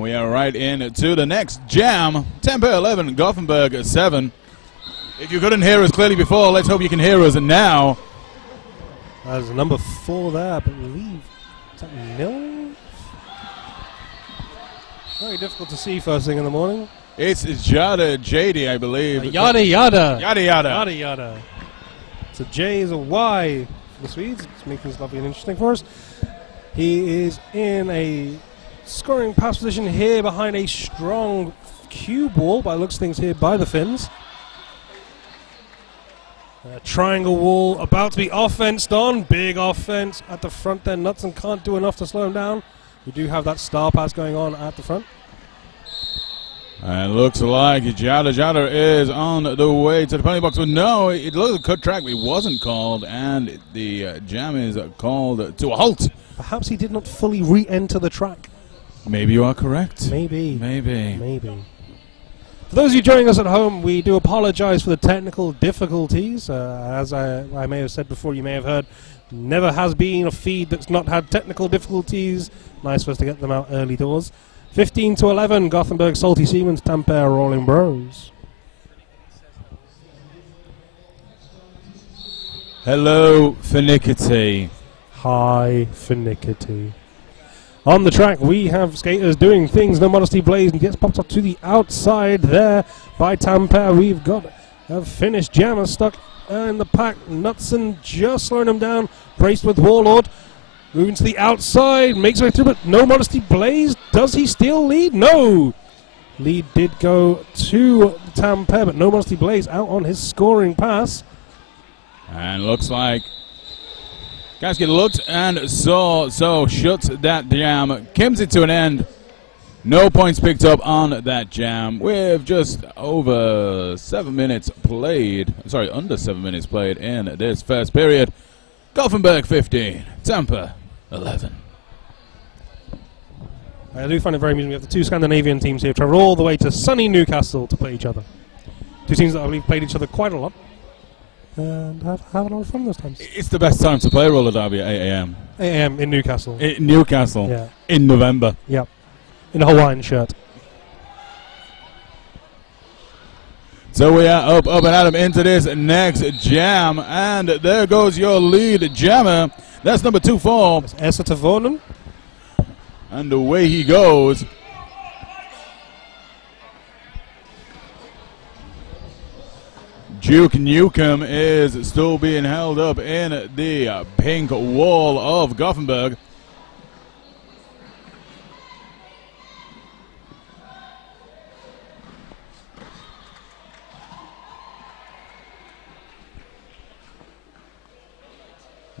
And we are right into the next jam. Tampere 11, Gothenburg 7. If you couldn't hear us clearly before, let's hope you can hear us now. There's number 4 there, I believe. Is that Mill? Very difficult to see first thing in the morning. It's Jada JD, I believe. Yada yada. Yada yada. Yada yada. So J is a Y for the Swedes. It's making this lovely and interesting for us. He is in a scoring pass position here behind a strong cue ball, by looks of things here by the Finns. Triangle wall about to be offensed on. Big offense at the front there. Knutson can't do enough to slow him down. We do have that star pass going on at the front. And looks like Jada is on the way to the penalty box. But no, it looked like a cut track, but it wasn't called. And the jam is called to a halt. Perhaps he did not fully re-enter the track. Maybe you are correct. Maybe. Maybe. For those of you joining us at home, we do apologize for the technical difficulties. As I may have said before, you may have heard, never has been a feed that's not had technical difficulties. Nice for us to get them out early doors. 15-11, Gothenburg, Salty Siemens, Tampere, Rolling Bros. Hello, Finickety. Hi, Finickety. On the track, we have skaters doing things. No Modesty Blaze and gets popped up to the outside there by Tampere. We've got a Finnish jammer stuck in the pack. Knutson just slowing him down. Braced with Warlord. Moving to the outside. Makes way through, but No Modesty Blaze. Does he steal lead? No! Lead did go to Tampere, but No Modesty Blaze out on his scoring pass. And looks like Gasket looked and saw, so shuts that jam, comes it to an end. No points picked up on that jam. With just over 7 minutes played, under 7 minutes played in this first period. Gothenburg 15, Tampere 11. I do find it very amusing. We have the two Scandinavian teams here travel all the way to sunny Newcastle to play each other. Two teams that I believe played each other quite a lot. And have a lot of fun those times. It's the best time to play roller derby at 8 a.m. 8 a.m. in Newcastle. In Newcastle. Yeah. In November. Yep. In a Hawaiian shirt. So we are up and at 'em into this next jam. And there goes your lead jammer. That's number 24. That's Esa Tavonen. And away he goes. Duke Nukem is still being held up in the pink wall of Gothenburg.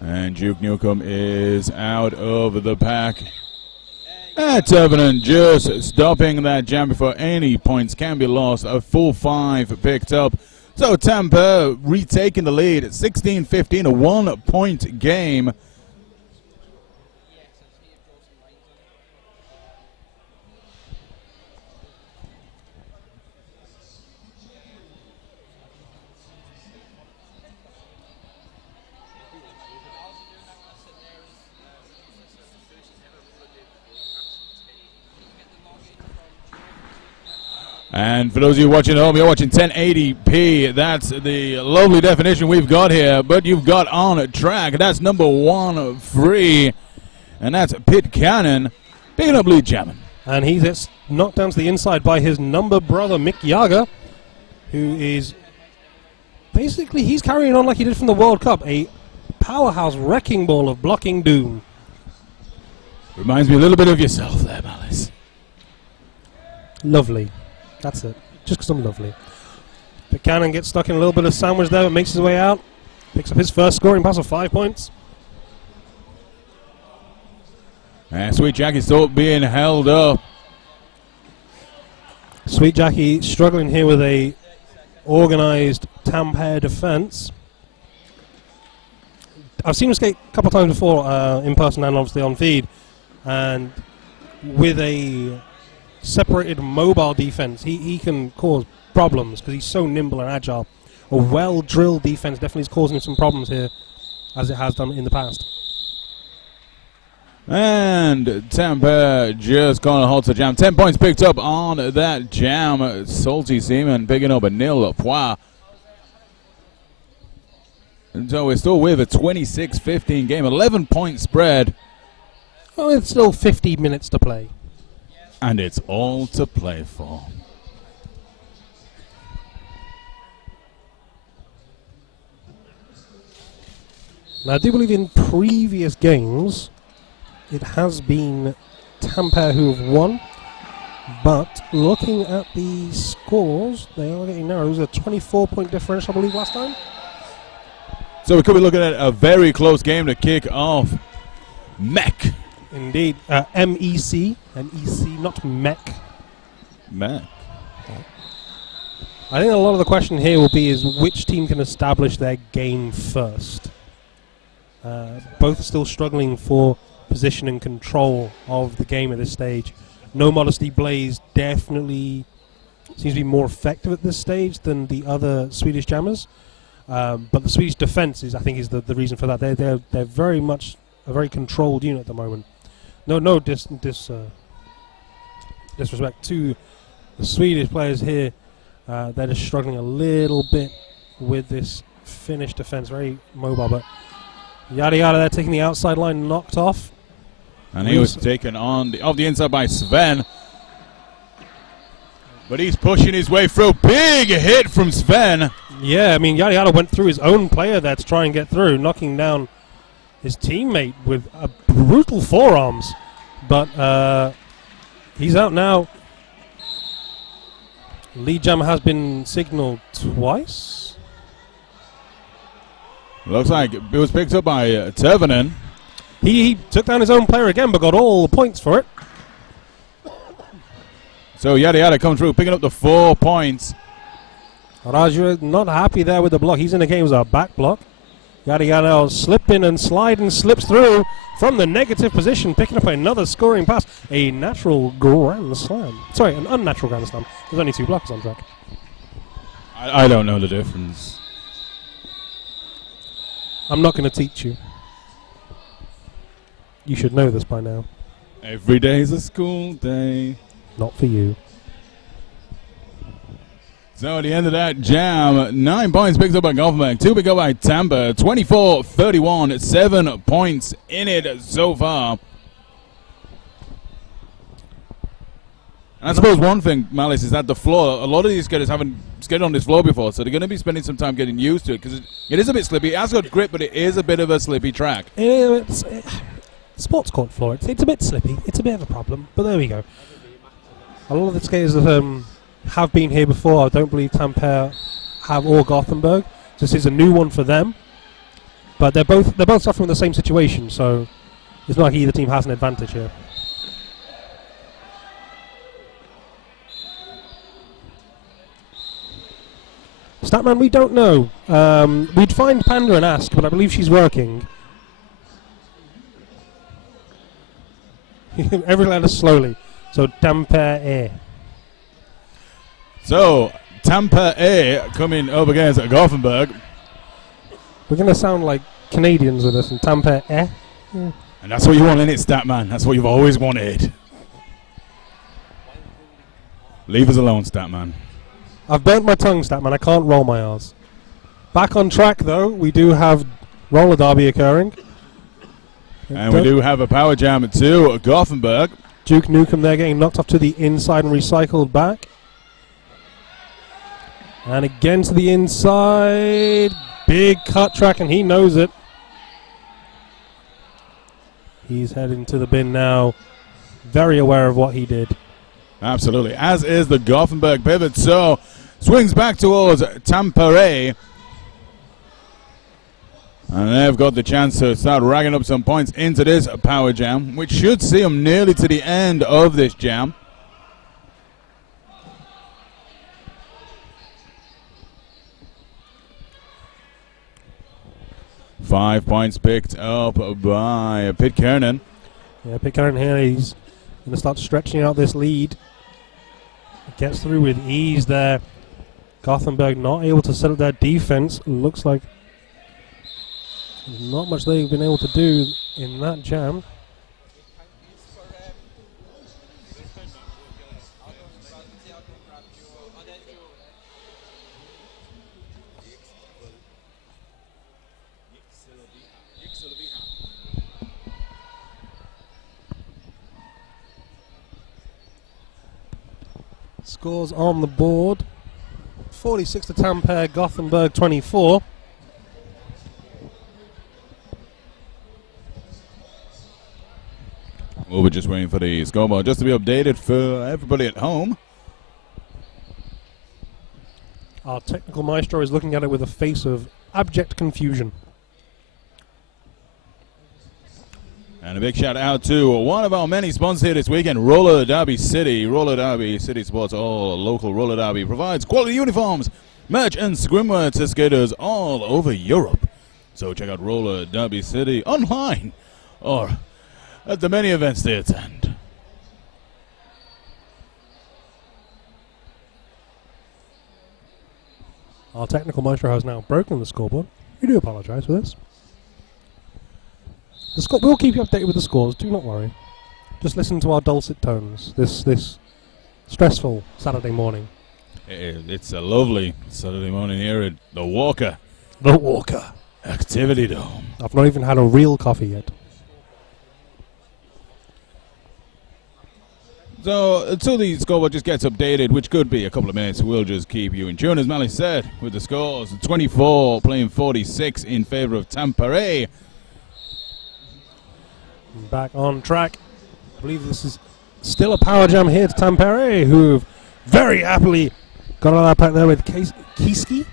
And Duke Nukem is out of the pack. Tevenen just stopping that jam before any points can be lost. A full 5 picked up. So Tampere retaking the lead at 16-15, a 1-point game. And for those of you watching at home, you're watching 1080p. That's the lovely definition we've got here. But you've got on track. That's number 1 free. And that's Pit Cannon picking up lead jamming. And he gets knocked down to the inside by his number brother, Mick Jager, who is basically, he's carrying on like he did from the World Cup. A powerhouse wrecking ball of blocking doom. Reminds me a little bit of yourself there, Malice. Lovely. That's it. Just because I'm lovely. Buchanan gets stuck in a little bit of sandwich there, but makes his way out. Picks up his first scoring pass of 5 points. And Sweet Jackie still being held up. Sweet Jackie struggling here with a organized Tampere defense. I've seen him skate a couple of times before in person and obviously on feed. And with a separated mobile defense, he can cause problems because he's so nimble and agile. A well-drilled defense definitely is causing him some problems here, as it has done in the past. And Tampere just going to halt the jam. 10 points picked up on that jam. Salty Seaman picking up a nil point. And so we're still with a 26-15 game. 11-point spread. Oh, it's still 50 minutes to play. And it's all to play for. Now, I do believe in previous games, it has been Tampere who have won. But looking at the scores, they are getting narrow. It was a 24-point differential, I believe, last time. So we could be looking at a very close game to kick off. Mech. Indeed. M-E-C. M-E-C, not mech. Mech. I think a lot of the question here will be is which team can establish their game first. Both still struggling for position and control of the game at this stage. No Modesty Blaze definitely seems to be more effective at this stage than the other Swedish jammers. But the Swedish defense is, I think, is the reason for that. They're very much a very controlled unit at the moment. No disrespect to the Swedish players here. They're just struggling a little bit with this Finnish defense, very mobile. But Yada Yada, they're taking the outside line, knocked off. And he was taken on off the inside by Sven. But he's pushing his way through. Big hit from Sven. Yeah, I mean, Yada Yada went through his own player there to try and get through, knocking down his teammate with brutal forearms. But he's out now. Lead jam has been signaled twice. Looks like it was picked up by Tervanen. He took down his own player again, but got all the points for it. So Yada Yada come through, picking up the 4 points. Raju not happy there with the block. He's in the game as a back block. Yada Yada slipping and sliding, slips through from the negative position, picking up another scoring pass. A natural grand slam. Sorry, an unnatural grand slam. There's only 2 blocks on track. I don't know the difference. I'm not going to teach you. You should know this by now. Every day's a school day. Not for you. So at the end of that jam, 9 points picked up by Gothenburg, 2 picked up by Tampere, 24-31, 7 points in it so far. And I suppose one thing, Malice, is that the floor, a lot of these skaters haven't skated on this floor before, so they're going to be spending some time getting used to it, because it is a bit slippy. It has got grip, but it is a bit of a slippy track. Sports court floor, it's a bit slippy. It's a bit of a problem, but there we go. A lot of the skaters have been here before. I don't believe Tampere have or Gothenburg. This is a new one for them, but they're both suffering from the same situation, so it's not like either team has an advantage here. Statman, we don't know. We'd find Panda and ask, but I believe she's working. Every letter slowly. So Tampere. So Tampere coming up against Gothenburg. We're going to sound like Canadians with this, and Tampere. And that's what you want in it, Statman. That's what you've always wanted. Leave us alone, Statman. I've burnt my tongue, Statman. I can't roll my R's. Back on track, though. We do have roller derby occurring. And we do have a power jam to Gothenburg. Duke Nukem there getting knocked off to the inside and recycled back. And again to the inside. Big cut track, and he knows it. He's heading to the bin now. Very aware of what he did. Absolutely. As is the Gothenburg pivot. So swings back towards Tampere. And they've got the chance to start racking up some points into this power jam, which should see them nearly to the end of this jam. Five points picked up by Pitkänen. Yeah, Pitkänen here, he's going to start stretching out this lead. Gets through with ease there. Gothenburg not able to set up their defense. Looks like there's not much they've been able to do in that jam. Scores on the board. 46 to Tampere, Gothenburg 24. Well, we're just waiting for the scoreboard just to be updated for everybody at home. Our technical maestro is looking at it with a face of abject confusion. And a big shout out to one of our many sponsors here this weekend, Roller Derby City. Roller Derby City supports all local roller derby, provides quality uniforms, merch, and swimwear to skaters all over Europe. So check out Roller Derby City online or at the many events they attend. Our technical maestro has now broken the scoreboard. We do apologise for this. We'll keep you updated with the scores, do not worry. Just listen to our dulcet tones this stressful Saturday morning. It's a lovely Saturday morning here at the Walker. The Walker Activity Dome. I've not even had a real coffee yet. So until the scoreboard just gets updated, which could be a couple of minutes, we'll just keep you in tune. As Mally said, with the scores, 24 playing 46 in favour of Tampere. Back on track. I believe this is still a power jam here to Tampere, who've very happily got on that pack there with Kiski.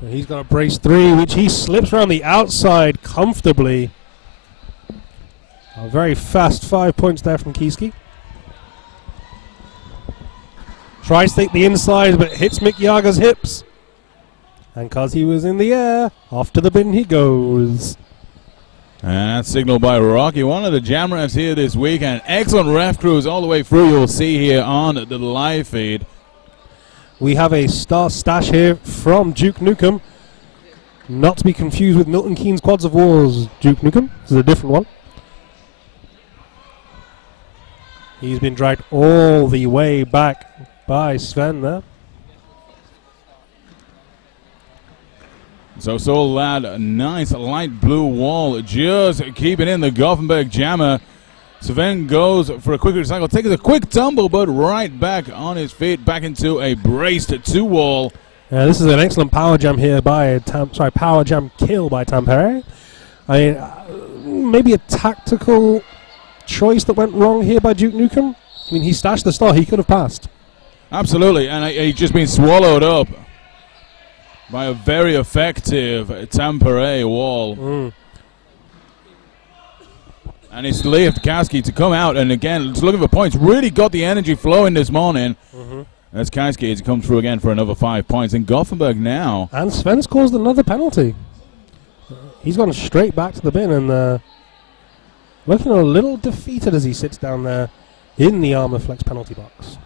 So he's got a brace 3, which he slips around the outside comfortably. A very fast 5 points there from Kiski. Tries to take the inside, but hits Mick Jaga's hips. And because he was in the air, off to the bin he goes. And that's signaled by Rocky, one of the jam refs here this weekend. Excellent ref crews all the way through, you'll see here on the live feed. We have a star stash here from Duke Nukem. Not to be confused with Milton Keynes Quads of War's Duke Nukem. This is a different one. He's been dragged all the way back by Sven there. So that nice light blue wall, just keeping in the Gothenburg jammer. Sven goes for a quick recycle, takes a quick tumble, but right back on his feet, back into a braced 2 wall. This is an excellent power jam here by power jam kill by Tampere. I mean, maybe a tactical choice that went wrong here by Duke Nukem. I mean, he stashed the star, he could have passed. Absolutely, and he's just been swallowed up by a very effective Tampere wall. And it's left Kaski to come out and again, just looking for points. Really got the energy flowing this morning. As Kaski has come through again for another 5 points. And Gothenburg now. And Sven's caused another penalty. He's gone straight back to the bin and looking a little defeated as he sits down there in the Armour Flex penalty box.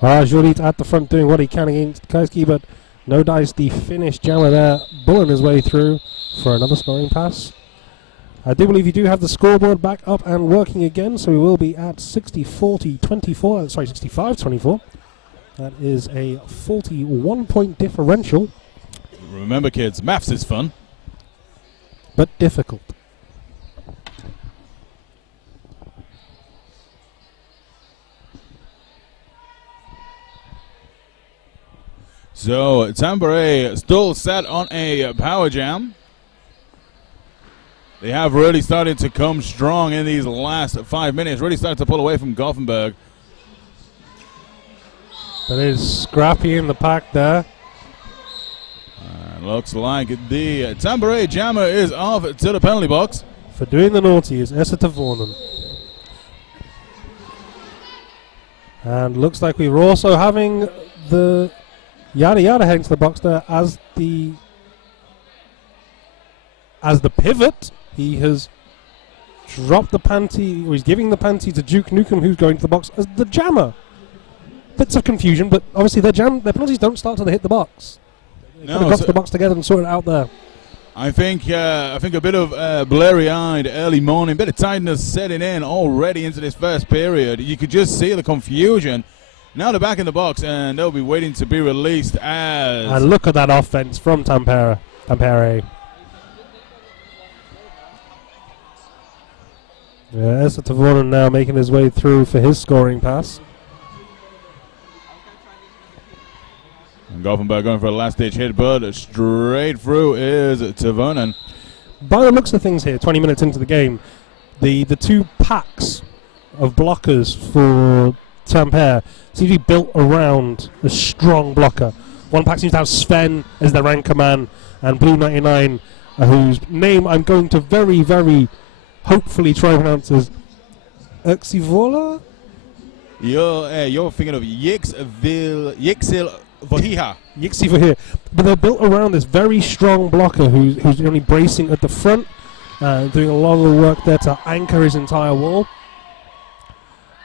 Jurit at the front doing what he can against Kaski, but no dice, the Finnish jammer there, bulling his way through for another scoring pass. I do believe you do have the scoreboard back up and working again, so we will be at 65-24. That is a 41-point differential. Remember, kids, maths is fun. But difficult. So Tampere still set on a power jam. They have really started to come strong in these last 5 minutes. Really started to pull away from Gothenburg. But it is scrappy in the pack there. Looks like the Tampere jammer is off to the penalty box. For doing the naughty is Essa Tavonen. And looks like we were also having the Yada Yada heading to the box there as the pivot. He has dropped the panty, or he's giving the panty to Duke Nukem, who's going to the box as the jammer. Bits of confusion, but obviously their penalties don't start till they hit the box. No, got to the box together and sort it out there. I think a bit of blurry-eyed early morning, bit of tiredness setting in already into this first period. You could just see the confusion. Now they're back in the box, and they'll be waiting to be released as... And look at that offense from Tampere. Esa Tavonen now making his way through for his scoring pass. And Gothenburg going for a last-ditch hit, but straight through is Tavonen. By the looks of things here, 20 minutes into the game, the two packs of blockers for Tampere seem to be built around a strong blocker. One pack seems to have Sven as their anchor man, and Blue 99, whose name I'm going to very, very hopefully try and pronounce as Uxivola? You're thinking of Yixil Vohiha. Yixi for here. But they're built around this very strong blocker who's only bracing at the front, doing a lot of the work there to anchor his entire wall.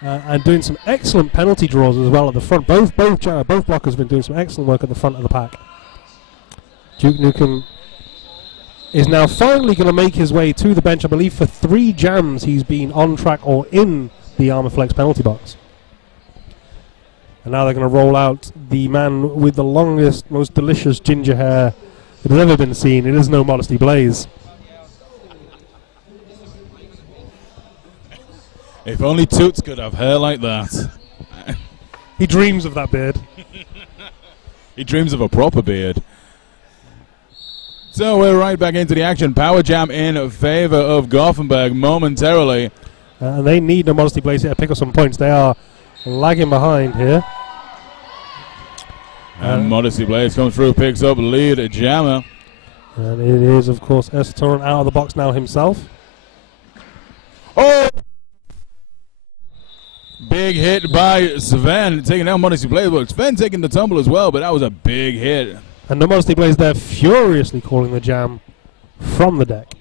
And doing some excellent penalty draws as well at the front. Both blockers have been doing some excellent work at the front of the pack. Duke Nukem is now finally going to make his way to the bench. I believe for 3 jams he's been on track or in the Armour Flex penalty box. And now they're going to roll out the man with the longest, most delicious ginger hair that has ever been seen. It is no Modesty Blaze. If only Toots could have hair like that. He dreams of that beard. He dreams of a proper beard. So we're right back into the action. Power jam in favor of Gothenburg momentarily. And they need no Modesty Blaze here to pick up some points. They are lagging behind here. And Modesty Blaze comes through, picks up lead jammer. And it is, of course, Esatoran out of the box now himself. Oh! Big hit by Sven, taking down Modesty Blaze. Well, Sven taking the tumble as well, but that was a big hit. And no Modesty Blaze there furiously calling the jam from the deck.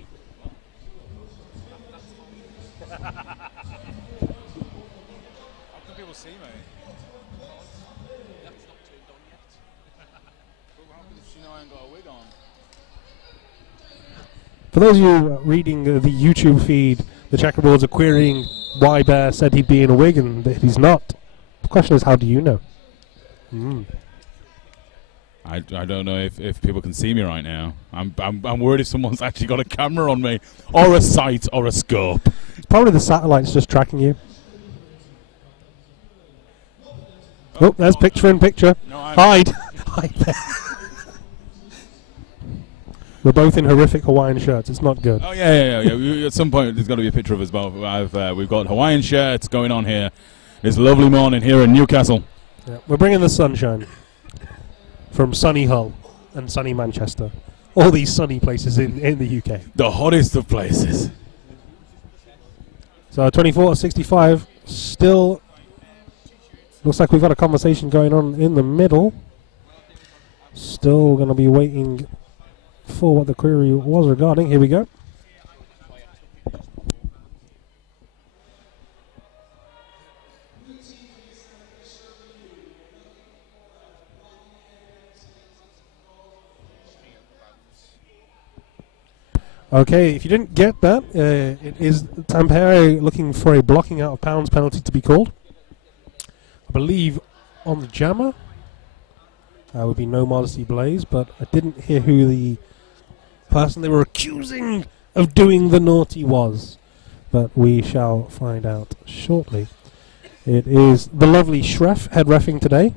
For those of you reading the YouTube feed, the checkerboards are querying why Bear said he'd be in a wig and that he's not. The question is, how do you know? I don't know if people can see me right now. I'm worried if someone's actually got a camera on me, or a sight, or a scope. It's probably the satellite's just tracking you. Oh, there's picture in picture. No, Hide! Hide there. We're both in horrific Hawaiian shirts. It's not good. Oh, yeah. At some point, there's got to be a picture of us both. We've got Hawaiian shirts going on here. It's a lovely morning here in Newcastle. Yeah, we're bringing the sunshine from sunny Hull and sunny Manchester. All these sunny places in the UK. The hottest of places. So 24-65. Still looks like we've got a conversation going on in the middle. Still going to be waiting for what the query was regarding. Here we go. Okay, if you didn't get that, it is Tampere looking for a blocking out of bounds penalty to be called. I believe on the jammer. Would be no Modesty Blaze, but I didn't hear who the person they were accusing of doing the naughty was. But we shall find out shortly. It is the lovely Shref head reffing today.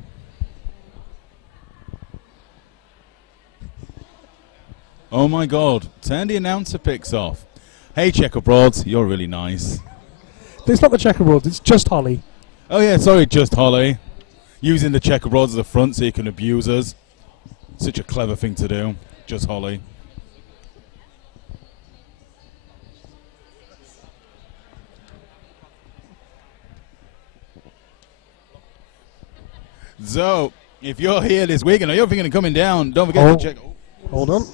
Oh my God, turn the announcer picks off. Hey checkerboards, you're really nice. It's not the checkerboards, it's just Holly. Oh yeah, sorry, just Holly. Using the checkerboards as a front so you can abuse us. Such a clever thing to do. Just Holly. So, if you're here this weekend or you're thinking of coming down, don't forget to check. Hold on.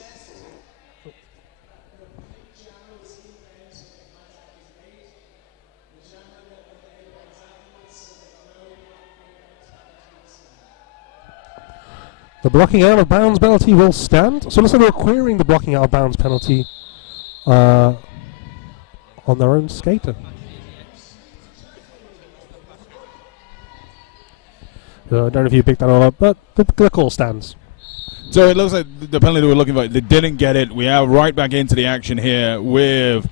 The blocking out of bounds penalty will stand. So looks like we're querying the blocking out of bounds penalty on their own skater. I don't know if you picked that all up, but the call stands. So it looks like the penalty we're looking for, they didn't get it. We are right back into the action here with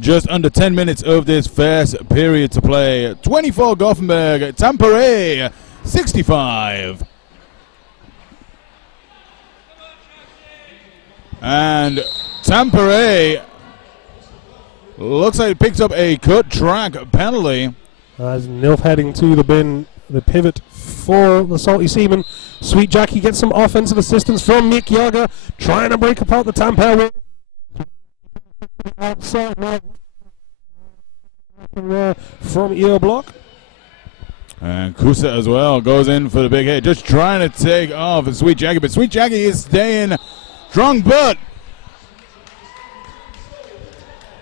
just under 10 minutes of this first period to play. 24 Gothenburg, Tampere 65. And Tampere looks like it picked up a cut track penalty. As Nilf heading to the bin, the pivot for the Salty Seaman. Sweet Jackie gets some offensive assistance from Mick Yager, trying to break apart the Tampere wall. Outside now from ear block. And Kusa as well goes in for the big hit, just trying to take off Sweet Jackie, but Sweet Jackie is staying strong, but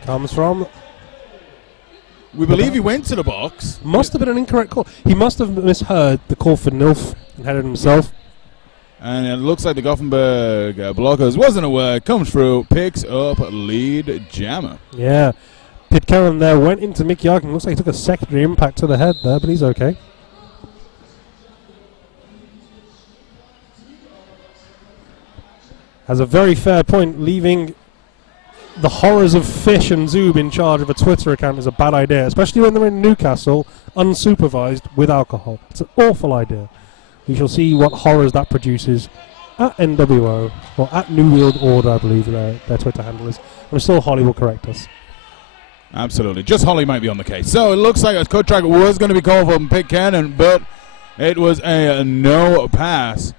comes from. We believe he went to the box. Must have been an incorrect call. He must have misheard the call for Nilf and headed himself. And it looks like the Gothenburg blockers wasn't aware. Comes through, picks up lead jammer. Yeah. Pitcairn there went into Mick Yarkin. Looks like he took a secondary impact to the head there, but he's okay. Has a very fair point. Leaving the horrors of Fish and Zoob in charge of a Twitter account is a bad idea, especially when they're in Newcastle, unsupervised, with alcohol. It's an awful idea. We shall see what horrors that produces at NWO, or at New World Order, I believe their Twitter handle is. I'm still Holly will correct us. Absolutely. Just Holly might be on the case. So it looks like a cut track was going to be called from Pitt Cannon, but it was a no pass.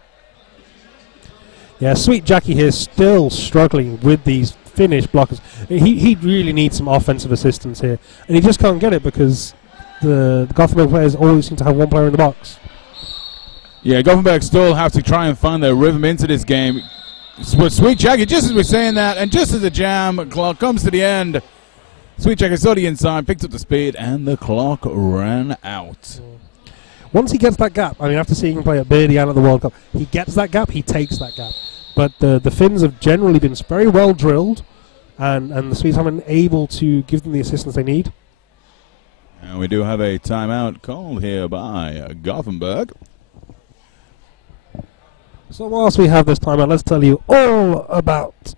Yeah, Sweet Jackie here still struggling with these Finnish blockers. He really needs some offensive assistance here, and he just can't get it because the Gothenburg players always seem to have one player in the box. Yeah, Gothenburg still have to try and find their rhythm into this game. Sweet Jackie, just as we're saying that, and just as the jam clock comes to the end, Sweet Jackie saw the inside, picked up the speed, and the clock ran out. Once he gets that gap, I mean, after seeing him play at Birdie and at the World Cup, he gets that gap, he takes that gap. But the Finns have generally been very well drilled, and the Swedes haven't been able to give them the assistance they need. And we do have a timeout called here by Gothenburg. So whilst we have this timeout, let's tell you all about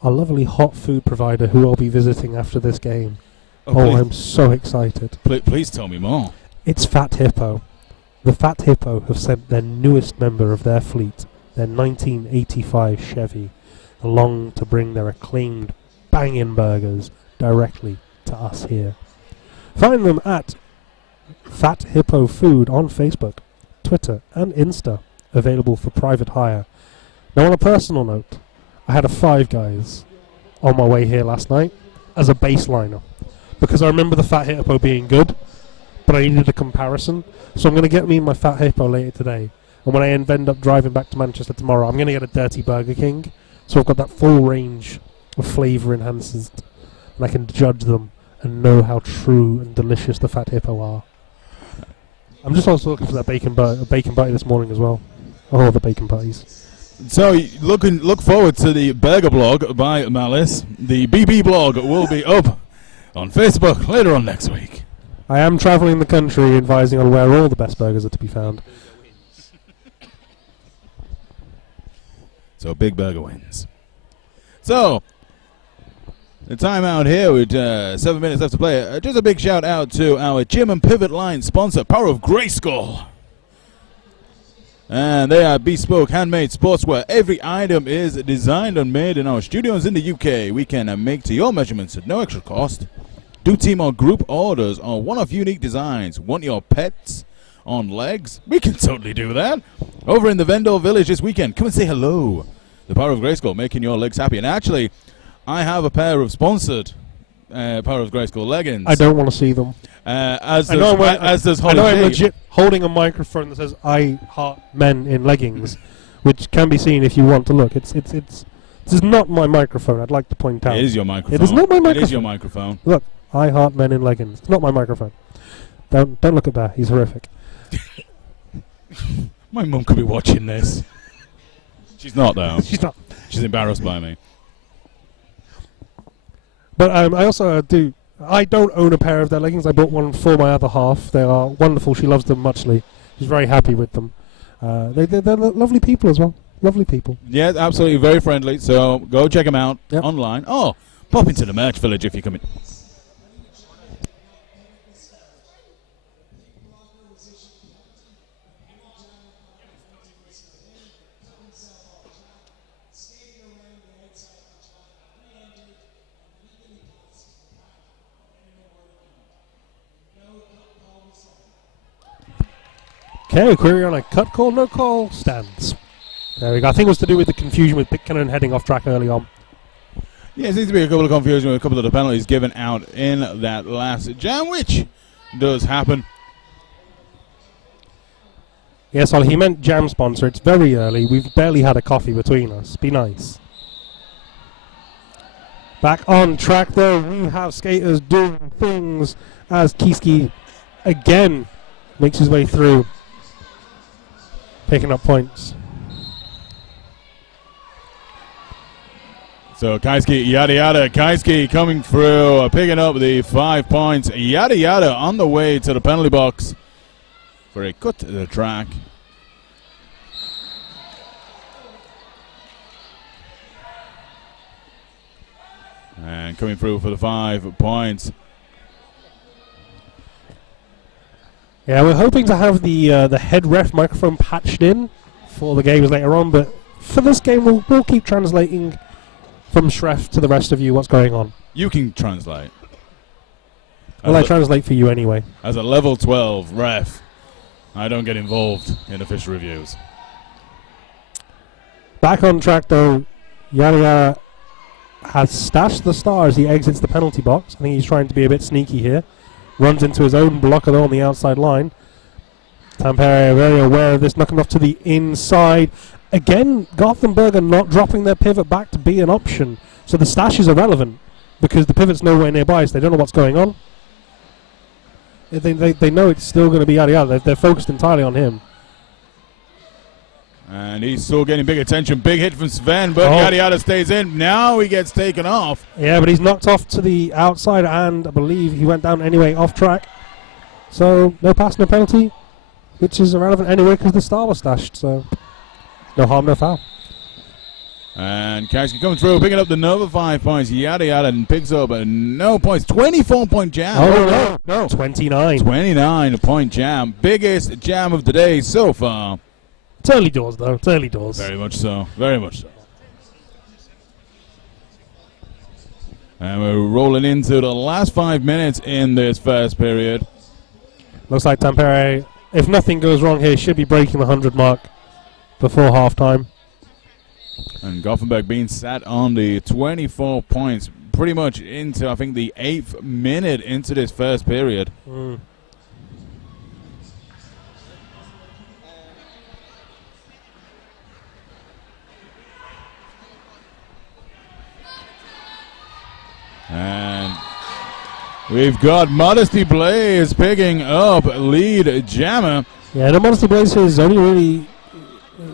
our lovely hot food provider who I'll be visiting after this game. Oh, I'm so excited. Please tell me more. It's Fat Hippo. The Fat Hippo have sent their newest member of their fleet, their 1985 Chevy, along to bring their acclaimed bangin' burgers directly to us here. Find them at Fat Hippo Food on Facebook, Twitter and Insta, available for private hire. Now on a personal note, I had a Five Guys on my way here last night as a baseliner because I remember the Fat Hippo being good, but I needed a comparison. So I'm going to get me my Fat Hippo later today. And when I end up driving back to Manchester tomorrow, I'm going to get a Dirty Burger King. So I've got that full range of flavour enhancers, and I can judge them and know how true and delicious the Fat Hippo are. I'm just also looking for that bacon butty this morning as well. Oh, the bacon butties. So look forward to the burger blog by Malice. The BB blog will be up on Facebook later on next week. I am travelling the country advising on where all the best burgers are to be found. So Big Burger wins. So the timeout here with 7 minutes left to play. Just a big shout out to our Gym and Pivot Line sponsor, Power of Grayskull. And they are bespoke handmade sportswear. Every item is designed and made in our studios in the UK. We can make to your measurements at no extra cost. Do team or group orders on one-off unique designs. Want your pets on legs? We can totally do that. Over in the Vendor Village this weekend, come and say hello. The Power of Grayskull, making your legs happy. And actually, I have a pair of sponsored Power of Grayskull leggings. I don't want to see them. As does Holly. I know I'm legit holding a microphone that says "I heart men in leggings," which can be seen if you want to look. This is not my microphone. I'd like to point out. It is your microphone. It is not my microphone. It is your microphone. Look, I heart men in leggings. It's not my microphone. Don't look at Bear. He's horrific. My mum could be watching this. She's not though. She's not. She's embarrassed by me. But I also do. I don't own a pair of their leggings. I bought one for my other half. They are wonderful. She loves them muchly. She's very happy with them. They're lovely people as well. Lovely people. Yeah, absolutely. Very friendly. So go check them out online. Oh, Pop into the merch village if you're coming. Okay, query on a cut call, no call, stands. There we go. I think it was to do with the confusion with Pitcairn heading off track early on. Yeah, there seems to be a couple of confusion with a couple of the penalties given out in that last jam, which does happen. Yes, well, he meant jam sponsor. It's very early. We've barely had a coffee between us. Be nice. Back on track, though, we have skaters doing things as Kiski again makes his way through, picking up points. So Kaiski, yada yada, Kaiski coming through, picking up the 5 points. Yada yada on the way to the penalty box for a cut to the track. And coming through for the 5 points. Yeah, we're hoping to have the head ref microphone patched in for the games later on, but for this game we'll keep translating from Shref to the rest of you what's going on. You can translate. Well, I translate for you anyway. As a level 12 ref, I don't get involved in official reviews. Back on track though, Yaya has stashed the star as he exits the penalty box. I think he's trying to be a bit sneaky here. Runs into his own blocker though on the outside line. Tampere very aware of this, knocking off to the inside. Again, Gothenburg are not dropping their pivot back to be an option. So the stash is irrelevant because the pivot's nowhere nearby, so they don't know what's going on. They know it's still going to be yada yada. They're focused entirely on him. And he's still getting big attention. Big hit from Sven, but yada yada stays in. Now he gets taken off. Yeah, but he's knocked off to the outside, and I believe he went down anyway off track. So no pass, no penalty, which is irrelevant anyway because the star was stashed. So no harm, no foul. And Kashki coming through, picking up another 5 points. Yada yada, and picks up no points. 24-point jam. Oh, no. 29. 29-point jam. Biggest jam of the day so far. It's early doors, though. It's early doors. Very much so. Very much so. And we're rolling into the last 5 minutes in this first period. Looks like Tampere, if nothing goes wrong here, should be breaking the 100 mark before halftime. And Gothenburg being sat on the 24 points pretty much into, I think, the 8th minute into this first period. And we've got Modesty Blaze picking up lead jammer. Yeah, the Modesty Blaze has only really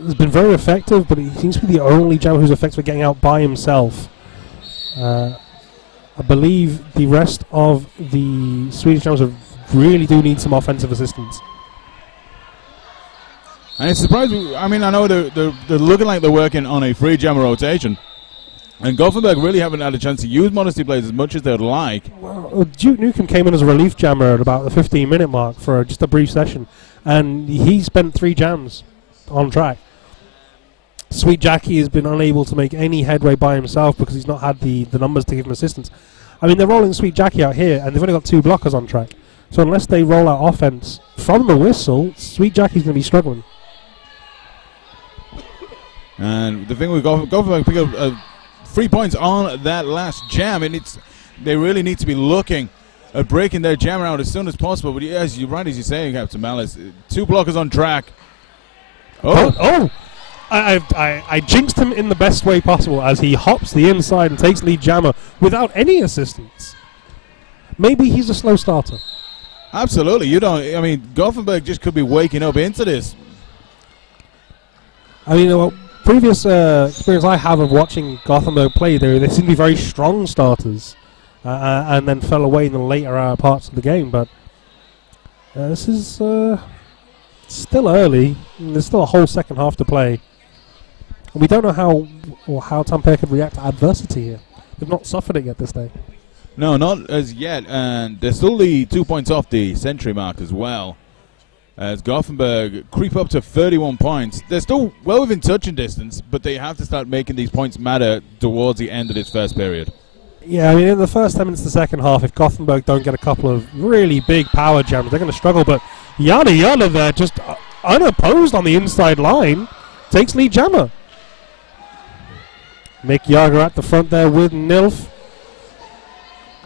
has been very effective, but he seems to be the only jammer who's effective at getting out by himself. I believe the rest of the Swedish jammers really do need some offensive assistance. And it's surprising. I mean, I know they're looking like they're working on a free jammer rotation. And Gothenburg really haven't had a chance to use Modesty Blaze as much as they would like. Well, Duke Nukem came in as a relief jammer at about the 15-minute mark for just a brief session, and he spent 3 jams on track. Sweet Jackie has been unable to make any headway by himself because he's not had the numbers to give him assistance. I mean, they're rolling Sweet Jackie out here, and they've only got 2 blockers on track. So unless they roll out offense from the whistle, Sweet Jackie's going to be struggling. And the thing with Gothenburg pick up 3 points on that last jam, and they really need to be looking at breaking their jammer out as soon as possible. But yes, you're right as you're saying, Captain Malice. 2 blockers on track. I jinxed him in the best way possible as he hops the inside and takes lead jammer without any assistance. Maybe he's a slow starter. Absolutely. I mean, Gothenburg just could be waking up into this. I mean, previous experience I have of watching Gothenburg play, they seem to be very strong starters and then fell away in the later parts of the game. But this is still early. There's still a whole second half to play. And we don't know how Tampere could react to adversity here. they've not suffered it yet this day. No, not as yet, and they're still the 2 points off the century mark as well. As Gothenburg creep up to 31 points. They're still well within touching distance, but they have to start making these points matter towards the end of this first period. Yeah, I mean, in the first 10 minutes of the second half, if Gothenburg don't get a couple of really big power jams, they're going to struggle. But Yada there, just unopposed on the inside line, takes lead jammer. Mick Jagger at the front there with Nilf.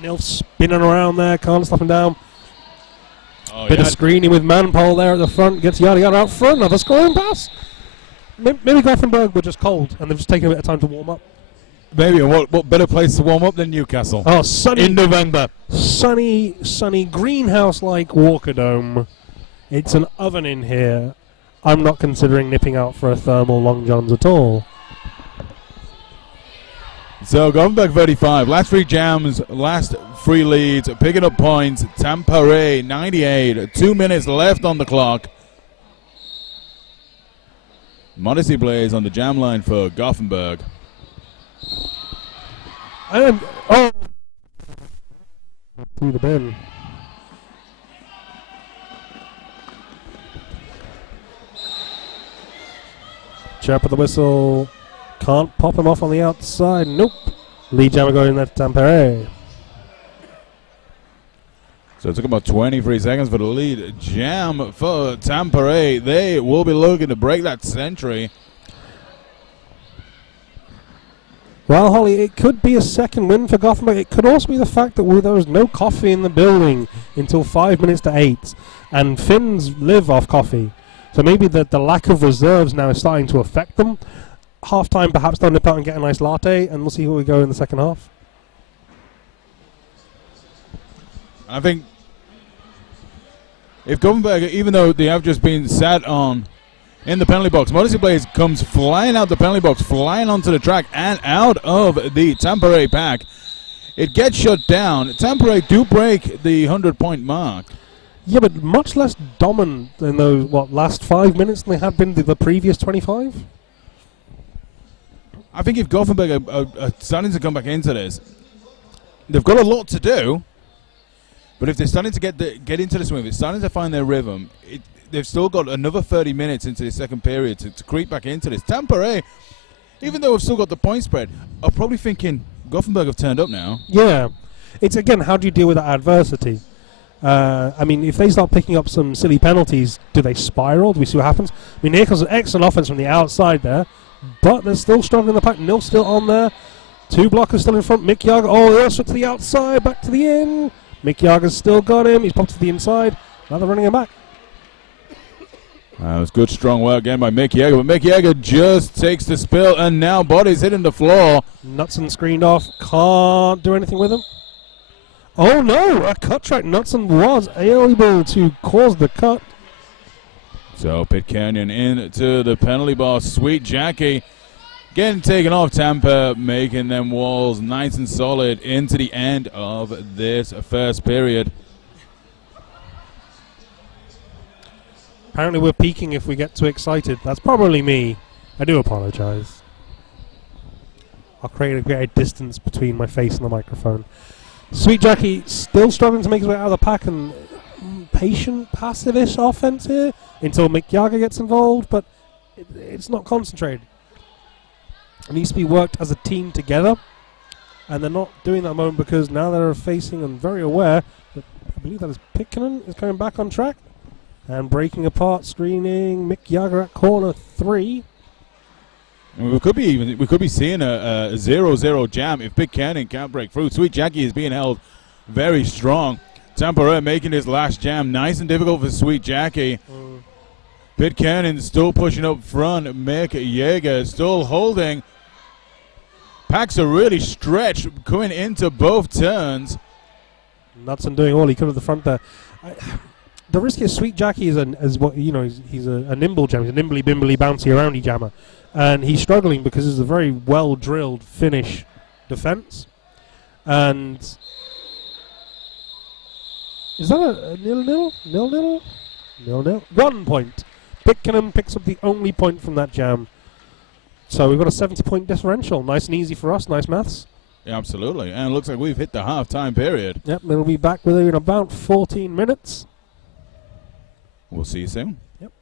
Nilf spinning around there, can't stop him down. Oh, Bit of screening with Manpole there at the front, gets Yada out front, another scoring pass. Maybe Gothenburg were just cold and they've just taken a bit of time to warm up. Maybe, and what better place to warm up than Newcastle? Oh, sunny. In November. Sunny, greenhouse-like Walker Dome. It's an oven in here. I'm not considering nipping out for a thermal long johns at all. So Gothenburg 35, last 3 jams, last 3 leads, picking up points. Tampere 98, 2 minutes left on the clock. Modesty Blaze on the jam line for Gothenburg. And through the bin. Chirp of the whistle. Can't pop him off on the outside. Nope. Lead jammer going there to Tampere. So it took about 23 seconds for the lead jam for Tampere. They will be looking to break that century. Well, Holly, it could be a second win for Gothenburg. It could also be the fact that there was no coffee in the building until 5 minutes to 8. And Finns live off coffee. So maybe the lack of reserves now is starting to affect them. Half-time, perhaps they'll nip out and get a nice latte, and we'll see where we go in the second half. I think if Gothenburg, even though they have just been sat on in the penalty box, Modesty Blaze comes flying out the penalty box, flying onto the track and out of the Tampere pack. It gets shut down. Tampere do break the 100-point mark. Yeah, but much less dominant in those, last 5 minutes than they had been the previous 25? I think if Gothenburg are starting to come back into this, they've got a lot to do. But if they're starting to get into the swing, if they're starting to find their rhythm, they've still got another 30 minutes into the second period to creep back into this. Tampere, even though we've still got the point spread, are probably thinking Gothenburg have turned up now. Yeah. It's, again, how do you deal with that adversity? I mean, if they start picking up some silly penalties, do they spiral? Do we see what happens? I mean, here comes an excellent offense from the outside there. But they're still strong in the pack. Nil's still on there. 2 blockers still in front. Mick Jagger. Oh, yeah, switch to the outside. Back to the in. Mick Jagger's still got him. He's popped to the inside. Now they're running him back. It was good, strong work again by Mick Jagger. But Mick Jagger just takes the spill, and now body's hitting the floor. Knutson screened off. Can't do anything with him. Oh, no. A cut track. Knutson was able to cause the cut. So Pit Canyon into the penalty box. Sweet Jackie getting taken off. Tampa making them walls nice and solid into the end of this first period. Apparently we're peaking if we get too excited. That's probably me. I do apologize. I'll create a greater distance between my face and the microphone. Sweet Jackie still struggling to make his way out of the pack, and patient, passive-ish offense here until Mick Jagger gets involved, but it's not concentrated. It needs to be worked as a team together, and they're not doing that at the moment because now they're facing and very aware that I believe that is Pikkanen is coming back on track and breaking apart, screening Mick Jagger at corner 3. And we could be seeing a 0-0 jam if Big Cannon can't break through. Sweet Jackie is being held very strong. Tampere making his last jam nice and difficult for Sweet Jackie. Pit Cannon still pushing up front. Mick Jagger still holding. Packs are really stretched coming into both turns. Knutson doing all he could at the front there. The risk is Sweet Jackie is he's a nimble jammer. He's a nimbly bimbly bouncy aroundy jammer. And he's struggling because it's a very well drilled Finnish defense. And is that a 0-0? 0-0? 0-0. 1 point. Pikkanen picks up the only point from that jam. So we've got a 70-point differential. Nice and easy for us. Nice maths. Yeah, absolutely. And it looks like we've hit the half-time period. Yep, we'll be back with you in about 14 minutes. We'll see you soon. Yep.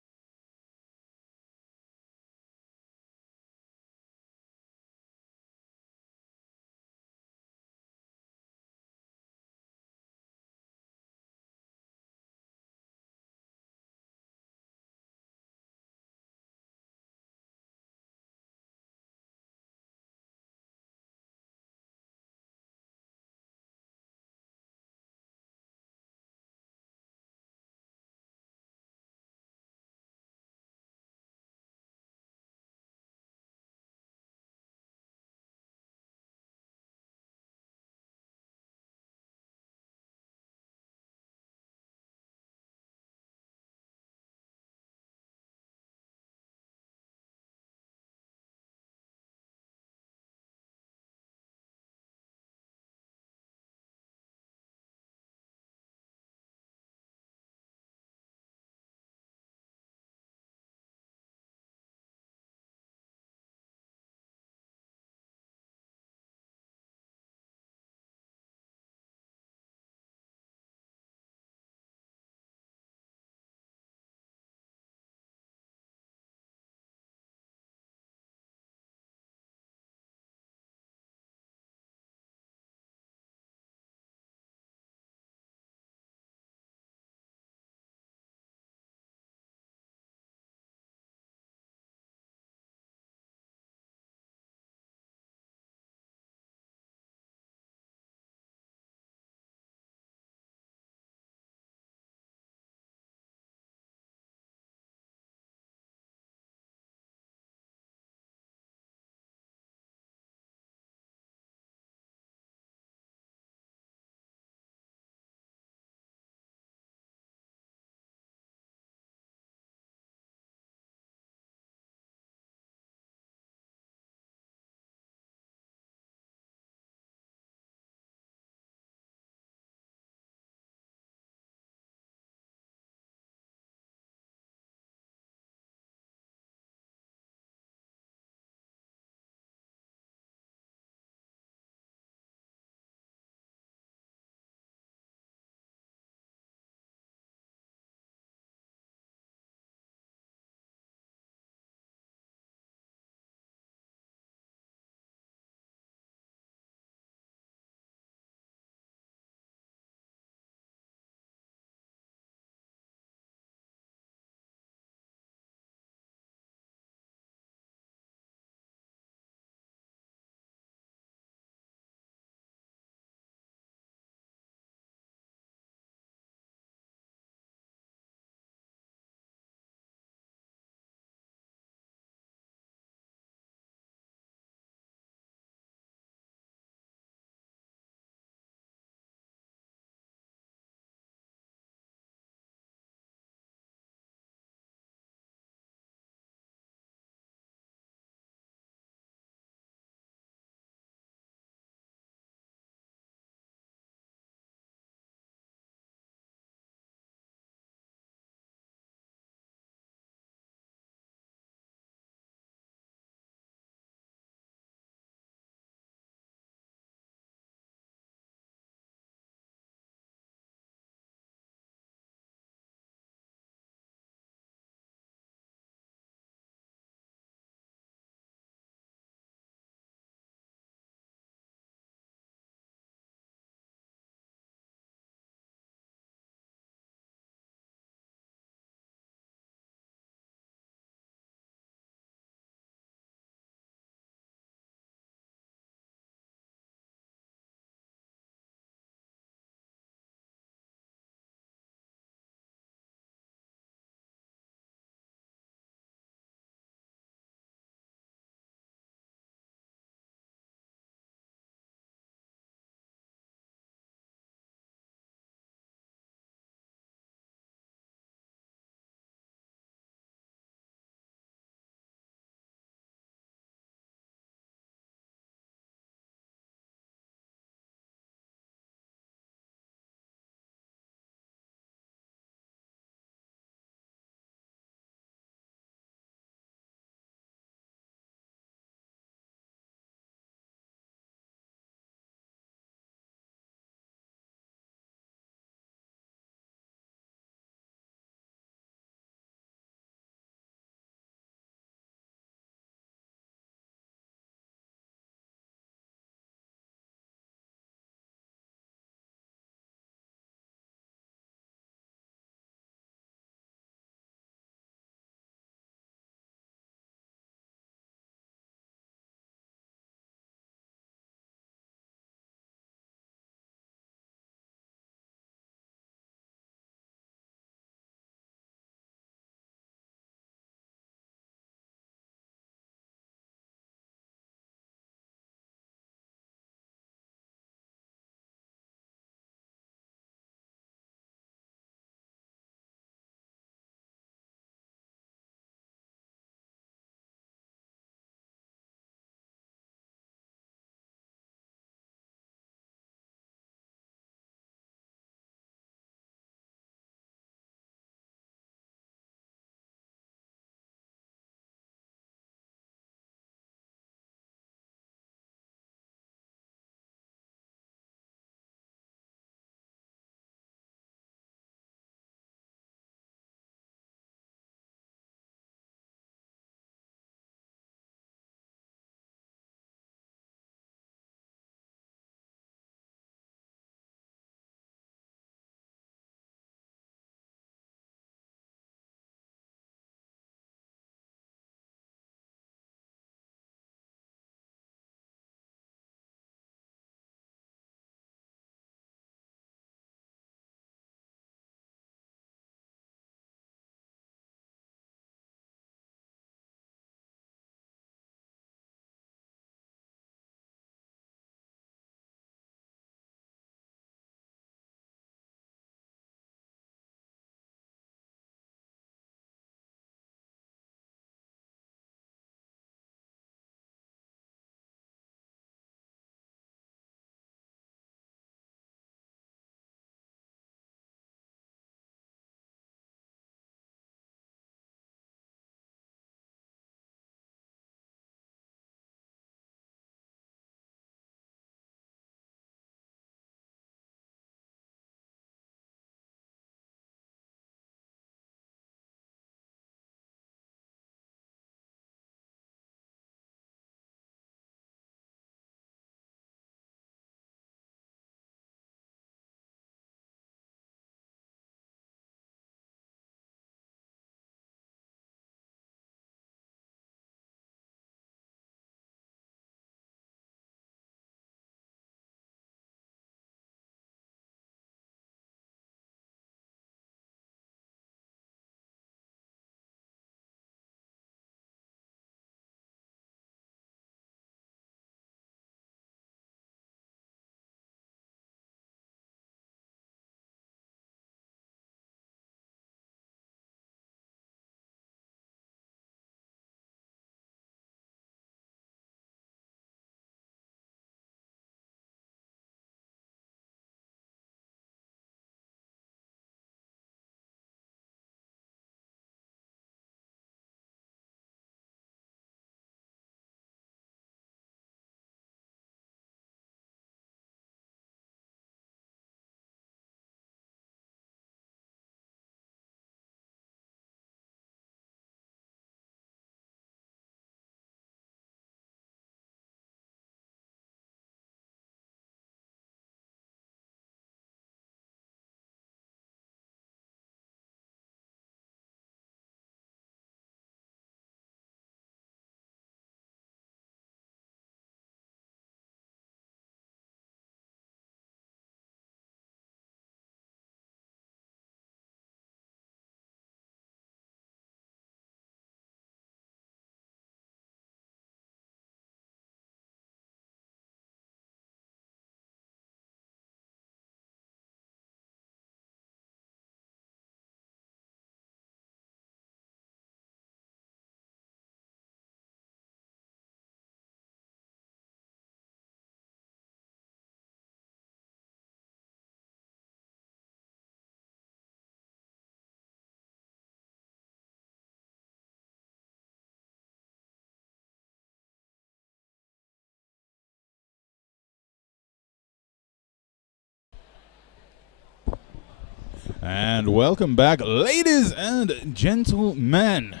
And welcome back, ladies and gentlemen,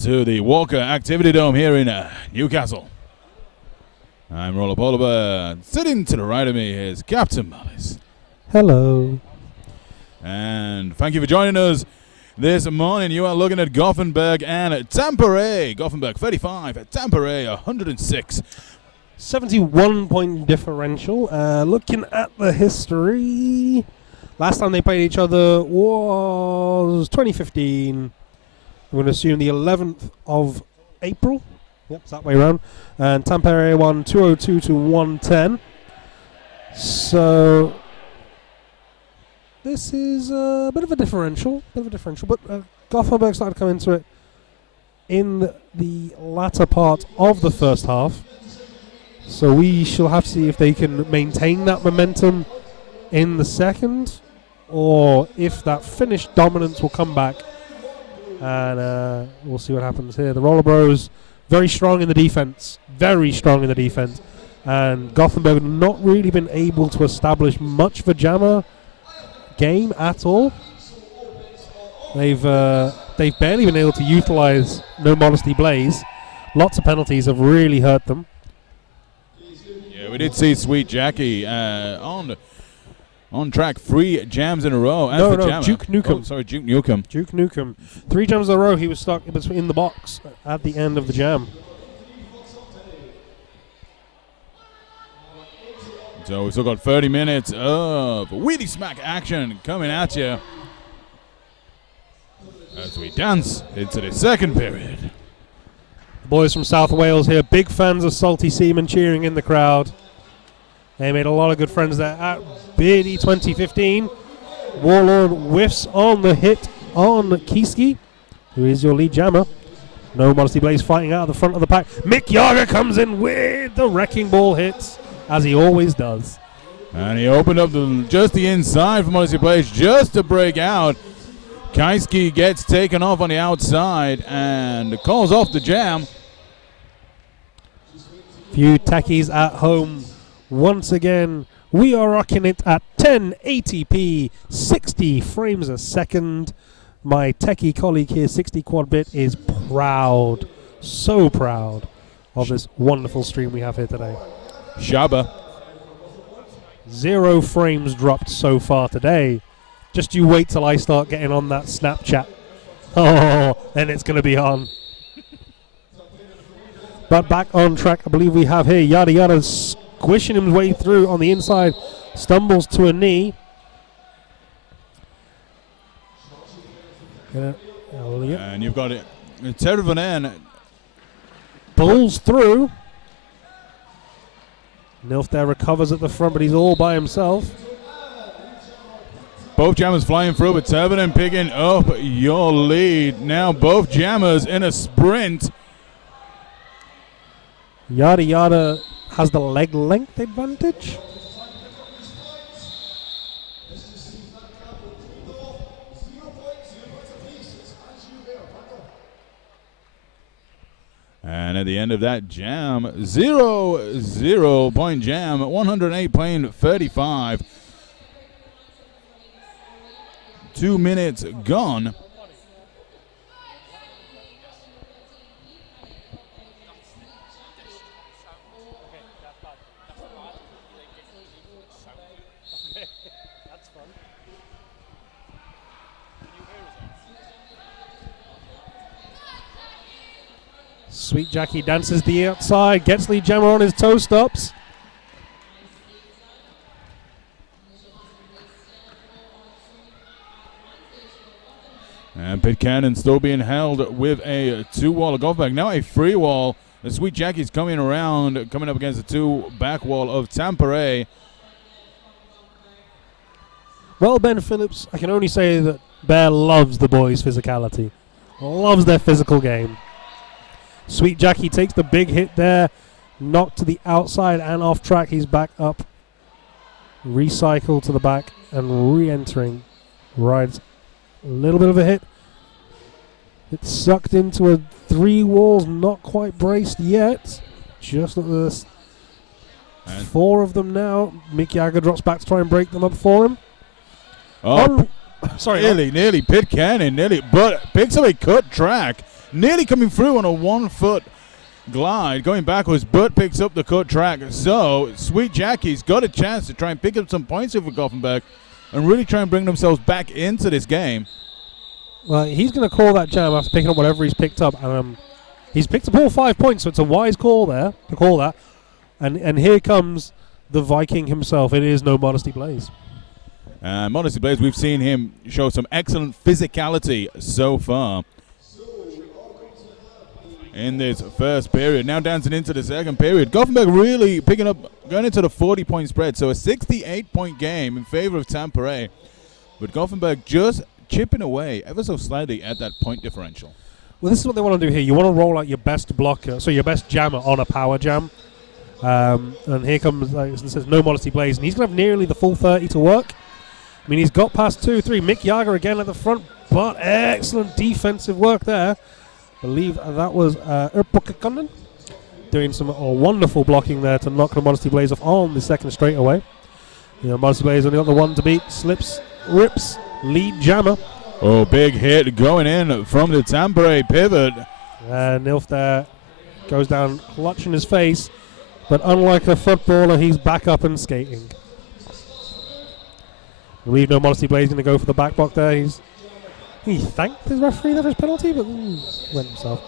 to the Walker Activity Dome here in Newcastle. I'm Roller Polar. Sitting to the right of me is Captain Malice. Hello. And thank you for joining us this morning. You are looking at Gothenburg and Tampere. Gothenburg 35, Tampere 106. 71-point differential. Looking at the history, last time they played each other was 2015. I'm going to assume the 11th of April. Yep, it's that way around. And Tampere won 202 to 110. So this is a bit of a differential. But Gothenburg started to come into it in the latter part of the first half. So we shall have to see if they can maintain that momentum in the second, or if that Finnish dominance will come back. And we'll see what happens here. The Roller Bros, very strong in the defense. And Gothenburg not really been able to establish much of a jammer game at all. They've barely been able to utilize No Modesty Blaze. Lots of penalties have really hurt them. We did see Sweet Jackie on track 3 jams in a row. Duke Nukem. Duke Nukem. Duke Nukem. 3 jams in a row. He was stuck in the box at the end of the jam. So we've still got 30 minutes of wheelie smack action coming at you as we dance into the second period. Boys from South Wales here, big fans of Salty Seaman cheering in the crowd. They made a lot of good friends there at Beardy 2015. Warlord whiffs on the hit on Kiski, who is your lead jammer. No Modesty Blaze fighting out of the front of the pack. Mick Yager comes in with the wrecking ball hits, as he always does. And he opened up just the inside for Modesty Blaze just to break out. Kiski gets taken off on the outside and calls off the jam. Few techies at home. Once again, we are rocking it at 1080p, 60 frames a second. My techie colleague here, 60 Quad Bit, is proud, so proud of this wonderful stream we have here today. Shabba. 0 frames dropped so far today. Just you wait till I start getting on that Snapchat. Oh, then it's going to be on. But back on track, I believe we have here Yada Yada squishing his way through on the inside. Stumbles to a knee. And you've got it. Tervanen pulls through. Nilf there recovers at the front, but he's all by himself. Both jammers flying through, but Tervanen picking up your lead. Now both jammers in a sprint. Yada Yada has the leg length advantage. And at the end of that jam, 0-0 point jam, 108.35. 2 minutes gone. Sweet Jackie dances the outside, gets lead jammer on his toe stops. And Pit Cannon still being held with a 2-wall of Gothenburg. Now a 3-wall. The Sweet Jackie's coming around, coming up against the 2 back wall of Tampere. Well, Ben Phillips, I can only say that Bear loves the boys' physicality. Loves their physical game. Sweet Jackie takes the big hit there. Knocked to the outside and off track. He's back up. Recycle to the back and re-entering. Rides a little bit of a hit. It's sucked into a 3 walls, not quite braced yet. Just at this. 4 of them now. Mick Jagger drops back to try and break them up for him. Sorry. Nearly pit cannon, but picks up a cut track. Nearly coming through on a 1 foot glide, going backwards, but picks up the cut track. So, Sweet Jackie's got a chance to try and pick up some points here for Gothenburg and really try and bring themselves back into this game. Well, he's going to call that jam after picking up whatever he's picked up. He's picked up all 5 points, so it's a wise call there to call that. And here comes the Viking himself. It is No Modesty Blaze. Modesty Blaze, we've seen him show some excellent physicality so far in this first period. Now dancing into the second period. Gothenburg really picking up, going into the 40-point spread. So a 68-point game in favor of Tampere. But Gothenburg just chipping away ever so slightly at that point differential. Well, this is what they want to do here. You want to roll out your best blocker, so your best jammer on a power jam. And here comes, like it says, No Modesty Blaze. And he's going to have nearly the full 30 to work. I mean, he's got past 2, 3. Mick Jagger again at the front, but excellent defensive work there. I believe that was Erpokkakonnen doing some wonderful blocking there to knock the Modesty Blaze off on the second straightaway. Modesty Blaze only got the 1 to beat. Slips, rips, lead jammer. Oh, big hit going in from the Tampere pivot. And Nilf there goes down clutching his face. But unlike a footballer, he's back up and skating. I believe No Modesty Blaze going to go for the back block there. He thanked his referee for his penalty, but went himself.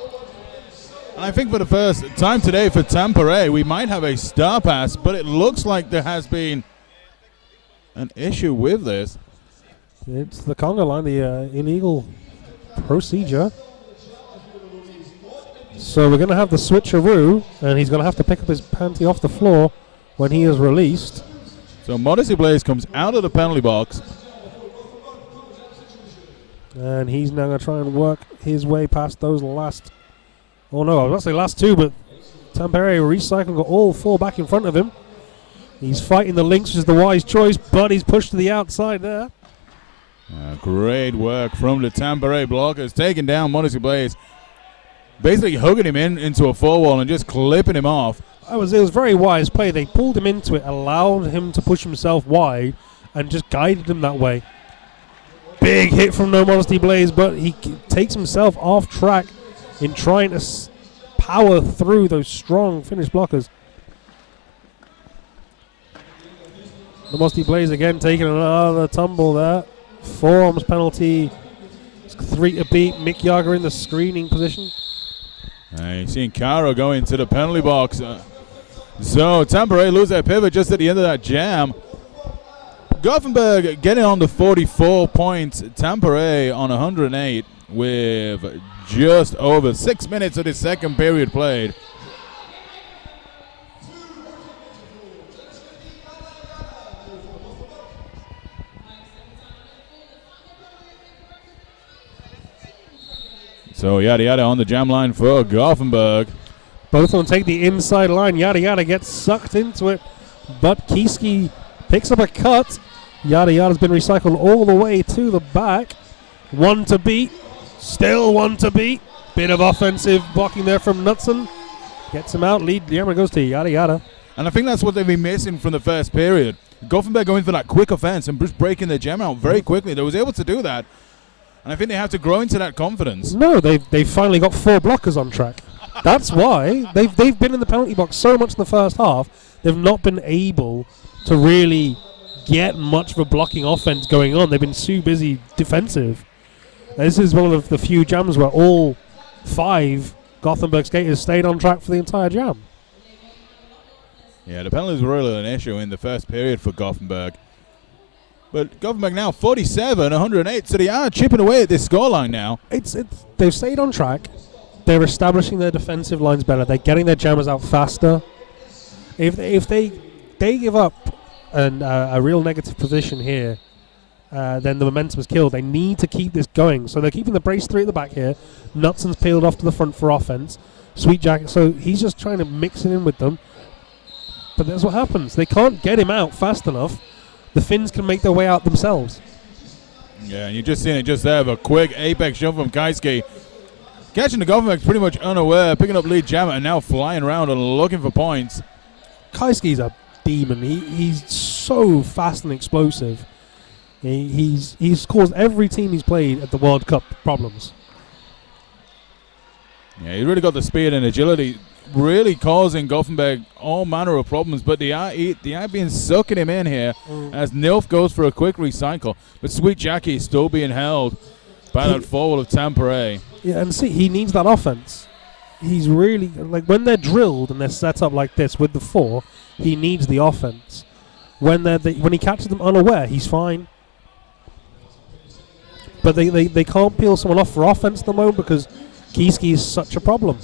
And I think for the first time today for Tampere, we might have a star pass, but it looks like there has been an issue with this. It's the conga line, the illegal procedure. So we're going to have the switcheroo, and he's going to have to pick up his panty off the floor when he is released. So Modesty Blaze comes out of the penalty box. And he's now going to try and work his way past those last... Oh no, I was about to say last 2, but Tampere recycling got all 4 back in front of him. He's fighting the links, which is the wise choice, but he's pushed to the outside there. Great work from the Tampere blockers, taking down Modesty Blaze. Basically hugging him into a 4-wall and just clipping him off. It was very wise play. They pulled him into it, allowed him to push himself wide, and just guided him that way. Big hit from No Modesty Blaze, but he takes himself off track in trying to power through those strong Finnish blockers. No Modesty Blaze again taking another tumble there. Forearms penalty. 3 to beat. Mick Jagger in the screening position. You're seeing Caro go into the penalty box. So Tampere lose their pivot just at the end of that jam. Gothenburg getting on to 44 points. Tampere on 108 with just over 6 minutes of the second period played. So Yada Yada on the jam line for Gothenburg. Both of them take the inside line. Yada Yada gets sucked into it, but Kieski picks up a cut. Yada Yada's been recycled all the way to the back. 1 to beat. Still 1 to beat. Bit of offensive blocking there from Knutson. Gets him out. Lead jammer goes to Yada Yada. And I think that's what they've been missing from the first period. Gothenburg going for that quick offense and just breaking their jam out very quickly. They was able to do that. And I think they have to grow into that confidence. No, they've finally got 4 blockers on track. That's why they've been in the penalty box so much in the first half. They've not been able to really get much of a blocking offense going on. They've been too busy defensive. This is one of the few jams where all 5 Gothenburg skaters stayed on track for the entire jam. Yeah, the penalties were really an issue in the first period for Gothenburg. But Gothenburg now 47, 108, so they are chipping away at this scoreline now. They've stayed on track. They're establishing their defensive lines better. They're getting their jammers out faster. If they give up a real negative position here, then the momentum is killed. They need to keep this going. So they're keeping the brace 3 at the back here. Knutson's peeled off to the front for offense. Sweet Jacket, so he's just trying to mix it in with them. But that's what happens. They can't get him out fast enough. The Finns can make their way out themselves. Yeah, and you're just seeing it just there, a quick apex shove from Kaiski. Catching the Gothenburg pretty much unaware, picking up lead jammer and now flying around and looking for points. Kaiski's a demon. He's so fast and explosive. He's caused every team he's played at the World Cup problems. Yeah, he really got the speed and agility, really causing Gothenburg all manner of problems. But they are being sucking him in here as Nilf goes for a quick recycle. But Sweet Jackie is still being held by that forward of Tampere. Yeah, and see, he needs that offense. He's really, like, when they're drilled and they're set up like this with the 4, he needs the offense. When he catches them unaware, he's fine. But they can't peel someone off for offense at the moment because Kieski is such a problem.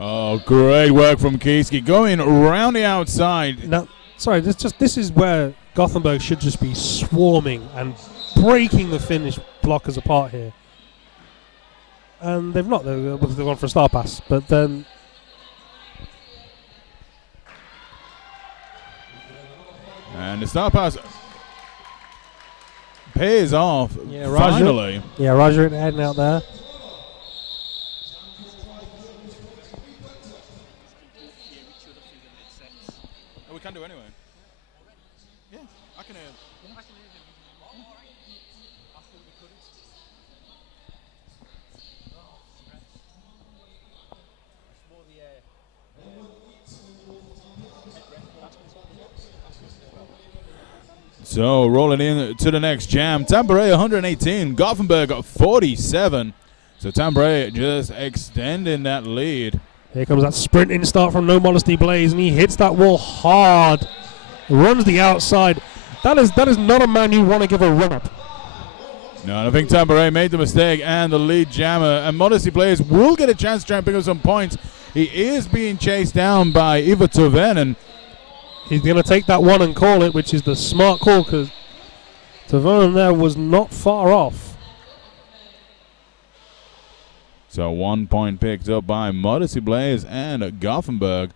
Oh, great work from Kieski, going around the outside. Now, sorry, this is where Gothenburg should just be swarming and breaking the Finnish blockers apart here. And they've not. They've gone for a star pass, but then. And the star pass pays off, Yeah, finally. Yeah, Roger heading out there. Oh, we can do anyway. Yeah, I can hear. So rolling in to the next jam, Tampere 118, Gothenburg 47. So Tampere just extending that lead. Here comes that sprinting start from No Modesty Blaze, and he hits that wall hard. Runs the outside. That is not a man you want to give a run up. No, and I think Tampere made the mistake, and the lead jammer and Modesty Blaze will get a chance to try and pick up some points. He is being chased down by Ivar Tuven, he's going to take that one and call it, which is the smart call because Tuven there was not far off. So 1 point picked up by Modesty Blaze and Gothenburg.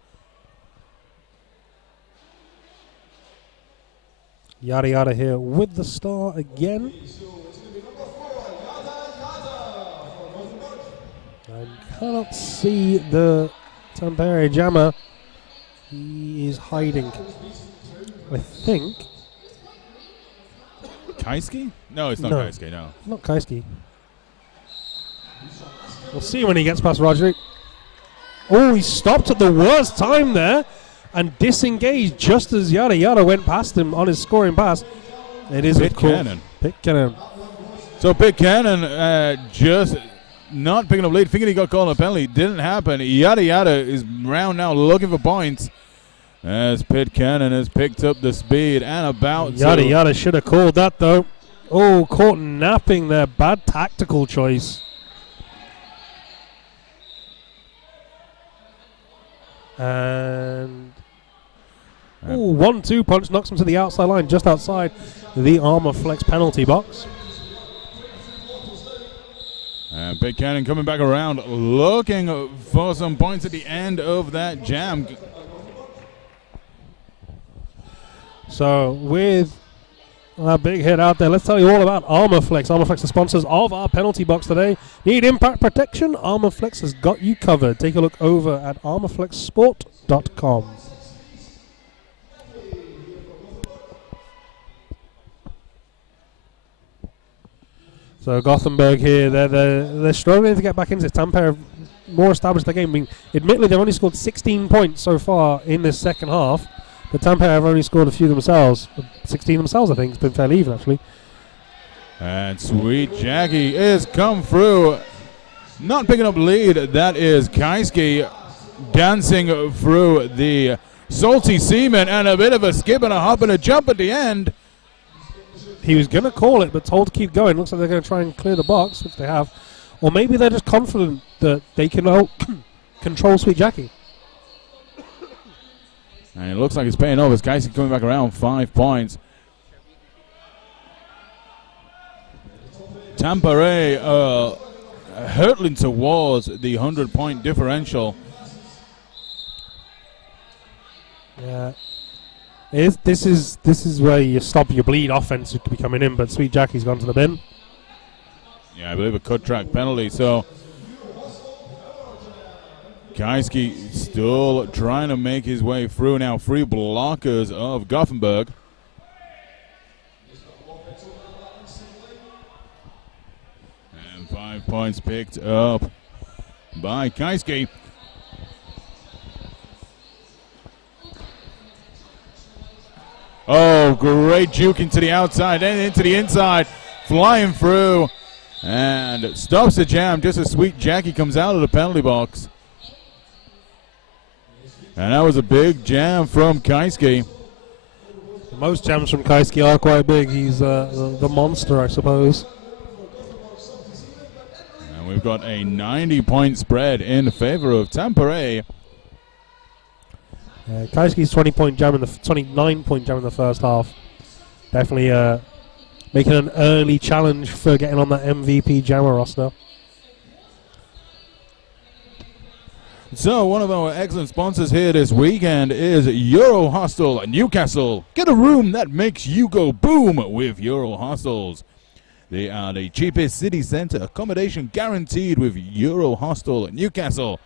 Yada yada here with the star again. I cannot see the Tampere jammer. He is hiding. I think. Kaiski? No, it's not No. Kaiski, no. Not Kaiski. We'll see when he gets past Roderick. Oh, he stopped at the worst time there and disengaged just as Yada Yada went past him on his scoring pass. It is Pit Cannon. Pit Cannon. So Pit Cannon just not picking up lead, thinking he got called a penalty. Didn't happen. Yada Yada is round now looking for points as Pit Cannon has picked up the speed and about Yada to. Yada should have called that though. Oh, caught napping there. Bad tactical choice. And 1-2 punch knocks him to the outside line, just outside the Armor Flex penalty box. And Pit Cannon coming back around, looking for some points at the end of that jam. So with a big hit out there, let's tell you all about Armor Flex. Armor Flex, the sponsors of our penalty box today. Need impact protection? Armor Flex has got you covered. Take a look over at armorflexsport.com. So Gothenburg here, they're struggling to get back into this. Tampere have more established their game. I mean, admittedly, they've only scored 16 points so far in this second half. But Tampere have only scored a few themselves. 16 themselves, I think. It's been fairly even, actually. And Sweet Jackie is come through. Not picking up lead. That is Kaiski dancing through the salty seaman and a bit of a skip and a hop and a jump at the end. He was going to call it, but told to keep going. Looks like they're going to try and clear the box, which they have. Or maybe they're just confident that they can control Sweet Jackie. And it looks like it's paying off as Kaiski coming back around 5 points. Tampere hurtling towards the 100-point differential. Yeah. This is where you stop your bleed offense could be coming in, but Sweet Jackie's gone to the bin. Yeah, I believe a cut track penalty. So Kaiski still trying to make his way through now. 3 blockers of Gothenburg. 5 points picked up by Kaiski. Oh, great juke into the outside and into the inside. Flying through and stops the jam just as Sweet Jackie comes out of the penalty box. And that was a big jam from Kaiski. Most jams from Kaiski are quite big. He's the monster, I suppose. And we've got a 90-point spread in favor of Tampere. Kaiski's 29-point jam in the first half. Definitely making an early challenge for getting on that MVP jammer roster. So one of our excellent sponsors here this weekend is Euro Hostel Newcastle. Get a room that makes you go boom with Euro Hostels. They are the cheapest city centre accommodation guaranteed with Euro Hostel Newcastle.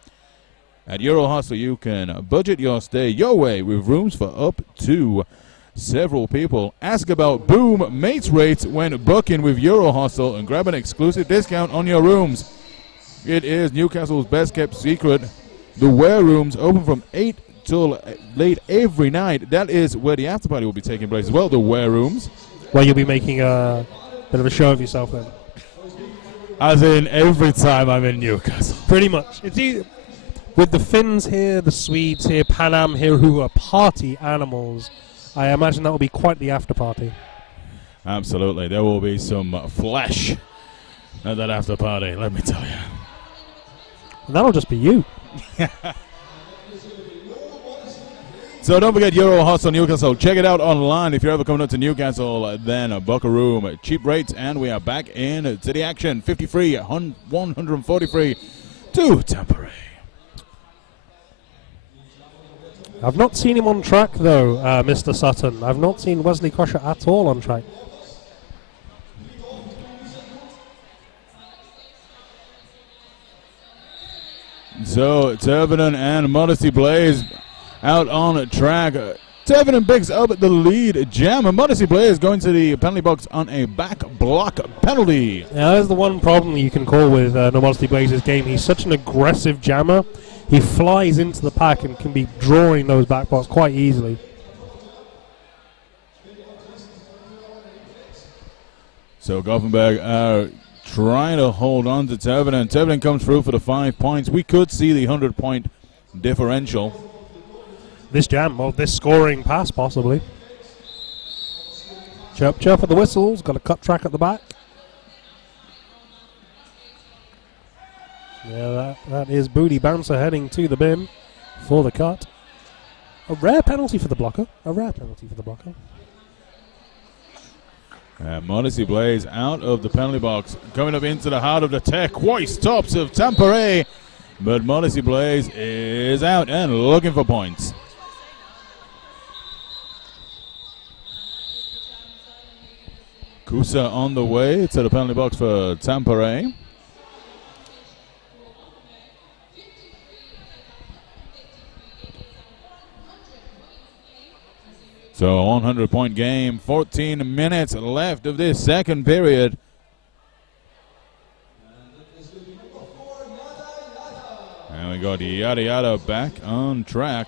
At Euro Hostel you can budget your stay your way with rooms for up to several people. Ask about boom mates rates when booking with Euro Hostel and grab an exclusive discount on your rooms. It is Newcastle's best kept secret. The Ware Rooms open from 8 till late every night. That is where the after party will be taking place as well, the Ware Rooms. Where you'll be making a bit of a show of yourself then. As in every time I'm in Newcastle. Pretty much. It's with the Finns here, the Swedes here, Pan Am here, who are party animals, I imagine that will be quite the after party. Absolutely. There will be some flesh at that after party, let me tell you. And that'll just be you. So don't forget Euro Hostel Newcastle. Check it out online if you're ever coming up to Newcastle. Then book a room, cheap rates, and we are back into the action. 53, 143 to Tampere. I've not seen him on track though, Mr. Sutton. I've not seen Wesley Crusher at all on track. So Tervinen and Modesty Blaze out on track. Tervinen picks up the lead jam, and Modesty Blaze going to the penalty box on a back block penalty. Yeah, that's the one problem you can call with No Modesty Blaze's game. He's such an aggressive jammer. He flies into the pack and can be drawing those back blocks quite easily. So Gothenburg are trying to hold on to Tervinen. Tervinen comes through for the 5 points. We could see the 100-point differential. This jam, well, this scoring pass possibly. Chirp, chirp at the whistles. Got a cut track at the back. Yeah, that is Booty Bouncer heading to the bin for the cut. A rare penalty for the blocker. A rare penalty for the blocker. Modesty Blaze out of the penalty box, coming up into the heart of the turquoise tops of Tampere. But Modesty Blaze is out and looking for points. Kusa on the way to the penalty box for Tampere. So a 100-point game, 14 minutes left of this second period. And we got Yada Yada back on track.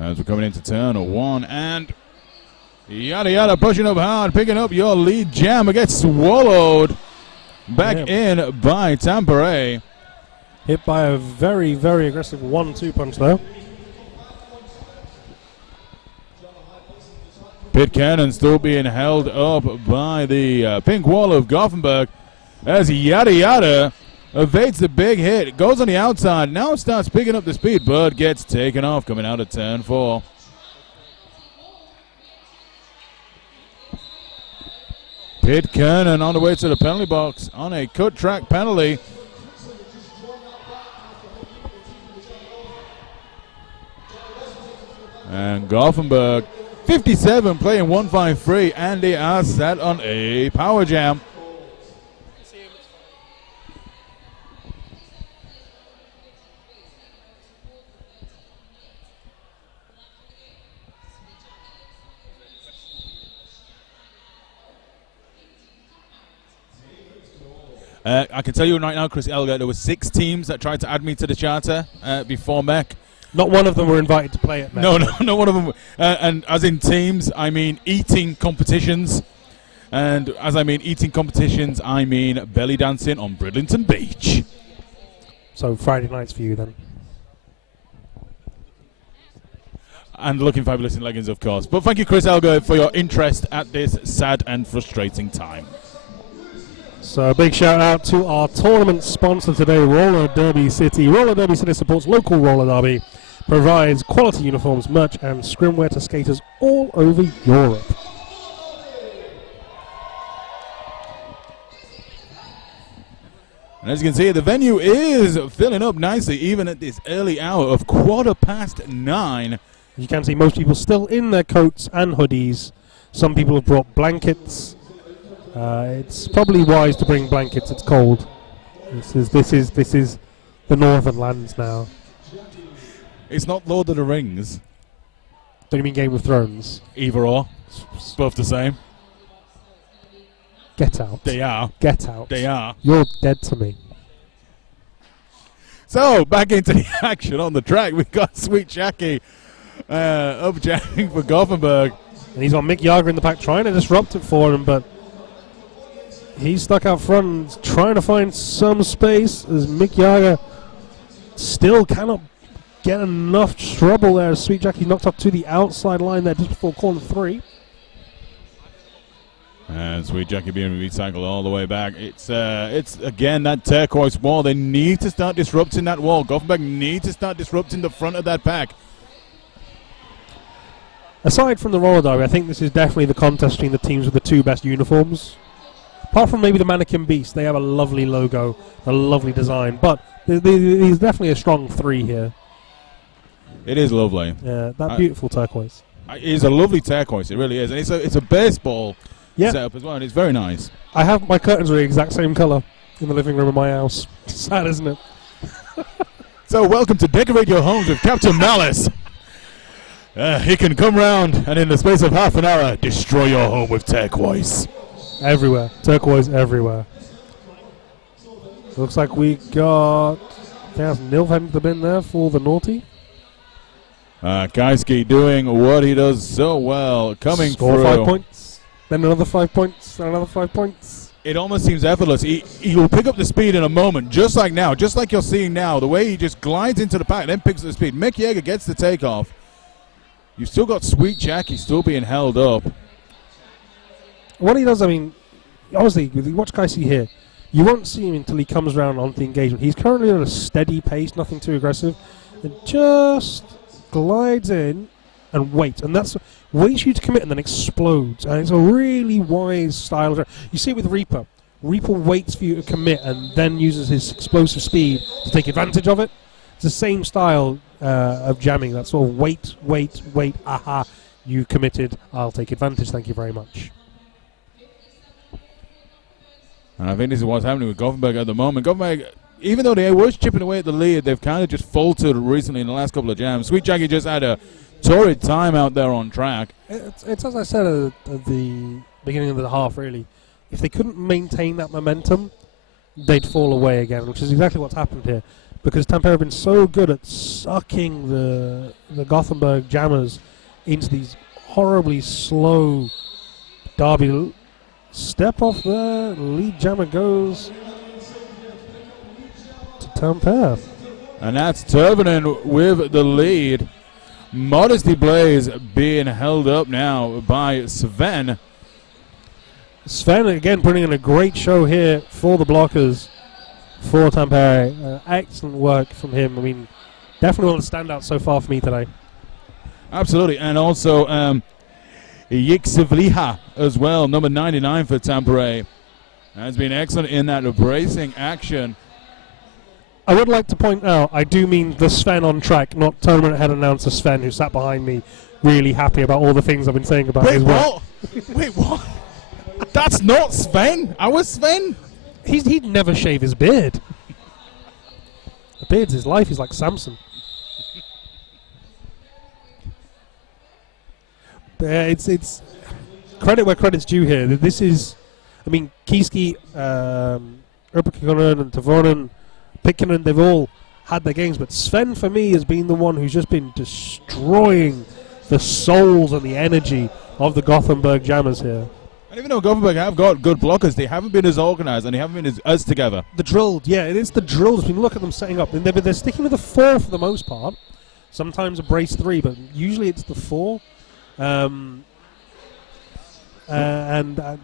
As we're coming into turn one, and Yada Yada pushing up hard, picking up your lead jam. It gets swallowed back in by Tampere. Hit by a very, very aggressive 1-2 punch though. Pit Cannon still being held up by the pink wall of Gothenburg as Yada Yada evades the big hit, goes on the outside, now starts picking up the speed, but gets taken off coming out of turn 4. Pit Cannon on the way to the penalty box on a cut track penalty. And Gothenburg 57 playing 153, and they are set on a power jam. I can tell you right now, Chris Elgar, there were 6 teams that tried to add me to the charter before Mech. Not one of them were invited to play at Mech. No, not one of them. And as in teams, I mean eating competitions. And as I mean eating competitions, I mean belly dancing on Bridlington Beach. So Friday nights for you then. And looking fabulous in leggings, of course. But thank you, Chris Elgar, for your interest at this sad and frustrating time. So a big shout out to our tournament sponsor today, Roller Derby City. Roller Derby City supports local roller derby, provides quality uniforms, merch and scrimwear to skaters all over Europe. And as you can see, the venue is filling up nicely, even at this early hour of 9:15. You can see most people still in their coats and hoodies. Some people have brought blankets. It's probably wise to bring blankets. It's cold. This is the northern lands now. It's not Lord of the Rings. Don't you mean Game of Thrones? Either or. It's both the same. Get out. They are. Get out. They are. You're dead to me. So, back into the action on the track. We've got Sweet Jackie up jamming for Gothenburg. And he's got Mick Jager in the pack trying to disrupt it for him, but he's stuck out front and trying to find some space as Mick Jager still cannot get enough trouble there. Sweet Jackie knocked up to the outside line there just before corner 3. And Sweet Jackie being recycled all the way back. It's again that turquoise wall. They need to start disrupting that wall. Gothenburg need to start disrupting the front of that pack. Aside from the roller derby, I think this is definitely the contest between the teams with the 2 best uniforms. Apart from maybe the Mannequin Beast, they have a lovely logo, a lovely design, but there's definitely a strong 3 here. It is lovely. Yeah, that beautiful turquoise. It is a lovely turquoise. It really is, and it's a baseball setup as well, and it's very nice. I have my curtains are the exact same colour in the living room of my house. Sad, isn't it? So welcome to Decorate Your Homes with Captain Malice. He can come round and in the space of half an hour destroy your home with turquoise. Everywhere. Turquoise everywhere. Looks like we got Nilv into the bin there for the naughty. Kaiski doing what he does so well, coming Score through. 5 points, then another 5 points, then another 5 points. It almost seems effortless. He will pick up the speed in a moment, just like now, just like you're seeing now. The way he just glides into the pack, then picks up the speed. Mick Jager gets the takeoff. You've still got Sweet Jackie still being held up. What he does, I mean, honestly, watch Kaiski here. You won't see him until he comes around onto the engagement. He's currently at a steady pace, nothing too aggressive, and just glides in and waits. And that's waits you to commit and then explodes. And it's a really wise style. You see it with Reaper. Reaper waits for you to commit and then uses his explosive speed to take advantage of it. It's the same style of jamming. That sort of wait, aha, you committed, I'll take advantage, thank you very much. And I think this is what's happening with Gothenburg at the moment. Gothenburg, even though they were chipping away at the lead, they've kind of just faltered recently in the last couple of jams. Sweet Jackie just had a torrid time out there on track. It's as I said at the beginning of the half, really. If they couldn't maintain that momentum, they'd fall away again, which is exactly what's happened here. Because Tampere have been so good at sucking the Gothenburg jammers into these horribly slow derby. Step off there, lead jammer goes to Tampere. And that's Turvinen with the lead. Modesty Blaze being held up now by Sven. Sven again putting in a great show here for the blockers for Tampere. Excellent work from him. I mean, definitely one of the standouts so far for me today. Absolutely. And also Yiksivliha as well, number 99 for Tampere. Has been excellent in that bracing action. I would like to point out, I do mean the Sven on track, not tournament head announcer Sven, who sat behind me, really happy about all the things I've been saying about his work. Wait, what? That's not Sven. Our Sven? He'd never shave his beard. The beard's his life. He's like Samson. It's credit where credit's due here. This is, I mean, Kieski Urbakunen and Tavonen, Pikkonen, they've all had their games, but Sven for me has been the one who's just been destroying the souls and the energy of the Gothenburg Jammers here. And even though Gothenburg have got good blockers, they haven't been as organised and they haven't been as together. The drilled, yeah, it is the drills. When you look at them setting up, they're sticking with the 4 for the most part. Sometimes a brace 3, but usually it's the 4. And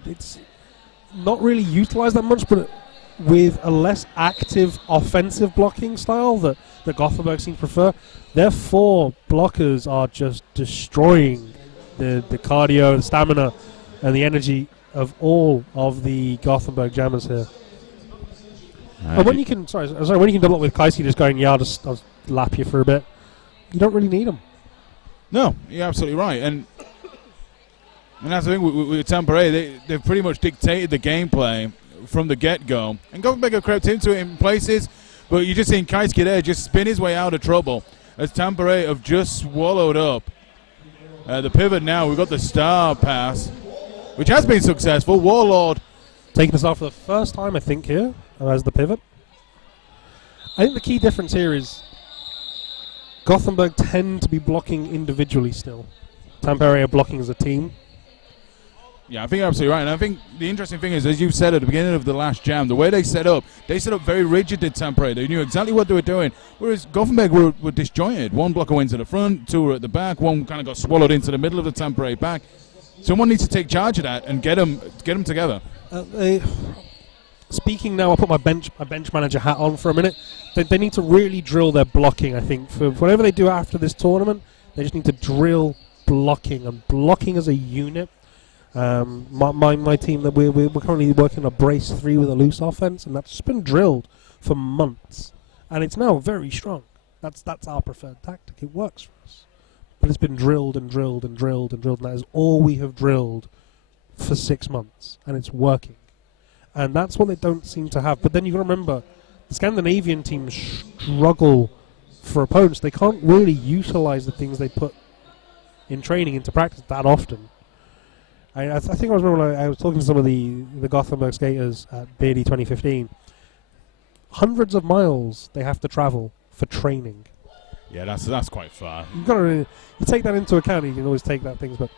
it's not really utilised that much, but with a less active offensive blocking style that Gothenburg seems to prefer, their 4 blockers are just destroying the cardio, the stamina, and the energy of all of the Gothenburg Jammers here. And when you can, when you can double up with Kaisi just going, yeah, I'll lap you for a bit, you don't really need them. No, you're absolutely right. And that's the thing with Tampere, they've pretty much dictated the gameplay from the get-go. And Gothenburg have crept into it in places, but you're just seeing Kaisuke there just spin his way out of trouble as Tampere have just swallowed up the pivot now. We've got the star pass, which has been successful. Warlord taking us off for the first time, I think, here as the pivot. I think the key difference here is Gothenburg tend to be blocking individually still. Tampere are blocking as a team. Yeah, I think you're absolutely right. And I think the interesting thing is, as you said at the beginning of the last jam, the way they set up very rigid at Tampere. They knew exactly what they were doing, whereas Gothenburg were disjointed. One blocker went to the front, 2 were at the back, one kind of got swallowed into the middle of the Tampere back. Someone needs to take charge of that and get them together. Speaking now, I'll put my bench manager hat on for a minute. They need to really drill their blocking, I think. For whatever they do after this tournament, they just need to drill blocking, and blocking as a unit. My team, that we're currently working on a brace 3 with a loose offense, and that's just been drilled for months, and it's now very strong. That's our preferred tactic. It works for us, but it's been drilled and drilled and drilled and drilled, and that is all we have drilled for 6 months, and it's working. And that's what they don't seem to have. But then you've got to remember, the Scandinavian teams struggle for opponents. They can't really utilize the things they put in training into practice that often. I think I remember when I was talking to some of the Gothenburg skaters at Beardy 2015. Hundreds of miles they have to travel for training. Yeah, that's quite far. You've got to you take that into account. You can always take that things, but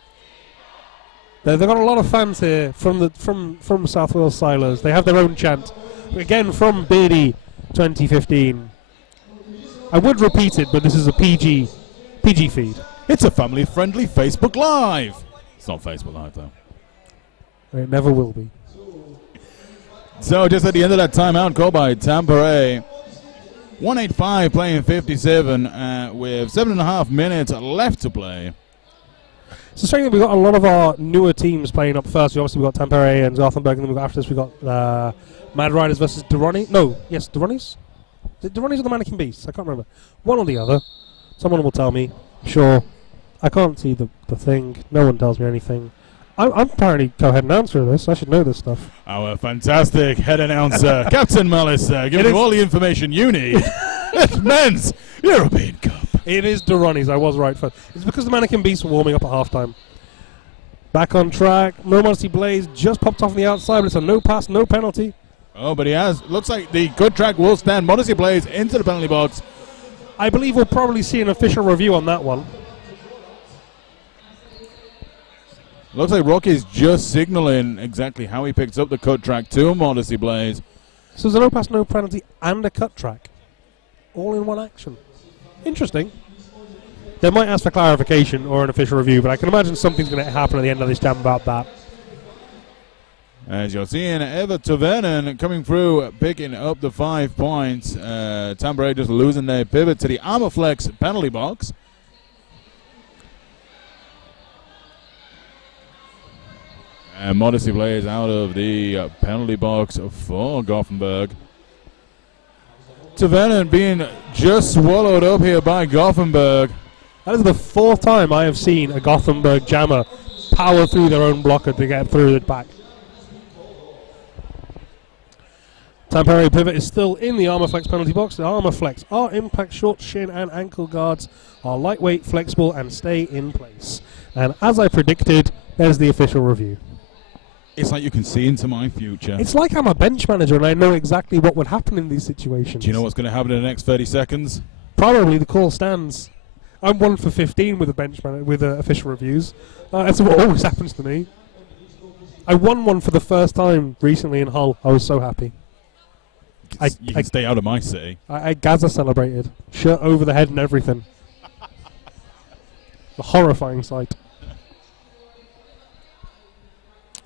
they've got a lot of fans here from South Wales Silos. They have their own chant. Again, from Beardy 2015. I would repeat it, but this is a PG feed. It's a family-friendly Facebook Live. It's not Facebook Live, though. It never will be. So, just at the end of that timeout call by Tampere, 185 playing 57 with 7.5 minutes left to play. It's strange that we've got a lot of our newer teams playing up first. We've got Tampere and Gothenburg, and then after this we've got Mad Riders versus Durrani. No, yes, Durranis? Is it Durranis or the Mannequin Beasts? I can't remember. One or the other. Someone will tell me. I'm sure. I can't see the thing. No one tells me anything. I'm apparently go ahead and answer this. I should know this stuff. Our fantastic head announcer, Captain Malice, giving you all the information you need. It's men's European Cup. It is Durrani's. I was right first. It's because the Mannequin Beasts were warming up at halftime. Back on track. No Modesty Blaze just popped off on the outside, but it's a no pass, no penalty. Oh, but he has. Looks like the good track will stand. Modesty Blaze into the penalty box. I believe we'll probably see an official review on that one. Looks like Rocky's just signaling exactly how he picks up the cut track to Modesty Blaze. So there's a no pass, no penalty, and a cut track. All in one action. Interesting. They might ask for clarification or an official review, but I can imagine something's going to happen at the end of this jam about that. As you're seeing, Eva Tavernen coming through, picking up the 5 points. Tampere just losing their pivot to the Armorflex penalty box. And Modesty Blaze out of the penalty box for Gothenburg. Tavernen being just swallowed up here by Gothenburg. That is the 4th time I have seen a Gothenburg jammer power through their own blocker to get through the back. Tampere pivot is still in the Armorflex penalty box. The Armorflex are impact short shin and ankle guards, are lightweight, flexible, and stay in place. And as I predicted, there's the official review. It's like you can see into my future. It's like I'm a bench manager and I know exactly what would happen in these situations. Do you know what's going to happen in the next 30 seconds? Probably the call stands. I'm 1 for 15 with a bench with official reviews. That's what always happens to me. I won one for the first time recently in Hull. I was so happy. You can stay out of my city. I Gaza celebrated. Shirt over the head and everything. A horrifying sight.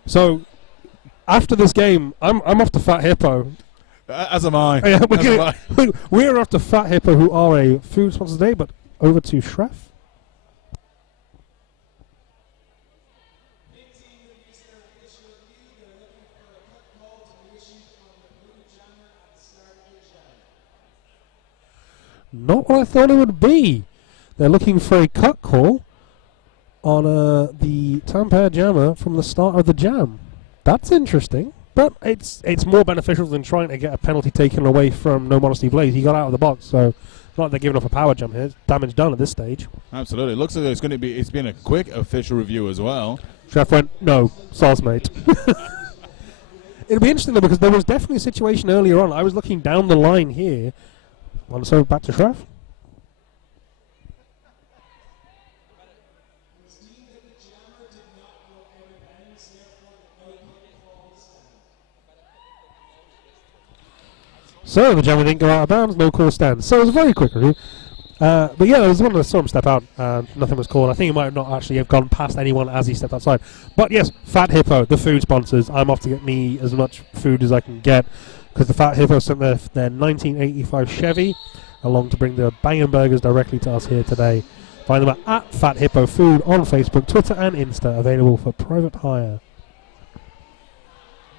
So, after this game, I'm off to Fat Hippo. As am I. We're off to Fat Hippo, who are a food sponsor today, but over to Shref. Not what I thought it would be. They're looking for a cut call on the Tampere jammer from the start of the jam. That's interesting, but it's more beneficial than trying to get a penalty taken away from No Modesty Blaze. He got out of the box, so it's not like they're giving up a power jam here. It's damage done at this stage. Absolutely. It looks like it's been a quick official review as well. Chef went, no, sauce mate. It'll be interesting though, because there was definitely a situation earlier on. I was looking down the line here. So back to Shref. So the jammer didn't go out of bounds, no call stands. So it was a very quick review. But yeah, there was one that saw him step out. Nothing was called. I think he might have not actually have gone past anyone as he stepped outside. But yes, Fat Hippo, the food sponsors. I'm off to get me as much food as I can get, because the Fat Hippo sent their 1985 Chevy along to bring the banging burgers directly to us here today. Find them at Fat Hippo Food on Facebook, Twitter and Insta, available for private hire.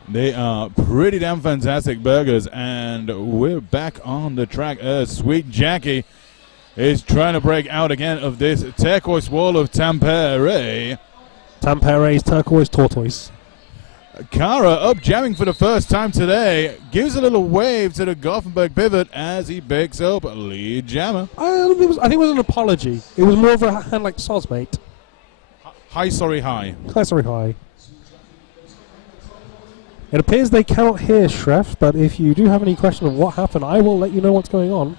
They are pretty damn fantastic burgers, and we're back on the track. Sweet Jackie is trying to break out again of this turquoise wall of Tampere. Tampere's turquoise tortoise. Kara up jamming for the first time today, gives a little wave to the Gothenburg pivot as he picks up lead jammer. I think it was an apology. It was more of a hand like sauce mate. Hi, sorry, hi. Hi, sorry, hi. It appears they cannot hear Shref, but if you do have any question of what happened, I will let you know what's going on.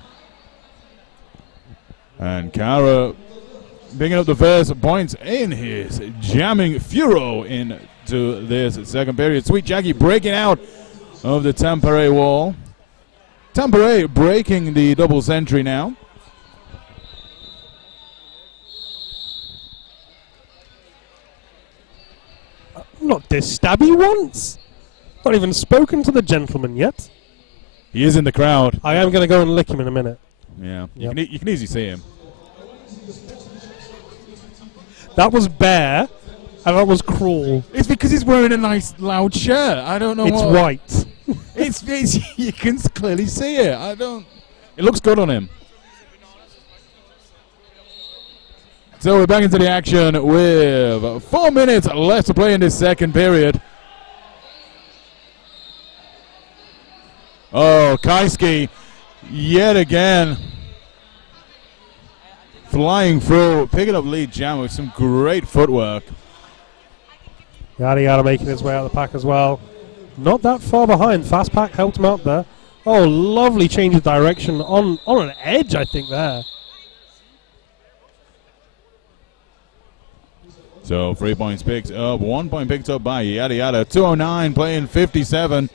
And Kara picking up the first points in his jamming furrow into this second period. Sweet Jackie breaking out of the Tampere wall. Tampere breaking the double century now. Not this stabby once. Not even spoken to the gentleman yet. He is in the crowd. I am going to go and lick him in a minute. Yeah, Yep. you can easily see him. That was bare, and that was cruel. It's because he's wearing a nice loud shirt. I don't know. It's white. It's you can clearly see it. It looks good on him. So we're back into the action with 4 minutes left to play in this second period. Oh, Kaiski yet again flying through, picking up lead jam with some great footwork. Yada Yada making his way out of the pack as well. Not that far behind. Fast pack helped him out there. Oh, lovely change of direction on an edge, I think, there. So 3 points picked up, 1 point picked up by Yada Yada. 209 playing 57.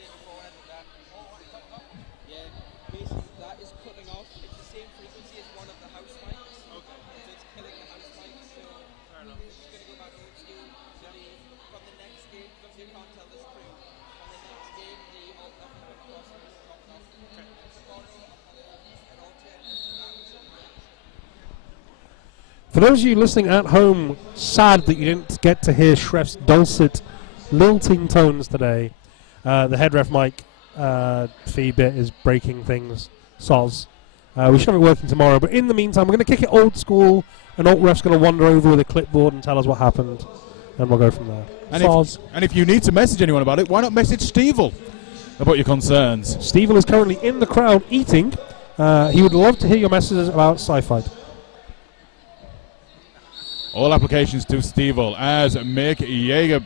For those of you listening at home, sad that you didn't get to hear Shref's dulcet, lilting tones today. The head ref mic feed bit is breaking things. Soz. We should have it working tomorrow, but in the meantime, we're going to kick it old school. An alt ref's going to wander over with a clipboard and tell us what happened, and we'll go from there. And if you need to message anyone about it, why not message Stevel about your concerns? Stevel is currently in the crowd eating. He would love to hear your messages about sci-fi. All applications to Stevel as Mick Yeager.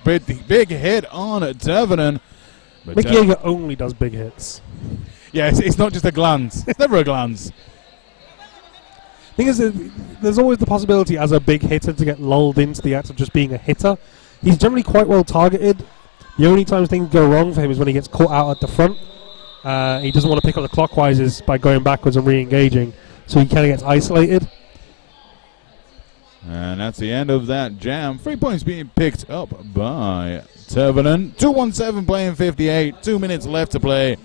Big hit on Devenon. Mick Yeager only does big hits. Yeah, it's not just a glance. It's never a glance. Thing is, there's always the possibility as a big hitter to get lulled into the act of just being a hitter. He's generally quite well targeted. The only times things go wrong for him is when he gets caught out at the front. He doesn't want to pick up the clockwises by going backwards and re-engaging, so he kind of gets isolated. And that's the end of that jam. 3 points being picked up by Devenon. 2:17 playing 58. 2 minutes left to play.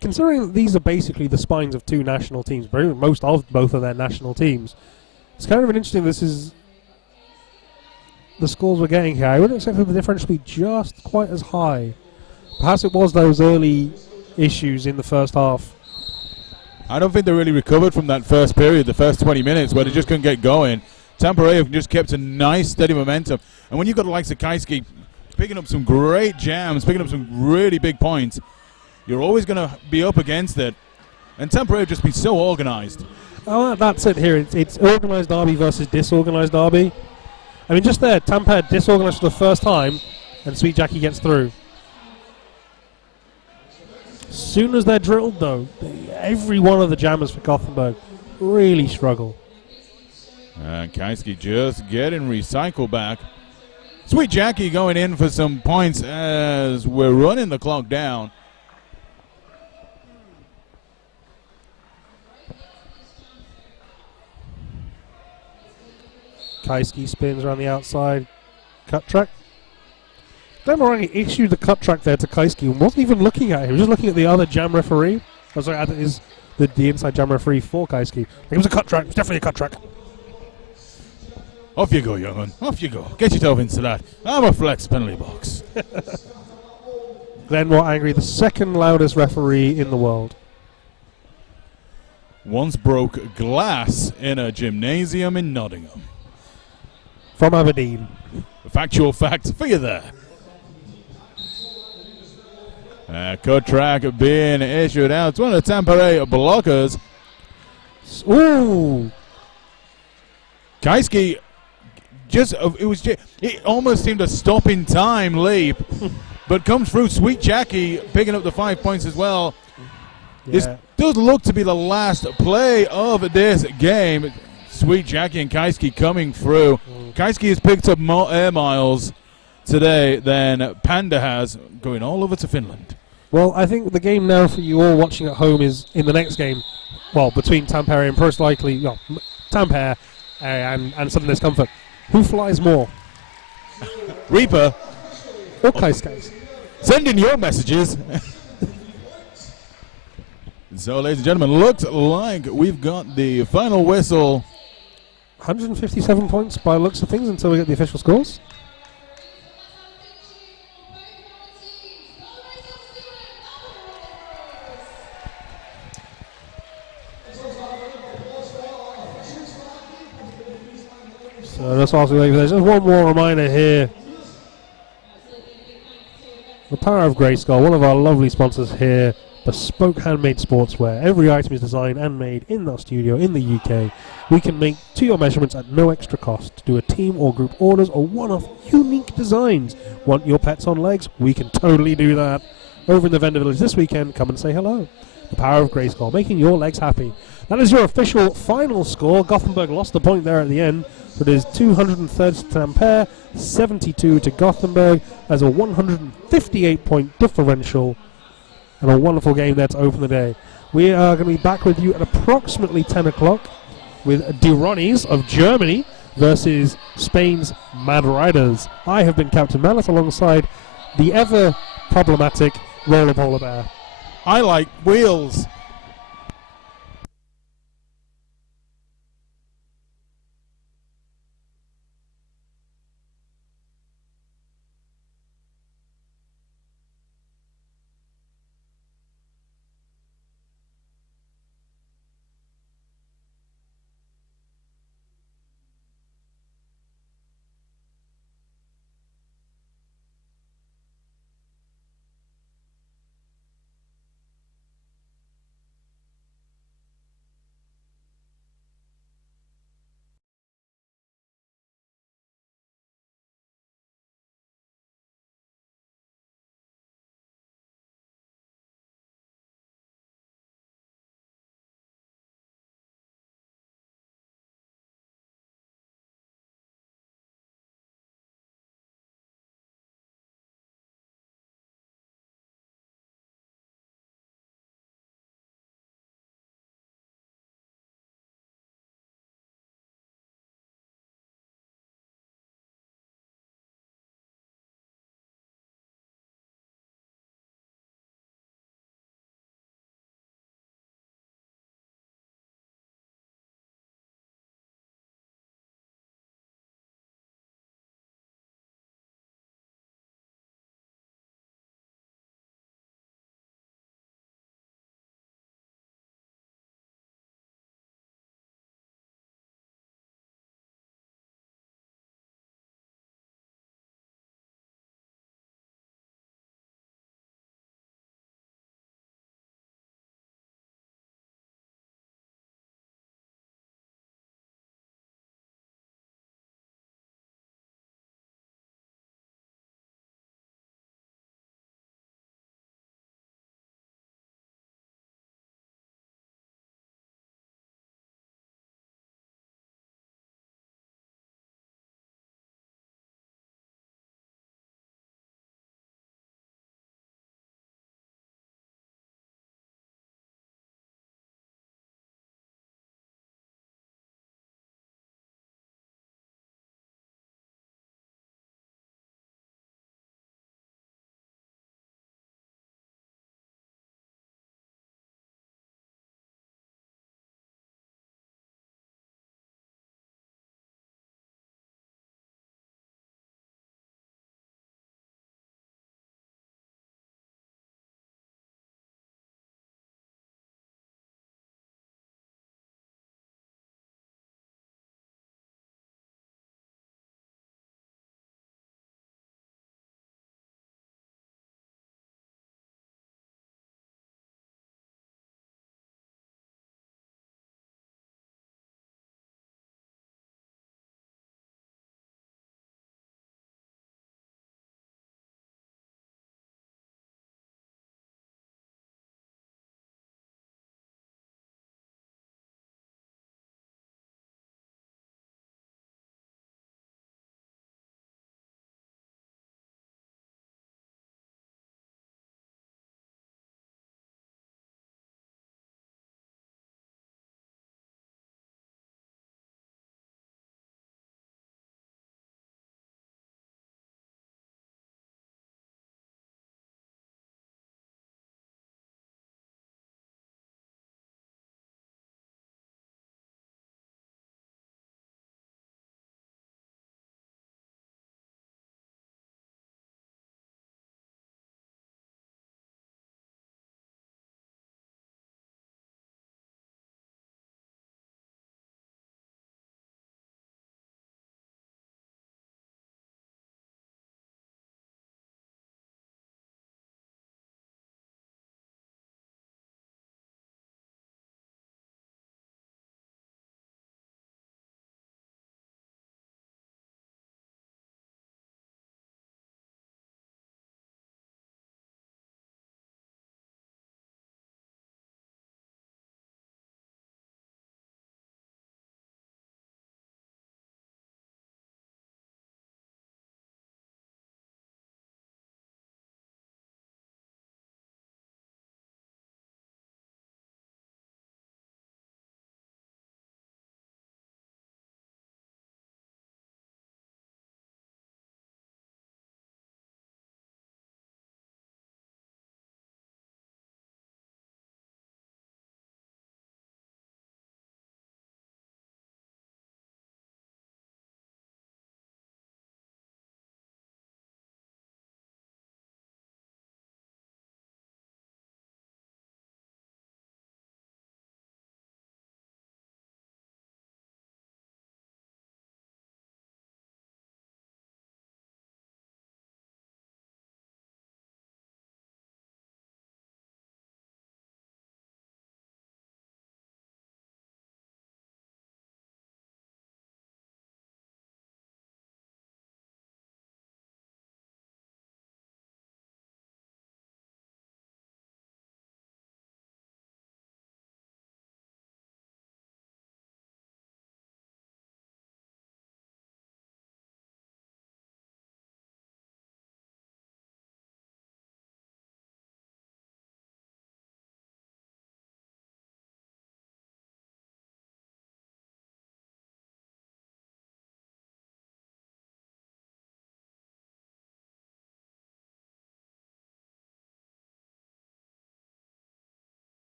Considering that these are basically the spines of two national teams, most of both of their national teams, it's kind of an interesting. This is the scores we're getting here. I wouldn't expect the differential to be just quite as high. Perhaps it was those early issues in the first half. I don't think they really recovered from that first period, the first 20 minutes, where they just couldn't get going. Tampere have just kept a nice, steady momentum. And when you've got the likes of Kaisuke picking up some great jams, picking up some really big points, you're always going to be up against it. And Tampere have just been so organised. Oh, that's it here. It's organised derby versus disorganised derby. I mean, just there, Tampere disorganised for the first time, and Sweet Jackie gets through. As soon as they're drilled, though, every one of the jammers for Gothenburg really struggle. And Kaisuke just getting recycled back. Sweet Jackie going in for some points as we're running the clock down. Kaisuke spins around the outside. Cut track. Glenmorangi issued the cut track there to Kaisuke and wasn't even looking at him. He was just looking at the other jam referee. Oh, sorry, the inside jam referee for Kaisuke. It was a cut track. It was definitely a cut track. Off you go, young one. Off you go. Get yourself into that. I'm a flex penalty box. Glenmore angry, the second loudest referee in the world. Once broke glass in a gymnasium in Nottingham. From Aberdeen. A factual fact for you there. Cut track being issued out. It's one of the Tampere blockers. Ooh. Kaisuke it almost seemed a stop in time leap, but comes through. Sweet Jackie picking up the 5 points as well. Yeah. This does look to be the last play of this game. Sweet Jackie and Kaisuke coming through. Kaisuke has picked up more air miles today than Panda has, going all over to Finland. Well, I think the game now for you all watching at home is in the next game. Well, between Tampere and most likely Tampere and Southern Discomfort. Who flies more? Reaper. Or Kaisuke? Send in your messages. So, ladies and gentlemen, looks like we've got the final whistle. 157 points by looks of things until we get the official scores. So that's also just one more reminder here. The Power of Grayskull, one of our lovely sponsors here. Bespoke handmade sportswear. Every item is designed and made in our studio in the UK. We can make to your measurements at no extra cost. Do a team or group orders or one-off unique designs. Want your pets on legs? We can totally do that. Over in the vendor village this weekend, come and say hello. The Power of Grayskull, making your legs happy. That is your official final score. Gothenburg lost a point there at the end. So it is 230 to Tampere, 72 to Gothenburg as a 158-point differential. And a wonderful game there to open the day. We are going to be back with you at approximately 10 o'clock with Ronis of Germany versus Spain's Mad Riders. I have been Captain Mallet alongside the ever problematic Roller Polar Bear. I like wheels.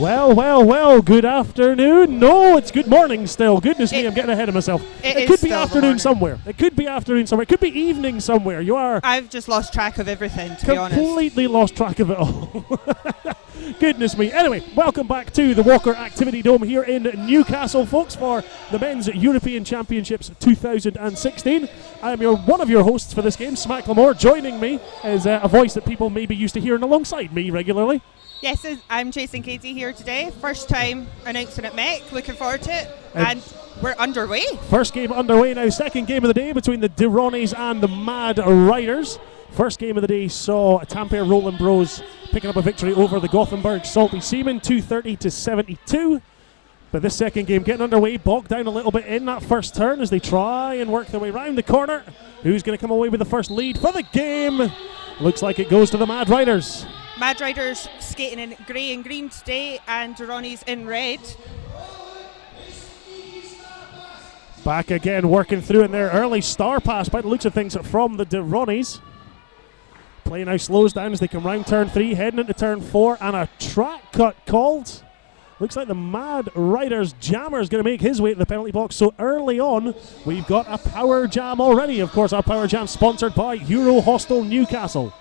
Well, good afternoon. No, it's good morning still. Goodness me, I'm getting ahead of myself. It could be afternoon somewhere. It could be afternoon somewhere. It could be evening somewhere. I've just lost track of everything, to be honest. Completely lost track of it all. Goodness me. Anyway, welcome back to the Walker Activity Dome here in Newcastle, folks, for the Men's European Championships 2016. I'm one of your hosts for this game, Smack Lamore. Joining me is a voice that people may be used to hearing alongside me regularly. Yes, I'm Jason Casey here today. First time announcing at MEC. Looking forward to it. And we're underway. First game underway now. Second game of the day between the Ronis and the Mad Riders. First game of the day saw Tampere Rolling Bros picking up a victory over the Gothenburg Salty Seamen, 230-72. But this second game getting underway, bogged down a little bit in that first turn as they try and work their way round the corner. Who's going to come away with the first lead for the game? Looks like it goes to the Mad Riders. Mad Riders skating in grey and green today, and Ronis in red. Back again, working through in their early star pass by the looks of things from the Ronis. Play now slows down as they come round turn 3, heading into turn 4, and a track cut called. Looks like the Mad Riders jammer is going to make his way to the penalty box. So early on, we've got a power jam already. Of course, our power jam sponsored by Euro Hostel Newcastle.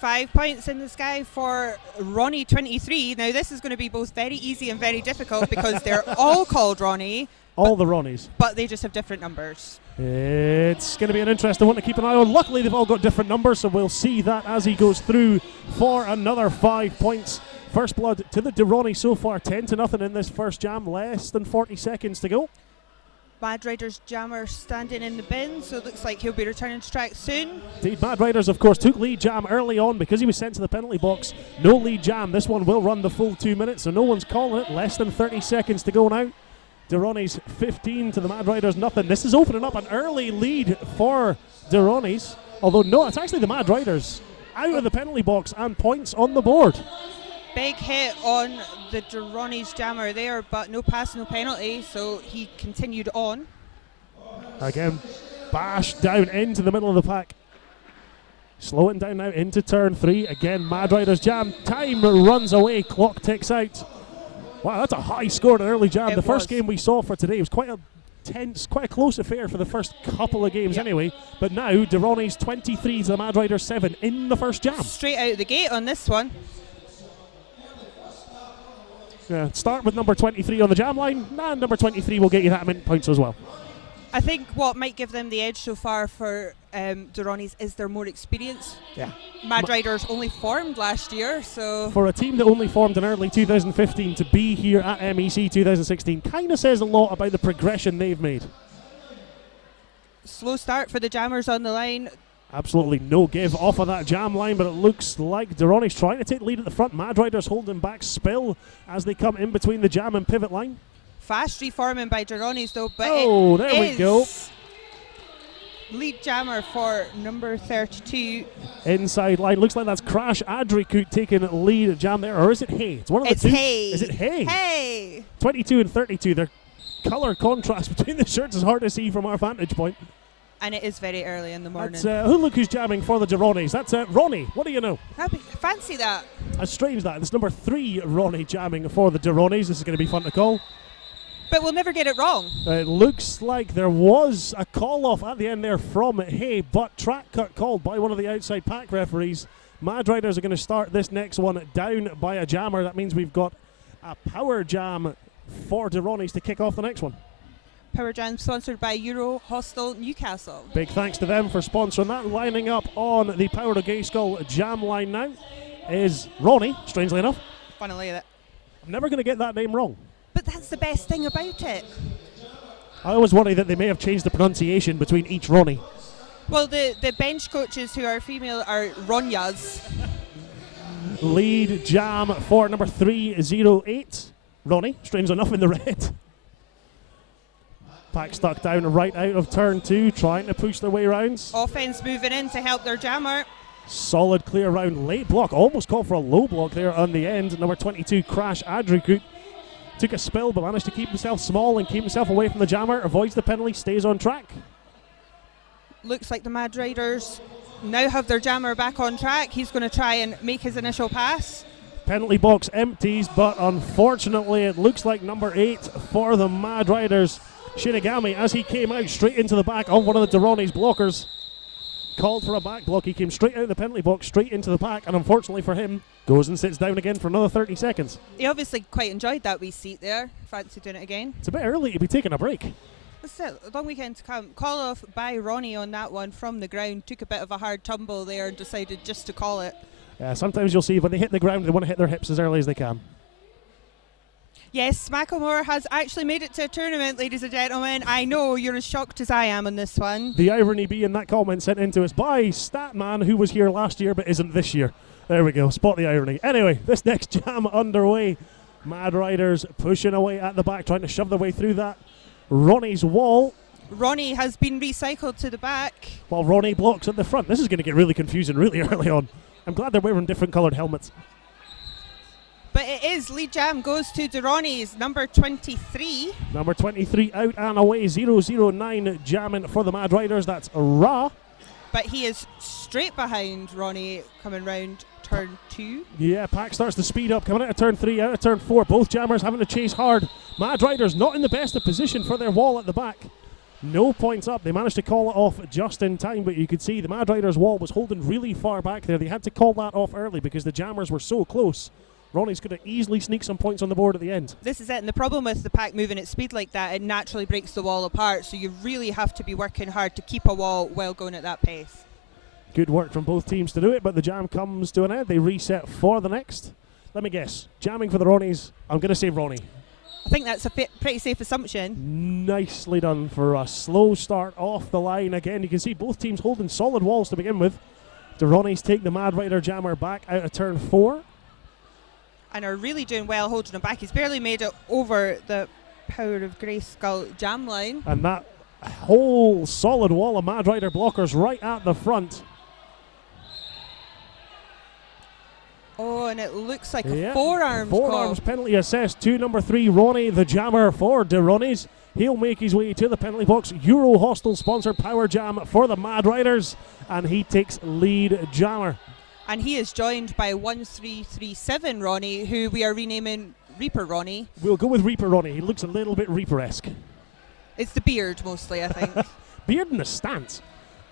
5 points in the sky for Ronnie 23. Now this is going to be both very easy and very difficult because they're all called Ronnie. All the Ronnies. But they just have different numbers. It's going to be an interesting one to keep an eye on. Luckily, they've all got different numbers, so we'll see that as he goes through for another 5 points. First blood to the Ronnie so far, 10-0 in this first jam. Less than 40 seconds to go. Mad Riders jammer standing in the bin, so it looks like he'll be returning to track soon. Indeed, Mad Riders, of course, took lead jam early on because he was sent to the penalty box. No lead jam. This one will run the full 2 minutes, so no one's calling it. Less than 30 seconds to go now. Ronnie's 15 to the Mad Riders, nothing. This is opening up an early lead for Ronnie's. Although, no, it's actually the Mad Riders out of the penalty box and points on the board. Big hit on the Ronnie's jammer there, but no pass, no penalty, so he continued on. Again, bash down into the middle of the pack. Slowing down now into turn 3. Again, Mad Riders jam. Time runs away, clock ticks out. Wow, that's a high score in an early jam. The first game we saw for today was quite a tense, quite a close affair for the first couple of games anyway. But now, Ronnie's 23 to the Mad Riders 7 in the first jam. Straight out the gate on this one. Yeah, start with number 23 on the jam line, and number 23 will get you that mint points as well. I think what might give them the edge so far for Ronnie's is their more experience. Yeah. Mad Riders only formed last year, so... For a team that only formed in early 2015 to be here at MEC 2016 kind of says a lot about the progression they've made. Slow start for the jammers on the line. Absolutely no give off of that jam line, but it looks like Ronnie's trying to take the lead at the front. Mad Riders holding back spill as they come in between the jam and pivot line. Fast reforming by Ronnie's though, but there we go. Lead jammer for number 32. Inside line, looks like that's Crash Adrikut taking lead jam there, or is it Hay? It's one of the two. Hay. Is it Hay? Hay. 22 and 32. Their colour contrast between the shirts is hard to see from our vantage point. And it is very early in the morning. That's, look who's jamming for the Ronnies. That's Ronnie. What do you know? Fancy that. That's strange that. It's number 3 Ronnie jamming for the Ronnies. This is going to be fun to call. But we'll never get it wrong. It looks like there was a call-off at the end there from Hay, but track cut called by one of the outside pack referees. Mad Riders are going to start this next one down by a jammer. That means we've got a power jam for the Ronnies to kick off the next one. Power Jam sponsored by Euro Hostel Newcastle. Big thanks to them for sponsoring that. Lining up on the Power of Gay Skull jam line now is Ronnie, strangely enough. Funnily that. I'm never going to get that name wrong. But that's the best thing about it. I always worry that they may have changed the pronunciation between each Ronnie. Well, the bench coaches who are female are Ronyas. Lead jam for number 308. Ronnie, strangely enough, in the red. Pack stuck down right out of turn 2, trying to push their way round. Offense moving in to help their jammer. Solid clear round, late block, almost called for a low block there on the end. Number 22, Crash Adrikut, took a spill but managed to keep himself small and keep himself away from the jammer, avoids the penalty, stays on track. Looks like the Mad Riders now have their jammer back on track. He's going to try and make his initial pass. Penalty box empties, but unfortunately it looks like number 8 for the Mad Riders, Shinigami, as he came out straight into the back of one of the Ronis blockers. Called for a back block. He came straight out of the penalty box, straight into the pack, and unfortunately for him, goes and sits down again for another 30 seconds. He obviously quite enjoyed that wee seat there. Fancy doing it again. It's a bit early to be taking a break. That's it. Long weekend to come. Call off by Ronnie on that one from the ground. Took a bit of a hard tumble there and decided just to call it. Sometimes you'll see when they hit the ground, they want to hit their hips as early as they can. Yes, Macklemore has actually made it to a tournament, ladies and gentlemen. I know you're as shocked as I am on this one. The irony being that comment sent into us by Statman, who was here last year but isn't this year. There we go, spot the irony. Anyway, this next jam underway. Mad Riders pushing away at the back, trying to shove their way through that Ronnie's wall. Ronnie has been recycled to the back. While Ronnie blocks at the front. This is going to get really confusing really early on. I'm glad they're wearing different coloured helmets. But it is, lead jam goes to Ronnie's number 23. Number 23 out and away, 009 jamming for the Mad Riders. That's Ra. But he is straight behind Ronnie coming round turn 2. Yeah, pack starts to speed up, coming out of turn 3, out of turn 4. Both jammers having to chase hard. Mad Riders not in the best of position for their wall at the back. No points up. They managed to call it off just in time, but you could see the Mad Riders wall was holding really far back there. They had to call that off early because the jammers were so close. Ronnie's going to easily sneak some points on the board at the end. This is it, and the problem with the pack moving at speed like that, it naturally breaks the wall apart, so you really have to be working hard to keep a wall while going at that pace. Good work from both teams to do it, but the jam comes to an end. They reset for the next. Let me guess. Jamming for the Ronnies. I'm going to say Ronnie. I think that's a pretty safe assumption. Nicely done for a slow start off the line. Again, you can see both teams holding solid walls to begin with. The Ronnies take the Mad Rider jammer back out of turn 4. And are really doing well holding him back. He's barely made it over the Power of Grayskull jam line. And that whole solid wall of Mad Rider blockers right at the front. Oh, and it looks like a forearms Forearms call. penalty assessed to number 3, Ronnie, the jammer for the Ronnies. He'll make his way to the penalty box. Euro Hostel sponsored power jam for the Mad Riders. And he takes lead jammer. And he is joined by 1337 Ronnie, who we are renaming Reaper Ronnie. We'll go with Reaper Ronnie. He looks a little bit Reaper-esque. It's the beard mostly, I think. Beard in the stance.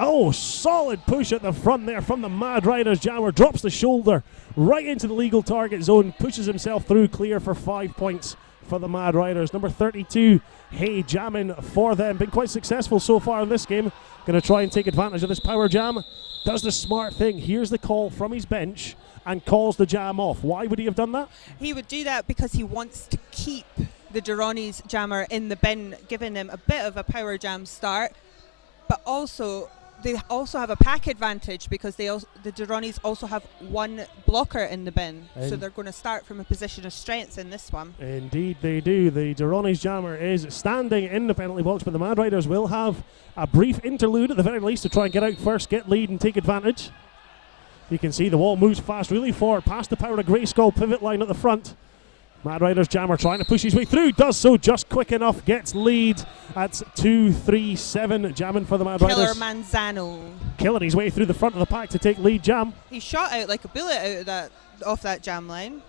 Oh, solid push at the front there from the Mad Riders jammer. Drops the shoulder right into the legal target zone. Pushes himself through, clear for 5 points for the Mad Riders. Number 32, Hey, jamming for them. Been quite successful so far in this game. Going to try and take advantage of this power jam. Does the smart thing. Here's the call from his bench and calls the jam off. Why would he have done that? He would do that because he wants to keep the Durrani's jammer in the bin, giving them a bit of a power jam start. But also, they also have a pack advantage because the Durrani's also have one blocker in the bin. So they're going to start from a position of strength in this one. Indeed they do. The Durrani's jammer is standing in the penalty box, but the Mad Riders will have a brief interlude at the very least to try and get out first, get lead and take advantage. You can see the wall moves fast, really forward, past the Power of Grayskull pivot line at the front. Mad Riders jammer trying to push his way through, does so just quick enough, gets lead. That's 2-3-7 jamming for the Mad Riders. Killer Manzano. Killing his way through the front of the pack to take lead jam. He shot out like a bullet out of off that jam line.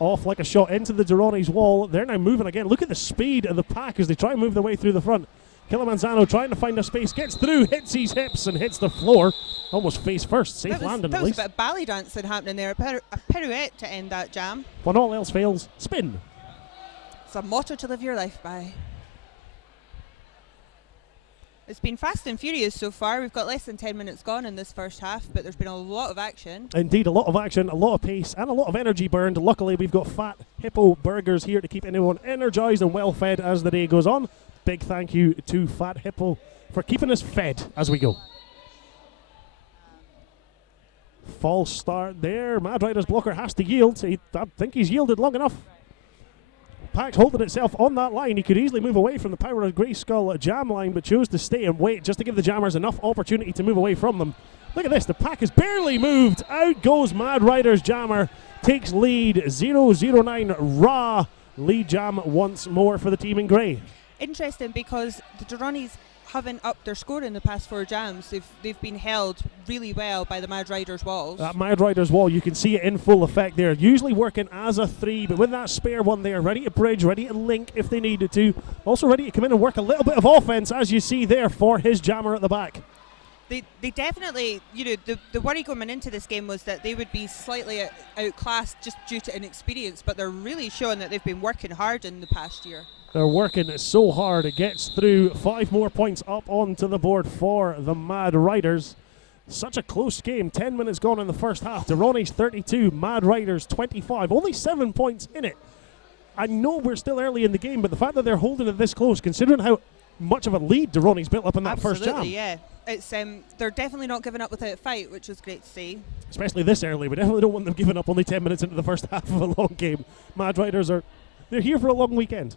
Off like a shot into the Durrani's wall. They're now moving again. Look at the speed of the pack as they try and move their way through the front. Killer Manzano trying to find a space, gets through, hits his hips and hits the floor. Almost face first, safe landing at least. That was a bit of ballet dancing happening there, a pirouette to end that jam. When all else fails, spin. It's a motto to live your life by. It's been fast and furious so far. We've got less than 10 minutes gone in this first half, but there's been a lot of action. Indeed, a lot of action, a lot of pace, and a lot of energy burned. Luckily, we've got Fat Hippo burgers here to keep anyone energized and well fed as the day goes on. Big thank you to Fat Hippo for keeping us fed as we go. False start there. Mad Rider's blocker has to yield. I think he's yielded long enough. Pack's holding itself on that line. He could easily move away from the Power of Grayskull jam line, but chose to stay and wait just to give the jammers enough opportunity to move away from them. Look at this. The pack has barely moved. Out goes Mad Rider's jammer. Takes lead. 009 Ra. Lead jam once more for the team in grey. Interesting because the Durrani's haven't upped their score in the past 4 jams. They've been held really well by the Mad Riders walls. That Mad Riders wall, you can see it in full effect there. Usually working as a 3, but with that spare one there, ready to bridge, ready to link if they needed to. Also ready to come in and work a little bit of offense, as you see there, for his jammer at the back. They definitely, the worry going into this game was that they would be slightly outclassed just due to inexperience, but they're really showing that they've been working hard in the past year. They're working so hard. It gets through. 5 more points up onto the board for the Mad Riders. Such a close game. 10 minutes gone in the first half. Ronis 32, Mad Riders 25. Only 7 points in it. I know we're still early in the game, but the fact that they're holding it this close, considering how much of a lead Ronis built up in that first jam. Absolutely, yeah. It's they're definitely not giving up without a fight, which is great to see. Especially this early. We definitely don't want them giving up only 10 minutes into the first half of a long game. Mad Riders they're here for a long weekend.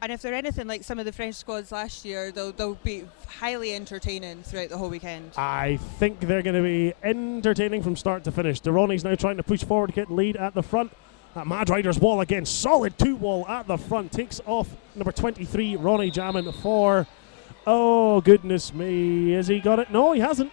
And if they're anything like some of the French squads last year, they'll be highly entertaining throughout the whole weekend. I think they're going to be entertaining from start to finish. Ronis now trying to push forward, get lead at the front. That Mad Riders wall again, solid 2 wall at the front. Takes off number 23, Ronnie jamming for, oh goodness me, has he got it? No, he hasn't.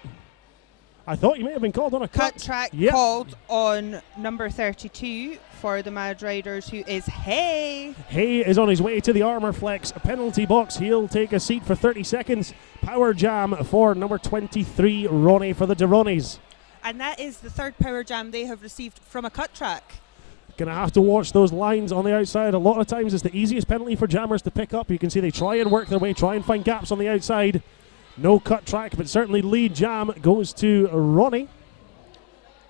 I thought he may have been called on a cut. Cut track called on number 32 for the Mad Riders, who is Hay. Hay is on his way to the Armour Flex penalty box. He'll take a seat for 30 seconds. Power jam for number 23, Ronnie for the Ronis. And that is the 3rd power jam they have received from a cut track. Gonna have to watch those lines on the outside. A lot of times it's the easiest penalty for jammers to pick up. You can see they try and work their way, try and find gaps on the outside. No cut track, but certainly lead jam goes to Ronnie.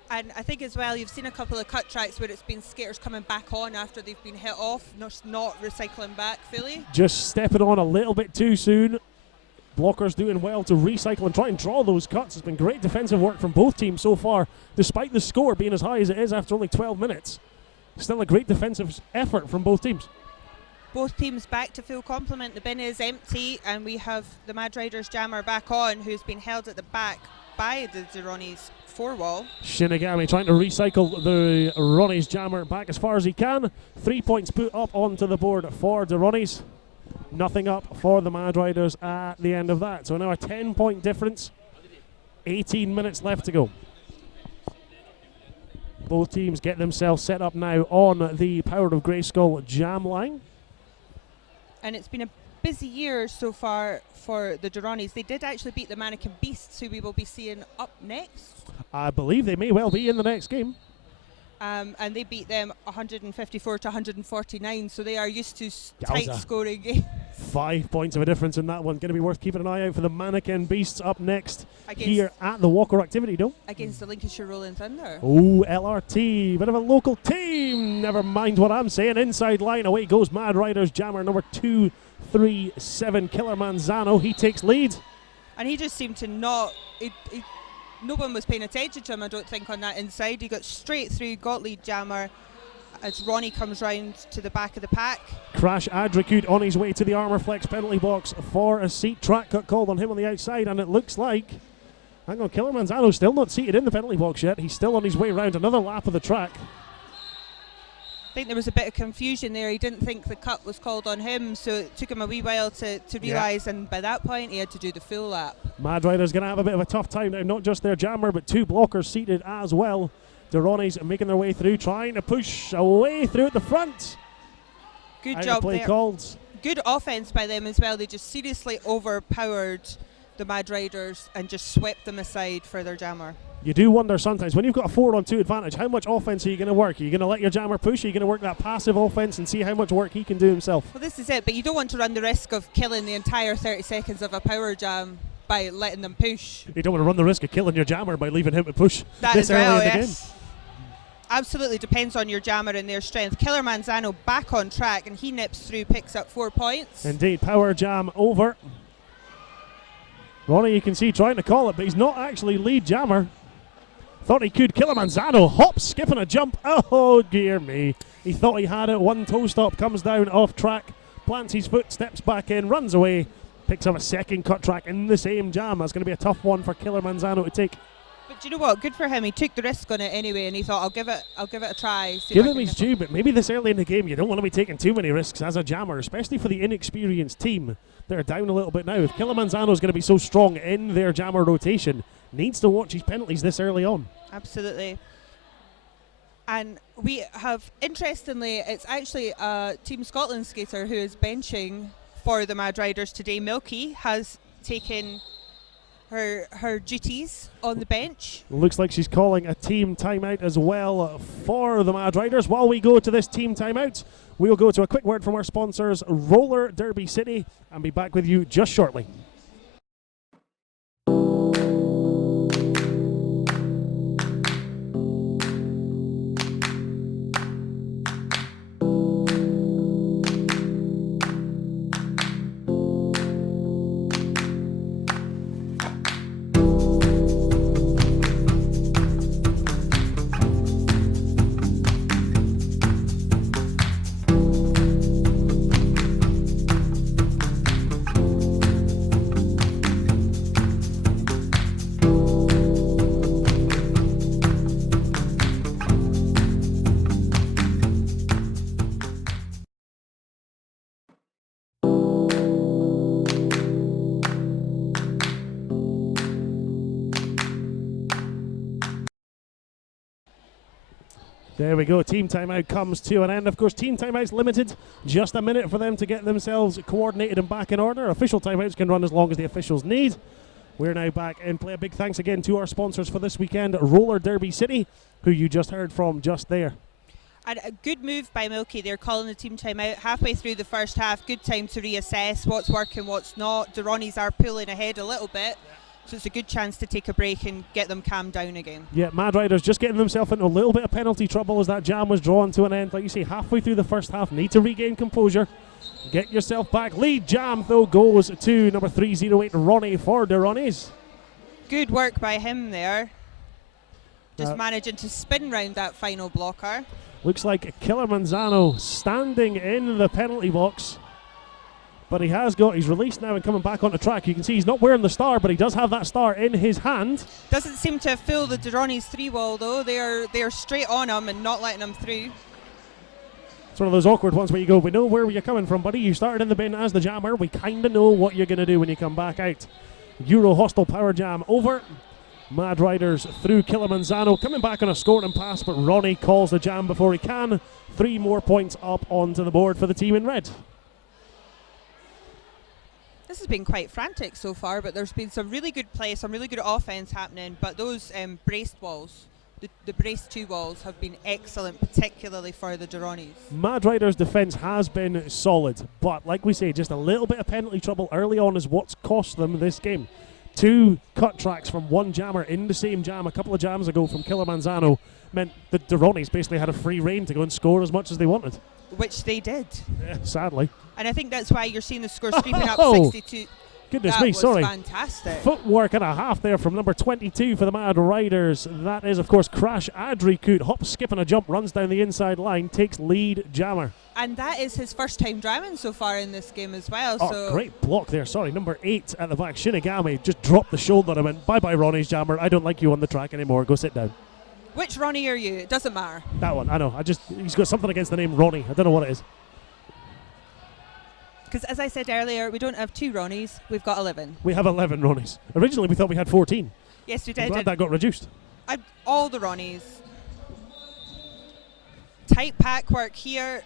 And I think as well, you've seen a couple of cut tracks where it's been skaters coming back on after they've been hit off, not recycling back fully. Just stepping on a little bit too soon. Blockers doing well to recycle and try and draw those cuts. It's been great defensive work from both teams so far, despite the score being as high as it is after only 12 minutes. Still a great defensive effort from both teams. Both teams back to full complement. The bin is empty, and we have the Mad Riders jammer back on, who's been held at the back by the Ronis 4 wall. Shinigami trying to recycle the Ronis jammer back as far as he can. 3 points put up onto the board for the Ronis. Nothing up for the Mad Riders at the end of that. So now a 10-point difference. 18 minutes left to go. Both teams get themselves set up now on the Power of Grayskull jam line. And it's been a busy year so far for the Ronis. They did actually beat the Mannequin Beasts, who we will be seeing up next. I believe they may well be in the next game. And they beat them 154 to 149, so they are used to tight scoring games. 5 points of a difference in that one. Going to be worth keeping an eye out for the Mannequin Beasts up next here at the Walker Activity Dome. Against the Lincolnshire Rolling Thunder. Oh, LRT. Bit of a local team. Never mind what I'm saying. Inside line. Away goes Mad Riders jammer number 237, Killer Manzano. He takes lead. And he just seemed to not... no one was paying attention to him, I don't think, on that inside. He got straight through, got lead jammer, as Ronnie comes round to the back of the pack. Crash Adricute on his way to the Armour Flex penalty box for a seat. Track cut called on him on the outside, and it looks like, hang on, Killer Manzano's still not seated in the penalty box yet. He's still on his way round another lap of the track. I think there was a bit of confusion there. He didn't think the cut was called on him, so it took him a wee while to realise, and by that point he had to do the full lap. Mad Rider's going to have a bit of a tough time now, not just their jammer, but 2 blockers seated as well. The Ronis making their way through, trying to push away through at the front. Good job play there. Called. Good offense by them as well. They just seriously overpowered the Mad Riders and just swept them aside for their jammer. You do wonder sometimes, when you've got a 4-on-2 advantage, how much offense are you going to work? Are you going to let your jammer push? Are you going to work that passive offense and see how much work he can do himself? Well, this is it, but you don't want to run the risk of killing the entire 30 seconds of a power jam by letting them push. You don't want to run the risk of killing your jammer by leaving him to push that this as well, early in the yes. Game. Absolutely depends on your jammer and their strength. Killer Manzano back on track, and he nips through, picks up 4 points. Indeed, power jam over. Ronnie, you can see, trying to call it, but he's not actually lead jammer. Thought he could. Killer Manzano hops, skipping a jump. Oh, dear me. He thought he had it. One toe stop, comes down off track, plants his foot, steps back in, runs away, picks up a second cut track in the same jam. That's going to be a tough one for Killer Manzano to take. But But do you know what? Good for him. He took the risk on it anyway, and he thought, I'll give it a try. Give him his due, but maybe this early in the game, you don't want to be taking too many risks as a jammer, especially for the inexperienced team. They're down a little bit now. If Kilimanjano's going to be so strong in their jammer rotation, needs to watch his penalties this early on. Absolutely. And we have, interestingly, it's actually a Team Scotland skater who is benching for the Mad Riders today. Milky has taken her duties on the bench. Looks like she's calling a team timeout as well for the Mad Riders. While we go to this team timeout, we'll go to a quick word from our sponsors, Roller Derby City, and be back with you just shortly. There we go, team timeout comes to an end. Of course, team timeout's limited. Just a minute for them to get themselves coordinated and back in order. Official timeouts can run as long as the officials need. We're now back in play. A big thanks again to our sponsors for this weekend, Roller Derby City, who you just heard from just there. And a good move by Milky. They're calling the team timeout halfway through the first half. Good time to reassess what's working, what's not. The Ronis are pulling ahead a little bit. So it's a good chance to take a break and get them calmed down again. Yeah, Mad Riders just getting themselves into a little bit of penalty trouble as that jam was drawn to an end. Like you say, halfway through the first half, need to regain composure. Get yourself back. Lead jam, though, goes to number 308, Ronnie for the Ronis. Good work by him there. Just managing to spin round that final blocker. Looks like Kilimanjano standing in the penalty box. But he has got, he's released now and coming back onto track. You can see he's not wearing the star, but he does have that star in his hand. Doesn't seem to have fooled the Durrani's 3-wall though. They are straight on him and not letting him through. It's one of those awkward ones where you go, we know where you're coming from, buddy. You started in the bin as the jammer. We kind of know what you're going to do when you come back out. Euro Hostel Power Jam over. Mad Riders through Kilimanjano. Coming back on a scoring pass, but Ronnie calls the jam before he can. 3 more points up onto the board for the team in red. This has been quite frantic so far, but there's been some really good play, some really good offense happening. But those braced walls, the braced 2 walls, have been excellent, particularly for the Durranis. Mad Riders' defence has been solid, but like we say, just a little bit of penalty trouble early on is what's cost them this game. 2 cut tracks from 1 jammer in the same jam a couple of jams ago from Kilimanjano meant that the Ronis basically had a free reign to go and score as much as they wanted. Which they did. Yeah, sadly. And I think that's why you're seeing the score creeping up 62. Goodness that me, was sorry. Fantastic. Footwork and a half there from number 22 for the Mad Riders. That is, of course, Crash Adrikut. Hop, skip and a jump, runs down the inside line, takes lead jammer. And that is his first time driving so far in this game as well. Oh, so great block there. Sorry, number 8 at the back. Shinigami just dropped the shoulder and went, bye-bye, Ronnie's jammer. I don't like you on the track anymore. Go sit down. Which Ronnie are you? It doesn't matter. That one, I know. He's got something against the name Ronnie. I don't know what it is. Because as I said earlier, we don't have 2 Ronnies, we've got 11. We have 11 Ronnies. Originally, we thought we had 14. Yes, we I'm did. glad that got reduced. All the Ronnies. Tight pack work here.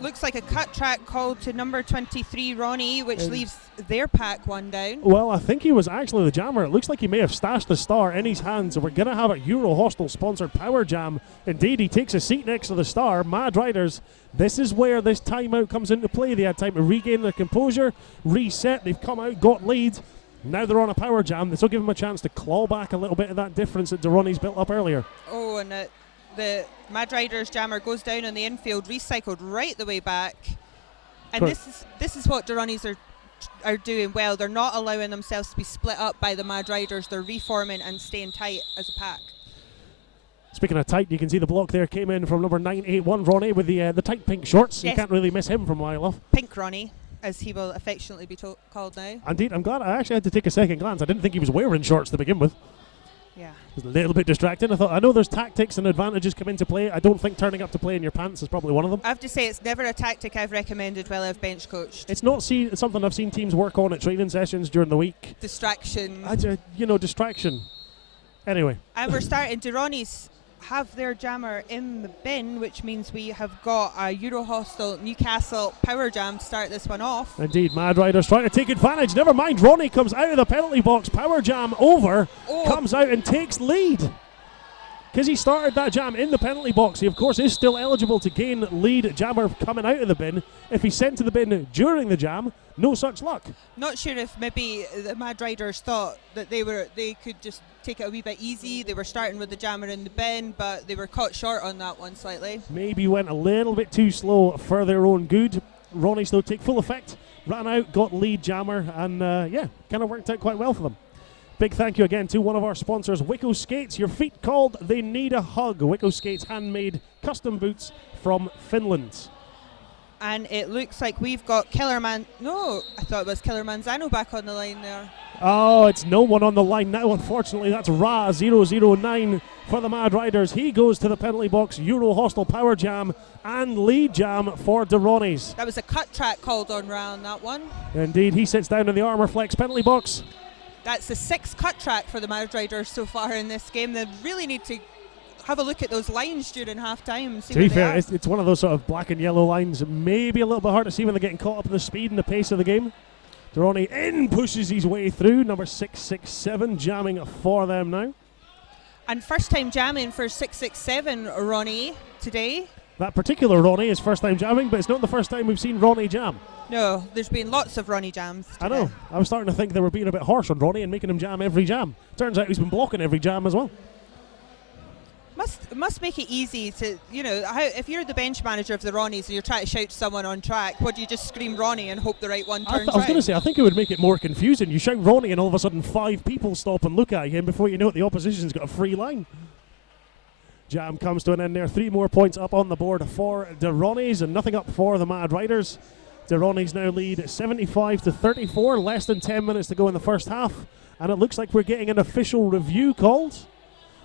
Looks like a cut track called to number 23 Ronnie, which leaves their pack 1 down. Well, I think he was actually the jammer. It looks like he may have stashed the star in his hands, and we're going to have a Euro Hostel sponsored power jam. Indeed, he takes a seat next to the star. Mad Riders, this is where this timeout comes into play. They had time to regain their composure, reset. They've come out, got lead. Now they're on a power jam. This will give them a chance to claw back a little bit of that difference that Durrani's built up earlier. Oh, and the Mad Riders jammer goes down on the infield, recycled right the way back. And this is what Durrani's are doing well. They're not allowing themselves to be split up by the Mad Riders. They're reforming and staying tight as a pack. Speaking of tight, you can see the block there came in from number 981 Ronnie with the tight pink shorts. Yes. You can't really miss him from a mile off. Pink Ronnie, as he will affectionately be called now. Indeed, I'm glad I actually had to take a second glance. I didn't think he was wearing shorts to begin with. Yeah. It was a little bit distracting. I know there's tactics and advantages come into play. I don't think turning up to play in your pants is probably one of them. I have to say, it's never a tactic I've recommended while I've bench coached. It's not it's something I've seen teams work on at training sessions during the week. Distraction. Distraction. Anyway. And we're starting. Ronis have their jammer in the bin, which means we have got a Eurohostel Newcastle power jam to start this one off. Indeed, Mad Riders trying to take advantage. Never mind, Ronnie comes out of the penalty box. Power jam over. Comes out and takes lead. Because he started that jam in the penalty box, he of course is still eligible to gain lead jammer coming out of the bin. If he's sent to the bin during the jam, no such luck. Not sure if maybe the Mad Riders thought that they could just take it a wee bit easy. They were starting with the jammer in the bin, but they were caught short on that one slightly. Maybe went a little bit too slow for their own good. Ronis though take full effect, ran out, got lead jammer, and kind of worked out quite well for them. Big thank you again to one of our sponsors, Wicco Skates. Your feet cold, they need a hug. Wicco Skates handmade custom boots from Finland. And it looks like we've got I thought it was Killer Manzano back on the line there. Oh, it's no one on the line now, unfortunately. That's Ra009 for the Mad Riders. He goes to the penalty box, Euro Hostel Power Jam and lead jam for Ronis. That was a cut track called on round that one. Indeed, he sits down in the Armour Flex penalty box. That's the 6th cut track for the Mad Riders so far in this game. They really need to have a look at those lines during half time. To be fair, it's one of those sort of black and yellow lines. Maybe a little bit hard to see when they're getting caught up in the speed and the pace of the game. Durrani in pushes his way through. Number 667 jamming for them now. And first time jamming for 667 Ronnie today. That particular Ronnie is first time jamming, but it's not the first time we've seen Ronnie jam. No, there's been lots of Ronnie jams today. I know. I was starting to think they were being a bit harsh on Ronnie and making him jam every jam. Turns out he's been blocking every jam as well. Must make it easy to, if you're the bench manager of the Ronnies and you're trying to shout someone on track, what do you just scream Ronnie and hope the right one turns I was going to say, I think it would make it more confusing. You shout Ronnie and all of a sudden 5 people stop and look at him before you know it, the opposition's got a free line. Jam comes to an end there. 3 more points up on the board for the Ronnies and nothing up for the Mad Riders. The Ronnies now lead 75-34, less than 10 minutes to go in the first half. And it looks like we're getting an official review called.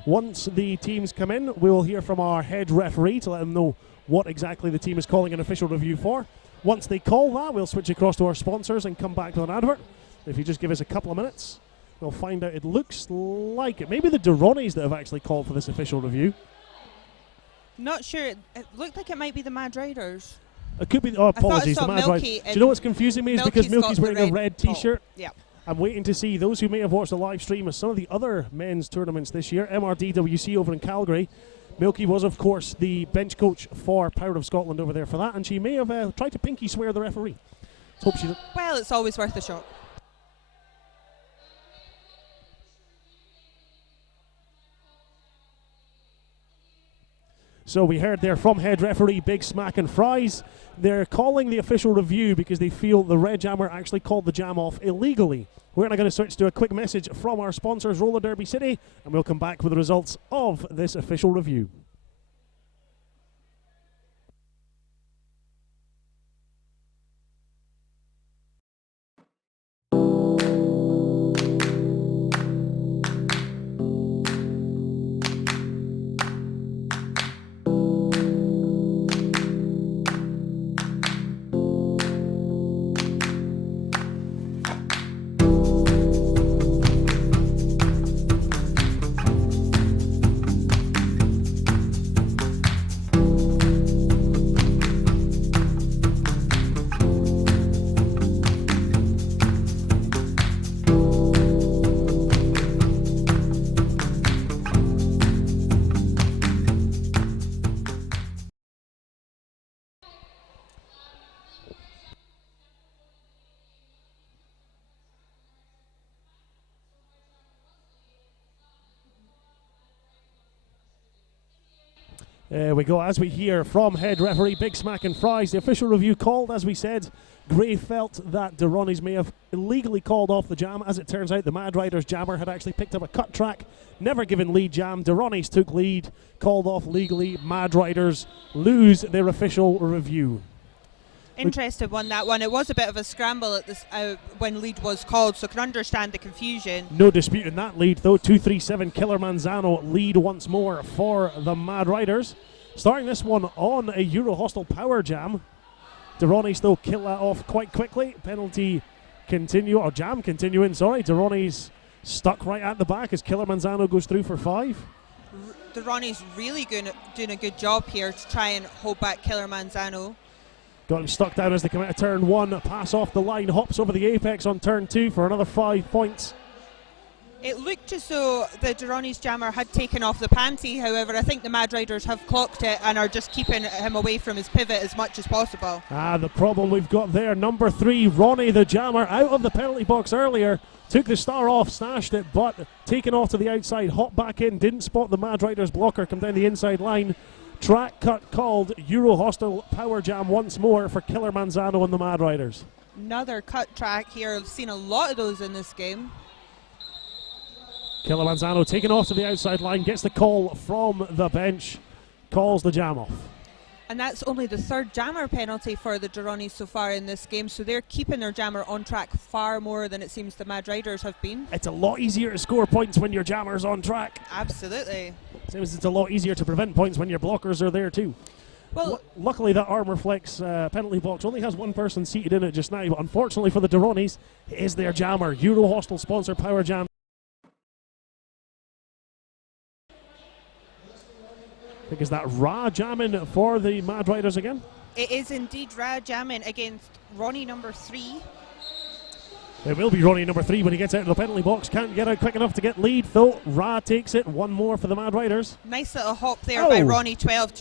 Once the teams come in, we will hear from our head referee to let them know what exactly the team is calling an official review for. Once they call that, we'll switch across to our sponsors and come back with an advert. If you just give us a couple of minutes, we'll find out. It looks like it may be the Ronnies that have actually called for this official review. Not sure. It looked like it might be the Mad Riders. It could be. Oh, apologies, the Mad Riders. Do you know what's confusing me is because Milky's wearing a red T-shirt. Yeah. I'm waiting to see those who may have watched the live stream of some of the other men's tournaments this year. MRDWC over in Calgary. Milky was, of course, the bench coach for Power of Scotland over there for that, and she may have tried to pinky swear the referee. Let's hope she did. Well, it's always worth a shot. So we heard there from head referee Big Smack and Fries. They're calling the official review because they feel the red jammer actually called the jam off illegally. We're now going to switch to a quick message from our sponsors, Roller Derby City, and we'll come back with the results of this official review. There we go, as we hear from head referee Big Smack and Fries. The official review called, as we said. Gray felt that the Ronnies may have illegally called off the jam. As it turns out, the Mad Riders jammer had actually picked up a cut track, never given lead jam. The Ronnies took lead, called off legally. Mad Riders lose their official review. Interested one, that one. It was a bit of a scramble at this when lead was called, so I can understand the confusion. No dispute in that lead, though. 2-3-7 Killer Manzano lead once more for the Mad Riders. Starting this one on a Euro Hostel Power Jam. Ronis, though, kill that off quite quickly. Penalty continue, or jam continuing, sorry. Ronis stuck right at the back as Killer Manzano goes through for 5. Ronis really doing a good job here to try and hold back Killer Manzano. Got him stuck down as they come out of turn 1. Pass off the line, hops over the apex on turn 2 for another 5 points. It looked as though the Ronis jammer had taken off the panty, however I think the Mad Riders have clocked it and are just keeping him away from his pivot as much as possible. The problem we've got there, number 3, Ronnie the jammer, out of the penalty box earlier, took the star off, snatched it, but taken off to the outside, hopped back in, didn't spot the Mad Riders blocker come down the inside line. Track cut called, Euro Hostel Power Jam once more for Killer Manzano and the Mad Riders. Another cut track here. I've seen a lot of those in this game. Killer Manzano taken off to the outside line, gets the call from the bench, calls the jam off. And that's only the 3rd jammer penalty for the Ronis so far in this game, so they're keeping their jammer on track far more than it seems the Mad Riders have been. It's a lot easier to score points when your jammer's on track. Absolutely. Same as it's a lot easier to prevent points when your blockers are there too. Well, luckily that Armour Flex penalty box only has one person seated in it just now, but unfortunately for the Ronis, it is their jammer. Euro Hostel sponsor Power Jam. I think is that Ra jamming for the Mad Riders again? it is indeed Ra jamming against Ronnie number 3. It will be Ronnie number 3 when he gets out of the penalty box. Can't get out quick enough to get lead, though. Ra takes it. One more for the Mad Riders. Nice little hop there by Ronnie 12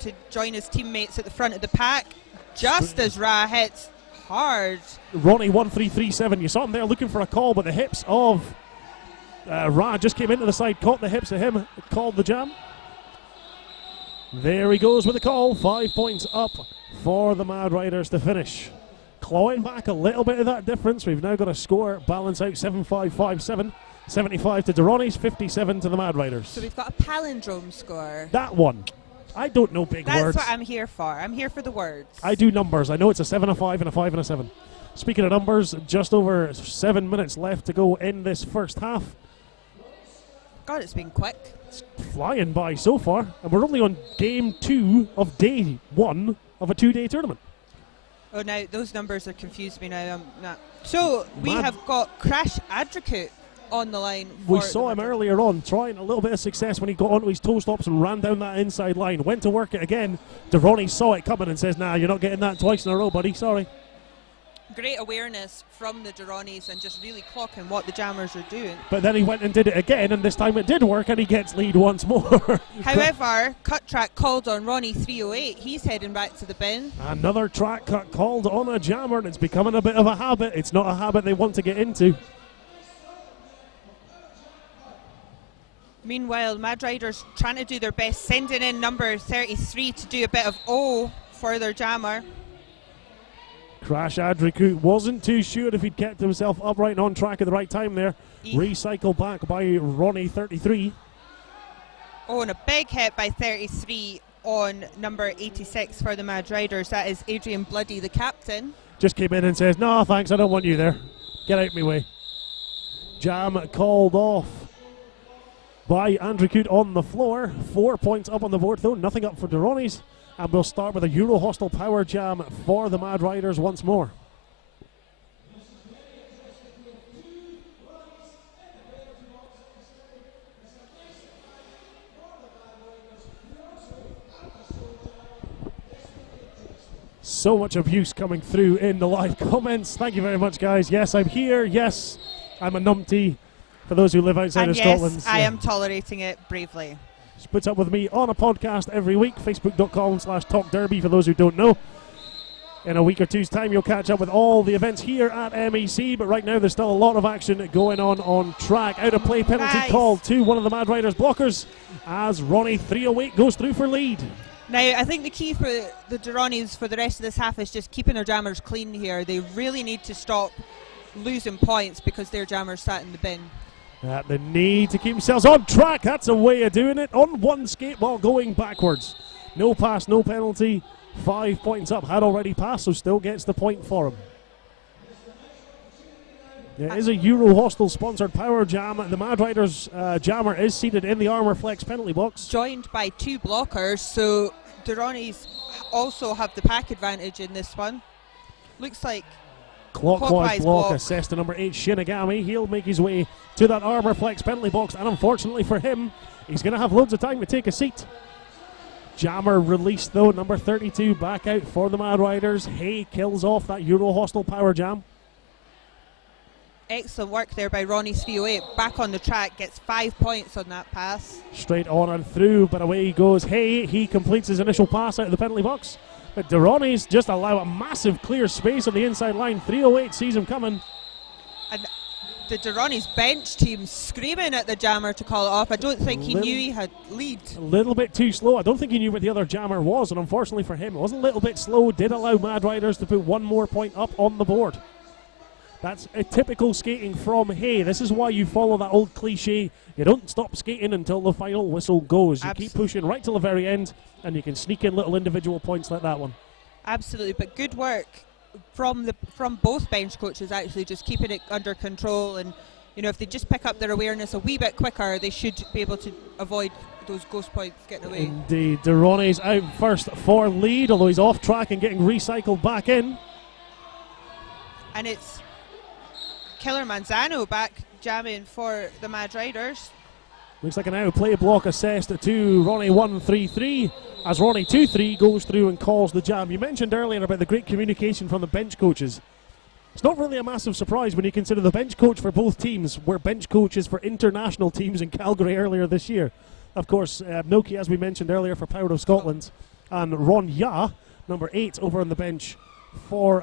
to join his teammates at the front of the pack. Just as Ra hits hard. Ronnie 1-3-3-7. You saw him there looking for a call, but the hips of Ra just came into the side, caught the hips of him, called the jam. There he goes with the call. 5 points up for the Mad Riders to finish. Clawing back a little bit of that difference. We've now got a score balance out 7-5-5-7. 75 to Ronis, 57 to the Mad Riders. So we've got a palindrome score. That one. I don't know big words. That's what I'm here for. I'm here for the words. I do numbers. I know it's a 7, a 5, and a 5 and a 7. Speaking of numbers, just over 7 minutes left to go in this first half. God, it's been quick. It's flying by so far. And we're only on game 2 of day 1 of a 2-day tournament. Oh, now those numbers are confused me now. So we have got Crash Adricute on the line. We saw him earlier on trying a little bit of success when he got onto his toe stops and ran down that inside line. Went to work it again. Ronnie saw it coming and says, nah, you're not getting that twice in a row, buddy. Sorry. Great awareness from the Ronis and just really clocking what the jammers are doing. But then he went and did it again, and this time it did work, and he gets lead once more. However, cut track called on Ronnie 308. He's heading back to the bin. Another track cut called on a jammer, and it's becoming a bit of a habit. It's not a habit they want to get into. Meanwhile, Mad Riders trying to do their best, sending in number 33 to do a bit of O for their jammer. Crash Adricute wasn't too sure if he'd kept himself upright and on track at the right time there. Recycle back by Ronnie 33. Oh, and a big hit by 33 on number 86 for the Mad Riders. That is Adrian Bloody, the captain. Just came in and says, no, thanks, I don't want you there. Get out of my way. Jam called off by Adricute on the floor. 4 points up on the board, though. Nothing up for the Ronis. And we'll start with a Euro Hostel Power Jam for the Mad Riders once more. So much abuse coming through in the live comments. Thank you very much, guys. Yes, I'm here. Yes, I'm a numpty. For those who live outside of Scotland. Yes, I am tolerating it bravely. She puts up with me on a podcast every week, facebook.com/talkderby for those who don't know. In a week or two's time, you'll catch up with all the events here at MEC, but right now there's still a lot of action going on track. Out of play penalty called to one of the Mad Riders blockers as Ronnie 308 goes through for lead. Now, I think the key for the Ronis for the rest of this half is just keeping their jammers clean here. They really need to stop losing points because their jammers sat in the bin. The need to keep themselves on track. That's a way of doing it. On one skate while going backwards. No pass, no penalty 5 points up, had already passed, so still gets the point for him. It is a Euro Hostel sponsored power jam. The Mad Riders jammer is seated in the Armour Flex penalty box. Joined by 2 blockers, so the Ronis also have the pack advantage in this one. Looks like Clockwise block assessed to number 8, Shinigami. He'll make his way to that Armour Flex penalty box, and unfortunately for him, he's going to have loads of time to take a seat. Jammer released though, number 32 back out for the Mad Riders. Hay kills off that Euro Hostel power jam. Excellent work there by Ronis 308. Back on the track, gets 5 points on that pass. Straight on and through, but away he goes. Hay, he completes his initial pass out of the penalty box. But Ronis just allow a massive clear space on the inside line. 308 sees him coming. And the Ronis bench team screaming at the jammer to call it off. I don't think he knew he had lead. A little bit too slow. I don't think he knew what the other jammer was, and unfortunately for him, it was a little bit slow. Did allow Mad Riders to put 1 more point up on the board. That's a typical skating from Hay. This is why you follow that old cliche. You don't stop skating until the final whistle goes. You keep pushing right till the very end, and you can sneak in little individual points like that one. Absolutely, but good work from both bench coaches, actually just keeping it under control. And you know, if they just pick up their awareness a wee bit quicker, they should be able to avoid those ghost points getting away. Indeed. Ronis out first for lead, although he's off track and getting recycled back in. And it's Killer Manzano back jamming for the Mad Riders. Looks like an out-of-play block assessed to Ronnie 133 as Ronnie 23 goes through and calls the jam. You mentioned earlier about the great communication from the bench coaches. It's not really a massive surprise when you consider the bench coach for both teams were bench coaches for international teams in Calgary earlier this year. Of course, Milky, as we mentioned earlier, for Power of Scotland, and Ron Ya, number 8 over on the bench for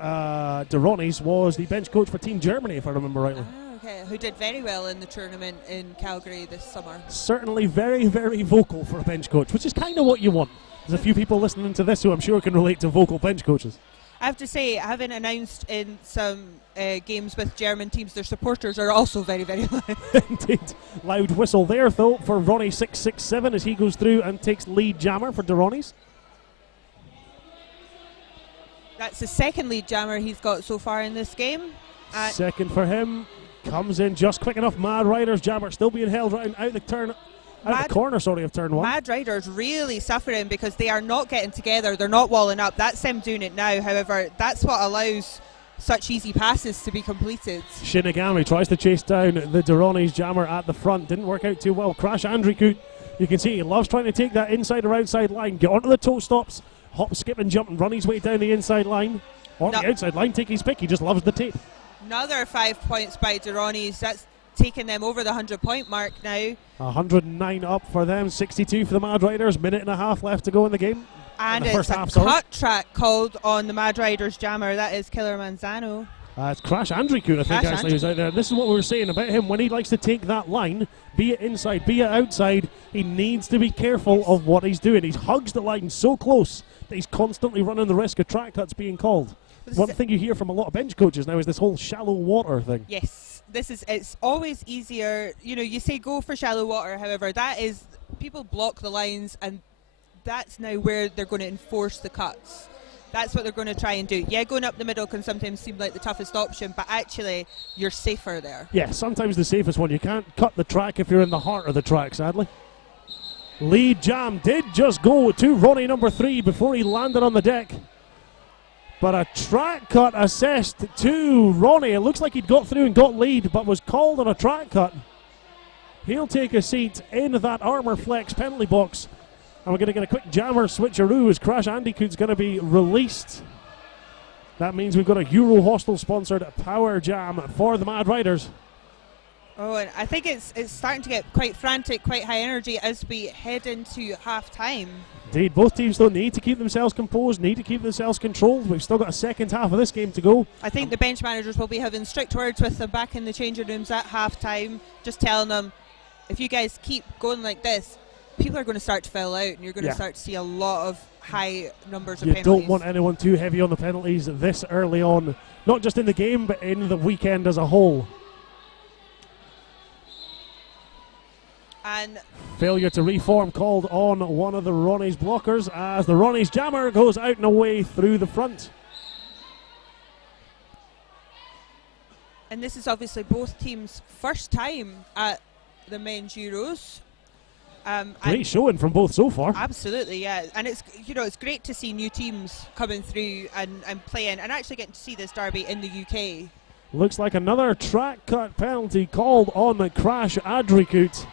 De Ronis, was the bench coach for Team Germany, if I remember rightly. Okay, who did very well in the tournament in Calgary this summer. Certainly very, very vocal for a bench coach, which is kind of what you want. There's a few people listening to this who I'm sure can relate to vocal bench coaches. I have to say, having announced in some games with German teams, their supporters are also very, very loud. Indeed. Loud whistle there, though, for Ronnie 667 as he goes through and takes lead jammer for De Ronis. That's the second lead jammer he's got so far in this game. Second for him. Comes in just quick enough. Mad Riders jammer still being held right out the corner of turn 1. Mad Riders really suffering because they are not getting together. They're not walling up. That's them doing it now. However, that's what allows such easy passes to be completed. Shinigami tries to chase down the De Ronis jammer at the front. Didn't work out too well. Crash Andrikut, you can see he loves trying to take that inside or outside line. Get onto the toe stops. Hop, skip and jump and run his way down the inside line. On the outside line, take his pick. He just loves the tape. Another 5 points by De Ronis. That's taking them over the 100-point mark now. 109 up for them, 62 for the Mad Riders. Minute and a half left to go in the game. And it's a cut track called on the Mad Riders jammer. That is Killer Manzano. It's Crash Andrikut, I think, actually, who's out there. This is what we were saying about him. When he likes to take that line, be it inside, be it outside, he needs to be careful of what he's doing. He hugs the line so close that he's constantly running the risk of track cuts being called. One thing you hear from a lot of bench coaches now is this whole shallow water thing. Yes, it's always easier. You know, you say go for shallow water. However, that is, people block the lines, and that's now where they're going to enforce the cuts. That's what they're going to try and do. Yeah, going up the middle can sometimes seem like the toughest option, but actually you're safer there. Yeah, sometimes the safest one. You can't cut the track if you're in the heart of the track, sadly. Lead jam did just go to Ronnie number 3 before he landed on the deck. But a track cut assessed to Ronnie. It looks like he'd got through and got lead, but was called on a track cut. He'll take a seat in that Armour Flex penalty box. And we're going to get a quick jammer switcheroo as Crash Andikut's going to be released. That means we've got a Euro Hostel sponsored power jam for the Mad Riders. Oh, and I think it's starting to get quite frantic, quite high energy as we head into half time. Indeed, both teams don't need to keep themselves composed, need to keep themselves controlled. We've still got a second half of this game to go. I think the bench managers will be having strict words with them back in the changing rooms at half time, just telling them, if you guys keep going like this, people are going to start to fill out, and you're going to start to see a lot of high numbers of penalties. You don't want anyone too heavy on the penalties this early on, not just in the game, but in the weekend as a whole. And Failure to reform called on one of the Ronis blockers as the Ronis jammer goes out and away through the front. And this is obviously both teams' first time at the men's Euros. Great showing from both so far. Absolutely, yeah. And it's it's great to see new teams coming through and playing and actually getting to see this derby in the UK. Looks like another track cut penalty called on the Crash Adrikut.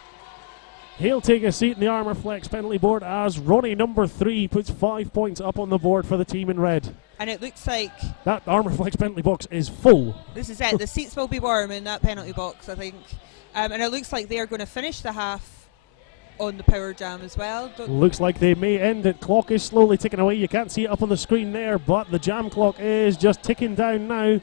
He'll take a seat in the Armour Flex penalty board as Ronnie number 3 puts 5 points up on the board for the team in red. And it looks like that Armour Flex penalty box is full. This is it. The seats will be warm in that penalty box, I think. And it looks like they are going to finish the half on the power jam as well. Looks like they may end it. Clock is slowly ticking away. You can't see it up on the screen there, but the jam clock is just ticking down now.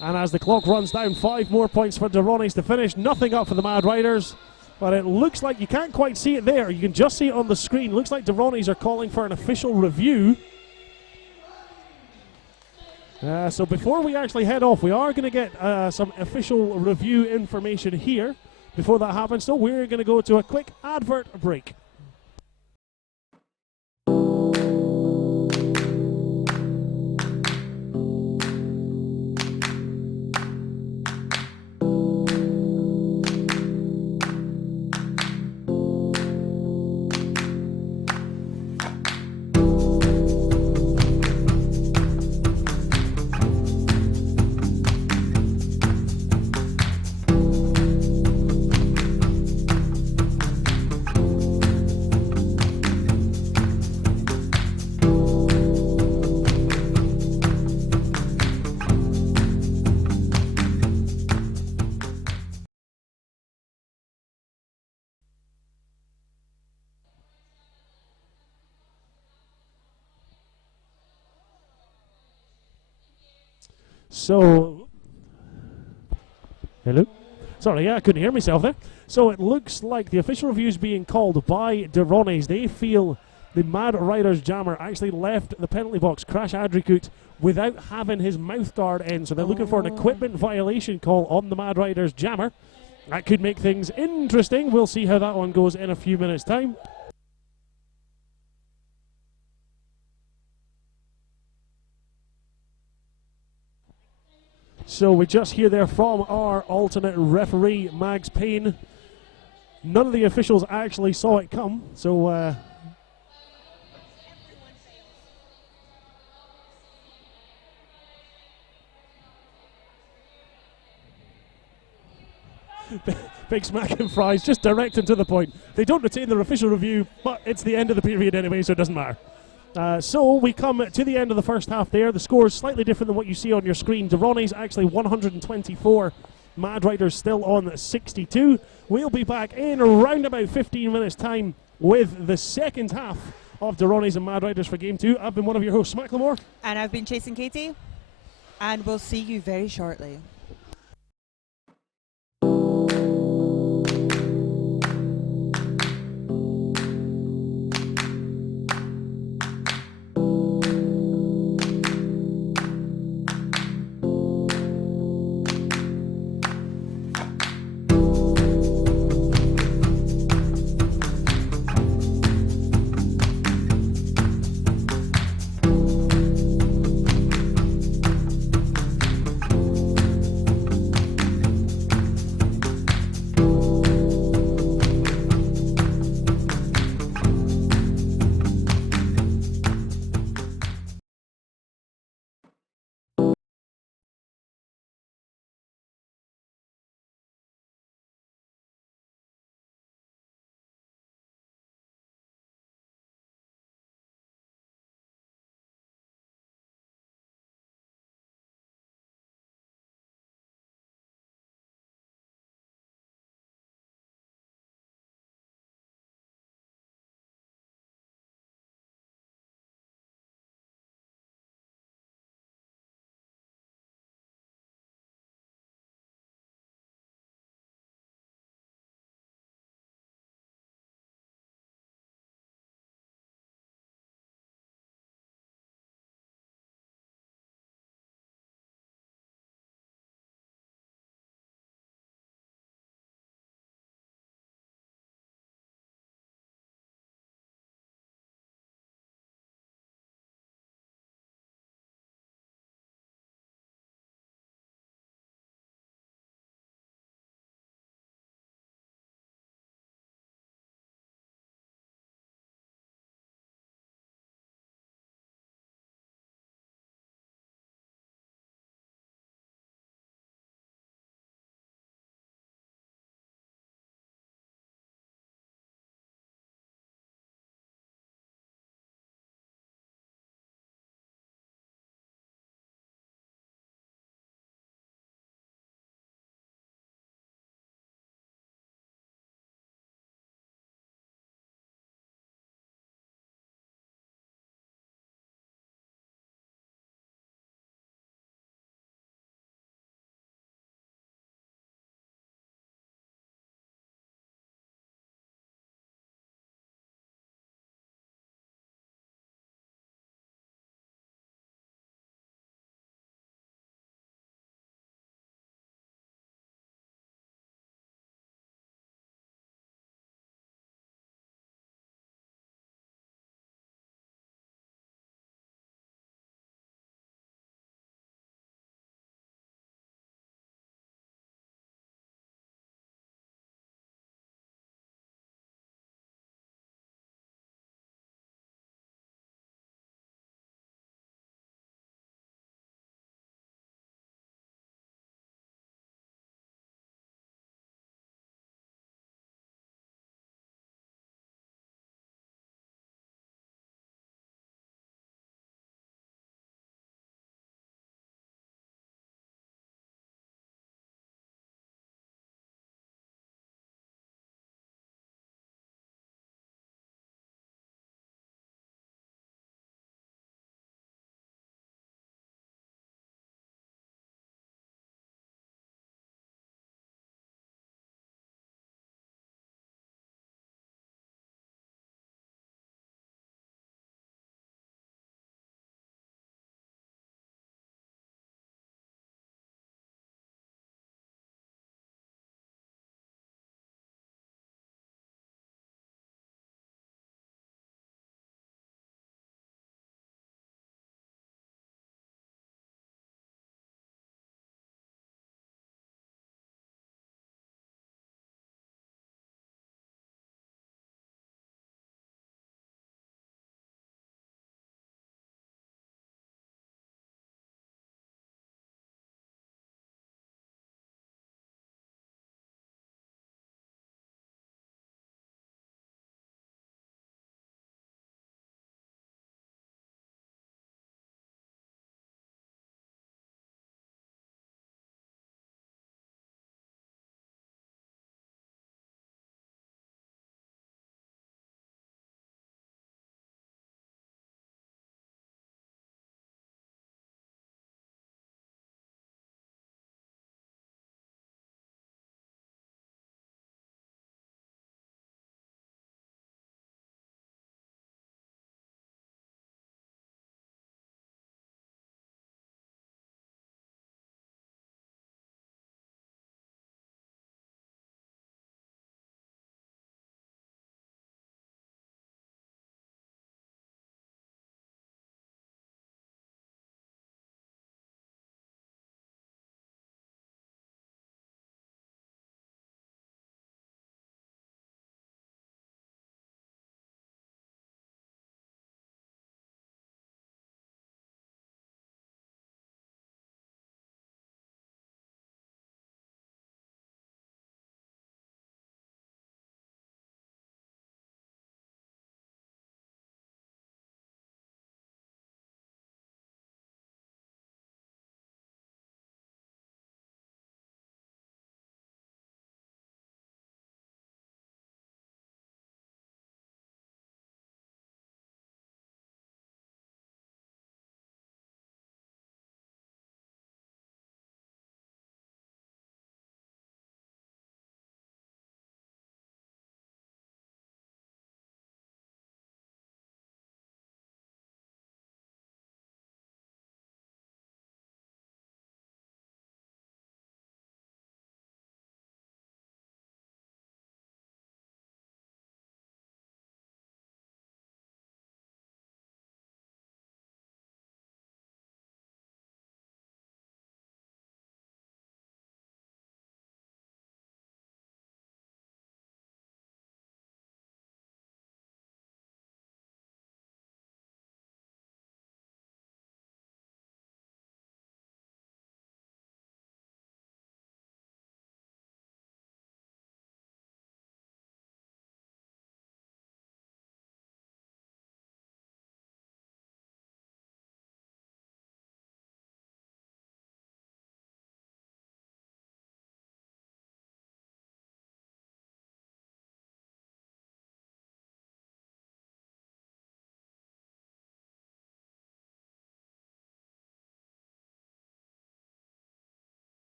And as the clock runs down, 5 more points for the Ronis to finish. Nothing up for the Mad Riders. But it looks like you can't quite see it there. You can just see it on the screen. Looks like the Ronis are calling for an official review. So before we actually head off, we are going to get some official review information here. Before that happens, so we're going to go to a quick advert break. So, hello? Sorry, yeah, I couldn't hear myself there. So it looks like the official review is being called by the Ronis. They feel the Mad Riders jammer actually left the penalty box, Crash Adrikut, without having his mouth guard in. So they're looking for an equipment violation call on the Mad Riders jammer. That could make things interesting. We'll see how that one goes in a few minutes' time. So we just hear there from our alternate referee, Mags Payne. None of the officials actually saw it come, so big smack and fries, just direct and to the point. They don't retain their official review, but it's the end of the period anyway, so it doesn't matter. So we come to the end of the first half there. The score is slightly different than what you see on your screen. Ronis actually 124, Mad Riders still on 62. We'll be back in around about 15 minutes time with the second half of Ronis and Mad Riders for Game 2. I've been one of your hosts, Macklemore. And I've been chasing Katie. And we'll see you very shortly.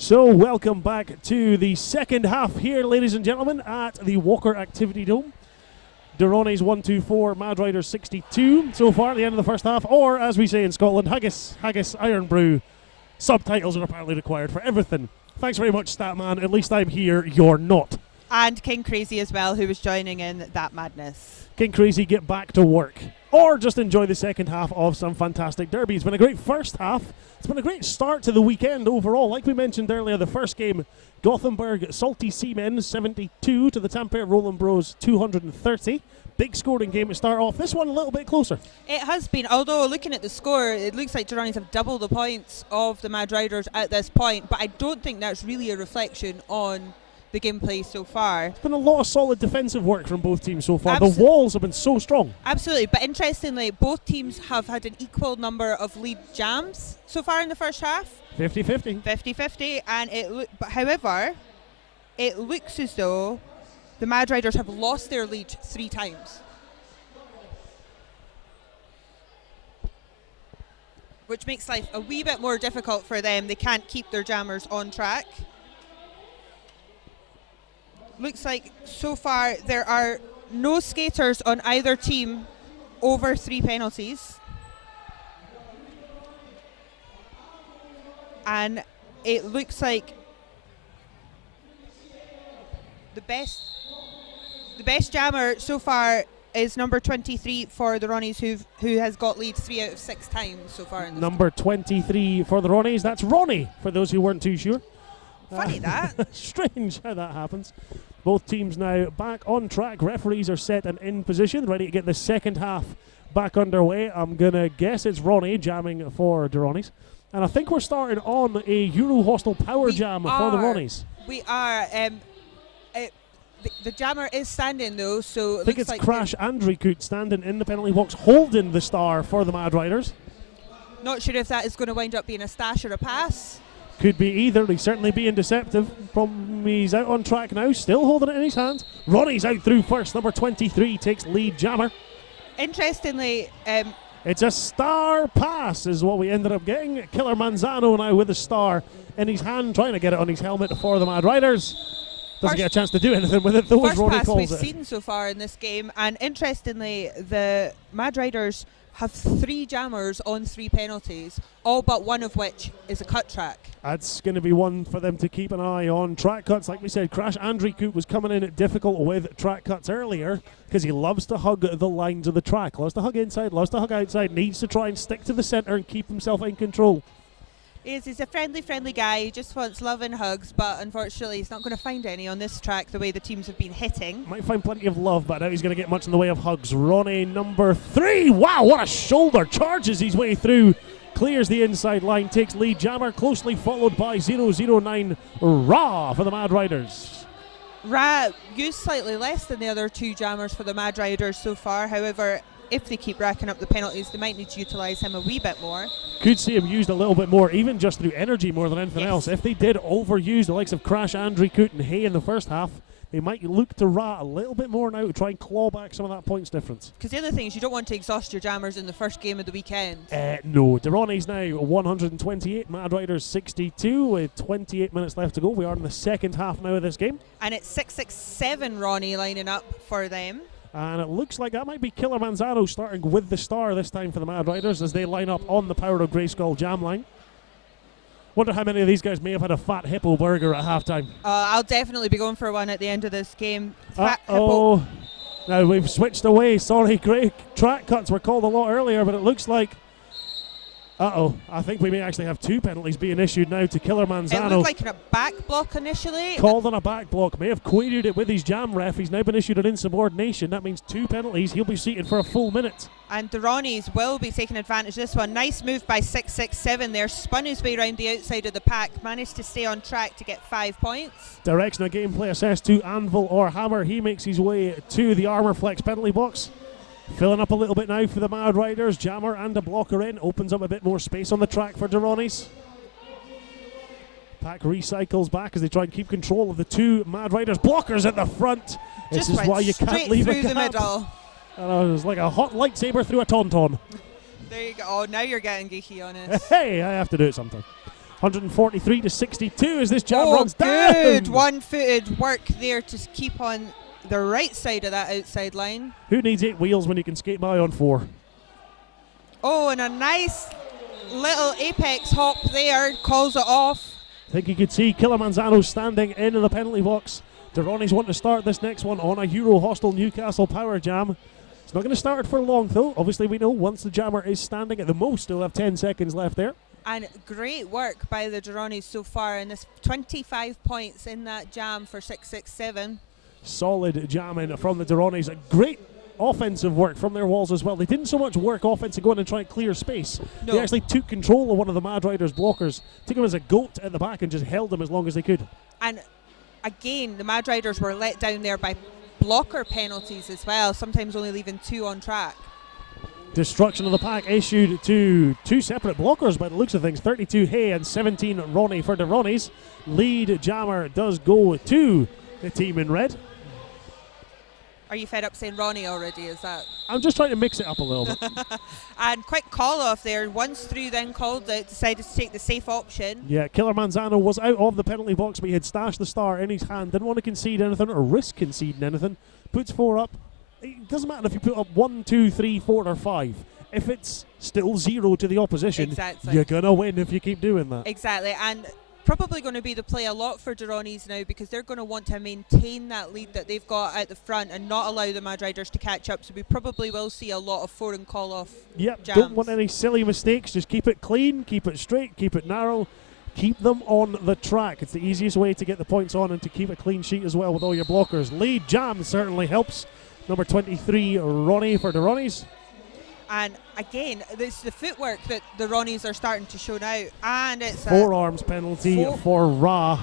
So welcome back to the second half here, ladies and gentlemen, at the Walker Activity Dome. Ronis 124, Mad Riders 62 so far at the end of the first half, or as we say in Scotland, haggis, iron brew. Subtitles are apparently required for everything. Thanks very much, Statman. At least I'm here, you're not. And King Crazy as well, who was joining in that madness. King Crazy, get back to work. Or just enjoy the second half of some fantastic derby. It's been a great first half. It's been a great start to the weekend overall. Like we mentioned earlier, the first game, Gothenburg Salty Seamen 72 to the Tampere Roland Bros 230. Big scoring game to start off. This one a little bit closer. It has been, although looking at the score, it looks like Ronis have double the points of the Mad Riders at this point, but I don't think that's really a reflection on the gameplay so far. It's been a lot of solid defensive work from both teams so far. The walls have been so strong. Absolutely, but interestingly, both teams have had an equal number of lead jams so far in the first half. 50-50. 50-50, and however, it looks as though the Mad Riders have lost their lead 3 times. Which makes life a wee bit more difficult for them. They can't keep their jammers on track. Looks like so far there are no skaters on either team over 3 penalties. And it looks like the best jammer so far is number 23 for the Ronis, who has got lead 3 out of 6 times so far. In this number 23 for the Ronis. That's Ronnie, for those who weren't too sure. Funny that. Strange how that happens. Both teams now back on track. Referees are set and in position, ready to get the second half back underway. I'm going to guess it's Ronnie jamming for the Ronis. And I think we're starting on a Euro Hostel power jam for the Ronis. We are. The jammer is standing though, so I think it's Crash Andrikut standing in the penalty box holding the star for the Mad Riders. Not sure if that is going to wind up being a stash or a pass. Could be either. He's certainly being deceptive. He's out on track now, still holding it in his hand. Ronnie's out through first. Number 23 takes lead jammer. Interestingly, it's a star pass is what we ended up getting. Killer Manzano now with a star in his hand, trying to get it on his helmet for the Mad Riders. Doesn't get a chance to do anything with it though, as Ronnie calls it. First pass we've seen so far in this game, and interestingly, the Mad Riders have 3 jammers on 3 penalties, all but one of which is a cut track. That's going to be one for them to keep an eye on. Track cuts, like we said, Crash Andrikut was coming in difficult with track cuts earlier because he loves to hug the lines of the track. Loves to hug inside, loves to hug outside, needs to try and stick to the centre and keep himself in control. He's a friendly guy. He just wants love and hugs, but unfortunately he's not going to find any on this track the way the teams have been hitting. Might find plenty of love, but I doubt he's going to get much in the way of hugs. Ronnie, number 3. Wow, what a shoulder. Charges his way through. Clears the inside line, takes lead jammer, closely followed by 009 Ra for the Mad Riders. Ra used slightly less than the other 2 jammers for the Mad Riders so far. However, if they keep racking up the penalties, they might need to utilise him a wee bit more. Could see him used a little bit more, even just through energy more than anything else. If they did overuse the likes of Crash, Andrikut and Hay in the first half, they might look to Ra a little bit more now to try and claw back some of that points difference. Because the other thing is you don't want to exhaust your jammers in the first game of the weekend. No. Ronis now 128, Mad Riders 62 with 28 minutes left to go. We are in the second half now of this game. And it's 667 Ronnie lining up for them. And it looks like that might be Killer Manzano starting with the star this time for the Mad Riders as they line up on the Power of Grayskull jam line. Wonder how many of these guys may have had a fat hippo burger at halftime. I'll definitely be going for one at the end of this game. Fat hippo. Now we've switched away. Sorry, Greg. Track cuts were called a lot earlier, but it looks like I think we may actually have 2 penalties being issued now to Killer Manzano. It looked like a back block initially. Called on a back block. May have queried it with his jam ref. He's now been issued an insubordination. That means 2 penalties. He'll be seated for a full minute. And the Ronis will be taking advantage of this one. Nice move by 667 there. Spun his way around the outside of the pack. Managed to stay on track to get 5 points. Direction of gameplay assessed to Anvil or Hammer. He makes his way to the Armour Flex penalty box. Filling up a little bit now for the Mad Riders. Jammer and a blocker in. Opens up a bit more space on the track for Ronis. Pack recycles back as they try and keep control of the 2 Mad Riders. Blockers at the front. This is why you can't leave a gap. The middle. It was like a hot lightsaber through a tauntaun. There you go. Oh, now you're getting geeky on it. Hey, I have to do it sometime. 143 to 62 as this jam Oh, runs good down. one-footed work there to keep on the right side of that outside line. Who needs 8 wheels when you can skate by on 4? Oh, and a nice little apex hop there, calls it off. I think you could see Killer Manzano standing in the penalty box. Ronis want to start this next one on a Euro Hostel Newcastle Power Jam. It's not going to start for long though. Obviously we know once the jammer is standing at the most, he'll have 10 seconds left there. And great work by the Ronis so far, and this 25 points in that jam for 667. Solid jamming from the Ronis. A great offensive work from their walls as well. They didn't so much work offense to go in and try and clear space. No. They actually took control of one of the Mad Riders' blockers, took him as a goat at the back and just held him as long as they could. And again, the Mad Riders were let down there by blocker penalties as well, sometimes only leaving 2 on track. Destruction of the pack issued to 2 separate blockers by the looks of things. 32 Hay and 17 Ronnie for the Ronis. Lead jammer does go to the team in red. Are you fed up saying Ronnie already? Is that? I'm just trying to mix it up a little bit. And quick call off there. Once through, then called out, decided to take the safe option. Yeah, Killer Manzano was out of the penalty box, but he had stashed the star in his hand. Didn't want to concede anything or risk conceding anything. Puts 4 up. It doesn't matter if you put up 1, 2, 3, 4, or 5. If it's still 0 to the opposition, Exactly. you're going to win if you keep doing that. Exactly, and probably going to be the play a lot for Ronis now, because they're going to want to maintain that lead that they've got at the front and not allow the Mad Riders to catch up. So we probably will see a lot of 4 and call off. Yep, jams. don't want any silly mistakes. Just keep it clean, keep it straight, keep it narrow. Keep them on the track. It's the easiest way to get the points on and to keep a clean sheet as well with all your blockers. Lead jam certainly helps. Number 23, Ronnie for the Ronis. And again, it's the footwork that the Ronis are starting to show now. And it's Forearms penalty for Ra.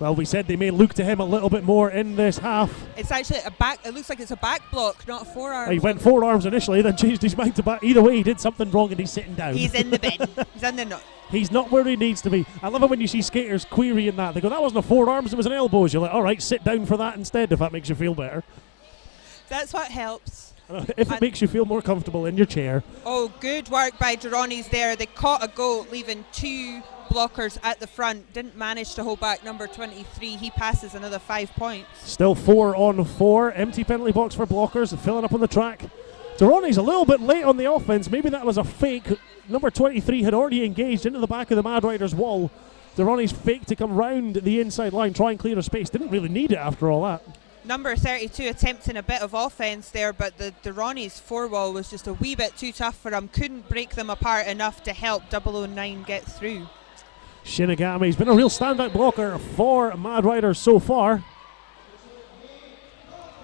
Well, we said they may look to him a little bit more in this half. it's actually a back. It looks like it's a back block, not a forearm. He went forearms initially, then changed his mind to back. Either way, he did something wrong and he's sitting down. He's in the bin. He's in the nut. He's not where he needs to be. I love it when you see skaters querying that. They go, that wasn't a forearms, it was an elbows. You're like, all right, sit down for that instead if that makes you feel better. That's what helps. If it makes you feel more comfortable in your chair. Oh, good work by Ronis there. They caught a goal, leaving 2 blockers at the front. Didn't manage to hold back number 23. He passes another 5 points. Still 4 on 4. Empty penalty box for blockers, filling up on the track. Ronis a little bit late on the offense. Maybe that was a fake. Number 23 had already engaged into the back of the Mad Riders' wall. Ronis fake to come round the inside line, try and clear a space. Didn't really need it after all that. Number 32 attempting a bit of offense there, but the Ronis 4 wall was just a wee bit too tough for him. Couldn't break them apart enough to help 009 get through. Shinigami's been a real standout blocker for Mad Riders so far.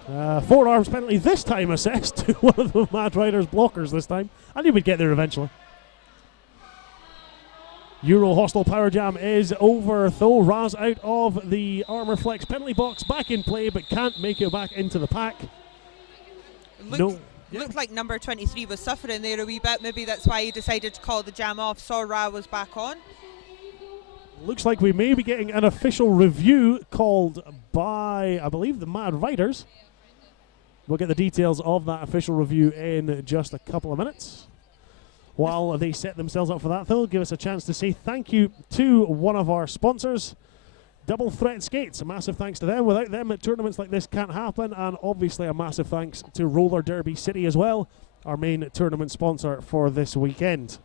Forearms penalty this time assessed to one of the Mad Riders blockers this time. I knew we'd get there eventually. Euro Hostel Power Jam is over though. Raz out of the Armour Flex penalty box, back in play but can't make it back into the pack. Looked like number 23 was suffering there a wee bit. Maybe that's why he decided to call the jam off. Saw Ra was back on. Looks like we may be getting an official review called by, I believe, the Mad Riders. We'll get the details of that official review in just a couple of minutes. While they set themselves up for that, they'll give us a chance to say thank you to one of our sponsors, Double Threat Skates. A massive thanks to them. Without them, tournaments like this can't happen. And obviously a massive thanks to Roller Derby City as well, our main tournament sponsor for this weekend.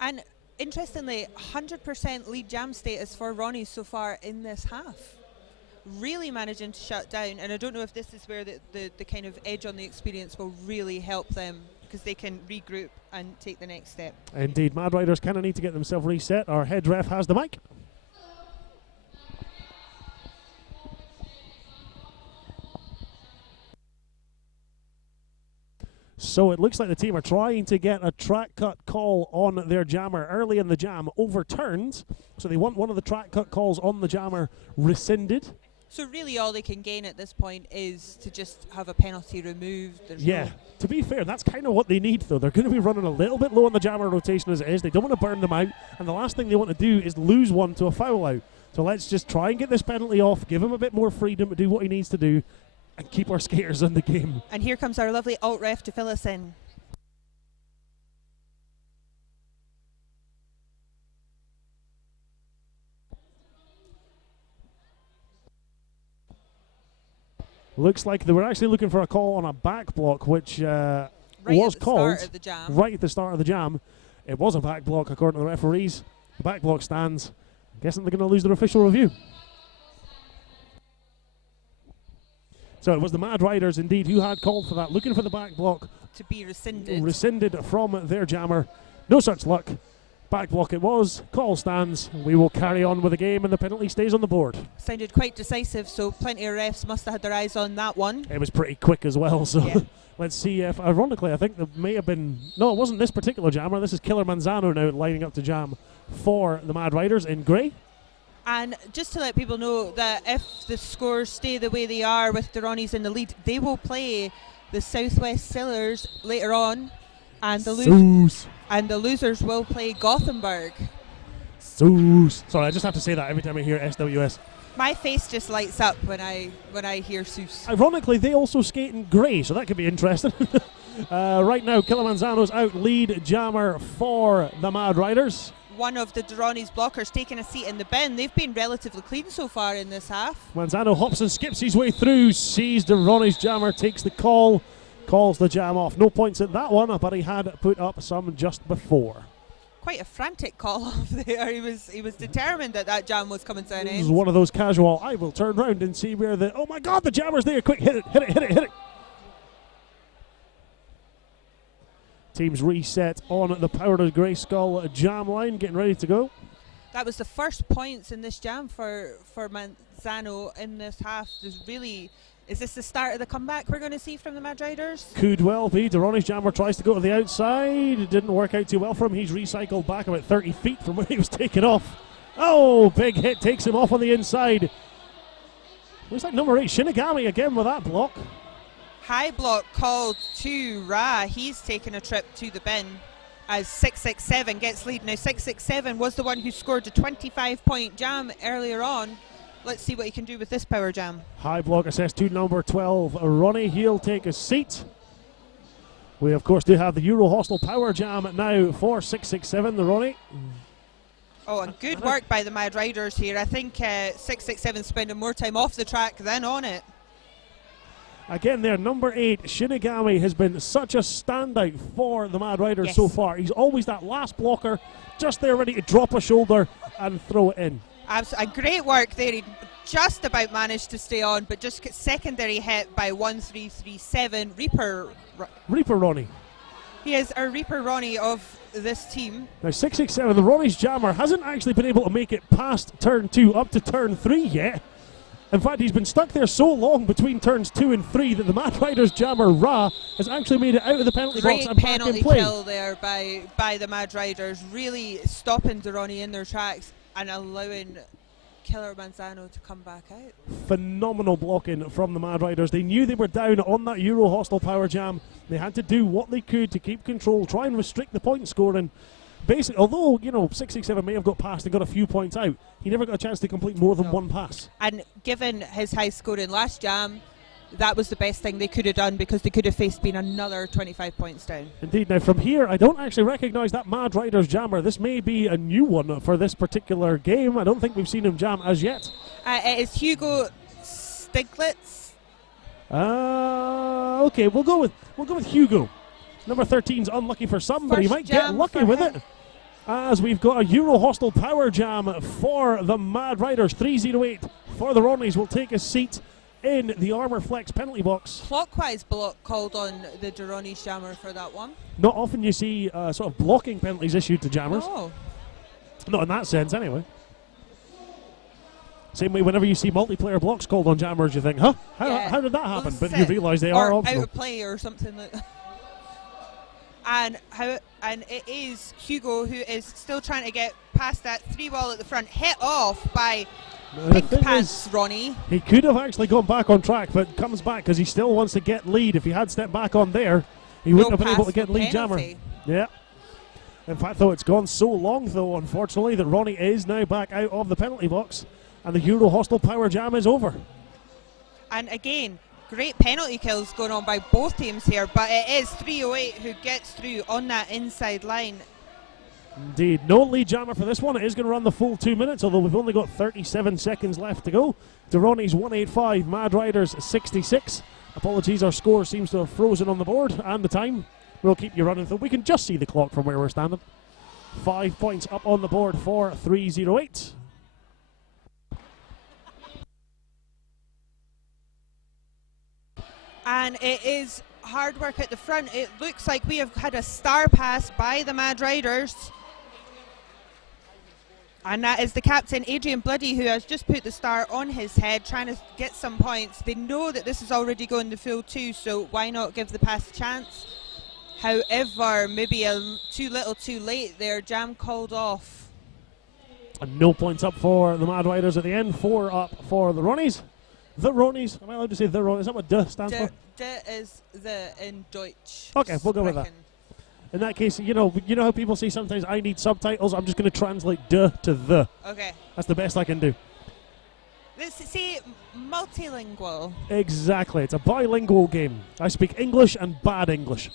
And interestingly, 100% lead jam status for Ronnie so far in this half. Really managing to shut down. And I don't know if this is where the kind of edge on the experience will really help them, because they can regroup and take the next step. Indeed, Mad Riders kind of need to get themselves reset. Our head ref has the mic. So it looks like the team are trying to get a track cut call on their jammer early in the jam overturned. So they want one of the track cut calls on the jammer rescinded. So really all they can gain at this point is to just have a penalty removed. Yeah, to be fair, that's kind of what they need though. They're going to be running a little bit low on the jammer rotation as it is. They don't want to burn them out, and the last thing they want to do is lose one to a foul out. So let's just try and get this penalty off, give him a bit more freedom to do what he needs to do, and keep our skaters in the game. And here comes our lovely alt ref to fill us in. Looks like they were actually looking for a call on a back block, which Right was at the called start of the jam. right at the start of the jam. It was a back block, according to the referees. The back block stands. I'm guessing they're going to lose their official review. So it was the Mad Riders, indeed, who had called for that, looking for the back block. To be rescinded. Rescinded from their jammer. No such luck. Back block it was. Call stands. We will carry on with the game, and the penalty stays on the board. Sounded quite decisive, so plenty of refs must have had their eyes on that one. It was pretty quick as well, so Yeah. let's see if, ironically, I think there may have been, no, it wasn't this particular jammer. This is Killer Manzano now lining up to jam for the Mad Riders in grey. And just to let people know that if the scores stay the way they are with the Ronis in the lead, they will play the Southwest Sailors later on, and the losers will play Gothenburg. Sorry, I just have to say that every time I hear SWS. My face just lights up when I hear Seuss. Ironically, they also skate in grey, so that could be interesting. Right now, Killer Manzano's out lead jammer for the Mad Riders. One of the Ronis blockers taking a seat in the bin. They've been relatively clean so far in this half. Manzano hops and skips his way through, sees the Ronis jammer, takes the call, calls the jam off. No points at that one, but he had put up some just before. Quite a frantic call off there. He was determined that jam was coming to an This is end. one of those casual, I will turn round and see where the, oh my god, the jammer's there, quick, hit it, hit it, hit it, hit it. Teams reset on the Power of Grey Skull jam line, getting ready to go. That was the first points in this jam for Manzano in this half. Is this the start of the comeback we're going to see from the Mad Riders? Could well be. Durrani's jammer tries to go to the outside. It didn't work out too well for him. He's recycled back about 30 feet from where he was taken off. Oh, big hit takes him off on the inside. Looks like number 8, Shinigami again with that block. High block called to Ra. He's taken a trip to the bin as 667 gets lead. Now 667 was the one who scored a 25-point jam earlier on. Let's see what he can do with this power jam. High block assessed to number 12, Ronnie. He'll take a seat. We, of course, do have the Euro Hostel Power Jam now for 667, the Ronnie. Oh, and good work by the Mad Riders here. I think 667 spending more time off the track than on it. Again there, number 8, Shinigami, has been such a standout for the Mad Riders Yes. so far. He's always that last blocker, just there ready to drop a shoulder and throw it in. Great work there. He just about managed to stay on, but just get secondary hit by 1337 Reaper. Reaper Ronnie. He is our Reaper Ronnie of this team. Now 667, the Ronnie's jammer hasn't actually been able to make it past turn 2 up to turn 3 yet. In fact, he's been stuck there so long between turns 2 and 3 that the Mad Riders jammer Ra has actually made it out of the penalty box Great and back in penalty play. kill there by the Mad Riders, really stopping Durrani in their tracks and allowing Killer Manzano to come back out. Phenomenal blocking from the Mad Riders. They knew they were down on that Euro Hostel Power Jam. They had to do what they could to keep control, try and restrict the point scoring. Basically, although, 667 may have got past and got a few points out, he never got a chance to complete more than one pass. And given his high scoring last jam, that was the best thing they could have done, because they could have faced being another 25 points down. Indeed. Now from here, I don't actually recognise that Mad Riders jammer. This may be a new one for this particular game. I don't think we've seen him jam as yet. It is Hugo Stiglitz. Okay, we'll go with Hugo. Number 13's unlucky for some, but he First might get jam lucky for with him. it. As we've got a Euro Hostel Power Jam for the Mad Riders. 308 for the Ronis will take a seat in the Armour Flex penalty box. Clockwise block called on the Durrani jammer for that one. Not often you see sort of blocking penalties issued to jammers. Oh. Not in that sense, anyway. Same way whenever you see multiplayer blocks called on jammers, you think, huh? Yeah. How did that happen? Well, But you realise they are or optional. out of play or something like that. And it is Hugo who is still trying to get past that 3-wall at the front, hit off by The Pink thing Pants is, Ronnie. he could have actually gone back on track, but comes back because he still wants to get lead. If he had stepped back on there, he wouldn't have been able to get lead jammer. Yeah. In fact, though, it's gone so long, though, unfortunately, that Ronnie is now back out of the penalty box, and the Euro Hostel Power Jam is over. And again, great penalty kills going on by both teams here, but it is 308 who gets through on that inside line. Indeed. No lead jammer for this one. It is going to run the full 2 minutes, although we've only got 37 seconds left to go. Durrani's 185, Mad Riders 66. Apologies, our score seems to have frozen on the board, and the time. We'll keep you running, so we can just see the clock from where we're standing. 5 points up on the board for 308. And it is hard work at the front. It looks like we have had a star pass by the Mad Riders. And that is the captain, Adrian Bloody, who has just put the star on his head, trying to get some points. They know that this is already going the full 2, so why not give the pass a chance? However, maybe too little too late there. Jam called off. And no points up for the Mad Riders at the end. 4 up for the Ronis. The Ronis. Am I allowed to say the Ronis? Is that what "de" stands for? De is the in Deutsch. Okay, we'll go with that. In that case, you know how people say sometimes I need subtitles? I'm just going to translate "de" to "the." Okay. That's the best I can do. Let's see, multilingual. Exactly. It's a bilingual game. I speak English and bad English.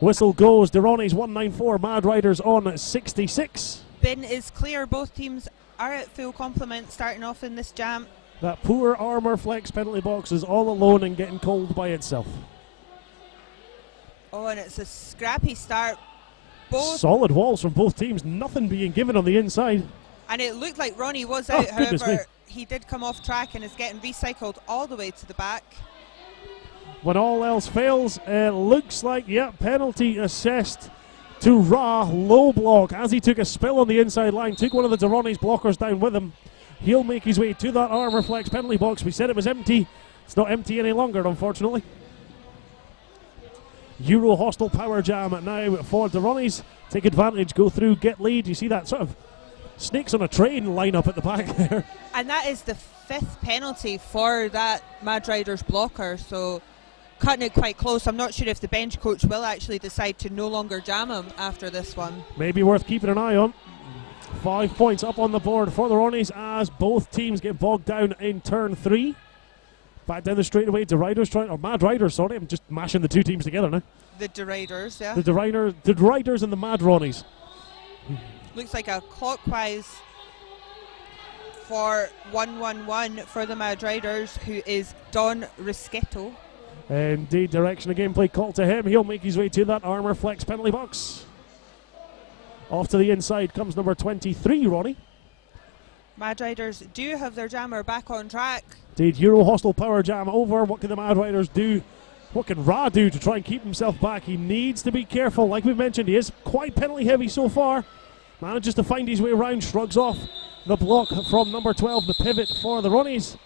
Whistle goes. Durrani's 194, Mad Riders on 66. Bin is clear. Both teams are at full complement starting off in this jam. That poor armour flex penalty box is all alone and getting cold by itself. Oh, and it's a scrappy start. Both Solid walls from both teams. Nothing being given on the inside. And it looked like Ronnie was Oh, out. goodness me. However, he did come off track and is getting recycled all the way to the back. When all else fails, it looks like, penalty assessed to Ra. Low block as he took a spill on the inside line. Took one of the Durrani's blockers down with him. He'll make his way to that armour flex penalty box. We said it was empty. It's not empty any longer, unfortunately. Euro hostile power jam now for Durrani's. Take advantage, go through, get lead. You see that sort of snakes on a train line up at the back there. And that is the 5th penalty for that Mad Riders blocker. So cutting it quite close. I'm not sure if the bench coach will actually decide to no longer jam him after this one. Maybe worth keeping an eye on. 5 points up on the board for the Ronis as both teams get bogged down in turn 3. Back down the straightaway, Mad Riders, sorry. I'm just mashing the two teams together now. The Deriders, yeah. The Riders and the Mad Ronis. Looks like a clockwise for 1-1-1 for the Mad Riders, who is Don Rischetto. Indeed, direction of gameplay called to him. He'll make his way to that armour flex penalty box. Off to the inside comes number 23, Ronnie. Mad Riders do have their jammer back on track. Indeed, Euro hostile power jam over. What can the Mad Riders do? What can Ra do to try and keep himself back? He needs to be careful. Like we've mentioned, he is quite penalty heavy so far. Manages to find his way around, shrugs off the block from number 12, the pivot for the Ronis.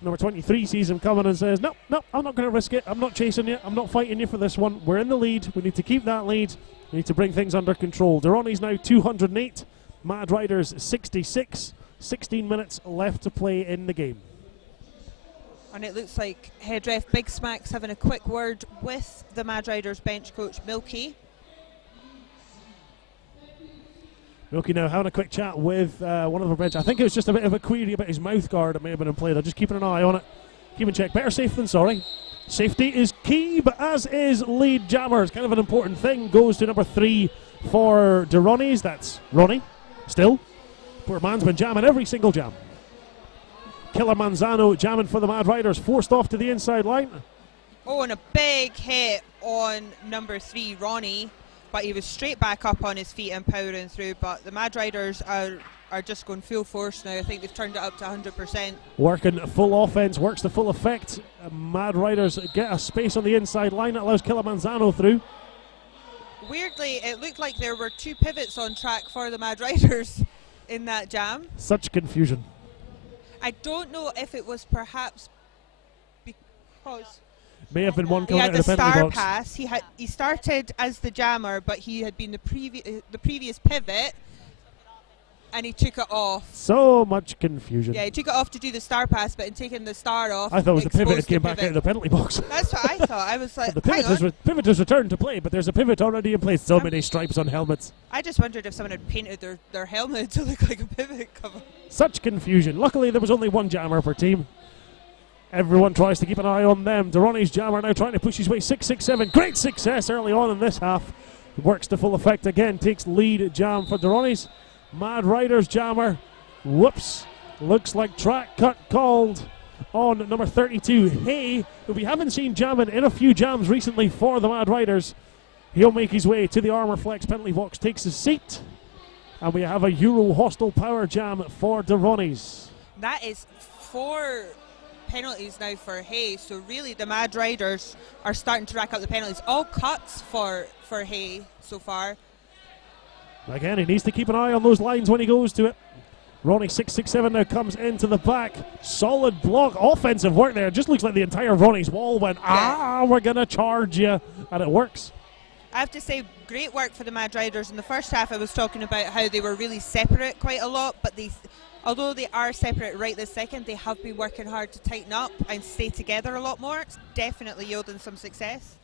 Number 23 sees him coming and says, no, I'm not going to risk it. I'm not chasing you. I'm not fighting you for this one. We're in the lead. We need to keep that lead. We need to bring things under control. Durrani's now 208. Mad Riders 66. 16 minutes left to play in the game. And it looks like head ref Big Smack's having a quick word with the Mad Riders bench coach Milky. Milky now having a quick chat with one of the bench. I think it was just a bit of a query about his mouth guard that may have been in play. They're just keeping an eye on it. Keep in check. Better safe than sorry. Safety is key, but as is lead jammers. Kind of an important thing. Goes to number 3 for Durrani's. That's Ronnie. Still. Poor man's been jamming every single jam. Killer Manzano jamming for the Mad Riders. Forced off to the inside line. Oh, and a big hit on number 3, Ronnie. But he was straight back up on his feet and powering through. But the Mad Riders are just going full force now. I think they've turned it up to 100%. Working full offense, works to full effect. Mad Riders get a space on the inside line that allows Killer Manzano through. Weirdly, it looked like there were 2 pivots on track for the Mad Riders in that jam. Such confusion. I don't know if it was perhaps because May have been one he coming had out of the the penalty star box. pass. He started as the jammer, but he had been the previous pivot, and he took it off. So much confusion. Yeah, he took it off to do the star pass, but in taking the star off, I thought it was the pivot that exposed came back out of the penalty box. That's what I thought. I was like, The hang on. pivot has returned to play, but there's a pivot already in place. So many stripes on helmets. I just wondered if someone had painted their helmet to look like a pivot cover. Such confusion. Luckily, there was only one jammer per team. Everyone tries to keep an eye on them. Durrani's jammer now trying to push his way 6-6-7. Great success early on in this half. Works to full effect again, takes lead jam for the Ronis. Mad Riders jammer. Whoops. Looks like track cut called on number 32, Hay, who we haven't seen jamming in a few jams recently for the Mad Riders. He'll make his way to the Armour Flex penalty box, takes his seat, and we have a Euro Hostile Power Jam for the Ronis. That is 4 penalties now for Hay, so really the Mad Riders are starting to rack up the penalties. All cuts for Hay so far. Again, he needs to keep an eye on those lines when he goes to it. Ronnie 667 now comes into the back. Solid block, offensive work there. Just looks like the entire Ronnie's wall went, we're going to charge you, and it works. I have to say, great work for the Mad Riders. In the first half, I was talking about how they were really separate quite a lot, but although they are separate right this second, they have been working hard to tighten up and stay together a lot more. It's definitely yielding some success.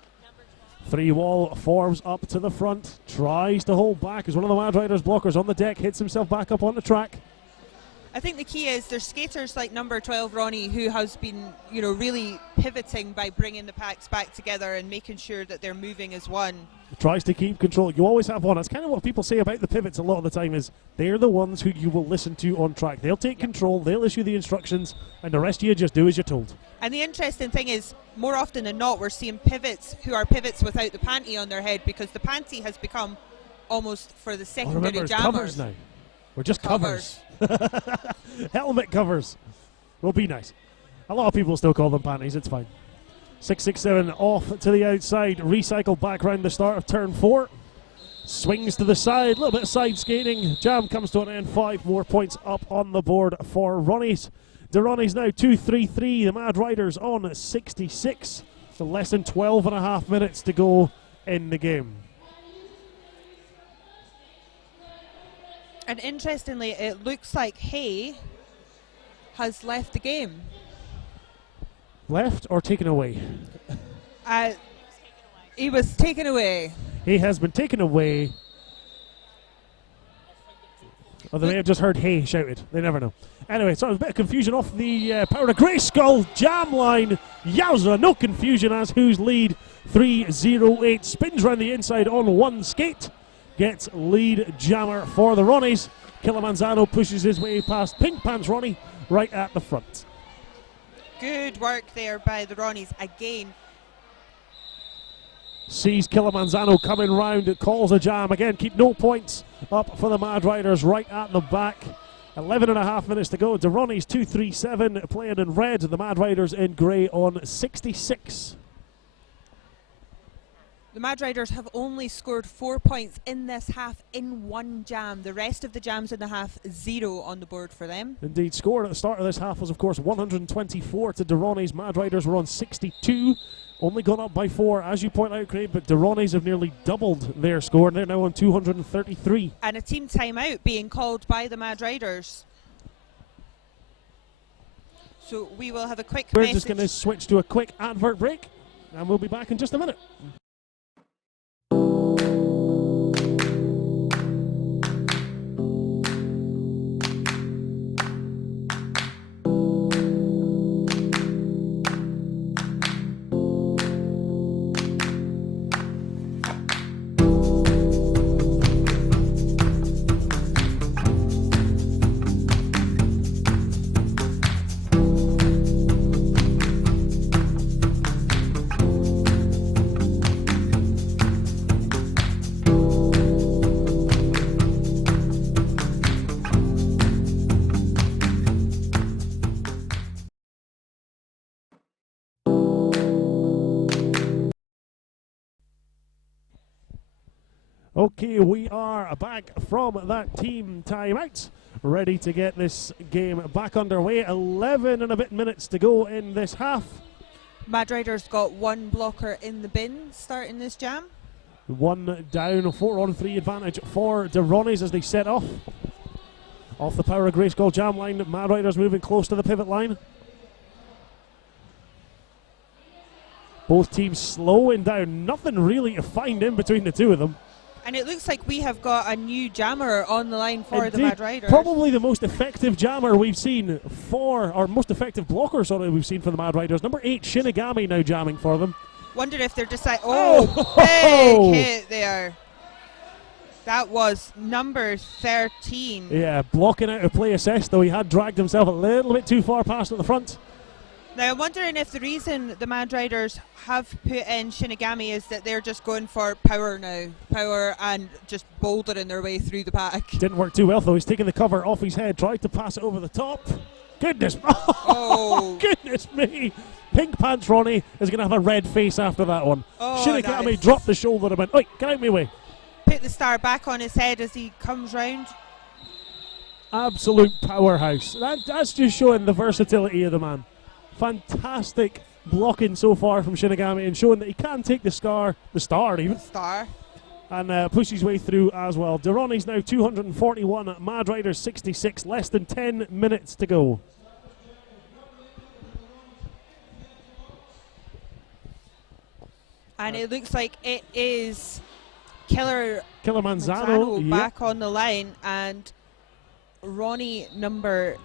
3 wall forms up to the front, tries to hold back as one of the Mad Riders blockers on the deck hits himself back up on the track. I think the key is there's skaters like number 12 Ronnie, who has been, really pivoting by bringing the packs back together and making sure that they're moving as one. Tries to keep control. You always have one. That's kind of what people say about the pivots a lot of the time, is they're the ones who you will listen to on track. They'll take control, they'll issue the instructions, and the rest of you just do as you're told. And the interesting thing is, more often than not, we're seeing pivots who are pivots without the panty on their head, because the panty has become almost for the secondary remember, it's jammers. covers now. We're just covers. Helmet covers. Will be nice. A lot of people still call them panties, it's fine. 667 off to the outside, recycle back round the start of turn 4. Swings to the side, a little bit of side skating. Jam comes to an end, 5 more points up on the board for Ronnies. The Ronnies now 2-3-3, the Mad Riders on 66. So less than 12 and a half minutes to go in the game. And interestingly, it looks like Hay has left the game. Left or taken away? He was taken away. He has been taken away. Or they may have just heard Hay shouted. They never know. Anyway, so there's a bit of confusion off the Power of Grey Skull jam line. Yowza, no confusion as whose lead 308 spins around the inside on one skate. Gets lead jammer for the Ronnies. Kilimanzano pushes his way past Pink Pants Ronnie right at the front. Good work there by the Ronnies again. Sees Kilimanzano coming round, calls a jam. Again, keep no points up for the Mad Riders right at the back. 11 and a half minutes to go. The Ronnies 2-3-7 playing in red. The Mad Riders in grey on 66. The Mad Riders have only scored 4 points in this half in one jam. The rest of the jams in the half, 0 on the board for them. Indeed, score at the start of this half was, of course, 124 to Ronnies. Mad Riders were on 62. Only gone up by 4, as you point out, Craig, but the Ronnies have nearly doubled their score, and they're now on 233. And a team timeout being called by the Mad Riders. So we will have a quick We're message. just going to switch to a quick advert break, and we'll be back in just a minute. Okay, we are back from that team timeout, ready to get this game back underway. 11 and a bit minutes to go in this half. Mad Riders got 1 blocker in the bin starting this jam. 1 down, 4-on-3 advantage for the Ronnies as they set off. Off the Power of Grayskull jam line, Mad Riders moving close to the pivot line. Both teams slowing down, nothing really to find in between the two of them. And it looks like we have got a new jammer on the line for Indeed, the Mad Riders. Probably the most effective jammer we've seen for, or most effective blocker, sorry, we've seen for the Mad Riders. Number 8, Shinigami now jamming for them. Wonder if they're deciding. Oh! Big hit there. That was number 13. Yeah, blocking out a play assist, though he had dragged himself a little bit too far past at the front. Now I'm wondering if the reason the Mad Riders have put in Shinigami is that they're just going for power now. Power and just bouldering their way through the pack. Didn't work too well, though. He's taking the cover off his head, tried to pass it over the top. Goodness. Oh. Goodness me. Pink Pants Ronnie is going to have a red face after that one. Oh, Shinigami nice. dropped the shoulder and went, oi, get out of my way. Put the star back on his head as he comes round. Absolute powerhouse. That's just showing the versatility of the man. Fantastic blocking so far from Shinigami and showing that he can take the star even, Star. and push his way through as well. Durrani's now 241, Mad Riders 66, less than 10 minutes to go. And it looks like it is Killer Manzano, yep. back on the line, and Ronnie number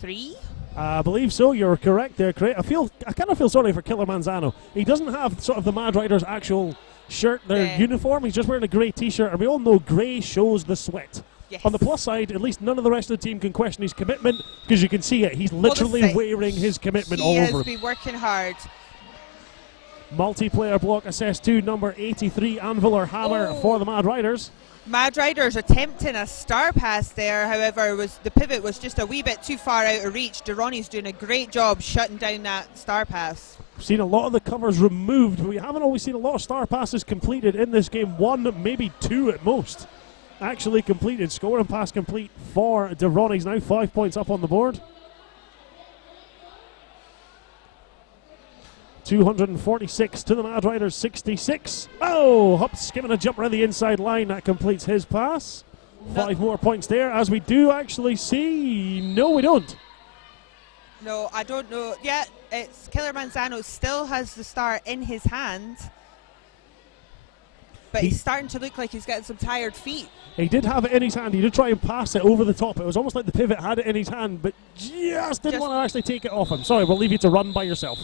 3. I believe so. You're correct there, Craig. I kind of feel sorry for Killer Manzano. He doesn't have sort of the Mad Riders' actual shirt, their uniform. He's just wearing a grey T-shirt, and we all know grey shows the sweat. Yes. On the plus side, at least none of the rest of the team can question his commitment, because you can see it. He's literally wearing his commitment all over him. He has been working hard. Multiplayer block assess to number 83, Anvil or Hammer for the Mad Riders. Mad Riders attempting a star pass there, however, the pivot was just a wee bit too far out of reach. Durrani's doing a great job shutting down that star pass. We've seen a lot of the covers removed, but we haven't always seen a lot of star passes completed in this game. 1, maybe 2 at most actually completed. Score and pass complete for Durrani's now 5 points up on the board. 246 to the Mad Riders 66. Oh, Hup skimming a jump around the inside line. That completes his pass. 5 more points there, as we do actually see. No, we don't. No, I don't know. Yeah, it's Killer Manzano still has the star in his hand, but he's starting to look like he's getting some tired feet. He did have it in his hand. He did try and pass it over the top. It was almost like the pivot had it in his hand, but just didn't want to actually take it off him. Sorry, we'll leave you to run by yourself.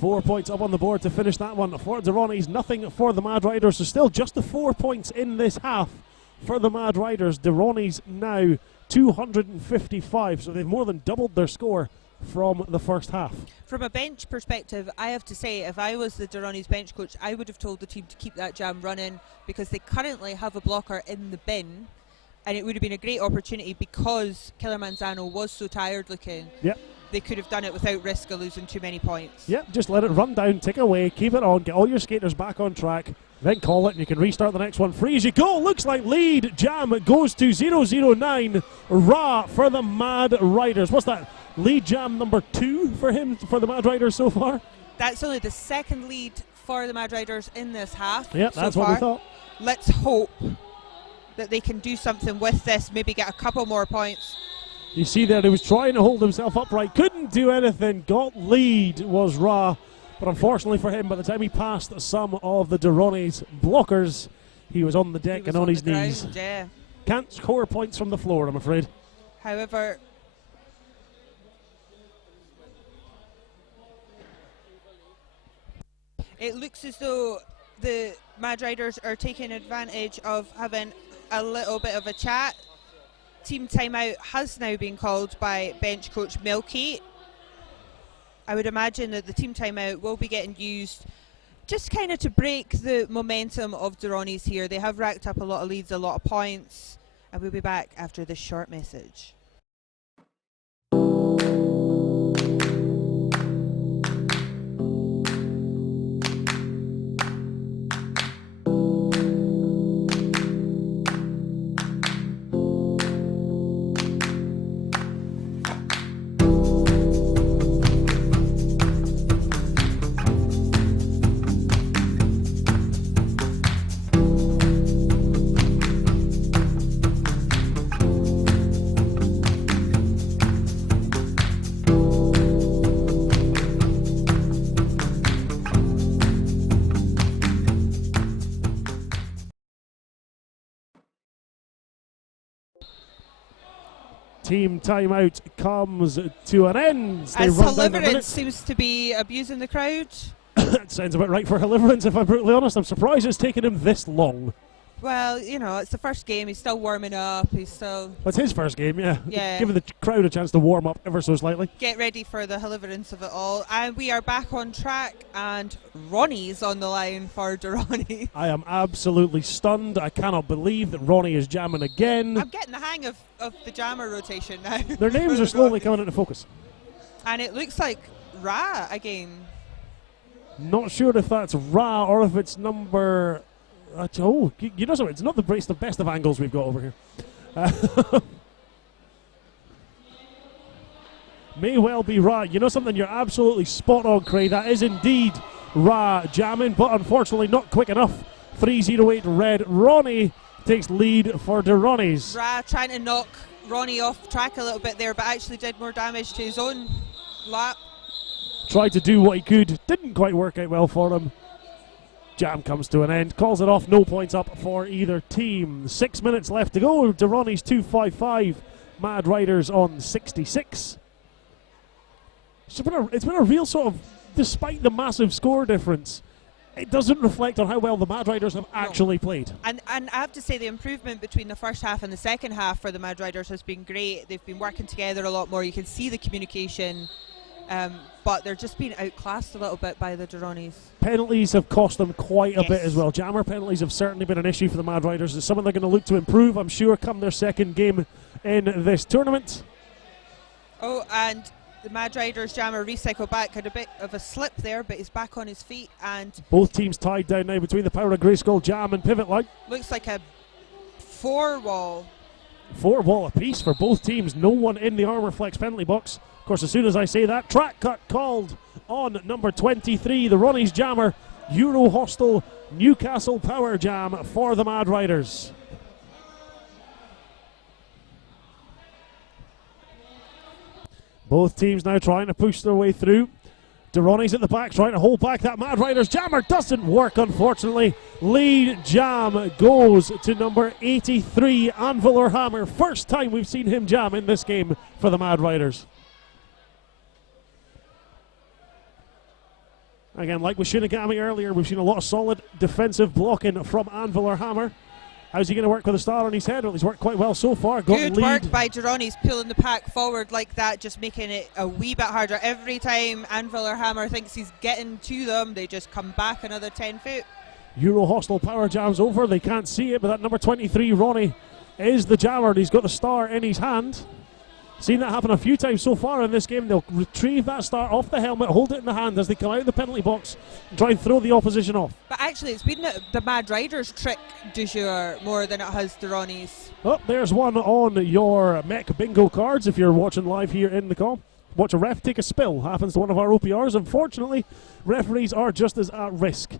4 points up on the board to finish that one for Durrani's. Nothing for the Mad Riders. So still just the 4 points in this half for the Mad Riders. Durrani's now 255, so they've more than doubled their score from the first half. From a bench perspective, I have to say, if I was the Durrani's bench coach, I would have told the team to keep that jam running, because they currently have a blocker in the bin, and it would have been a great opportunity because Killer Manzano was so tired looking. Yep. They could have done it without risk of losing too many points. Yep, just let it run down, take away, keep it on, get all your skaters back on track, then call it, and you can restart the next one. Free as you go. Looks like lead jam goes to 009 Ra for the Mad Riders. What's that? Lead jam number 2 for him, for the Mad Riders so far? That's only the second lead for the Mad Riders in this half. Yep, that's what we thought. Let's hope that they can do something with this, maybe get a couple more points. You see there, he was trying to hold himself upright, couldn't do anything. Got lead was Ra, but unfortunately for him, by the time he passed some of the Durrani's blockers, he was on the deck and on his knees. Yeah. Can't score points from the floor, I'm afraid. However, it looks as though the Mad Riders are taking advantage of having a little bit of a chat. Team timeout has now been called by bench coach Milky. I would imagine that the team timeout will be getting used just kind of to break the momentum of Durrani's here. They have racked up a lot of leads, a lot of points, and we'll be back after this short message. Team timeout comes to an end. As Deliverance seems to be abusing the crowd. That sounds about right for Deliverance, if I'm brutally honest. I'm surprised it's taken him this long. Well, you know, it's the first game. He's still warming up. He's still That's his first game, yeah. Yeah. Giving the crowd a chance to warm up ever so slightly. get ready for the deliverance of it all. And we are back on track, and Ronnie's on the line for Ronnie. I am absolutely stunned. I cannot believe that Ronnie is jamming again. I'm getting the hang of the jammer rotation now. Their names are slowly coming into focus. And it looks like Ra again. Not sure if that's Ra or if it's number... you know something? It's not the best of angles we've got over here. May well be Ra. You know something? You're absolutely spot on, Cray. That is indeed Ra jamming, but unfortunately not quick enough. 308 red. Ronnie takes lead for the Ronnies. Ra trying to knock Ronnie off track a little bit there, but actually did more damage to his own lap. Tried to do what he could. Didn't quite work out well for him. Jam comes to an end. Calls it off. No points up for either team. 6 minutes left to go. Ronnie's 255. Mad Riders on 66. It's been a real sort of, despite the massive score difference, it doesn't reflect on how well the Mad Riders have actually played. And I have to say the improvement between the first half and the second half for the Mad Riders has been great. They've been working together a lot more. You can see the communication, but they're just being outclassed a little bit by the Ronnies. Penalties have cost them quite a bit as well. Jammer penalties have certainly been an issue for the Mad Riders. It's something they're going to look to improve, I'm sure, come their second game in this tournament. Oh, and the Mad Riders Jammer recycle back, had a bit of a slip there, but he's back on his feet, and both teams tied down now between the Power of Grayskull, Jam and Pivot Light. looks like a 4-wall. 4-wall apiece for both teams. No one in the Armour Flex penalty box. Of course, as soon as I say that, track cut called on number 23, the Ronnies Jammer, Euro Hostel, Newcastle Power Jam for the Mad Riders. Both teams now trying to push their way through. Ronnies at the back trying to hold back that Mad Riders Jammer. Doesn't work, unfortunately. Lead Jam goes to number 83, Anvil Hammer. First time we've seen him jam in this game for the Mad Riders. Again, like with Shinigami earlier, we've seen a lot of solid defensive blocking from Anvil Hammer. How's he going to work with a star on his head? Well, he's worked quite well so far. Good work by Ronnies, pulling the pack forward like that, just making it a wee bit harder. Every time Anvil or Hammer thinks he's getting to them, they just come back another 10 foot. Euro Hostel Power Jam's over. They can't see it, but that number 23, Ronnie, is the jammer, and he's got the star in his hand. Seen that happen a few times so far in this game. They'll retrieve that star off the helmet, hold it in the hand as they come out of the penalty box and try and throw the opposition off. But actually, it's been the Mad Riders trick du jour more than it has the Ronnies. Oh, there's one on your mech bingo cards if you're watching live here in the call. Watch a ref take a spill. Happens to one of our OPRs. Unfortunately, referees are just as at risk.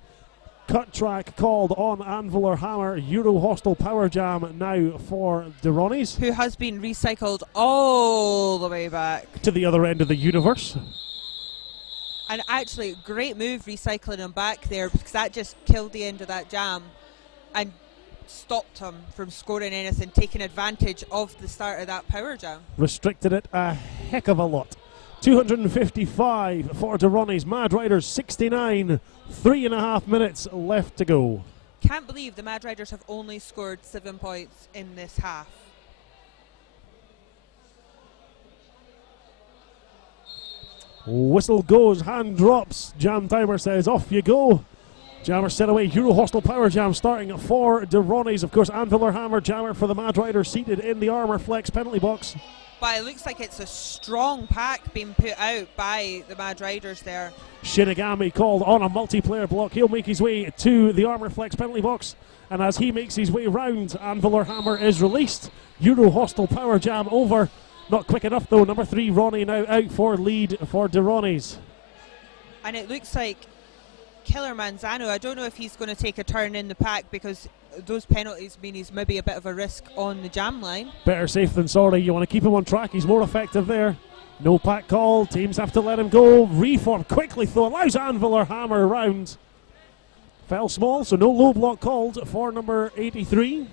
Cut track called on Anvil or Hammer. Euro Hostel Power Jam now for the Ronnies. Who has been recycled all the way back to the other end of the universe. And actually, great move recycling him back there, because that just killed the end of that jam and stopped him from scoring anything, taking advantage of the start of that power jam. Restricted it a heck of a lot. 255 for the Ronnies. Mad Riders 69. 3.5 minutes left to go. Can't believe the Mad Riders have only scored 7 points in this half. Whistle goes, hand drops. Jam timer says, off you go. Jammer set away. Euro Hostel Power Jam starting for the Ronnies. Of course, Anvil or Hammer Jammer for the Mad Riders seated in the Armour Flex penalty box. But it looks like it's a strong pack being put out by the Mad Riders there. Shinigami called on a multiplayer block. He'll make his way to the Armour Flex penalty box. And as he makes his way round, Anvil or Hammer is released. Euro Hostel Power Jam over. Not quick enough though. Number 3, Ronnie now out for lead for the Ronnies. And it looks like Killer Manzano, I don't know if he's going to take a turn in the pack, because those penalties mean he's maybe a bit of a risk on the jam line. Better safe than sorry. You want to keep him on track. He's more effective there. No pack call. Teams have to let him go. Reform quickly though. Allows Anvil or Hammer around. Fell small, so no low block called for number 83.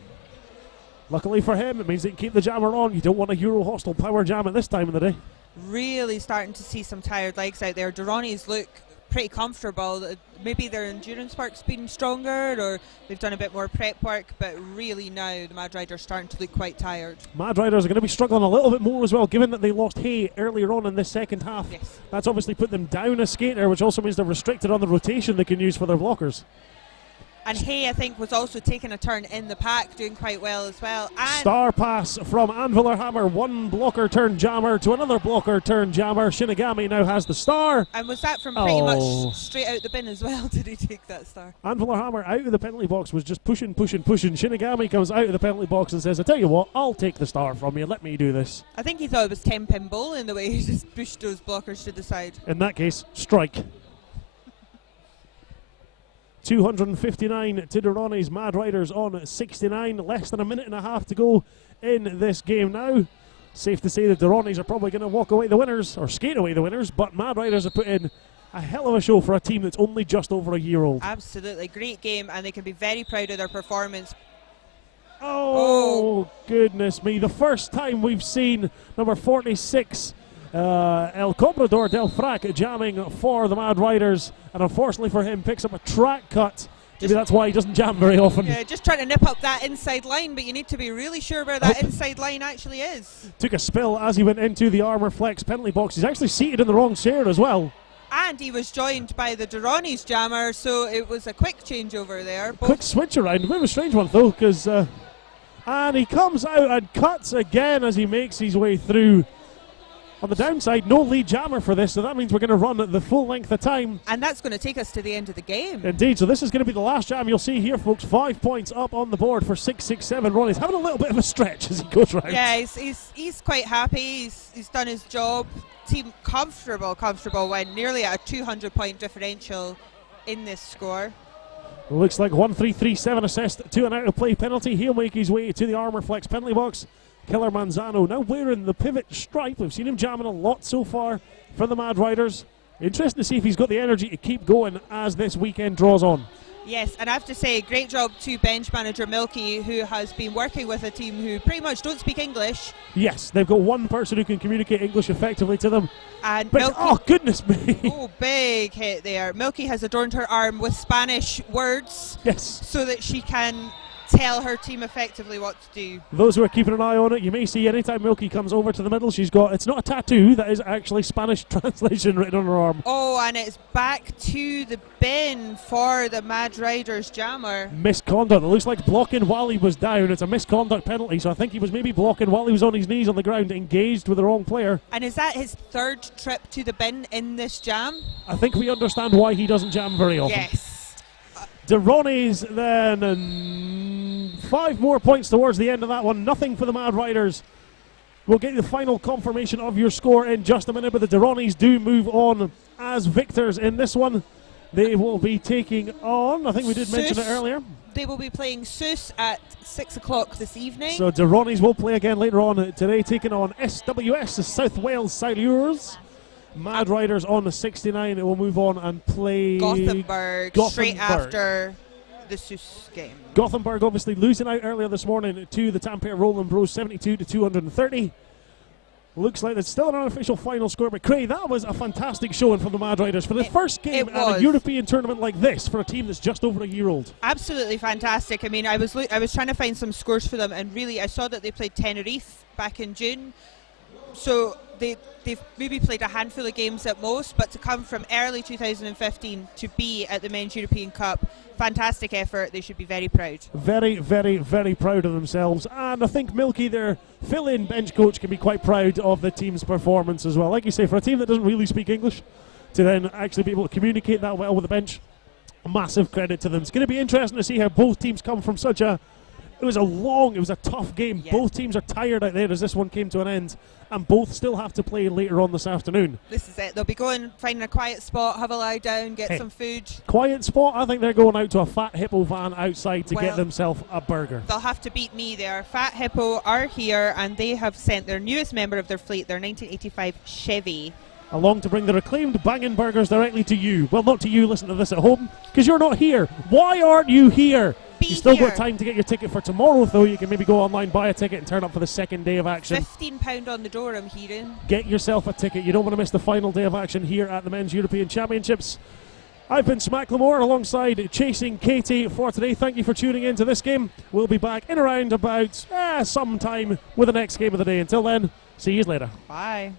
Luckily for him, it means they can keep the jammer on. You don't want a Euro Hostel Power Jam at this time of the day. Really starting to see some tired legs out there. Ronnies look pretty comfortable. Maybe their endurance work's been stronger, or they've done a bit more prep work, but really now the Mad Riders starting to look quite tired. Mad Riders are going to be struggling a little bit more as well, given that they lost Hay earlier on in this second half. Yes. That's obviously put them down a skater, which also means they're restricted on the rotation they can use for their blockers. And Hay, I think, was also taking a turn in the pack, doing quite well as well. And Star pass from Anvilar Hammer, one blocker turn jammer to another blocker turn jammer. Shinigami now has the star. And was that from pretty Oh. much straight out the bin as well? Did he take that star? Anvilar Hammer out of the penalty box was just pushing. Shinigami comes out of the penalty box and says, I tell you what, I'll take the star from you, let me do this. I think he thought it was 10-pin bowling the way he just pushed those blockers to the side. In that case, strike. 259 to the Ronis. Mad Riders on 69. Less than a minute and a half to go in this game now. Safe to say that the Ronis are probably going to walk away the winners, or skate away the winners, but Mad Riders have put in a hell of a show for a team that's only just over a year old. Absolutely. Great game, and they can be very proud of their performance. Oh, goodness me. The first time we've seen number 46, El Cobrador del Frac, jamming for the Mad Riders, and unfortunately for him, picks up a track cut. Maybe that's why he doesn't jam very often. Yeah, just trying to nip up that inside line, but you need to be really sure where that inside line actually is. Took a spill as he went into the Armour Flex penalty box. He's actually seated in the wrong chair as well. And he was joined by the Durrani's jammer, so it was a quick changeover there. Quick switch around. A bit of a strange one, though, because... and he comes out and cuts again as he makes his way through. On the downside, no lead jammer for this, so that means we're going to run at the full length of time. And that's going to take us to the end of the game. Indeed, so this is going to be the last jam you'll see here, folks. 5 points up on the board for 667. Ronnie's having a little bit of a stretch as he goes round. Yeah, he's quite happy. He's done his job. Team comfortable win, nearly at a 200-point differential in this score. Looks like 1-3-3-7 assist to an out-of-play penalty. He'll make his way to the Armour Flex penalty box. Killer Manzano now wearing the pivot stripe. We've seen him jamming a lot so far for the Mad Riders. Interesting to see if he's got the energy to keep going as this weekend draws on. Yes, and I have to say, great job to bench manager Milky, who has been working with a team who pretty much don't speak English. Yes, they've got one person who can communicate English effectively to them. And But Milky, oh, goodness me. oh, big hit there. Milky has adorned her arm with Spanish words Yes. so that she can tell her team effectively what to do. Those who are keeping an eye on it, you may see anytime Milky comes over to the middle, she's got, it's not a tattoo, that is actually Spanish translation written on her arm. Oh, and it's back to the bin for the Mad Riders jammer. Misconduct. It looks like blocking while he was down. It's a misconduct penalty, so I think he was maybe blocking while he was on his knees on the ground, engaged with the wrong player. And is that his third trip to the bin in this jam? I think we understand why he doesn't jam very often. Yes. Durrani's then, and 5 more points towards the end of that one. Nothing for the Mad Riders. We'll get the final confirmation of your score in just a minute, but the Durrani's do move on as victors in this one. They will be taking on, I think we did mention it earlier. They will be playing Seuss at 6 o'clock this evening. So Durrani's will play again later on today, taking on SWS, the South Wales Silures. Mad Riders on the 69. It will move on and play Gothenburg straight after the Seuss game. Gothenburg obviously losing out earlier this morning to the Tampere Rolling Bros 72 to 230. Looks like it's still an unofficial final score, but Craig, that was a fantastic showing from the Mad Riders for the first game at a European tournament like this for a team that's just over a year old. Absolutely fantastic. I mean, I was trying to find some scores for them, and really I saw that they played Tenerife back in June. So they've maybe played a handful of games at most, but to come from early 2015 to be at the Men's European Cup, fantastic effort. They should be very proud. Very, very, very proud of themselves. And I think Milky, their fill-in bench coach, can be quite proud of the team's performance as well. Like you say, for a team that doesn't really speak English, to then actually be able to communicate that well with the bench, massive credit to them. It's going to be interesting to see how both teams come from such a... It was a tough game. Yeah. Both teams are tired out there as this one came to an end, and both still have to play later on this afternoon. This is it. They'll be going, finding a quiet spot, have a lie down, get some food. Quiet spot? I think they're going out to a Fat Hippo van outside to get themselves a burger. They'll have to beat me there. Fat Hippo are here, and they have sent their newest member of their fleet, their 1985 Chevy, along to bring the reclaimed banging burgers directly to you. Well, not to you, listen to this at home, because you're not here. Why aren't you here? You still got time to get your ticket for tomorrow, though. You can maybe go online, buy a ticket, and turn up for the second day of action. £15 on the door, I'm hearing. Get yourself a ticket. You don't want to miss the final day of action here at the Men's European Championships. I've been Smack Lamore alongside Chasing Katie for today. Thank you for tuning in to this game. We'll be back in around about sometime with the next game of the day. Until then, see you later. Bye.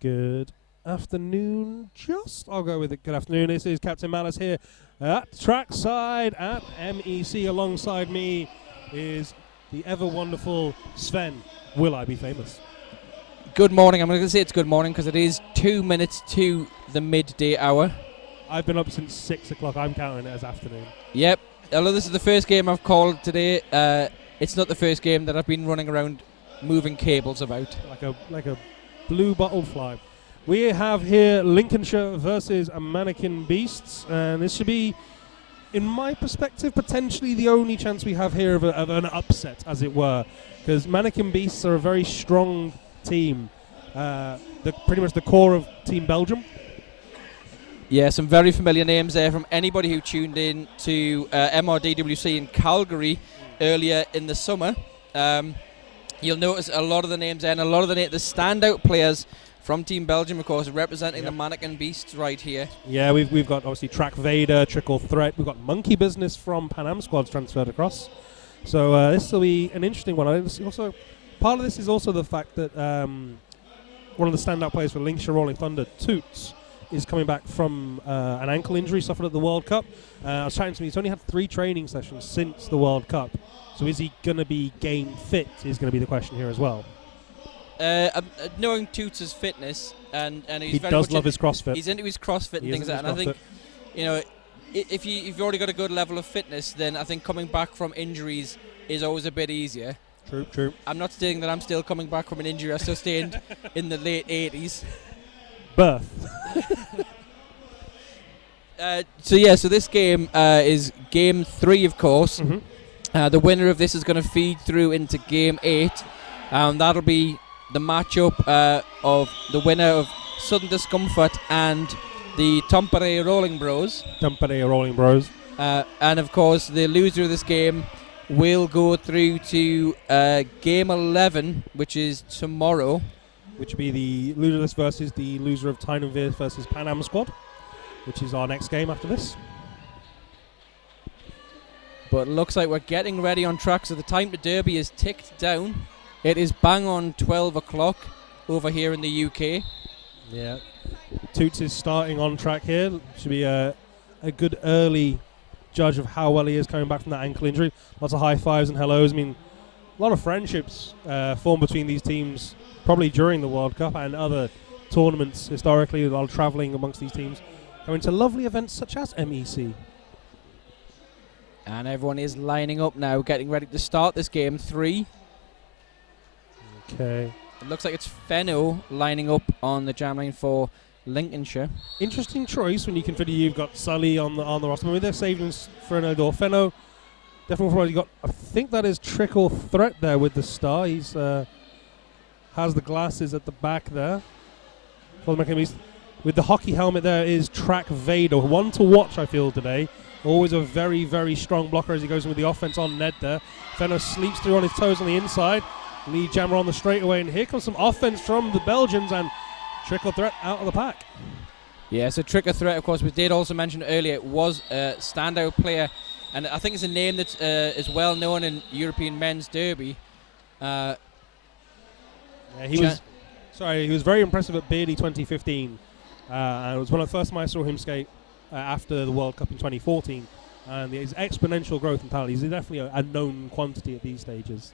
Good afternoon. I'll go with it. Good afternoon. This is Captain Malice here at trackside at MEC. Alongside me is the ever wonderful Sven. Will I be famous? Good morning. I'm going to say it's good morning because it is 2 minutes to the midday hour. I've been up since 6 o'clock. I'm counting it as afternoon. Yep. Although this is the first game I've called today, it's not the first game that I've been running around moving cables about. Like a blue bottle fly. We have here Lincolnshire versus Mannequin Beasts, and this should be, in my perspective, potentially the only chance we have here of an upset, as it were, because Mannequin Beasts are a very strong team, pretty much the core of Team Belgium. Yeah, some very familiar names there from anybody who tuned in to MRDWC in Calgary earlier in the summer. You'll notice a lot of the names there, and a lot of the standout players from Team Belgium, of course, representing the Mannequin Beasts right here. Yeah, we've got obviously Track Vader, Trickle Threat. We've got Monkey Business from Pan Am squads transferred across. So this will be an interesting one. Also, part of this is also the fact that one of the standout players for Lincolnshire Rolling Thunder, Toots, is coming back from an ankle injury suffered at the World Cup. I was chatting to him. He's only had 3 training sessions since the World Cup. So is he going to be game fit is going to be the question here as well. Knowing Toots' fitness, and he's he very does much love his CrossFit. He's into his CrossFit and things like that. And I think, if you've already got a good level of fitness, then I think coming back from injuries is always a bit easier. True. I'm not saying that I'm still coming back from an injury I sustained in the late 80s. Birth. So this game is game 3, of course. Mm-hmm. The winner of this is going to feed through into game 8. That'll be the matchup of the winner of Sudden Discomfort and the Tampere Rolling Bros. And of course, the loser of this game will go through to game 11, which is tomorrow. Which will be the loser of this versus the loser of Tynemveer versus Pan Am squad, which is our next game after this. But it looks like we're getting ready on track, so the time to Derby is ticked down. It is bang on 12 o'clock over here in the UK. Yeah. Toots is starting on track here. Should be a good early judge of how well he is coming back from that ankle injury. Lots of high fives and hellos. I mean, a lot of friendships formed between these teams probably during the World Cup and other tournaments historically, while travelling amongst these teams, going to lovely events such as MEC. And everyone is lining up now, getting ready to start this game 3. Okay. It looks like it's Fenno lining up on the jam line for Lincolnshire. Interesting choice when you consider you've got Sully on the roster. Maybe they're saving for an Odor. Fenno definitely probably got, I think that is Trickle Threat there with the star. He's has the glasses at the back there. With the hockey helmet there is Track Vader. One to watch, I feel, today. Always a very, very strong blocker as he goes in with the offense on Ned there. Fenno sleeps through on his toes on the inside. Lead jammer on the straightaway, and here comes some offense from the Belgians, and Trickle Threat out of the pack. Yeah, so Trickle Threat, of course, we did also mention earlier, was a standout player, and I think it's a name that is well known in European men's derby. He was very impressive at Beardy 2015. And it was one of the first time I saw him skate after the World Cup in 2014. And his exponential growth and talent, he's definitely a known quantity at these stages.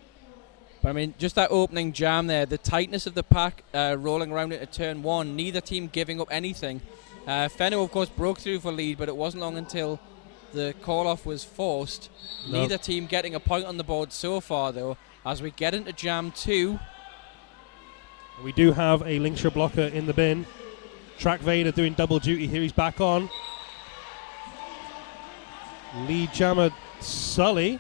But I mean, just that opening jam there, the tightness of the pack rolling around into turn 1, neither team giving up anything. Fenno, of course, broke through for lead, but it wasn't long until the call-off was forced. Nope. Neither team getting a point on the board so far, though, as we get into jam 2. We do have a Lincolnshire blocker in the bin. Track Vader doing double duty here. He's back on. Lead jammer Sully.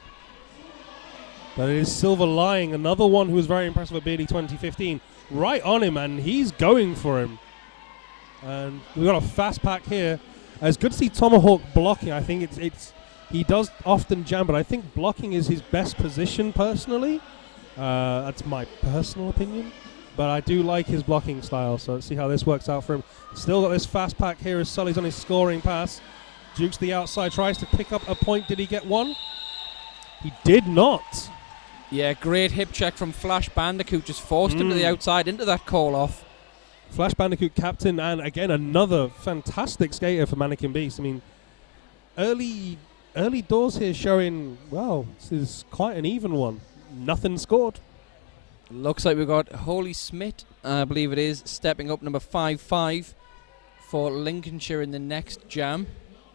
But it is Silver lying. Another one who was very impressive at Beardy 2015. Right on him, and he's going for him. And we've got a fast pack here. It's good to see Tomahawk blocking. I think he does often jam, but I think blocking is his best position personally. That's my personal opinion. But I do like his blocking style, so let's see how this works out for him. Still got this fast pack here as Sully's on his scoring pass. Jukes the outside, tries to pick up a point. Did he get one? He did not. Yeah, great hip check from Flash Bandicoot. Just forced him to the outside into that call-off. Flash Bandicoot captain, and again another fantastic skater for Mannequin Beast. I mean, early doors here showing, well, this is quite an even one. Nothing scored. Looks like we've got Holy Smith, I believe it is, stepping up number 5-5 for Lincolnshire in the next jam.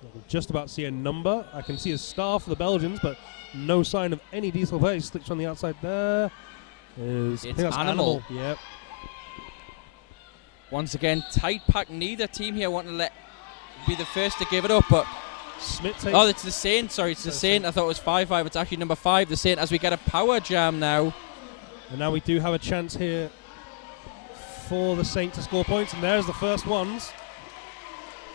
I can just about see a number. I can see a star for the Belgians, but no sign of any diesel play. Slips on the outside there. I think that's Animal. Yep. Once again, tight pack. Neither team here want to be the first to give it up, but Smith takes oh, it's the Saint. Sorry, it's the Saint. I thought it was 5-5. It's actually number 5, the Saint, as we get a power jam now. And now we do have a chance here for the Saint to score points, and there's the first ones.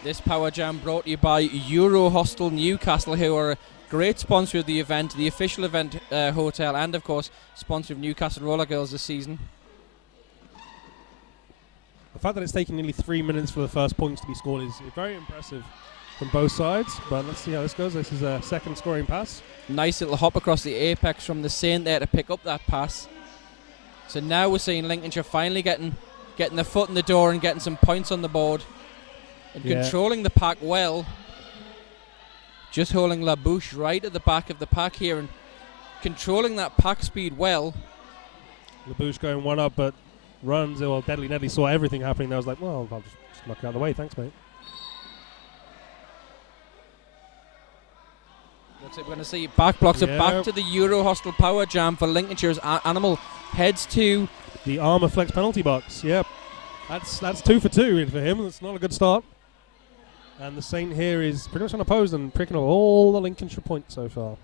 This power jam brought to you by Euro Hostel Newcastle, who are a great sponsor of the event, the official event hotel, and of course sponsor of Newcastle Roller Girls this season. The fact that it's taken nearly 3 minutes for the first points to be scored is very impressive from both sides, but let's see how this goes. This is a second scoring pass. Nice little hop across the apex from the Saint there to pick up that pass. So now we're seeing Lincolnshire finally getting the foot in the door and getting some points on the board. And controlling the pack well. Just holding LaBouche right at the back of the pack here and controlling that pack speed well. LaBouche going one up, but runs. Well, Deadly Nedley saw everything happening. I was like, well, I'll just knock it out of the way. Thanks, mate. Looks like we're going to see back blocks it back to the Euro Hostel power jam for Lincolnshire's Animal. Heads to the Armour Flex penalty box. Yep. That's 2 for 2 for him. That's not a good start. And the Saint here is pretty much unopposed and picking up all the Lincolnshire points so far.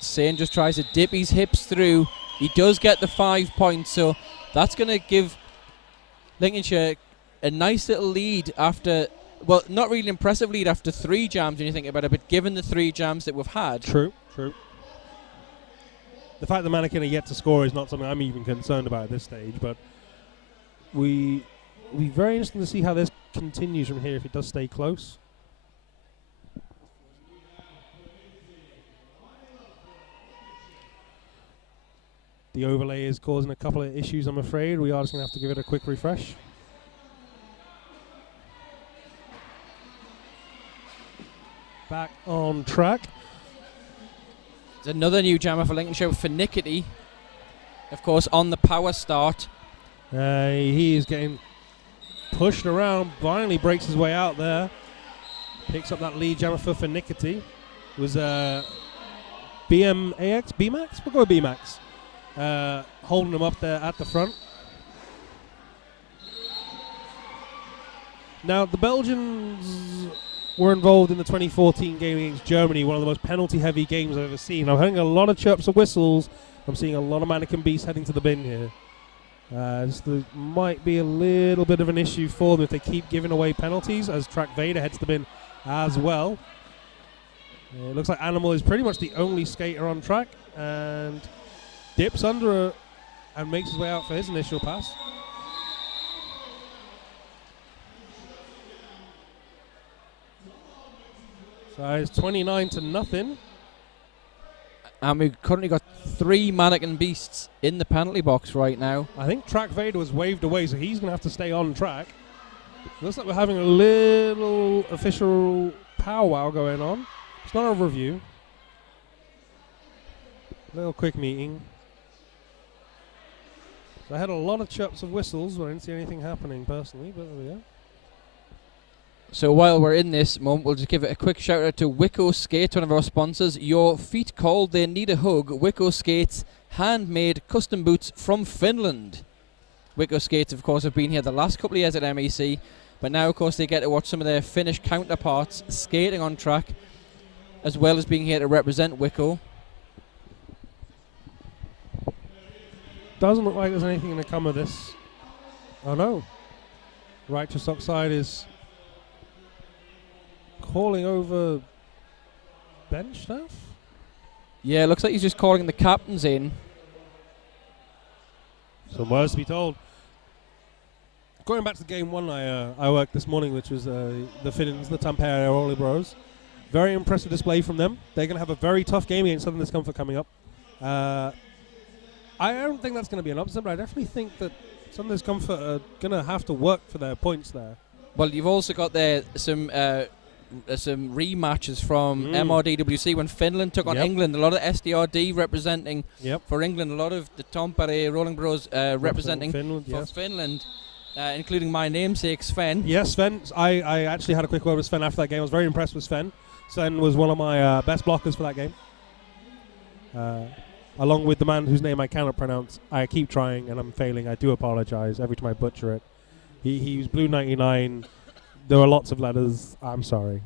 Saint just tries to dip his hips through. He does get the 5 points, so that's going to give Lincolnshire a nice little lead after, well, not really impressive lead after 3 jams when you think about it, but given the 3 jams that we've had. True. The fact that Mannequin are yet to score is not something I'm even concerned about at this stage, but it'll be very interesting to see how this continues from here if it does stay close. The overlay is causing a couple of issues, I'm afraid. We are just going to have to give it a quick refresh. Back on track. There's another new jammer for Lincolnshire for Nickety. Of course, on the power start. He is getting pushed around, finally breaks his way out there. Picks up that lead jammer for Nickety. It was BMAX? BMAX? We'll go with BMAX. Holding him up there at the front. Now, the Belgians were involved in the 2014 game against Germany, one of the most penalty-heavy games I've ever seen. I'm hearing a lot of chirps of whistles. I'm seeing a lot of Mannequin Beasts heading to the bin here. There might be a little bit of an issue for them if they keep giving away penalties, as Track Vader heads to the bin as well. It looks like Animal is pretty much the only skater on track, and dips under and makes his way out for his initial pass. So it's 29-0. And we've currently got 3 Mannequin Beasts in the penalty box right now. I think Track Vader was waved away, so he's going to have to stay on track. Looks like we're having a little official powwow going on. It's not a review. Little quick meeting. So I had a lot of chirps of whistles, but I didn't see anything happening personally, but there we go. So while we're in this moment, we'll just give it a quick shout out to Wico Skates, one of our sponsors. Your feet cold, they need a hug. Wico Skates, handmade custom boots from Finland. Wico Skates, of course, have been here the last couple of years at MEC, but now, of course, they get to watch some of their Finnish counterparts skating on track, as well as being here to represent Wico. Doesn't look like there's anything going to come of this. Oh no. Righteous Oxide is calling over bench stuff? Yeah, looks like he's just calling the captains in. Some words to be told. Going back to game 1 I worked this morning, which was the Finns, the Tampere Roller Bros. Very impressive display from them. They're going to have a very tough game against Southern Discomfort coming up. I don't think that's going to be an upset, but I definitely think that some of Discomfort are going to have to work for their points there. Well, you've also got there some rematches from MRDWC when Finland took on England. A lot of SDRD representing for England. A lot of the Tampere Rolling Bros representing Finland, including my namesake Sven. Yes, Sven. I actually had a quick word with Sven after that game. I was very impressed with Sven. Sven was one of my best blockers for that game. Along with the man whose name I cannot pronounce. I keep trying and I'm failing. I do apologize every time I butcher it. He was blue 99. There were lots of letters. I'm sorry.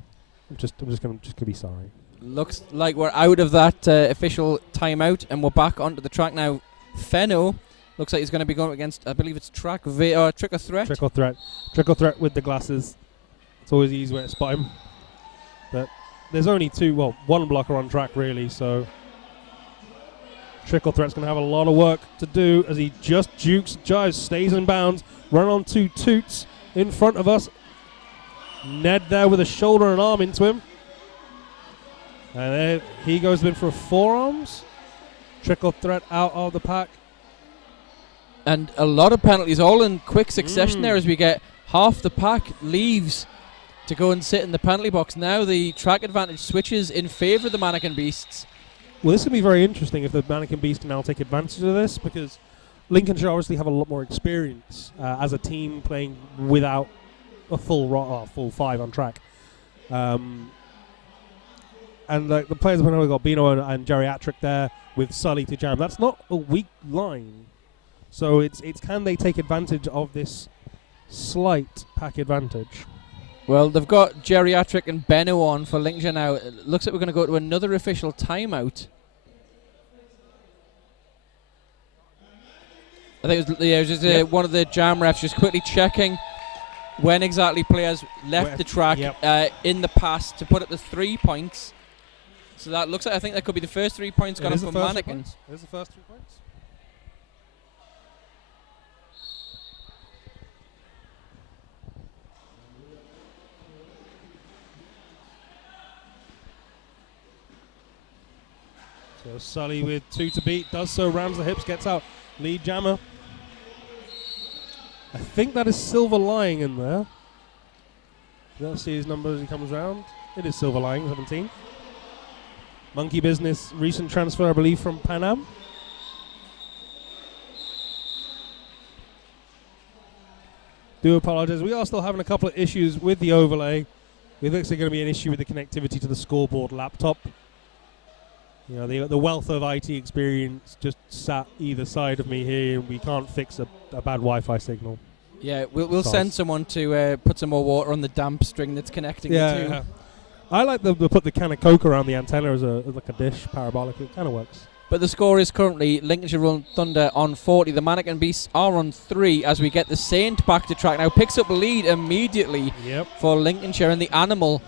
I'm just gonna be sorry. Looks like we're out of that official timeout and we're back onto the track now. Fenno looks like he's going to be going against, I believe it's Trick or Threat. Trick or Threat with the glasses. It's always the easy way to spot him. But there's only one blocker on track really, so Trick or Threat's going to have a lot of work to do as he just jukes, jives, stays in bounds, run on 2 toots in front of us. Ned there with a shoulder and arm into him. And then he goes in for forearms. Trick or Threat out of the pack. And a lot of penalties all in quick succession there as we get half the pack leaves to go and sit in the penalty box. Now the track advantage switches in favour of the Mannequin Beasts. Well, this will be very interesting if the Mannequin Beast can now take advantage of this, because Lincolnshire obviously have a lot more experience as a team playing without a full 5 on track. And the players we know, we've got Bino and Geriatric there with Sully to jam. That's not a weak line. So it's can they take advantage of this slight pack advantage? Well, they've got Geriatric and Benno on for Lincolnshire now. It looks like we're going to go to another official timeout. I think it was just one of the jam refs just quickly checking when exactly players left the track in the pass to put up the 3 points. So that looks like, I think that could be the first 3 points gone up for Mannequin. It is the first 3 points. So Sully with 2 to beat, does so, rams the hips, gets out. Lead jammer. I think that is Silver lying in there. Let's see his number as he comes round. It is Silver lying, 17. Monkey Business, recent transfer, I believe, from Pan Am. Do apologize. We are still having a couple of issues with the overlay. It looks like going to be an issue with the connectivity to the scoreboard laptop. You know, the wealth of IT experience just sat either side of me here, and we can't fix a bad Wi-Fi signal. Yeah, we'll send someone to put some more water on the damp string that's connecting the two. Yeah. I like to put the can of Coke around the antenna as like a dish, parabolic. It kind of works. But the score is currently Lincolnshire Rolling Thunder on 40. The Mannequin Beasts are on 3 as we get the Saint back to track now. Picks up lead immediately for Lincolnshire, and the Animal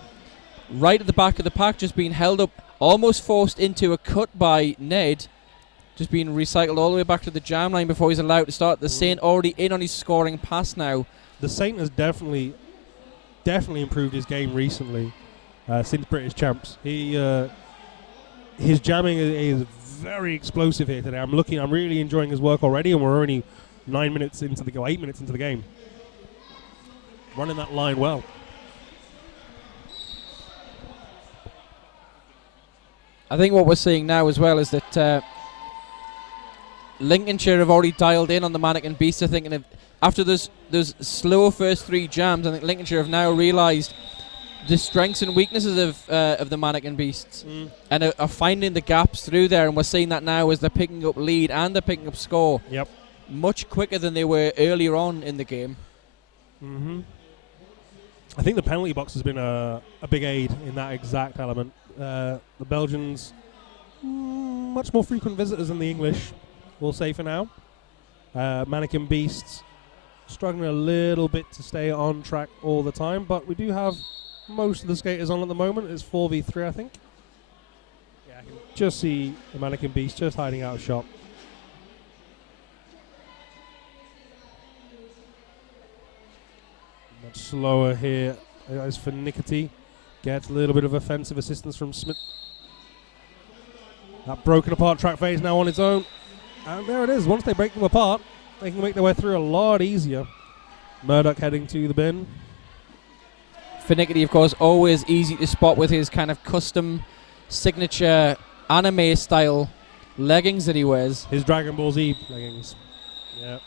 right at the back of the pack just being held up, almost forced into a cut by Ned. Just being recycled all the way back to the jam line before he's allowed to start. The Saint already in on his scoring pass now. The Saint has definitely improved his game recently since British champs. His jamming is very explosive here today. I'm really enjoying his work already, and we're only 8 minutes into the game. Running that line well. I think what we're seeing now as well is that Lincolnshire have already dialed in on the Mannequin Beasts. I think after those slow first 3 jams, I think Lincolnshire have now realised the strengths and weaknesses of the Mannequin Beasts and are finding the gaps through there, and we're seeing that now as they're picking up lead and they're picking up score much quicker than they were earlier on in the game. I think the penalty box has been a big aid in that exact element. The Belgians, much more frequent visitors than the English, we'll say for now. Mannequin Beasts struggling a little bit to stay on track all the time, but we do have most of the skaters on at the moment. It's 4v3, I think. Yeah, I can just see the Mannequin Beast just hiding out of shot. Much slower here as for Nickety. Gets a little bit of offensive assistance from Smith. That broken apart track phase now on its own. And there it is. Once they break them apart, they can make their way through a lot easier. Murdoch heading to the bin. Finickety, of course, always easy to spot with his kind of custom signature anime style leggings that he wears. His Dragon Ball Z leggings. Yeah.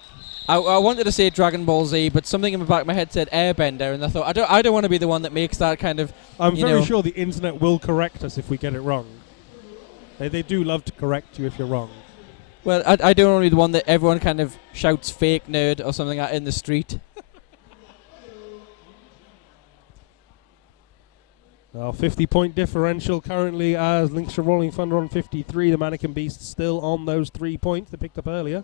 I wanted to say Dragon Ball Z, but something in the back of my head said Airbender, and I thought I don't want to be the one that makes that kind of. I'm very sure the internet will correct us if we get it wrong. They do love to correct you if you're wrong. Well, I don't want to be the one that everyone kind of shouts fake nerd or something at in the street. Now 50-point differential currently as Lincolnshire Rolling Thunder on 53. The Mannequin Beast still on those 3 points they picked up earlier.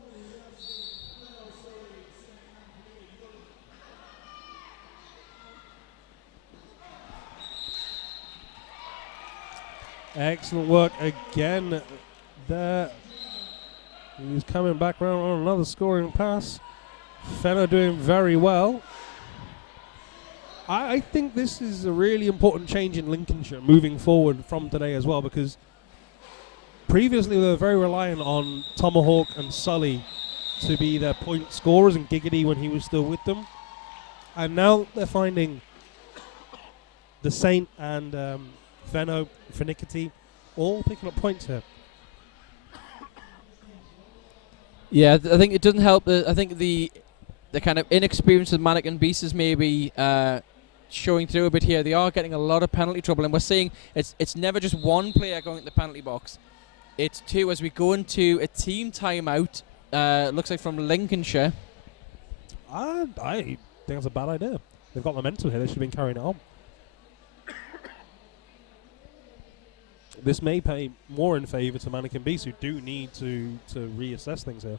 Excellent work again there. He's coming back round on another scoring pass. Fenner doing very well. I think this is a really important change in Lincolnshire moving forward from today as well, because previously they were very reliant on Tomahawk and Sully to be their point scorers, and Giggity when he was still with them. And now they're finding the Saint and Venno, Finickety, all picking up points here. Yeah, I think it doesn't help. I think the kind of inexperience of Mannequin Beasts is maybe showing through a bit here. They are getting a lot of penalty trouble, and we're seeing it's never just one player going to the penalty box. It's two as we go into a team timeout. Looks like from Lincolnshire. I think that's a bad idea. They've got momentum here. They should have been carrying it on. This may pay more in favour to Mannequin Beasts, who do need to reassess things here.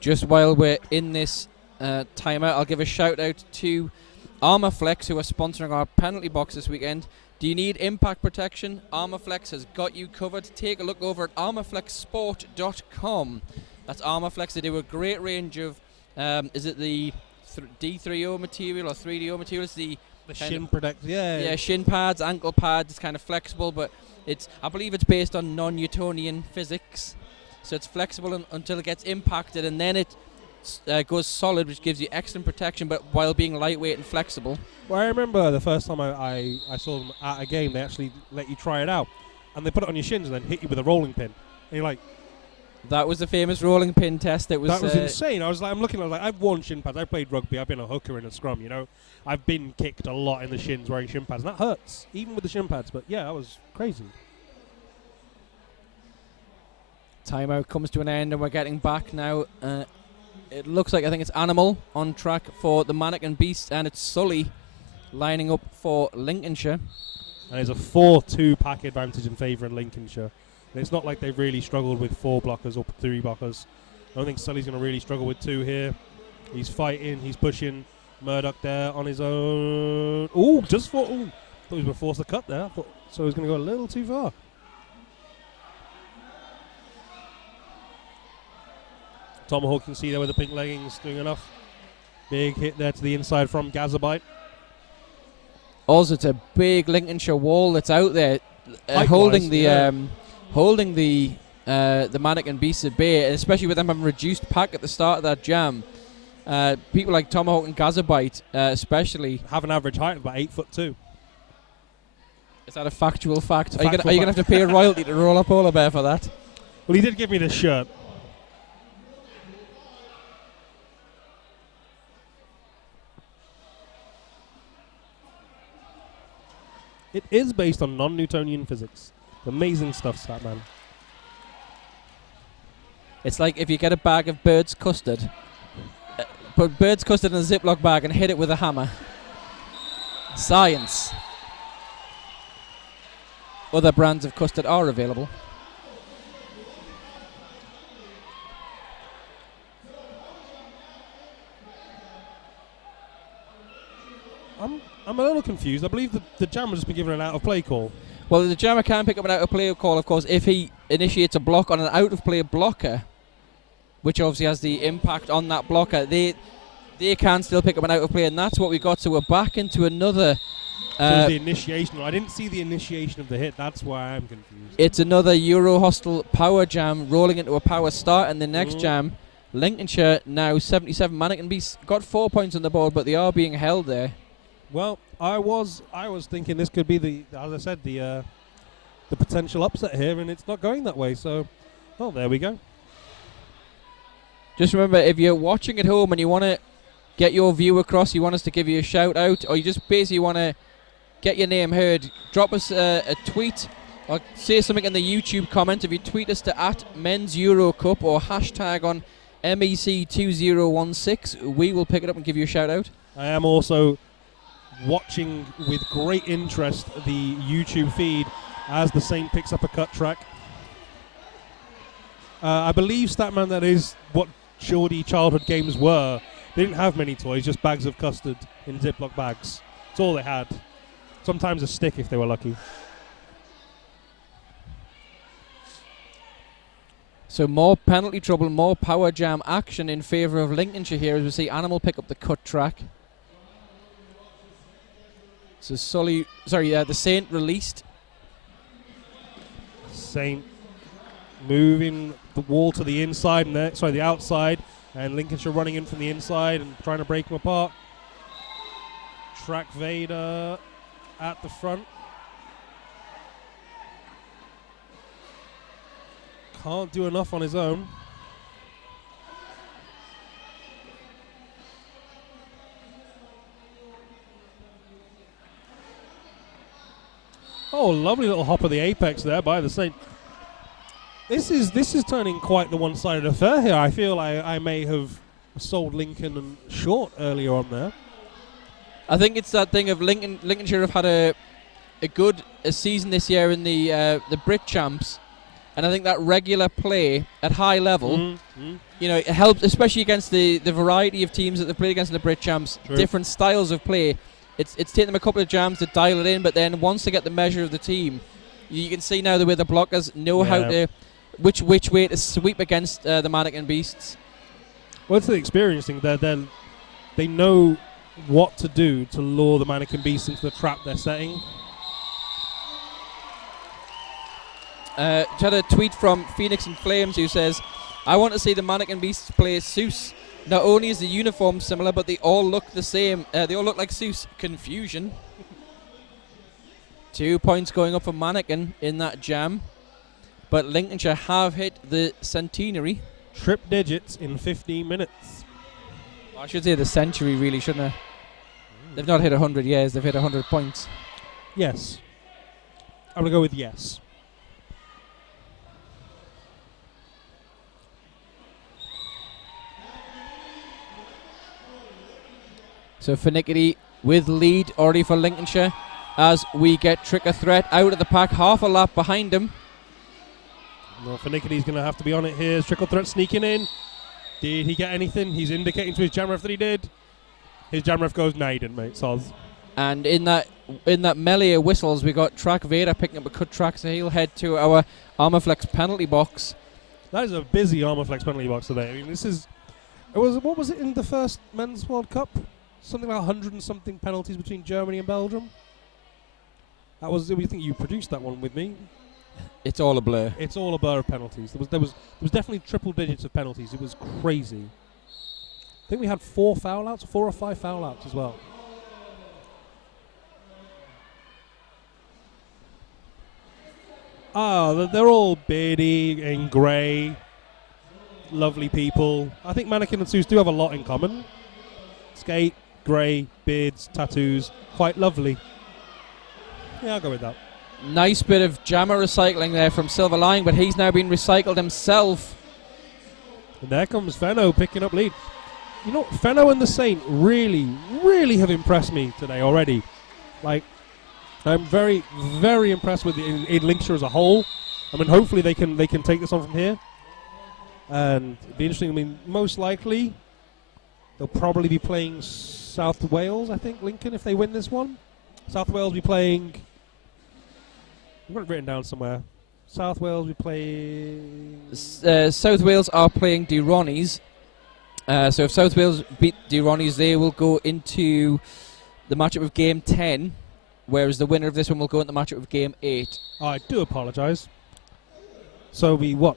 Just while we're in this timeout, I'll give a shout out to Armorflex, who are sponsoring our penalty box this weekend. Do you need impact protection? Armorflex has got you covered. Take a look over at armorflexsport.com. That's Armorflex. They do a great range of, is it the D3O material or 3DO material? It's the shin protect, yeah, shin pads, ankle pads. It's kind of flexible, but I believe it's based on non-Newtonian physics. So it's flexible until it gets impacted, and then it goes solid, which gives you excellent protection, but while being lightweight and flexible. Well, I remember the first time I saw them at a game, they actually let you try it out, and they put it on your shins and then hit you with a rolling pin. And you're like, that was the famous rolling pin test. That was insane. I was like, I've worn shin pads. I've played rugby. I've been a hooker in a scrum. You know, I've been kicked a lot in the shins wearing shin pads, and that hurts even with the shin pads. But yeah, that was crazy. Timeout comes to an end, and we're getting back now. It looks like I think it's Animal on track for the Mannequin Beast, and it's Sully lining up for Lincolnshire. And there's a 4-2 pack advantage in favour of Lincolnshire. And it's not like they've really struggled with 4 blockers or 3 blockers. I don't think Sully's going to really struggle with 2 here. He's fighting, he's pushing. Murdoch there on his own. Ooh, just thought he was going to force the cut there. So he's going to go a little too far. Tomahawk can see there with the pink leggings doing enough. Big hit there to the inside from Gazabite. Also, it's a big Lincolnshire wall that's out there, holding the Mannequin Beasts at bay, and especially with them having reduced pack at the start of that jam. People like Tomahawk and Gazabite, especially, have an average height of about 8'2". Is that a factual fact? Are you going to have to pay a royalty to roll up Polar Bear for that? Well, he did give me this shirt. It is based on non-Newtonian physics. Amazing stuff, Statman. It's like if you get a bag of bird's custard, put bird's custard in a Ziploc bag and hit it with a hammer. Science. Other brands of custard are available. I'm a little confused. I believe the jammer's just been given an out-of-play call. Well, the jammer can pick up an out-of-play call, of course, if he initiates a block on an out-of-play blocker, which obviously has the impact on that blocker. They can still pick up an out-of-play, and that's what we got. So we're back into another So the initiation. I didn't see the initiation of the hit. That's why I'm confused. It's another Euro hostile power jam rolling into a power start, and the next jam, Lincolnshire now 77. Mannequin Beast got 4 points on the board, but they are being held there. Well, I was thinking this could be as I said, the potential upset here, and it's not going that way. So, there we go. Just remember, if you're watching at home and you want to get your view across, you want us to give you a shout out, or you just basically want to get your name heard, drop us a tweet or say something in the YouTube comment. If you tweet us to @Men's Euro Cup or hashtag on MEC2016, we will pick it up and give you a shout out. I am also watching with great interest the YouTube feed as the Saint picks up a cut track. I believe, Statman, that is what Geordie childhood games were. They didn't have many toys, just bags of custard in Ziploc bags. That's all they had. Sometimes a stick if they were lucky. So more penalty trouble, more power jam action in favour of Lincolnshire here as we see Animal pick up the cut track. So the Saint released. Saint moving the wall to the inside and the outside, and Lincolnshire running in from the inside and trying to break them apart. Track Vader at the front. Can't do enough on his own. Oh, lovely little hop of the apex there by the Saint. This is turning quite the one-sided affair here. I feel I may have sold Lincoln and short earlier on there. I think it's that thing of Lincolnshire have had a good season this year in the Brit Champs, and I think that regular play at high level, it helps, especially against the variety of teams that they've played against in the Brit Champs. True. Different styles of play. It's taken them a couple of jams to dial it in, but then once they get the measure of the team, you can see now the way the blockers know how to which way to sweep against the Mannequin Beasts. Well, it's the experience thing. They know what to do to lure the Mannequin Beasts into the trap they're setting. Had a tweet from Phoenix and Flames who says, "I want to see the Mannequin Beasts play Seuss. Not only is the uniform similar, but they all look the same. They all look like Seuss. Confusion." 2 points going up for Mannequin in that jam. But Lincolnshire have hit the centenary. Trip digits in 15 minutes. I should say the century, really, shouldn't I? They've not hit 100 years, they've hit 100 points. Yes. I'm going to go with yes. So Finickety with lead already for Lincolnshire as we get Trick or Threat out of the pack, half a lap behind him. Well, Finickety's going to have to be on it here. Trickle Threat sneaking in. Did he get anything? He's indicating to his jam ref that he did. His jam ref goes, "No, you didn't, mate. Soz." And in that melee of whistles, we got Track Vader picking up a cut track, so he'll head to our Armorflex penalty box. That is a busy Armorflex penalty box today. I mean, this is... What was it in the first Men's World Cup? Something like 100 and something penalties between Germany and Belgium. That was... We think you produced that one with me. It's all a blur. It's all a blur of penalties. There was definitely triple digits of penalties. It was crazy. I think we had 4 or 5 foul outs as well. They're all beardy and grey, lovely people. I think Mannequin and Seuss do have a lot in common. Skate, grey, beards, tattoos, quite lovely. Yeah, I'll go with that. Nice bit of jammer recycling there from Silver Line, but he's now been recycled himself. And there comes Fenno picking up lead. You know, Fenno and the Saint really, really have impressed me today already. Like, I'm very, very impressed with in Lincolnshire as a whole. I mean, hopefully they can take this on from here. And it'd be interesting. I mean, most likely they'll probably be playing South Wales, I think, Lincoln, if they win this one. South Wales will be playing... I've got it written down somewhere. South Wales will be playing... South Wales are playing Ronis. So if South Wales beat Ronis, they will go into the matchup of Game 10. whereas the winner of this one will go into the matchup of Game 8. I do apologise. So we what?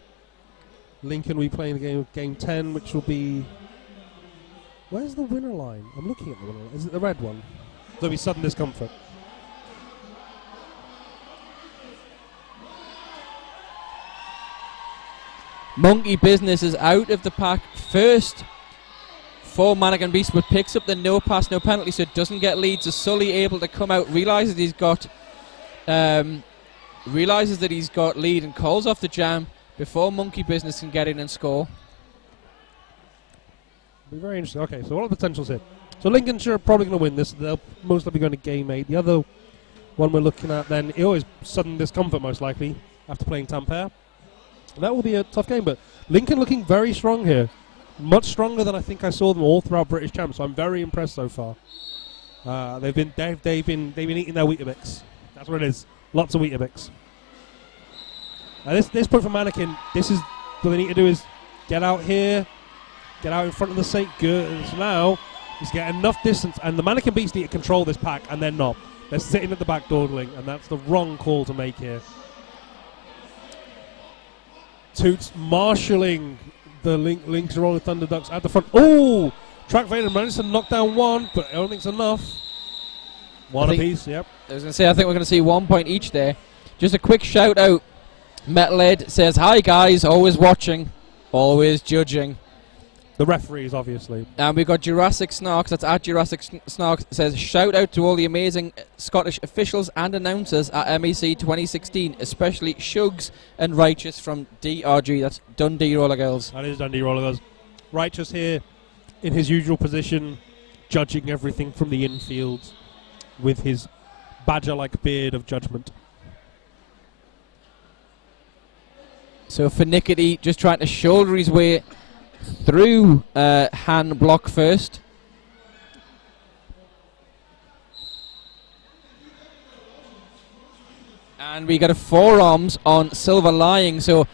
Lincoln we play in the game 10, which will be... Where's the winner line? I'm looking at the winner line. Is it the red one? There'll be sudden discomfort. Monkey Business is out of the pack first for Mannequin Beast, but picks up the no pass, no penalty, so it doesn't get leads. So Sully able to come out, realizes he's got lead and calls off the jam before Monkey Business can get in and score. Be very interesting. Okay, so what are the potentials here? So Lincolnshire are probably going to win this. They'll most likely going to game 8. The other one we're looking at then, it always sudden discomfort most likely after playing Tampere. That will be a tough game, but Lincoln looking very strong here. Much stronger than I think I saw them all throughout British Champs, so I'm very impressed so far. They've been eating their Weetabix. That's what it is. Lots of Weetabix. This point for Mannequin, this is what they need to do is get out here, get out in front of the St. Good. So now he's getting enough distance, and the Mannequin Beasts need to control this pack, and they're not. They're sitting at the back dawdling, and that's the wrong call to make here. Toots marshalling the Lincolnshire Rolling Thunder Ducks at the front. Oh! Track Vader managed to knock down one, but I don't think it's enough. One apiece, yep. I was going to say, I think we're going to see 1 point each there. Just a quick shout out. Metalhead says, "Hi guys, always watching, always judging." The referees, obviously. And we've got Jurassic Snarks, that's at Jurassic Snarks, says, "Shout out to all the amazing Scottish officials and announcers at MEC 2016, especially Shugs and Righteous from DRG." That's Dundee Roller Girls. That is Dundee Roller Girls. Righteous here in his usual position, judging everything from the infield with his badger-like beard of judgment. So for Nickety, just trying to shoulder his way through hand block first. And we got a forearms on Silver Lying, so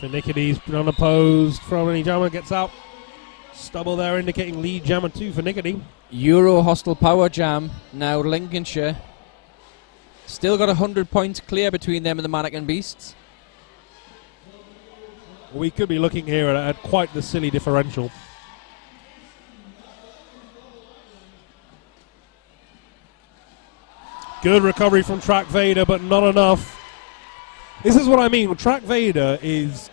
Finickity's unopposed from any jammer, gets out. Stubble there indicating lead jammer 2 for Nickety. Euro Hostile Power Jam, now Lincolnshire. Still got 100 points clear between them and the Mannequin Beasts. We could be looking here at quite the silly differential. Good recovery from Track Vader, but not enough. This is what I mean. Track Vader is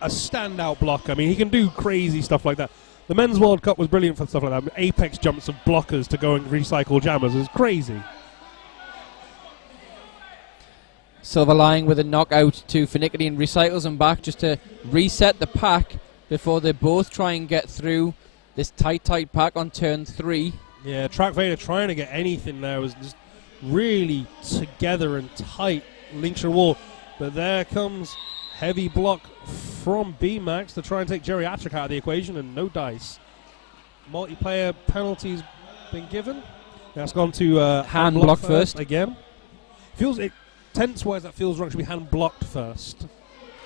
a standout blocker. I mean, he can do crazy stuff like that. The Men's World Cup was brilliant for stuff like that. Apex jumps of blockers to go and recycle jammers is crazy. Silver Lying with a knockout to Finicity and recycles him back just to reset the pack before they both try and get through this tight pack on turn 3. Yeah, Track Vader trying to get anything there was just really together and tight Lincolnshire wall. But there comes heavy block from B-Max to try and take Geriatric out of the equation, and no dice. Multiplayer penalties been given. That's gone to hand block first again. Tense-wise, that feels wrong. Should be hand blocked first.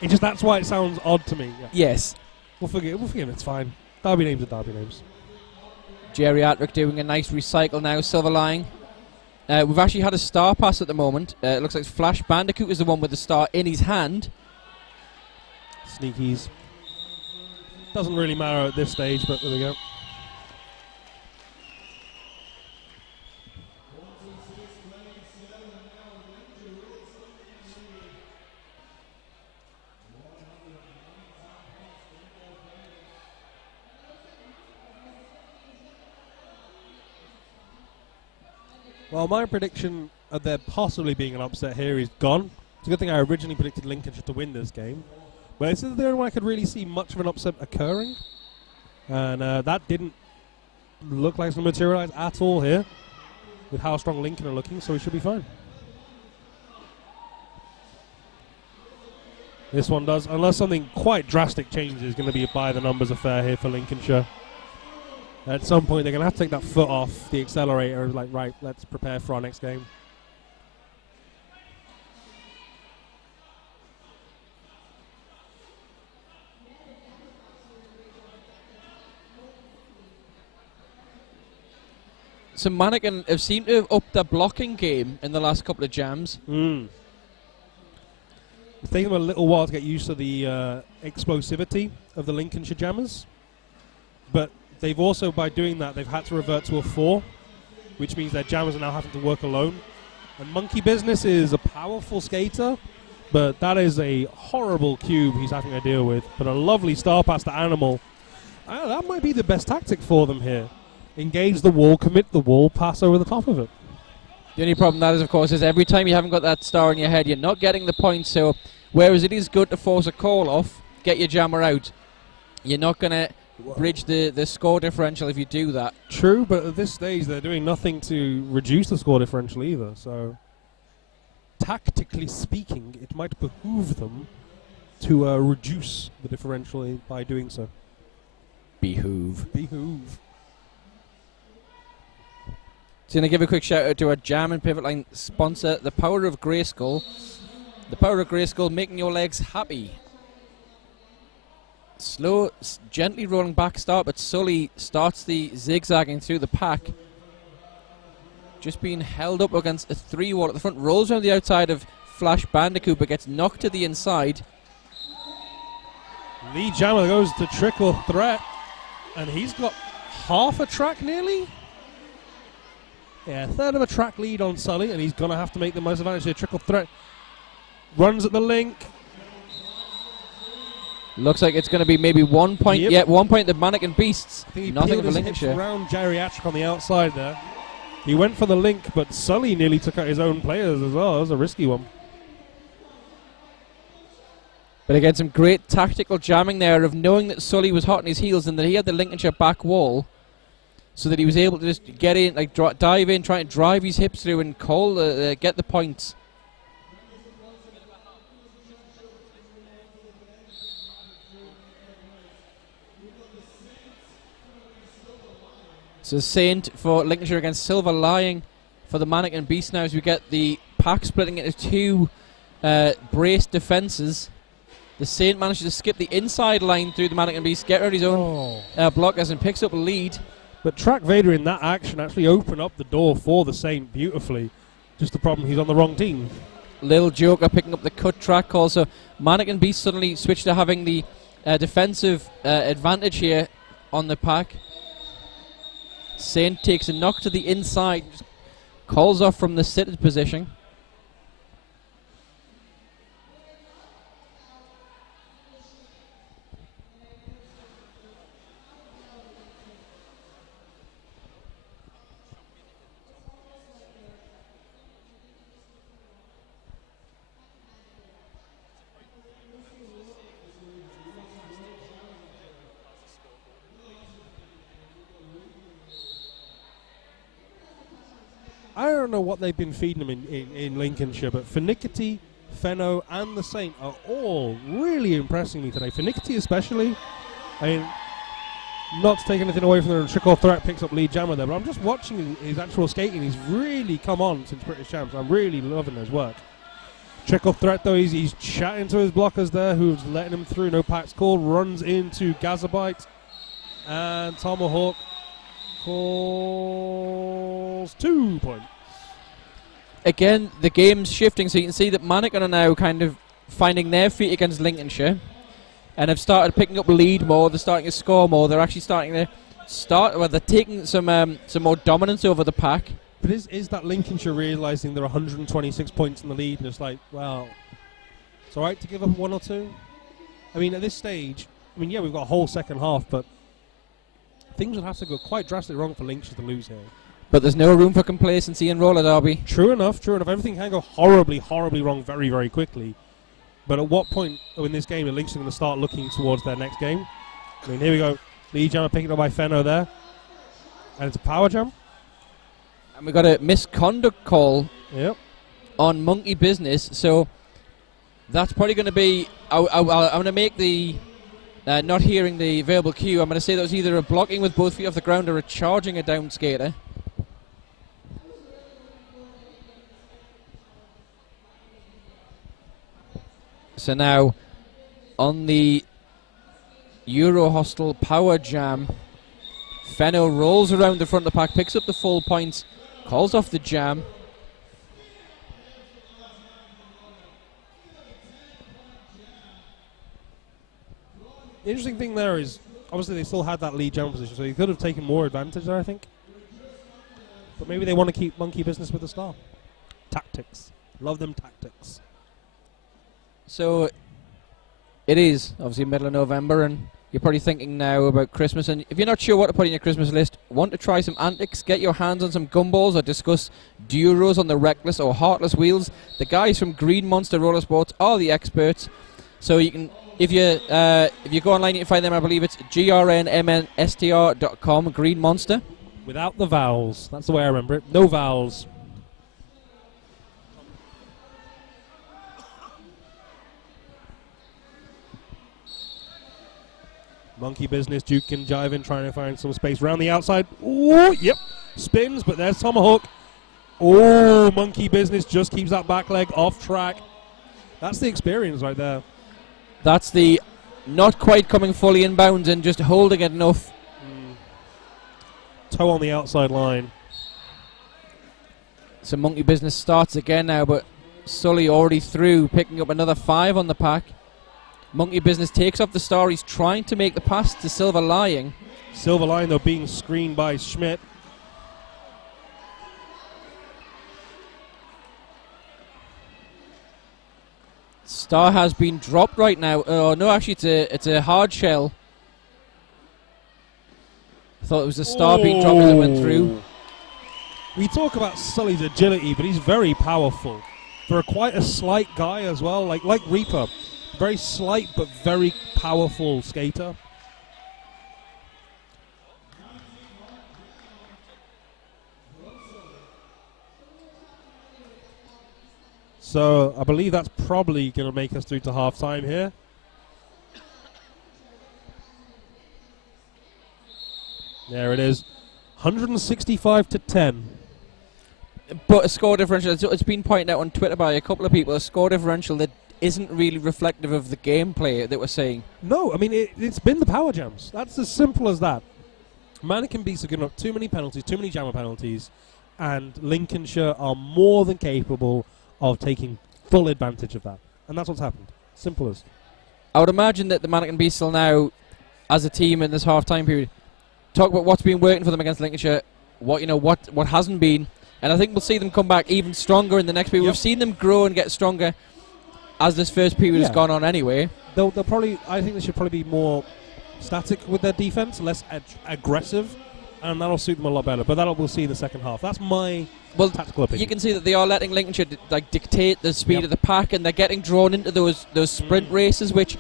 That's why it sounds odd to me. Yeah. Yes. We'll forgive him. It's fine. Derby names are derby names. Geriatric doing a nice recycle now. Silver Lying. We've actually had a star pass at the moment. It looks like Flash Bandicoot is the one with the star in his hand. Sneakies. Doesn't really matter at this stage, but there we go. Well, my prediction of there possibly being an upset here is gone. It's a good thing I originally predicted Lincolnshire to win this game. But this is the only one I could really see much of an upset occurring. And that didn't look like it's going to materialize at all here with how strong Lincoln are looking, so we should be fine. This one does, unless something quite drastic changes, is going to be a by-the-numbers affair here for Lincolnshire. At some point, they're going to have to take that foot off the accelerator and right, let's prepare for our next game. So Mannequin have seemed to have upped their blocking game in the last couple of jams. It's taken them a little while to get used to the explosivity of the Lincolnshire jammers. But they've also, by doing that, they've had to revert to a 4, which means their jammers are now having to work alone. And Monkey Business is a powerful skater, but that is a horrible cube he's having to deal with. But a lovely star pass to Animal. That might be the best tactic for them here. Engage the wall, commit the wall, pass over the top of it. The only problem that is, of course, is every time you haven't got that star in your head, you're not getting the points. So whereas it is good to force a call off, get your jammer out, you're not going to bridge the score differential if you do that. True, but at this stage they're doing nothing to reduce the score differential either. So tactically speaking, it might behoove them to reduce the differential by doing so. Behoove. So going to give a quick shout out to our Jam and Pivot Line sponsor, the Power of Grayskull. The Power of Grayskull, making your legs happy. Slow, gently rolling back start, but Sully starts the zigzagging through the pack. Just being held up against a 3-wall at the front, rolls around the outside of Flash Bandicoot, but gets knocked to the inside. Lee Jammer goes to trickle threat, and he's got half a track nearly. Yeah, a third of a track lead on Sully, and he's going to have to make the most advantage here. Trickle threat runs at the link. Looks like it's going to be maybe 1 point. Yep. Yeah, 1 point the Mannequin Beasts. I think he Nothing peeled of a his hips Lincolnshire. around geriatric on the outside there. He went for the link, but Sully nearly took out his own players as well. That was a risky one. But again, some great tactical jamming there of knowing that Sully was hot on his heels and that he had the Lincolnshire back wall, so that he was able to just get in, like dive in, try and drive his hips through and call, get the points. So Saint for Lincolnshire against Silver, lying for the Mannequin Beast now as we get the pack splitting into 2 braced defences. The Saint manages to skip the inside line through the Mannequin Beast, get rid of his own blockers and picks up a lead. But Track Vader in that action actually opened up the door for the Saint beautifully. Just the problem, he's on the wrong team. Little Joker picking up the cut track call. So Mannequin Beast suddenly switched to having the defensive advantage here on the pack. Saint takes a knock to the inside, just calls off from the seated position. I don't know what they've been feeding him in Lincolnshire, but Finickety, Fenno, and the Saint are all really impressing me today. Finickety especially. I mean, not to take anything away from the trickle threat, picks up lead jammer there, but I'm just watching his actual skating. He's really come on since British Champs. I'm really loving his work. Trickle threat, though, he's chatting to his blockers there, who's letting him through. No packs called. Runs into Gazabite, and Tomahawk calls 2 points. Again, the game's shifting, so you can see that Mannequin are now kind of finding their feet against Lincolnshire and have started picking up lead more. They're starting to score more. They're actually starting to they're taking some more dominance over the pack. But is that Lincolnshire realising they're 126 points in the lead and it's like, well, it's all right to give up 1 or 2? I mean, at this stage, yeah, we've got a whole second half, but things would have to go quite drastically wrong for Lincolnshire to lose here. But there's no room for complacency in roller derby. True enough. Everything can go horribly, horribly wrong very, very quickly. But at what point in this game are Lincolnshire going to start looking towards their next game? I mean, here we go. Lead jammer picking up by Fenno there. And it's a power jam. And we got a misconduct call on Monkey Business. So that's probably going to be... I'm going to make the... not hearing the verbal cue, I'm going to say that was either a blocking with both feet off the ground or a charging a down skater. So now, on the Euro Hostel Power Jam, Fenno rolls around the front of the pack, picks up the full points, calls off the jam. The interesting thing there is, obviously they still had that lead jam position, so they could have taken more advantage there, I think. But maybe they want to keep monkey business with the star. Tactics. Love them tactics. So it is obviously middle of November, and you're probably thinking now about Christmas, and if you're not sure what to put in your Christmas list, want to try some antics, get your hands on some gumballs or discuss duros on the Reckless or Heartless wheels, the guys from Green Monster Roller Sports are the experts. So you can, if you go online, you can find them. I believe it's grnmnstr.com. Green Monster. Without the vowels. That's the way I remember it. No vowels. Monkey business, Duke and jiving, trying to find some space around the outside. Ooh, yep. Spins, but there's Tomahawk. Oh, monkey business just keeps that back leg off track. That's the experience right there. That's the not quite coming fully inbounds and just holding it enough. Toe on the outside line. So monkey business starts again now, but Sully already through, picking up another 5 on the pack. Monkey business takes off the star. He's trying to make the pass to Silver Lying. Silver Line, though, being screened by Schmidt. Star has been dropped right now. Oh no, actually it's a hard shell. Thought it was a star being dropped as it went through. We talk about Sully's agility, but he's very powerful. For quite a slight guy as well, like Reaper. Very slight but very powerful skater. So I believe that's probably going to make us through to half-time here. There it is. 165 to 10. But a score differential, it's been pointed out on Twitter by a couple of people, a score differential that isn't really reflective of the gameplay that we're seeing. No, I mean, it's been the power jams. That's as simple as that. Mannequin Beasts are giving up too many penalties, too many jammer penalties, and Lincolnshire are more than capable of taking full advantage of that. And that's what's happened. Simple as. I would imagine that the Mannequin Beasts will now, as a team in this half-time period, talk about what's been working for them against Lincolnshire, what hasn't been, and I think we'll see them come back even stronger in the next period. Yep. We've seen them grow and get stronger as this first period has gone on anyway. They'll probably, I think they should probably be more static with their defense, less aggressive, and that'll suit them a lot better. But we'll see in the second half. That's my tactical opinion. You can see that they are letting Lincolnshire dictate the speed of the pack, and they're getting drawn into those sprint races, which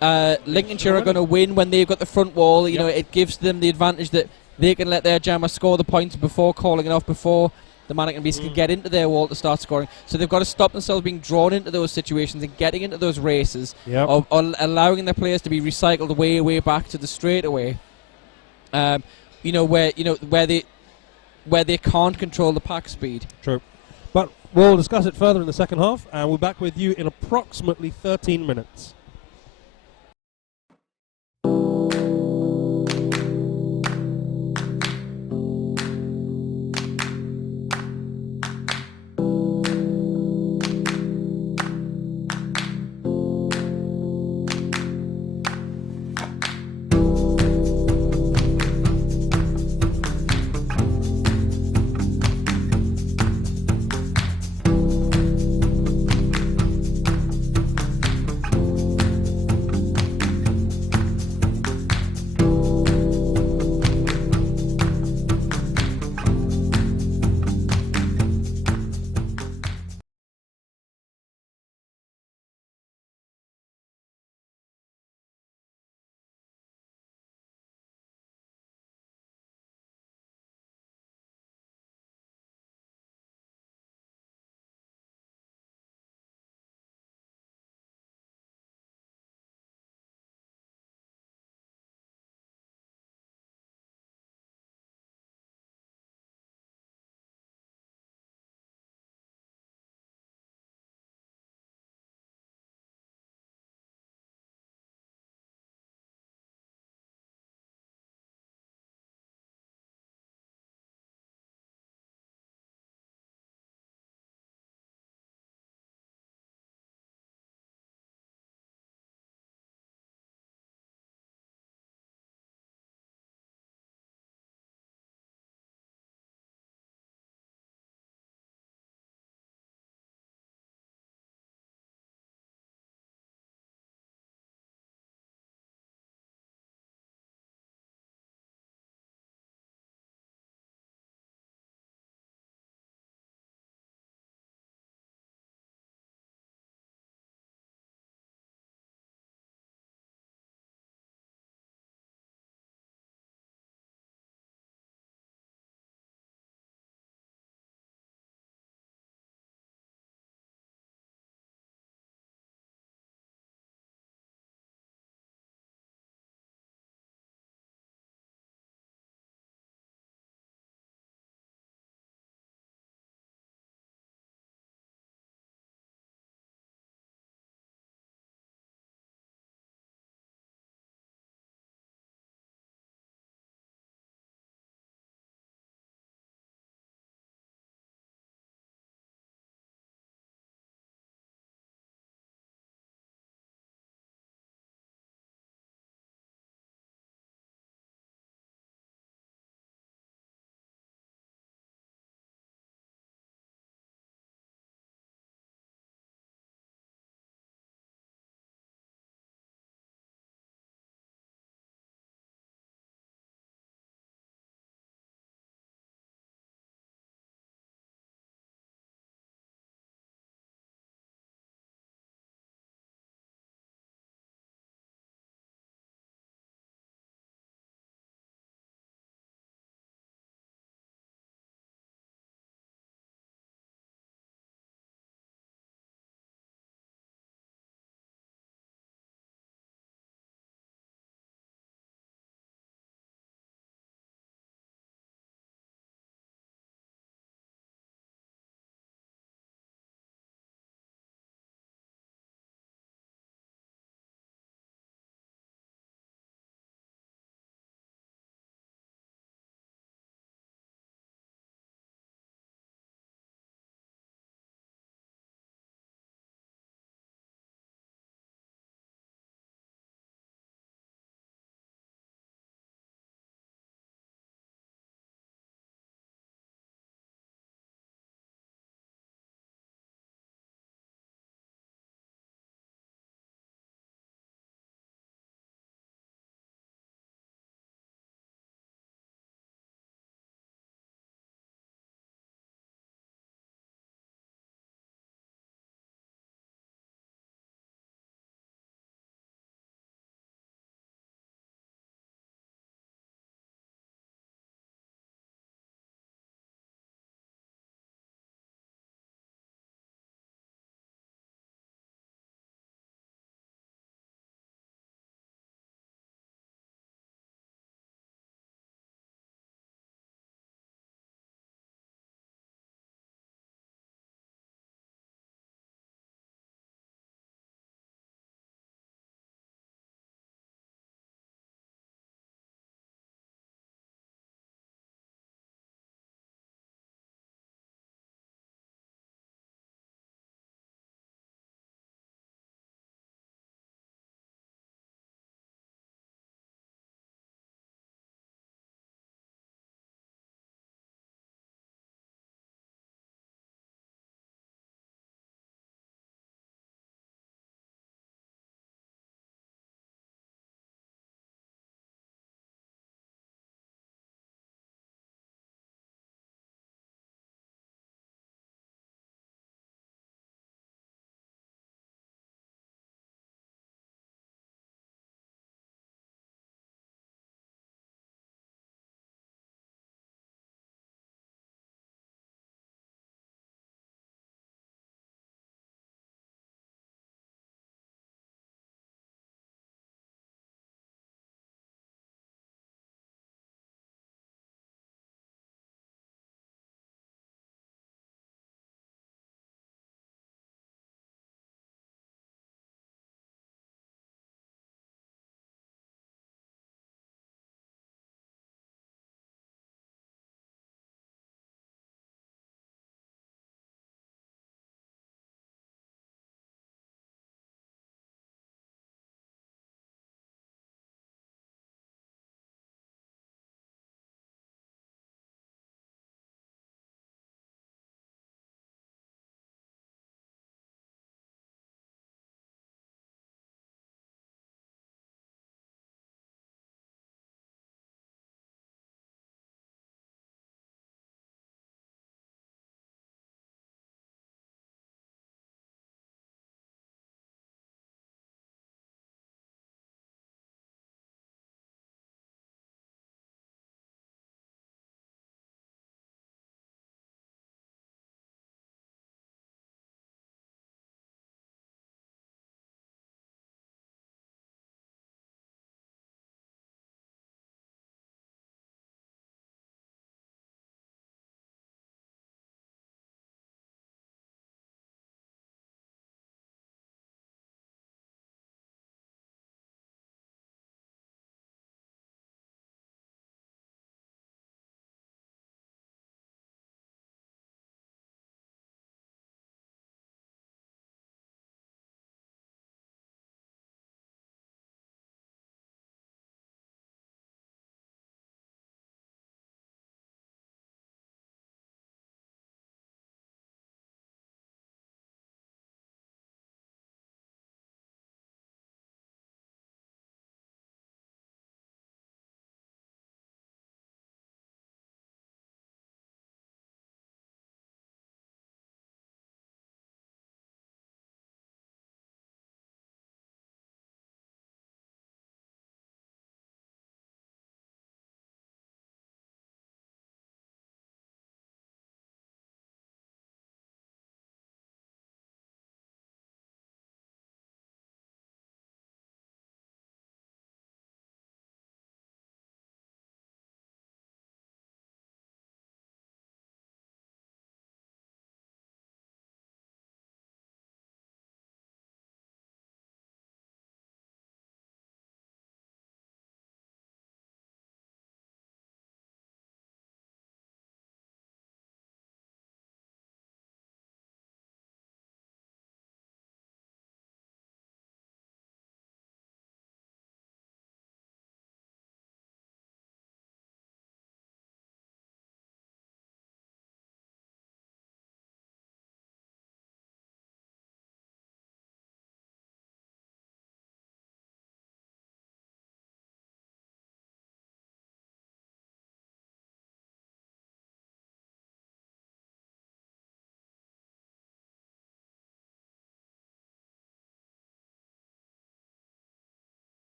Lincolnshire are going to win when they've got the front wall. You know, it gives them the advantage that they can let their jammer score the points before calling it off, before the Mannequin Beast can get into their wall to start scoring. So they've got to stop themselves being drawn into those situations and getting into those races, or allowing their players to be recycled way back to the straightaway. Where they can't control the pack speed. True. But we'll discuss it further in the second half, and we'll be back with you in approximately 13 minutes.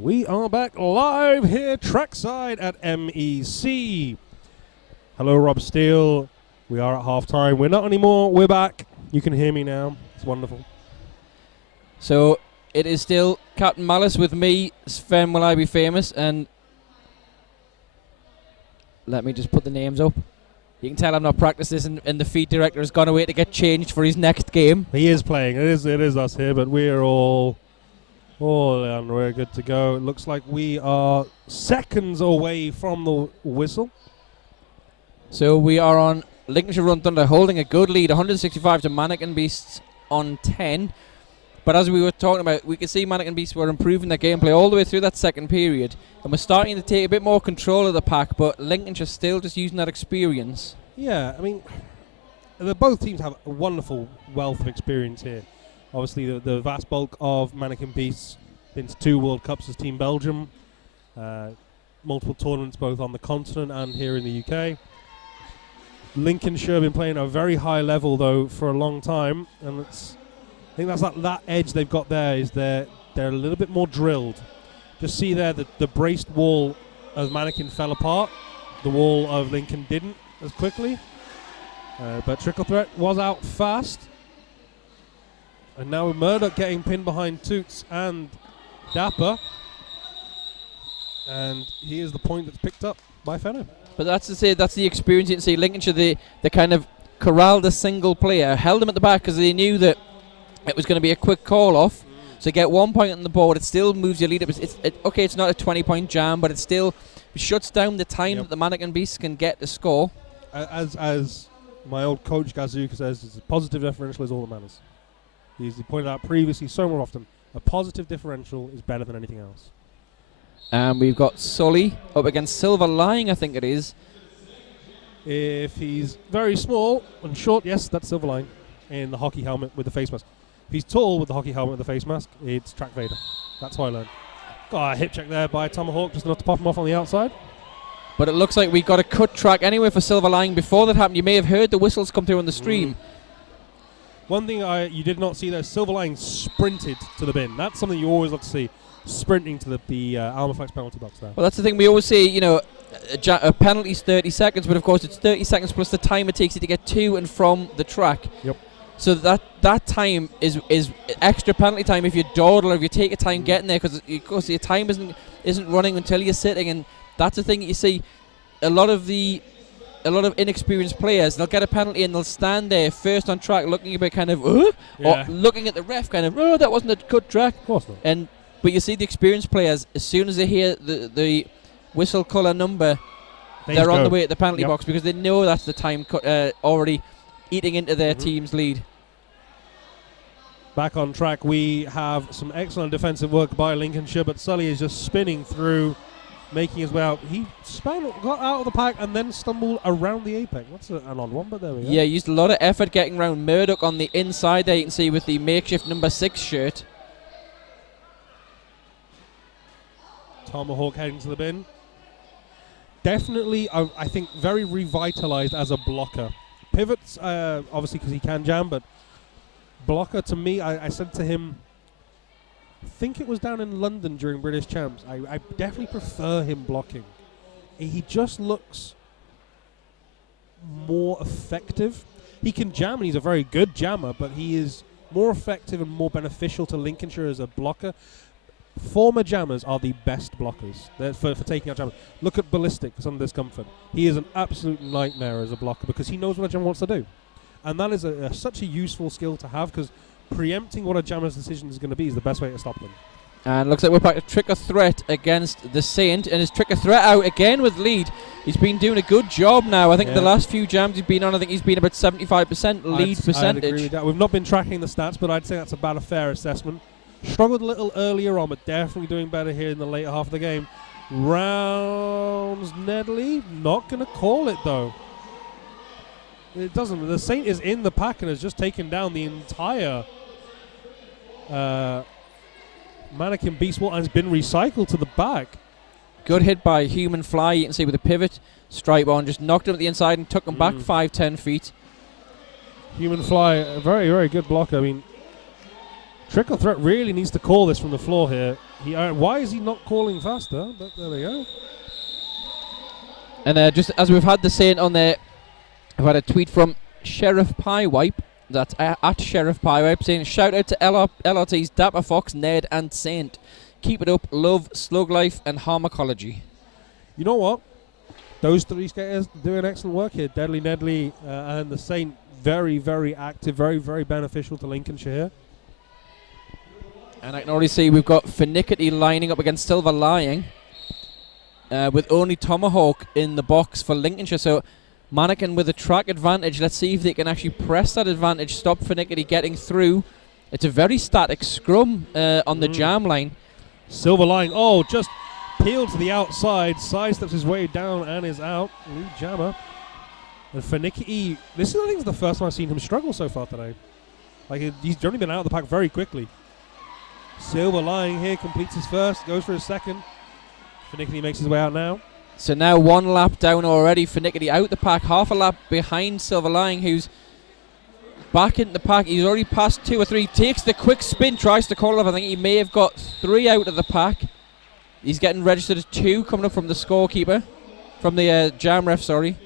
We are back live here trackside at MEC. Hello, Rob Steele. We are at half-time. We're not anymore. We're back. You can hear me now. It's wonderful. So it is still Captain Malice with me, Sven Will I Be Famous, and let me just put the names up. You can tell I'm not practiced this, and the feed director has gone away to get changed for his next game. He is playing. It is us here, but we're all and we're good to go. It looks like we are seconds away from the whistle. So we are on Lincolnshire Run Thunder holding a good lead, 165 to Mannequin Beasts on 10. But as we were talking about, we could see Mannequin Beasts were improving their gameplay all the way through that second period. And we're starting to take a bit more control of the pack, but Lincolnshire still just using that experience. Yeah, I mean, both teams have a wonderful wealth of experience here. Obviously, the vast bulk of Mannequin Beasts been to 2 World Cups as Team Belgium, multiple tournaments both on the continent and here in the UK. Lincolnshire have been playing at a very high level, though, for a long time, and I think that's that edge they've got there is they're a little bit more drilled. Just see there the braced wall of Mannequin fell apart. The wall of Lincoln didn't as quickly. But Trickle Threat was out fast. And now Murdoch getting pinned behind Toots and Dapper. And here's the point that's picked up by Fenner. But that's the experience you can see. Lincolnshire, they kind of corralled a single player, held him at the back because they knew that it was going to be a quick call-off. So get 1 point on the board, it still moves your lead up. Okay, it's not a 20-point jam, but it still shuts down the time that the Mannequin Beasts can get the score. As my old coach Gazuka says, a positive differential is all that matters. He pointed out previously so more often, a positive differential is better than anything else. And we've got Sully up against Silver Lying, I think it is. If he's very small and short, yes, that's Silver Lying in the hockey helmet with the face mask. If he's tall with the hockey helmet with the face mask, it's Track Vader. That's what I learned. Got a hip check there by Tomahawk, just enough to pop him off on the outside. But it looks like we got a cut track anyway for Silver Lying. Before that happened, you may have heard the whistles come through on the stream. One thing you did not see there, Silver Lying sprinted to the bin. That's something you always love to see, sprinting to the Armorflex penalty box there. Well, that's the thing. We always say, a penalty's 30 seconds, but of course it's 30 seconds plus the time it takes you to get to and from the track. Yep. So that time is extra penalty time if you dawdle or if you take your time getting there, because of course your time isn't running until you're sitting, and that's the thing that you see. A lot of inexperienced players, they'll get a penalty and they'll stand there first on track looking a bit kind of or looking at the ref kind of, that wasn't a cut track. Of course not. But you see the experienced players, as soon as they hear the whistle colour number, they're on the way at the penalty box because they know that's the time already eating into their team's lead. Back on track, we have some excellent defensive work by Lincolnshire, but Sully is just spinning through, making his way out. He got out of the pack and then stumbled around the apex. That's an odd one, but there we go. Yeah, used a lot of effort getting around Murdoch on the inside there, you can see, with the makeshift number 6 shirt. Tomahawk heading to the bin. Definitely, I think, very revitalized as a blocker. Pivots, obviously, because he can jam, but blocker, to me, I said to him, I think it was down in London during British Champs, I definitely prefer him blocking. He just looks more effective. He can jam, and he's a very good jammer, but he is more effective and more beneficial to Lincolnshire as a blocker. Former jammers are the best blockers for taking out jammers. Look at Ballistic for some Discomfort. He is an absolute nightmare as a blocker because he knows what a jammer wants to do. And that is such a useful skill to have, because preempting what a jammer's decision is going to be is the best way to stop them. And looks like we're back to Trick or Threat against the Saint, and his Trick or Threat out again with lead. He's been doing a good job now. I think the last few jams he's been on, I think he's been about 75% lead percentage. I'd agree with that. We've not been tracking the stats, but I'd say that's about a fair assessment. Struggled a little earlier on, but definitely doing better here in the later half of the game. Rounds Nedley, not going to call it though. It doesn't. The Saint is in the pack and has just taken down the entire Mannequin Beast wall and has been recycled to the back. Good hit by Human Fly, you can see with a pivot stripe on, just knocked him at the inside and took him back 5-10 feet. Human Fly, a very, very good blocker. I mean, Trickle Threat really needs to call this from the floor here. Why is he not calling faster? But there we go. And just as we've had the saying on there, I've had a tweet from Sheriff Piewipe, that's at Sheriff Piewipe, saying, shout out to LRT's Dapper Fox, Ned and Saint. Keep it up, love, slug life and harmacology. You know what? Those three skaters doing excellent work here. Deadly Nedley and the Saint, very, very active, very, very beneficial to Lincolnshire. And I can already see we've got Finickety lining up against Silver Lying, with only Tomahawk in the box for Lincolnshire. So Mannequin with a track advantage. Let's see if they can actually press that advantage, stop Finickety getting through. It's a very static scrum on the jam line. Silver Line, just peeled to the outside, sidesteps his way down and is out. New jammer. And Finickety, I think is the first time I've seen him struggle so far today. Like, he's generally been out of the pack very quickly. Silver Line here completes his first, goes for his second. Finickety makes his way out now. So now 1 lap down already. Finickety out the pack, half a lap behind Silver Lying, who's back into the pack. He's already passed 2 or 3, takes the quick spin, tries to call it off. I think he may have got 3 out of the pack. He's getting registered as 2 coming up from the scorekeeper, from the jam ref, sorry.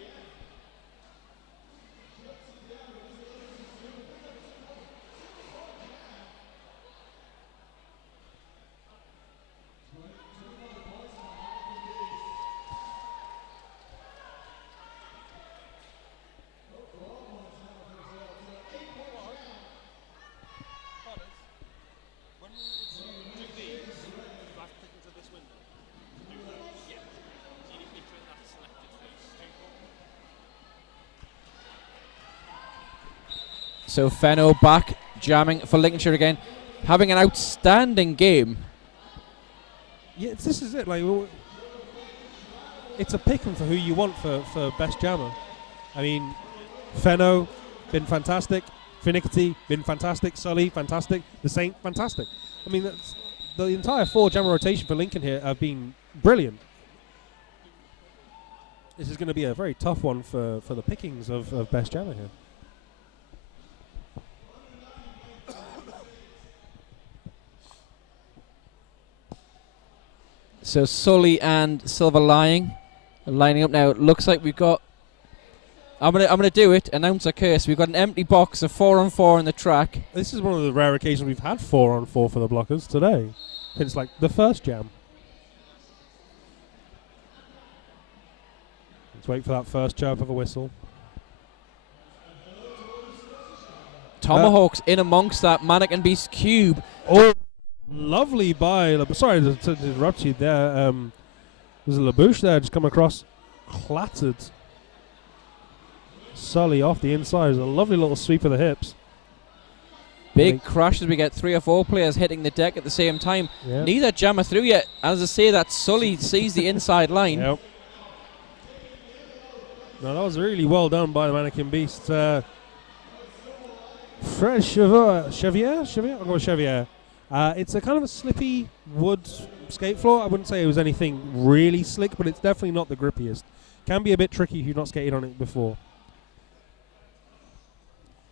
So Fenno back jamming for Lincolnshire again, having an outstanding game. Yeah, this is it. Like, it's a pick-em for who you want for best jammer. I mean, Fenno, been fantastic. Finickety, been fantastic. Sully, fantastic. The Saint, fantastic. I mean, that's the entire 4 jammer rotation for Lincoln here have been brilliant. This is going to be a very tough one for the pickings of best jammer here. So Sully and Silver Lying are lining up now. It looks like we've got. I'm gonna do it. Announce a curse. We've got an empty box of 4-on-4 on the track. This is one of the rare occasions we've had 4-on-4 for the blockers today. It's like the first jam. Let's wait for that first chirp of a whistle. Tomahawks in amongst that Mannequin Beast cube. Oh, lovely by. Sorry to interrupt you there. There's a Labouche there just come across, clattered Sully off the inside. It was a lovely little sweep of the hips. Big crash as we get 3 or 4 players hitting the deck at the same time. Yeah. Neither jammer through yet. As I say, that Sully sees the inside line. Yep. No, that was really well done by the Mannequin Beast. Fred Chevier? I'll go with Chevier. It's a kind of a slippy wood skate floor. I wouldn't say it was anything really slick, but it's definitely not the grippiest. Can be a bit tricky if you've not skated on it before.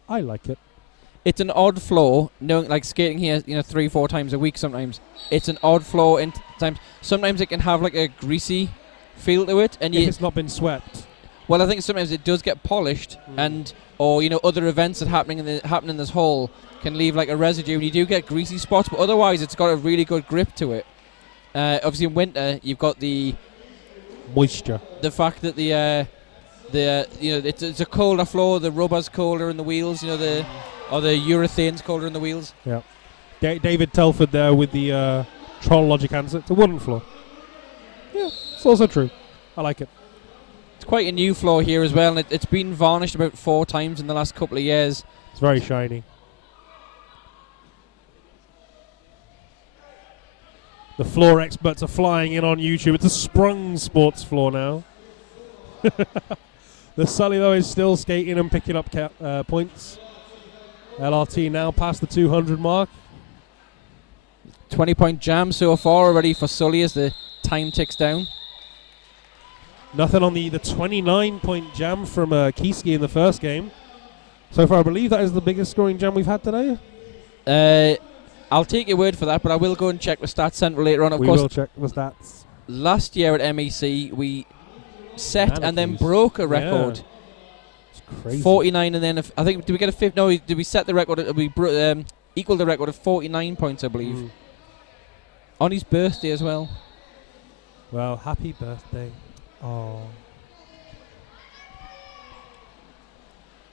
I like it. It's an odd floor, knowing like skating here, 3-4 times a week sometimes. It's an odd floor in times. Sometimes it can have like a greasy feel to it, and if it's not been swept. Well, I think sometimes it does get polished, or other events that happen in this hole can leave like a residue, and you do get greasy spots. But otherwise, it's got a really good grip to it. Obviously, in winter, you've got the moisture. The fact that it's a colder floor. The rubber's colder in the wheels. Or the urethane's colder in the wheels. Yeah. David Telford there with the Troll Logic answer. It's a wooden floor. Yeah, it's also true. I like it. It's quite a new floor here as well, and it's been varnished about 4 times in the last couple of years. It's very shiny. The floor experts are flying in on YouTube. It's a sprung sports floor now. The Sully, though, is still skating and picking up points. LRT now past the 200 mark. 20-point jam so far already for Sully as the time ticks down. Nothing on the 29-point jam from Kieski in the first game. So far, I believe that is the biggest scoring jam we've had today. I'll take your word for that, but I will go and check the stats centre later on. Of We course, will check the stats. last year at MEC, we set and then Mannequins. broke a record. Yeah. It's crazy. 49, and then I think, did we get a fifth? No, did we set the record? We equaled the record of 49 points, I believe. Mm. On his birthday as well. Well, happy birthday. Oh.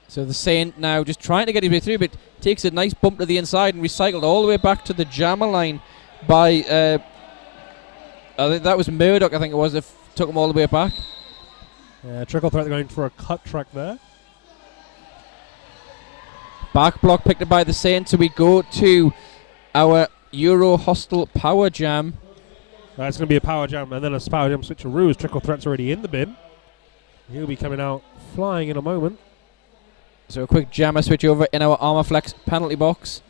So the Saint now just trying to get his way through, but takes a nice bump to the inside and recycled all the way back to the jammer line by, I think that was Murdoch, I think it was, that took him all the way back. Trickle threat going for a cut track there. Back block picked up by the Saint, so we go to our Euro Hostel Power Jam. It's going to be a power jam and then a power jam switcheroo as Trickle threat's already in the bin. He'll be coming out flying in a moment. So a quick jammer switch over in our Armor Flex penalty box.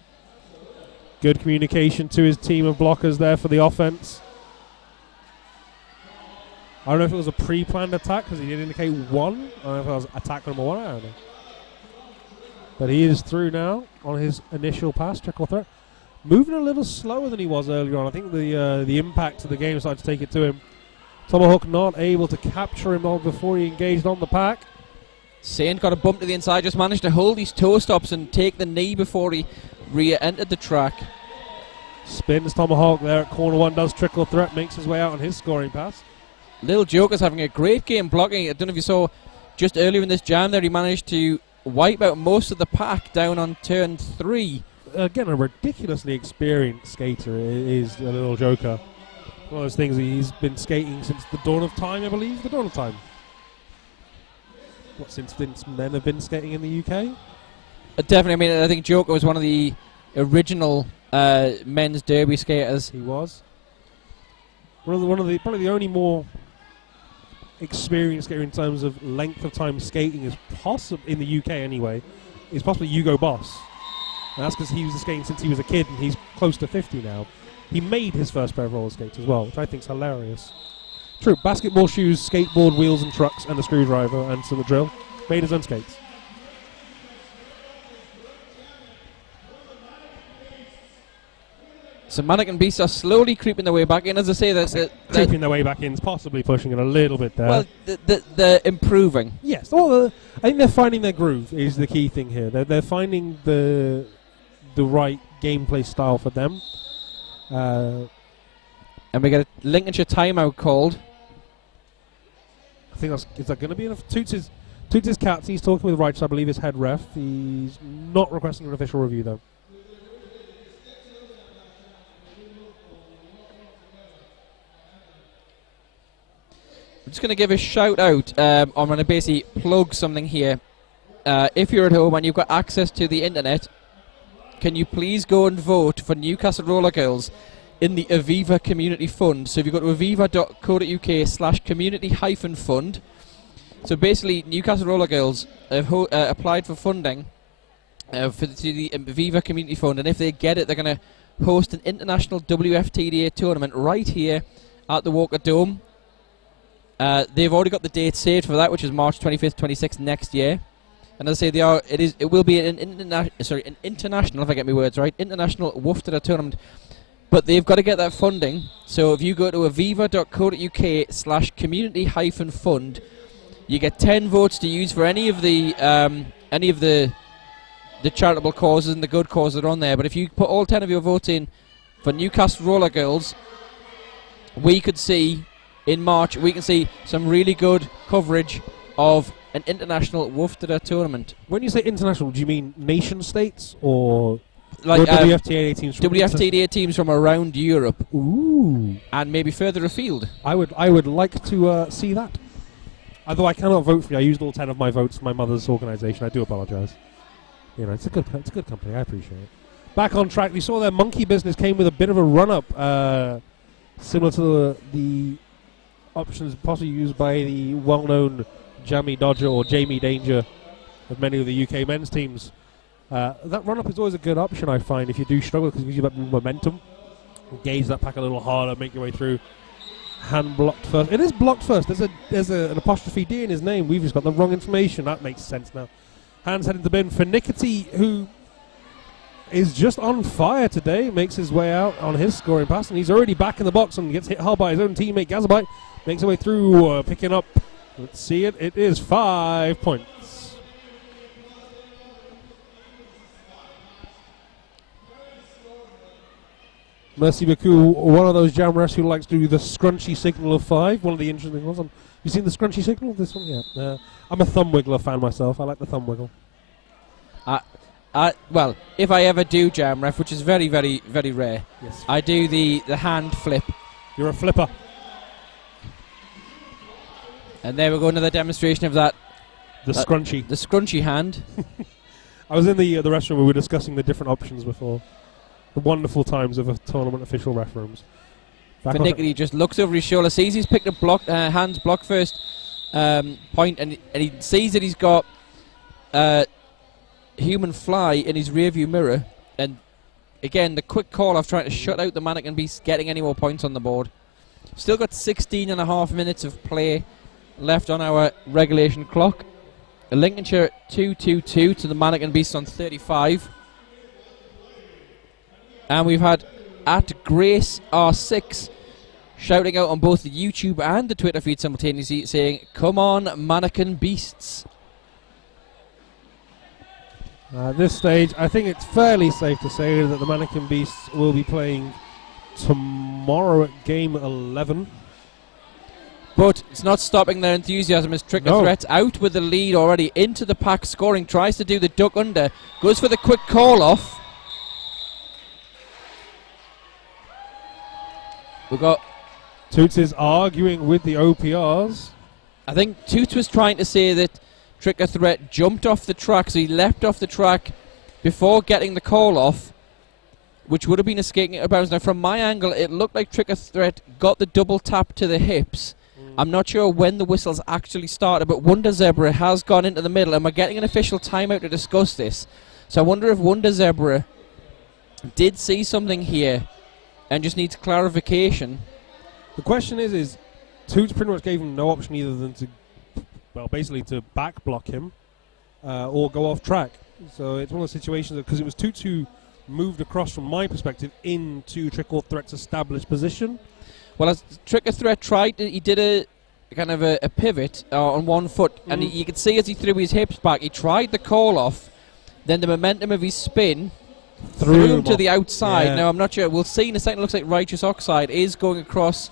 Good communication to his team of blockers there for the offense. I don't know if it was a pre-planned attack because he did indicate one. I don't know if it was attack number one. I don't know. But he is through now on his initial pass, Trickle threat. Moving a little slower than he was earlier on. I think the impact of the game started to take it to him. Tomahawk not able to capture him on before he engaged on the pack. Saint got a bump to the inside, just managed to hold his toe stops and take the knee before he re-entered the track. Spins Tomahawk there at corner one, does Trickle threat, makes his way out on his scoring pass. Little Joker's having a great game blocking. I don't know if you saw just earlier in this jam there, he managed to wipe out most of the pack down on turn 3. Again, a ridiculously experienced skater is a Little Joker. One of those things, he's been skating since the dawn of time, I believe. The dawn of time. What, since men have been skating in the UK? Definitely, I mean, I think Joker was one of the original men's derby skaters. He was. Probably the only more experienced skater in terms of length of time skating is possible in the UK anyway. Is possibly Hugo Boss. And that's because he was skating since he was a kid, and he's close to 50 now. He made his first pair of roller skates as well, which I think is hilarious. True, basketball shoes, skateboard, wheels and trucks, and a screwdriver, and some drill. Made his own skates. So Mannequin Beasts are slowly creeping their way back in. As I say, Creeping their way back in, possibly pushing it a little bit there. well, they're improving. Yes, well, I think they're finding their groove is the key thing here. They're finding the right gameplay style for them. And we get a Lincolnshire timeout called. I think is that going to be enough? Toots his cats. He's talking with Righteous, I believe, his head ref. He's not requesting an official review, though. I'm just going to give a shout out. I'm going to basically plug something here. If you're at home and you've got access to the internet, can you please go and vote for Newcastle Roller Girls in the Aviva Community Fund? So if you go to aviva.co.uk/community-fund. So basically, Newcastle Roller Girls have applied for funding to the Aviva Community Fund, and if they get it, they're going to host an international WFTDA tournament right here at the Walker Dome. They've already got the date saved for that, which is March 25th, 26th next year. And as I say, it will be an international, if I get my words right, international Woofter tournament. But they've got to get that funding. So if you go to aviva.co.uk/community-fund, you get 10 votes to use for any of the charitable causes and the good causes that are on there. But if you put all 10 of your votes in for Newcastle Roller Girls, we could see in March, we can see some really good coverage of an international Woofter tournament. When you say international, do you mean nation states or Like WFTDA teams? WFTDA teams from around Europe. Ooh. And maybe further afield. I would like to see that. Although I cannot vote for you, I used all 10 of my votes for my mother's organisation. I do apologise. You know, it's a good company. I appreciate it. Back on track, we saw their monkey business came with a bit of a run-up, similar to the options possibly used by the well-known Jamie Dodger or Jamie Danger of many of the UK men's teams. That run-up is always a good option, I find, if you do struggle, because it gives you that momentum. Engage that pack a little harder, make your way through. Hand blocked first. It is blocked first. There's an apostrophe D in his name. We've just got the wrong information. That makes sense now. Hands heading to the bin for Nickety, who is just on fire today. Makes his way out on his scoring pass, and he's already back in the box and gets hit hard by his own teammate Gazabite. Makes his way through, picking up. Let's see it. It is 5 points. Merci beaucoup. One of those jam refs who likes to do the scrunchy signal of 5. One of the interesting ones. You seen the scrunchy signal? This one, yeah. I'm a thumb wiggler fan myself. I like the thumb wiggle. Well, if I ever do jam ref, which is very, very, very rare, Yes. I do the hand flip. You're a flipper. And there we go, another demonstration of that. The scrunchy. The scrunchy hand. I was in the restroom. We were discussing the different options before. The wonderful times of a tournament official ref rooms. Nicky just looks over his shoulder, sees he's picked up hands block first point, and he sees that he's got human fly in his rearview mirror. And again, the quick call off trying to shut out the Mannequin Beast getting any more points on the board. Still got 16 and a half minutes of play left on our regulation clock. Lincolnshire 2-2-2 to the Mannequin Beast on 35. And we've had at Grace R6 shouting out on both the YouTube and the Twitter feed simultaneously saying, "Come on, Mannequin Beasts." At this stage, I think it's fairly safe to say that the Mannequin Beasts will be playing tomorrow at game 11. But it's not stopping their enthusiasm as Trick or Threat's out with the lead already into the pack scoring, tries to do the duck under, goes for the quick call off. We've got Toots is arguing with the OPRs. I think Toots was trying to say that Trick or Threat jumped off the track, so he leapt off the track before getting the call off, which would have been a skating out of bounds. Now, from my angle, it looked like Trick or Threat got the double tap to the hips. I'm not sure when the whistles actually started, but Wonder Zebra has gone into the middle, and we're getting an official timeout to discuss this. So I wonder if Wonder Zebra did see something here and just needs clarification. The question is Toots pretty much gave him no option either than to, well, basically to back block him or go off track. So it's one of those situations because it was Toots who moved across, from my perspective, into Trick or Threat's established position. Well, as Trick or Threat tried, he did a kind of a pivot on one foot, and you could see as he threw his hips back, he tried the call off, then the momentum of his spin threw him to the outside. Yeah. Now, I'm not sure. We'll see in a second. It looks like Righteous Oxide is going across,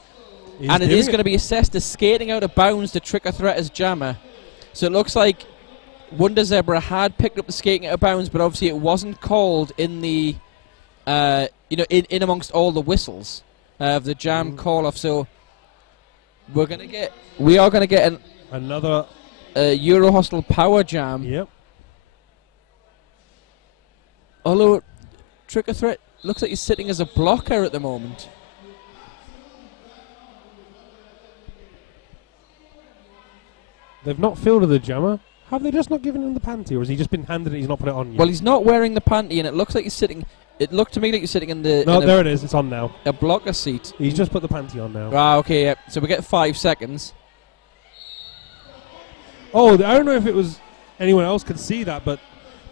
He's and it doing is going to be assessed as skating out of bounds to Trick or Threat as jammer. So it looks like Wonder Zebra had picked up the skating out of bounds, but obviously it wasn't called in the, in amongst all the whistles of the jam call off. So we are going to get another Euro Hostel power jam. Yep. Although Trick or Threat looks like he's sitting as a blocker at the moment. They've not fielded the jammer. Have they just not given him the panty, or has he just been handed it? He's not put it on yet? Well, he's not wearing the panty, and it looks like he's sitting. It looked to me like he's sitting in the. No, there it is. It's on now. A blocker seat. He's just put the panty on now. Ah, okay. Yeah. So we get 5 seconds. Oh, I don't know if it was anyone else could see that, but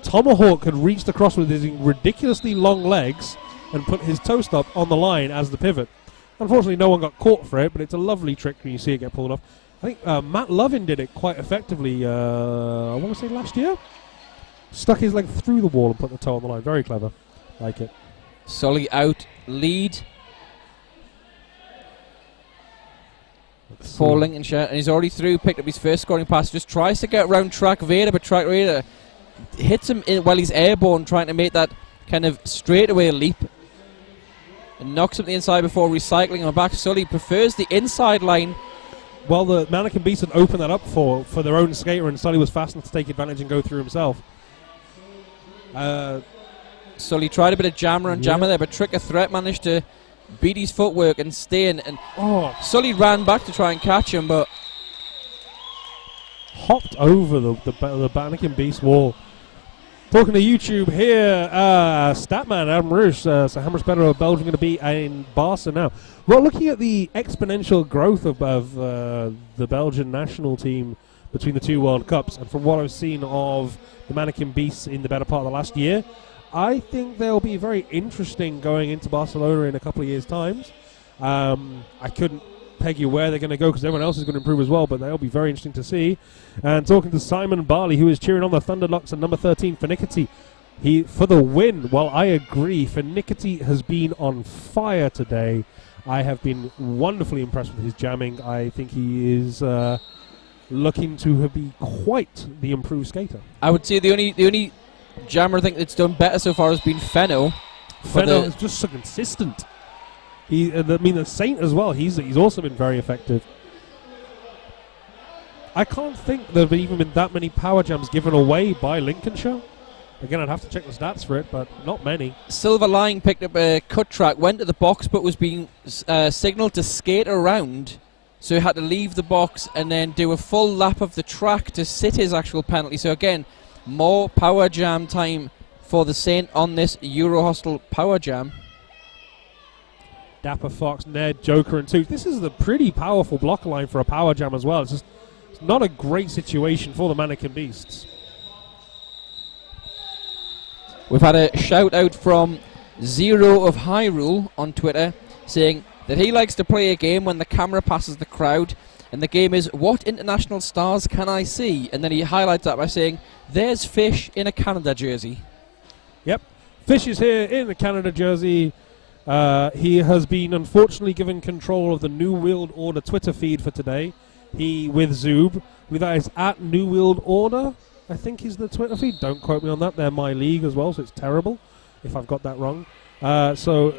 Tomahawk could reach the cross with his ridiculously long legs and put his toe stop on the line as the pivot. Unfortunately, no one got caught for it, but it's a lovely trick when you see it get pulled off. I think Matt Lovin did it quite effectively, I want to say last year. Stuck his leg through the wall and put the toe on the line. Very clever. Like it. Sully out lead for Lincolnshire, and he's already through, picked up his first scoring pass, just tries to get around Track Vader, but Track Vader hits him while he's airborne, trying to make that kind of straightaway leap, and knocks him to the inside before recycling him back. Sully prefers the inside line. Well, the Mannequin Beast had opened that up for their own skater, and Sully was fast enough to take advantage and go through himself. Sully tried a bit of jammer and jammer there, but Trick or Threat managed to beat his footwork and stay in. And Sully ran back to try and catch him, but hopped over the Mannequin Beast wall. Talking to YouTube here, Statman, Adam Rouge, so how much better are Belgium going to be in Barca now? Well, looking at the exponential growth of the Belgian national team between the two World Cups, and from what I've seen of the Mannequin Beasts in the better part of the last year, I think they'll be very interesting going into Barcelona in a couple of years' times. I couldn't peg you where they're going to go because everyone else is going to improve as well, but they'll be very interesting to see. And talking to Simon Barley, who is cheering on the Thunderlocks and number 13, Finickety, for the win. Well, I agree. Finickety has been on fire today. I have been wonderfully impressed with his jamming. I think he is looking to be quite the improved skater. I would say the only jammer I think that's done better so far has been Fenno. Fenno is just so consistent. The Saint as well. He's also been very effective. I can't think there have even been that many power jams given away by Lincolnshire. Again, I'd have to check the stats for it, but not many. Silver Line picked up a cut track, went to the box, but was being signalled to skate around. So he had to leave the box and then do a full lap of the track to sit his actual penalty. So again, more power jam time for the Saint on this Euro Hostel power jam. Dapper Fox, Ned, Joker, and Tooth. This is a pretty powerful block line for a power jam as well. It's not a great situation for the Mannequin Beasts. We've had a shout out from Zero of Hyrule on Twitter saying that he likes to play a game when the camera passes the crowd, and the game is "What international stars can I see?" And then he highlights that by saying, "There's Fish in a Canada jersey." Yep, Fish is here in the Canada jersey. He has been unfortunately given control of the New World Order Twitter feed for today. He with Zoob, that is at New World Order, I think is the Twitter feed. Don't quote me on that. They're my league as well, so it's terrible if I've got that wrong. So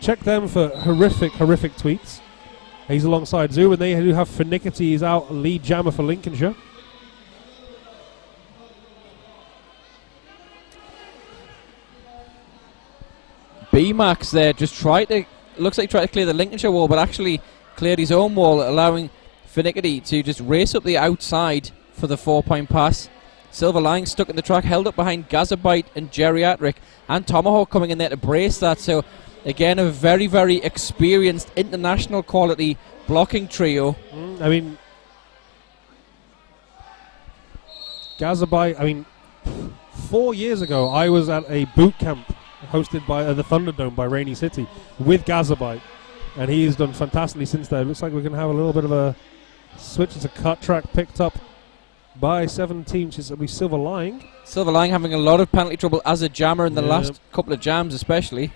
check them for horrific tweets. He's alongside Zoob, and they do have Finickety. He's out lead jammer for Lincolnshire. B-Max there just looks like tried to clear the Lincolnshire wall, but actually cleared his own wall, allowing Finickety to just race up the outside for the 4-point pass. Silver Line stuck in the track, held up behind Gazabite and Geriatric, and Tomahawk coming in there to brace that. So again, a very, very experienced international quality blocking trio. Gazabite, 4 years ago I was at a boot camp hosted by the Thunderdome by Rainy City with Gazabite, and he's done fantastically since then. Looks like we're going to have a little bit of a switch. It's a cut track picked up by 17, which is at least Silver Line. Silver Line having a lot of penalty trouble as a jammer in the last couple of jams especially.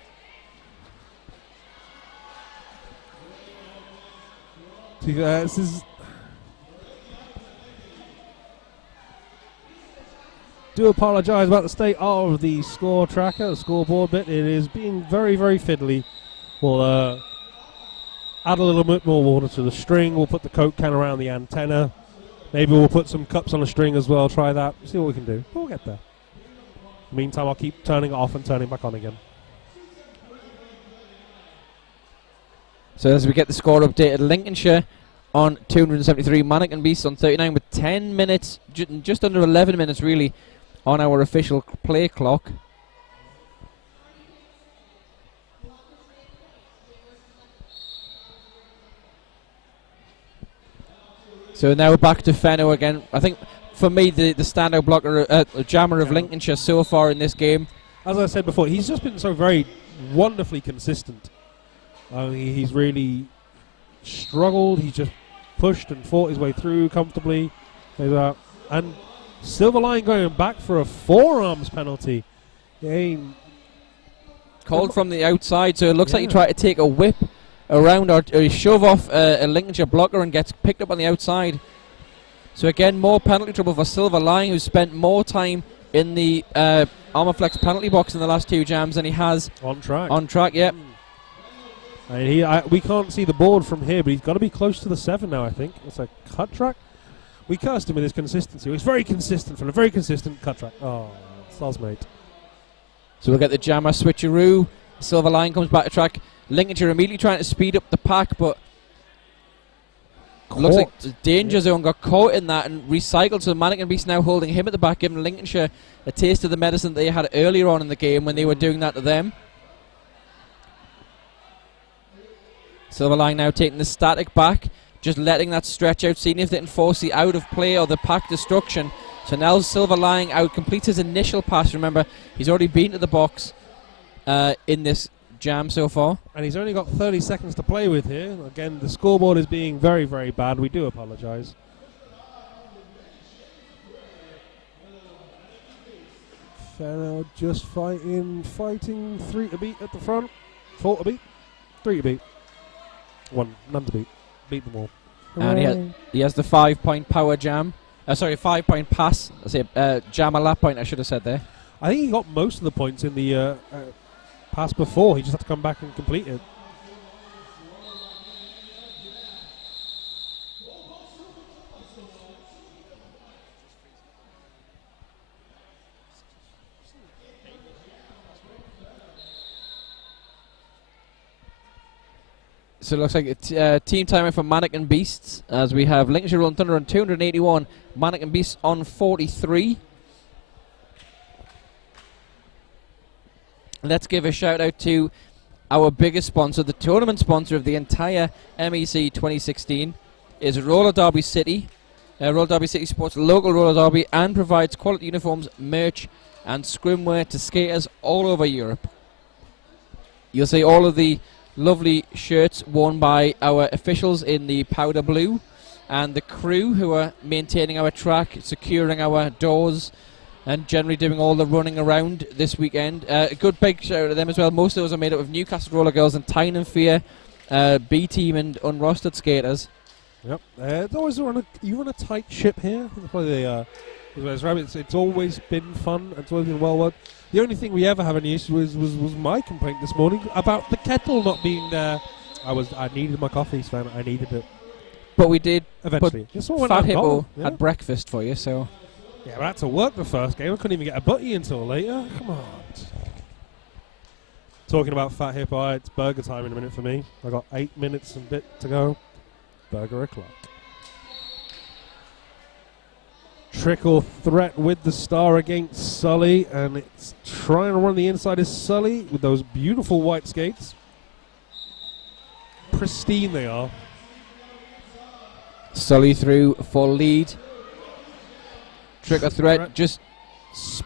This is... Do apologise about the state of the score tracker, the scoreboard bit. It is being very, very fiddly. We'll add a little bit more water to the string. We'll put the Coke can around the antenna. Maybe we'll put some cups on the string as well. Try that. See what we can do. We'll get there. Meantime, I'll keep turning it off and turning it back on again. So as we get the score updated, Lincolnshire on 273, Mannequin Beasts on 39 with 10 minutes, just under 11 minutes really, on our official play clock. So now back to Fenno again. I think for me the standout blocker, jammer of Lincolnshire so far in this game. As I said before, he's just been so very wonderfully consistent. He's really struggled. He's just pushed and fought his way through comfortably. And Silver Line going back for a forearms penalty. Called from the outside, so it looks like he tried to take a whip around or shove off a Lincolnshire blocker and gets picked up on the outside. So again, more penalty trouble for Silver Line, who's spent more time in the Armorflex penalty box in the last two jams than he has on track. On track, yep. We can't see the board from here, but he's got to be close to the 7 now, I think. It's a cut track. We cursed him with his consistency. He's very consistent for a very consistent cut track. Oh, soz mate. So we'll get the jammer switcheroo. Silver Line comes back to track. Lincolnshire immediately trying to speed up the pack, but looks like the danger zone got caught in that and recycled. So the Mannequin Beast now holding him at the back, giving Lincolnshire a taste of the medicine they had earlier on in the game when they were doing that to them. Silver Line now taking the static back, just letting that stretch out, seeing if they can force the out of play or the pack destruction. So now Silver Lining out, completes his initial pass. Remember, he's already been to the box in this jam so far. And he's only got 30 seconds to play with here. Again, the scoreboard is being very, very bad. We do apologise. Fenno just fighting 3 to beat at the front. 4 to beat. 3 to beat. none to beat. Beat them all. And he has the 5-point power jam. 5-point pass. I say jam a lap point, I should have said there. I think he got most of the points in the pass before. He just had to come back and complete it. So it looks like it's team timer for Mannequin Beasts, as we have Lincolnshire Rolling Thunder on 281, Mannequin Beasts on 43. Let's give a shout out to our biggest sponsor, the tournament sponsor of the entire MEC 2016 is Roller Derby City. Roller Derby City supports local roller derby and provides quality uniforms, merch and scrimwear to skaters all over Europe. You'll see all of the lovely shirts worn by our officials in the powder blue and the crew who are maintaining our track, securing our doors and generally doing all the running around this weekend. A good big shout out to them as well. Most of those are made up of Newcastle Roller Girls and Tyne and Fear, B-Team and unrostered skaters. Yep. It's always you run a tight ship here. It's always been fun. It's always been well worked. The only thing we ever have any issue was my complaint this morning about the kettle not being there. I needed my coffee, Sven. I needed it. But we did. Eventually. Fat Hippo had breakfast for you, so. Yeah, but I had to work the first game. I couldn't even get a butty until later. Come on. Talking about Fat Hippo, it's burger time in a minute for me. I got 8 minutes and a bit to go. Burger o'clock. Trickle threat with the star against Sully, and it's trying to run the inside is Sully with those beautiful white skates. Pristine they are. Sully through for lead. Trickle threat just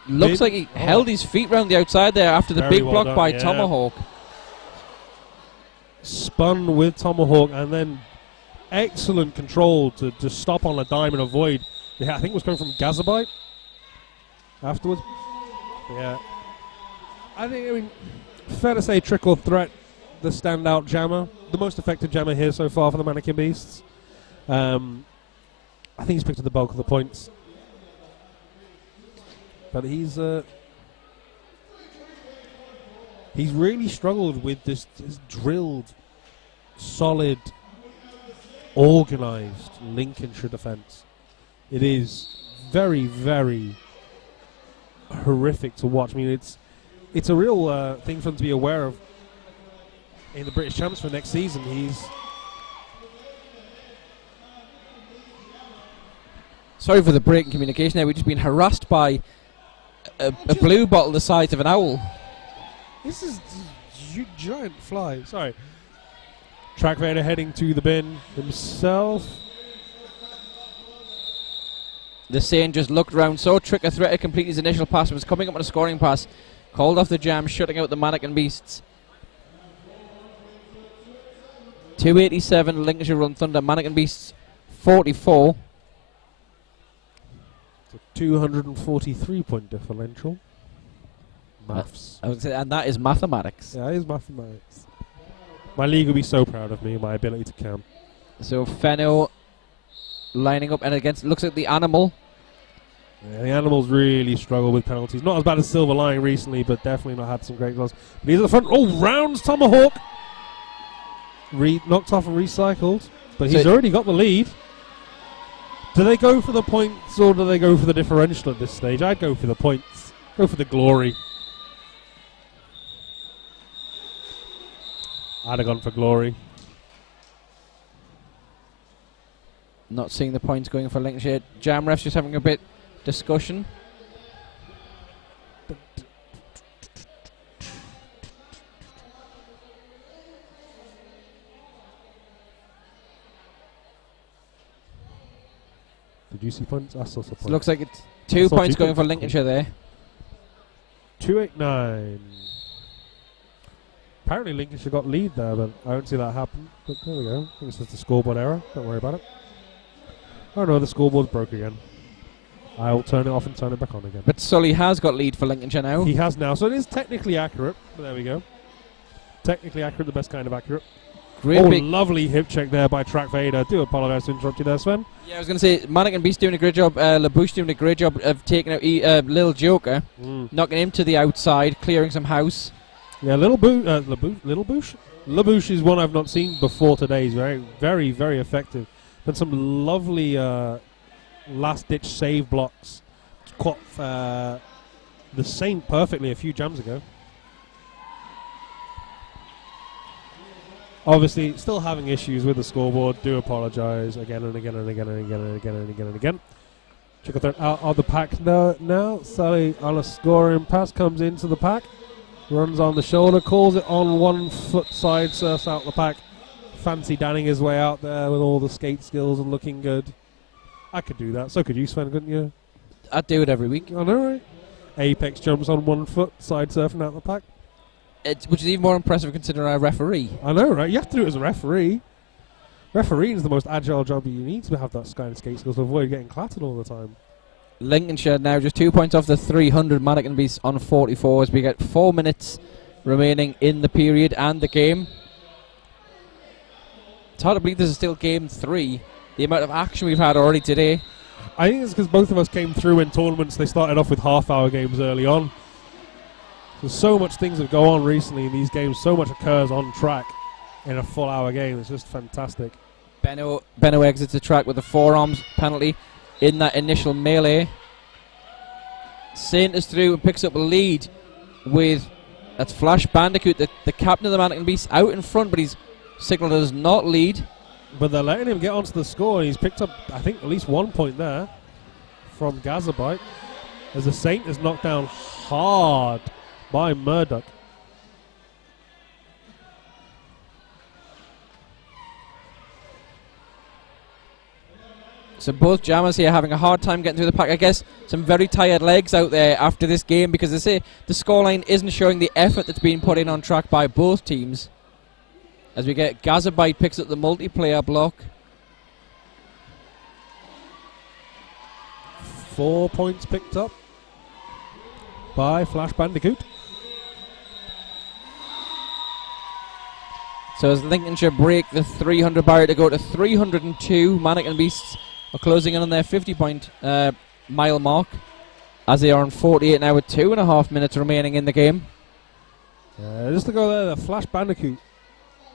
looks like he held his feet round the outside there after the big block by Tomahawk. Spun with Tomahawk and then excellent control to stop on a dime and avoid. Yeah, I think it was coming from Gazabite afterwards. Yeah. I mean, fair to say Trickle Threat, the standout jammer, the most effective jammer here so far for the Mannequin Beasts. I think he's picked up the bulk of the points. But he's really struggled with this drilled, solid, organised Lincolnshire defence. It is very, very horrific to watch. I mean, it's a real thing for him to be aware of in the British Champs for next season. Sorry for the break in communication there. We've just been harassed by a blue bottle the size of an owl. This is giant fly. Sorry. Track Vader heading to the bin himself. The Sane just looked around, saw Tricker Threat complete his initial pass, was coming up on a scoring pass, called off the jam, shutting out the Mannequin Beasts. 287 Lincolnshire Run Thunder, Mannequin Beasts 44. It's a 243 point differential. Maths. I would say, and that is mathematics. Yeah, it is mathematics. My league will be so proud of me, my ability to count. So Fenno lining up, and against, looks like the Animal. Yeah, the Animals really struggle with penalties. Not as bad as Silver Lining recently, but definitely not had some great goals. But he's at the front. Oh, rounds Tomahawk. Knocked off and recycled. But he's already got the lead. Do they go for the points or do they go for the differential at this stage? I'd go for the points. Go for the glory. I'd have gone for glory. Not seeing the points going for Lincolnshire. Jam refs just having a bit discussion. Did you see points? I saw some points. Looks like it's 2 That's not points too going for difficult. Lincolnshire there. 289. Apparently Lincolnshire got lead there, but I don't see that happen. But there we go. I think it's just a scoreboard error. Don't worry about it. Oh no, the scoreboard's broke again. I'll turn it off and turn it back on again. But Sully has got lead for Lincolnshire now. He has now, so it is technically accurate. But there we go. Technically accurate, the best kind of accurate. Great big. Lovely hip check there by Track Vader. I do apologise to interrupt you there, Sven. Yeah, I was going to say, Mannequin Beast doing a great job. LaBouche doing a great job of taking out Little Joker, knocking him to the outside, clearing some house. Yeah, Little Boosh is one I've not seen before today. He's very, very, very effective. Done some lovely last-ditch save blocks. Caught the Saint perfectly a few jams ago. Obviously, still having issues with the scoreboard. Do apologise again and again and again and again and again and again and again. Check out out of the pack now. Sally on a scoring pass comes into the pack. Runs on the shoulder, calls it on 1 foot, side surfs out the pack. Fancy danning his way out there with all the skate skills and looking good. I could do that. So could you, Sven, couldn't you? I'd do it every week. I know, right? Apex jumps on 1 foot, side surfing out the pack. Which is even more impressive considering I'm a referee. I know, right? You have to do it as a referee. Refereeing is the most agile job you need to have that kind of skate skills to avoid getting clattered all the time. Lincolnshire now just 2 points off the 300. Mannequin Beast on 44 as we get 4 minutes remaining in the period and the game. It's hard to believe this is still game 3. The amount of action we've had already today. I think it's because both of us came through in tournaments. They started off with half-hour games early on. There's so much things that go on recently in these games. So much occurs on track in a full-hour game. It's just fantastic. Benno exits the track with a forearms penalty in that initial melee. Saint is through and picks up a lead with, that's Flash Bandicoot, the captain of the Mannequin Beast, out in front, but he's signalled as not lead. But they're letting him get onto the score, and he's picked up, I think, at least 1 point there from Gazabite, as the Saint is knocked down hard by Murdoch. So both jammers here having a hard time getting through the pack. I guess some very tired legs out there after this game, because they say the scoreline isn't showing the effort that's being put in on track by both teams. As we get Gazabite picks up the multiplayer block. 4 points picked up by Flash Bandicoot. So as Lincolnshire break the 300 barrier to go to 302, Mannequin Beasts are closing in on their 50-point mile mark, as they are on 48 now with 2.5 minutes remaining in the game. Just to go there, the Flash Bandicoot,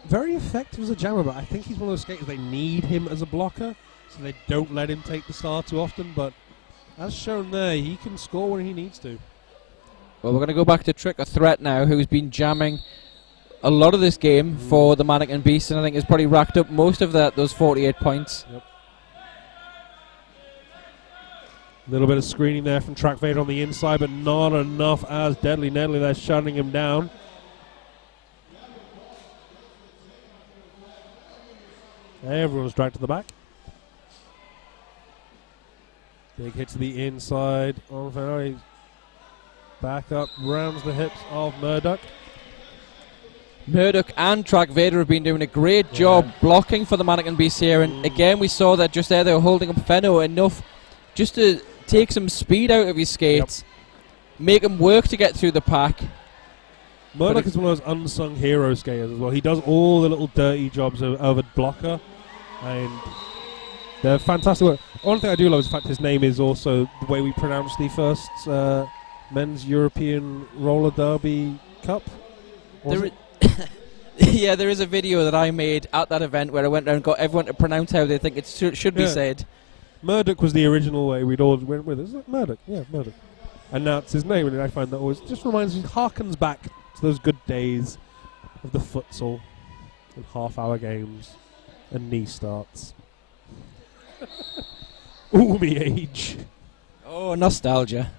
very effective as a jammer, but I think he's one of those skaters, they need him as a blocker, so they don't let him take the star too often, but as shown there, he can score when he needs to. Well, we're going to go back to Trick or Threat now, who's been jamming a lot of this game for the Mannequin Beast, and I think has probably racked up most of those 48 points. Yep. A little bit of screening there from Track Vader on the inside, but not enough as Deadly Nedley there shutting him down. Everyone's dragged to the back. Big hit to the inside on Ferrari. Back up, rounds the hips of Murdoch. Murdoch and Track Vader have been doing a great job blocking for the Mannequin Beast here, and again we saw that just there they were holding up Fenno enough just to take some speed out of his skates, make him work to get through the pack. Murdoch is one of those unsung hero skaters as well. He does all the little dirty jobs of a blocker, and they're fantastic work. One thing I do love is the fact his name is also the way we pronounce the first men's European roller derby cup. Yeah, there is a video that I made at that event where I went around and got everyone to pronounce how they think it should be said. Murdoch was the original way we'd all went with. Is it Murdoch? Yeah, Murdoch. And now it's his name, and I find that always just reminds me, harkens back to those good days of the futsal and half-hour games and knee starts. Ooh, me age. Oh, nostalgia.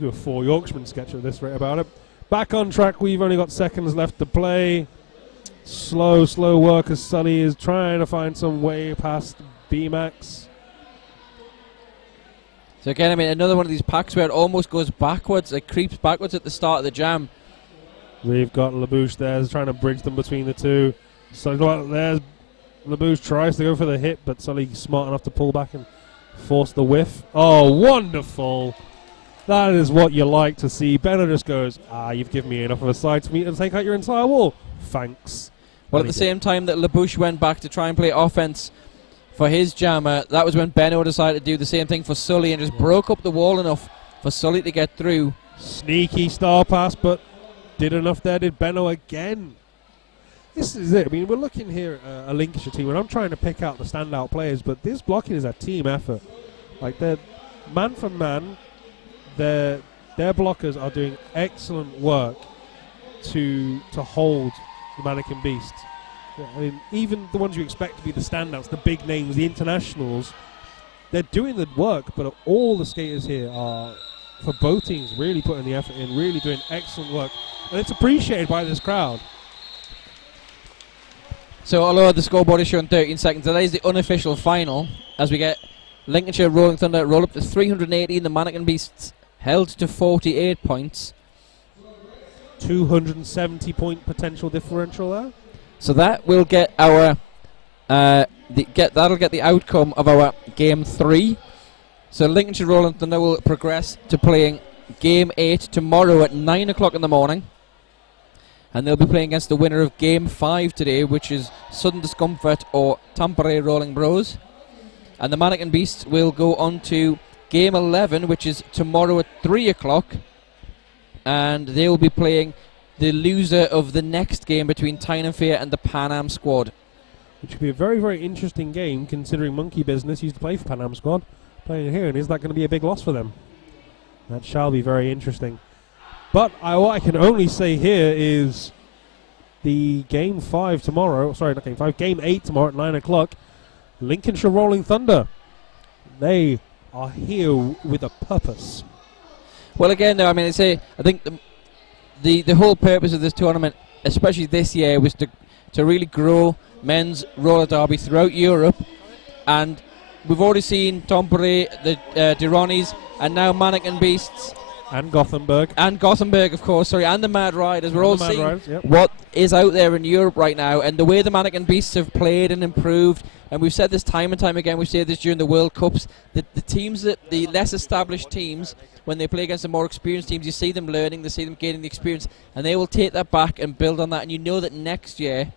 Do a 4 Yorkshireman sketch at this rate about it. Back on track, we've only got seconds left to play. Slow work as Sully is trying to find some way past B-Max. So again, I mean, another one of these packs where it almost goes backwards, it creeps backwards at the start of the jam. We've got Labouche there trying to bridge them between the two. So there's Labouche tries to go for the hit, but Sully's smart enough to pull back and force the whiff. Oh, wonderful. That is what you like to see. Benno just goes, you've given me enough of a side to me to take out your entire wall. Thanks. Well, at the same time that Labouche went back to try and play offense for his jammer, that was when Benno decided to do the same thing for Sully and just broke up the wall enough for Sully to get through. Sneaky star pass, but did enough there, did Benno again. This is it. I mean, we're looking here at a Lincolnshire team, and I'm trying to pick out the standout players, but this blocking is a team effort. Like, they're man for man, their blockers are doing excellent work to hold the Mannequin Beasts. I mean, even the ones you expect to be the standouts, the big names, the internationals, they're doing the work, but all the skaters here are, for both teams, really putting the effort in, really doing excellent work. And it's appreciated by this crowd. So although the scoreboard is showing 13 seconds, that is the unofficial final, as we get Lincolnshire Rolling Thunder roll up to 380, and the Mannequin Beasts held to 48 points. 270 point potential differential there. So that will get our that'll get the outcome of our game 3. So Lincolnshire Rolling Thunder will progress to playing game 8 tomorrow at 9 o'clock in the morning, and they'll be playing against the winner of game 5 today, which is Sudden Discomfort or Tampere Rolling Bros. And the Mannequin Beasts will go on to game 11, which is tomorrow at 3 o'clock, and they will be playing the loser of the next game between Tampere and the Pan Am squad. Which could be a very, very interesting game, considering Monkey Business used to play for Pan Am squad. Playing here, and is that going to be a big loss for them? That shall be very interesting. But what I can only say here is the game 5 tomorrow, sorry, not game 5, game 8 tomorrow at 9 o'clock, Lincolnshire Rolling Thunder. They are here with a purpose. Well, again, though, I mean, I think the whole purpose of this tournament, especially this year, was to really grow men's roller derby throughout Europe, and we've already seen Tampere, the Ronis, and now Mannequin Beasts. And Gothenburg. And Gothenburg, of course, and the Mad Riders. We're all seeing yep. what is out there in Europe right now, and the way the Mannequin Beasts have played and improved, and we've said this time and time again, we've said this during the World Cups, that the less established teams, when they play against the more experienced teams, you see them learning, they see them gaining the experience, and they will take that back and build on that, and you know that next year,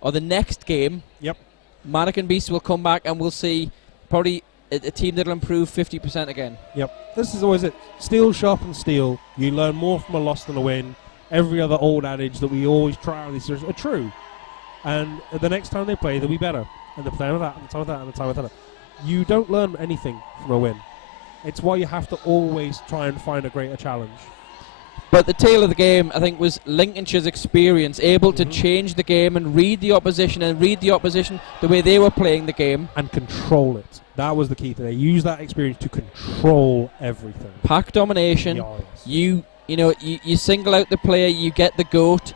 or the next game, yep, Mannequin Beasts will come back and we'll see probably a team that will improve 50% again. Yep, this is always it. Steel sharpens steel. You learn more from a loss than a win. Every other old adage that we always try on these series are true. And the next time they play, they'll be better. And the time with that, and the time with that, and the time with that. You don't learn anything from a win. It's why you have to always try and find a greater challenge. But the tale of the game, I think, was Lincolnshire's experience, able to change the game and read the opposition the way they were playing the game. And control it. That was the key thing. They used that experience to control everything. Pack domination. Yes. You single out the player, you get the goat,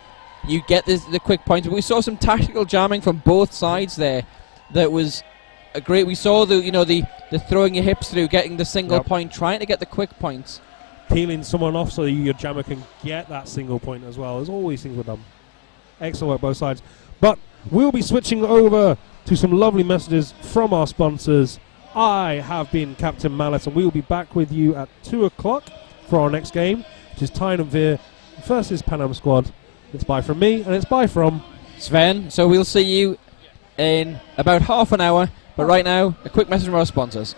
you get the quick points. But we saw some tactical jamming from both sides there. That was great. We saw the throwing your hips through, getting the single point, trying to get the quick points. Peeling someone off so your jammer can get that single point as well. There's always things with them. Excellent work both sides. But we'll be switching over to some lovely messages from our sponsors. I have been Captain Mallet, and we will be back with you at 2 o'clock for our next game, which is Tampere versus Pan Am squad. It's bye from me, and it's bye from Sven. So we'll see you in about half an hour. But right now, a quick message from our sponsors.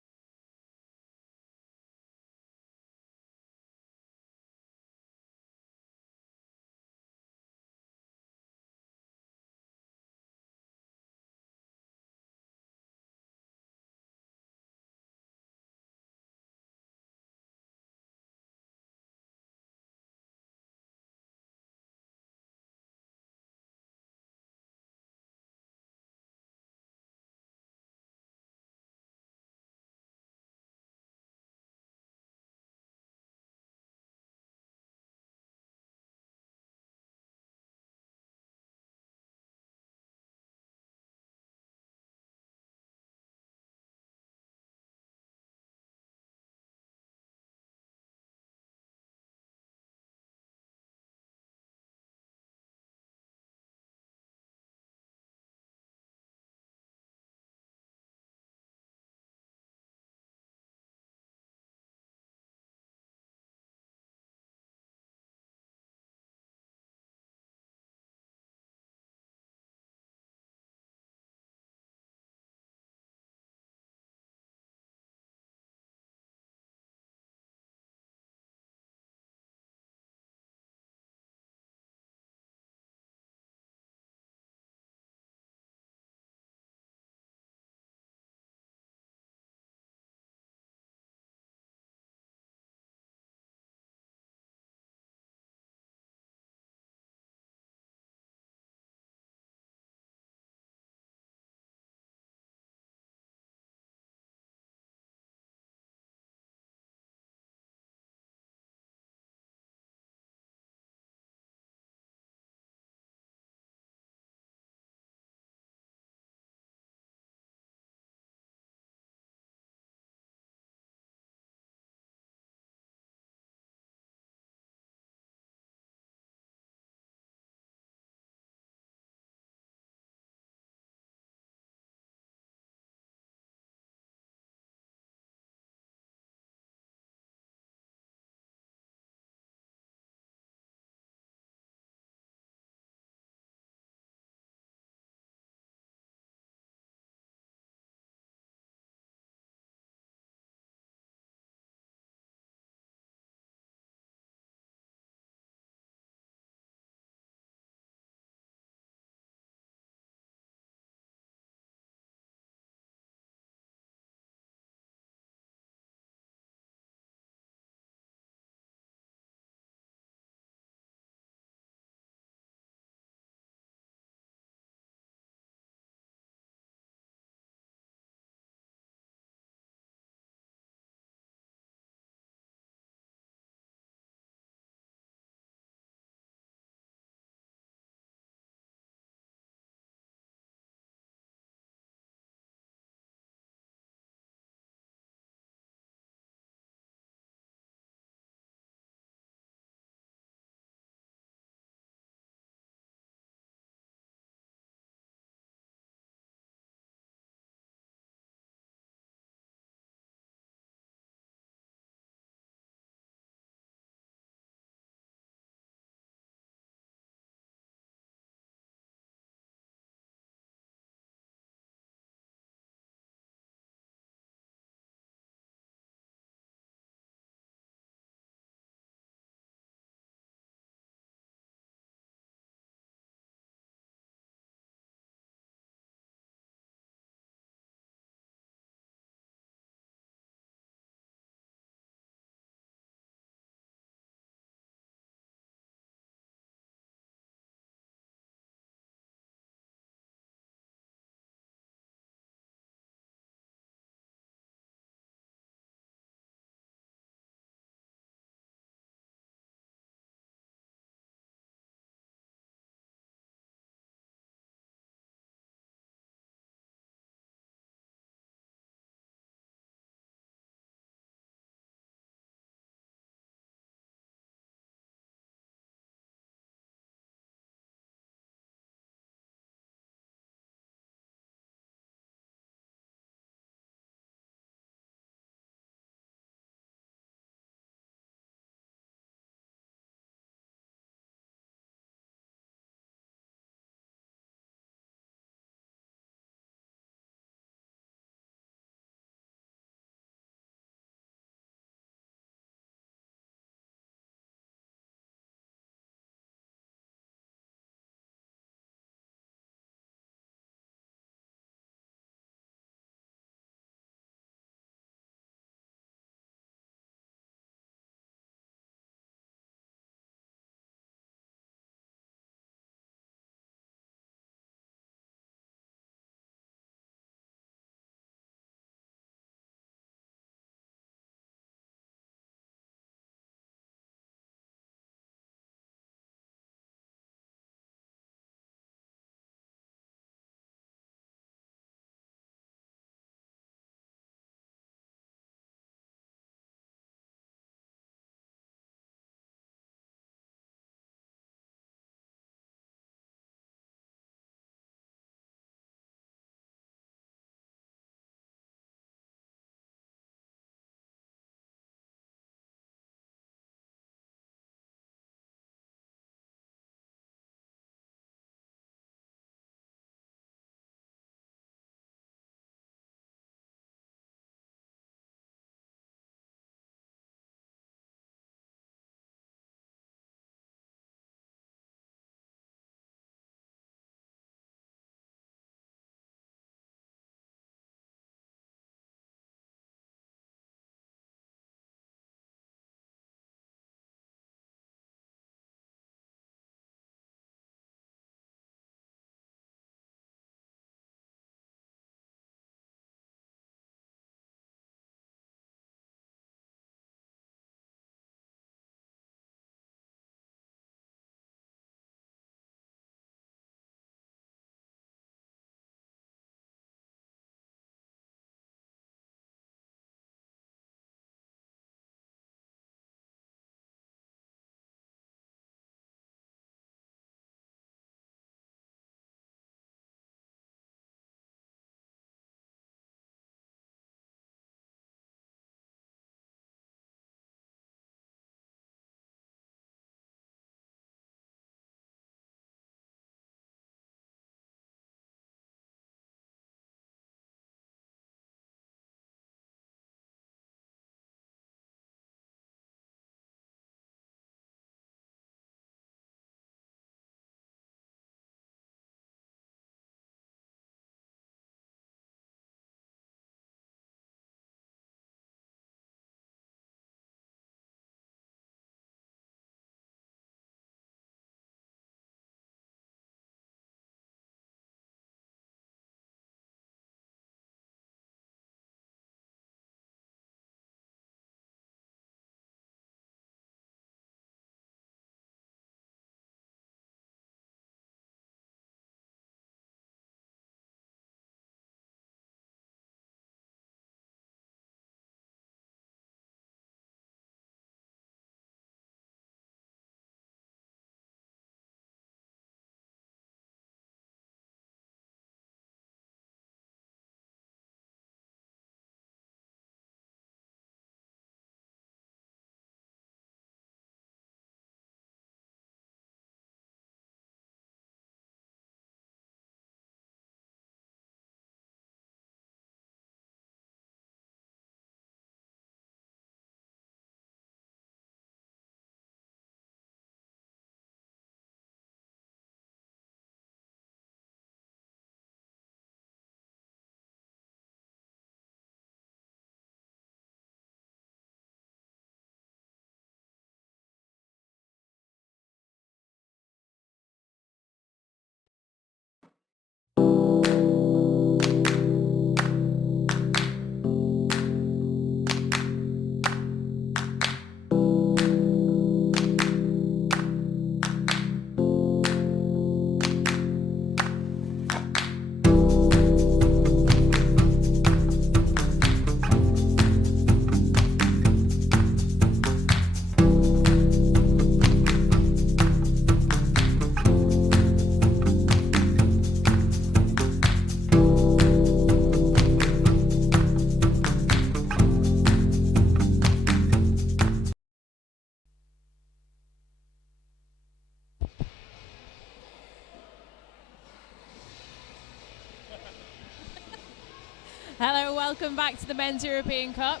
Hello, welcome back to the Men's European Cup.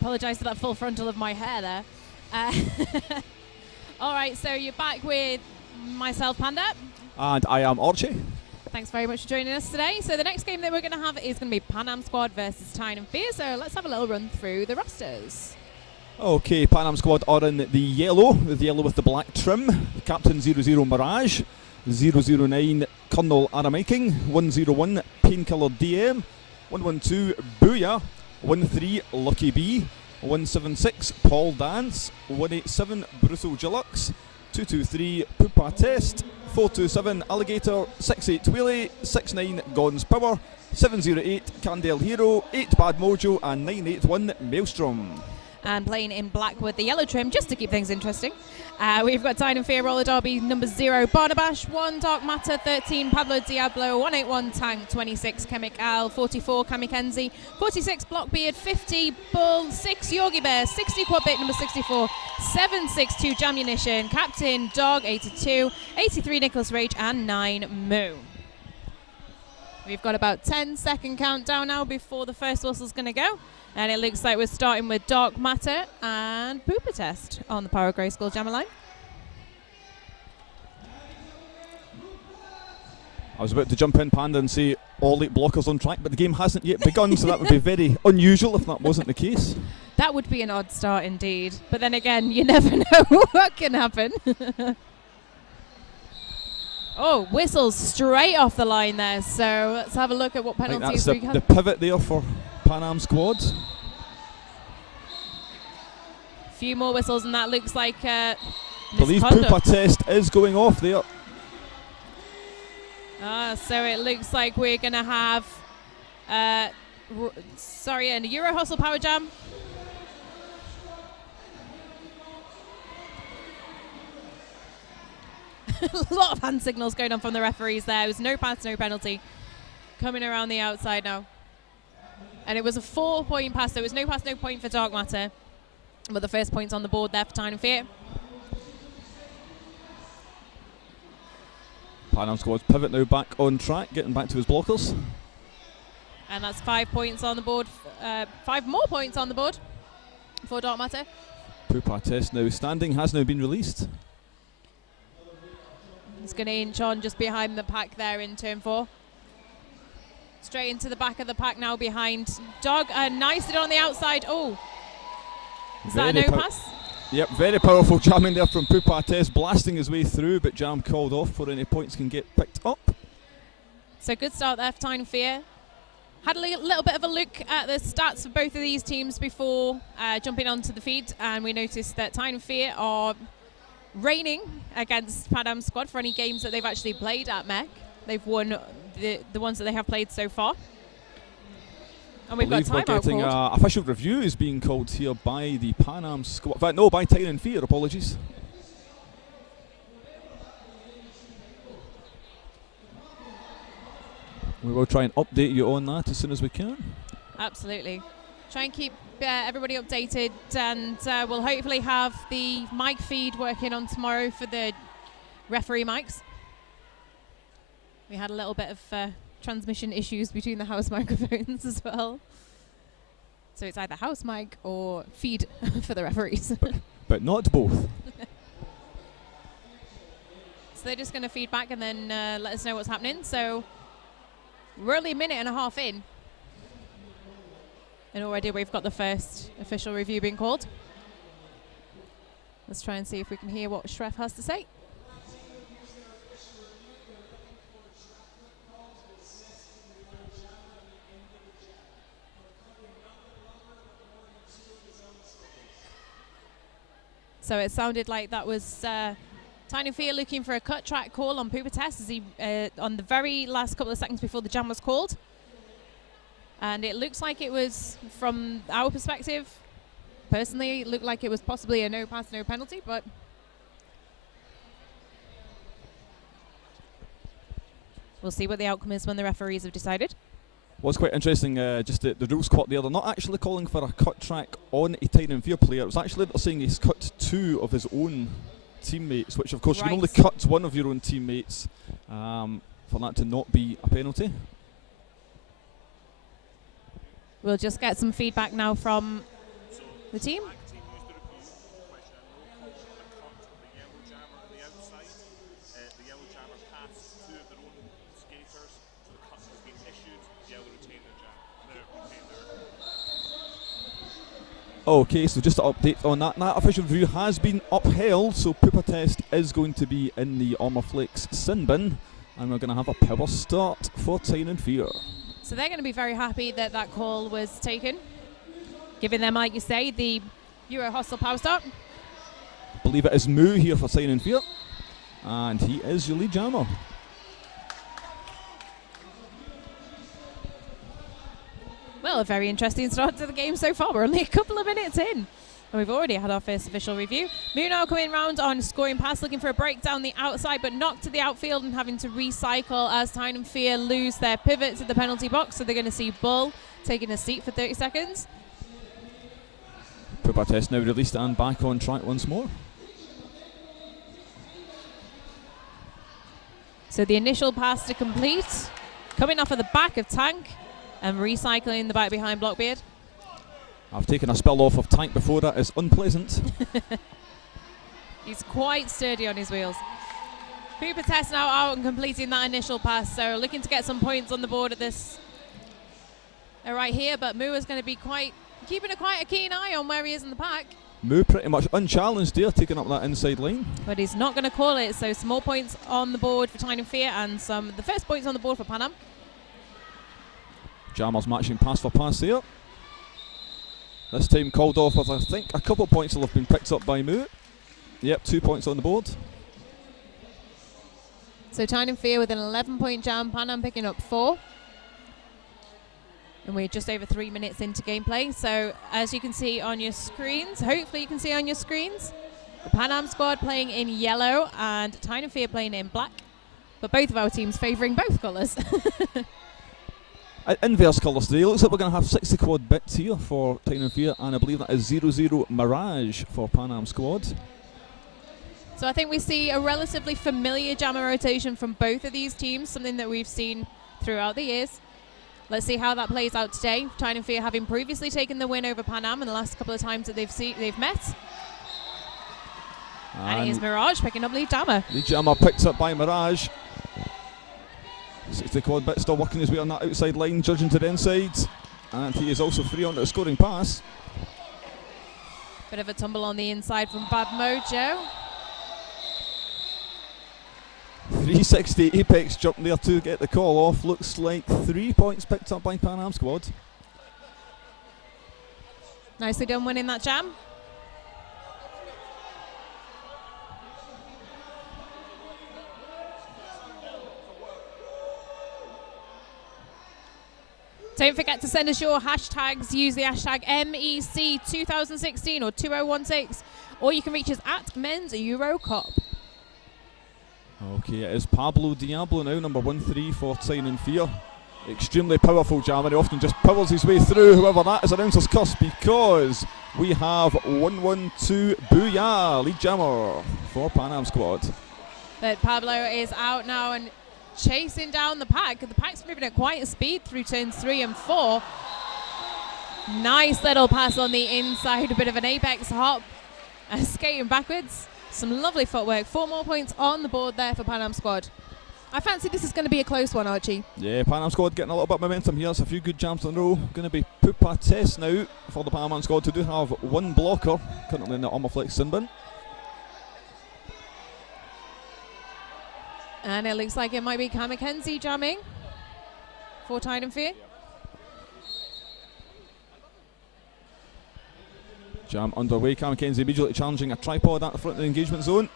Apologise for that full frontal of my hair there. All right, so you're back with myself, Panda. And I am Archie. Thanks very much for joining us today. So the next game that we're going to have is going to be Pan Am Squad versus Tyne and Fear. So let's have a little run through the rosters. Okay, Pan Am Squad are in the yellow with the black trim. Captain 00 Mirage, 009 Colonel Aramaking, 101 Painkiller DM, 112 Booyah, 13 Lucky B, 176 Paul Dance, 187 Brutal Jilux, 223 Poopa Test, 427 Alligator, 68 Wheelie, 69 Gons Power, 708 Candle Hero, 8 Bad Mojo and 981 Maelstrom. And playing in black with the yellow trim, just to keep things interesting. We've got Tyne and Fear Roller Derby, number 0 Barnabash, 1 Dark Matter, 13 Pablo Diablo, 181 Tank, 26 Chemic Al, 44 Kamikenzi, 46 Blockbeard, 50 Bull, 6 Yogi Bear, 60 Quadbit, number 64, 762 Jamunition, Captain Dog, 82, 83 Nicholas Rage, and 9 Moon. We've got about 10-second countdown now before the first whistle's going to go. And it looks like we're starting with Dark Matter and Pooper Test on the Power Grayskull Jammer line. I was about to jump in, Panda, and say all 8 blockers on track, but the game hasn't yet begun, so that would be very unusual if that wasn't the case. That would be an odd start indeed. But then again, you never know what can happen. Oh, whistles straight off the line there. So let's have a look at what penalties we that's have. the pivot there for Pan Am Squad. Few more whistles, and that looks like I believe misconduct. Poopa Test is going off there. So it looks like we're going to have a Euro Hustle Power Jam. A lot of hand signals going on from the referees there. It was no pass, no penalty. Coming around the outside now. And it was a 4-point pass. There was no pass, no point for Dark Matter. But the first point's on the board there for Tyne and Fear. Pan Am Squad's pivot now back on track, getting back to his blockers. And that's 5 points on the board. 5 more points on the board for Dark Matter. Poopa Test now standing, has now been released. He's going to inch on just behind the pack there in turn 4. Straight into the back of the pack now behind Dog. Nice it on the outside. Oh, is that a no pass? Yep, very powerful jamming there from Poopa Test, blasting his way through, but jam called off before any points can get picked up. So good start there for Tyne and Fear. Had a little bit of a look at the stats for both of these teams before jumping onto the feed, and we noticed that Tyne and Fear are reigning against Pan Am Squad for any games that they've actually played at MEC. They've won the ones that they have played so far. And we've got a timeout getting called. official review is being called here by the Pan Am Squad. No, by Tyne and Fear, apologies. We will try and update you on that as soon as we can. Absolutely. Try and keep everybody updated, and we'll hopefully have the mic feed working on tomorrow for the referee mics. We had a little bit of transmission issues between the house microphones as well. So it's either house mic or feed for the referees. But not both. So they're just going to feed back and then let us know what's happening. So we're only a minute and a half in. And already we've got the first official review being called. Let's try and see if we can hear what Shref has to say. So it sounded like that was Tyne and Fear looking for a cut track call on Pooper Test as he on the very last couple of seconds before the jam was called. And it looks like it was, from our perspective, personally, it looked like it was possibly a no pass, no penalty, but we'll see what the outcome is when the referees have decided. What's quite interesting, just the rules caught there, they're not actually calling for a cut track on a Tyne and Fear player. It was actually they're saying he's cut 2 of his own teammates, which of course you can only cut 1 of your own teammates for that to not be a penalty. We'll just get some feedback now from the team. Okay, so just to update on that, that official review has been upheld, so Pooper Test is going to be in the Armorflix sin bin, and we're going to have a power start for Time and Fear. So they're going to be very happy that that call was taken, giving them, like you say, the Euro Hostel power start. I believe it is Moo here for Time and Fear, and he is your lead jammer. Well, a very interesting start to the game so far. We're only a couple of minutes in, and we've already had our first official review. Moo now coming round on scoring pass, looking for a break down the outside, but knocked to the outfield and having to recycle as Time and Fear lose their pivots at the penalty box. So they're going to see Bull taking a seat for 30 seconds. Pooper Test now released and back on track once more. So the initial pass to complete, coming off of the back of Tank and recycling the back behind Blockbeard. I've taken a spell off of Tank before, that is unpleasant. He's quite sturdy on his wheels. Pooper Test now out and completing that initial pass, so looking to get some points on the board at this right here, but Moo is going to be keeping quite a keen eye on where he is in the pack. Moo pretty much unchallenged there, taking up that inside line. But he's not going to call it, so some more points on the board for Time and Fear and the first points on the board for Pan Am. Jammers matching pass for pass there. This time called off with, I think, a couple of points will have been picked up by Moo. Yep, 2 points on the board. So Time and Fear with an 11-point jam, Pan Am picking up 4. And we're just over 3 minutes into gameplay. So as you can see on your screens, hopefully you can see on your screens, the Pan Am squad playing in yellow and Time and Fear playing in black. But both of our teams favouring both colours. Inverse colours today. Looks like we're going to have 60 quad bits here for Time and Fear, and I believe that is 00 Mirage for Pan Am squad. So I think we see a relatively familiar jammer rotation from both of these teams, something that we've seen throughout the years. Let's see how that plays out today. Time and Fear having previously taken the win over Pan Am in the last couple of times that they've met. And it is Mirage picking up lead jammer. Lead jammer picked up by Mirage. 60 quad bit still working his way on that outside line, judging to the inside. And he is also free onto a scoring pass. Bit of a tumble on the inside from Bad Mojo. 360 Apex jump there to get the call off. Looks like 3 points picked up by Pan Am squad. Nicely done winning that jam. Don't forget to send us your hashtags. Use the hashtag MEC2016 or 2016, or you can reach us at Men's Eurocop. Okay, it is Pablo Diablo now, number 13 for Time and Fear. Extremely powerful jammer. He often just powers his way through. However, that is announcer's curse because we have 112 Booyah, lead jammer for Pan Am squad. But Pablo is out now and chasing down the pack. The pack's moving at quite a speed through turns 3 and 4. Nice little pass on the inside, a bit of an apex hop, skating backwards. Some lovely footwork. 4 more points on the board there for Pan Am squad. I fancy this is going to be a close one, Archie. Yeah, Pan Am squad getting a little bit of momentum here. There's a few good jams in a row. Going to be Pooper Test now for the Pan Am squad, who do have one blocker currently in the Armorflix sin bin. And it looks like it might be Cam McKenzie jamming for Time and Fear. Jam underway. Cam McKenzie immediately challenging a tripod at the front of the engagement zone.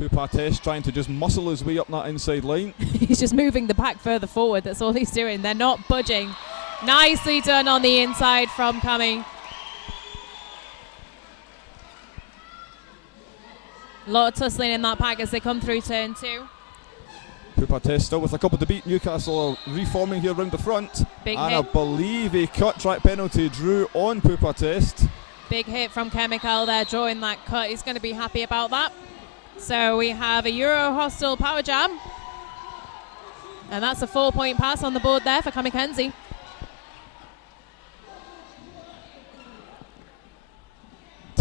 Pooper Test trying to just muscle his way up that inside line. He's just moving the pack further forward. That's all he's doing. They're not budging. Nicely done on the inside from Cammy. A lot of tussling in that pack as they come through turn 2. Pooper Test still with a couple to beat. Newcastle are reforming here round the front. Big and hit. I believe a cut track penalty drew on Pooper Test. Big hit from Chemical there, drawing that cut. He's going to be happy about that. So we have a Euro Hostel power jam. And that's a 4-point pass on the board there for Cam McKenzie.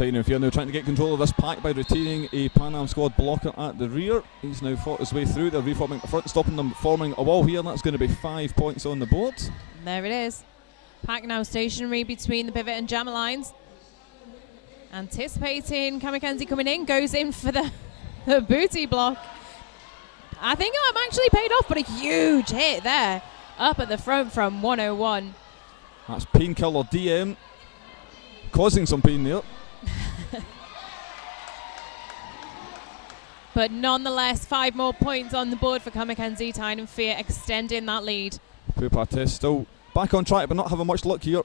Tiny and Fear now trying to get control of this pack by retaining a Pan Am squad blocker at the rear. He's now fought his way through. They're reforming at the front, stopping them forming a wall here. And that's going to be 5 points on the board. There it is. Pack now stationary between the pivot and jammer lines. Anticipating Kamikaze coming in, goes in for the booty block. I think I'm actually paid off, but a huge hit there up at the front from 101. That's Painkiller DM causing some pain there. But nonetheless, 5 more points on the board for Kamikaze. Tide and Fear extending that lead. Pupates still back on track, but not having much luck here.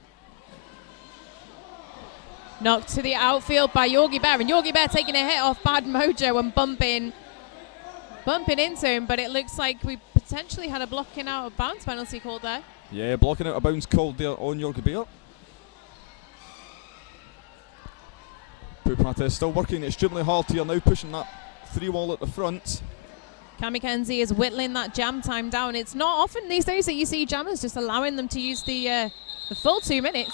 Knocked to the outfield by Yogi Bear, and Yogi Bear taking a hit off Bad Mojo and bumping into him, but it looks like we potentially had a blocking out of bounce penalty called there. Yeah, blocking out a bounce called there on Yogi Bear. Pupates still working extremely hard here now, pushing that 3 wall at the front. Kamikaze is whittling that jam time down. It's not often these days that you see jammers just allowing them to use the full 2 minutes.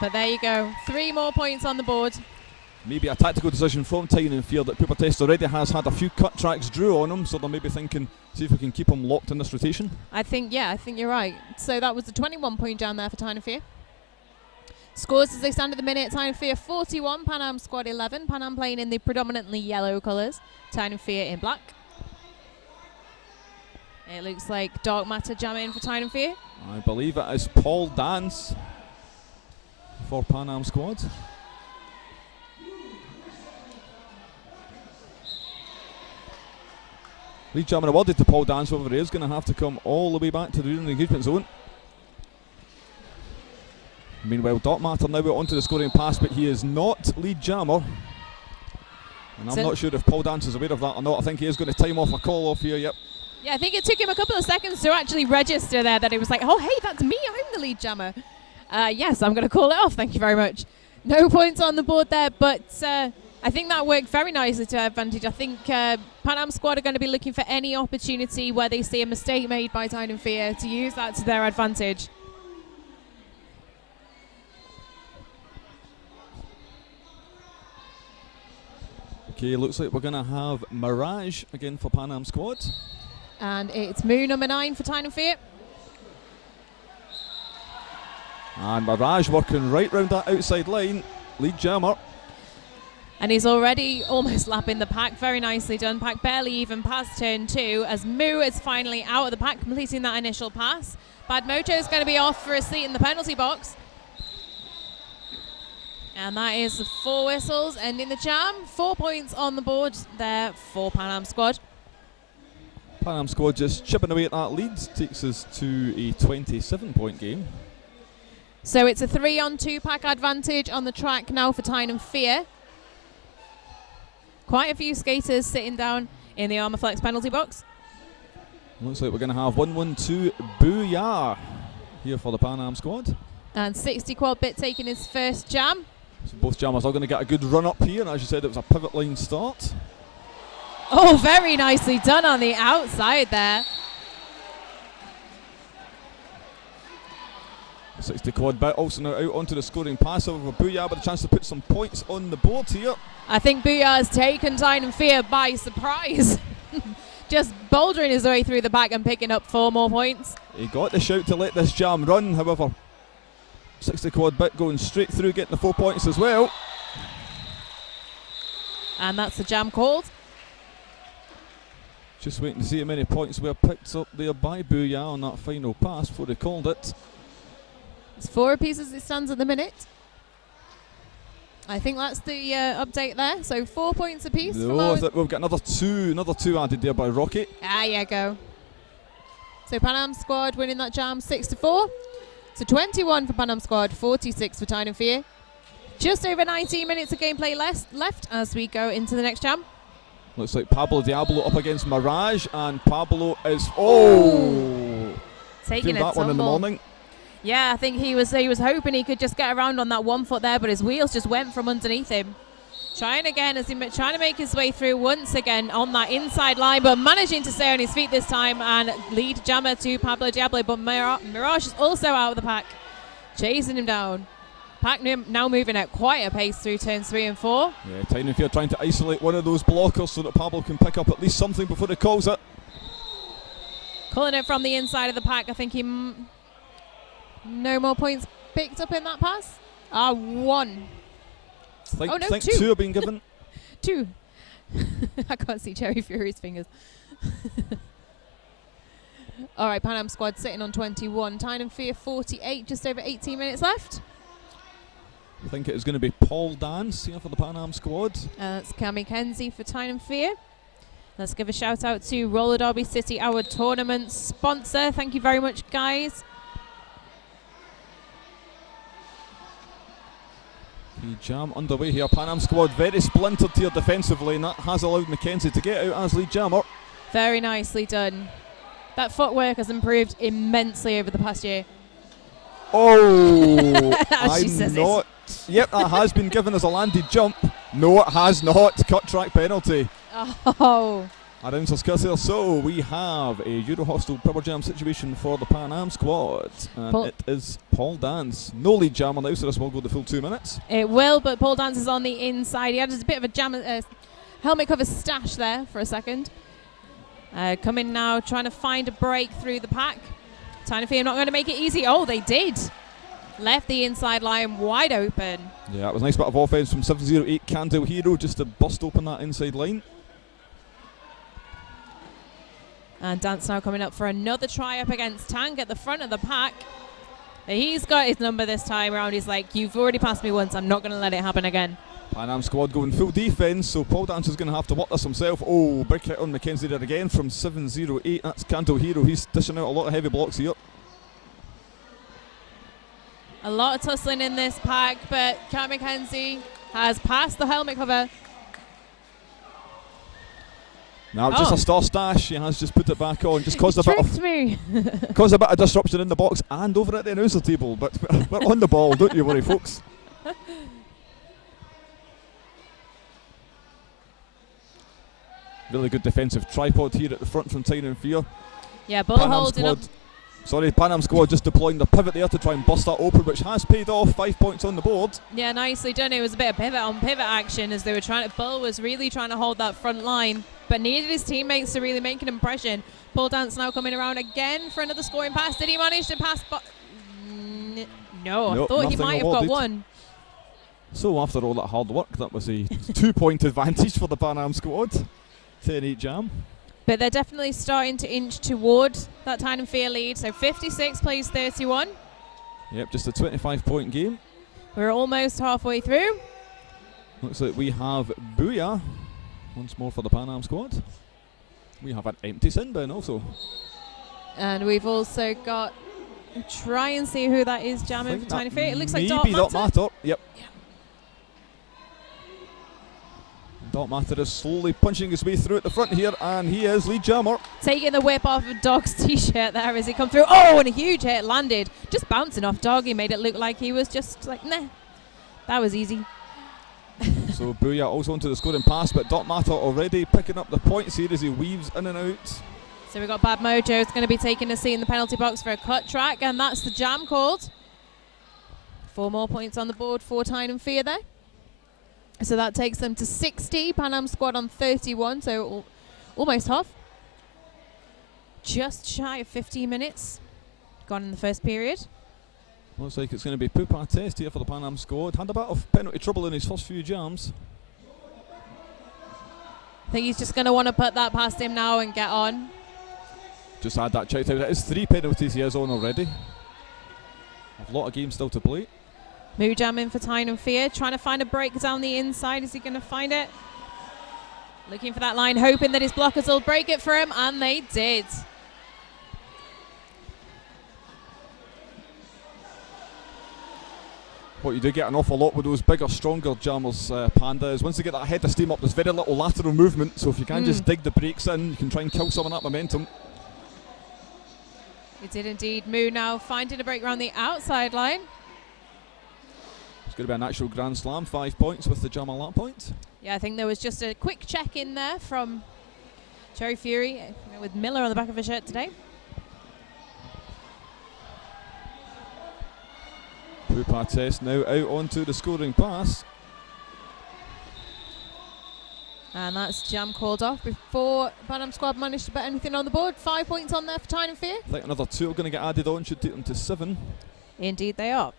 But there you go, 3 more points on the board. Maybe a tactical decision from Tiny and Fear that Pupates already has had a few cut tracks drew on him, so they're maybe thinking, see if we can keep him locked in this rotation. I think you're right. So that was the 21-point jam there for Tide and Fear. Scores as they stand at the minute: Tide and Fear 41, Pan Am squad 11. Pan Am playing in the predominantly yellow colours, Tide and Fear in black. It looks like Dark Matter jamming for Tide and Fear. I believe it is Paul Dance for Pan Am squad. Lead jammer awarded to Paul Dance, however, he is going to have to come all the way back to the rear engagement zone. Meanwhile, Dark Matter now out onto the scoring pass, but he is not lead jammer. And I'm not sure if Paul Dance is aware of that or not. I think he is going to time off a call off here, yep. Yeah, I think it took him a couple of seconds to actually register there that it was like, oh, hey, that's me, I'm the lead jammer. Yes, I'm going to call it off, thank you very much. No points on the board there, but I think that worked very nicely to our advantage. I think Pan Am squad are going to be looking for any opportunity where they see a mistake made by Tide and Fear to use that to their advantage. Okay, looks like we're going to have Mirage again for Pan Am squad. And it's Moo number 9 for Tide and Fear. And Mirage working right round that outside line. Lead jammer. And he's already almost lapping the pack. Very nicely done. Pack barely even past turn 2 as Moo is finally out of the pack, completing that initial pass. Bad Mojo is going to be off for a seat in the penalty box. And that is the 4 whistles ending the jam. 4 points on the board there for Pan Am squad. Pan Am squad just chipping away at that lead. Takes us to a 27-point game. So it's a 3-on-2 pack advantage on the track now for Tide and Fear. Quite a few skaters sitting down in the Armorflex penalty box. Looks like we're going to have 1-1-2 Booyah here for the Pan Am squad. And 60 Quad Bit taking his first jam. So both jammers are going to get a good run up here. And as you said, it was a pivot line start. Oh, very nicely done on the outside there. 60 Quad Bit also now out onto the scoring pass over Booyah with a chance to put some points on the board here. I think Booyah has taken Tide and Fear by surprise. Just bouldering his way through the back and picking up 4 more points. He got the shout to let this jam run, however 60 Quad Bit going straight through, getting the 4 points as well. And that's the jam called. Just waiting to see how many points were picked up there by Booyah on that final pass before they called it. It's 4 apiece as it stands at the minute. I think that's the update there. So 4 points apiece. No, we've got another two added there by Rocket. Ah, yeah, go. So Pan Am squad winning that jam 6-4. So 21 for Pan Am squad, 46 for Tide and Fear. Just over 19 minutes of gameplay left as we go into the next jam. Looks like Pablo Diablo up against Mirage, and Pablo is taking a that one in the morning. Yeah, I think he was hoping he could just get around on that 1 foot there, but his wheels just went from underneath him. Trying again as he trying to make his way through once again on that inside line, but managing to stay on his feet this time and lead jammer to Pablo Diablo. But Mirage is also out of the pack, chasing him down. Pack now moving at quite a pace through turns 3 and 4. Yeah, Tyne and Fair trying to isolate one of those blockers so that Pablo can pick up at least something before he calls it. Calling it from the inside of the pack. I think no more points picked up in that pass. 1. I think two. 2 have been given. 2. I can't see Cherry Fury's fingers. All right, Pan Am squad sitting on 21. Tyne and Fear 48, just over 18 minutes left. I think it is going to be Paul Dance here for the Pan Am squad. That's Cami Kenzie for Tyne and Fear. Let's give a shout out to Roller Derby City, our tournament sponsor. Thank you very much, guys. The jam underway here. Pan Am squad very splintered here defensively, and that has allowed Mackenzie to get out as lead jammer. Very nicely done. That footwork has improved immensely over the past year. Oh, She says I'm not. Yep, that has been given as a landed jump. No, it has not. Cut track penalty. Oh. Announcers Cutter. So we have a Euro Hostel Power Jam situation for the Pan Am squad. And it is Paul Dance. No lead jammer now, so this will go the full 2 minutes. It will, but Paul Dance is on the inside. He had just a bit of a helmet cover stash there for a second. Coming now, trying to find a break through the pack. Tyne and Fear not going to make it easy. Oh, they did. Left the inside line wide open. Yeah, it was a nice bit of offense from 708 Candle Hero just to bust open that inside line. And Dance now coming up for another try up against Tank at the front of the pack. He's got his number this time around. He's like, you've already passed me once. I'm not going to let it happen again. Pan Am squad going full defence, so Paul Dance is going to have to work this himself. Oh, big hit on Mackenzie there again from 708. That's Candle Hero. He's dishing out a lot of heavy blocks here. A lot of tussling in this pack, but Kat McKenzie has passed the helmet cover. Now just a star stash. She has just put it back on. Just caused a bit of disruption in the box and over at the announcer table. But we're on the ball, don't you worry, folks. Really good defensive tripod here at the front from Tyne and Fear. Yeah, Bull holding up. Sorry, Pan Am squad just deploying the pivot there to try and bust that open, which has paid off. 5 points on the board. Yeah, nicely done. It was a bit of pivot on pivot action as they were trying to. Bull was really trying to hold that front line, but needed his teammates to really make an impression. Paul Dance now coming around again for another scoring pass. Did he manage to pass? No, I thought he might have got one. So after all that hard work, that was a 2-point advantage for the Pan Am squad. 10-8 jam. But they're definitely starting to inch toward that Tyne and Fear lead. So 56 plays 31. Yep, just a 25-point game. We're almost halfway through. Looks like we have Booyah once more for the Pan Am squad. We have an empty sin bin also. And we've also got, try and see who that is jamming for Tyne and Fear. It looks like maybe Dot Matter. Yep. Dot Matter is slowly punching his way through at the front here, and he is lead jammer. Taking the whip off of Dog's t-shirt there as he come through. Oh, and a huge hit landed. Just bouncing off Dog. He made it look like he was just like, nah, that was easy. So Booyah also onto the scoring pass, but Dot Matter already picking up the points here as he weaves in and out. So we've got Bad Mojo's going to be taking a seat in the penalty box for a cut track, and that's the jam called. 4 more points on the board for Tyne and Fear there. So that takes them to 60. Pan Am squad on 31, so almost half. Just shy of 15 minutes gone in the first period. Looks like it's going to be Pupa test here for the Pan Am squad. Had a bit of penalty trouble in his first few jams. I think he's just going to want to put that past him now and get on. Just had that checked out. It is 3 penalties he is on already. A lot of games still to play. Moo jamming for Tyne and Fear, trying to find a break down the inside. Is he going to find it? Looking for that line, hoping that his blockers will break it for him, and they did. What you do get an awful lot with those bigger, stronger jammers, Panda, is once they get that head of steam up, there's very little lateral movement, so if you can just dig the brakes in, you can try and kill some of that momentum. It did indeed. Moo now finding a break around the outside line. It's going to be an actual Grand Slam, 5 points with the jammer lap point. Yeah, I think there was just a quick check in there from Cherry Fury with Miller on the back of his shirt today. Pupa test now out onto the scoring pass. And that's jam called off before Pan Am squad managed to put anything on the board. 5 points on there for Time and Fear. I think another 2 are going to get added on, should take them to 7. Indeed they are.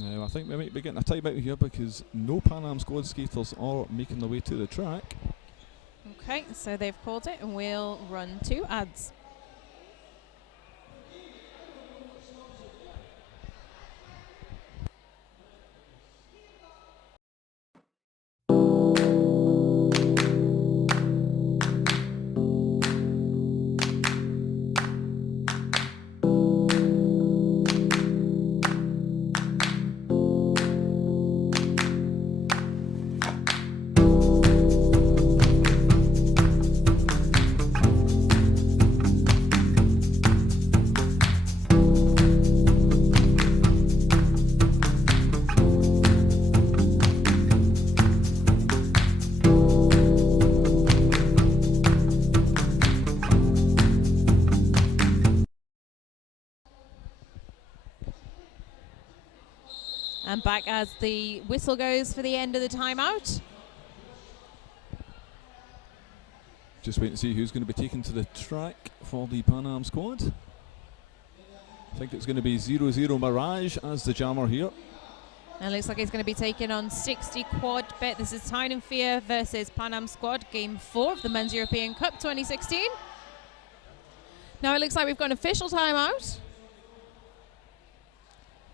Now I think we might be getting a timeout here because no Pan Am squad skaters are making their way to the track. Okay, so they've called it and we'll run 2 ads. And back as the whistle goes for the end of the timeout. Just wait to see who's going to be taken to the track for the Pan Am squad. I think it's going to be 0-0 Mirage as the jammer here. And it looks like he's going to be taking on 60 quad bet. This is Time and Fear versus Pan Am squad, game 4 of the Men's European Cup 2016. Now it looks like we've got an official timeout.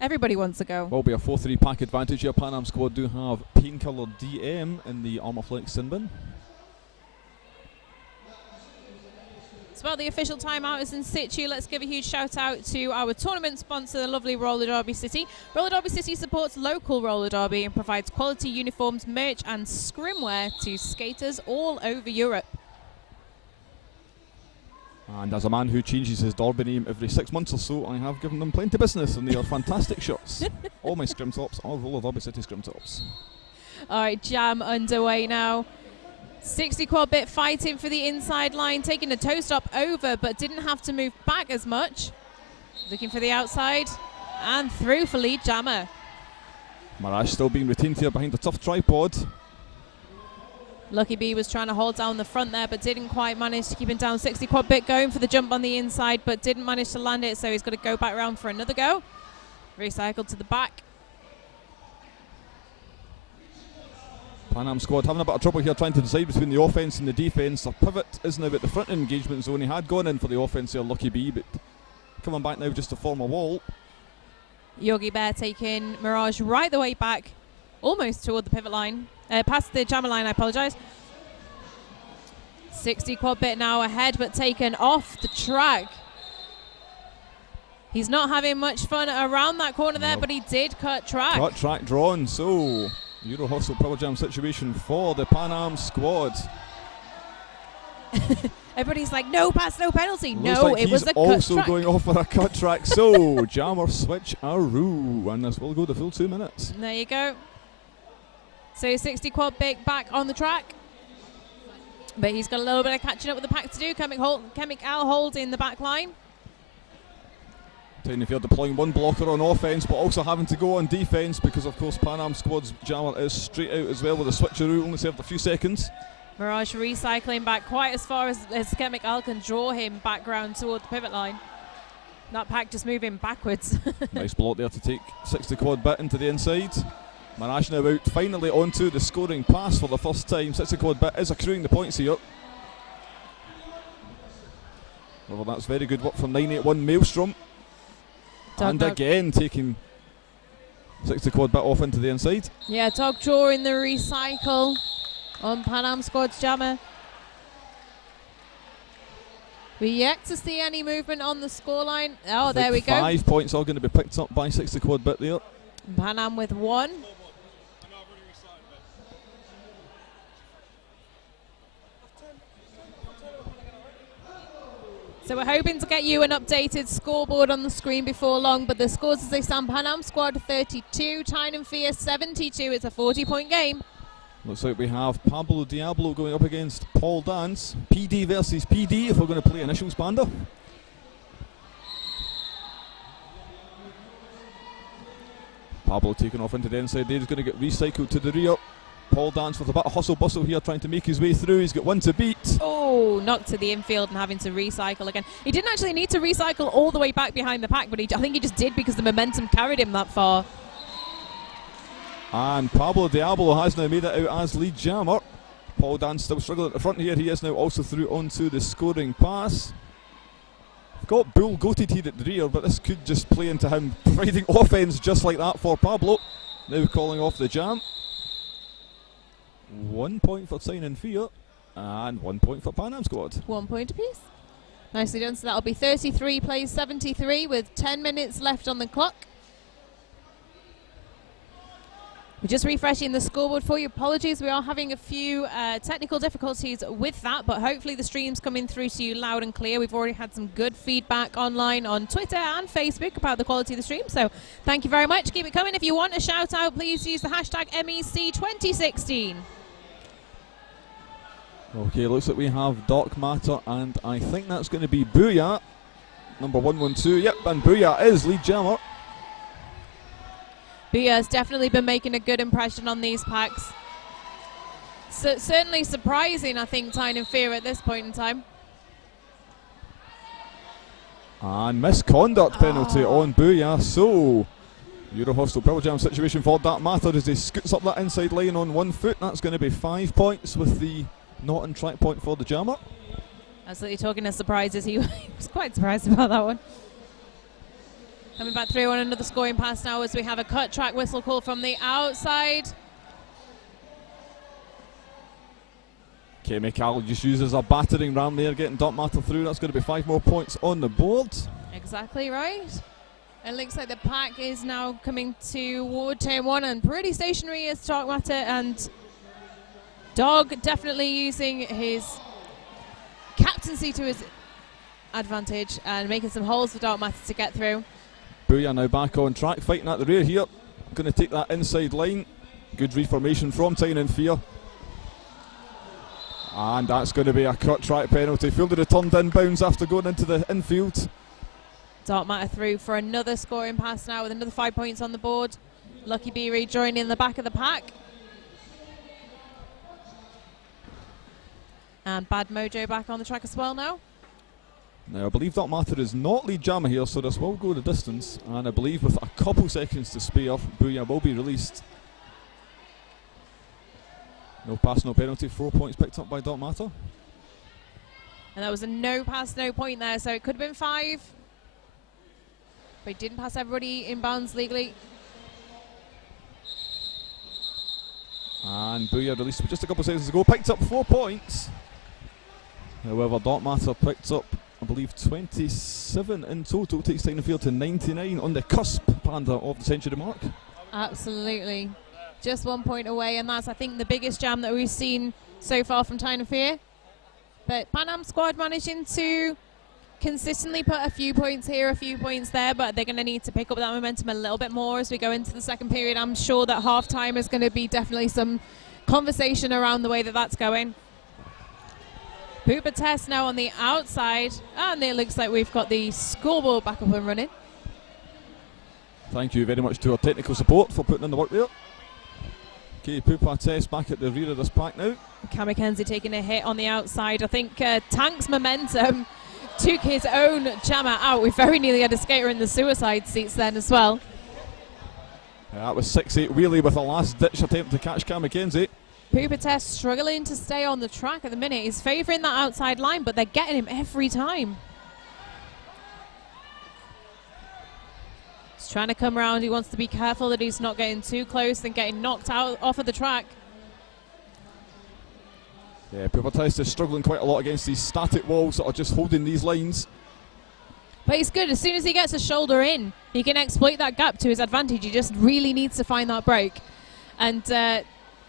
Everybody wants to go. Will be a 4-3 pack advantage here. Pan Am squad do have painkiller DM in the Armorflex sin bin. As well, the official timeout is in situ. Let's give a huge shout out to our tournament sponsor, the lovely Roller Derby City. Roller Derby City supports local roller derby and provides quality uniforms, merch and scrimwear to skaters all over Europe. And as a man who changes his derby name every 6 months or so, I have given them plenty of business, and they are fantastic shirts. All my scrim tops are Roller Derby City scrim tops. All right, jam underway now. 60 quad bit fighting for the inside line, taking a toe stop over, but didn't have to move back as much. Looking for the outside, and through for lead jammer. Mirage still being retained here behind the tough tripod. Lucky B was trying to hold down the front there, but didn't quite manage to keep him down. 60 quad bit going for the jump on the inside, but didn't manage to land it, so he's got to go back around for another go. Recycled to the back. Pan Am squad having a bit of trouble here trying to decide between the offence and the defence. Their pivot is now at the front engagement zone. He had gone in for the offence here, Lucky B, but coming back now just to form a wall. Yogi Bear taking Mirage right the way back, almost toward the pivot line. Past the jammer line, I apologise. 60 quad bit now ahead, but taken off the track. He's not having much fun around that corner there, but he did cut track. Cut track drawn, so Euro Hustle Power Jam situation for the Pan Am squad. Everybody's like, no pass, no penalty. Looks No, like it was a cut also track. going off for a cut track, so jammer switch aroo, and this will go the full 2 minutes. There you go. So 60 quad big back on the track. But he's got a little bit of catching up with the pack to do. Chemic Al holding the back line. Tiny Fair deploying one blocker on offence, but also having to go on defence because, of course, Pan Am squad's jammer is straight out as well with a switcheroo, only served a few seconds. Mirage recycling back quite as far as Chemic Al can draw him back round toward the pivot line. That pack just moving backwards. Nice block there to take 60 quad bit into the inside. Mirage now out finally onto the scoring pass for the first time. 60 quad bit is accruing the points here. Well, that's very good work from 981 Maelstrom. And again taking 60 quad bit off into the inside. Yeah, Dog drawing the recycle on Pan Am squad's jammer. We yet to see any movement on the scoreline. Oh, there we go. 5 points are going to be picked up by 60 quad bit there. Pan Am with 1. So we're hoping to get you an updated scoreboard on the screen before long, but the scores as they stand: Pan Am squad 32, Tyne and Fear 72. It's a 40-point game. Looks like we have Pablo Diablo going up against Paul Dance. PD versus PD if we're going to play initials bander. Pablo taking off into the inside there. He's going to get recycled to the rear. Paul Dance with a bit of hustle bustle here trying to make his way through. He's got one to beat. Oh, knocked to the infield and having to recycle again. He didn't actually need to recycle all the way back behind the pack, but I think he just did because the momentum carried him that far. And Pablo Diablo has now made it out as lead jammer. Paul Dance still struggling at the front here. He is now also through onto the scoring pass. Got Bull goated here at the rear, but this could just play into him providing offense just like that for Pablo. Now calling off the jam. 1 point for Sign and Fear, and 1 point for Pan Am Squad. 1 point apiece. Nicely done. So that'll be 33 plays 73 with 10 minutes left on the clock. We're just refreshing the scoreboard for you. Apologies, we are having a few technical difficulties with that, but hopefully the stream's coming through to you loud and clear. We've already had some good feedback online on Twitter and Facebook about the quality of the stream, so thank you very much. Keep it coming. If you want a shout out, please use the hashtag MEC2016. Okay, looks like we have Dark Matter, and I think that's going to be Booyah, number 112. Yep, and Booyah is lead jammer. Booyah has definitely been making a good impression on these packs. So certainly surprising, I think, Tyne and Fear at this point in time. And misconduct penalty on Booyah, so Euro Hostel Power Jam situation for Dark Matter as he scoots up that inside line on 1 foot. That's going to be 5 points with the not on track point for the jammer. Absolutely talking of surprises, he was quite surprised about that one. Coming back through on another scoring pass now as we have a cut track whistle call from the outside. Okay, Mikal just uses a battering ram there, getting Dark Matter through. That's going to be 5 more points on the board. Exactly right. It looks like the pack is now coming toward turn 1 and pretty stationary as Dark Matter, and Dog definitely using his captaincy to his advantage and making some holes for Dark Matter to get through. Booyah now back on track, fighting at the rear here. Going to take that inside line. Good reformation from Tyne and Fear. And that's going to be a cut track penalty. Fielder returned inbounds after going into the infield. Dark Matter through for another scoring pass now with another 5 points on the board. Lucky Beery joining the back of the pack. And Bad Mojo back on the track as well now. Now I believe Dark Matter is not lead jammer here, so this will go the distance. And I believe with a couple seconds to spare, Booyah will be released. No pass, no penalty. 4 points picked up by Dark Matter. And that was a no pass, no point there, so it could have been 5. But he didn't pass everybody in bounds legally. And Booyah released with just a couple of seconds to go. Picked up 4 points. However, Dark Matter picked up, I believe, 27 in total. Takes Tyne and Fear to 99 on the cusp, Panda, of the century mark. Absolutely. Just 1 point away, and that's, I think, the biggest jam that we've seen so far from Tyne and Fear. But Pan Am squad managing to consistently put a few points here, a few points there, but they're going to need to pick up that momentum a little bit more as we go into the second period. I'm sure that half-time is going to be definitely some conversation around the way that that's going. Pooper test now on the outside, and it looks like we've got the scoreboard back up and running. Thank you very much to our technical support for putting in the work there. Okay, Pooper test back at the rear of this pack now. Cam McKenzie taking a hit on the outside. I think Tank's momentum took his own jammer out. We very nearly had a skater in the suicide seats then as well. That was 6-8 wheelie with a last ditch attempt to catch Cam McKenzie. Pooper test struggling to stay on the track at the minute. He's favouring that outside line, but they're getting him every time. He's trying to come around. He wants to be careful that he's not getting too close and getting knocked out off of the track. Yeah, Pooper test is struggling quite a lot against these static walls that are just holding these lines. But he's good. As soon as he gets a shoulder in, he can exploit that gap to his advantage. He just really needs to find that break. And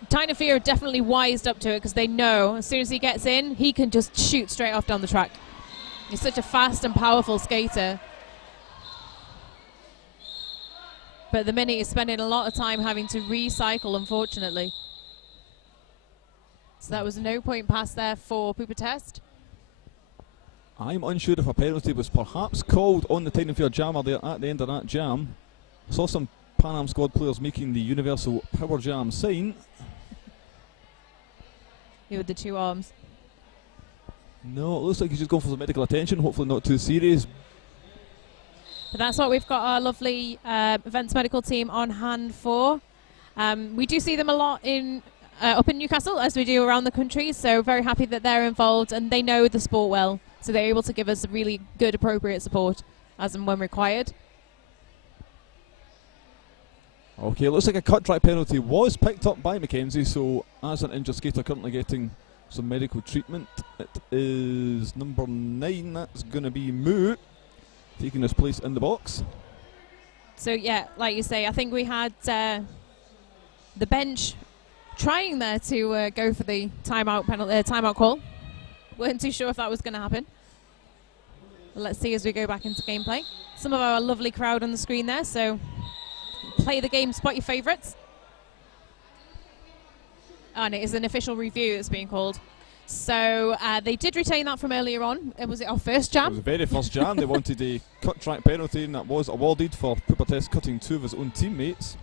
Tyne and Fear are definitely wised up to it because they know as soon as he gets in, he can just shoot straight off down the track. He's such a fast and powerful skater. But at the minute, he's spending a lot of time having to recycle, unfortunately. So that was a no point pass there for Pooper Test. I'm unsure if a penalty was perhaps called on the Tyne Fair jammer there at the end of that jam. Saw some Pan Am squad players making the Universal Power Jam sign. With the 2 arms. No, it looks like he's just going for some medical attention, hopefully not too serious. But that's what we've got our lovely events medical team on hand for. We do see them a lot in up in Newcastle, as we do around the country, so very happy that they're involved and they know the sport well, so they're able to give us really good, appropriate support as and when required. Okay, it looks like a cut track penalty was picked up by Mackenzie, so as an injured skater currently getting some medical treatment, it is number 9, that's going to be Moo, taking his place in the box. So yeah, like you say, I think we had the bench trying there to go for the timeout call. Weren't too sure if that was going to happen. But let's see as we go back into gameplay. Some of our lovely crowd on the screen there, so play the game, spot your favourites. And it is an official review that's being called. So they did retain that from earlier on. Was it our first jam? It was the very first jam. They wanted a cut track penalty, and that was awarded for Pooper Test cutting 2 of his own teammates.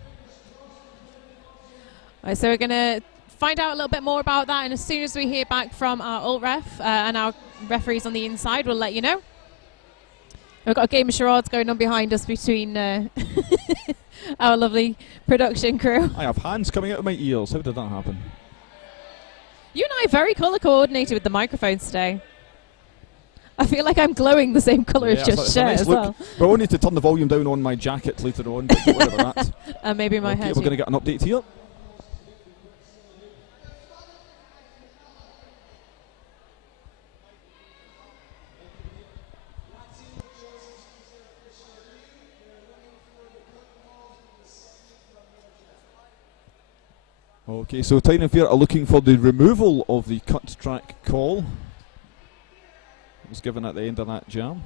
Right, so we're going to find out a little bit more about that, and as soon as we hear back from our alt ref and our referees on the inside, we'll let you know. We've got a game of charades going on behind us between our lovely production crew. I have hands coming out of my ears. How did that happen? You and I are very colour coordinated with the microphones today. I feel like I'm glowing the same colour as just Cher nice as look. well. We'll need to turn the volume down on my jacket later on, but don't worry about that. Maybe my hair We're too. going to get an update here. Okay, so Tyne Fair are looking for the removal of the cut track call. It was given at the end of that jam.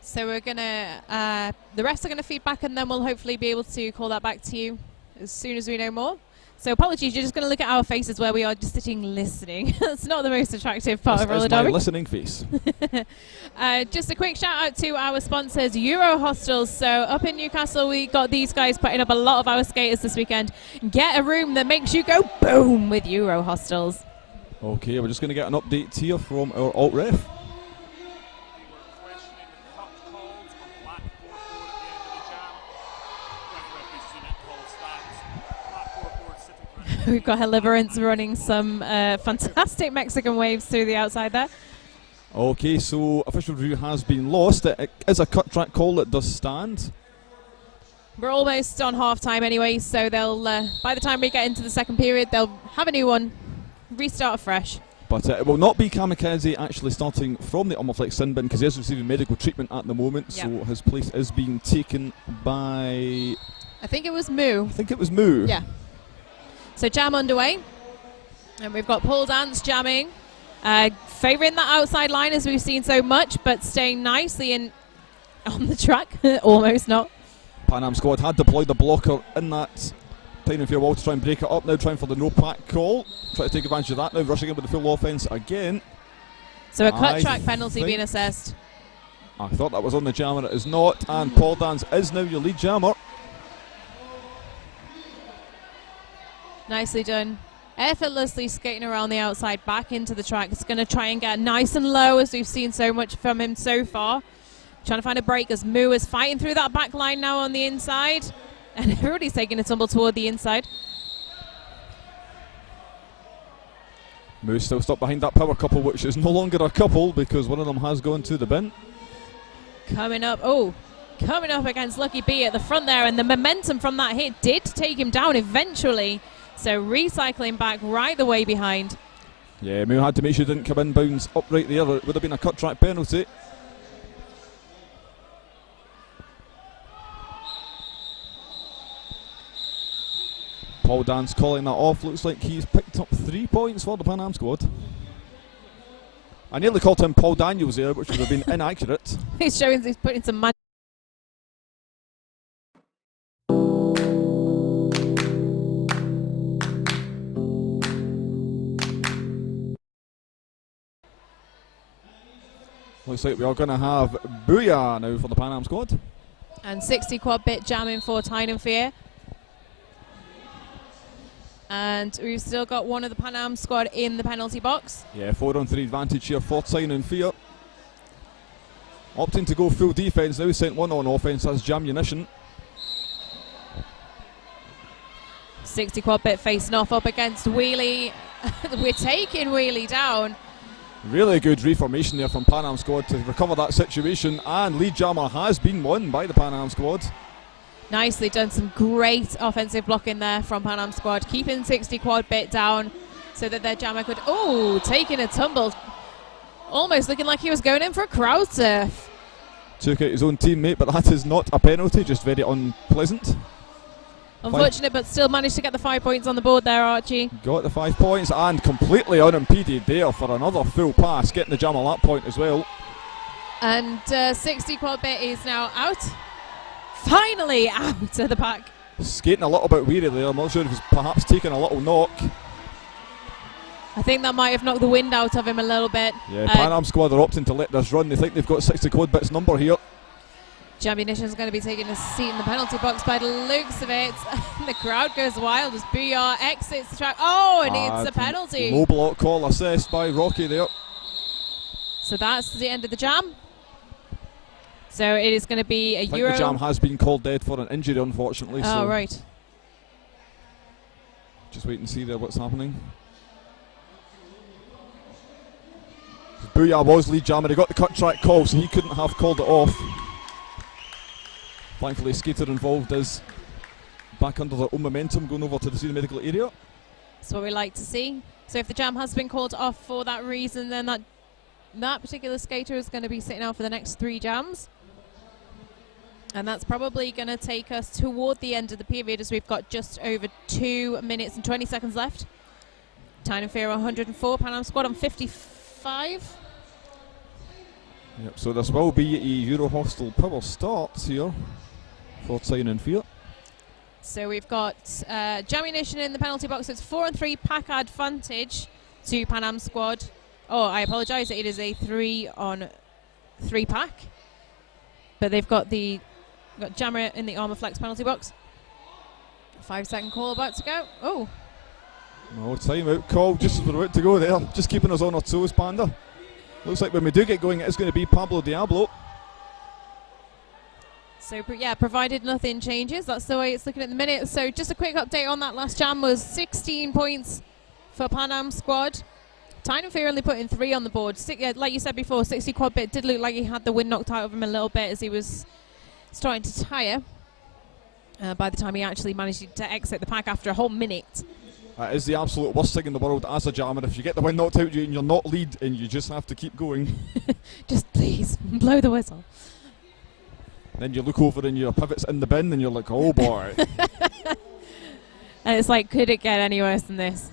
So we're going to, the rest are going to feed back, and then we'll hopefully be able to call that back to you as soon as we know more. So apologies, you're just going to look at our faces where we are just sitting listening. That's not the most attractive part of roller That's my derby. listening face. Just a quick shout out to our sponsors, Euro Hostels. So up in Newcastle, we got these guys putting up a lot of our skaters this weekend. Get a room that makes you go boom with Euro Hostels. Okay, we're just going to get an update here from our alt ref. We've got Deliverance running some fantastic Mexican waves through the outside there. Okay, so official review has been lost. It is a cut track call that does stand. We're almost on half time anyway, so they'll by the time we get into the second period, they'll have a new one, restart afresh. But it will not be Kamikaze actually starting from the Armorflex sin bin because he is receiving medical treatment at the moment, Yep. so his place is being taken by... I think it was Moo. I think it was Moo. Yeah. So jam underway, and we've got pole dance jamming, favouring that outside line as we've seen so much, but staying nicely in on the track, almost not. Pan Am squad had deployed the blocker in that Tyne Fair wall to try and break it up, now trying for the no pack call, try to take advantage of that, now rushing in with the full offence again. So a cut track penalty being assessed. I thought that was on the jammer, it is not, and pole dance is now your lead jammer. Nicely done. Effortlessly skating around the outside back into the track. It's going to try and get nice and low as we've seen so much from him so far. Trying to find a break as Moo is fighting through that back line now on the inside. And everybody's taking a tumble toward the inside. Moo still stuck behind that power couple, which is no longer a couple because one of them has gone to the bin. Coming up against Lucky B at the front there, and the momentum from that hit did take him down eventually. So recycling back right the way behind. Yeah, Moo had to make sure he didn't come inbounds up right there, or it would have been a cut track penalty. Paul Dance calling that off. Looks like he's picked up 3 points for the Pan Am squad. I nearly called him Paul Daniels there, which would have been inaccurate. He's showing he's putting some magic. Looks like we are going to have Booyah now for the Pan Am squad. And 60 quad bit jamming for Tyne and Fear. And we've still got one of the Pan Am squad in the penalty box. Yeah, 4-on-3 advantage here for Tyne and Fear. Opting to go full defence now, sent one on offence as Jammunition. 60 quad bit facing off up against Wheelie. We're taking Wheelie down. Really good reformation there from Pan Am squad to recover that situation, and lead jammer has been won by the Pan Am squad. Nicely done, some great offensive blocking there from Pan Am squad, keeping 60 quad bit down so that their jammer could, taking a tumble. Almost looking like he was going in for a crowd surf. Took out his own teammate, but that is not a penalty, just very unpleasant. Unfortunate, but still managed to get the 5 points on the board there, Archie. Got the 5 points and completely unimpeded there for another full pass, getting the jammer that point as well. And 60 quad bit is now out. Finally out of the pack. Skating a little bit weary there. I'm not sure if he's perhaps taking a little knock. I think that might have knocked the wind out of him a little bit. Yeah, Pan Am squad are opting to let this run. They think they've got 60 quad bits number here. Jammunition's going to be taking a seat in the penalty box by the looks of it. The crowd goes wild as Booyah exits the track. Oh, and it's a penalty. Low block call assessed by Rocky there. So that's the end of the jam. So it is going to be a I think Euro. the jam has been called dead for an injury, unfortunately. Oh, so right. Just wait and see there what's happening. Booyah was lead jammer. He got the cut track call, so he couldn't have called it off. Thankfully, skater involved is back under their own momentum, going over to the senior medical area. That's what we like to see. So if the jam has been called off for that reason, then that particular skater is going to be sitting out for the next 3 jams. And that's probably going to take us toward the end of the period, as we've got just over 2 minutes and 20 seconds left. Tyne and Fear 104, Pan Am squad on 55. Yep, so this will be a Euro hostile power start here for Tyne and Fear. So we've got Jammunition in the penalty box. It's 4-on-3 pack advantage to Pan Am squad. Oh, I apologise. It is a 3-on-3 pack. But they've got Jammer in the Armour Flex penalty box. 5-second call about to go. Oh. No timeout call just as we're about to go there. Just keeping us on our toes, Panda. Looks like when we do get going, it's going to be Pablo Diablo. So, yeah, provided nothing changes, that's the way it's looking at the minute. So, just a quick update on that last jam was 16 points for Pan Am squad. Tyne and Fear only put in 3 on the board. Like you said before, 60 quad bit did look like he had the wind knocked out of him a little bit as he was starting to tire. By the time he actually managed to exit the pack after a whole minute. That is the absolute worst thing in the world as a jammer. If you get the wind knocked out of you and you're not lead and you just have to keep going. Just please, blow the whistle. Then you look over and your pivot's in the bin and you're like, oh boy. And it's like, could it get any worse than this?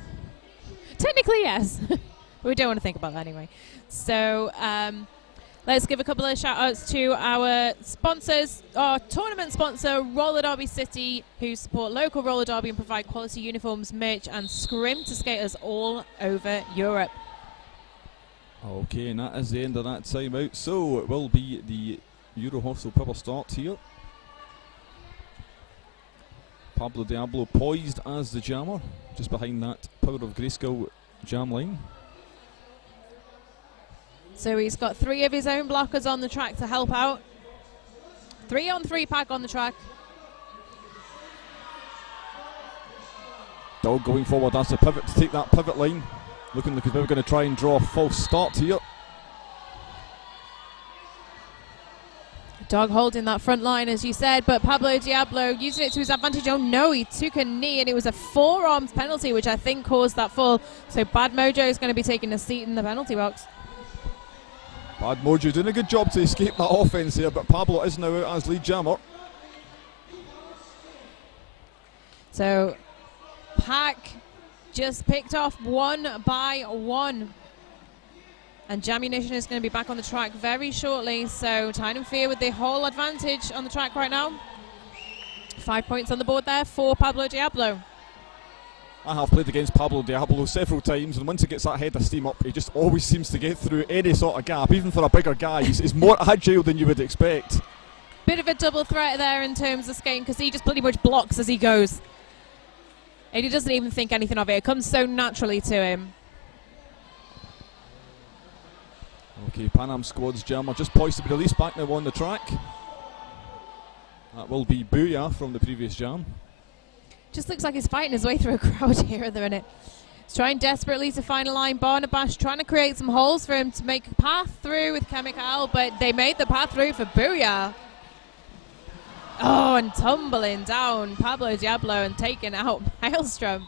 Technically, yes. But we don't want to think about that anyway. So, let's give a couple of shout-outs to our sponsors. Our tournament sponsor, Roller Derby City, who support local roller derby and provide quality uniforms, merch and scrim to skaters all over Europe. Okay, and that is the end of that timeout. So, it will be the Euro hostile power start here. Pablo Diablo poised as the jammer, just behind that Power of Grayskull jam line. So he's got 3 of his own blockers on the track to help out. 3-on-3 pack on the track. Dog going forward, that's the pivot to take that pivot line. Looking like he's maybe going to try and draw a false start here. Dog holding that front line, as you said, but Pablo Diablo using it to his advantage. Oh no, he took a knee and it was a forearms penalty, which I think caused that fall. So Bad Mojo is going to be taking a seat in the penalty box. Bad Mojo doing a good job to escape that offence here, but Pablo is now out as lead jammer. So pack just picked off 1 by 1. And Jammunition is going to be back on the track very shortly. So Tyne and Fear with the whole advantage on the track right now. 5 points on the board there for Pablo Diablo. I have played against Pablo Diablo several times, and once he gets that head of steam up, he just always seems to get through any sort of gap, even for a bigger guy. He's more agile than you would expect. Bit of a double threat there in terms of skating, because he just pretty much blocks as he goes. And he doesn't even think anything of it. It comes so naturally to him. Okay, Pan Am squad's jam are just poised to be released back now on the track. That will be Booyah from the previous jam. Just looks like he's fighting his way through a crowd here at the minute. He's trying desperately to find a line. Barnabash trying to create some holes for him to make a path through with Chemical, but they made the path through for Booyah. Oh, and tumbling down Pablo Diablo and taking out Maelstrom.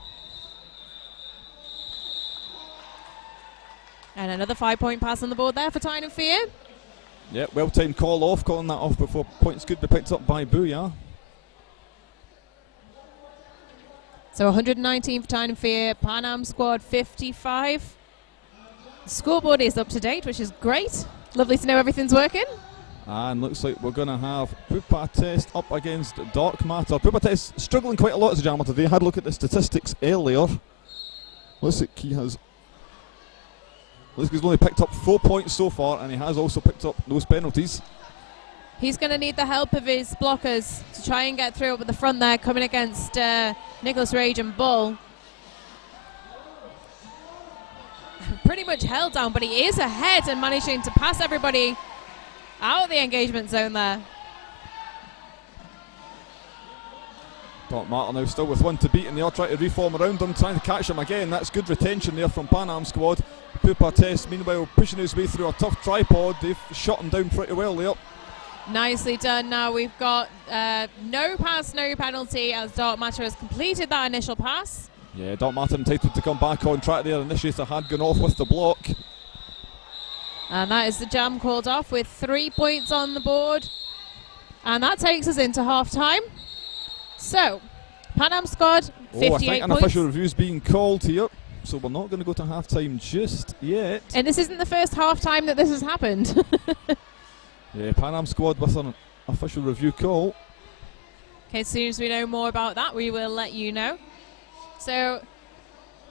And another 5-point pass on the board there for Tyne and Fear. Yep, well-timed call off, calling that off before points could be picked up by Booyah. So 119 for Tyne and Fear, Pan Am squad 55. The scoreboard is up to date, which is great. Lovely to know everything's working. And looks like we're going to have Pupatest up against Dark Matter. Pupatest struggling quite a lot as a jammer today. I had a look at the statistics earlier. Looks like he's only picked up 4 points so far, and he has also picked up those penalties. He's going to need the help of his blockers to try and get through up at the front there, coming against Nicholas Rage and Bull. Pretty much held down, but he is ahead and managing to pass everybody out of the engagement zone there. Dark Matter now still with one to beat, and they are trying to reform around him, trying to catch him again. That's good retention there from Pan Am squad. Pupatest, meanwhile, pushing his way through a tough tripod. They've shot him down pretty well there. Nicely done. Now we've got no pass, no penalty, as Dark Matter has completed that initial pass. Yeah, Dark Matter entitled to come back on track there. Initiator had gone off with the block. And that is the jam called off with 3 points on the board. And that takes us into half-time. So, Pan Am squad, 58 I think an points. official review's being called here, so we're not going to go to half-time just yet. And this isn't the first half-time that this has happened. Yeah, Pan Am squad with an official review call. Okay, as soon as we know more about that, we will let you know. So,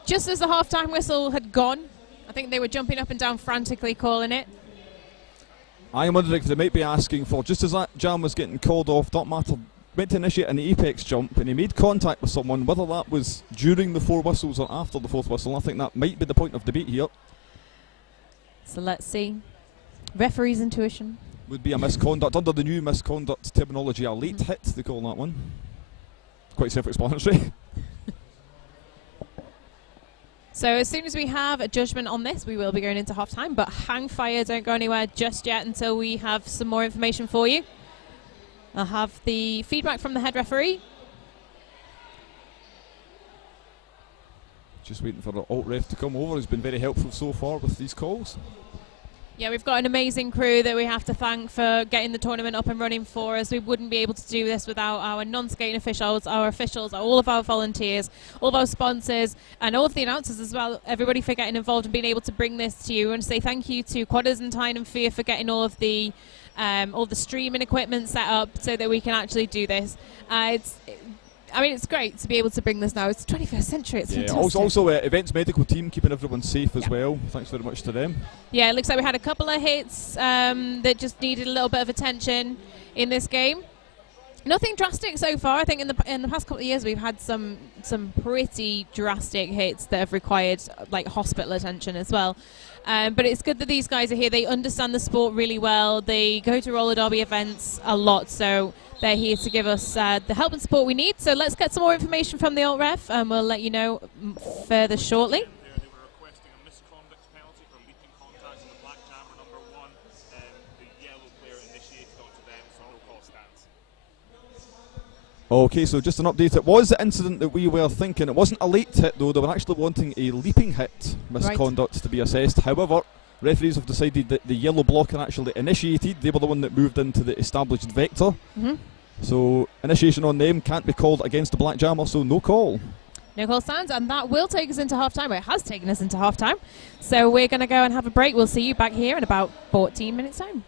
just as the half-time whistle had gone, I think they were jumping up and down frantically calling it. I'm wondering if they might be asking for, just as that jam was getting called off, Dark Matter went to initiate an apex jump and he made contact with someone, whether that was during the 4 whistles or after the 4th whistle. I think that might be the point of debate here. So let's see. Referee's intuition. Would be a misconduct, under the new misconduct terminology, a late hit, they call that one. Quite self-explanatory. So as soon as we have a judgment on this, we will be going into half-time, but hang fire, don't go anywhere just yet until we have some more information for you. I'll have the feedback from the head referee. Just waiting for the alt ref to come over. He's been very helpful so far with these calls. Yeah, we've got an amazing crew that we have to thank for getting the tournament up and running for us. We wouldn't be able to do this without our non-skating officials, all of our volunteers, all of our sponsors, and all of the announcers as well. Everybody for getting involved and being able to bring this to you. I want to say thank you to Quadders and Tyne and Fear for getting all the streaming equipment set up so that we can actually do this. It's great to be able to bring this now. It's the 21st century. It's fantastic. Also Events Medical Team keeping everyone safe as well. Thanks very much to them. Yeah, it looks like we had a couple of hits that just needed a little bit of attention in this game. Nothing drastic so far. I think in the past couple of years we've had some pretty drastic hits that have required like hospital attention as well. But it's good that these guys are here. They understand the sport really well. They go to roller derby events a lot, so they're here to give us the help and support we need. So let's get some more information from the alt ref, and we'll let you know further shortly. They were requesting a misconduct penalty for leaping contact on the black jammer number 1. The yellow player initiated onto them, so no call stands. Okay, so just an update. It was the incident that we were thinking. It wasn't a late hit though. They were actually wanting a leaping hit misconduct to be assessed. However, referees have decided that the yellow blocker actually initiated. They were the one that moved into the established vector. So initiation on them can't be called against the black jammer, so no call. No call stands, and that will take us into half-time. It has taken us into half-time. So we're going to go and have a break. We'll see you back here in about 14 minutes' time.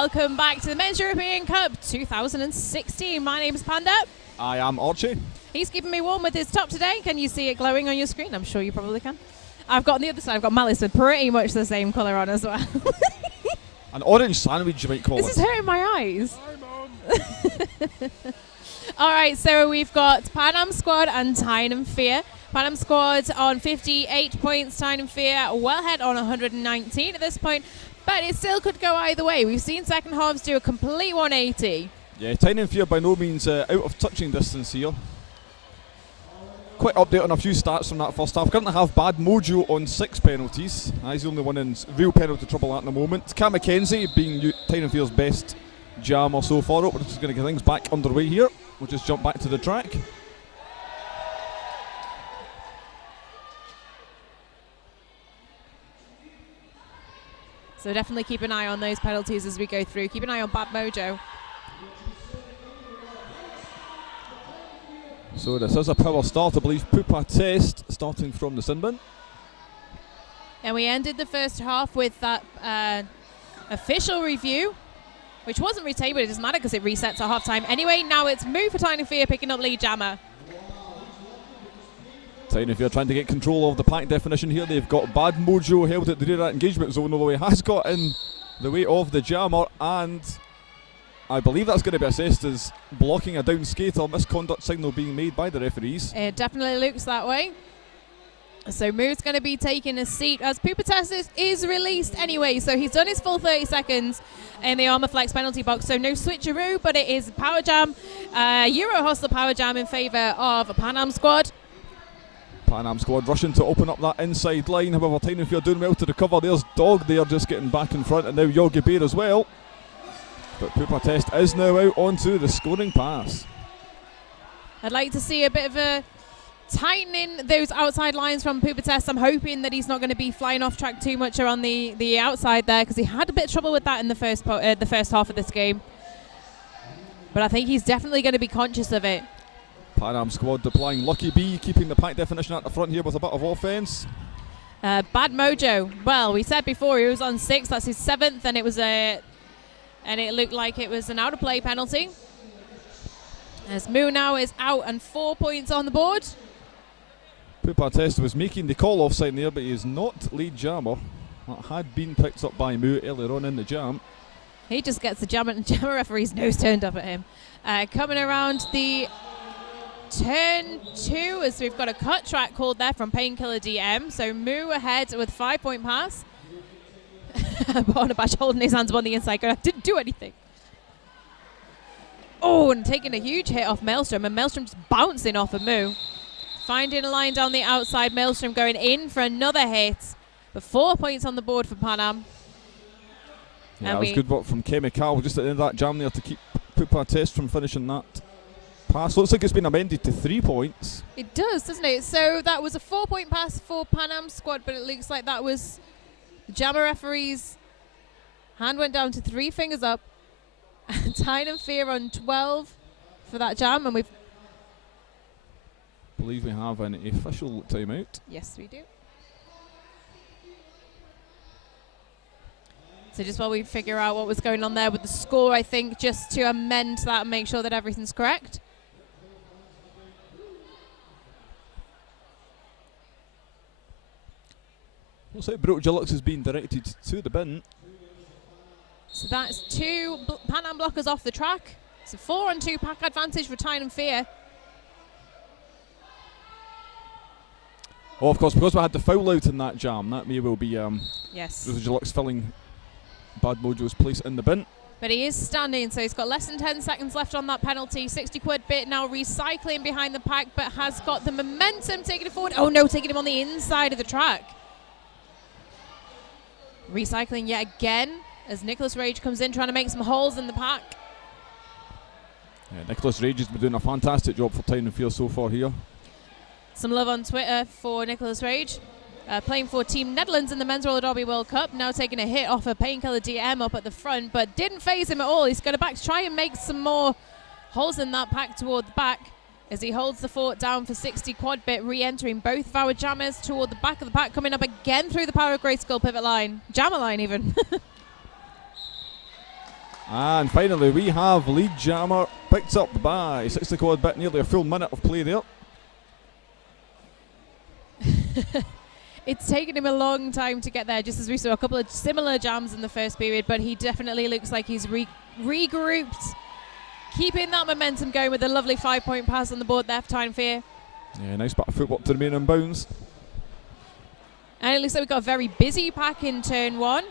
welcome back to the Men's European Cup 2016. My name's Panda. I am Archie. He's keeping me warm with his top today. Can you see it glowing on your screen? I'm sure you probably can. I've got on the other side, I've got Malice with pretty much the same colour on as well. An orange sandwich, you might call This it. is hurting my eyes. All right, so we've got Pan Am Squad and Tyne and Fear. Pan Am Squad on 58 points, Tyne and Fear well ahead on 119 at this point, but it still could go either way. We've seen second halves do a complete 180. Yeah, Tyne and Fear by no means out of touching distance here. Quick update on a few stats from that first half. Currently have Bad Mojo on 6 penalties. He's the only one in real penalty trouble at the moment. Cam McKenzie being Tyne and Fear's best jammer so far. We're just going to get things back underway here. We'll just jump back to the track. So definitely keep an eye on those penalties as we go through. Keep an eye on Bad Mojo. So this is a power start, I believe. Pupa Test starting from the sin bin. And we ended the first half with that official review, which wasn't retained, but it doesn't matter because it resets at half time. Anyway, now it's Move for Tyne and Fear picking up lead jammer. Tyne and Fear trying to get control of the pack definition here. They've got Bad Mojo held at the rear engagement zone, although he has got in the way of the jammer, and I believe that's going to be assessed as blocking a down skater, misconduct signal being made by the referees. It definitely looks that way. So Move's going to be taking a seat as Pupa Test is released anyway. So he's done his full 30 seconds in the Armour Flex penalty box. So no switcheroo, but it is Power Jam, Euro Hostile Power Jam in favour of Pan Am Squad. Pan Am Squad rushing to open up that inside line. However, Tyne and Fear doing well to recover. There's Dog there just getting back in front, and now Jorge Bear as well. But Pupa Test is now out onto the scoring pass. I'd like to see a bit of a tightening those outside lines from Pupa Test. I'm hoping that he's not going to be flying off track too much around the outside there, because he had a bit of trouble with that in the first half of this game. But I think he's definitely going to be conscious of it. Pan Am Squad deploying Lucky B, keeping the pack definition at the front here with a bit of offence. Bad Mojo. Well, we said before he was on 6. That's his 7th, and it looked like it was an out of play penalty. As Moo now is out and 4 points on the board. Pupa Test was making the call offside there, but he is not lead jammer. That had been picked up by Moo earlier on in the jam. He just gets the jammer referee's nose turned up at him. Coming around the turn 2, as we've got a cut track called there from Painkiller DM. So Moo ahead with 5-point pass. Barnabash holding his hands on the inside going, I didn't do anything. Oh, and taking a huge hit off Maelstrom, and Maelstrom just bouncing off of Moo. Finding a line down the outside, Maelstrom going in for another hit. But 4 points on the board for Pan Am. Yeah, that was good work from Chemical just at the end of that jam there to keep Pupa Test from finishing that pass. Looks like it's been amended to 3 points. It does, doesn't it? So that was a 4-point pass for Pan Am Squad, but it looks like that was the jammer referee's hand went down to 3 fingers up. Tyne and Fear on 12 for that jam, and I believe we have an official timeout. Yes, we do. So just while we figure out what was going on there with the score, I think just to amend that and make sure that everything's correct. Looks like Broke Deluxe has been directed to the bin. So that's 2 Pan Am blockers off the track. So 4-on-2 pack advantage for Tyne and Fear. Oh, of course, because we had the foul out in that jam, that may well be Yes. Broke Deluxe filling Bad Mojo's place in the bin. But he is standing, so he's got less than 10 seconds left on that penalty. 60 quid bit now recycling behind the pack, but has got the momentum taking it forward. Oh no, taking him on the inside of the track. Recycling yet again as Nicholas Rage comes in trying to make some holes in the pack. Yeah, Nicholas Rage has been doing a fantastic job for Tyne and Fear so far here. Some love on Twitter for Nicholas Rage. Playing for Team Netherlands in the Men's Roller Derby World Cup. Now taking a hit off a Painkiller DM up at the front, but didn't phase him at all. He's going to back to try and make some more holes in that pack toward the back as he holds the fort down for 60 quad bit, re-entering both of our jammers toward the back of the pack, coming up again through the Power of Great Skull pivot line. Jammer line even. And finally, we have lead jammer picked up by 60 quad bit, nearly a full minute of play there. It's taken him a long time to get there, just as we saw a couple of similar jams in the first period, but he definitely looks like he's regrouped, keeping that momentum going with a lovely 5-point pass on the board there for Time Fear. Yeah, nice bit of footwork to remain in bounds. And it looks like we've got a very busy pack in turn 1.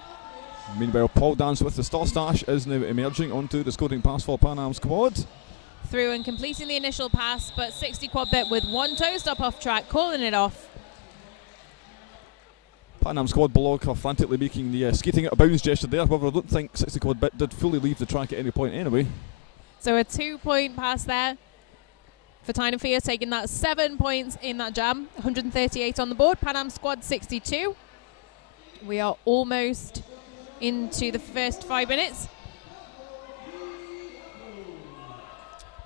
Meanwhile, Paul Dance with the Star Stash is now emerging onto the scoring pass for Pan Am squad. Through and completing the initial pass, but 60 quad bit with one toe stop off track, calling it off. Pan Am squad below are frantically making the skating out of bounds gesture there. However, I don't think 60 quad bit did fully leave the track at any point anyway. So a 2-point pass there for Tyne and Fear, taking that 7 points in that jam. 138 on the board. Pan Am squad 62. We are almost into the first 5 minutes.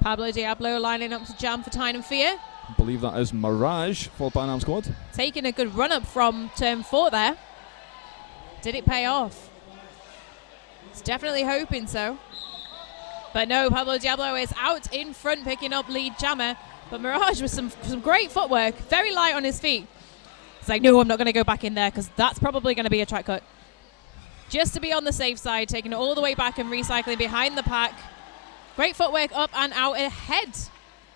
Pablo Diablo lining up to jam for Tyne and Fear. I believe that is Mirage for Pan Am squad. Taking a good run up from turn 4 there. Did it pay off? It's definitely hoping so. But no, Pablo Diablo is out in front picking up lead jammer. But Mirage with some great footwork, very light on his feet. It's like, no, I'm not going to go back in there because that's probably going to be a track cut. Just to be on the safe side, taking it all the way back and recycling behind the pack. Great footwork up and out ahead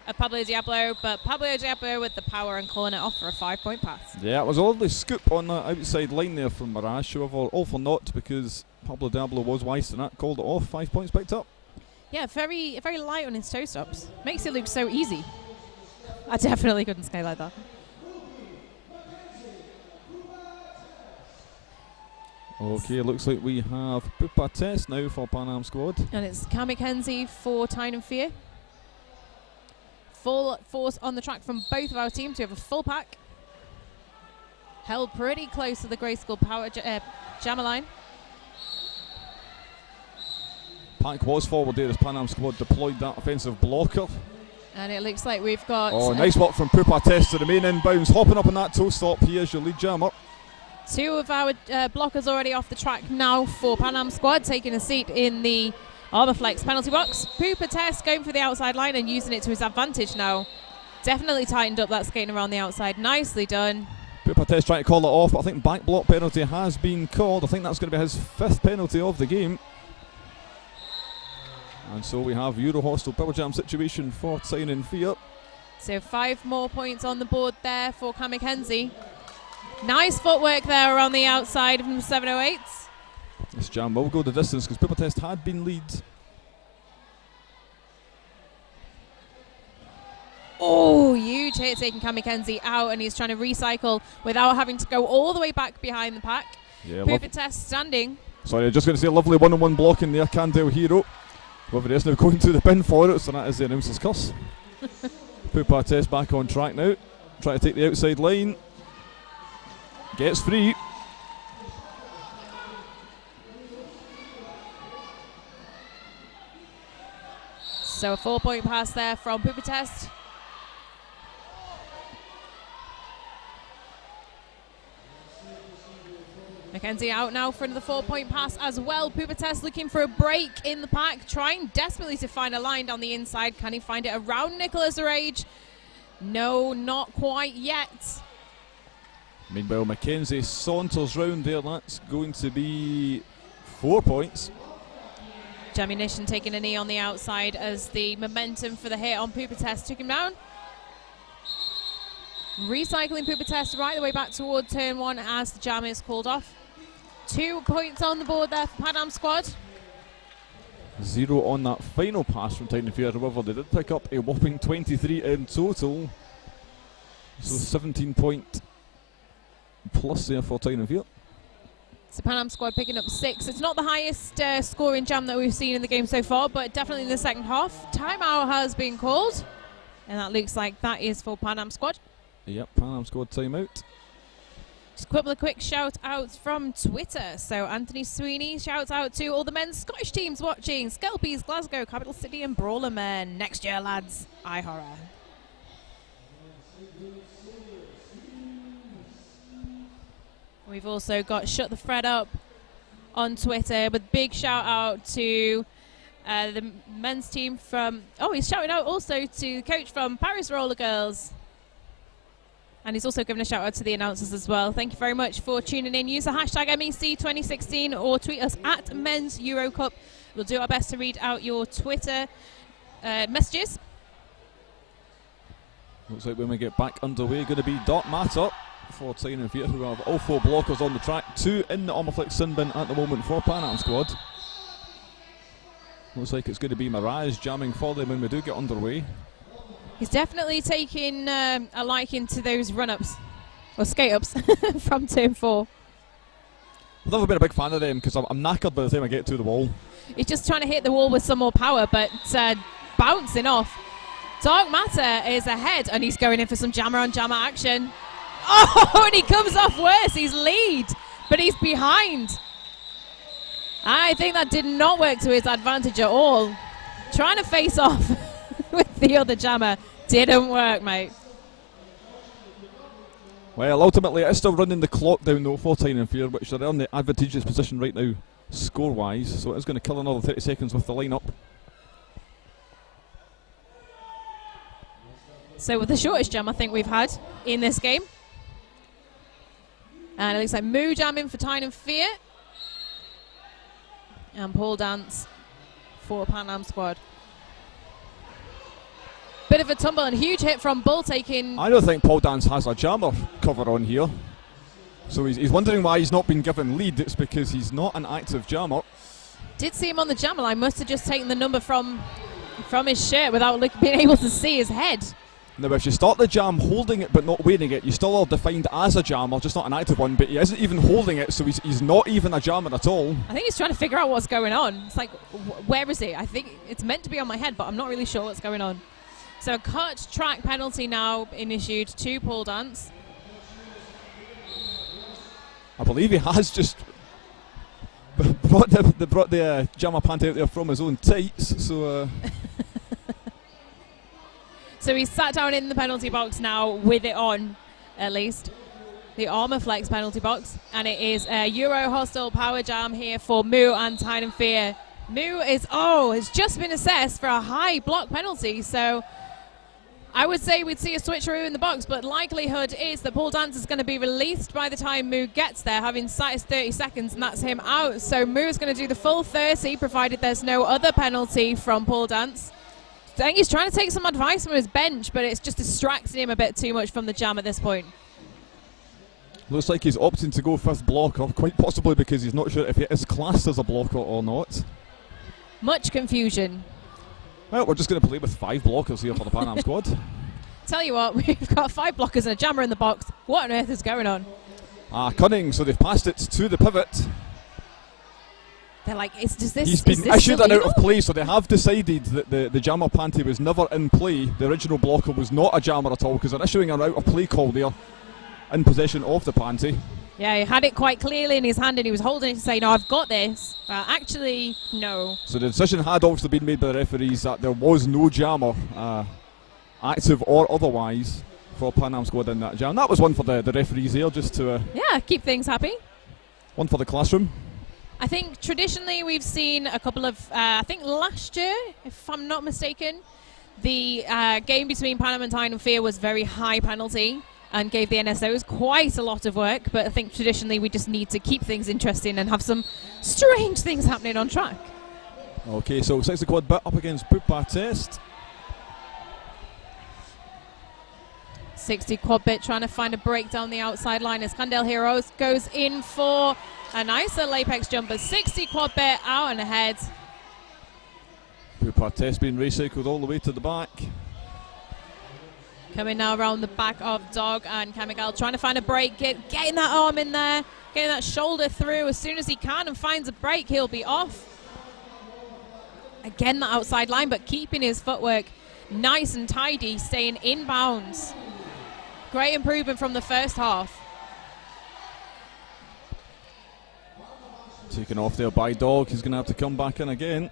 of Pablo Diablo, but Pablo Diablo with the power and calling it off for a 5-point pass. Yeah, it was a lovely scoop on that outside line there from Mirage. However, all for naught because Pablo Diablo was wise to that, called it off, 5 points picked up. Yeah, very light on his toe stops. Makes it look so easy. I definitely couldn't skate like that. Okay, looks like we have Pupa Test now for Pan Am squad. And it's Cam McKenzie for Tyne and Fear. Full force on the track from both of our teams. We have a full pack. Held pretty close to the Grey School power jammer line. Pack was forward there as Pan Am squad deployed that offensive blocker. And it looks like we've got... Oh, nice work from Pupa Test to remain in bounds. Hopping up on that toe stop. Here's your lead jammer. 2 of our blockers already off the track now for Pan Am squad, taking a seat in the Armorflex penalty box. Pupa Test going for the outside line and using it to his advantage now. Definitely tightened up that skating around the outside. Nicely done. Pupa Test trying to call it off, but I think back block penalty has been called. I think that's going to be his 5th penalty of the game. And so we have Euro Hostel Power Jam situation for Tyne and Fear. So 5 more points on the board there for Cam McKenzie. Nice footwork there around the outside from 708. This jam will go the distance because Pupa Test had been lead. Oh, huge hit taking Cam McKenzie out, and he's trying to recycle without having to go all the way back behind the pack. Yeah, Pupa Test standing. Sorry, I'm just going to say a lovely one-on-one blocking there, Candale Hero. However, he is now going to the bin for it, so that is the announcer's curse. Pupa Test back on track now. Trying to take the outside line. Gets free. So a 4-point pass there from Pupa Test. McKenzie out now for another 4-point pass as well. Pupa Test looking for a break in the pack, trying desperately to find a line down the inside. Can he find it around Nicholas Rage? No, not quite yet. Meanwhile, McKenzie saunters round there. That's going to be 4 points. Jammunition taking a knee on the outside as the momentum for the hit on Pupa Test took him down. Recycling Pupa Test right the way back toward turn 1 as the jam is called off. 2 points on the board there for Pan Am squad. 0 on that final pass from Tyne and Fear. However, they did pick up a whopping 23 in total. So 17 point plus there for Tyne and Fear. So Pan Am squad picking up 6. It's not the highest scoring jam that we've seen in the game so far, but definitely in the second half. Timeout has been called, and that looks like that is for Pan Am squad. Yep, Pan Am squad timeout. Just a couple of quick shout outs from Twitter. So Anthony Sweeney shouts out to all the men's Scottish teams watching. Skelpies, Glasgow, Capital City and Brawler Men. Next year, lads. I horror. We've also got Shut the Fred Up on Twitter with big shout out to The men's team from... Oh, he's shouting out also to the coach from Paris Roller Girls. And he's also given a shout out to the announcers as well. Thank you very much for tuning in. Use the hashtag MEC2016 or tweet us at Men's Euro Cup. We'll do our best to read out your Twitter messages. Looks like when we get back underway, going to be Dark Matter for Tyne and Theatre, who have all 4 blockers on the track. 2 in the Armorflex sin bin at the moment for Pan Am squad. Looks like it's going to be Mirage jamming for them when we do get underway. He's definitely taking a liking to those run-ups, or skate-ups, from turn 4. I've never been a big fan of them because I'm knackered by the time I get to the wall. He's just trying to hit the wall with some more power, but bouncing off. Dark Matter is ahead, and he's going in for some jammer-on-jammer action. Oh, and he comes off worse. He's lead, but he's behind. I think that did not work to his advantage at all. Trying to face off with the other jammer didn't work, mate. Well, ultimately, it's still running the clock down though for Tyne and Fear, which are in the advantageous position right now, score-wise. So it's going to kill another 30 seconds with the lineup. So with the shortest jam I think we've had in this game. And it looks like Moo jamming for Tyne and Fear. And Paul Dance for Pan Am squad. Bit of a tumble and huge hit from Bull taking... I don't think Paul Dance has a jammer cover on here. So he's wondering why he's not been given lead. It's because he's not an active jammer. Did see him on the jammer line. Must have just taken the number from his shirt without being able to see his head. Now, if you start the jam holding it but not wearing it, you still are defined as a jammer, just not an active one, but he isn't even holding it, so he's not even a jammer at all. I think he's trying to figure out what's going on. It's like, where is it? I think it's meant to be on my head, but I'm not really sure what's going on. So a cut track penalty now issued to Paul Dance. I believe he has just brought the jammer pant out there from his own tights, so... So he's sat down in the penalty box now with it on, at least. The Armorflex penalty box. And it is a Euro Hostile Power Jam here for Moo and Tyne and Fear. Moo has just been assessed for a high block penalty. So I would say we'd see a switcheroo in the box, but likelihood is that Paul Dance is going to be released by the time Moo gets there, having sat his 30 seconds, and that's him out. So Moo is going to do the full 30, provided there's no other penalty from Paul Dance. I think he's trying to take some advice from his bench, but it's just distracting him a bit too much from the jam at this point. Looks like he's opting to go 5th blocker, quite possibly because he's not sure if it is classed as a blocker or not. Much confusion. Well, we're just going to play with 5 blockers here for the Pan Am squad. Tell you what, we've got 5 blockers and a jammer in the box. What on earth is going on? Cunning, so they've passed it to the pivot. They're like, is this He's been issued an out illegal? of play, so they have decided that the jammer panty was never in play. The original blocker was not a jammer at all, because they're issuing an out of play call there in possession of the panty. Yeah, he had it quite clearly in his hand and he was holding it to say, no, I've got this. Actually, no. So the decision had obviously been made by the referees that there was no jammer, active or otherwise, for Pan Am squad in that jam. That was one for the referees here, just to... Yeah, keep things happy. One for the classroom. I think traditionally we've seen a couple of, I think last year, if I'm not mistaken, the game between Pan Am and Tyne and Fear was very high penalty and gave the NSOs quite a lot of work, but I think traditionally we just need to keep things interesting and have some strange things happening on track. Okay, so 60 quad bit up against Pupa Test. 60 quad bit trying to find a break down the outside line as Candel Heroes goes in for a nice little apex jumper. 60 quad bit out and ahead. Pupa Test being recycled all the way to the back. Coming now around the back of Dog and Chemical, trying to find a break, getting that arm in there, getting that shoulder through as soon as he can and finds a break, he'll be off. Again, that outside line, but keeping his footwork nice and tidy, staying in bounds. Great improvement from the first half. Taken off there by Dog, he's going to have to come back in again.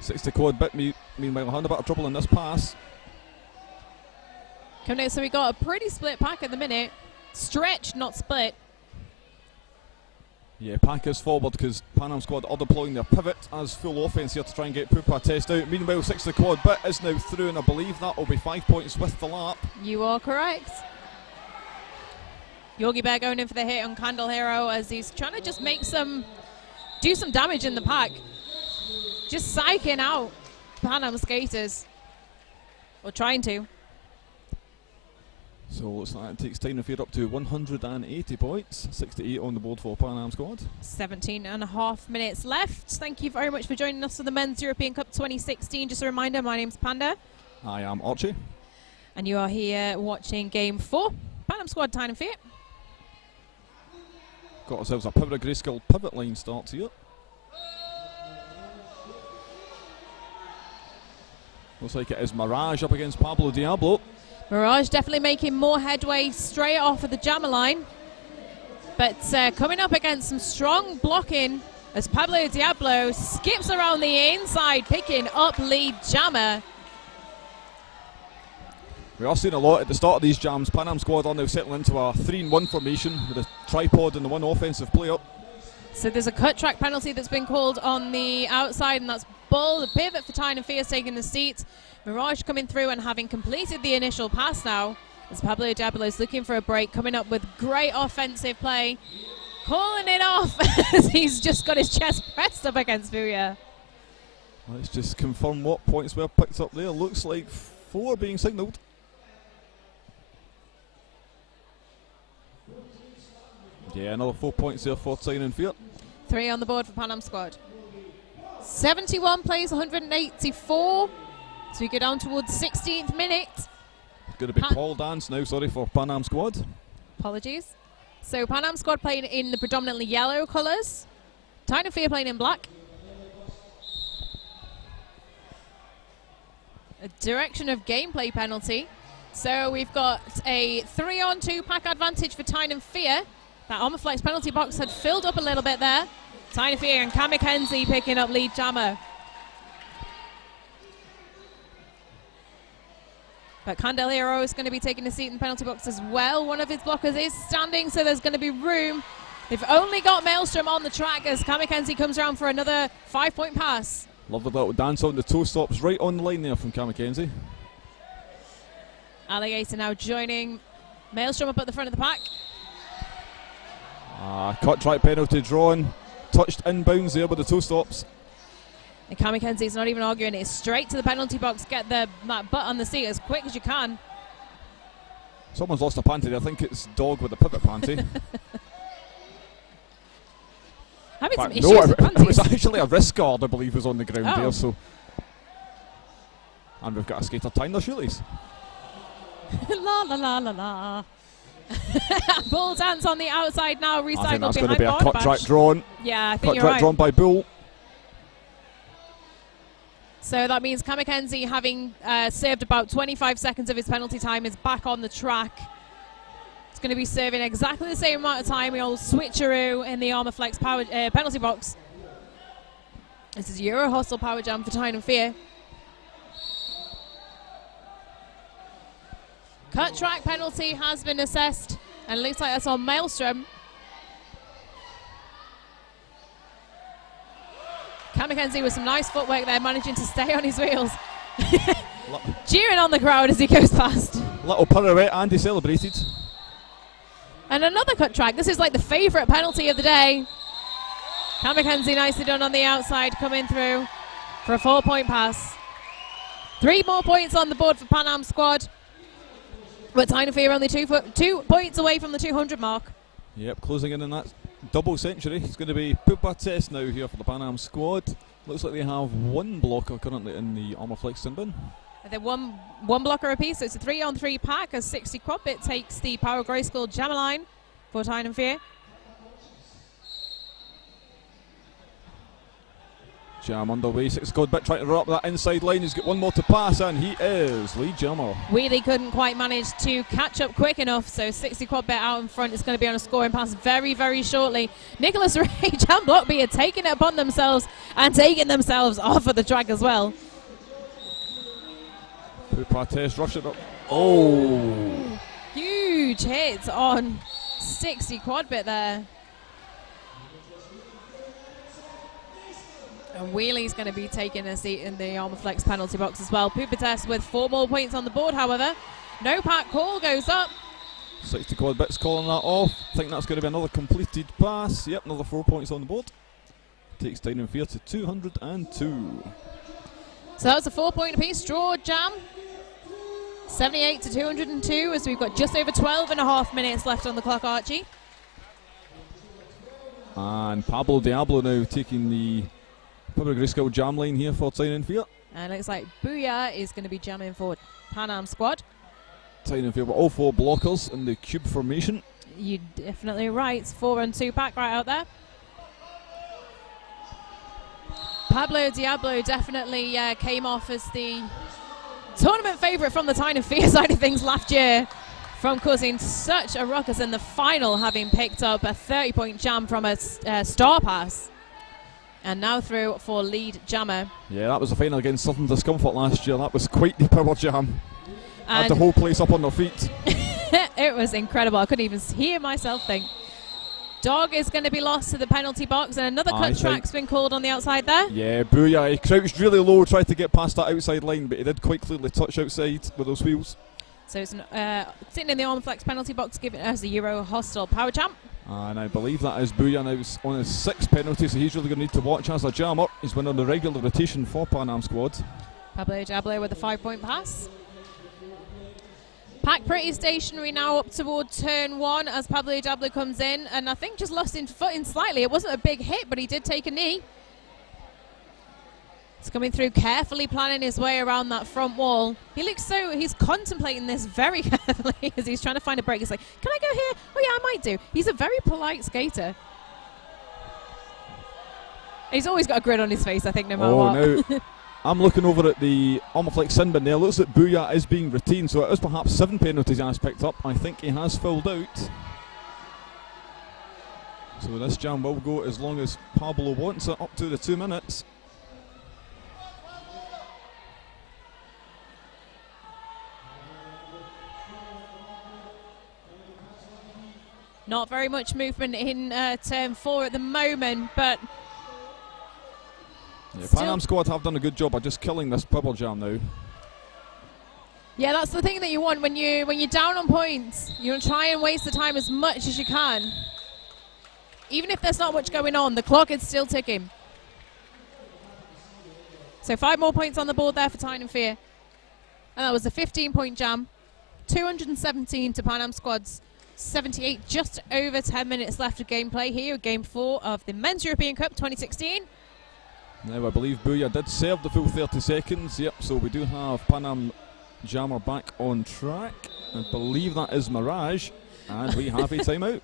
60 quad bit, meanwhile, having a bit of trouble in this pass. Coming out, so we got a pretty split pack at the minute. Stretch, not split. Yeah, pack is forward because Pan Am squad are deploying their pivot as full offence here to try and get Pupa Test out. Meanwhile, 6 the quad bit is now through, and I believe that will be 5 points with the lap. You are correct. Yogi Bear going in for the hit on Candle Hero as he's trying to just do some damage in the pack. Just psyching out Pan Am skaters. Or trying to. So looks like it takes Time and Fear up to 180 points. 68 on the board for Pan Am squad. 17.5 minutes left. Thank you very much for joining us for the Men's European Cup 2016. Just a reminder, my name's Panda. I am Archie. And you are here watching Game 4. Pan Am squad, Time and Fear. Got ourselves a Power of Grayskull pivot line starts here. Looks like it is Mirage up against Pablo Diablo. Mirage definitely making more headway straight off of the jammer line. But coming up against some strong blocking as Pablo Diablo skips around the inside, picking up lead jammer. We are seeing a lot at the start of these jams. Pan Am squad are now settling into a 3-in-1 formation with a tripod and the one offensive player. So there's a cut track penalty that's been called on the outside, and that's Bull. The pivot for Tyne and Fierce taking the seat. Mirage coming through and having completed the initial pass now, as Pablo Diablo is looking for a break, coming up with great offensive play, calling it off as he's just got his chest pressed up against Fuya. Let's just confirm what points were picked up there. Looks like 4 being signalled. Yeah, another 4 points there for Tyne and Fear. 3 on the board for Pan Am squad. 71 plays 184. So we go down towards 16th minute. Going to be Paul Dance now, sorry, for Pan Am squad. Apologies. So Pan Am squad playing in the predominantly yellow colours. Tyne and Fear playing in black. A direction of gameplay penalty. So we've got a 3-on-2 pack advantage for Tyne and Fear. That Armorflex penalty box had filled up a little bit there. Tyne and Fear and Cam McKenzie picking up lead jammer. But Candle Hero is going to be taking a seat in the penalty box as well. One of his blockers is standing, so there's going to be room. They've only got Maelstrom on the track as Cam McKenzie comes around for another 5-point pass. Lovely little dance on the toe stops right on the line there from Cam McKenzie. Alligator now joining Maelstrom up at the front of the pack. Cut track penalty drawn. Touched inbounds there with the toe stops. And Cam McKenzie's not even arguing. It's straight to the penalty box. Get that butt on the seat as quick as you can. Someone's lost a panty there. I think it's Dog with the pivot panty. Having some No, issues with it panties. was actually a wrist guard, I believe, was on the ground Oh. there. So, and we've got a skater tying their shoelace. La la la la la. Bull Dance on the outside now. I think Recycled that's going to behind be a cut Barnabash. track drawn. Yeah, I think Cut you're track right. drawn by Bull. So that means Cam McKenzie, having served about 25 seconds of his penalty time, is back on the track. It's going to be serving exactly the same amount of time. We'll switcheroo in the Armorflex power penalty box. This is Euro Hustle Power Jam for Tyne and Fear. Cut track penalty has been assessed, and it looks like that's on Maelstrom. Cam McKenzie with some nice footwork there, managing to stay on his wheels. Cheering on the crowd as he goes past. Little pirouette, and he celebrated. And another cut track. This is like the favourite penalty of the day. Cam McKenzie nicely done on the outside, coming through for a 4-point pass. 3 more points on the board for Pan Am squad. But Tyne and Fear only 2 points away from the 200 mark. Yep, closing in on that double century. It's going to be Pupa Test now here for the Pan Am squad. Looks like they have 1 blocker currently in the Armorflex sin bin. They're one blocker apiece, so it's a 3-on-3 pack. A 60 quad bit takes the Power Grayskull jammer line for Tyne and Fear. Jam underway, 6 squad bit trying to run up that inside line. He's got 1 more to pass, and he is lead jammer. Wheatley couldn't quite manage to catch up quick enough, so 60 quad bet out in front is going to be on a scoring pass very, very shortly. Nicholas Rage and Blockby are taking it upon themselves and taking themselves off of the track as well. Pupa Test rush it up. Oh! Huge hit on 60 quad bit there. And Wheely's going to be taking a seat in the Armour Flex penalty box as well. Pupitas with 4 more points on the board, however. No pack call goes up. 60 quad bits calling that off. I think that's going to be another completed pass. Yep, another 4 points on the board. Takes Tyne and Fear to 202. So that was a 4-point apiece. Draw jam. 78 to 202 as we've got just over 12 and a half minutes left on the clock, Archie. And Pablo Diablo now taking the Public Grayscale jam line here for Tyne and Fear. And it looks like Booyah is going to be jamming for Pan Am squad. Tyne and Fear with all 4 blockers in the cube formation. You're definitely right. It's 4 and 2 pack right out there. Pablo Diablo definitely came off as the tournament favourite from the Tyne and Fear side of things last year, from causing such a ruckus in the final, having picked up a 30-point jam from a star pass. And now through for lead jammer. Yeah, that was the final against Southern Discomfort last year. That was quite the power jam. And had the whole place up on their feet. It was incredible. I couldn't even hear myself think. Dog is going to be lost to the penalty box, and another cut track's been called on the outside there. Yeah, Booyah. He crouched really low, tried to get past that outside line, but he did quite clearly touch outside with those wheels. So it's sitting in the Armour Flex penalty box, giving us a Euro hostile power jam. And I believe that is Booyah now on his 6th penalty, so he's really going to need to watch as a jammer. He's winning the regular rotation for Pan Am squad. Pablo Diablo with a 5-point pass. Pack pretty stationary now up toward turn 1 as Pablo Diablo comes in, and I think just lost in footing slightly. It wasn't a big hit, but he did take a knee. He's coming through carefully, planning his way around that front wall. He's contemplating this very carefully as he's trying to find a break. He's like, can I go here? Oh yeah, I might do. He's a very polite skater. He's always got a grin on his face, I think, no matter what. Now I'm looking over at the Armour Flex sin bin there. It looks like Booyah is being retained, so it is perhaps 7 penalties he has picked up. I think he has filled out. So this jam will go as long as Pablo wants it, up to the 2 minutes. Not very much movement in turn 4 at the moment, but yeah, Pan Am squad have done a good job of just killing this bubble jam now. Yeah, that's the thing that you want when you're down on points. You want to try and waste the time as much as you can. Even if there's not much going on, the clock is still ticking. So 5 more points on the board there for Tyne and Fear. And that was a 15-point jam. 217 to Pan Am squad's 78. Just over 10 minutes left of gameplay here. Game 4 of the Men's European Cup 2016. Now I believe Booyah did serve the full 30 seconds. Yep, so we do have Pan Am jammer back on track. I believe that is Mirage. And we have a timeout.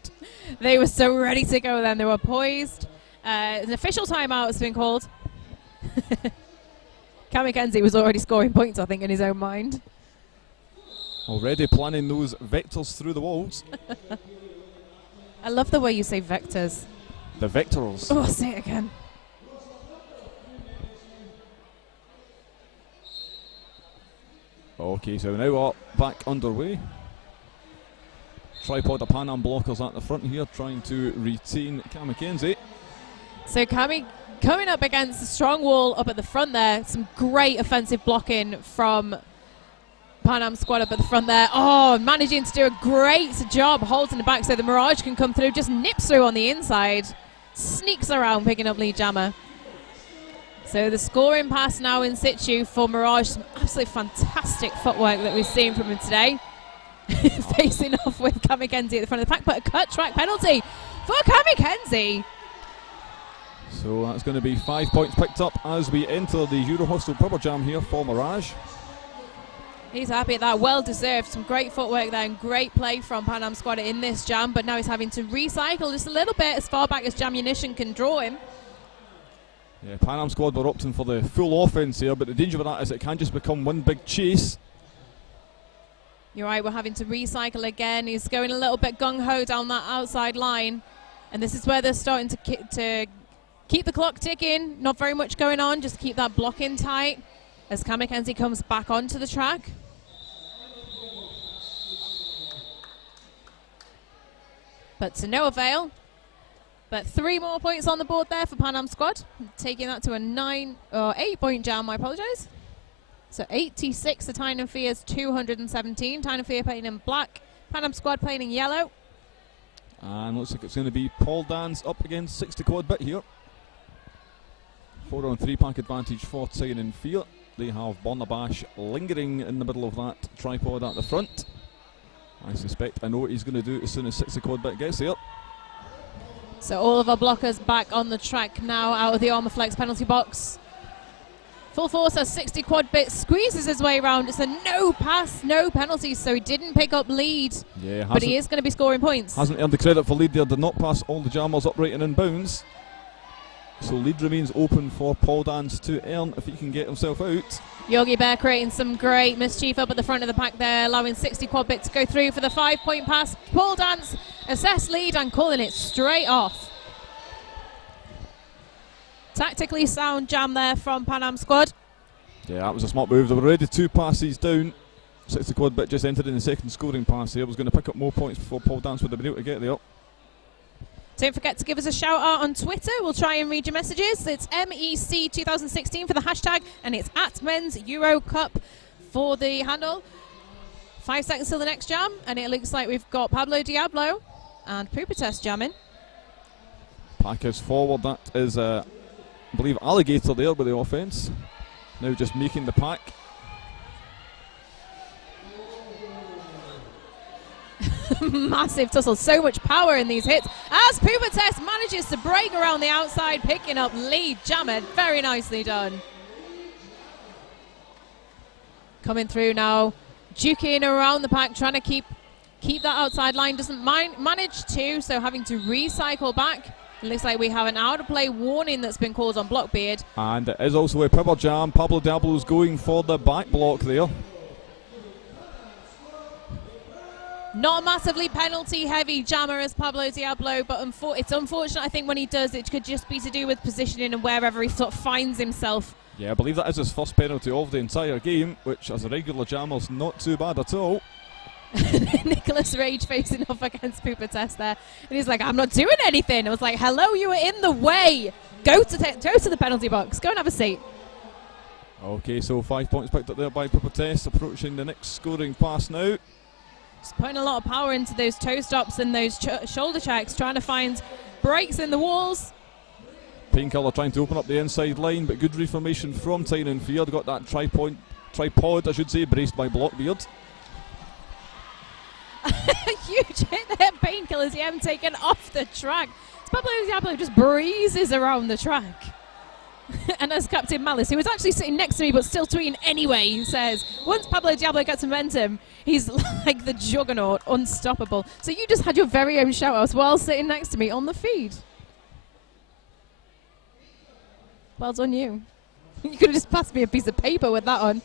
They were so ready to go then. They were poised. An official timeout has been called. Cam McKenzie was already scoring points, I think, in his own mind. Already planning those vectors through the walls. I love the way you say vectors. The vectors. Oh, say it again. Okay, so now we're back underway. Tripod of Pan Am blockers at the front here, trying to retain Cam McKenzie. So Cammy coming up against the strong wall up at the front there. Some great offensive blocking from Pan Am squad up at the front there. Oh, managing to do a great job holding the back so the Mirage can come through. Just nips through on the inside. Sneaks around picking up lead jammer. So the scoring pass now in situ for Mirage. Some absolutely fantastic footwork that we've seen from him today. Facing off with Cam McKenzie at the front of the pack, but a cut track penalty for Cam McKenzie. So that's going to be 5 points picked up as we enter the Euro Hostel Pubber Jam here for Mirage. He's happy at that, well deserved. Some great footwork there and great play from Pan Am squad in this jam, but now he's having to recycle just a little bit as far back as Jammunition can draw him. Yeah, Pan Am squad were opting for the full offence here, but the danger with that is it can just become one big chase. You're right, we're having to recycle again. He's going a little bit gung-ho down that outside line. And this is where they're starting to keep the clock ticking. Not very much going on, just keep that block in tight as Cam McKenzie comes back onto the track. But to no avail. But 3 more points on the board there for Pan Am squad, taking that to a 8-point jam, I apologise. So 86 to Tyne and Fear's 217. Tyne and Fear playing in black, Pan Am squad playing in yellow. And looks like it's going to be Paul Dance up against 60 quad bit here. 4-on-3 pack advantage for Tyne and Fear. They have Barnabash lingering in the middle of that tripod at the front. I know what he's going to do as soon as 60 quad bit gets here. So all of our blockers back on the track now out of the Armour Flex penalty box. Full force as 60 quad bit squeezes his way around. It's a no pass, no penalties, so he didn't pick up lead. Yeah, but he is going to be scoring points. Hasn't earned the credit for lead there, did not pass all the jammers upright and in bounds. So lead remains open for Paul Dance to earn if he can get himself out. Yogi Bear creating some great mischief up at the front of the pack there, allowing 60 quad bit to go through for the 5-point pass. Paul Dance assess lead and calling it straight off. Tactically sound jam there from Pan Am squad. Yeah, that was a smart move. They were already 2 passes down. 60 quad bit just entered in the second scoring pass here. Was going to pick up more points before Paul Dance would have been able to get there. Don't forget to give us a shout out on Twitter. We'll try and read your messages. It's MEC 2016 for the hashtag, and it's at Men's Euro Cup for the handle. 5 seconds till the next jam, and it looks like we've got Pablo Diablo and Pooper Test jamming. Pack is forward. That is, I believe, Alligator there with the offence. Now just making the pack. Massive tussle, so much power in these hits as Pooper Test manages to break around the outside, picking up lead jammer. Very nicely done. Coming through now, juking around the pack, trying to keep that outside line. Doesn't manage to, so having to recycle back. It looks like we have an out of play warning that's been called on Blockbeard. And it is also a power jam. Pablo Diablo's going for the back block there. Not a massively penalty heavy jammer as Pablo Diablo, but it's unfortunate. I think when he does, it could just be to do with positioning and wherever he sort of finds himself. Yeah, I believe that is his first penalty of the entire game, which as a regular jammer's not too bad at all. Nicholas Rage facing off against Pooper Test there, and he's like, I'm not doing anything. I was like, hello, you were in the way. Go to the penalty box. Go and have a seat. Okay, so 5 points picked up there by Pooper Test, approaching the next scoring pass now. Just putting a lot of power into those toe stops and those shoulder checks, trying to find breaks in the walls. Painkiller trying to open up the inside line, but good reformation from Tyne and Fear. Got that tripod, I should say, braced by Blockbeard. Huge hit there, Painkiller's taken off the track. Pablo Diablo just breezes around the track. And as Captain Malice, who was actually sitting next to me but still tweeting anyway, he says, once Pablo Diablo gets momentum, he's like the juggernaut, unstoppable. So you just had your very own shout-outs while sitting next to me on the feed. Well done you. You could have just passed me a piece of paper with that on.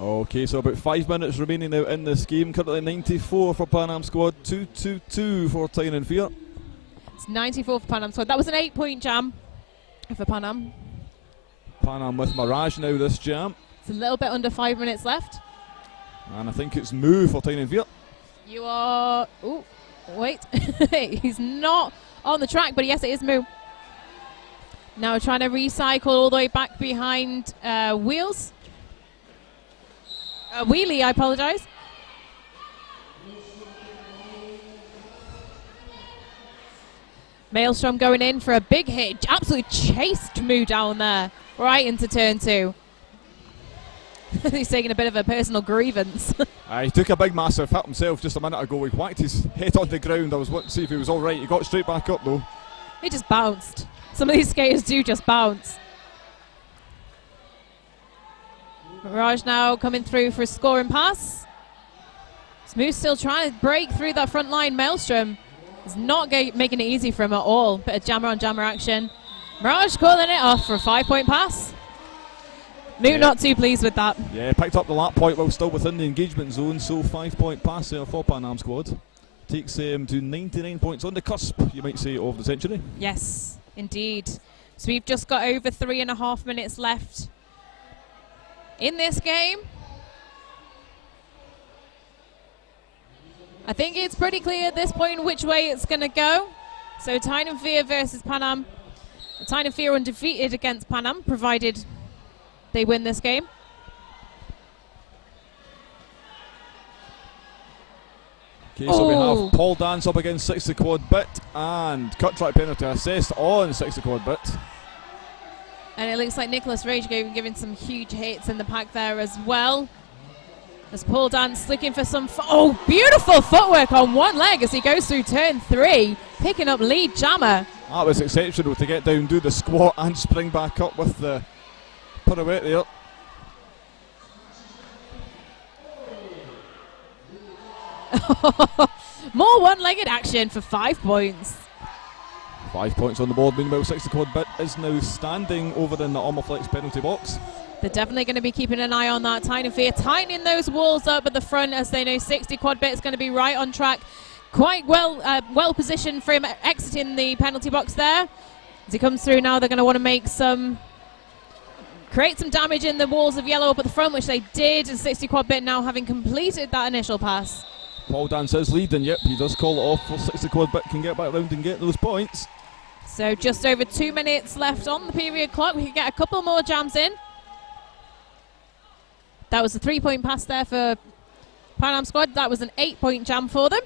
Okay, so about 5 minutes remaining now in this game. Currently 94 for Pan Am squad, 2-2-2 for Tyne and Fear. It's 94 for Pan Am squad. That was an 8-point jam for Pan Am. Pan Am with Mirage now this jam. It's a little bit under 5 minutes left. And I think it's Moo for Tyne and Fear. You are... Ooh, wait. He's not on the track, but yes, it is Moo. Now trying to recycle all the way back behind Wheels. Wheelie, I apologise. Maelstrom going in for a big hit. Absolutely chased Moo down there. Right into turn 2. He's taking a bit of a personal grievance. He took a big massive hit himself just a minute ago. He whacked his head on the ground. I was wanting to see if he was all right. He got straight back up though. He just bounced. Some of these skaters do just bounce. Mirage now coming through for a scoring pass. Smooth still trying to break through that front line. Maelstrom is not making it easy for him at all. Bit of jammer on jammer action. Mirage calling it off for a 5-point pass. Moo not too pleased with that. Yeah, picked up the lap point while still within the engagement zone, so 5-point pass there for Pan Am squad. Takes him to 99 points on the cusp, you might say, of the century. Yes, indeed. So we've just got over 3.5 minutes left in this game. I think it's pretty clear at this point which way it's going to go. So Tyne and Fear versus Pan Am. Tyne and Fear undefeated against Pan Am, provided they win this game. Okay, so we have Paul Dance up against 60 Quad Bit and cut track penalty assessed on 60 Quad Bit. And it looks like Nicholas Rage giving some huge hits in the pack there as well. As Paul Dance looking for some beautiful footwork on one leg as he goes through turn 3, picking up lead jammer. That was exceptional to get down, do the squat and spring back up with the pirouette there. More one-legged action for 5 points. 5 points on the board. Meanwhile, 60 Quad Bit is now standing over in the Omoflex penalty box. They're definitely going to be keeping an eye on that. Tyne and Fear tightening those walls up at the front as they know 60 Quad Bit is going to be right on track. Quite well positioned for him exiting the penalty box there. As he comes through now, they're going to want to create some damage in the walls of yellow up at the front, which they did, and 60 Quad Bit now having completed that initial pass. Paul Dance is leading, yep, he does call it off for 60 Quad Bit, can get back round and get those points. So just over 2 minutes left on the period clock. We can get a couple more jams in. That was a 3-point pass there for Pan Am squad. That was an 8-point jam for them.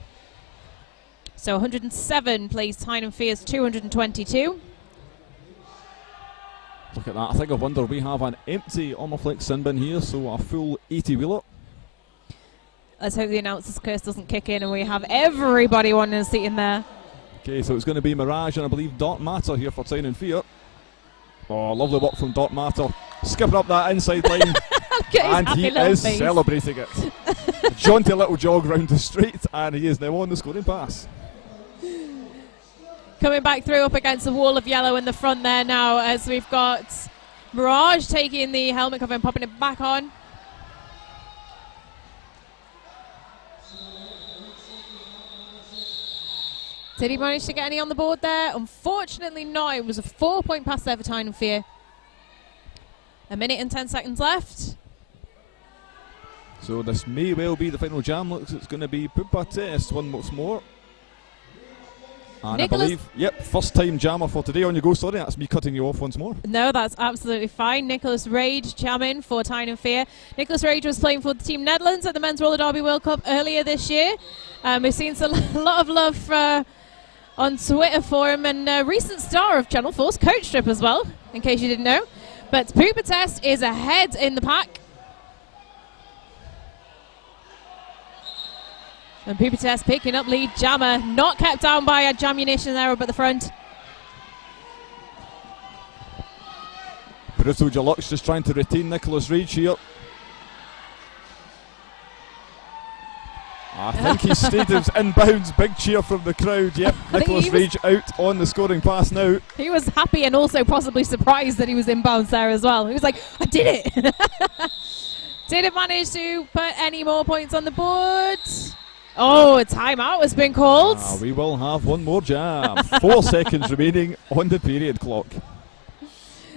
So 107 plays Tyne and Fear's 222. Look at that, I think I wonder we have an empty Omoflex sin bin here, so a full 80-wheeler. Let's hope the announcer's curse doesn't kick in and we have everybody wanting a seat in there. Okay, so it's going to be Mirage and I believe Dot Matter here for Tyne and Fear. Oh, lovely work from Dot Matter. Skipping up that inside line. And he is celebrating it. Jaunty little jog round the straight and he is now on the scoring pass. Coming back through up against the wall of yellow in the front there now as we've got Mirage taking the helmet cover and popping it back on. Did he manage to get any on the board there? Unfortunately not. It was a 4-point pass there for Tyne and Fear. 1 minute and 10 seconds left. So this may well be the final jam. Looks it's going to be Poopa Test once more. And Nicholas, I believe, yep, first time jammer for today. On you go, sorry, that's me cutting you off once more. No, that's absolutely fine. Nicholas Rage jamming for Tyne and Fear. Nicholas Rage was playing for the Team Netherlands at the Men's Roller Derby World Cup earlier this year. We've seen a lot of love on Twitter for him, and a recent star of Channel 4's Coach Trip as well, in case you didn't know. But Poopa Test is ahead in the pack. And Poopa Test picking up lead jammer, not kept down by a Jamunition there up at the front. Bristol Deluxe just trying to retain Nicholas Rage here. I think his stadium's inbounds, big cheer from the crowd. Yep, Nicholas Rage out on the scoring pass now. He was happy and also possibly surprised that he was inbounds there as well. He was like, I did it. Didn't manage to put any more points on the board. Oh, a timeout has been called. We will have one more jam. 4 seconds remaining on the period clock.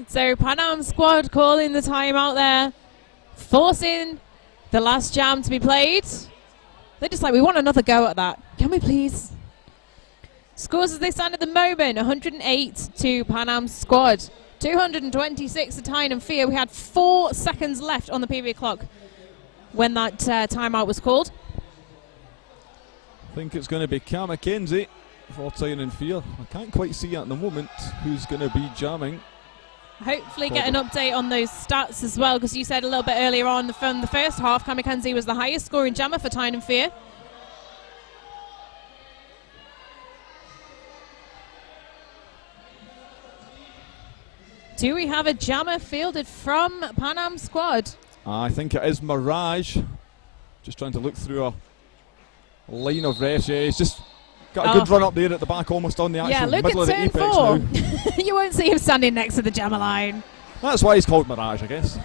So Pan Am squad calling the timeout there, forcing the last jam to be played. They're just like, we want another go at that. Can we please? Scores as they stand at the moment, 108 to Pan Am squad. 226 to Tyne and Fear. We had 4 seconds left on the period clock when that timeout was called. I think it's going to be Cam McKenzie for Tyne and Fear. I can't quite see at the moment who's going to be jamming. Hopefully get an update on those stats as well, because you said a little bit earlier on from the first half, Cam McKenzie was the highest scoring jammer for Tyne and Fear. Do we have a jammer fielded from Pan Am squad? I think it is Mirage. Just trying to look through a line of refs. Yeah, he's just got a good run up there at the back, almost on the actual middle of the apex now. You won't see him standing next to the jammer line. That's why he's called Mirage, I guess.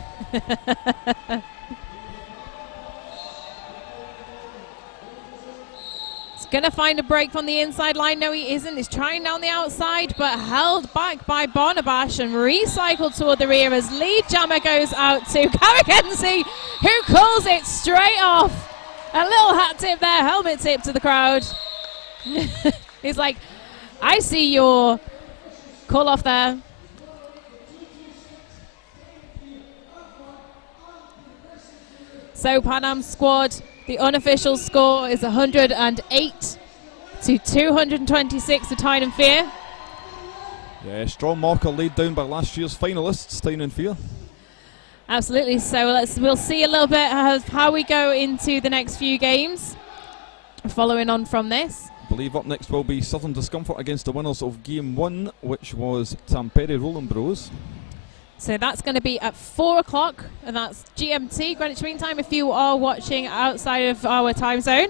He's going to find a break from the inside line. No, he isn't. He's trying down the outside, but held back by Barnabash and recycled toward the rear as lead jammer goes out to Karakensi, who calls it straight off. A little hat tip there, helmet tip to the crowd. He's like, I see your call off there. So Pan Am squad, the unofficial score is 108 to 226 to Tyne and Fear. Yeah, strong marker laid down by last year's finalists, Tyne and Fear. Absolutely. So we'll see a little bit of how we go into the next few games. Following on from this, I believe up next will be Southern Discomfort against the winners of Game 1, which was Tampere Rolling Bros. so that's going to be at 4 o'clock, and that's GMT, Greenwich Mean Time, if you are watching outside of our time zone.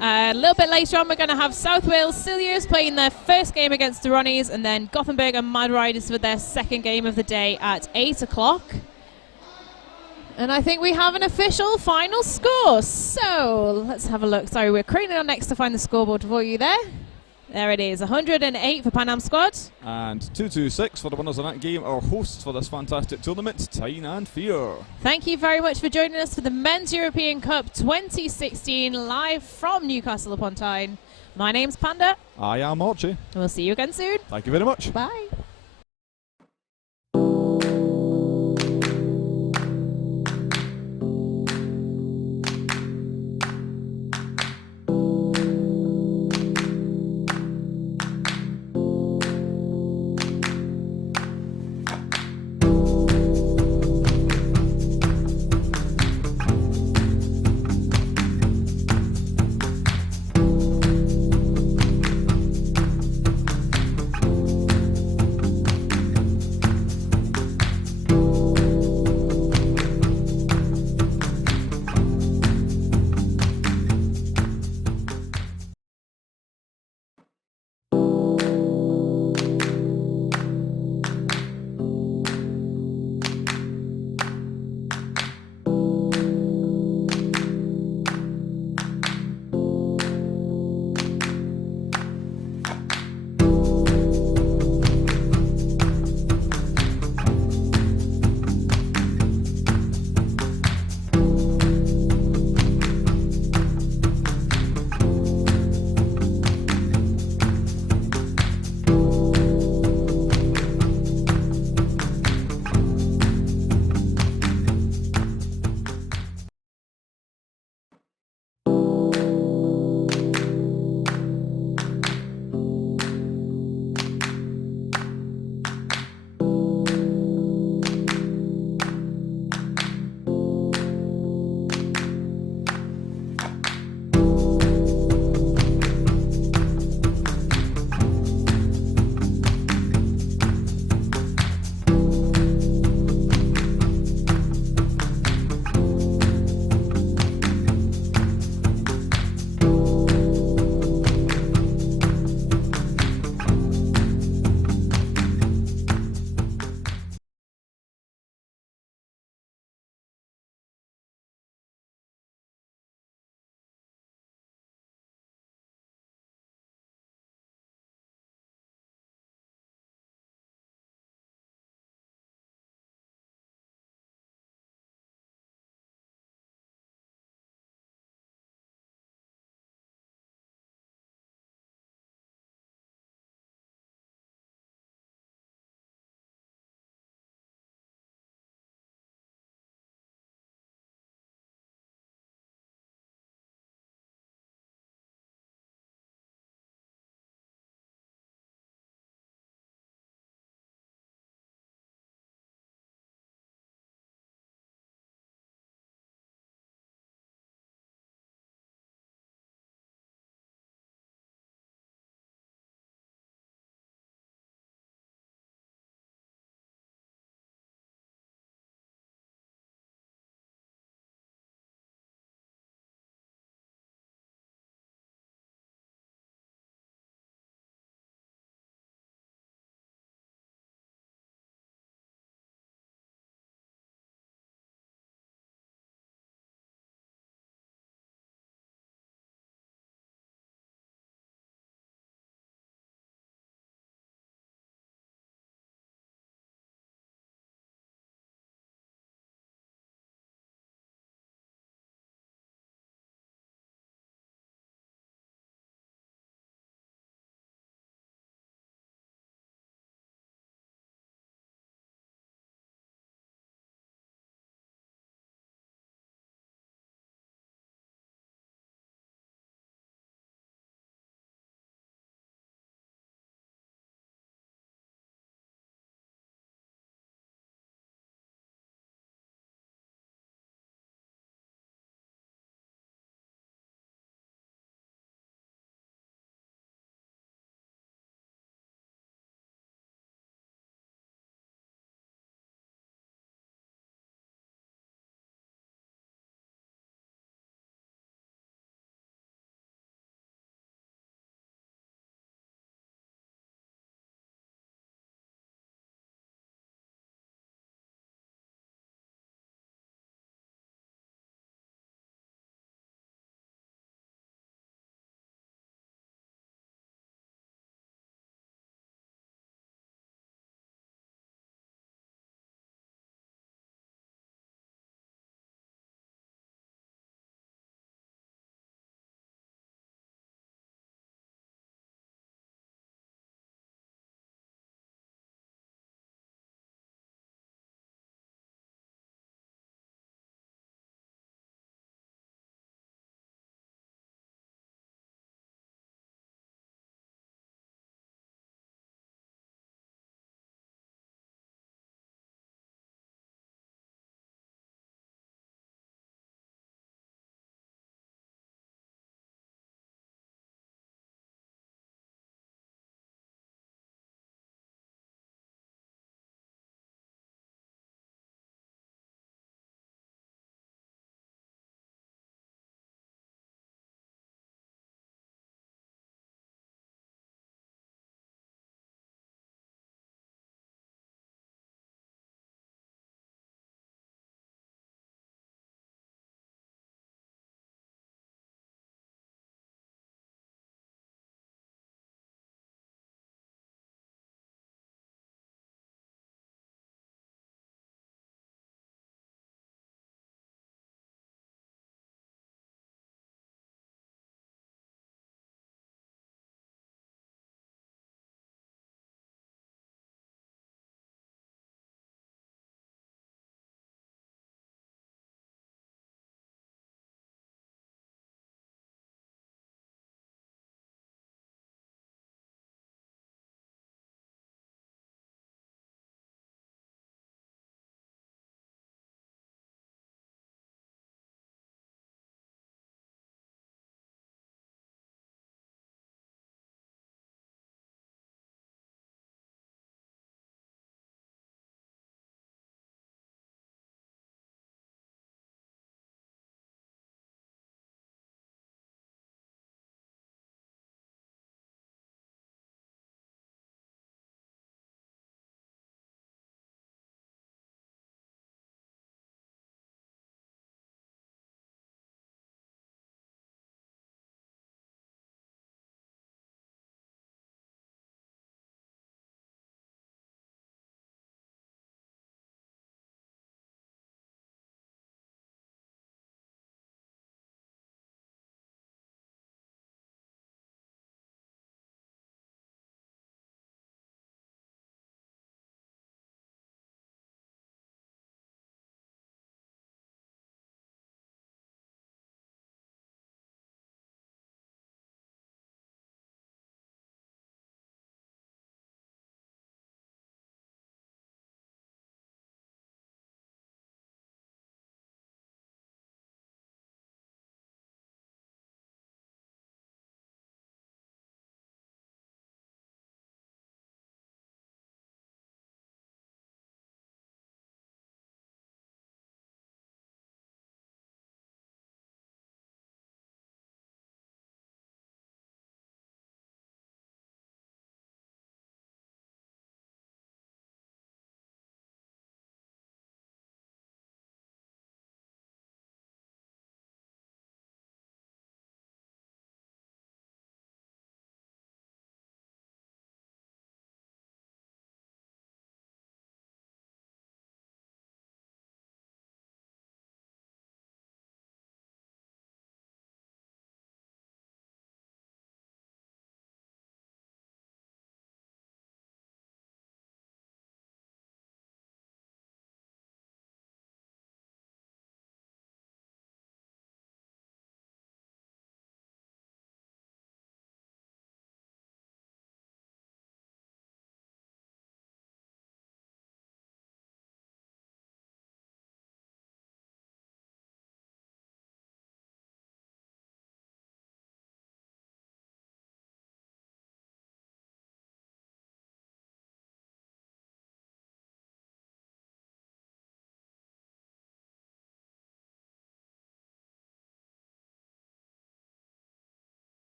A little bit later on, we're going to have South Wales Cilios playing their first game against the Ronis, and then Gothenburg and Mad Riders for their second game of the day at 8 o'clock. And I think we have an official final score. So let's have a look. Sorry, we're craning on next to find the scoreboard for you there. There it is, 108 for Pan Am squad. And 226 for the winners of that game, our hosts for this fantastic tournament, Tyne and Fear. Thank you very much for joining us for the Men's European Cup 2016 live from Newcastle upon Tyne. My name's Panda. I am Archie. And we'll see you again soon. Thank you very much. Bye.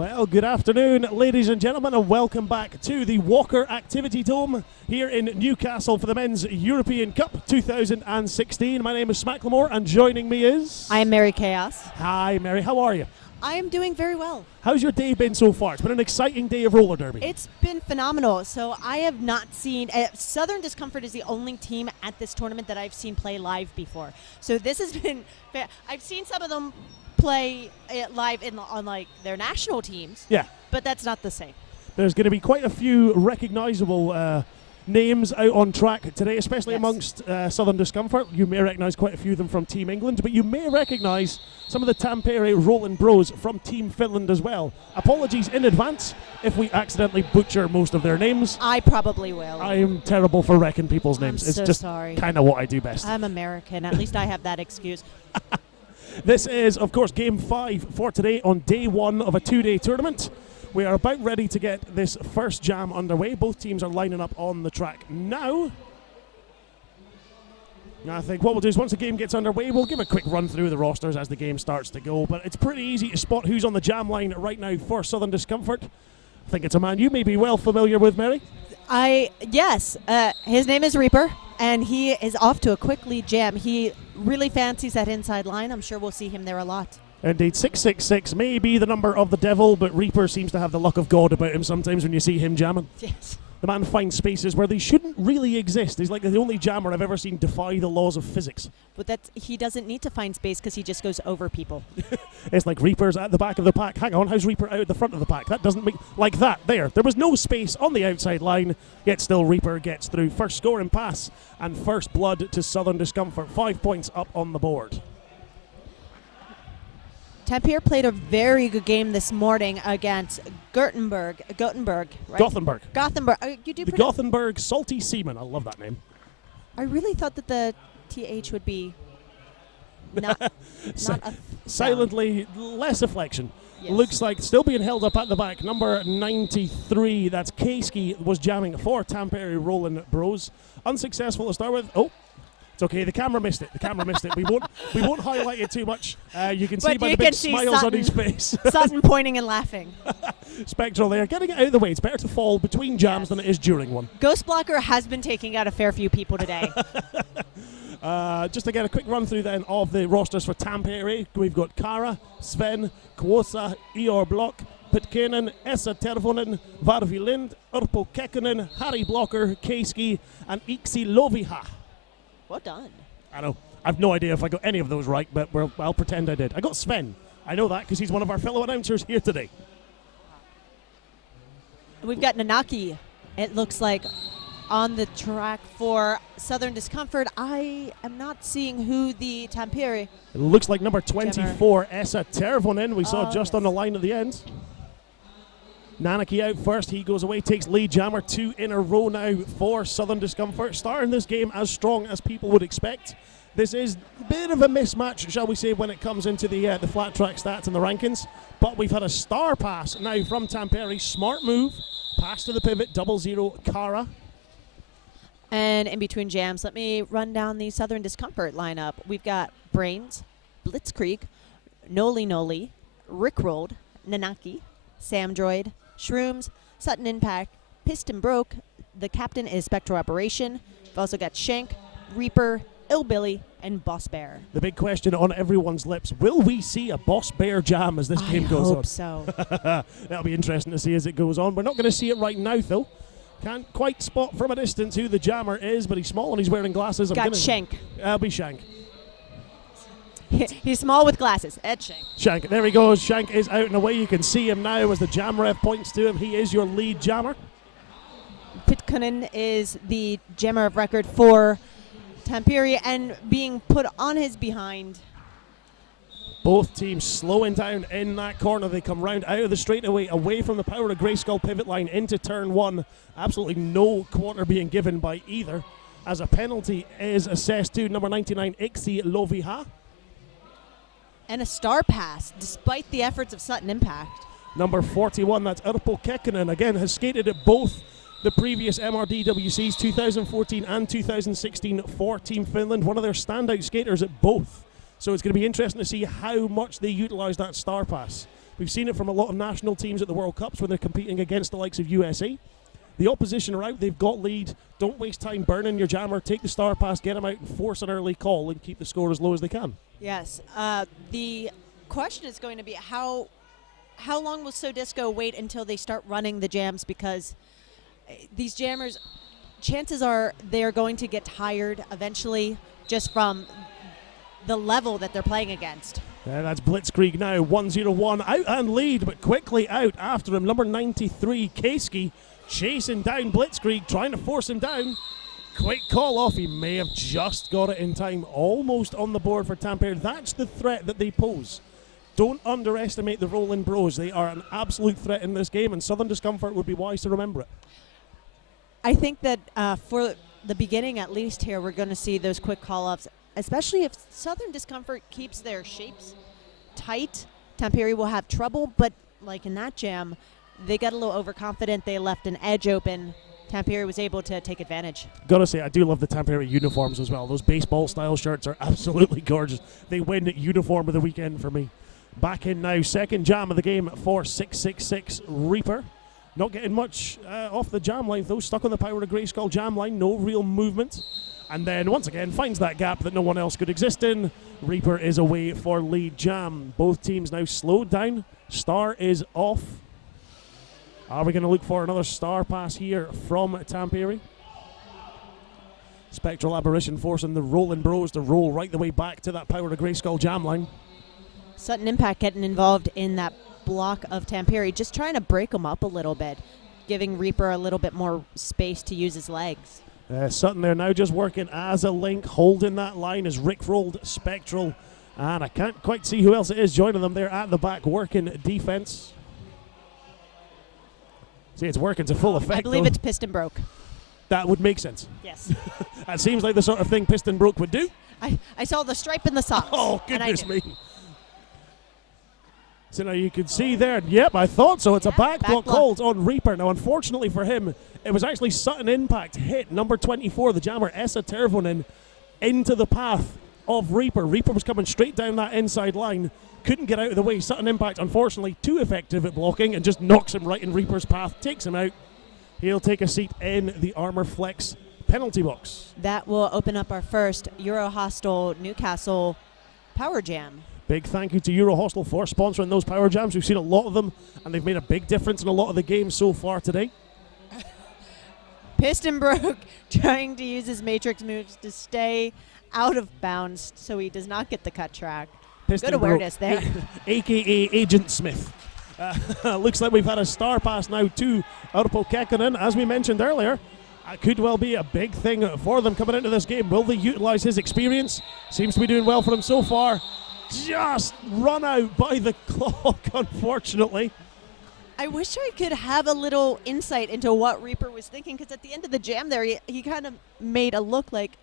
Well, good afternoon, ladies and gentlemen, and welcome back to the Walker Activity Dome here in Newcastle for the Men's European Cup 2016. My name is Smacklemore, and joining me is... I'm Mary Chaos. Hi, Mary. How are you? I am doing very well. How's your day been so far? It's been an exciting day of roller derby. It's been phenomenal. So I have not seen... Southern Discomfort is the only team at this tournament that I've seen play live before. So this has been... I've seen some of them play live on like their national teams. Yeah. But that's not the same. There's going to be quite a few recognizable names out on track today, especially Yes. amongst Southern Discomfort. You may recognize quite a few of them from Team England, but you may recognize some of the Tampere Rolling Bros from Team Finland as well. Apologies in advance if we accidentally butcher most of their names. I probably will. I am terrible for wrecking people's I'm names. It's so just sorry. kind of what I do best. I'm American. At least I have that excuse. This is, of course, Game 5 for today on day 1 of a 2-day tournament. We are about ready to get this first jam underway. Both teams are lining up on the track now. I think what we'll do is once the game gets underway, we'll give a quick run through the rosters as the game starts to go. But it's pretty easy to spot who's on the jam line right now for Southern Discomfort. I think it's a man you may be well familiar with, Mary. Yes. His name is Reaper, and he is off to a quick lead jam. He really fancies that inside line. I'm sure we'll see him there a lot. Indeed, 666 may be the number of the devil, but Reaper seems to have the luck of God about him sometimes when you see him jamming. Yes. The man finds spaces where they shouldn't really exist. He's like the only jammer I've ever seen defy the laws of physics. But he doesn't need to find space because he just goes over people. It's like Reaper's at the back of the pack. Hang on, how's Reaper out at the front of the pack? That doesn't make... Like that, there. There was no space on the outside line, yet still Reaper gets through. First score and pass, and first blood to Southern Discomfort. 5 points up on the board. Tampere played a very good game this morning against Gothenburg, right? Gothenburg. Gothenburg. You do The Gothenburg Salty Seaman. I love that name. I really thought that the TH would be not a Silently, less afflection. Yes. Looks like still being held up at the back. Number 93, that's Keiski, was jamming for Tampere Rolling Bros. Unsuccessful to start with. Oh, it's okay. The camera missed it. We won't highlight it too much. You can see But by you the big can see smiles on Sutton. his face. Sutton pointing and laughing. Spectral there, getting it out of the way. It's better to fall between jams than it is during one. Ghost Blocker has been taking out a fair few people today. Just to get a quick run through then of the rosters for Tampere, we've got Kara, Sven, Kwosa, Ior Block, Pitkanen, Essa Tervonen, Varvi Lind, Urpo Kekkonen, Harry Blocker, Keiski, and Iksi Loviha. Well done. I know. I've no idea if I got any of those right, but I'll pretend I did. I got Sven. I know that because he's one of our fellow announcers here today. We've got Nanaki, it looks like, on the track for Southern Discomfort. I am not seeing who the Tampere... It looks like number 24, Essa Tervonen, we saw just yes. on the line at the end. Nanaki out first, he goes away, takes lead jammer. 2 in a row now for Southern Discomfort. Starting this game as strong as people would expect. This is a bit of a mismatch, shall we say, when it comes into the flat track stats and the rankings. But we've had a star pass now from Tampere. Smart move, pass to the pivot, 00 Kara. And in between jams, let me run down the Southern Discomfort lineup. We've got Brains, Blitzkrieg, Noli Noli, Rickrolled, Nanaki, Samdroid, Shrooms, Sutton Impact, Piston Broke. The captain is Spectral Operation. We've also got Shank, Reaper, Illbilly, and Boss Bear. The big question on everyone's lips, will we see a Boss Bear jam as this game goes on? I hope so. That'll be interesting to see as it goes on. We're not going to see it right now, though. Can't quite spot from a distance who the jammer is, but he's small and he's wearing glasses. Got Shank. That'll be Shank. He's small with glasses. Ed Shank. Shank, there he goes. Shank is out and away. You can see him now as the jam ref points to him. He is your lead jammer. Pitkanen is the jammer of record for Tampere and being put on his behind. Both teams slowing down in that corner. They come round out of the straightaway, away from the Power of Grayskull pivot line into turn 1. Absolutely no quarter being given by either, as a penalty is assessed to number 99, Iksi Loviha. And a star pass, despite the efforts of Sutton Impact. Number 41, that's Urpo Kekkonen, again has skated at both the previous MRDWCs, 2014 and 2016 for Team Finland. One of their standout skaters at both. So it's going to be interesting to see how much they utilise that star pass. We've seen it from a lot of national teams at the World Cups when they're competing against the likes of USA. The opposition are out, they've got lead. Don't waste time burning your jammer. Take the star pass, get them out, and force an early call, and keep the score as low as they can. Yes. The question is going to be how long will So Disco wait until they start running the jams, because these jammers, chances are they're going to get tired eventually just from the level that they're playing against. Yeah, that's Blitzkrieg now, 1-0-1, out and lead, but quickly out after him. Number 93, Kasky, chasing down Blitzkrieg, trying to force him down. Quick call off, he may have just got it in time, almost on the board for Tampere. That's the threat that they pose. Don't underestimate the Rolling Bros. They are an absolute threat in this game, and Southern Discomfort would be wise to remember it. I think that for the beginning, at least here, we're going to see those quick call-offs, especially if Southern Discomfort keeps their shapes tight. Tampere will have trouble, but like in that jam, they got a little overconfident. They left an edge open. Tampere was able to take advantage. Gotta say, I do love the Tampere uniforms as well. Those baseball-style shirts are absolutely gorgeous. They win uniform of the weekend for me. Back in now, second jam of the game for 666 Reaper. Not getting much off the jam line, though. Stuck on the Power of Grayskull jam line. No real movement. And then, once again, finds that gap that no one else could exist in. Reaper is away for lead jam. Both teams now slowed down. Star is off. Are we going to look for another star pass here from Tampere? Spectral Aberration forcing the Rolling Bros to roll right the way back to that Power of Grayskull jam line. Sudden Impact getting involved in that block of Tampere, just trying to break them up a little bit, giving Reaper a little bit more space to use his legs. Sutton there now just working as a link, holding that line as Rick rolled Spectral. And I can't quite see who else it is joining them there at the back, working defense. See, it's working to full effect. I believe though. it's Piston Broke. That would make sense. Yes. That seems like the sort of thing Piston Broke would do. I saw the stripe in the socks. Oh, goodness me. So now you can see there, yep, I thought so. It's a back block hold on Reaper. Now, unfortunately for him, it was actually Sutton Impact hit number 24, the jammer Essa Tervonen, into the path of Reaper. Reaper was coming straight down that inside line, couldn't get out of the way. Sutton Impact, unfortunately, too effective at blocking and just knocks him right in Reaper's path, takes him out. He'll take a seat in the Armor Flex penalty box. That will open up our first Euro Hostel Newcastle Power Jam. Big thank you to Euro Hostel for sponsoring those power jams. We've seen a lot of them, and they've made a big difference in a lot of the games so far today. Piston Broke trying to use his Matrix moves to stay out of bounds so he does not get the cut track. Piston Good awareness Broke, there. a.k.a. Agent Smith. Looks like we've had a star pass now to Urpo Kekkonen. As we mentioned earlier, it could well be a big thing for them coming into this game. Will they utilize his experience? Seems to be doing well for them so far. Just run out by the clock, unfortunately. I wish I could have a little insight into what Reaper was thinking, because at the end of the jam there, he kind of made a look like,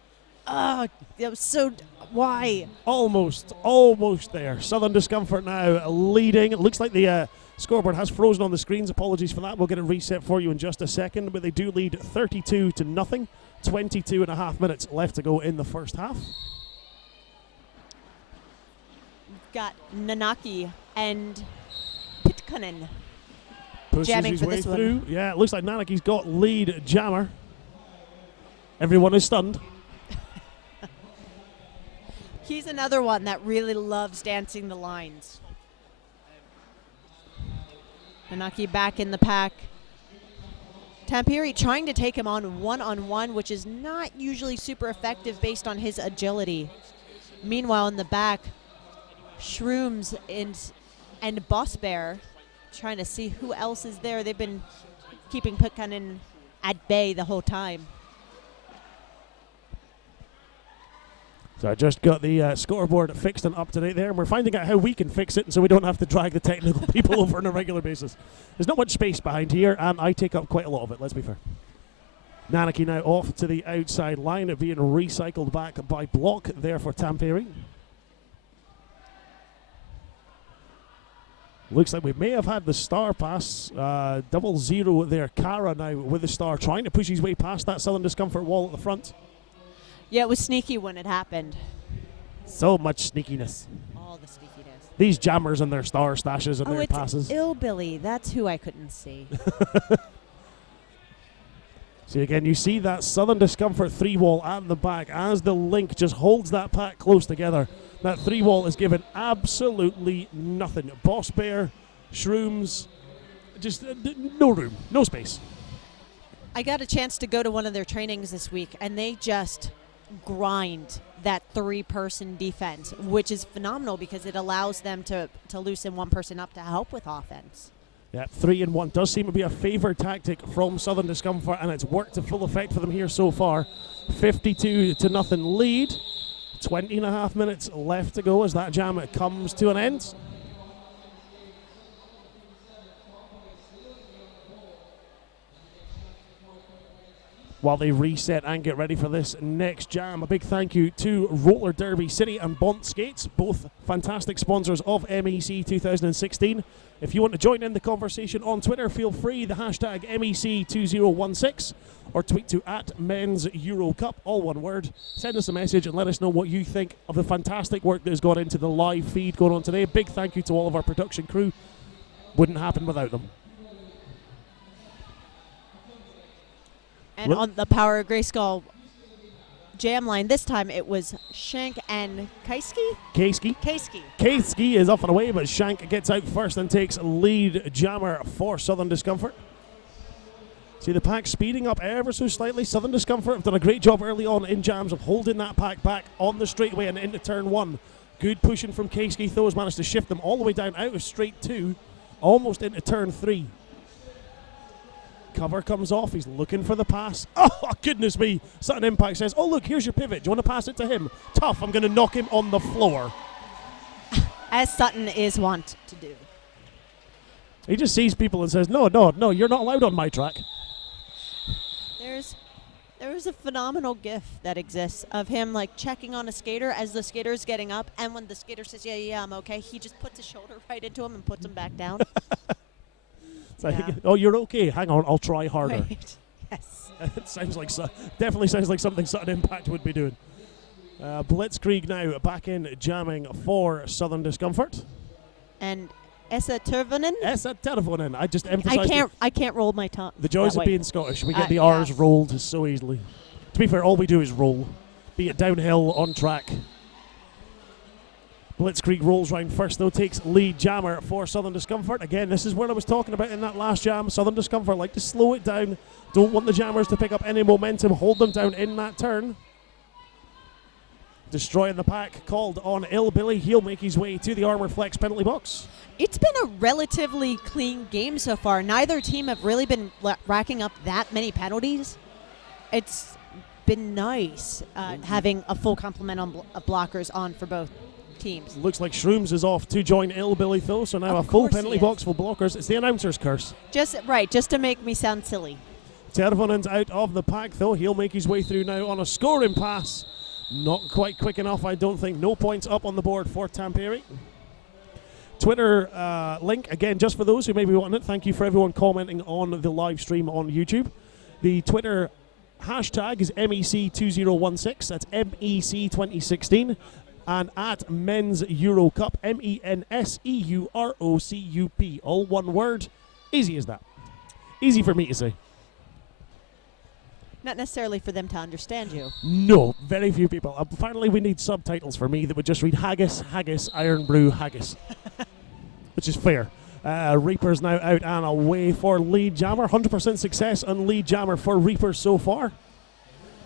it was so, why? Almost there. Southern Discomfort now leading. It looks like the scoreboard has frozen on the screens. Apologies for that. We'll get it reset for you in just a second, but they do lead 32-0. 22.5 minutes left to go in the first half. Got Nanaki and Pitkanen Pushes jamming his for way this through. one. Yeah, it looks like Nanaki's got lead jammer. Everyone is stunned. He's another one that really loves dancing the lines. Nanaki back in the pack. Tampere trying to take him on one-on-one, which is not usually super effective based on his agility. Meanwhile, in the back, Shrooms and Boss Bear trying to see who else is there. They've been keeping Pitkanen at bay the whole time. So I just got the scoreboard fixed and up to date there, and we're finding out how we can fix it so we don't have to drag the technical people over on a regular basis. There's not much space behind here, and I take up quite a lot of it, let's be fair. Nanaki now off to the outside line, being recycled back by block there for Tampere. Looks like we may have had the star pass. 0-0 there. Kara now with the star, trying to push his way past that Southern Discomfort wall at the front. Yeah, it was sneaky when it happened. So much sneakiness. All the sneakiness. These jammers and their star stashes and Oh, their it's passes. Illbilly. That's who I couldn't see. See, again, you see that Southern Discomfort 3-wall at the back as the Link just holds that pack close together. That 3-wall is given absolutely nothing. Boss Bear, Shrooms, just no room, no space. I got a chance to go to one of their trainings this week, and they just grind that 3-person defense, which is phenomenal because it allows them to loosen one person up to help with offense. Yeah, 3-1 does seem to be a favoured tactic from Southern Discomfort, and it's worked to full effect for them here so far. 52-0 lead. 20.5 minutes left to go as that jam comes to an end. While they reset and get ready for this next jam, a big thank you to Roller Derby City and Bont Skates, both fantastic sponsors of MEC 2016. If you want to join in the conversation on Twitter, feel free, the hashtag MEC2016, or tweet to @MEnsEuroCup, all one word. Send us a message and let us know what you think of the fantastic work that has gone into the live feed going on today. Big thank you to all of our production crew. Wouldn't happen without them. And on the Power of Grayskull jam line, this time it was Shank and Kaiski? Kaiski. Kaiski is off and away, but Shank gets out first and takes lead jammer for Southern Discomfort. See the pack speeding up ever so slightly. Southern Discomfort have done a great job early on in jams of holding that pack back on the straightaway and into turn 1. Good pushing from Kaiski, though, has managed to shift them all the way down out of straight 2, almost into turn 3. Cover comes off, he's looking for the pass. Oh, goodness me. Sudden Impact says, oh, look, here's your pivot. Do you want to pass it to him? Tough, I'm going to knock him on the floor. As Sutton is wont to do. He just sees people and says, no, you're not allowed on my track. There's a phenomenal gif that exists of him like checking on a skater as the skater is getting up, and when the skater says, yeah, I'm okay, he just puts his shoulder right into him and puts him back down. Yeah. Oh, you're okay. Hang on, I'll try harder. Right. Yes. It sounds like definitely sounds like something Sudden Impact would be doing. Blitzkrieg now back in jamming for Southern Discomfort. And Essa Tervonen. I just emphasise. I can't roll my tongue. The joys of being Scottish. We get the R's rolled so easily. To be fair, all we do is roll, be it downhill, on track. Blitzkrieg rolls round first, though, takes lead jammer for Southern Discomfort. Again, this is what I was talking about in that last jam. Southern Discomfort like to slow it down. Don't want the jammers to pick up any momentum. Hold them down in that turn. Destroying the pack called on Illbilly. He'll make his way to the Armor Flex penalty box. It's been a relatively clean game so far. Neither team have really been racking up that many penalties. It's been nice having a full complement of blockers on for both teams. Looks like Shrooms is off to join Illbilly, though, so now a full penalty box for blockers. It's the announcer's curse. Just to make me sound silly. Tervonen's out of the pack, though. He'll make his way through now on a scoring pass. Not quite quick enough, I don't think. No points up on the board for Tampere. Twitter link, again, just for those who may be wanting it. Thank you for everyone commenting on the live stream on YouTube. The Twitter hashtag is MEC2016. That's MEC2016. And at Men's Euro Cup, MENSEUROCUP. All one word. Easy as that. Easy for me to say. Not necessarily for them to understand you. No, very few people. Finally, we need subtitles for me that would just read haggis, haggis, iron brew, haggis. Which is fair. Reaper's now out and away for lead jammer. 100% success on lead jammer for Reaper so far.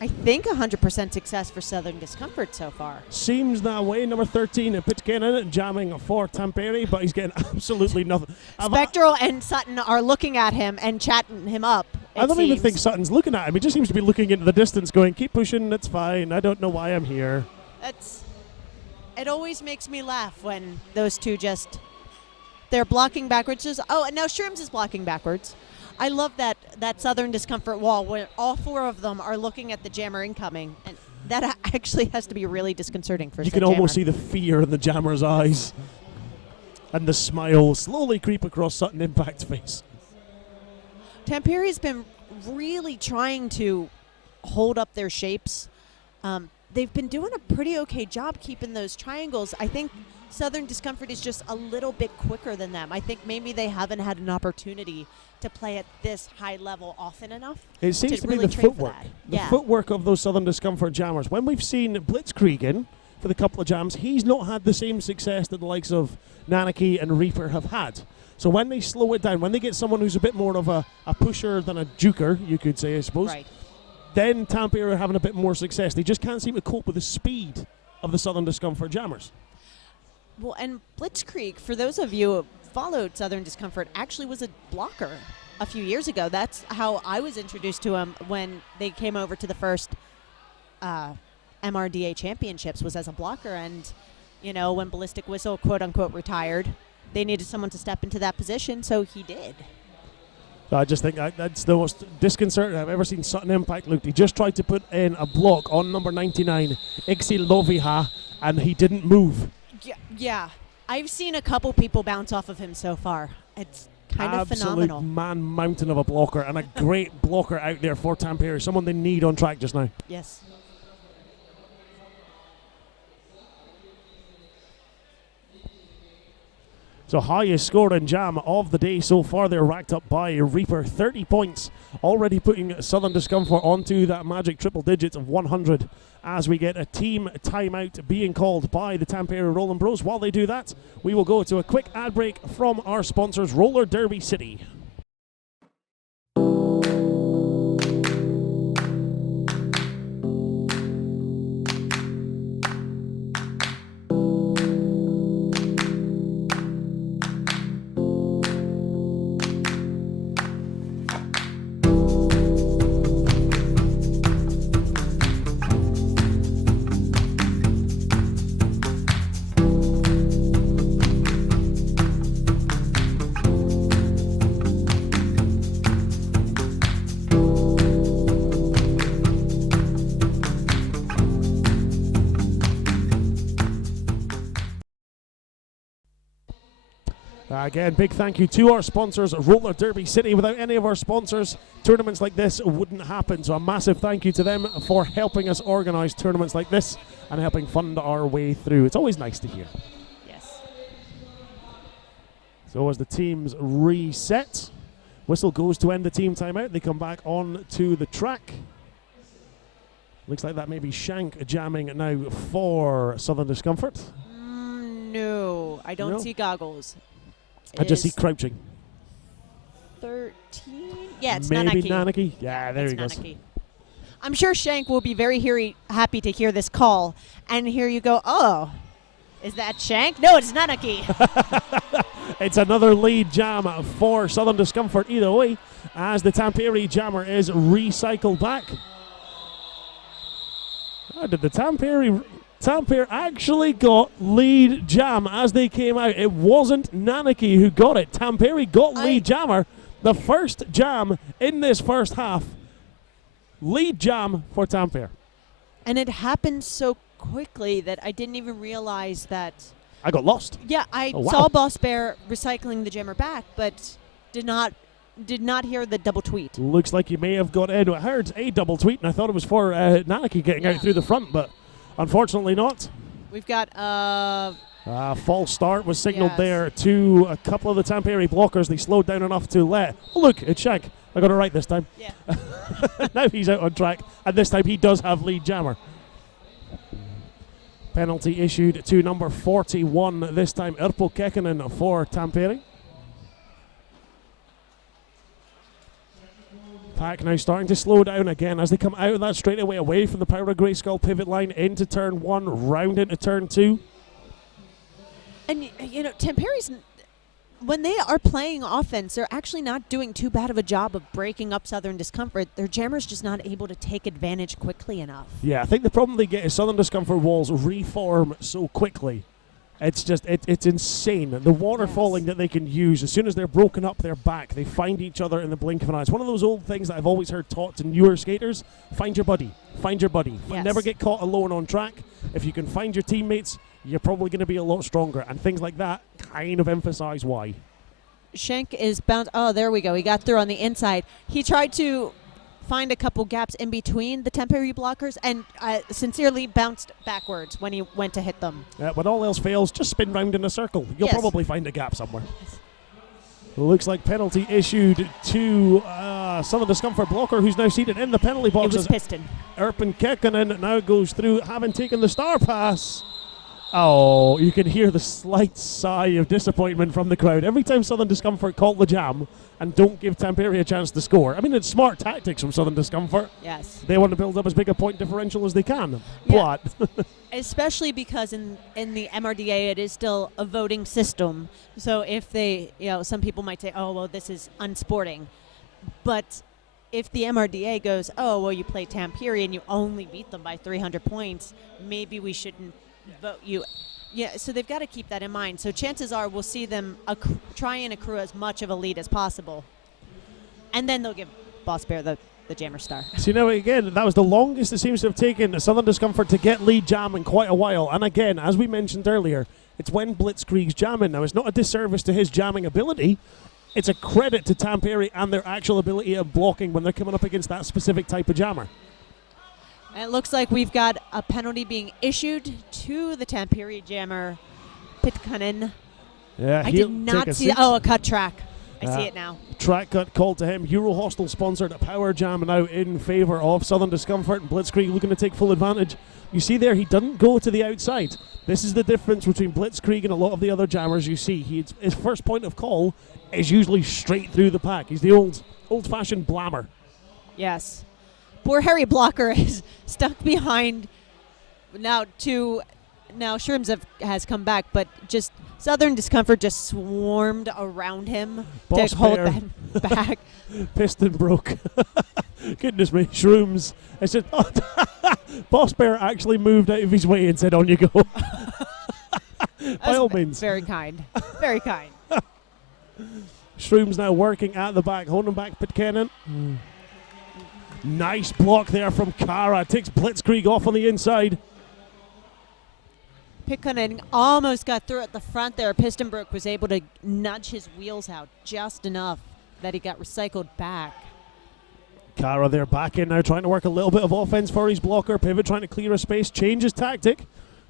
I think 100% success for Southern Discomfort so far. Seems that way. Number 13, Pitcairn jamming for Tampere, but he's getting absolutely nothing. Spectral and Sutton are looking at him and chatting him up. I don't even think Sutton's looking at him. He just seems to be looking into the distance going, keep pushing, it's fine. I don't know why I'm here. It always makes me laugh when those two they're blocking backwards. And now Shrooms is blocking backwards. I love that Southern Discomfort wall where all four of them are looking at the jammer incoming. And that actually has to be really disconcerting for You can almost see the fear in the jammer's eyes. And the smile slowly creep across Sutton Impact's face. Tampere's been really trying to hold up their shapes. They've been doing a pretty okay job keeping those triangles. I think Southern Discomfort is just a little bit quicker than them. I think maybe they haven't had an opportunity to play at this high level often enough. It seems to be really the train for footwork. that. The Yeah. footwork of those Southern Discomfort jammers. When we've seen Blitzkrieg in for the couple of jams, he's not had the same success that the likes of Mannequin and Reaper have had. So when they slow it down, when they get someone who's a bit more of a pusher than a juker, you could say, I suppose, Right. then Tampere are having a bit more success. They just can't seem to cope with the speed of the Southern Discomfort jammers. Well, and Blitzkrieg, for those of you who followed Southern Discomfort, actually was a blocker a few years ago. That's how I was introduced to him when they came over to the first MRDA championships, was as a blocker. And, you know, when Ballistic Whistle, quote unquote, retired, they needed someone to step into that position, so he did. I just think that's the most disconcerting I've ever seen Sutton Impact look. He just tried to put in a block on number 99, Ixi Loviha, and he didn't move. Yeah. I've seen a couple people bounce off of him so far. It's kind of phenomenal. Absolute man mountain of a blocker, and a great blocker out there for Tampere. Someone they need on track just now. Yes. So highest scoring jam of the day so far. They're racked up by Reaper, 30 points, already putting Southern Discomfort onto that magic triple digits of 100 as we get a team timeout being called by the Tampere Rolling Bros. While they do that, we will go to a quick ad break from our sponsors, Roller Derby City. Again, big thank you to our sponsors, Roller Derby City. Without any of our sponsors, tournaments like this wouldn't happen. So a massive thank you to them for helping us organise tournaments like this and helping fund our way through. It's always nice to hear. Yes. So as the teams reset, whistle goes to end the team timeout. They come back on to the track. Looks like that may be Shank jamming now for Southern Discomfort. No, I don't see goggles. I just see crouching. 13? Yeah, it's Maybe Nanaki. Nanaki? Yeah, there he goes. Nanaki. I'm sure Shank will be very happy to hear this call. And here you go, oh, is that Shank? No, it's Nanaki. It's another lead jam for Southern Discomfort either way, as the Tampere jammer is recycled back. How did the Tampere actually got lead jam as they came out? It wasn't Nanaki who got it. Tampere got lead jammer. The first jam in this first half. Lead jam for Tampere. And it happened so quickly that I didn't even realize that. I got lost. Yeah, I Oh, wow. saw Boss Bear recycling the jammer back, but did not hear the double tweet. Looks like you may have got in. I heard a double tweet, and I thought it was for Nanaki getting out through the front, but unfortunately not. We've got false start was signaled Yes. there to a couple of the Tampere blockers. They slowed down enough to let. Oh, look, it's Shank. I got it right this time. Yeah. Now he's out on track, and this time he does have lead jammer. Penalty issued to number 41, this time Erpo Kekkonen for Tampere. Pack now starting to slow down again as they come out of that straightaway away from the Power of Grey Skull pivot line into turn 1, round into turn 2. And you know, Tampere's, when they are playing offense, they're actually not doing too bad of a job of breaking up Southern Discomfort. Their jammer's just not able to take advantage quickly enough. Yeah, I think the problem they get is Southern Discomfort walls reform so quickly. It's just, it's insane. The waterfalling that they can use, as soon as they're broken up, they're back. They find each other in the blink of an eye. It's one of those old things that I've always heard taught to newer skaters. Find your buddy. Find your buddy. Yes. Never get caught alone on track. If you can find your teammates, you're probably going to be a lot stronger. And things like that kind of emphasize why. Shank is bound. Oh, there we go. He got through on the inside. He tried to find a couple gaps in between the Tampere blockers and sincerely bounced backwards when he went to hit them. When all else fails, just spin round in a circle. You'll Yes. probably find a gap somewhere. Looks like penalty issued to Southern Discomfort blocker, who's now seated in the penalty box. It was as Piston. Erpen Kekkonen now goes through, having taken the star pass. Oh, you can hear the slight sigh of disappointment from the crowd every time Southern Discomfort call the jam and don't give Tampere a chance to score. I mean, it's smart tactics from Southern Discomfort. Yes. They want to build up as big a point differential as they can. Yeah. But Especially because in the MRDA it is still a voting system. So if they, some people might say, oh, well, this is unsporting. But if the MRDA goes, oh, well, you play Tampere and you only beat them by 300 points, maybe we shouldn't vote you. Yeah, so they've got to keep that in mind. So chances are we'll see them try and accrue as much of a lead as possible. And then they'll give Boss Bear the Jammer Star. see, now again, that was the longest it seems to have taken Southern Discomfort to get lead jam in quite a while. And again, as we mentioned earlier, it's when Blitzkrieg's jamming. Now, it's not a disservice to his jamming ability. It's a credit to Tampere and their actual ability of blocking when they're coming up against that specific type of jammer. And it looks like we've got a penalty being issued to the Tampere jammer, Pitkanen. Yeah, I he'll did not take a see seat. a cut track. I see it now. Track cut called to him. Euro Hostel sponsored a power jam now in favour of Southern Discomfort, and Blitzkrieg looking to take full advantage. You see there, he doesn't go to the outside. This is the difference between Blitzkrieg and a lot of the other jammers you see. His first point of call is usually straight through the pack. He's the old-fashioned blammer. Yes. Poor Harry Blocker is stuck behind. Now Shrooms has come back, but just Southern Discomfort just swarmed around him Boss to hold Bear. them back. Piston broke. Goodness me, Shrooms. I said, Boss Bear actually moved out of his way and said, on you go. By all means. Very kind. Very kind. Shrooms now working at the back, holding back Pitkanen. Nice block there from Kara. Takes Blitzkrieg off on the inside. Pitkanen almost got through at the front there. Pistonbrook was able to nudge his wheels out just enough that he got recycled back. Kara there back in now, trying to work a little bit of offense for his blocker. Pivot trying to clear a space, changes tactic.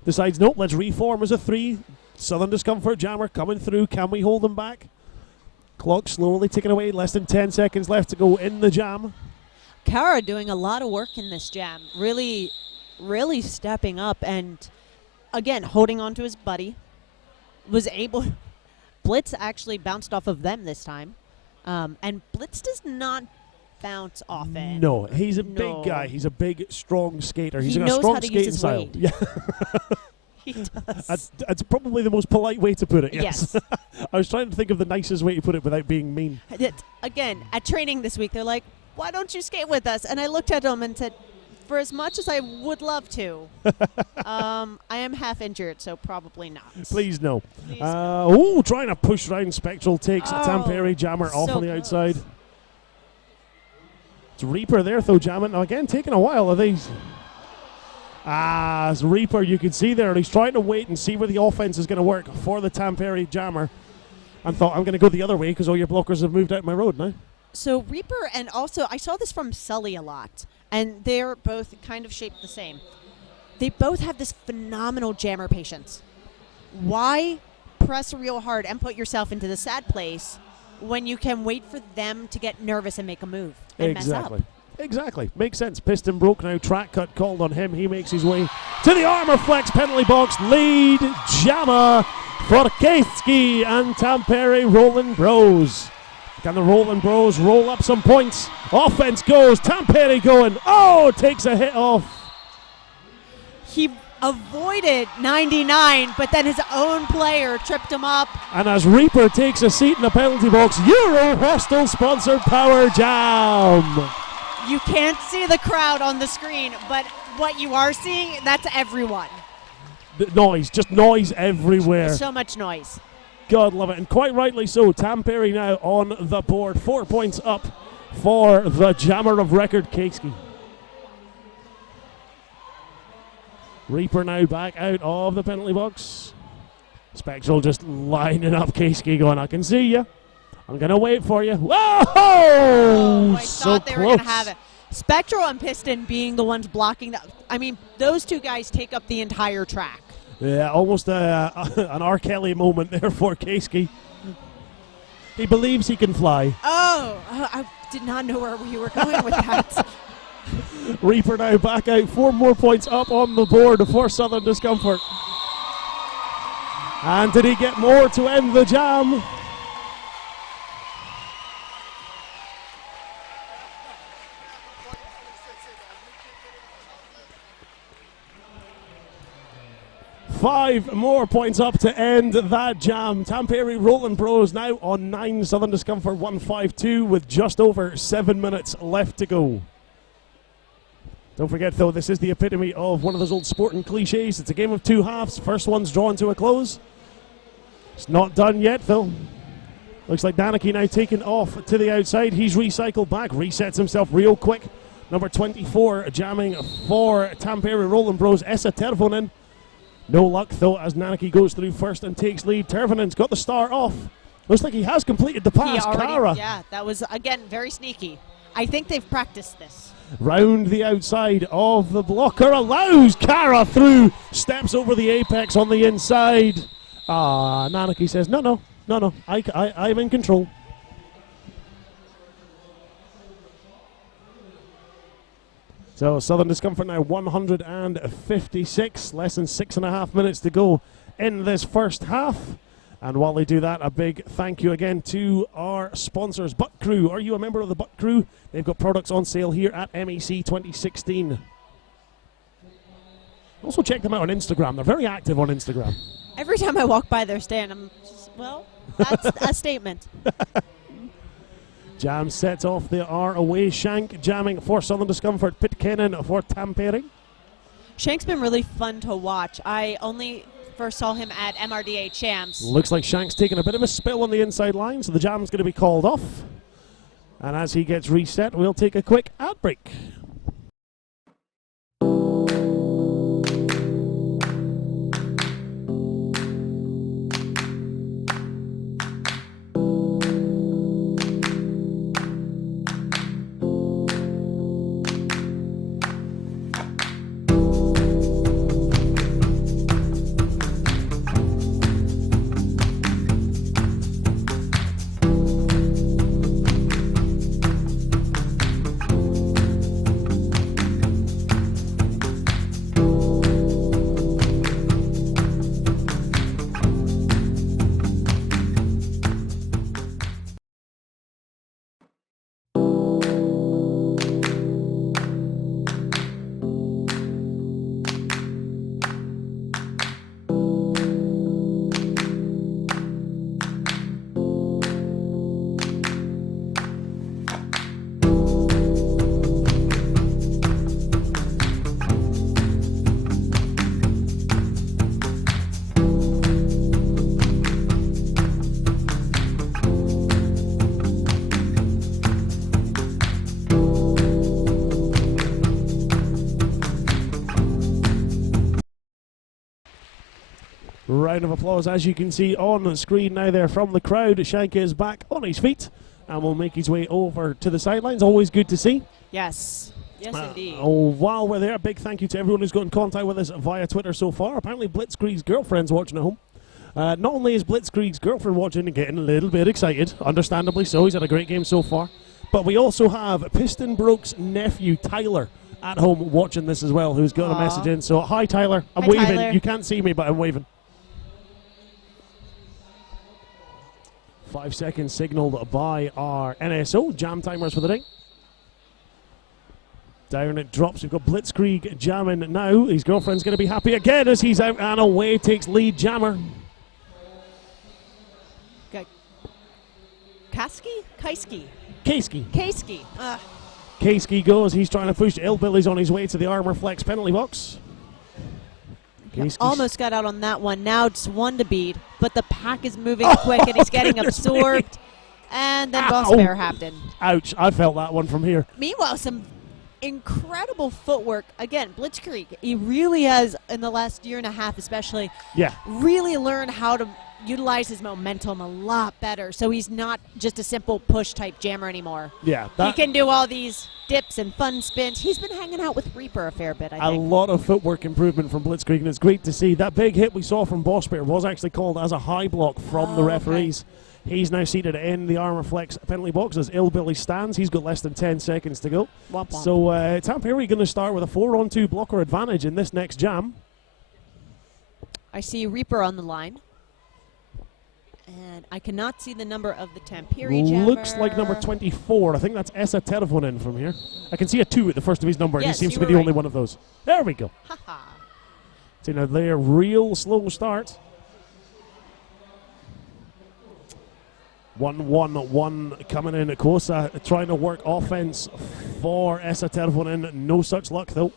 Decides, nope, let's reform as a 3. Southern Discomfort jammer coming through. Can we hold them back? Clock slowly ticking away. Less than 10 seconds left to go in the jam. Kara doing a lot of work in this jam. Really, really stepping up and, again, holding on to his buddy. Was able... Blitz actually bounced off of them this time. And Blitz does not bounce often. No, he's a big guy. He's a big, strong skater. He's He got a knows strong how to use skating his style. weight. Yeah. He does. That's probably the most polite way to put it. Yes. I was trying to think of the nicest way to put it without being mean. Again, at training this week, they're like, why don't you skate with us? And I looked at them and said, for as much as I would love to, I am half injured, so probably not. Please no. Please no. Oh, trying to push round. Spectral takes a Oh, Tampere jammer off so on the close. outside. It's Reaper there, though, jamming. Now, again, taking a while, are these? It's Reaper, you can see there. He's trying to wait and see where the offense is going to work for the Tampere jammer. And thought, I'm going to go the other way because all your blockers have moved out my road now. So Reaper, and also I saw this from Sully a lot, and they're both kind of shaped the same. They both have this phenomenal jammer patience. Why press real hard and put yourself into the sad place when you can wait for them to get nervous and make a move and mess up? Exactly. Makes sense. Piston broke now. Track cut called on him. He makes his way to the Armor Flex penalty box. Lead jammer for Keitski and Tampere Rolling Bros. Can the Rolling Bros roll up some points? Offense goes. Tampere going. Oh, takes a hit off. He avoided 99, but then his own player tripped him up. And as Reaper takes a seat in the penalty box, Euro Hostel sponsored Power Jam. You can't see the crowd on the screen, but what you are seeing, that's everyone. The noise, just noise everywhere. There's so much noise. God love it, and quite rightly so. Tampere now on the board, 4 points up for the jammer of record, Keitski. Reaper now back out of the penalty box. Spectral just lining up Keitski going, I can see you. I'm going to wait for you. Whoa! Oh, I So thought they were close. going to have it. Spectral and Piston being the ones blocking that. I mean, those two guys take up the entire track. Yeah, almost an R. Kelly moment there for Kasky. He believes he can fly. Oh, I did not know where you were going with that. Reaper now back out, 4 more points up on the board for Southern Discomfort. And did he get more to end the jam? Five more points up to end that jam. Tampere Rolling Bros now on 9, Southern Discomfort 152 with just over 7 minutes left to go. Don't forget, though, this is the epitome of one of those old sporting cliches. It's a game of 2 halves. First one's drawn to a close. It's not done yet, though. Looks like Mannequin now taken off to the outside. He's recycled back, resets himself real quick. Number 24 jamming for Tampere Rolling Bros, Esa Tervonen. No luck, though, as Nanaki goes through first and takes lead. Tervonen's got the star off. Looks like he has completed the pass. Kara. Yeah, that was, again, very sneaky. I think they've practiced this. Round the outside of the blocker, allows Kara through, steps over the apex on the inside. Nanaki says, no, I'm in control. So Southern Discomfort now 156, less than 6.5 minutes to go in this first half. And while they do that, a big thank you again to our sponsors, Butt Crew. Are you a member of the Butt Crew? They've got products on sale here at MEC 2016. Also check them out on Instagram. They're very active on Instagram. Every time I walk by their stand, I'm just, well, that's a statement. Jam sets off the R away. Shank jamming for Southern Discomfort. Pitkanen for Tampere. Shank's been really fun to watch. I only first saw him at MRDA Champs. Looks like Shank's taking a bit of a spill on the inside line, so the jam's going to be called off. And as he gets reset, we'll take a quick ad break. Round of applause, as you can see on the screen now there from the crowd. Shank is back on his feet and will make his way over to the sidelines. Always good to see. Yes. Yes, indeed. While we're there, a big thank you to everyone who's got in contact with us via Twitter so far. Apparently Blitzkrieg's girlfriend's watching at home. Not only is Blitzkrieg's girlfriend watching and getting a little bit excited, understandably so, he's had a great game so far, but we also have Piston Broke's nephew, Tyler, at home watching this as well, who's got a message in. So, hi Tyler, I'm waving. Tyler. You can't see me, but I'm waving. 5 seconds signaled by our NSO, jam timers for the day. Down it drops. We've got Blitzkrieg jamming now. His girlfriend's going to be happy again as he's out and away. Takes lead jammer. Kasky. Kasky goes. He's trying to push Illbilly's on his way to the Armor Flex penalty box. Almost got out on that one. Now just one to beat, but the pack is moving quick and he's getting absorbed. And then Boss Bear happened. Ouch, I felt that one from here. Meanwhile, some incredible footwork. Again, Blitzkrieg, he really has, in the last year and a half especially, really learned how to utilize his momentum a lot better. So he's not just a simple push type jammer anymore. Yeah, He can do all these dips and fun spins. He's been hanging out with Reaper a fair bit, I a think. lot of footwork improvement from Blitzkrieg, and it's great to see. That big hit we saw from Bossbear was actually called as a high block from the referees. He's now seated in the Armor Flex penalty box as Illbilly stands. He's got less than 10 seconds to go. Womp womp. So Tampere going to start with a 4-on-2 blocker advantage in this next jam. I see Reaper on the line. And I cannot see the number of the Tampere jammer. Looks like number 24. I think that's Essa Telefonen from here. I can see a 2 at the first of his number, and he Yes, seems you to be were the only right. one of those. There we go. Haha. So now they're real slow start. 1-1-1 coming in. Kosa trying to work offense for Essa Telefonen. No such luck though.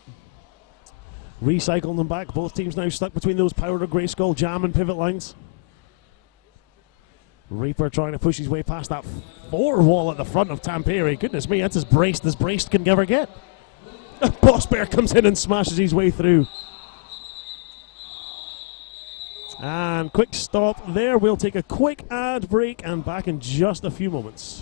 Recycling them back. Both teams now stuck between those Power of Grayskull jam and pivot lines. Reaper trying to push his way past that 4 wall at the front of Tampere. Goodness me, that's as braced can ever get. Boss Bear comes in and smashes his way through. And quick stop there. We'll take a quick ad break and back in just a few moments.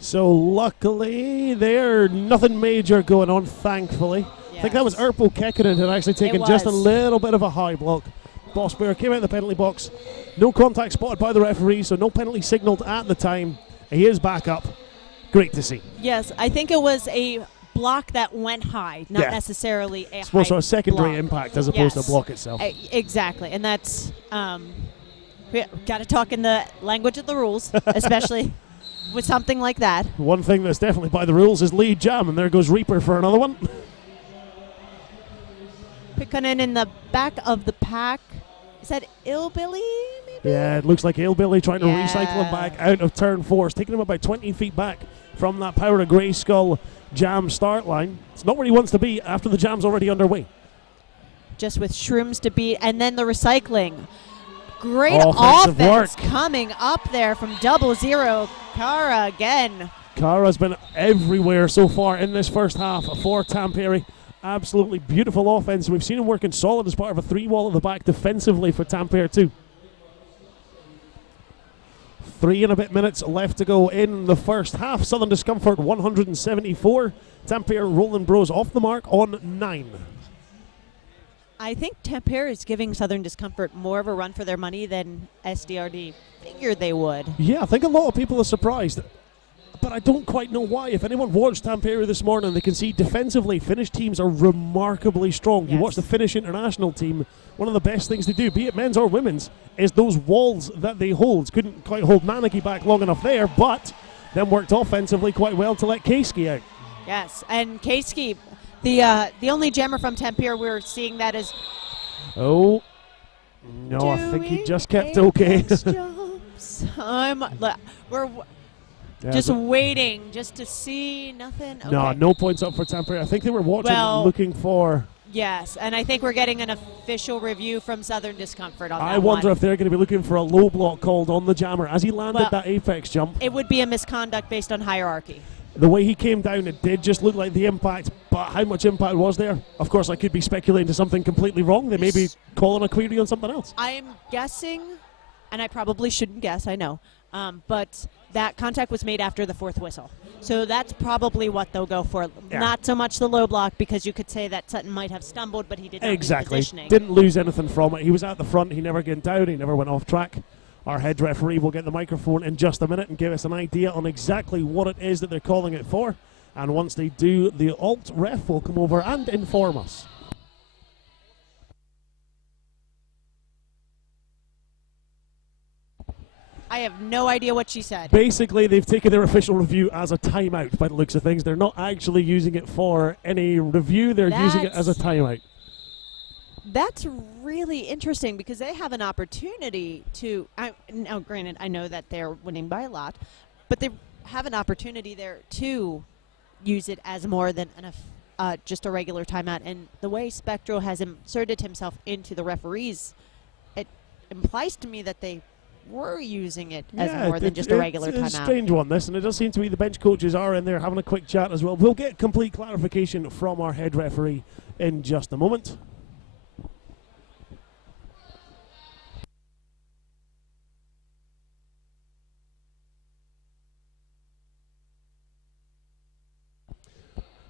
So luckily there, nothing major going on, thankfully. I think that was Erpel Kekkonen had actually taken just a little bit of a high block. Boss Bear came out of the penalty box. No contact spotted by the referee, so no penalty signalled at the time. He is back up. Great to see. Yes, I think it was a block that went high, not necessarily a supposed to high have a secondary block. impact as opposed to a block itself. Exactly, and that's we got to talk in the language of the rules, especially with something like that. One thing that's definitely by the rules is lead jam, and there goes Reaper for another one. Pikkonen in the back of the pack Is that Illbilly, maybe? Yeah, it looks like Hillbilly trying to recycle him Yeah. back out of turn 4. It's taking him about 20 feet back from that Power of Grey Skull jam start line. It's not where he wants to be after the jam's already underway. Just with shrooms to beat, and then the recycling. Great Offensive offense work. coming up there from 00. Kara again. Kara's been everywhere so far in this first half for Tampere. Absolutely beautiful offense. We've seen him working solid as part of a 3-wall at the back defensively for Tampere too. 3 and a bit minutes left to go in the first half. Southern Discomfort 174. Tampere Roland Bros off the mark on 9. I think Tampere is giving Southern Discomfort more of a run for their money than SDRD figured they would. Yeah, I think a lot of people are surprised, but I don't quite know why. If anyone watched Tampere this morning, they can see defensively Finnish teams are remarkably strong. You Yes. watch the Finnish international team, one of the best things they do, be it men's or women's, is those walls that they hold. Couldn't quite hold Mannequin back long enough there, but then worked offensively quite well to let Keiski out. Yes, and Keiski, the only jammer from Tampere we're seeing that is Oh, no, I think he just kept okay. jumps. We're Yeah, just but waiting just to see nothing. no, Okay. no points up for Tampere. I think they were watching, Well, looking for. Yes, and I think we're getting an official review from Southern Discomfort on that I wonder one. if they're going to be looking for a low block called on the jammer as he landed Well, that apex jump. It would be a misconduct based on hierarchy. The way he came down, it did just look like the impact, but how much impact was there? Of course, I could be speculating to something completely wrong. They may be calling a query on something else. I am guessing, and I probably shouldn't guess, I know, but that contact was made after the 4th whistle. So that's probably what they'll go for. Yeah. Not so much the low block, because you could say that Sutton might have stumbled, but he did not lose Exactly. positioning. Didn't lose anything from it. He was at the front. He never went down. He never went off track. Our head referee will get the microphone in just a minute and give us an idea on exactly what it is that they're calling it for. And once they do, the alt ref will come over and inform us. I have no idea what she said. Basically, they've taken their official review as a timeout by the looks of things. They're not actually using it for any review. They're using it as a timeout. That's really interesting because they have an opportunity to. Now, granted, I know that they're winning by a lot, but they have an opportunity there to use it as more than just a regular timeout. And the way Spectro has inserted himself into the referees, it implies to me that they were using it as more than just a regular It's a timeout. strange one, this, and it does seem to be the bench coaches are in there having a quick chat as well. We'll get complete clarification from our head referee in just a moment.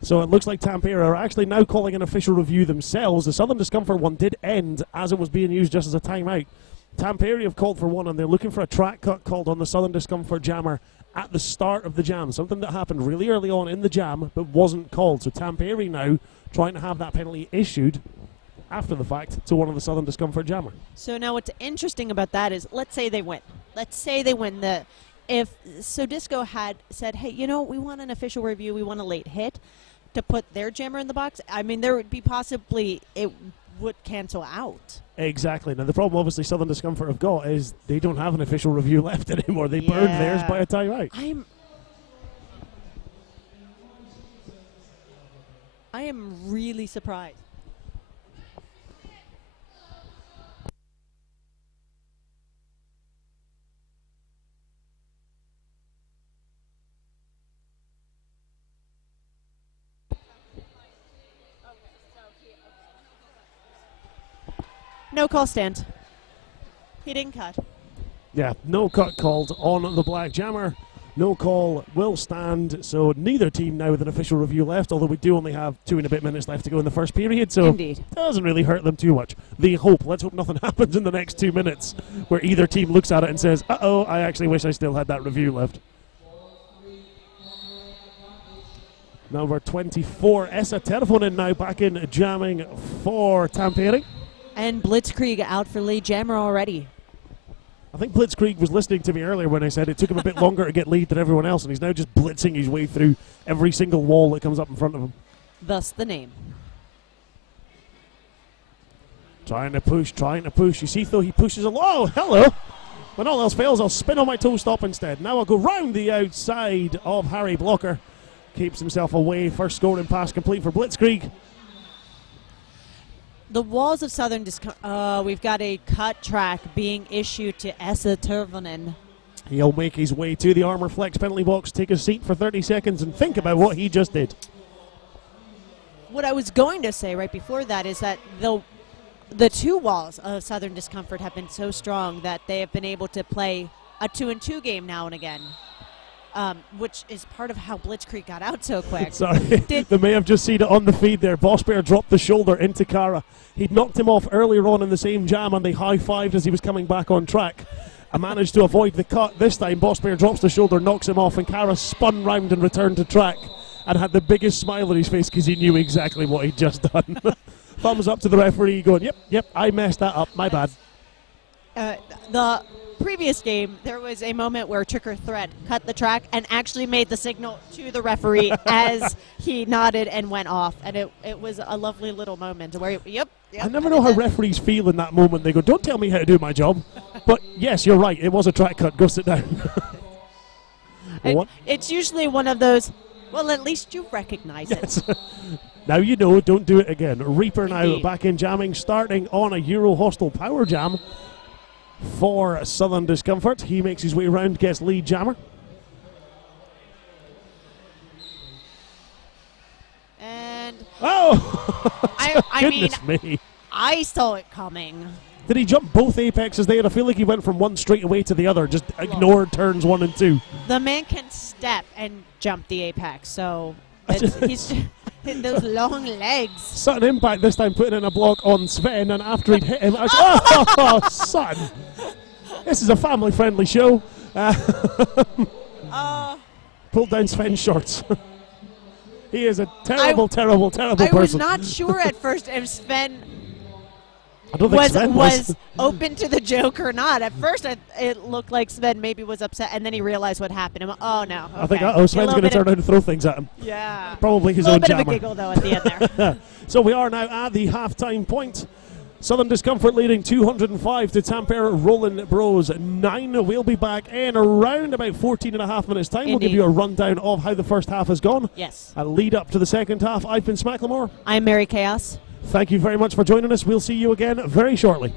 So it looks like Tampere are actually now calling an official review themselves. The Southern Discomfort one did end as it was being used just as a timeout. Tampere have called for one, and they're looking for a track cut called on the Southern Discomfort jammer at the start of the jam. Something that happened really early on in the jam but wasn't called. So Tampere now trying to have that penalty issued after the fact to one of the Southern Discomfort jammer. So now what's interesting about that is, let's say they win. Let's say they win. If Disco had said, hey, you know, we want an official review, we want a late hit to put their jammer in the box, I mean, there would be possibly, it would cancel out. Exactly. Now, the problem obviously Southern Discomfort have got is they don't have an official review left anymore. They burned theirs by a timeout. I am really surprised. No call stand. He didn't cut. Yeah, no cut called on the Black Jammer. No call will stand, so neither team now with an official review left, although we do only have 2 and a bit minutes left to go in the first period, so Indeed. it doesn't really hurt them too much. Let's hope nothing happens in the next 2 minutes where either team looks at it and says, uh-oh, I actually wish I still had that review left. Number 24, Essa Telefonin now back in jamming for Tampere. And Blitzkrieg out for lead jammer already. I think Blitzkrieg was listening to me earlier when I said it took him a bit longer to get lead than everyone else, and he's now just blitzing his way through every single wall that comes up in front of him. Thus the name. Trying to push. You see, though, he pushes a lot. Oh, hello. When all else fails, I'll spin on my toe stop instead. Now I'll go round the outside of Harry Blocker. Keeps himself away. First scoring pass complete for Blitzkrieg. The walls of Southern Discomfort. We've got a cut track being issued to Esa Turvonen. He'll make his way to the Armour Flex penalty box, take a seat for 30 seconds, and think about what he just did. What I was going to say right before that is that the two walls of Southern Discomfort have been so strong that they have been able to play a 2-2 game now and again, which is part of how Blitzkrieg got out so quick. Sorry, they may have just seen it on the feed there. Boss Bear dropped the shoulder into Kara. He'd knocked him off earlier on in the same jam, and they high-fived as he was coming back on track. I managed to avoid the cut. This time, Boss Bear drops the shoulder, knocks him off, and Kara spun round and returned to track and had the biggest smile on his face because he knew exactly what he'd just done. Thumbs up to the referee going, yep, I messed that up, my bad. The previous game, there was a moment where Trick or Threat cut the track and actually made the signal to the referee as he nodded and went off. And it was a lovely little moment where, yep. I never know how referees feel in that moment. They go, don't tell me how to do my job. But yes, you're right, it was a track cut. Go sit down. It's usually one of those, well, at least you recognize it. Now you know, don't do it again. Reaper now Indeed. back in jamming, starting on a Euro Hostel Power Jam for Southern Discomfort. He makes his way around, gets lead jammer. And I goodness me. I saw it coming. Did he jump both apexes there? I feel like he went from one straight away to the other, just ignored turns 1 and 2. The man can step and jump the apex, so he's those long legs. Sudden impact this time, putting in a block on Sven, and after he'd hit him, oh, son! This is a family-friendly show. Pulled down Sven's shorts. He is a terrible person. I was not sure at first if Sven I don't think Sven was open to the joke or not. At first, it looked like Sven maybe was upset, and then he realized what happened. Oh, no. Okay. I think, Sven's going to turn around and throw things at him. Yeah. Probably his own jammer. A little bit of a giggle, though, at the end there. So we are now at the half-time point. Southern Discomfort leading 205 to Tampere Rollin Bros 9. We'll be back in around about 14 and a half minutes time. We'll give you a rundown of how the first half has gone. Yes. A lead up to the second half. I've been Smacklemore. I'm Mary Chaos. Thank you very much for joining us. We'll see you again very shortly.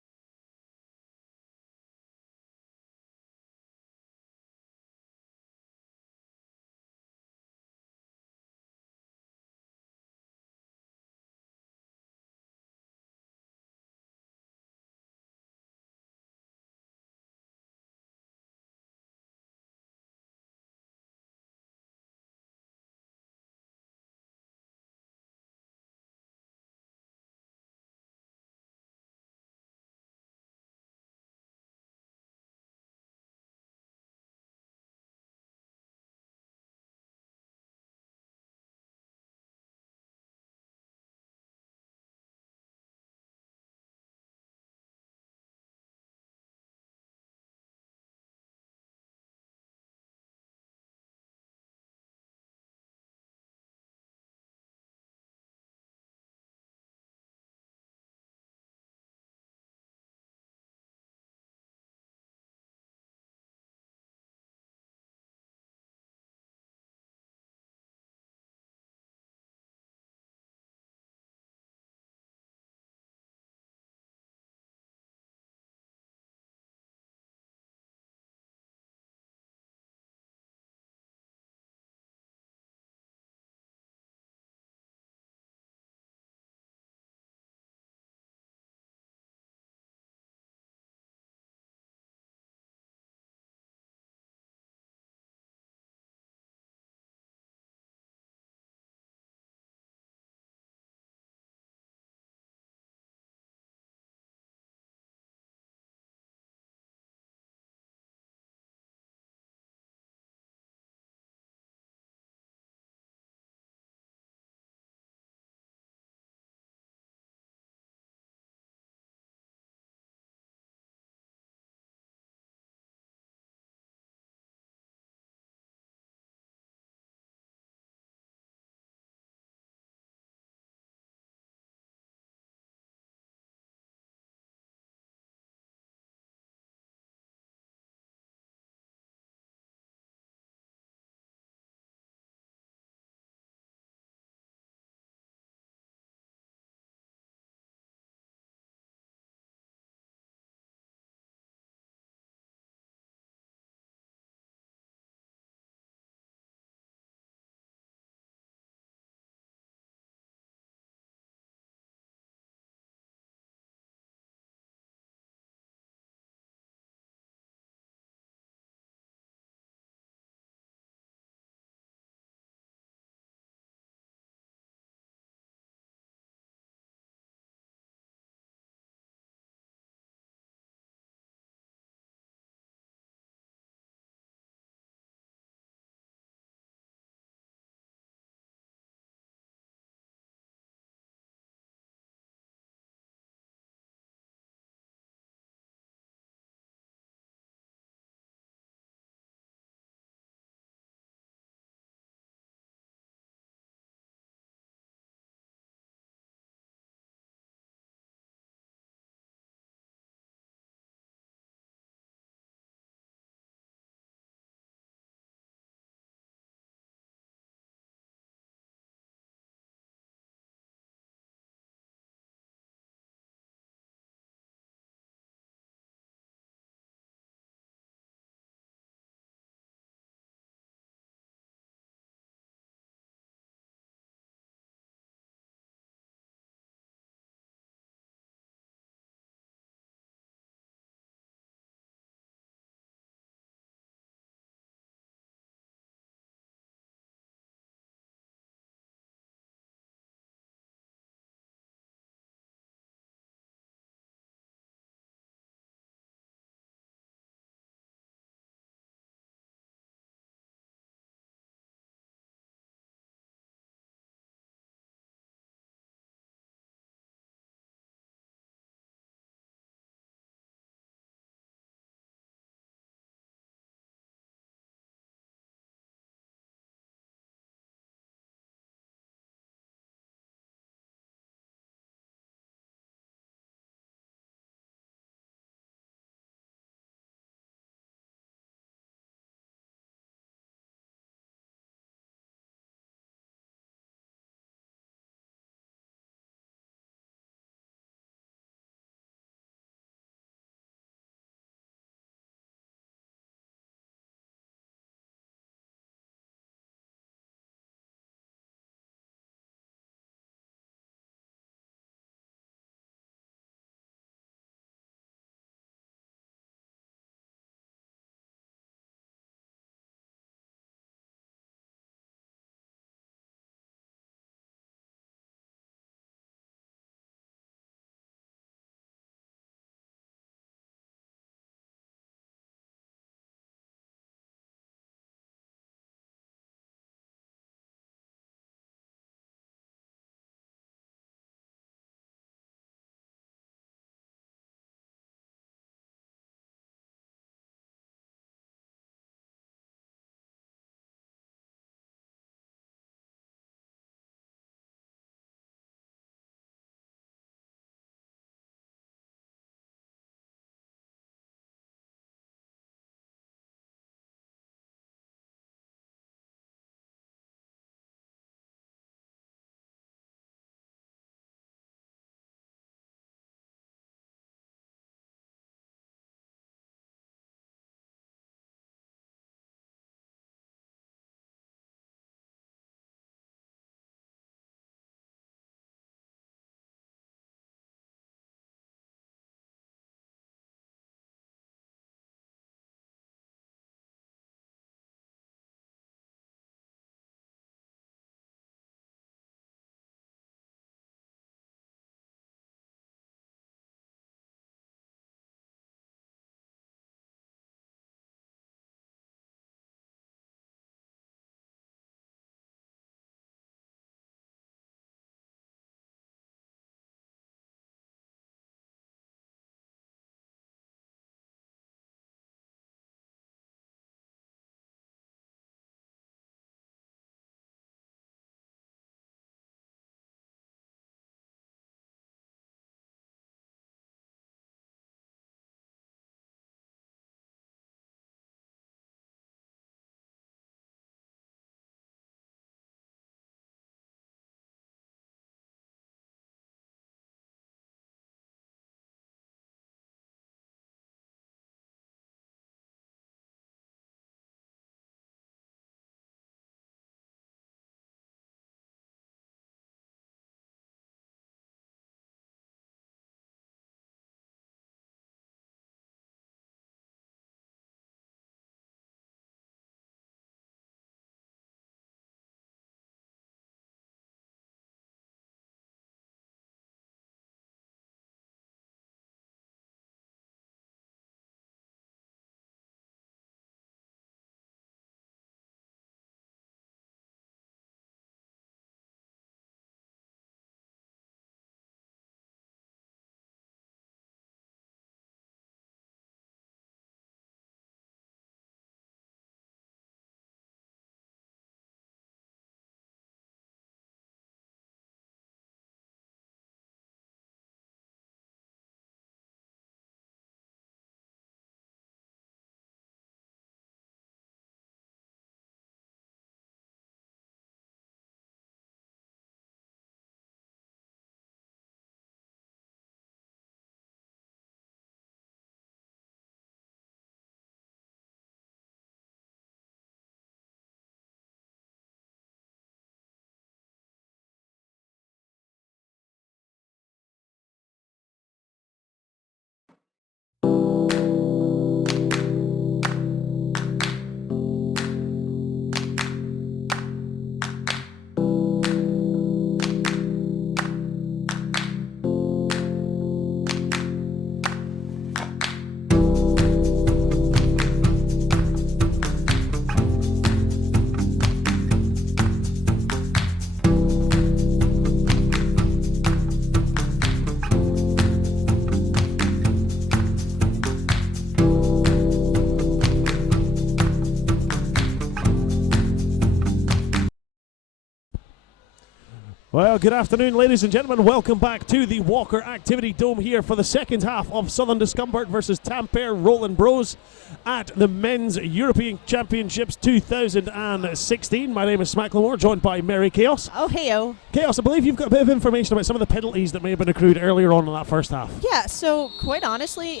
Well, good afternoon, ladies and gentlemen. Welcome back to the Walker Activity Dome here for the second half of Southern Discomfort versus Tampere Rolling Bros at the Men's European Championships 2016. My name is Smacklemore, joined by Mary Chaos. Oh, heyo. Chaos, I believe you've got a bit of information about some of the penalties that may have been accrued earlier on in that first half. Yeah, so quite honestly,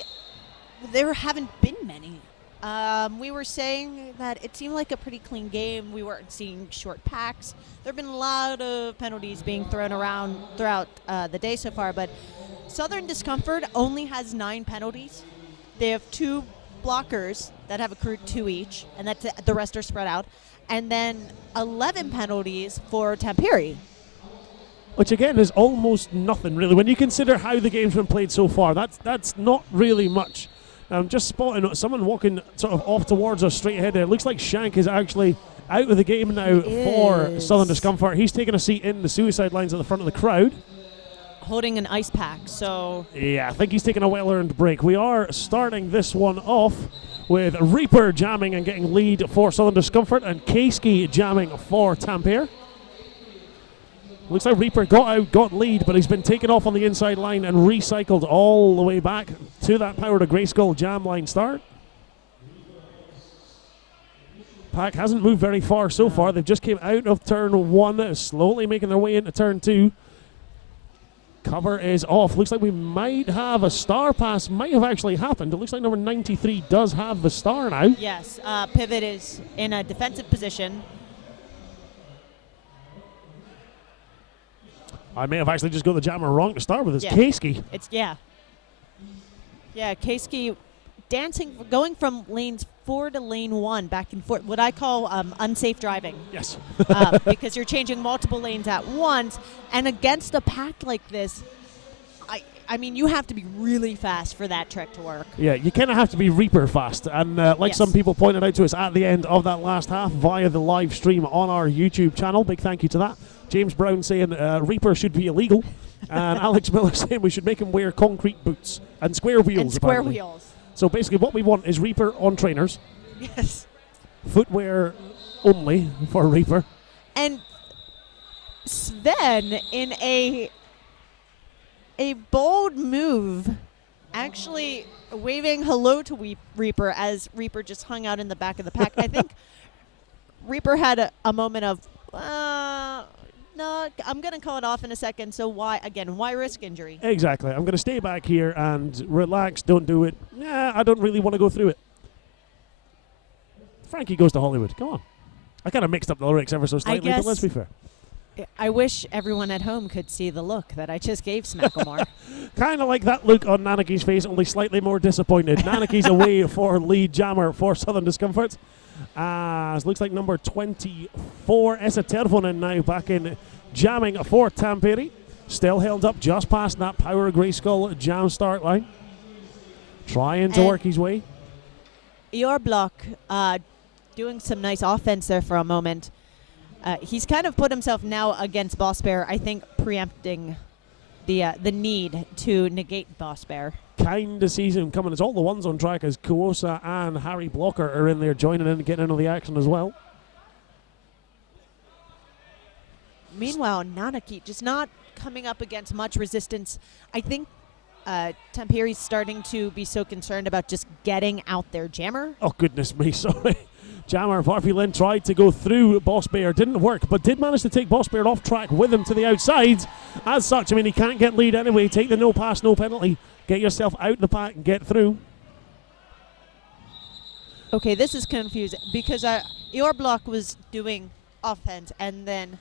there haven't been many. We were saying that it seemed like a pretty clean game. We weren't seeing short packs. There have been a lot of penalties being thrown around throughout the day so far, but Southern Discomfort only has 9 penalties. They have 2 blockers that have accrued 2 each, and that's it. The rest are spread out. And then 11 penalties for Tampere. Which again is almost nothing, really. When you consider how the game's been played so far, that's not really much. I'm just spotting someone walking sort of off towards us straight ahead there. It looks like Shank is actually out of the game now for Southern Discomfort. He's taking a seat in the suicide lines at the front of the crowd. Holding an ice pack, so... Yeah, I think he's taking a well-earned break. We are starting this one off with Reaper jamming and getting lead for Southern Discomfort and Keiski jamming for Tampere. Looks like Reaper got lead, but he's been taken off on the inside line and recycled all the way back to that Power to Grayskull jam line start. Pack hasn't moved very far so far. They've just came out of turn 1, slowly making their way into turn 2. Cover is off. Looks like we might have a star pass. Might have actually happened. It looks like number 93 does have the star now. Yes, Pivot is in a defensive position. I may have actually just got the jammer wrong to start with. It's Yeah. Keiski. Yeah, Keiski dancing, going from lanes 4 to lane 1, back and forth. What I call unsafe driving. Yes. Because you're changing multiple lanes at once, and against a pack like this, I mean, you have to be really fast for that trick to work. Yeah, you kind of have to be Reaper fast. And like Yes. some people pointed out to us at the end of that last half via the live stream on our YouTube channel, big thank you to that. James Brown saying Reaper should be illegal. And Alex Miller saying we should make him wear concrete boots and square wheels. And square apparently. wheels. So basically what we want is Reaper on trainers. Yes. Footwear only for Reaper. And Sven, in a bold move, actually waving hello to Reaper as Reaper just hung out in the back of the pack. I think Reaper had a moment of, no, I'm going to call it off in a second. So why risk injury? Exactly. I'm going to stay back here and relax, don't do it. Nah, I don't really want to go through it. Frankie Goes to Hollywood. Come on. I kind of mixed up the lyrics ever so slightly, but let's be fair. I wish everyone at home could see the look that I just gave Smacklemore. Kind of like that look on Nanaki's face, only slightly more disappointed. Nanaki's away for lead jammer for Southern Discomfort. It looks like number 24, Esa Tervonen, now back in jamming for Tampere. Still held up just past that Power of Grayskull jam start line. Trying to work his way. Your block doing some nice offense there for a moment. He's kind of put himself now against Boss Bear, I think, preempting the need to negate Boss Bear. Kind of sees him coming. It's all the ones on track as Kuosa and Harry Blocker are in there joining in and getting into the action as well. Meanwhile, Nanaki just not coming up against much resistance. I think Tampere's starting to be so concerned about just getting out their jammer. Oh, goodness me, sorry. Jammer Varpy Lynn tried to go through Boss Bear, didn't work, but did manage to take Boss Bear off track with him to the outside. As such, I mean, he can't get lead anyway. Take the no pass, no penalty. Get yourself out the pack and get through. Okay, this is confusing because your block was doing offense and then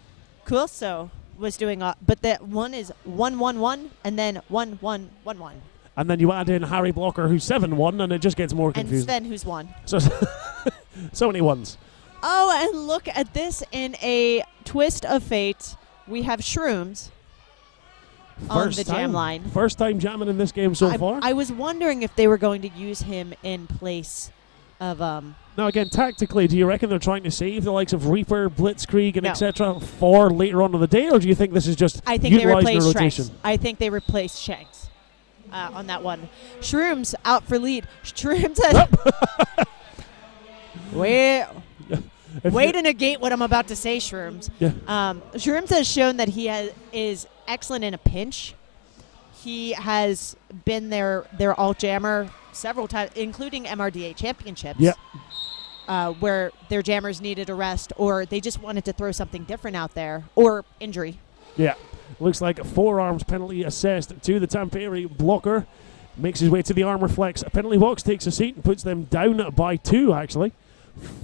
Kuoso was doing but that one is 1-1-1 and then 1-1-1-1. And then you add in Harry Blocker, who's 7-1, and it just gets more confusing. And Sven, who's 1. So many ones. Oh, and look at this in a twist of fate. We have Shrooms on the jam line. First time jamming in this game so far. I was wondering if they were going to use him in place of... Now, again, tactically, do you reckon they're trying to save the likes of Reaper, Blitzkrieg, and etc. for later on in the day, or do you think this is just utilizing the rotation? I think they replaced Shanks on that one. Shrooms out for lead. Shrooms... Way to negate what I'm about to say, Shrooms. Yeah. Shrooms has shown that he is excellent in a pinch. He has been their alt jammer several times, including MRDA championships. Yeah. Where their jammers needed a rest, or they just wanted to throw something different out there, or injury. Yeah. Looks like a forearms penalty assessed to the Tampere blocker. Makes his way to the armor flex penalty box, takes a seat and puts them down by 2, actually.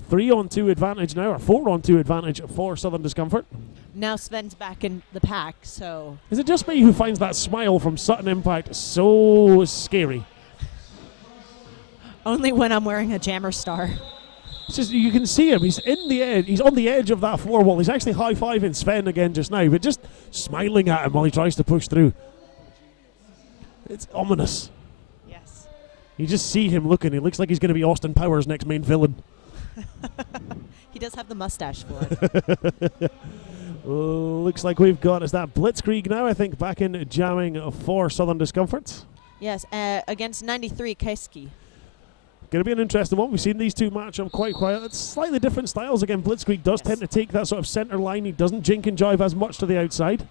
3-on-2 advantage now, or 4-on-2 advantage for Southern Discomfort. Now Sven's back in the pack, so... Is it just me who finds that smile from Sutton Impact so scary? Only when I'm wearing a jammer star. It's just, you can see him. He's in the edge. He's on the edge of that floor wall. He's actually high-fiving Sven again just now, but just smiling at him while he tries to push through. It's ominous. Yes. You just see him looking. He looks like he's going to be Austin Powers' next main villain. He does have the mustache for it. Looks like we've got, is that Blitzkrieg now, I think, back in jamming for Southern Discomfort. Yes, against 93 Keski. Going to be an interesting one. We've seen these two match up quite quiet. It's slightly different styles. Again, Blitzkrieg does tend to take that sort of center line. He doesn't jink and jive as much to the outside.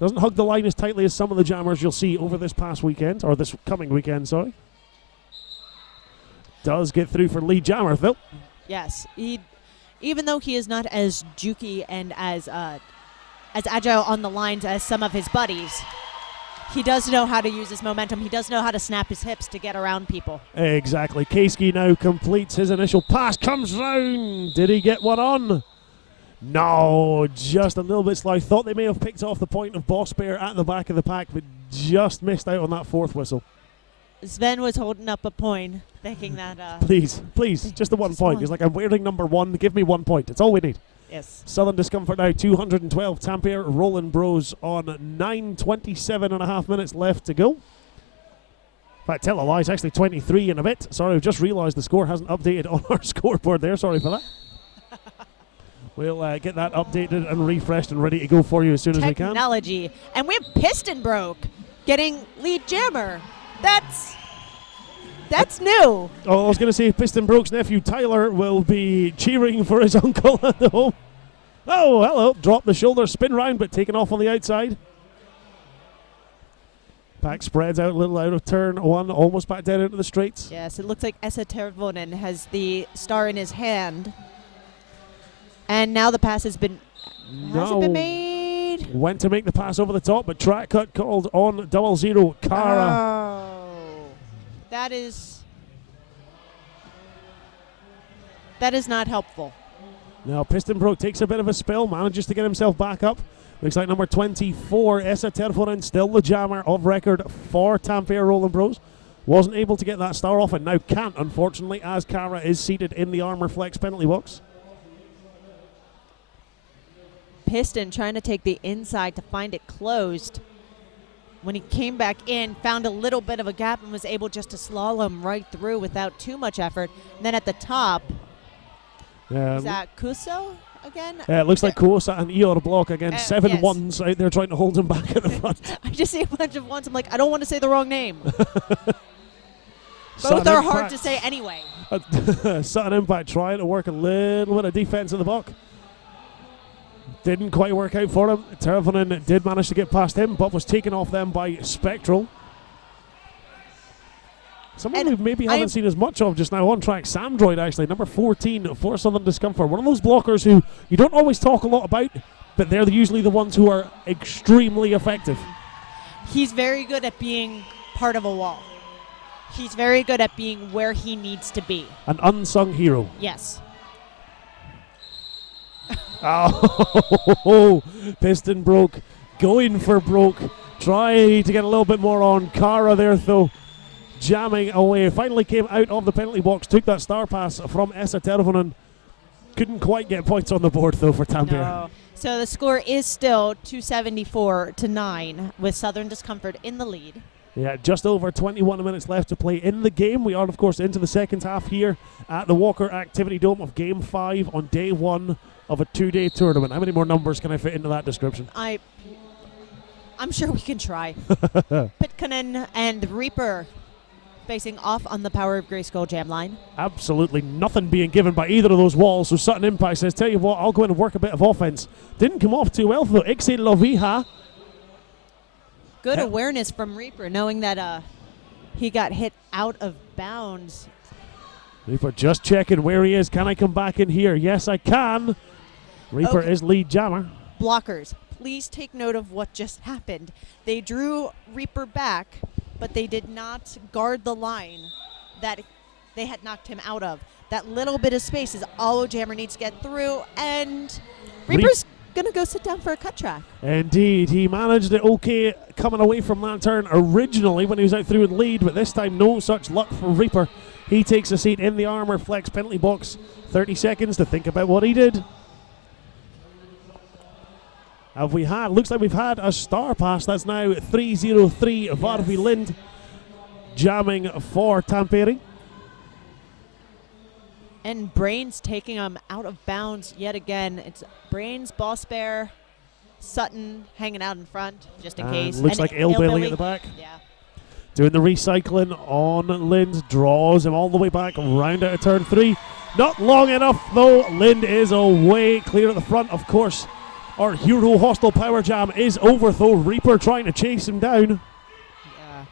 Doesn't hug the line as tightly as some of the jammers you'll see over this past weekend, or this coming weekend, sorry. Does get through for lead jammer, though. Yes, even though he is not as jukey and as agile on the lines as some of his buddies, he does know how to use his momentum. He does know how to snap his hips to get around people. Exactly. Keski now completes his initial pass, comes round. Did he get one on? No, just a little bit slow. Thought they may have picked off the point of Boss Bear at the back of the pack, but just missed out on that fourth whistle. Sven was holding up a point, thinking that... Please, just the 1 point. He's like, I'm wearing number 1. Give me 1 point. It's all we need. Yes. Southern Discomfort now 212. Tampere Rolling Bros on 9:27.5 minutes left to go. In fact, tell a lie, it's actually 23 and a bit. Sorry, I've just realised the score hasn't updated on our scoreboard there. Sorry for that. We'll get that updated and refreshed and ready to go for you as soon as we can. Technology. And we have Piston Broke getting lead jammer. That's new. Oh, I was going to say Piston Broke's nephew Tyler will be cheering for his uncle at the home. Oh, hello. Drop the shoulder, spin round, but taken off on the outside. Pack spreads out a little out of turn 1, almost back down into the straights. Yes, it looks like Esa Tervonen has the star in his hand. And now the pass has been... Hasn't been made. Went to make the pass over the top, but track cut called on 00. Kara. Oh. That is not helpful. Now Piston Broke takes a bit of a spill, manages to get himself back up. Looks like number 24, Esa Tervonen, still the jammer of record for Tampere Rolling Bros. Wasn't able to get that star off and now can't, unfortunately, as Kara is seated in the armor flex penalty box. Piston trying to take the inside to find it closed. When he came back in, found a little bit of a gap and was able just to slalom right through without too much effort. And then at the top, is that Kuso again? It looks like Kuso and Eor block again. 7 yes. ones out there trying to hold him back at the front. I just see a bunch of ones. I'm like, I don't want to say the wrong name. Both are hard to say anyway. Sutton Impact trying to work a little bit of defense in the block. Didn't quite work out for him. Tervonen did manage to get past him, but was taken off them by Spectral. Someone who maybe haven't seen as much of just now on track, Samdroid actually, number 14 for Southern Discomfort. One of those blockers who you don't always talk a lot about, but they're usually the ones who are extremely effective. He's very good at being part of a wall. He's very good at being where he needs to be. An unsung hero. Yes. Oh, Piston Broke, going for Broke. Try to get a little bit more on Kara there, though. Jamming away. Finally came out of the penalty box, took that star pass from Esa Tervonen. Couldn't quite get points on the board, though, for Tampere. No. So the score is still 274-9 with Southern Discomfort in the lead. Yeah, just over 21 minutes left to play in the game. We are, of course, into the second half here at the Walker Activity Dome of Game 5 on day 1 of a 2-day tournament. How many more numbers can I fit into that description? I'm sure we can try. Pitkanen and Reaper facing off on the Power of Grayskull jam line. Absolutely nothing being given by either of those walls. So Sutton Impact says, tell you what, I'll go in and work a bit of offense. Didn't come off too well, though. Ixie Lovija. Good awareness from Reaper, knowing that he got hit out of bounds. Reaper just checking where he is. Can I come back in here? Yes, I can. Reaper is lead jammer. Blockers, please take note of what just happened. They drew Reaper back, but they did not guard the line that they had knocked him out of. That little bit of space is all Jammer needs to get through, and Reaper's going to go sit down for a cut track. Indeed, he managed it okay coming away from that turn originally when he was out through in lead, but this time no such luck for Reaper. He takes a seat in the Armour Flex penalty box. 30 seconds to think about what he did. Have we had? Looks like we've had a star pass. That's now 303 Varvi Lind jamming for Tampere. And Brains taking him out of bounds yet again. It's Brains, Boss Bear, Sutton hanging out in front just in case. Looks like Illbilly at the back. Yeah. Doing the recycling on Lind. Draws him all the way back round out of turn 3. Not long enough though. Lind is away. Clear at the front, of course. Our hero hostile power jam is over though. Reaper trying to chase him down. Yeah.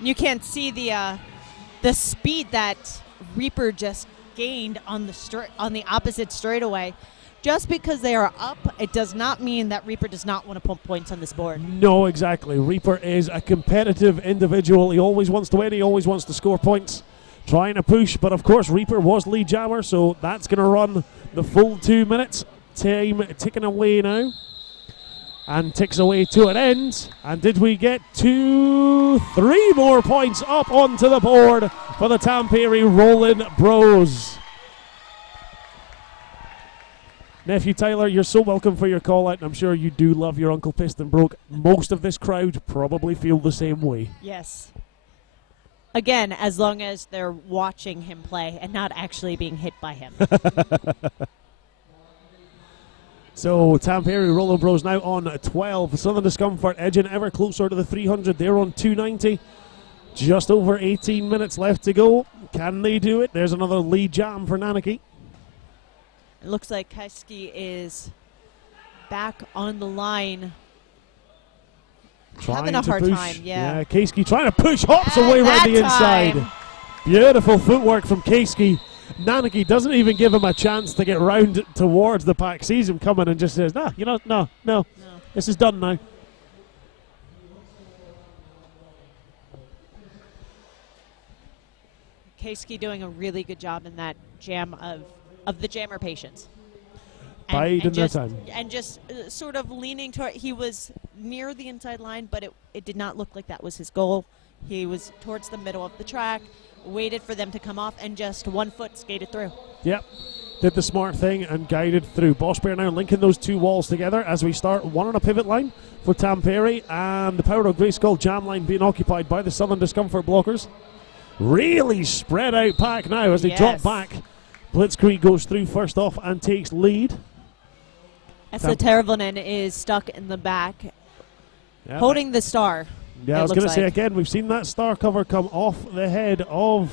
You can't see the speed that Reaper just gained on the opposite straightaway. Just because they are up, it does not mean that Reaper does not want to pump points on this board. No, exactly. Reaper is a competitive individual. He always wants to win. He always wants to score points. Trying to push, but of course Reaper was lead jammer, so that's going to run the full 2 minutes. Time ticking away now. And ticks away to an end. And did we get 3 more points up onto the board for the Tampere Rolling Bros? Nephew Tyler, you're so welcome for your call out, and I'm sure you do love your Uncle Piston Broke. Most of this crowd probably feel the same way. Yes. Again, as long as they're watching him play and not actually being hit by him. So Tampere Rolling Bros now on 12. Southern Discomfort edging ever closer to the 300. They're on 290. Just over 18 minutes left to go. Can they do it? There's another lead jam for Nanaki. It looks like Keski is back on the line. Having a hard time, yeah. Keski trying to push, hops away around the inside. Beautiful footwork from Keski. Nanaki doesn't even give him a chance to get round towards the pack. Sees him coming and just says, no. This is done now. Keski doing a really good job in that jam of the jammer patience. Biding their time. And just sort of leaning toward, he was near the inside line, but it did not look like that was his goal. He was towards the middle of the track, waited for them to come off, and just 1 foot skated through. Yep. Did the smart thing and guided through. Boss Bear now linking those 2 walls together as we start one on a pivot line for Tampere, and the Power of Grayskull jam line being occupied by the Southern Discomfort blockers. Really spread out pack now as they drop back. Blitzkrieg goes through first off and takes lead. Essa Tervonen is stuck in the back, holding the star. Yeah, I was going to say again, we've seen that star cover come off the head of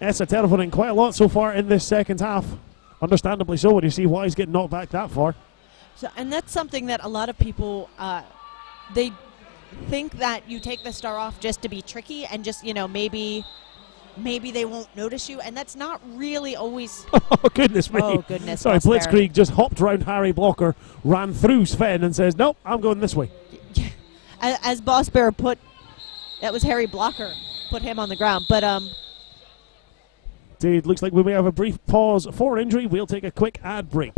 Essa Tervonen quite a lot so far in this second half. Understandably so when you see why he's getting knocked back that far. So, and that's something that a lot of people, they think that you take the star off just to be tricky and just, maybe they won't notice you, and that's not really always. Oh, goodness me. Oh, goodness. Sorry, Blitzkrieg just hopped round Harry Blocker, ran through Sven, and says, nope, I'm going this way. As Boss Bear that was Harry Blocker, put him on the ground. But, Indeed, looks like we may have a brief pause for injury. We'll take a quick ad break.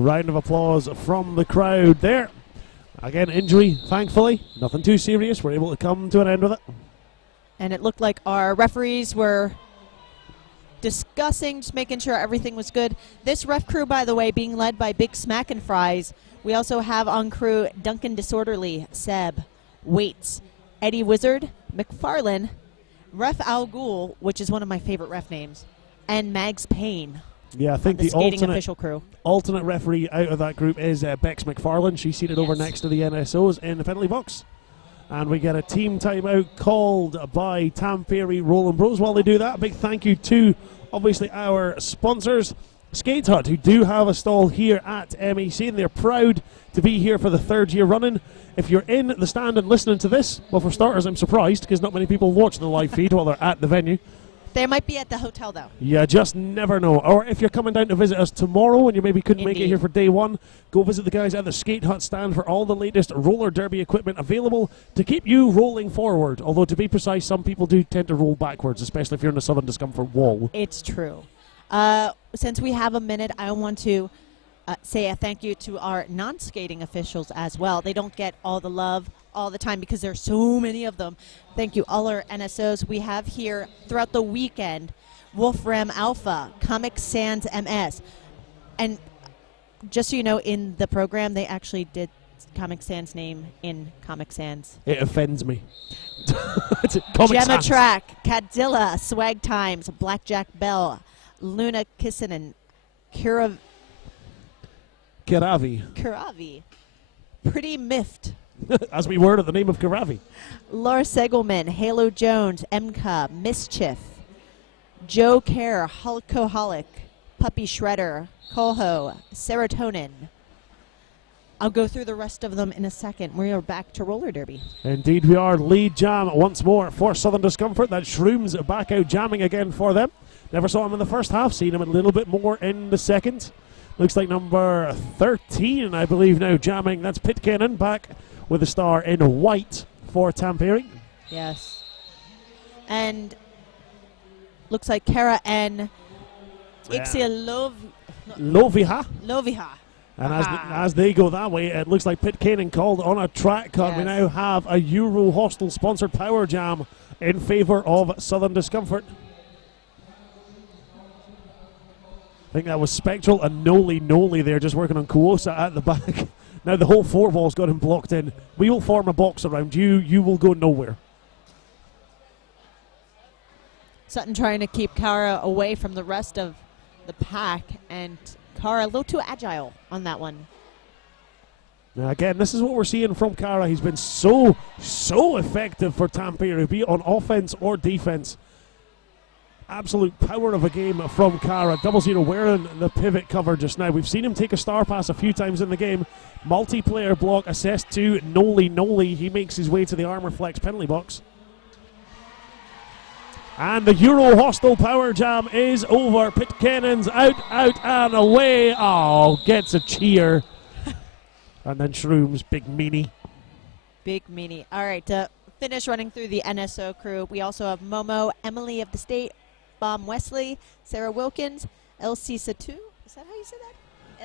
Round of applause from the crowd there. Again, injury, thankfully. Nothing too serious. We're able to come to an end with it. And it looked like our referees were discussing, just making sure everything was good. This ref crew, by the way, being led by Big Smack and Fries. We also have on crew Duncan Disorderly, Seb, Waits, Eddie Wizard, McFarlane, Ref Al Ghul, which is one of my favorite ref names, and Mags Payne. Yeah, I think the the skating official crew. alternate referee out of that group is Bex McFarlane. She's seated over next to the NSOs in the penalty box. And we get a team timeout called by Tampere Roland Bros. While they do that, a big thank you to, obviously, our sponsors, Skate Hut, who do have a stall here at MEC, and they're proud to be here for the third year running. If you're in the stand and listening to this, well, for starters, I'm surprised because not many people watch the live feed while they're at the venue. They might be at the hotel, though. You just never know. Or if you're coming down to visit us tomorrow and you maybe couldn't make it here for day one, go visit the guys at the Skate Hut stand for all the latest roller derby equipment available to keep you rolling forward. Although, to be precise, some people do tend to roll backwards, especially if you're in the Southern Discomfort wall. It's true. Since we have a minute, I want to say a thank you to our non-skating officials as well. They don't get all the love all the time because there's so many of them. Thank you, all our NSOs we have here throughout the weekend. Wolfram Alpha, Comic Sans MS. And just so you know, in the program, they actually did Comic Sans name in Comic Sans. It offends me. Comic Gemma Sans. Track, Cadzilla, Swag Times, Blackjack Bell, Luna Kissinen, Kiravi. Kiravi, Pretty Miffed, As we were at the name of Kiravi. Laura Segelman, Halo Jones, MK, Mischief, Joe Care, Hulkaholic, Puppy Shredder, Coho, Serotonin. I'll go through the rest of them in a second. We are back to roller derby. Indeed we are. Lead jam once more for Southern Discomfort. That Shrooms back out jamming again for them. Never saw him in the first half, seen him a little bit more in the second. Looks like number 13, I believe, now jamming. That's Pitcairn back with a star in white for Tampere. Yes. And looks like Kara and Loviha. Loviha. And as they go that way, it looks like Pitcairn called on a track card. We now have a Euro Hostel sponsored power jam in favour of Southern Discomfort. I think that was Spectral and Noli there just working on Kuosa at the back. Now the whole four wall's got him blocked in. We will form a box around you. You will go nowhere. Sutton trying to keep Kara away from the rest of the pack, and Kara a little too agile on that one. Now again, this is what we're seeing from Kara. He's been so effective for Tampere, be it on offense or defense. Absolute power of a game from Kara. 0-0 wearing the pivot cover just now. We've seen him take a star pass a few times in the game. Multiplayer block assessed to Noli. He makes his way to the Armour Flex penalty box. And the Euro Hostel Power Jam is over. Pitcannon's out, and away. Oh, gets a cheer. And then Shrooms, big meanie. Big meanie. All right, to finish running through the NSO crew, we also have Momo, Emily of the State, Bomb Wesley, Sarah Wilkins, Elsie Satu. Is that how you say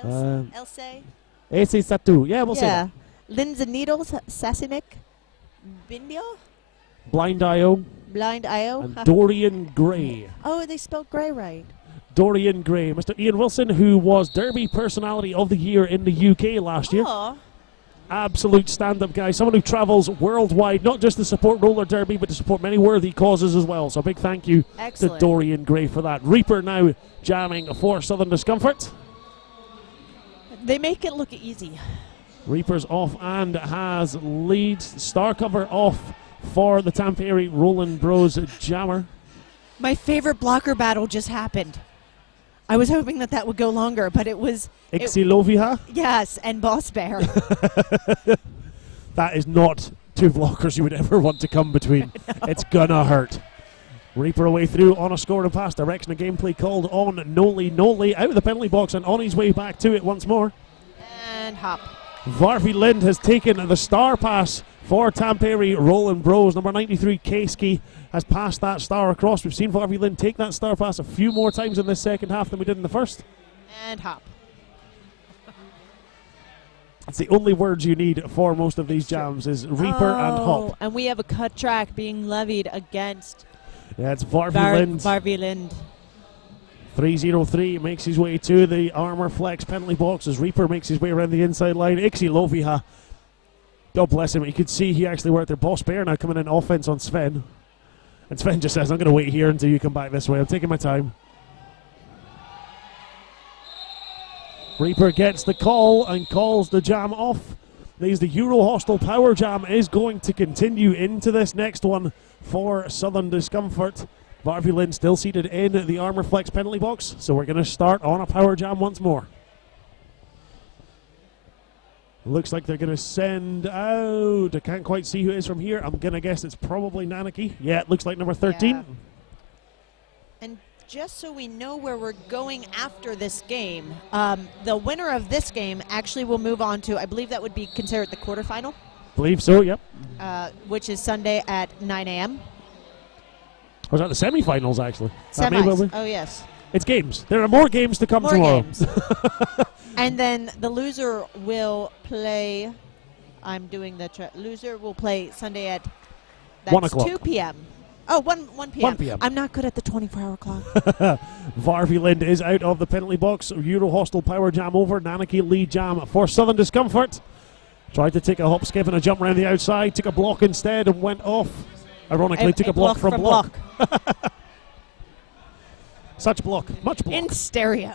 that? Elsie? Elsie Satu. Yeah, we'll say that. Lindsay Needles, Sasinik, Bindio, Blind IO. And Dorian Gray. Oh, they spelled Gray right. Dorian Gray. Mr. Ian Wilson, who was Derby Personality of the Year in the UK last year. Absolute stand-up guy. Someone who travels worldwide, not just to support roller derby, but to support many worthy causes as well. So a big thank you to Dorian Gray for that. Reaper now jamming for Southern Discomfort. They make it look easy. Reaper's off and has lead. Star cover off for the Tampere Roland Bros jammer. My favorite blocker battle just happened. I was hoping that would go longer, but it was... Ixiloviha? Yes, and Boss Bear. That is not two blockers you would ever want to come between. No. It's gonna hurt. Reaper away through on a score and pass. Direction of gameplay called on Noli out of the penalty box and on his way back to it once more. And hop. Varvy Lind has taken the star pass for Tampere Roland Bros. Number 93, Keski, has passed that star across. We've seen Varvy Lind take that star pass a few more times in this second half than we did in the first. And hop. It's the only words you need for most of these jams is Reaper and Hop. And we have a cut track being levied against Yeah, it's Varvi Lind. 303 makes his way to the armor flex penalty box as Reaper makes his way around the inside line. Ixi Loviha, God bless him. You could see he actually worked there. Boss Bear now coming in offense on Sven. And Sven just says, I'm going to wait here until you come back this way. I'm taking my time. Reaper gets the call and calls the jam off. Means the Euro Hostel Power Jam is going to continue into this next one for Southern Discomfort. Varvi Lind still seated in the armor flex penalty box, so we're going to start on a power jam once more. Looks like they're going to send out, I can't quite see who it is from here. I'm going to guess it's probably Nanaki. Yeah, it looks like number 13. Yeah. And just so we know where we're going after this game, the winner of this game actually will move on to, I believe that would be considered the quarterfinal. Believe so, yep. Which is Sunday at 9 a.m. Or was that the semifinals, actually? Semis. Oh, yes. It's games. There are more games to come More tomorrow. games. And then the loser will play, I'm doing the, loser will play Sunday at, that's 1 o'clock. 2 p.m. Oh, 1 p.m. 1 p.m. I'm not good at the 24-hour clock. Varvi Lind is out of the penalty box. Euro Hostel Power Jam over. Nanaki lead jam for Southern Discomfort. Tried to take a hop, skip, and a jump around the outside. Took a block instead and went off. Ironically, took a block from block. Such block. Much block. In stereo.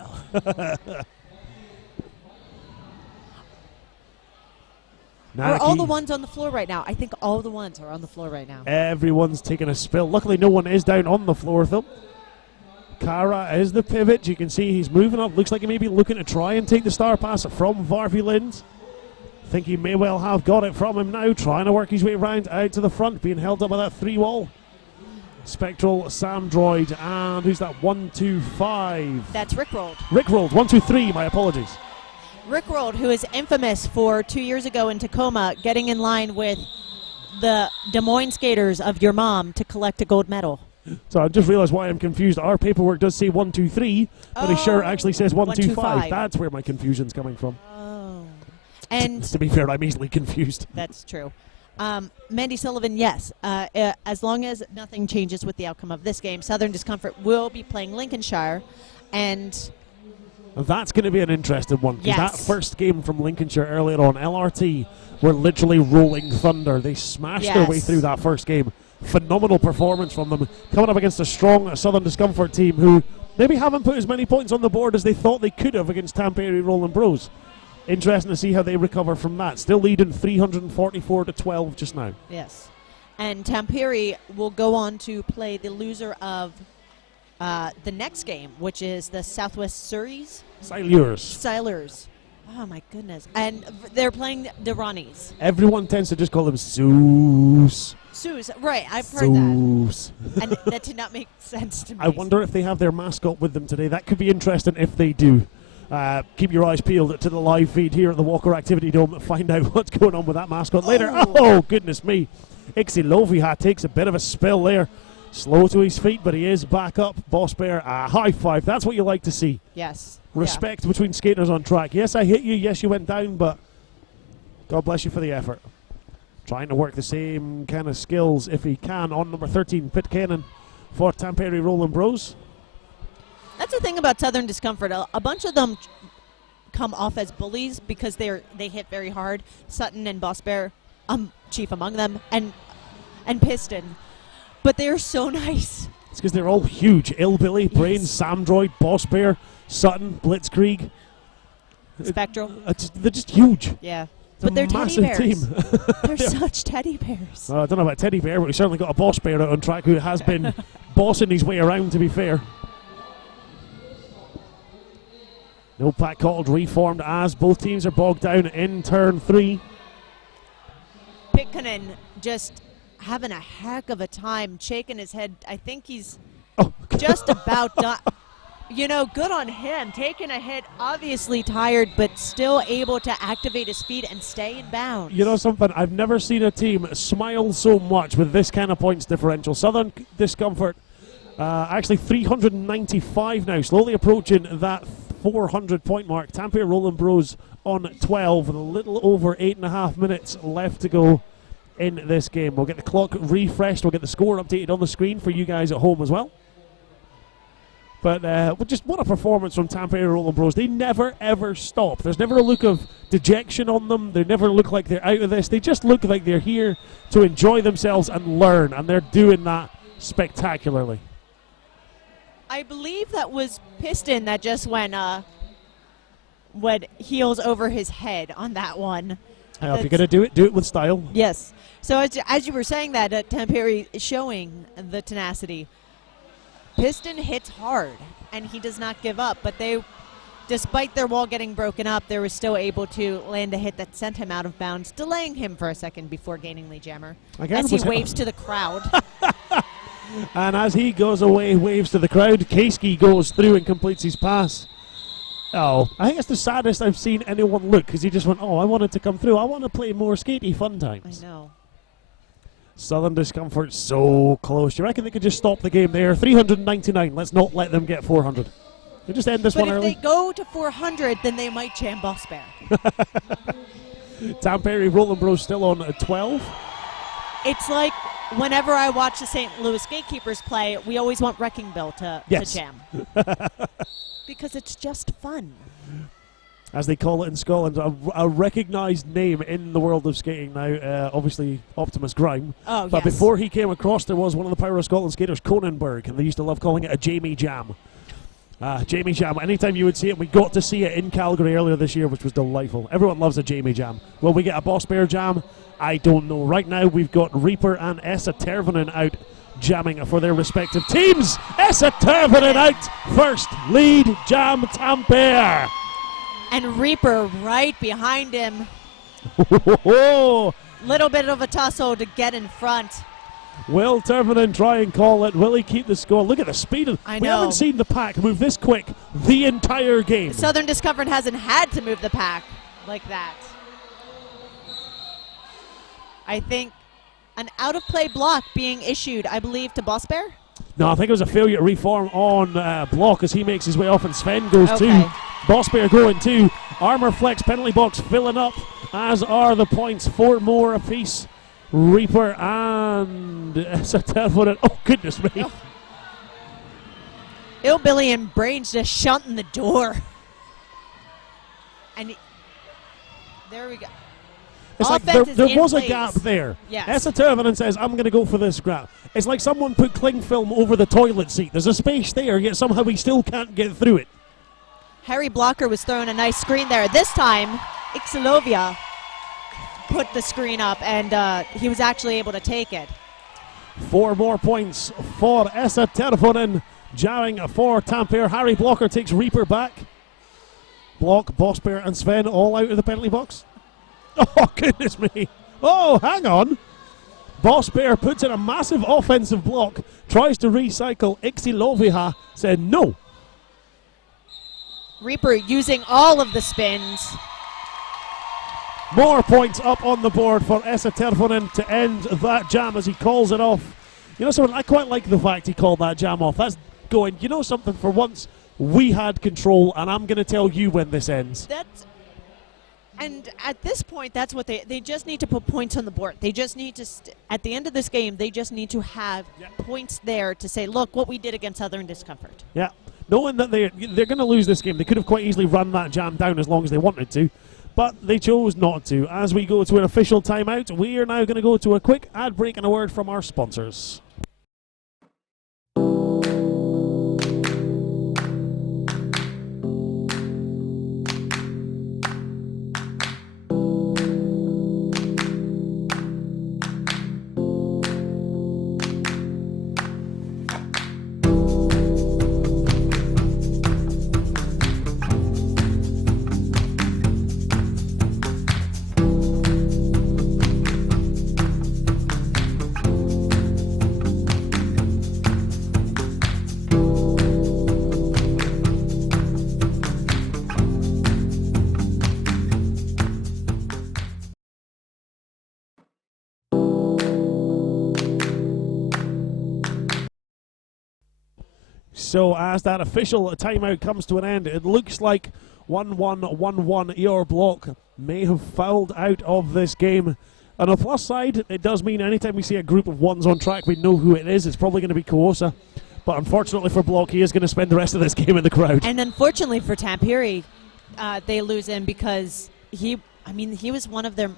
Are all the ones on the floor right now? I think all the ones are on the floor right now. Everyone's taking a spill. Luckily, no one is down on the floor, though. Kara is the pivot. You can see he's moving up. Looks like he may be looking to try and take the star pass from Varvi Lind. Think he may well have got it from him now. Trying to work his way around out to the front. Being held up by that 3-wall. Spectral Sam Droid. And who's that? 125. That's Rickrolled. Rickrolled. 123. My apologies. Rickrolled, who is infamous for 2 years ago in Tacoma getting in line with the Des Moines skaters of your mom to collect a gold medal. So I just realized why I'm confused. Our paperwork does say 123, but his shirt actually says 125. That's where my confusion's coming from. Oh. And to be fair, I'm easily confused. That's true. Mandy Sullivan, yes. As long as nothing changes with the outcome of this game, Southern Discomfort will be playing Lincolnshire, and that's going to be an interesting one. Because yes. That first game from Lincolnshire earlier on, LRT were literally rolling thunder. They smashed their way through that first game. Phenomenal performance from them. Coming up against a strong Southern Discomfort team who maybe haven't put as many points on the board as they thought they could have against Tampere Rolling Bros. Interesting to see how they recover from that. Still leading 344-12 just now. Yes. And Tampere will go on to play the loser of the next game, which is the Southwest Surreys. Silures. Oh, my goodness. And they're playing the Ronis. Everyone tends to just call them Zeus. Zeus, right. I've heard that. And that did not make sense to me. I wonder if they have their mascot with them today. That could be interesting if they do. Keep your eyes peeled to the live feed here at the Walker Activity Dome. Find out what's going on with that mascot later. Oh, goodness me. Ixi Loviha takes a bit of a spill there. Slow to his feet, but he is back up. Boss Bear, high five. That's what you like to see. Yes. Respect between skaters on track. Yes, I hit you. Yes, you went down, but God bless you for the effort. Trying to work the same kind of skills if he can on number 13, Pit Cannon for Tampere Rolling Bros. That's the thing about Southern Discomfort. A bunch of them come off as bullies because they hit very hard. Sutton and Boss Bear, chief among them, and Piston. But they're so nice. It's because they're all huge. Illbilly, Brains, Sam Droid, Boss Bear, Sutton, Blitzkrieg. Spectral. They're just huge. Yeah. It's but they're teddy bears. Team. They're such teddy bears. I don't know about teddy bear, but we certainly got a Boss Bear out on track who has been bossing his way around, to be fair. No pack called, reformed as both teams are bogged down in turn 3. Pitkanen just having a heck of a time shaking his head. I think he's just about done. You know, good on him. Taking a hit, obviously tired, but still able to activate his feet and stay in bounds. You know something? I've never seen a team smile so much with this kind of points differential. Southern Discomfort, actually 395 now, slowly approaching that 400 point mark. Tampere Rolling Bros on 12 with a little over 8.5 minutes left to go in this game. We'll get the clock refreshed. We'll get the score updated on the screen for you guys at home as well. But just what a performance from Tampere Rolling Bros. They never, ever stop. There's never a look of dejection on them. They never look like they're out of this. They just look like they're here to enjoy themselves and learn, and they're doing that spectacularly. I believe that was Piston that just went heels over his head on that one. If you're going to do it with style. Yes. So as you were saying that, Tampere is showing the tenacity. Piston hits hard, and he does not give up. But they, despite their wall getting broken up, they were still able to land a hit that sent him out of bounds, delaying him for a second before gaining lead jammer. Again, as he waves to the crowd. And as he goes away, waves to the crowd, Keiski goes through and completes his pass. Oh, I think it's the saddest I've seen anyone look, because he just went, oh, I wanted to come through. I want to play more skatey fun times. I know. Southern Discomfort so close. You reckon they could just stop the game there? 399. Let's not let them get 400. They just end this one early. But if they go to 400, then they might jam Boss Bear. Tampere Rolling Bros still on 12. It's like whenever I watch the St. Louis Gatekeepers play, we always want Wrecking Bill to jam. Because it's just fun. As they call it in Scotland, a recognised name in the world of skating now. Obviously, Optimus Grime. Oh, but yes. before he came across, there was one of the Pyro Scotland skaters, Conenberg, and they used to love calling it a Jamie Jam. Jamie Jam. Anytime you would see it, we got to see it in Calgary earlier this year, which was delightful. Everyone loves a Jamie Jam. Will we get a Boss Bear Jam? I don't know. Right now, we've got Reaper and Essa Tervonen out jamming for their respective teams. Essa Tervonen out first. Lead jam Tampere. And Reaper right behind him. Little bit of a tussle to get in front. Will Tervonen try and call it? Will he keep the score? Look at the speed. I We know. haven't seen the pack move this quick the entire game. Southern Discomfort hasn't had to move the pack like that. I think an out-of-play block being issued, I believe, to Boss Bear. No, I think it was a failure to reform on block as he makes his way off and Sven goes Okay. too. Boss Bear going too. Armor Flex penalty box filling up, as are the points. 4 more apiece. Reaper and Tervonen. Oh, goodness me. Oh. Illbilly and Brains just shutting the door. And there we go. It's like Offense is there in was a place. gap there. Yes. Essa Tervonen says, I'm going to go for this scrap. It's like someone put cling film over the toilet seat. There's a space there, yet somehow we still can't get through it. Harry Blocker was throwing a nice screen there. This time, Ixelovia put the screen up, and he was actually able to take it. 4 more points for Essa Tervonen. Jamming for Tampere. Harry Blocker takes Reaper back. Block, Boss Bear, and Sven all out of the penalty box. Oh, goodness me. Oh, hang on. Boss Bear puts in a massive offensive block, tries to recycle. Ixelovia said no. Reaper using all of the spins. More points up on the board for Essa Tervonen to end that jam as he calls it off. You know something, I quite like the fact he called that jam off. That's going, you know something, for once we had control, and I'm going to tell you when this ends. And at this point, that's what they just need to put points on the board. They just need to, at the end of this game, they just need to have points there to say, look, what we did against Southern Discomfort. Yeah, knowing that they're going to lose this game, they could have quite easily run that jam down as long as they wanted to, but they chose not to. As we go to an official timeout, we are now going to go to a quick ad break and a word from our sponsors. So as that official timeout comes to an end, it looks like 1-1-1-1 ER Block may have fouled out of this game. On the plus side, it does mean anytime we see a group of ones on track, we know who it is. It's probably going to be Koosa. But unfortunately for Block, he is going to spend the rest of this game in the crowd. And unfortunately for Tampere, they lose him because he was one of their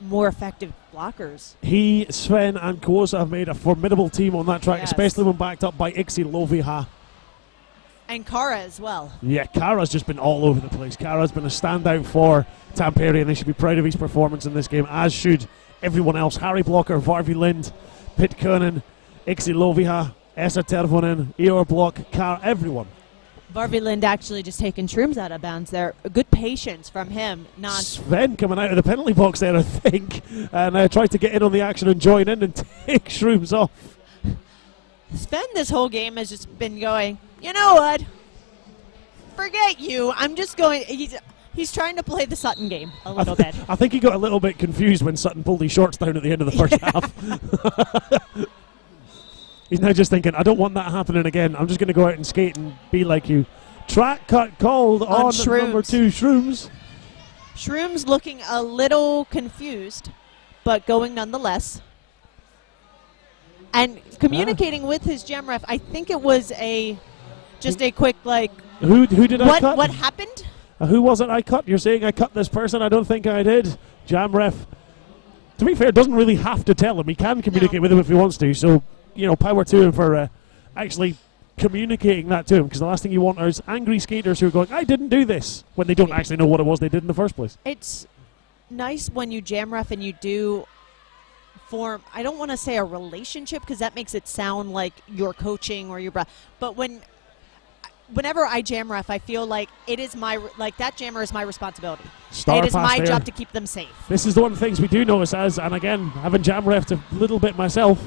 more effective blockers. He, Sven, and Koosa have made a formidable team on that track, Yes. especially when backed up by Ixi Loviha. And Kara as well. Yeah, Kara's just been all over the place. Kara's been a standout for Tampere, and they should be proud of his performance in this game, as should everyone else. Harry Blocker, Varvi Lind, Pit Konen, Ixi Loviha, Esa Tervonen, Eor Block, Kara, everyone. Varvi Lind actually just taking shrooms out of bounds there. Good patience from him. Sven coming out of the penalty box there, I think, and tried to get in on the action and join in and take shrooms off. Sven this whole game has just been going, you know what? Forget you. I'm just going. He's trying to play the Sutton game a little bit. I think he got a little bit confused when Sutton pulled his shorts down at the end of the first half. He's now just thinking, I don't want that happening again. I'm just going to go out and skate and be like you. Track cut called on Shrooms. number 2, Shrooms. Shrooms looking a little confused, but going nonetheless. And communicating with his gem ref. I think it was just a quick Who did I cut? What happened? Who was it I cut? You're saying I cut this person? I don't think I did. Jam ref, to be fair, doesn't really have to tell him. He can communicate with him if he wants to. So, power to him for actually communicating that to him. Because the last thing you want is angry skaters who are going, I didn't do this, when they don't actually know what it was they did in the first place. It's nice when you jam ref and you do form, I don't want to say a relationship because that makes it sound like you're coaching or you're, but whenever I jam ref, I feel like it is that jammer is my responsibility. It is my job to keep them safe. This is the one of the things we do notice and again, having jam ref a little bit myself,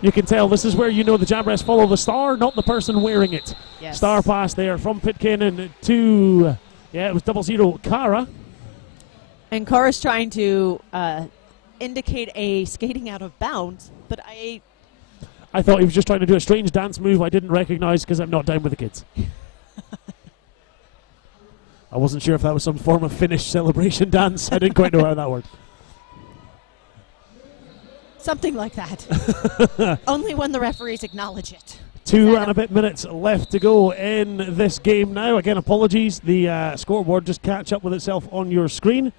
you can tell this is where the jam refs follow the star, not the person wearing it. Yes. Star pass there from Pitkanen to, it was 00 Kara. And Kara's trying to indicate a skating out of bounds, but I thought he was just trying to do a strange dance move I didn't recognize because I'm not down with the kids. I wasn't sure if that was some form of Finnish celebration dance. I didn't quite know how that worked. something like that. Only when the referees acknowledge it. 2 and a bit minutes left to go in this game now. Again, apologies. The scoreboard just catch up with itself on your screen.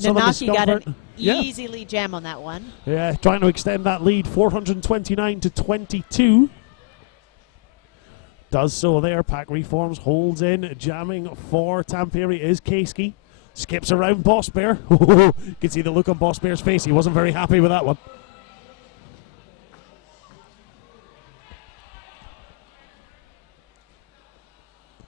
Nanaki got an easy lead jam on that one. Yeah, trying to extend that lead, 429 to 22. Does so there. Pack reforms, holds in, jamming for Tampere is Keiski. Skips around Boss Bear. You can see the look on Boss Bear's face. He wasn't very happy with that one.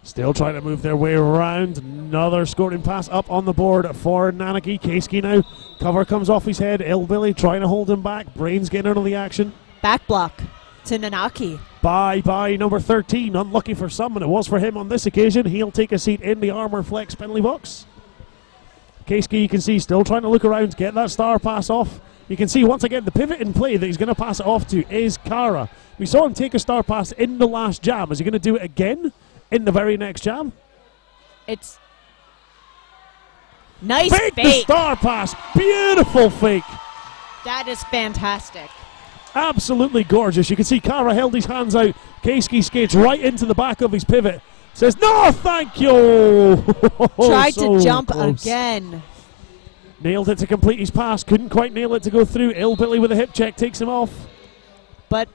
Still trying to move their way around. Another scoring pass up on the board for Nanaki. Keiski now. Cover comes off his head. Ilbilly trying to hold him back. Brains getting out of the action. Back block to Nanaki. Bye number 13. Unlucky for some, and it was for him on this occasion. He'll take a seat in the Armour Flex penalty box. Keiski, you can see, still trying to look around, get that star pass off. You can see once again the pivot in play that he's going to pass it off to is Kara. We saw him take a star pass in the last jam. Is he going to do it again in the very next jam? It's nice fake. The star pass. Beautiful fake. That is fantastic. Absolutely gorgeous. You can see Kara held his hands out. Keiski skates right into the back of his pivot. Says, no, thank you. Tried so to jump close. again. Nailed it to complete his pass. Couldn't quite nail it to go through. Ilbilly with a hip check takes him off. But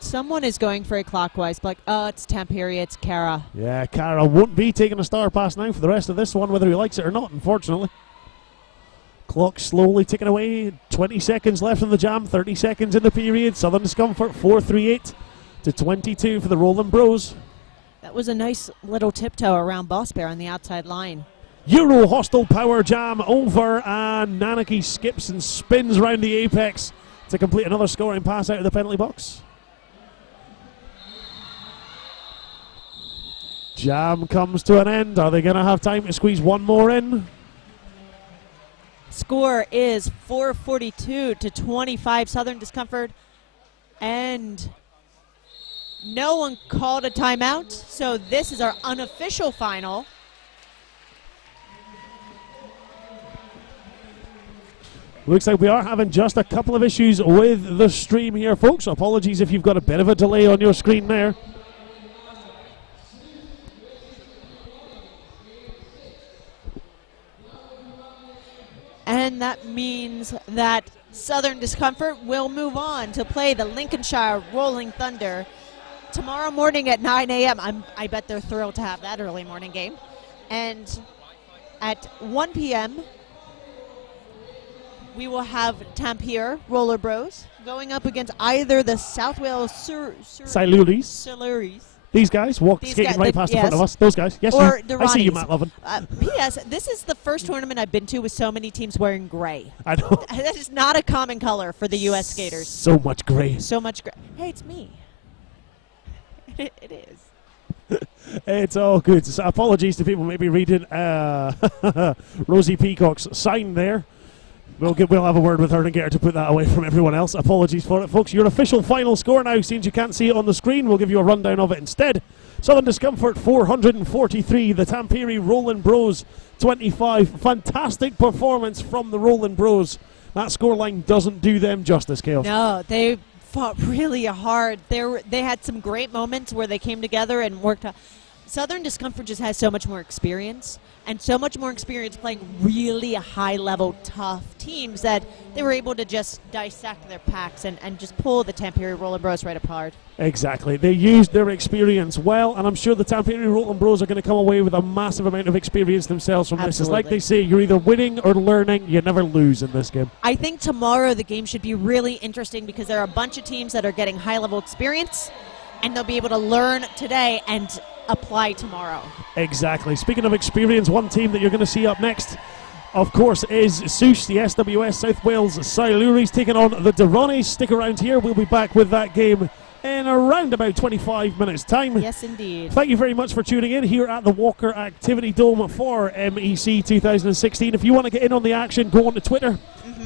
someone is going for a clockwise. Like, oh, it's Tampere, it's Kara. Yeah, Kara won't be taking a star pass now for the rest of this one, whether he likes it or not, unfortunately. Clock slowly ticking away. 20 seconds left in the jam. 30 seconds in the period. Southern Discomfort 4-3-8 to 22 for the Roland Bros. That was a nice little tiptoe around Boss Bear on the outside line. Euro Hostile Power Jam over, and Nanaki skips and spins around the apex to complete another scoring pass out of the penalty box. Jam comes to an end. Are they going to have time to squeeze one more in? Score is 442 to 25 Southern Discomfort, and No one called a timeout, so this is our unofficial final. Looks like we are having just a couple of issues with the stream here, folks. Apologies if you've got a bit of a delay on your screen there. And that means that Southern Discomfort will move on to play the Lincolnshire Rolling Thunder tomorrow morning at 9 a.m. I bet they're thrilled to have that early morning game. And at 1 p.m., we will have Tampere Roller Bros going up against either the South Wales Siluris. These guys skating right past the front of us. Those guys. Yes, or you. the I see you, Ronis. Matt Lovin. P.S. This is the first tournament I've been to with so many teams wearing gray. I know. That is not a common color for the U.S. skaters. So much gray. So much gray. Hey, it's me. It is. It's all good. So apologies to people maybe reading Rosie Peacock's sign there. We'll have a word with her and get her to put that away from everyone else. Apologies for it, folks. Your official final score now, since you can't see it on the screen, we'll give you a rundown of it instead. Southern Discomfort 443, the Tampere Rolling Bros 25. Fantastic performance from the Rolling Bros. That scoreline doesn't do them justice, Chaos. No, they fought really hard. They had some great moments where they came together and worked out. Southern Discomfort just has so much more experience, and so much more experience playing really high-level, tough teams that they were able to just dissect their packs and just pull the Tampere Rolling Bros right apart. Exactly. They used their experience well, and I'm sure the Tampere Rolling Bros are going to come away with a massive amount of experience themselves from this. It's like they say, you're either winning or learning. You never lose in this game. I think tomorrow the game should be really interesting because there are a bunch of teams that are getting high-level experience, and they'll be able to learn today and apply tomorrow. Exactly. Speaking of experience, one team that you're going to see up next, of course, is SUS, the SWS South Wales Siluris, taking on the Ronis. Stick around here. We'll be back with that game in around about 25 minutes' time. Yes, indeed. Thank you very much for tuning in here at the Walker Activity Dome for MEC 2016. If you want to get in on the action, go on to Twitter.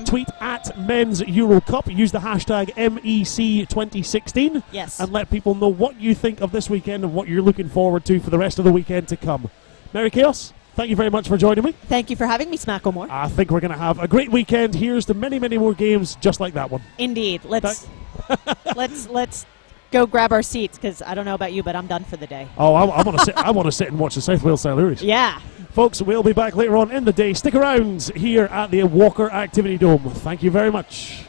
Tweet at Men's Euro Cup. Use the hashtag MEC 2016. Yes. And let people know what you think of this weekend and what you're looking forward to for the rest of the weekend to come. Mary Chaos, thank you very much for joining me. Thank you for having me, Smacklemore. I think we're going to have a great weekend. Here's to many, many more games just like that one. Indeed. Let's go grab our seats because I don't know about you, but I'm done for the day. Oh, I want to sit. I want to sit and watch the South Wales Siluris. Yeah. Folks, we'll be back later on in the day. Stick around here at the Walker Activity Dome. Thank you very much.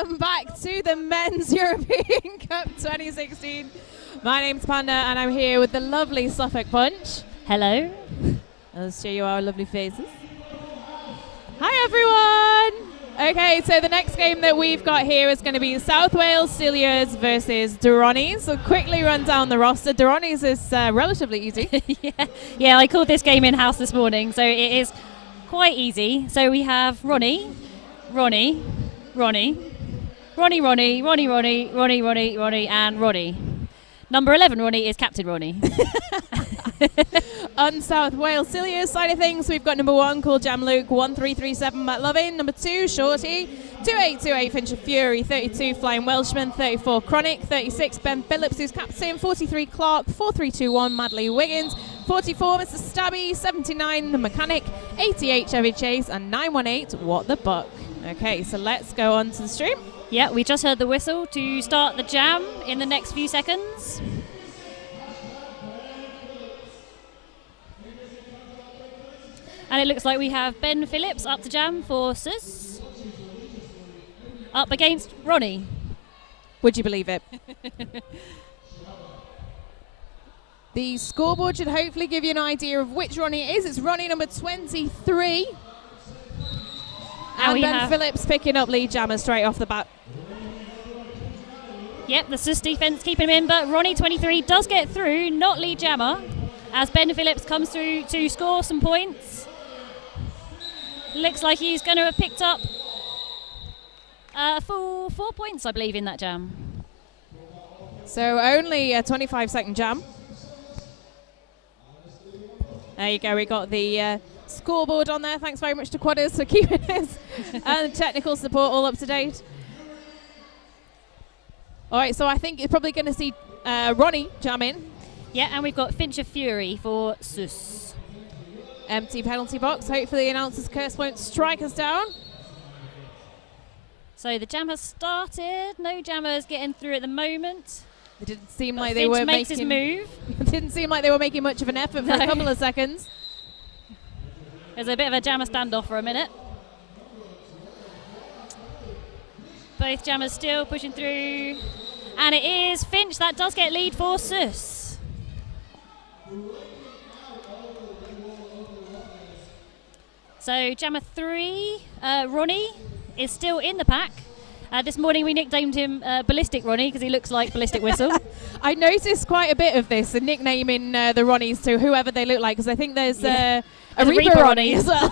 welcome back to the Men's European Cup 2016. My name's Panda and I'm here with the lovely Suffolk Punch. Hello. Let's show you our lovely faces. Hi everyone! Okay, so the next game that we've got here is going to be South Wales Cilias versus Ronis. So quickly run down the roster. Ronis is relatively easy. Yeah, I called this game in-house this morning, so it is quite easy. So we have Ronnie, and Ronnie. Number 11 Ronnie is Captain Ronnie. On South Wales Cilias side of things, we've got number 1 called Jam Luke, 1337 Matt Lovin, number 2 Shorty, 2828 Fincher Fury, 32 Flying Welshman, 34 Chronic, 36 Ben Phillips who's captain, 43 Clark, 4321 Madley Wiggins, 44 Mr. Stabby, 79 The Mechanic, 88 Chevy Chase, and 918 What the Buck. Okay, so let's go on to the stream. Yeah, we just heard the whistle to start the jam in the next few seconds. And it looks like we have Ben Phillips up to jam for Sus. Up against Ronnie. Would you believe it? The scoreboard should hopefully give you an idea of which Ronnie it is. It's Ronnie number 23. And Ben Phillips picking up lead jammer straight off the bat. Yep, the Sus defense keeping him in, but Ronnie 23 does get through, not lead jammer, as Ben Phillips comes through to score some points. Looks like he's going to have picked up full 4 points, I believe, in that jam. So only a 25-second jam. There you go, we got the scoreboard on there. Thanks very much to Quadders for keeping his technical support all up to date. All right, so I think you're probably going to see Ronnie jam in. Yeah, and we've got Fincher Fury for Sus. Empty penalty box. Hopefully the announcer's curse won't strike us down. So the jam has started. No jammers getting through at the moment. It didn't seem like they were making his move. It didn't seem like they were making much of an effort for a couple of seconds. There's a bit of a jammer standoff for a minute. Both jammers still pushing through. And it is Finch that does get lead for Sus. So jammer 3, Ronnie, is still in the pack. This morning we nicknamed him Ballistic Ronnie because he looks like Ballistic Whistle. I noticed quite a bit of this, a nicknaming the Ronnies to whoever they look like, because I think there's a Reaper Ronnie as well.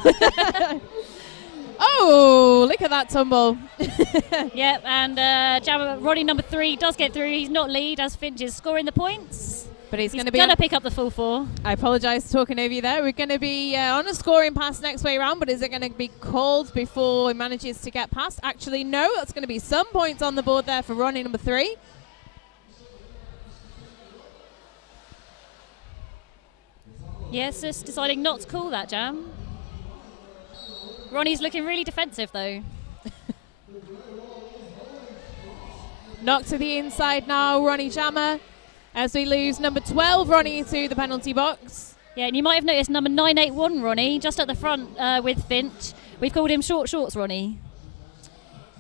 Oh, look at that tumble. Yep, and jammer Ronnie number 3 does get through. He's not lead as Finch is scoring the points. But he's going to pick up the full 4. I apologise for talking over you there. We're going to be on a scoring pass next way around, but is it going to be called before he manages to get past? Actually, no. That's going to be some points on the board there for Ronnie number 3. Yes, just deciding not to call that jam. Ronnie's looking really defensive, though. Knocked to the inside now, Ronnie jammer. As we lose number 12, Ronnie, to the penalty box. Yeah, and you might have noticed number 981, Ronnie, just at the front with Finch. We've called him Short Shorts, Ronnie.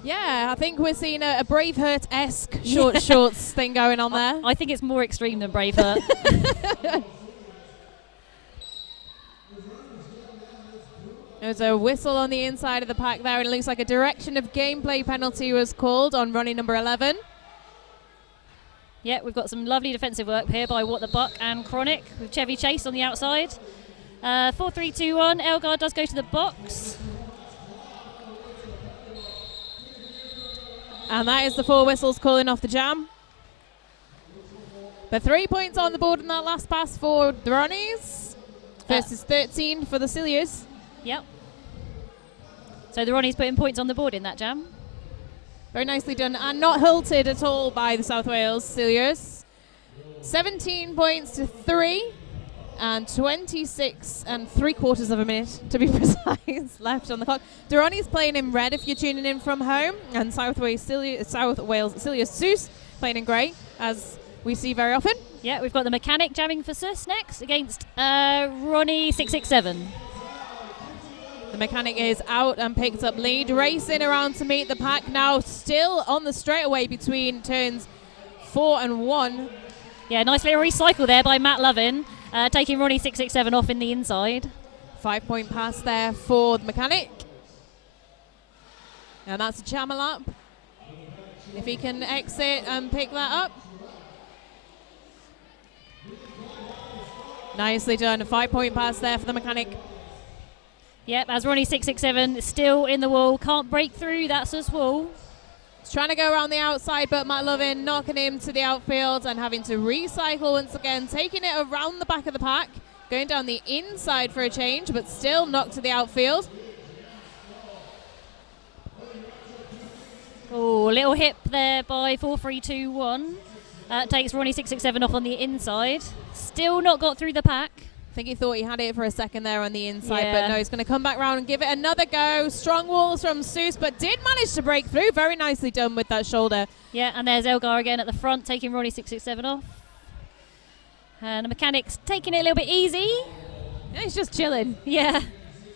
Yeah, I think we're seeing a Braveheart-esque short shorts thing going on there. I think it's more extreme than Braveheart. There's a whistle on the inside of the pack there, and it looks like a direction of gameplay penalty was called on Ronnie number 11. Yeah, we've got some lovely defensive work here by What the Buck and Chronic with Chevy Chase on the outside. 4-3-2-1. Elgar does go to the box. And that is the 4 whistles calling off the jam. The 3 points on the board in that last pass for the Ronnies versus 13 for the Cilias. Yep. So the Ronnies putting points on the board in that jam. Very nicely done, and not halted at all by the South Wales Cilias. 17 points to 3, and 26 3/4 of a minute, to be precise, left on the clock. Durrani's playing in red if you're tuning in from home, and South Wales Cilias Sus playing in grey, as we see very often. Yeah, we've got the Mechanic jamming for Sus next against Ronnie 667. The mechanic is out and picks up lead, racing around to meet the pack now, still on the straightaway between turns 4 and 1. Yeah, nice little recycle there by Matt Lovin, taking Ronnie 667 off in the inside. 5-point pass there for the mechanic. And that's a Jammer lap. If he can exit and pick that up. Nicely done. A 5-point pass there for the mechanic. Yep, as Ronnie 667 is still in the wall, can't break through that sus wall. He's trying to go around the outside, but Matt Lovin knocking him to the outfield and having to recycle once again, taking it around the back of the pack, going down the inside for a change, but still knocked to the outfield. Oh, little hip there by 4321. Takes Ronnie 667 off on the inside. Still not got through the pack. I think he thought he had it for a second there on the inside, Yeah. but no, he's going to come back round and give it another go. Strong walls from Seuss, but did manage to break through. Very nicely done with that shoulder. Yeah, and there's Elgar again at the front, taking Ronnie 667 off. And the mechanic's taking it a little bit easy. Yeah, he's just chilling. Yeah,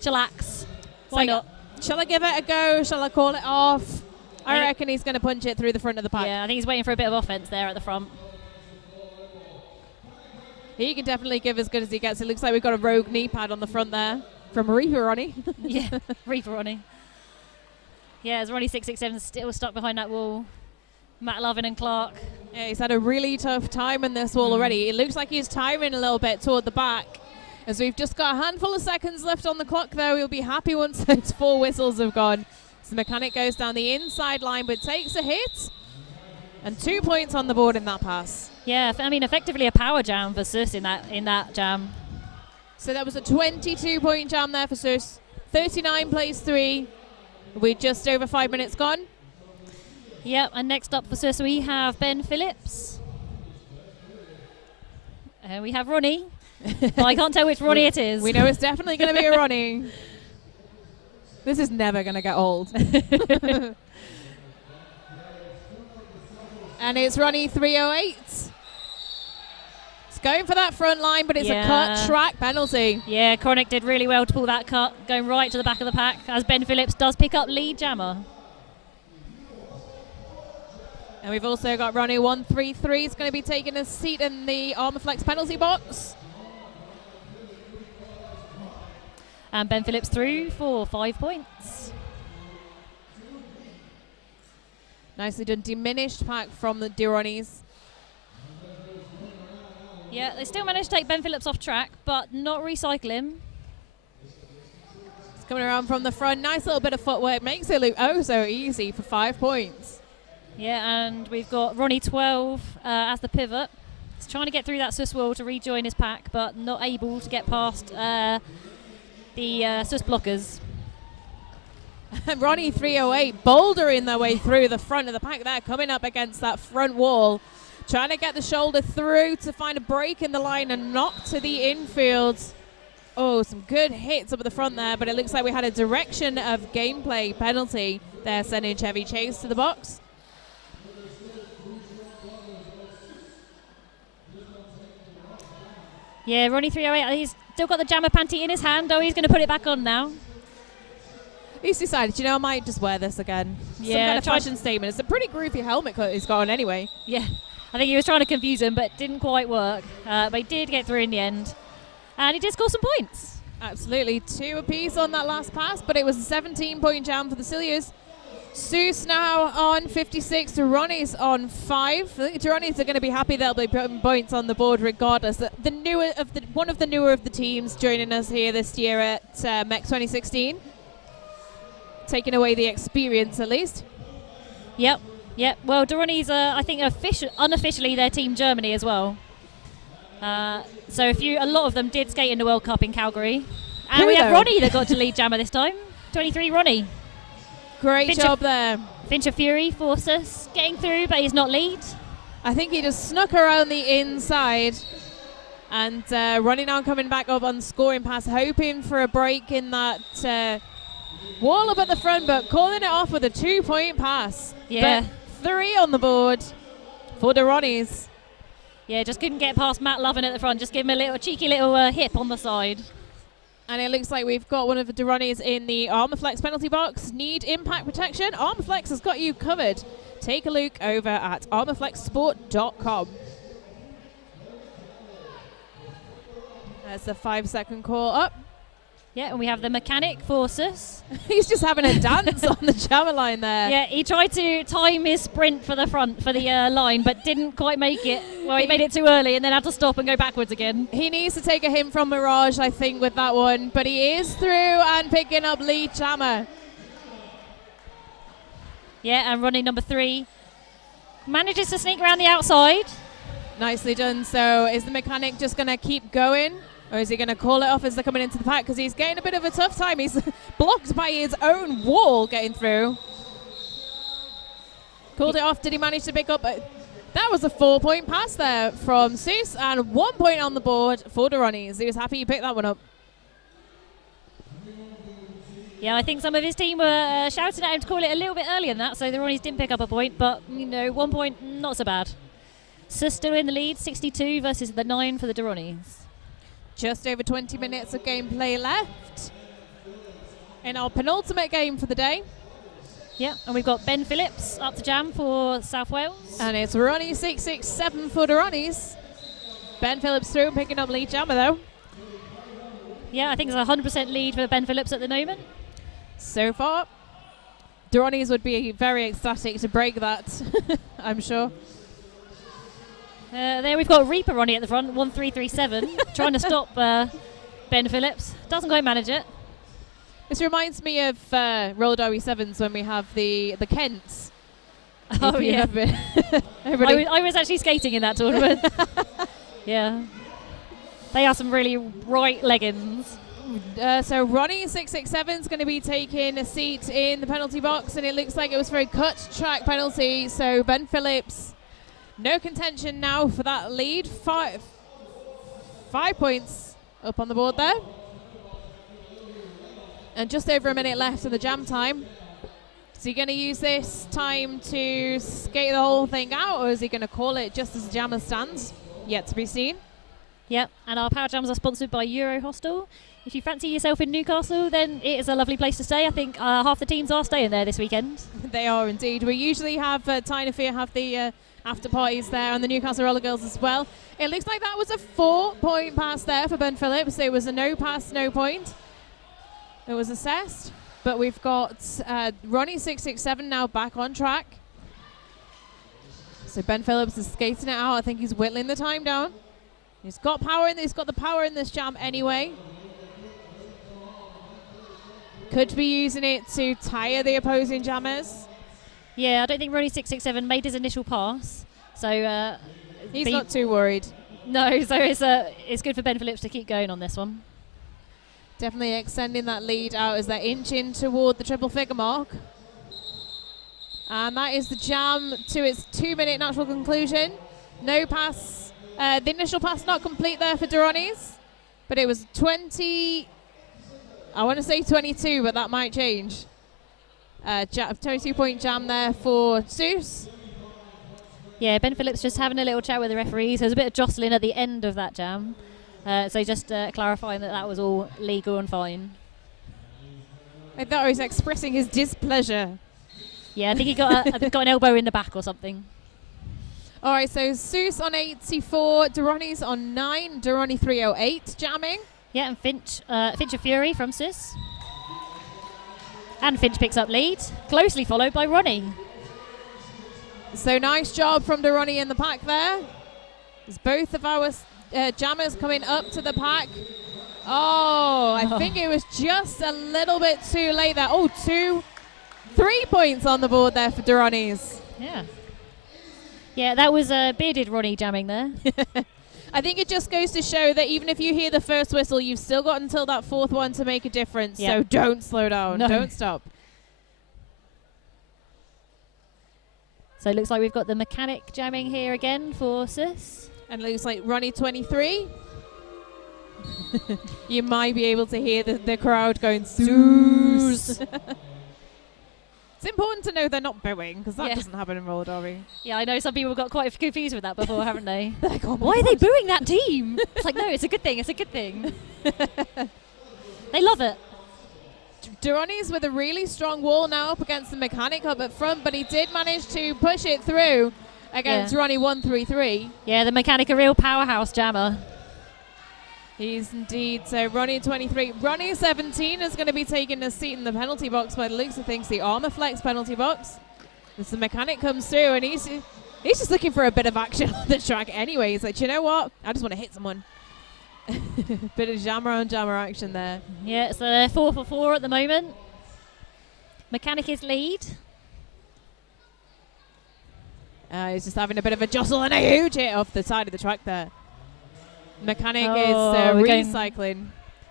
chillax. Why not? Shall I give it a go? Shall I call it off? I Yeah. reckon he's going to punch it through the front of the pack. Yeah, I think he's waiting for a bit of offense there at the front. He can definitely give as good as he gets. It looks like we've got a rogue knee pad on the front there from Reaper Ronnie. Yeah, Reaper Ronnie. Yeah, as Ronnie 667 still stuck behind that wall. Matt Lovin and Clark. Yeah, he's had a really tough time in this wall already. It looks like he's tiring a little bit toward the back. As we've just got a handful of seconds left on the clock, though, we'll be happy once those 4 whistles have gone. So the mechanic goes down the inside line, but takes a hit. And 2 points on the board in that pass. Yeah, I mean, effectively a power jam for Sus in that jam. So that was a 22-point jam there for Sus. 39 plays 3. We're just over 5 minutes gone. Yep, and next up for Sus we have Ben Phillips. We have Ronnie. Well, I can't tell which Ronnie it is. We know it's definitely going to be a Ronnie. This is never going to get old. And it's Ronnie 308. It's going for that front line, but it's a cut track penalty. Yeah, Chronic did really well to pull that cut, going right to the back of the pack, as Ben Phillips does pick up lead jammer. And we've also got Ronnie 133 is going to be taking a seat in the Armour Flex penalty box. And Ben Phillips through for 5 points. Nicely done. Diminished pack from the Ronnies. Yeah, they still managed to take Ben Phillips off track, but not recycle him. It's coming around from the front. Nice little bit of footwork. Makes it look oh so easy for 5 points. Yeah, and we've got Ronnie 12 as the pivot. He's trying to get through that Sus wall to rejoin his pack, but not able to get past the Sus blockers. Ronnie 308 bouldering their way through the front of the pack there, coming up against that front wall, trying to get the shoulder through to find a break in the line and knock to the infield. Oh, some good hits up at the front there, but it looks like we had a direction of gameplay penalty there, sending Chevy Chase to the box. Yeah, Ronnie 308, he's still got the jammer panty in his hand. Oh, he's going to put it back on now. He's decided, you know, I might just wear this again. Some Yeah, kind of fashion statement. It's a pretty groovy helmet he's got on anyway. Yeah, I think he was trying to confuse him, but didn't quite work. But he did get through in the end. And he did score some points. Absolutely. 2 apiece on that last pass, but it was a 17-point jam for the Cilias. Seuss now on 56, Ronnie's on 5. I think Ronnie's are going to be happy they'll be putting points on the board regardless. One of the newer of the teams joining us here this year at MEC 2016. Taking away the experience at least. Yep. Well, Ronnie's, I think, unofficially their team Germany as well. So a lot of them did skate in the World Cup in Calgary. And we have Ronnie that got to lead jammer this time. 23 Ronnie. Great job there. Fincher Fury forced us getting through, but he's not lead. I think he just snuck around the inside. And Ronnie now coming back up on scoring pass, hoping for a break in that wall up at the front, but calling it off with a 2-point pass. Yeah. But 3 on the board for the Ronnies. Yeah, just couldn't get past Matt Lovin at the front. Just give him a cheeky little hip on the side. And it looks like we've got one of the Ronis in the Armorflex penalty box. Need impact protection? Armorflex has got you covered. Take a look over at armorflexsport.com. There's the 5-second call up. Yeah, and we have the mechanic for Sus. He's just having a dance on the jammer line there. Yeah, he tried to time his sprint for the front, for the line, but didn't quite make it. Well, he made it too early and then had to stop and go backwards again. He needs to take a hint from Mirage, I think, with that one. But he is through and picking up lead jammer. Yeah, and running number 3 manages to sneak around the outside. Nicely done. So is the mechanic just going to keep going? Or is he going to call it off as they're coming into the pack? Because he's getting a bit of a tough time. He's blocked by his own wall getting through. Called it off. Did he manage to pick up? That was a 4-point pass there from Sus. And 1 point on the board for the Ronis. He was happy he picked that one up. Yeah, I think some of his team were shouting at him to call it a little bit earlier than that, so the Ronis didn't pick up a point. But, 1 point, not so bad. Sus still in the lead, 62 versus the 9 for the Ronis. Just over 20 minutes of gameplay left in our penultimate game for the day. Yeah, and we've got Ben Phillips up to jam for South Wales. And it's Ronnie 667 for the Ronis. Ben Phillips through, picking up lead jammer though. Yeah, I think it's a 100% lead for Ben Phillips at the moment. So far, the Ronis would be very ecstatic to break that, I'm sure. There we've got Reaper Ronnie at the front, 1337, trying to stop Ben Phillips. Doesn't quite manage it. This reminds me of Roller Derby Sevens when we have the Kents. Oh yeah, I was actually skating in that tournament. Yeah, they are some really right leggings. So Ronnie 667 is going to be taking a seat in the penalty box, and it looks like it was for a cut track penalty. So Ben Phillips. No contention now for that lead. 5 points up on the board there. And just over a minute left in the jam time. Is he going to use this time to skate the whole thing out, or is he going to call it just as the jammer stands? Yet to be seen. Yep, and our Power Jams are sponsored by Euro Hostel. If you fancy yourself in Newcastle, then it is a lovely place to stay. I think half the teams are staying there this weekend. They are indeed. We usually have Tyne Fear have the after parties there, and the Newcastle Roller Girls as well. It looks like that was a 4-point pass there for Ben Phillips. It was a no pass, no point. It was assessed, but we've got Ronnie 667 now back on track. So Ben Phillips is skating it out. I think he's whittling the time down. He's got power in. He's got the power in this jam anyway. Could be using it to tire the opposing jammers. Yeah, I don't think Ronnie 667 made his initial pass, so he's not too worried. No, so it's good for Ben Phillips to keep going on this one. Definitely extending that lead out as they're inching toward the triple figure mark. And that is the jam to its 2-minute natural conclusion. No pass. The initial pass not complete there for Ronis, but it was 20. I want to say 22, but that might change. 22-point jam there for Sus. Yeah, Ben Phillips just having a little chat with the referees. There was a bit of jostling at the end of that jam. So just clarifying that was all legal and fine. I thought he was expressing his displeasure. Yeah, I think he got an elbow in the back or something. All right, so Sus on 84, Ronis on 9, Ronnie 308 jamming. Yeah, and Finch of Fury from Sus. And Finch picks up lead, closely followed by Ronnie. So nice job from Ronnie in the pack there. There's both of our jammers coming up to the pack. Oh, I think it was just a little bit too late there. Oh, 3 points on the board there for Ronis. Yeah. Yeah, that was a bearded Ronnie jamming there. I think it just goes to show that even if you hear the first whistle, you've still got until that fourth one to make a difference. Yep. So don't slow down. No. Don't stop. So it looks like we've got the mechanic jamming here again for Sus. And it looks like Ronnie 23. You might be able to hear the crowd going, Sus. It's important to know they're not booing, because that doesn't happen in roller derby. Yeah, I know some people got quite confused with that before, haven't they? Like, oh why are they booing that team? It's like, no, it's a good thing. It's a good thing. They love it. Ronis with a really strong wall now up against the mechanic up at front, but he did manage to push it through against Ronnie 133. Yeah, the mechanic, a real powerhouse jammer. He's indeed. So Ronnie 23. Ronnie 17 is going to be taking a seat in the penalty box by the looks of things, the Armour Flex penalty box. As the mechanic comes through, and he's just looking for a bit of action on the track anyway. He's like, you know what? I just want to hit someone. Bit of jammer on jammer action there. Yeah, so they're 4 for 4 at the moment. Mechanic is lead. He's just having a bit of a jostle and a huge hit off the side of the track there. Mechanic is we're recycling.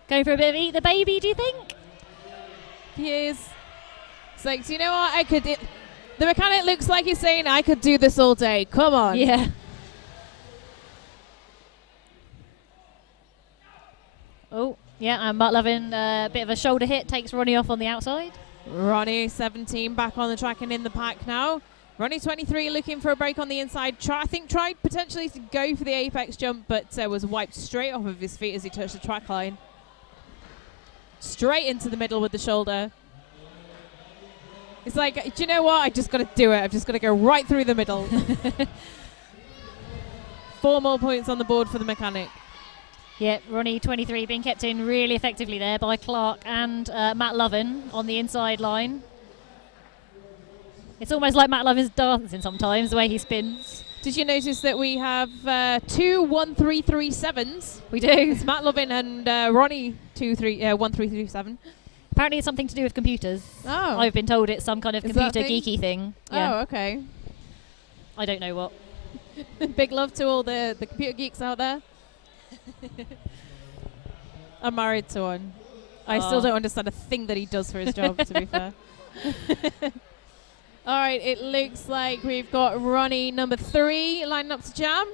Going for a bit of eat the baby, do you think? He is. It's like, do you know what? The mechanic looks like he's saying, I could do this all day. Come on. Yeah. Oh, yeah, and Matt Lovin, a bit of a shoulder hit, takes Ronnie off on the outside. Ronnie 17 back on the track and in the pack now. Ronnie 23 looking for a break on the inside. I think tried potentially to go for the apex jump, but was wiped straight off of his feet as he touched the track line. Straight into the middle with the shoulder. It's like, do you know what? I just got to do it. I've just got to go right through the middle. 4 more points on the board for the mechanic. Yeah, Ronnie 23 being kept in really effectively there by Clark and Matt Lovin on the inside line. It's almost like Matt Lovin's dancing sometimes, the way he spins. Did you notice that we have 2 1-3-3-7s? We do. It's Matt Lovin and Ronnie 1-3-3-7. Apparently it's something to do with computers. Oh. I've been told it's some kind of computer geeky thing. Yeah. Oh, okay. I don't know what. Big love to all the computer geeks out there. I'm married to one. I still don't understand a thing that he does for his job, to be fair. All right, it looks like we've got Ronnie number 3 lining up to jam.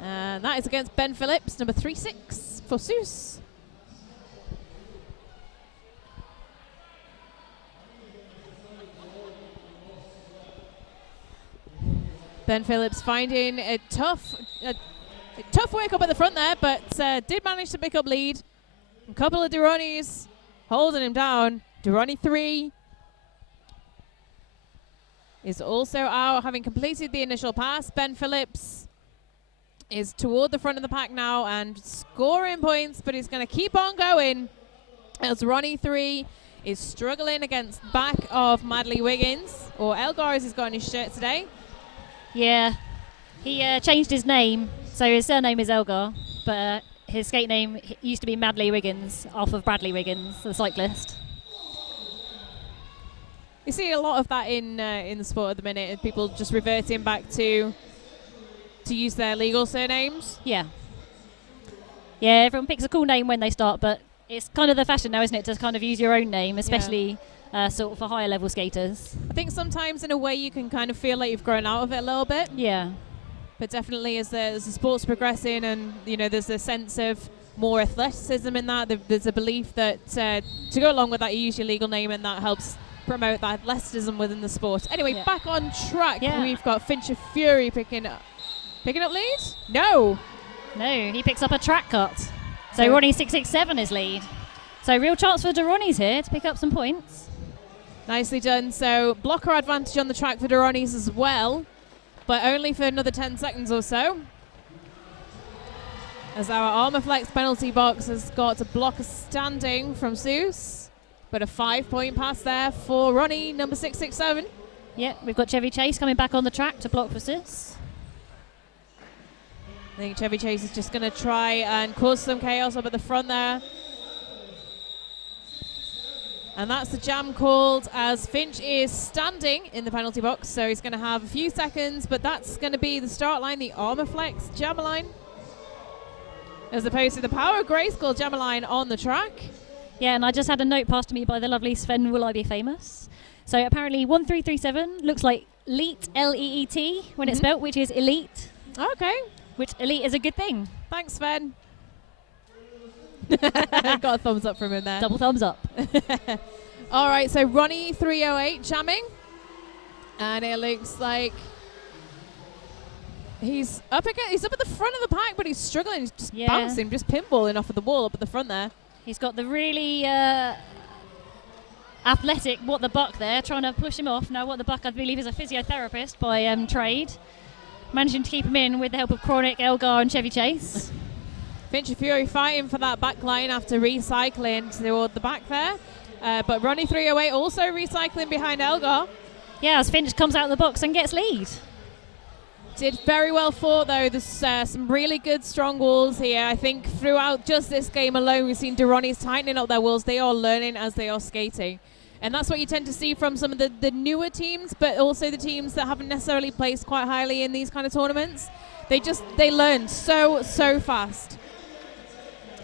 And that is against Ben Phillips, number 36 for Seuss. Ben Phillips finding a tough work up at the front there, but did manage to pick up lead. A couple of Duronis holding him down. Duroni 3 is also out, having completed the initial pass. Ben Phillips is toward the front of the pack now and scoring points, but he's going to keep on going as Ronnie 3 is struggling against back of Madley Wiggins, or Elgar as he's got on his shirt today. Yeah, he changed his name, so his surname is Elgar, but his skate name used to be Madley Wiggins, off of Bradley Wiggins, the cyclist. You see a lot of that in the sport at the minute, people just reverting back to use their legal surnames. Yeah. Yeah, everyone picks a cool name when they start, but it's kind of the fashion now, isn't it, to kind of use your own name, especially sort of for higher level skaters. I think sometimes in a way you can kind of feel like you've grown out of it a little bit. Yeah. But definitely as the sport's progressing and, you know, there's a sense of more athleticism in that, there's a belief that to go along with that, you use your legal name and that helps promote that athleticism within the sport. Anyway, back on track, we've got Fincher Fury picking up lead? No, he picks up a track cut. So Ronnie 667 is lead. So real chance for Duronis here to pick up some points. Nicely done. So blocker advantage on the track for Duronis as well, but only for another 10 seconds or so. As our Armour Flex penalty box has got a blocker standing from Seuss, but a 5-point pass there for Ronnie, number 667. Yeah, we've got Chevy Chase coming back on the track to block for Seuss. I think Chevy Chase is just going to try and cause some chaos up at the front there. And that's the jam called as Finch is standing in the penalty box, so he's going to have a few seconds, but that's going to be the start line, the Armour Flex jammer line, as opposed to the Power Grayskull jammer line on the track. Yeah, and I just had a note passed to me by the lovely Sven Will I Be Famous. So apparently 1337 looks like Leet, L-E-E-T, when it's spelt, which is elite. Okay. Which elite is a good thing. Thanks, Sven. Got a thumbs up from him there. Double thumbs up. All right, so Ronnie 308 jamming. And it looks like He's up at the front of the pack, but he's struggling. He's just Yeah. bouncing, just pinballing off of the wall up at the front there. He's got the really athletic What the Buck there, trying to push him off. Now What the Buck, I believe, is a physiotherapist by trade. Managing to keep him in with the help of Chronic, Elgar and Chevy Chase. Fincher Fury fighting for that back line after recycling toward the back there. But Ronnie 308 also recycling behind Elgar. Yeah, as Finch comes out of the box and gets lead. Did very well fought though. There's some really good strong walls here. I think throughout just this game alone, we've seen Duronis tightening up their walls. They are learning as they are skating. And that's what you tend to see from some of the newer teams, but also the teams that haven't necessarily placed quite highly in these kind of tournaments. They learn so fast.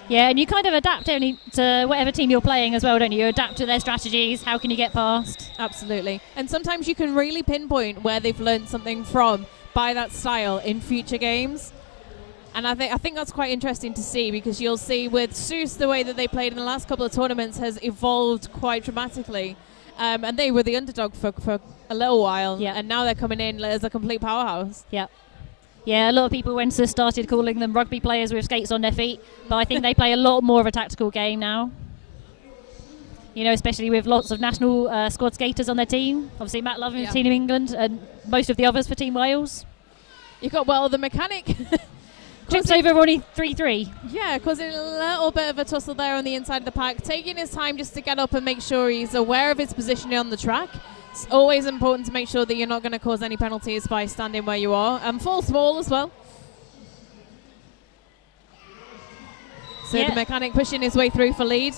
Yeah, and you kind of adapt only to whatever team you're playing as well, don't you? You adapt to their strategies. How can you get past? Absolutely. And sometimes you can really pinpoint where they've learned something from by that style in future games. And I think that's quite interesting to see, because you'll see with Seuss, the way that they played in the last couple of tournaments has evolved quite dramatically. And they were the underdog for a little while. Yeah. And now they're coming in as a complete powerhouse. Yeah. Yeah, a lot of people when Seuss started calling them rugby players with skates on their feet, but I think they play a lot more of a tactical game now. You know, especially with lots of national squad skaters on their team. Obviously, Matt Love in Team England and most of the others for Team Wales. You've got, the mechanic. Trips over Ronnie 3-3. Yeah, causing a little bit of a tussle there on the inside of the pack, taking his time just to get up and make sure he's aware of his positioning on the track. It's always important to make sure that you're not going to cause any penalties by standing where you are. And fall small as well. So the mechanic pushing his way through for lead.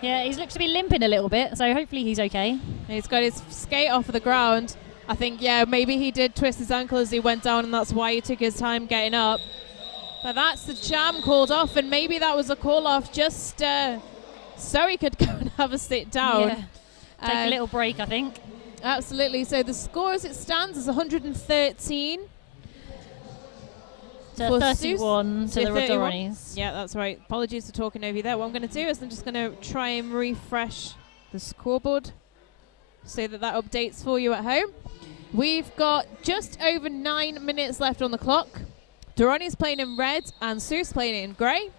Yeah, he looks to be limping a little bit, so hopefully he's okay. He's got his skate off of the ground. I think, maybe he did twist his ankle as he went down, and that's why he took his time getting up. But that's the jam called off, and maybe that was a call-off just so he could go and have a sit down. Yeah. Take a little break, I think. Absolutely. So the score as it stands is 113. To 31 to the 31. Ronis. Yeah, that's right. Apologies for talking over you there. What I'm going to do is I'm just going to try and refresh the scoreboard so that updates for you at home. We've got just over 9 minutes left on the clock. Durrani's playing in red and Seuss playing in grey.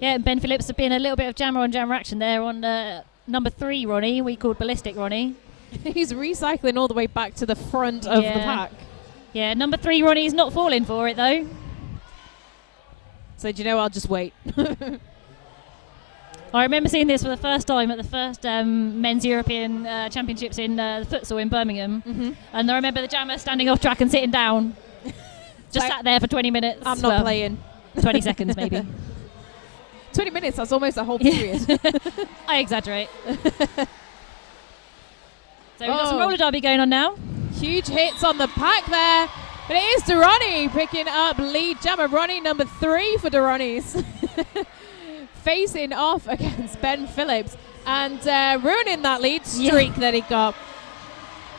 Yeah, and Ben Phillips have been a little bit of jammer on jammer action there on number 3 Ronnie. We called Ballistic Ronnie. He's recycling all the way back to the front of the pack. Yeah, number 3 Ronnie's not falling for it though. So do you know, I'll just wait. I remember seeing this for the first time at the first men's European championships in the futsal in Birmingham. And I remember the jammer standing off track and sitting down. Just sat there for 20 minutes. I'm not playing. 20 seconds maybe. 20 minutes, that's almost a whole period. I exaggerate. So we've got some roller derby going on now. Huge hits on the pack there. But it is Durrani picking up lead jammer. Ronnie number 3 for Durrani's. Facing off against Ben Phillips and ruining that lead streak that he got.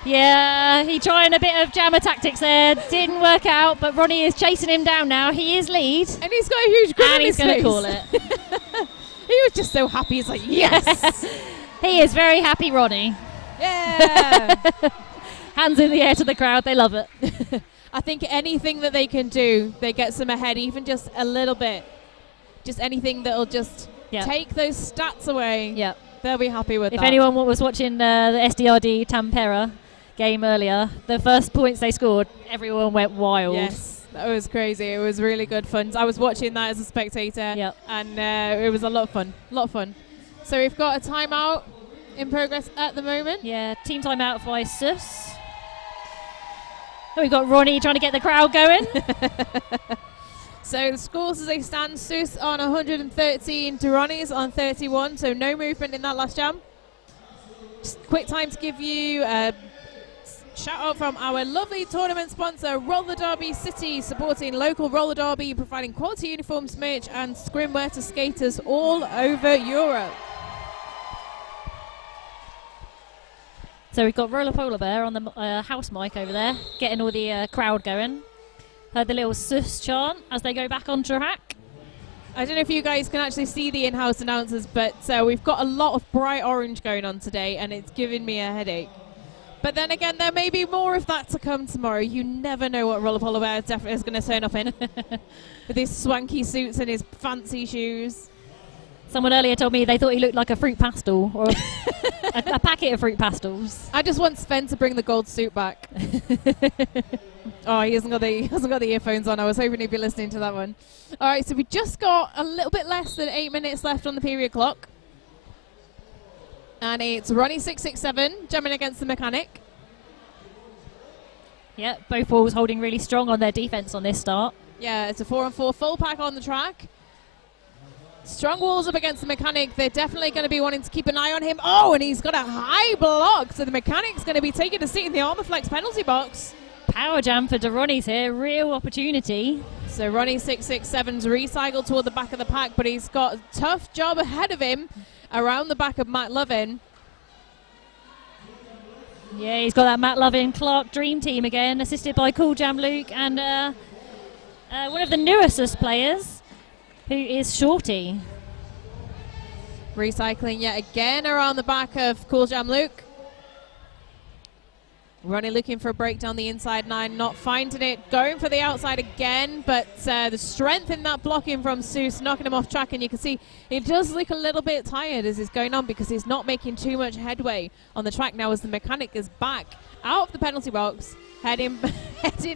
Yeah, he trying a bit of jammer tactics there. Didn't work out, but Ronnie is chasing him down now. He is lead. And he's got a huge grin on his face. And he's going to call it. He was just so happy. He's like, yes! He is very happy, Ronnie. Yeah! Hands in the air to the crowd. They love it. I think anything that they can do, they get some ahead, even just a little bit. Just anything that'll just take those stats away. Yeah. They'll be happy with if that. If anyone was watching the SDRD Tampere game earlier, the first points they scored, everyone went wild. Yes, that was crazy. It was really good fun. I was watching that as a spectator, and it was a lot of fun. So we've got a timeout in progress at the moment. Yeah, team timeout by Seuss. And we've got Ronnie trying to get the crowd going. So the scores as they stand, Seuss on 113, Durrani's on 31, so no movement in that last jam. Just quick time to give you a shout out from our lovely tournament sponsor, Roller Derby City, supporting local roller derby, providing quality uniforms, merch and scrimwear to skaters all over Europe. So we've got Roller Polar Bear on the house mic over there, getting all the crowd going. Heard the little Seuss chant as they go back on track. I don't know if you guys can actually see the in-house announcers, but we've got a lot of bright orange going on today, and it's giving me a headache. But then again, there may be more of that to come tomorrow. You never know what Roller Polo Bear is going to turn up in. With his swanky suits and his fancy shoes. Someone earlier told me they thought he looked like a fruit pastel or a packet of fruit pastels. I just want Sven to bring the gold suit back. Oh, he hasn't got the earphones on. I was hoping he'd be listening to that one. All right, so we just got a little bit less than 8 minutes left on the period clock. And it's Ronis 667 jumping against the Mechanic. Yeah, both balls holding really strong on their defense on this start. Yeah, it's a 4-on-4 full pack on the track. Strong walls up against the Mechanic. They're definitely going to be wanting to keep an eye on him. Oh, and he's got a high block. So the Mechanic's going to be taking a seat in the Armor Flex penalty box. Power jam for Ronis here. Real opportunity. So Ronis 667's recycled toward the back of the pack, but he's got a tough job ahead of him around the back of Matt Lovin. Yeah, he's got that Matt Lovin Clark dream team again, assisted by Cool Jam Luke and one of the newest players, who is Shorty. Recycling yet again around the back of Cool Jam Luke. Ronnie looking for a break down the inside 9, not finding it. Going for the outside again, but the strength in that blocking from Seuss knocking him off track, and you can see he does look a little bit tired as he's going on because he's not making too much headway on the track now as the Mechanic is back out of the penalty box, heading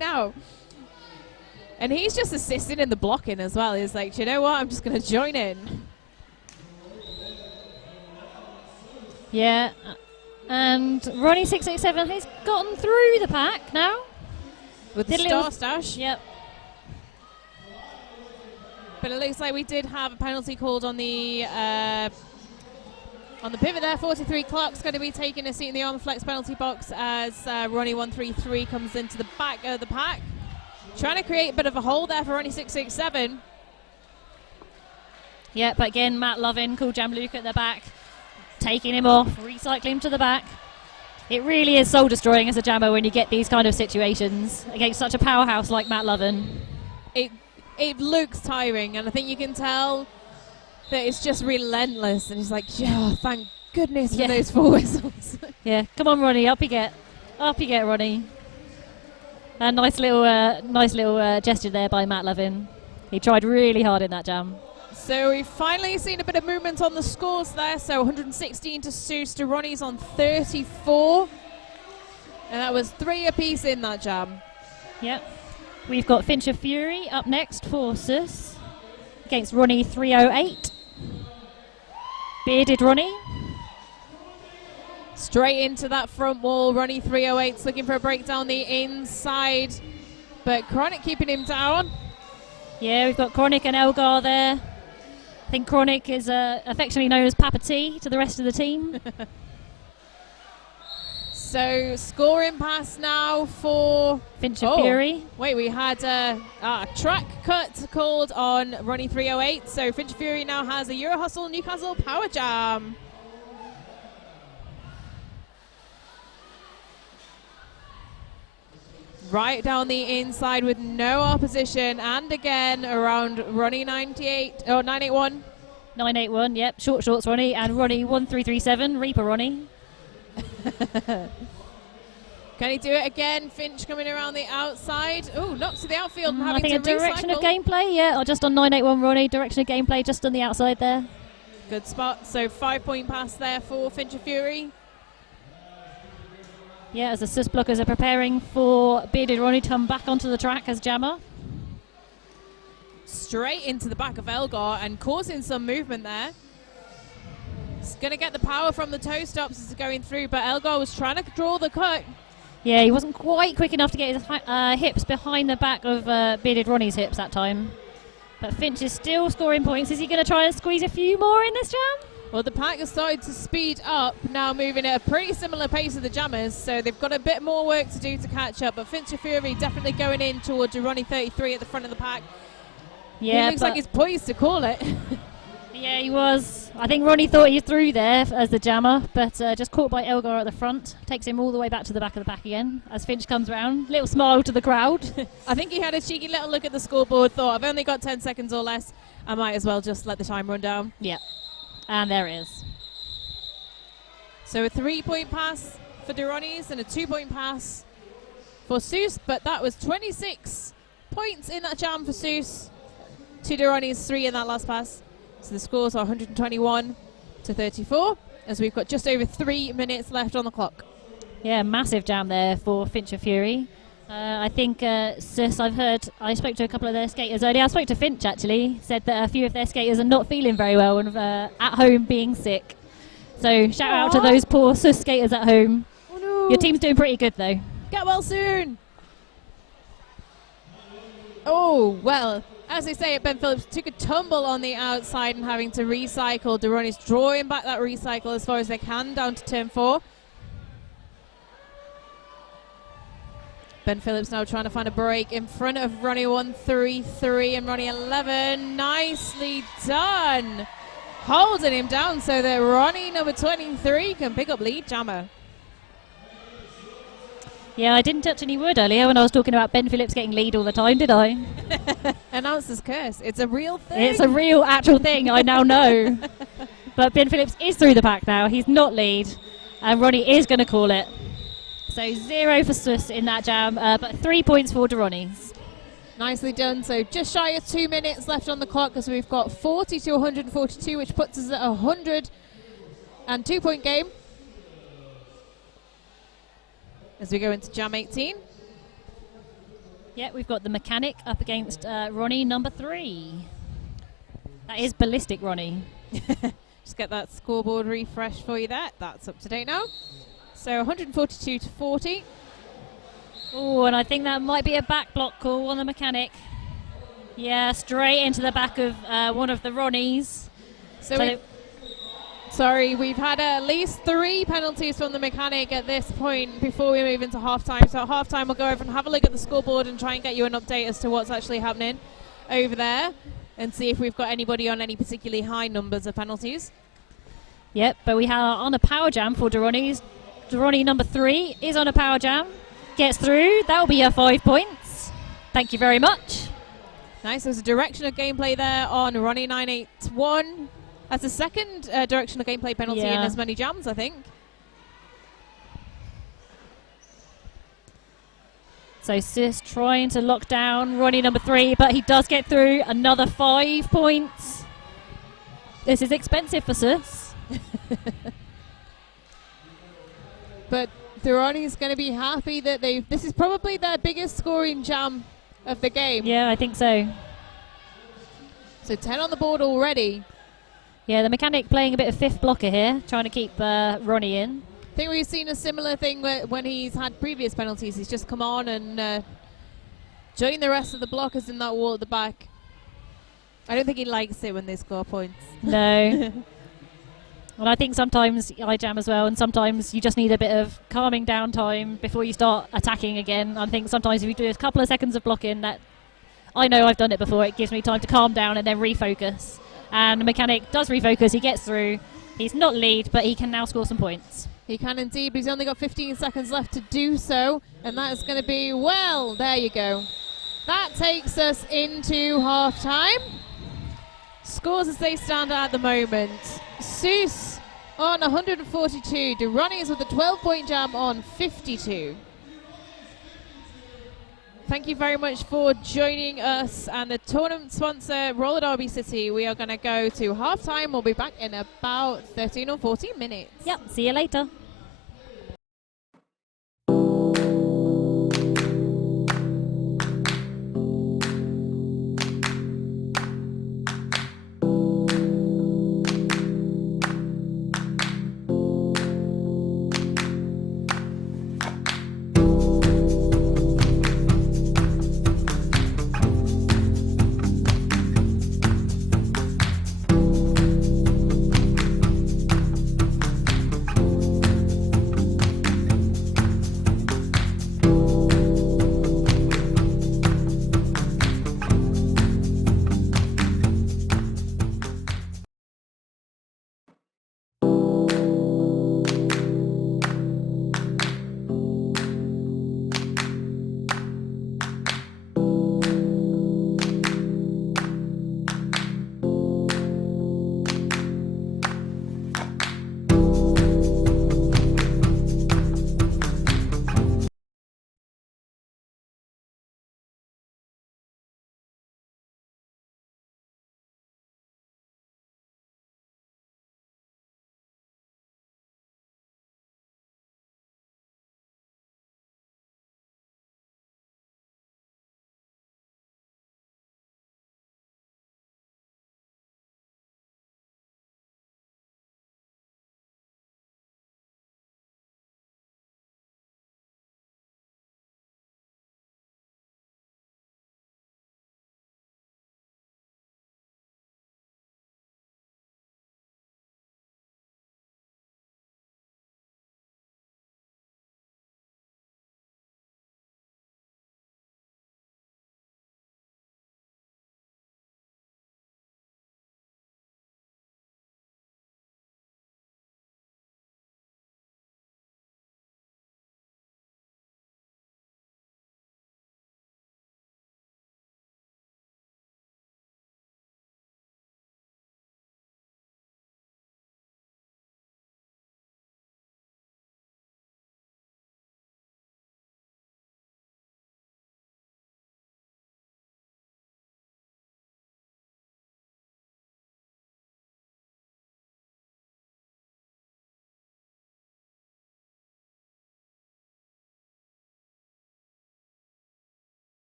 out. And he's just assisting in the blocking as well. He's like, you know what, I'm just going to join in. Yeah. And Ronnie 667 has gotten through the pack now. With the star stash. Yep. But it looks like we did have a penalty called on the pivot there. 43 Clark's going to be taking a seat in the Armor Flex penalty box as Ronnie 133 comes into the back of the pack. Trying to create a bit of a hole there for Ronnie 667. Yeah, but again, Matt Lovin, Cool Jam Luke at the back. Taking him off, recycling him to the back. It really is soul destroying as a jammer when you get these kind of situations against such a powerhouse like Matt Lovin. It looks tiring, and I think you can tell that it's just relentless. And he's like, yeah, thank goodness for those 4 whistles. Yeah, come on, Ronnie, up you get, Ronnie. A nice little gesture there by Matt Lovin. He tried really hard in that jam. So we've finally seen a bit of movement on the scores there. So 116 to Seuss to Ronnie's on 34. And that was 3 apiece in that jam. Yep. We've got Fincher Fury up next for Seuss against Ronnie 308. Bearded Ronnie. Straight into that front wall. Ronnie 308's looking for a break down the inside. But Chronic keeping him down. Yeah, we've got Chronic and Elgar there. I think Chronic is affectionately known as Papa T to the rest of the team. So scoring pass now for Fincher Fury. Wait, we had a track cut called on Ronnie 308. So Fincher Fury now has a Euro Hustle Newcastle Power Jam. Right down the inside with no opposition, and again around Ronnie 981. 981, yep. Shorts Ronnie, and Ronnie 1337, Reaper Ronnie. Can he do it again? Finch coming around the outside. Oh, knocks to the outfield and I having think to a direction recycle. of gameplay, yeah. Or just on 981 Ronnie, direction of gameplay just on the outside there. Good spot. So 5-point pass there for Fincher Fury. Yeah, as the Sus blockers are preparing for Bearded Ronnie to come back onto the track as jammer. Straight into the back of Elgar and causing some movement there. He's going to get the power from the toe stops as it's going through, but Elgar was trying to draw the cut. Yeah, he wasn't quite quick enough to get his hips behind the back of Bearded Ronnie's hips that time. But Finch is still scoring points. Is he going to try and squeeze a few more in this jam? Well, the pack has started to speed up, now moving at a pretty similar pace of the jammers, so they've got a bit more work to do to catch up. But Fincher Fury definitely going in towards Ronnie 33 at the front of the pack. Yeah, he looks like he's poised to call it. Yeah, he was. I think Ronnie thought he was through there as the jammer, but just caught by Elgar at the front. Takes him all the way back to the back of the pack again as Finch comes round. Little smile to the crowd. I think he had a cheeky little look at the scoreboard, thought, I've only got 10 seconds or less. I might as well just let the time run down. Yeah. And there it is. So a 3-point pass for the Ronis and a 2-point pass for Seuss, but that was 26 points in that jam for Seuss. To the Ronis, 3 in that last pass. So the scores are 121 to 34, as we've got just over 3 minutes left on the clock. Yeah, massive jam there for Fincher Fury. I think Sus, I spoke to a couple of their skaters earlier. I spoke to Finch actually, said that a few of their skaters are not feeling very well and at home being sick. So shout out to those poor Sus skaters at home. Oh no. Your team's doing pretty good though. Get well soon. Oh, well, as they say, Ben Phillips took a tumble on the outside and having to recycle. Duronis drawing back that recycle as far as they can down to turn 4. Ben Phillips now trying to find a break in front of Ronnie 133 and Ronnie 11. Nicely done. Holding him down so that Ronnie number 23 can pick up lead jammer. Yeah, I didn't touch any wood earlier when I was talking about Ben Phillips getting lead all the time, did I? Announcer's curse. It's a real thing. It's a real actual thing, I now know. But Ben Phillips is through the pack now. He's not lead. And Ronnie is going to call it. So 0 for Sus in that jam, but 3 points for Duronis. Nicely done. So just shy of 2 minutes left on the clock as we've got 40 to 142, which puts us at a 102-point game. As we go into jam 18. Yeah, we've got the mechanic up against Ronnie number 3. That is ballistic Ronnie. Just get that scoreboard refresh for you there. That's up to date now. So 142 to 40. Oh, and I think that might be a back block call on the mechanic. Yeah, straight into the back of one of the Ronnies. Sorry, we've had at least 3 penalties from the mechanic at this point before we move into half-time. So at half-time, we'll go over and have a look at the scoreboard and try and get you an update as to what's actually happening over there and see if we've got anybody on any particularly high numbers of penalties. Yep, but we have on a power jam for Duronis. Ronnie number 3 is on a power jam. Gets through. That'll be 5 points. Thank you very much. Nice. There's a direction of gameplay there on Ronnie 981. That's the second direction of gameplay penalty in as many jams, I think. So Sis trying to lock down Ronnie number 3, but he does get through. Another 5 points. This is expensive for Sis. But Ronnie's going to be happy that this is probably their biggest scoring jam of the game. Yeah, I think so. So 10 on the board already. Yeah, the mechanic playing a bit of fifth blocker here, trying to keep Ronnie in. I think we've seen a similar thing when he's had previous penalties. He's just come on and joined the rest of the blockers in that wall at the back. I don't think he likes it when they score points. No. Well, I think sometimes I jam as well, and sometimes you just need a bit of calming down time before you start attacking again. I think sometimes if you do a couple of seconds of blocking, that I know I've done it before, it gives me time to calm down and then refocus. And the mechanic does refocus, he gets through. He's not lead, but he can now score some points. He can indeed, but he's only got 15 seconds left to do so, and that is going to be, well, there you go. That takes us into half-time. Scores as they stand at the moment. Seuss on 142. Duronis with a 12-point jam on 52. Thank you very much for joining us. And the tournament sponsor, Roller Derby City, we are going to go to half-time. We'll be back in about 13 or 14 minutes. Yep, see you later.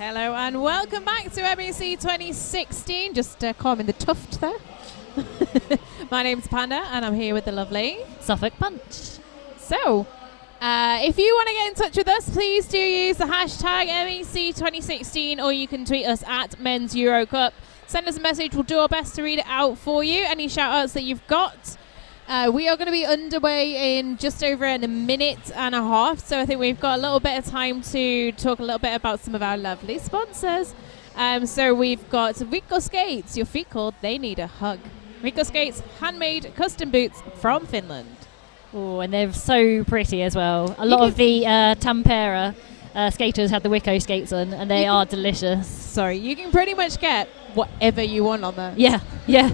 Hello and welcome back to MEC 2016. Just calming the tuft there. My name's Panda and I'm here with the lovely Suffolk Punch. So, if you want to get in touch with us, please do use the hashtag MEC 2016 or you can tweet us at Men's Euro Cup. Send us a message, we'll do our best to read it out for you. Any shout outs that you've got. We are going to be underway in just over a minute and a half, so I think we've got a little bit of time to talk a little bit about some of our lovely sponsors. So we've got Rico Skates, your feet cold, they need a hug. Rico Skates, handmade custom boots from Finland. Oh, and they're so pretty as well. A lot of the Tampere skaters have the Wico skates on, and they are delicious. Sorry, you can pretty much get whatever you want on there. Yeah,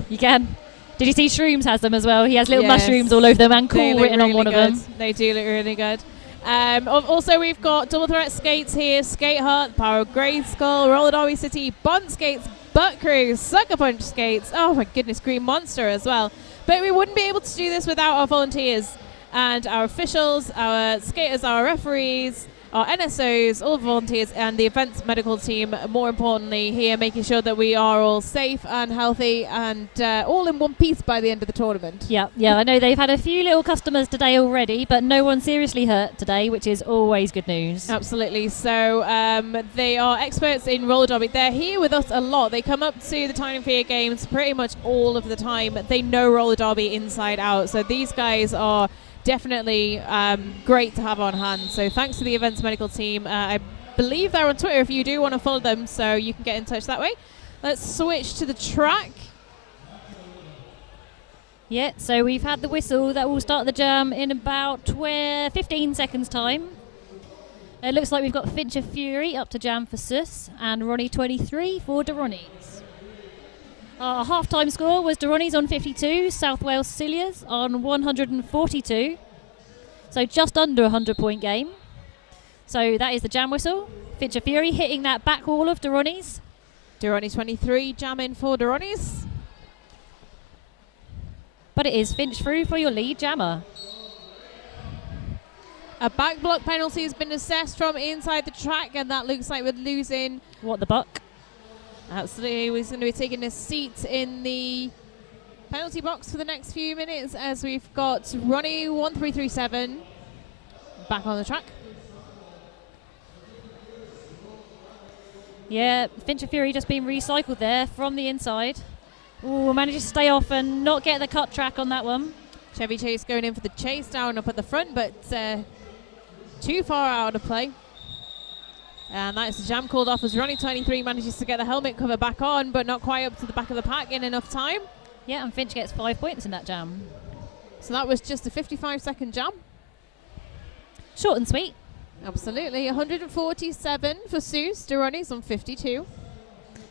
you can. Did you see Shrooms has them as well? He has little mushrooms all over them and cool written on one of them. They do look really good. Also, we've got Double Threat Skates here, Skate Hut, Power of Grey Skull, Roller Derby City, Bond Skates, Butt Crew, Sucker Punch Skates. Oh my goodness, Green Monster as well. But we wouldn't be able to do this without our volunteers and our officials, our skaters, our referees, our NSOs, all the volunteers, and the events medical team, more importantly, here making sure that we are all safe and healthy and all in one piece by the end of the tournament. Yeah, I know they've had a few little customers today already, but no one seriously hurt today, which is always good news. Absolutely. So they are experts in roller derby. They're here with us a lot. They come up to the Time and Fear games pretty much all of the time. They know roller derby inside out. So these guys are definitely great to have on hand. So thanks to the events medical team. I believe they're on Twitter if you do want to follow them, so you can get in touch that way. Let's switch to the track. Yeah, so we've had the whistle that will start the jam in about 15 seconds time. It looks like we've got Fincher Fury up to jam for Sus and Ronnie 23 for Ronis. Our half-time score was Ronis on 52, South Wales Cilias on 142. So just under a 100-point game. So that is the jam whistle. Fincher Fury hitting that back wall of Ronis. Ronis 23 jamming for Ronis. But it is Finch through for your lead jammer. A back block penalty has been assessed from inside the track, and that looks like we're losing. What the buck? Absolutely, we're going to be taking a seat in the penalty box for the next few minutes as we've got Ronnie 1337 back on the track. Yeah, Fincher Fury just being recycled there from the inside. Ooh, manages to stay off and not get the cut track on that one. Chevy Chase going in for the chase down up at the front, but too far out of play. And that's the jam called off as Ronnie 23 manages to get the helmet cover back on, but not quite up to the back of the pack in enough time. Yeah, and Finch gets 5 points in that jam. So that was just a 55-second jam. Short and sweet. Absolutely. 147 for Sus. Ronnie's on 52.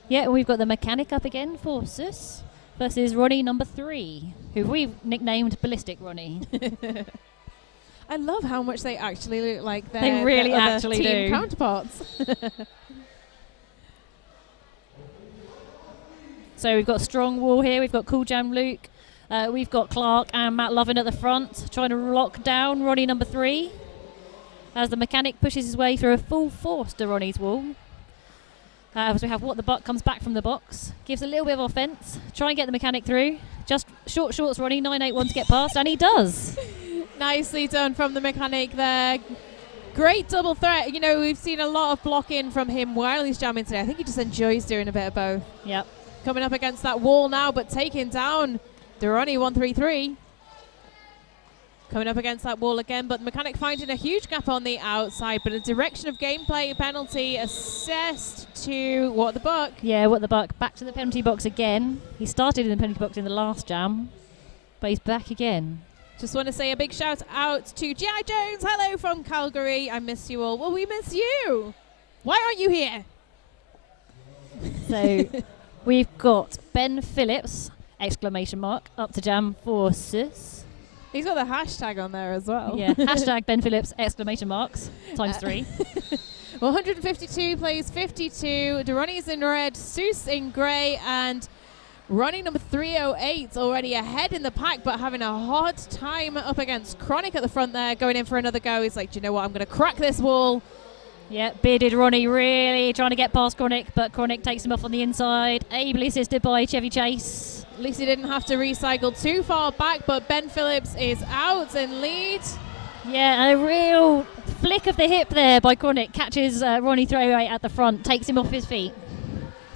Yeah, and we've got the mechanic up again for Sus versus Ronnie number 3, who we've nicknamed Ballistic Ronnie. I love how much they actually look like their they really their actually team do. counterparts. So we've got Strong Wall here, we've got Cool Jam Luke, we've got Clark and Matt Lovin at the front, trying to lock down Ronnie number 3 as the mechanic pushes his way through a full force to Ronnie's wall. As we have What the Buck comes back from the box, gives a little bit of offence, try and get the mechanic through. Just shorts Ronnie, 981 to get past, and he does. Nicely done from the mechanic there. Great double threat. You know, we've seen a lot of blocking from him while he's jamming today. I think he just enjoys doing a bit of both. Yep. Coming up against that wall now, but taking down Ronnie 133. Coming up against that wall again, but the mechanic finding a huge gap on the outside, but a direction of gameplay penalty assessed to What the Buck. Yeah, What the Buck back to the penalty box again. He started in the penalty box in the last jam, but he's back again. Just want to say a big shout out to G.I. Jones. Hello from Calgary. I miss you all. Well, we miss you. Why aren't you here? So we've got Ben Phillips, ! Up to jam for Sus. He's got the hashtag on there as well. Yeah, hashtag Ben Phillips, ! Times 3. 152 plays 52. Ronnie's in red, Sus in grey, and Ronnie number 308 already ahead in the pack, but having a hard time up against Chronic at the front there, going in for another go. He's like, do you know what? I'm going to crack this wall. Yeah, bearded Ronnie really trying to get past Chronic, but Chronic takes him off on the inside, ably assisted by Chevy Chase. At least he didn't have to recycle too far back, but Ben Phillips is out in lead. Yeah, a real flick of the hip there by Chronic, catches Ronnie Throwaway at the front, takes him off his feet.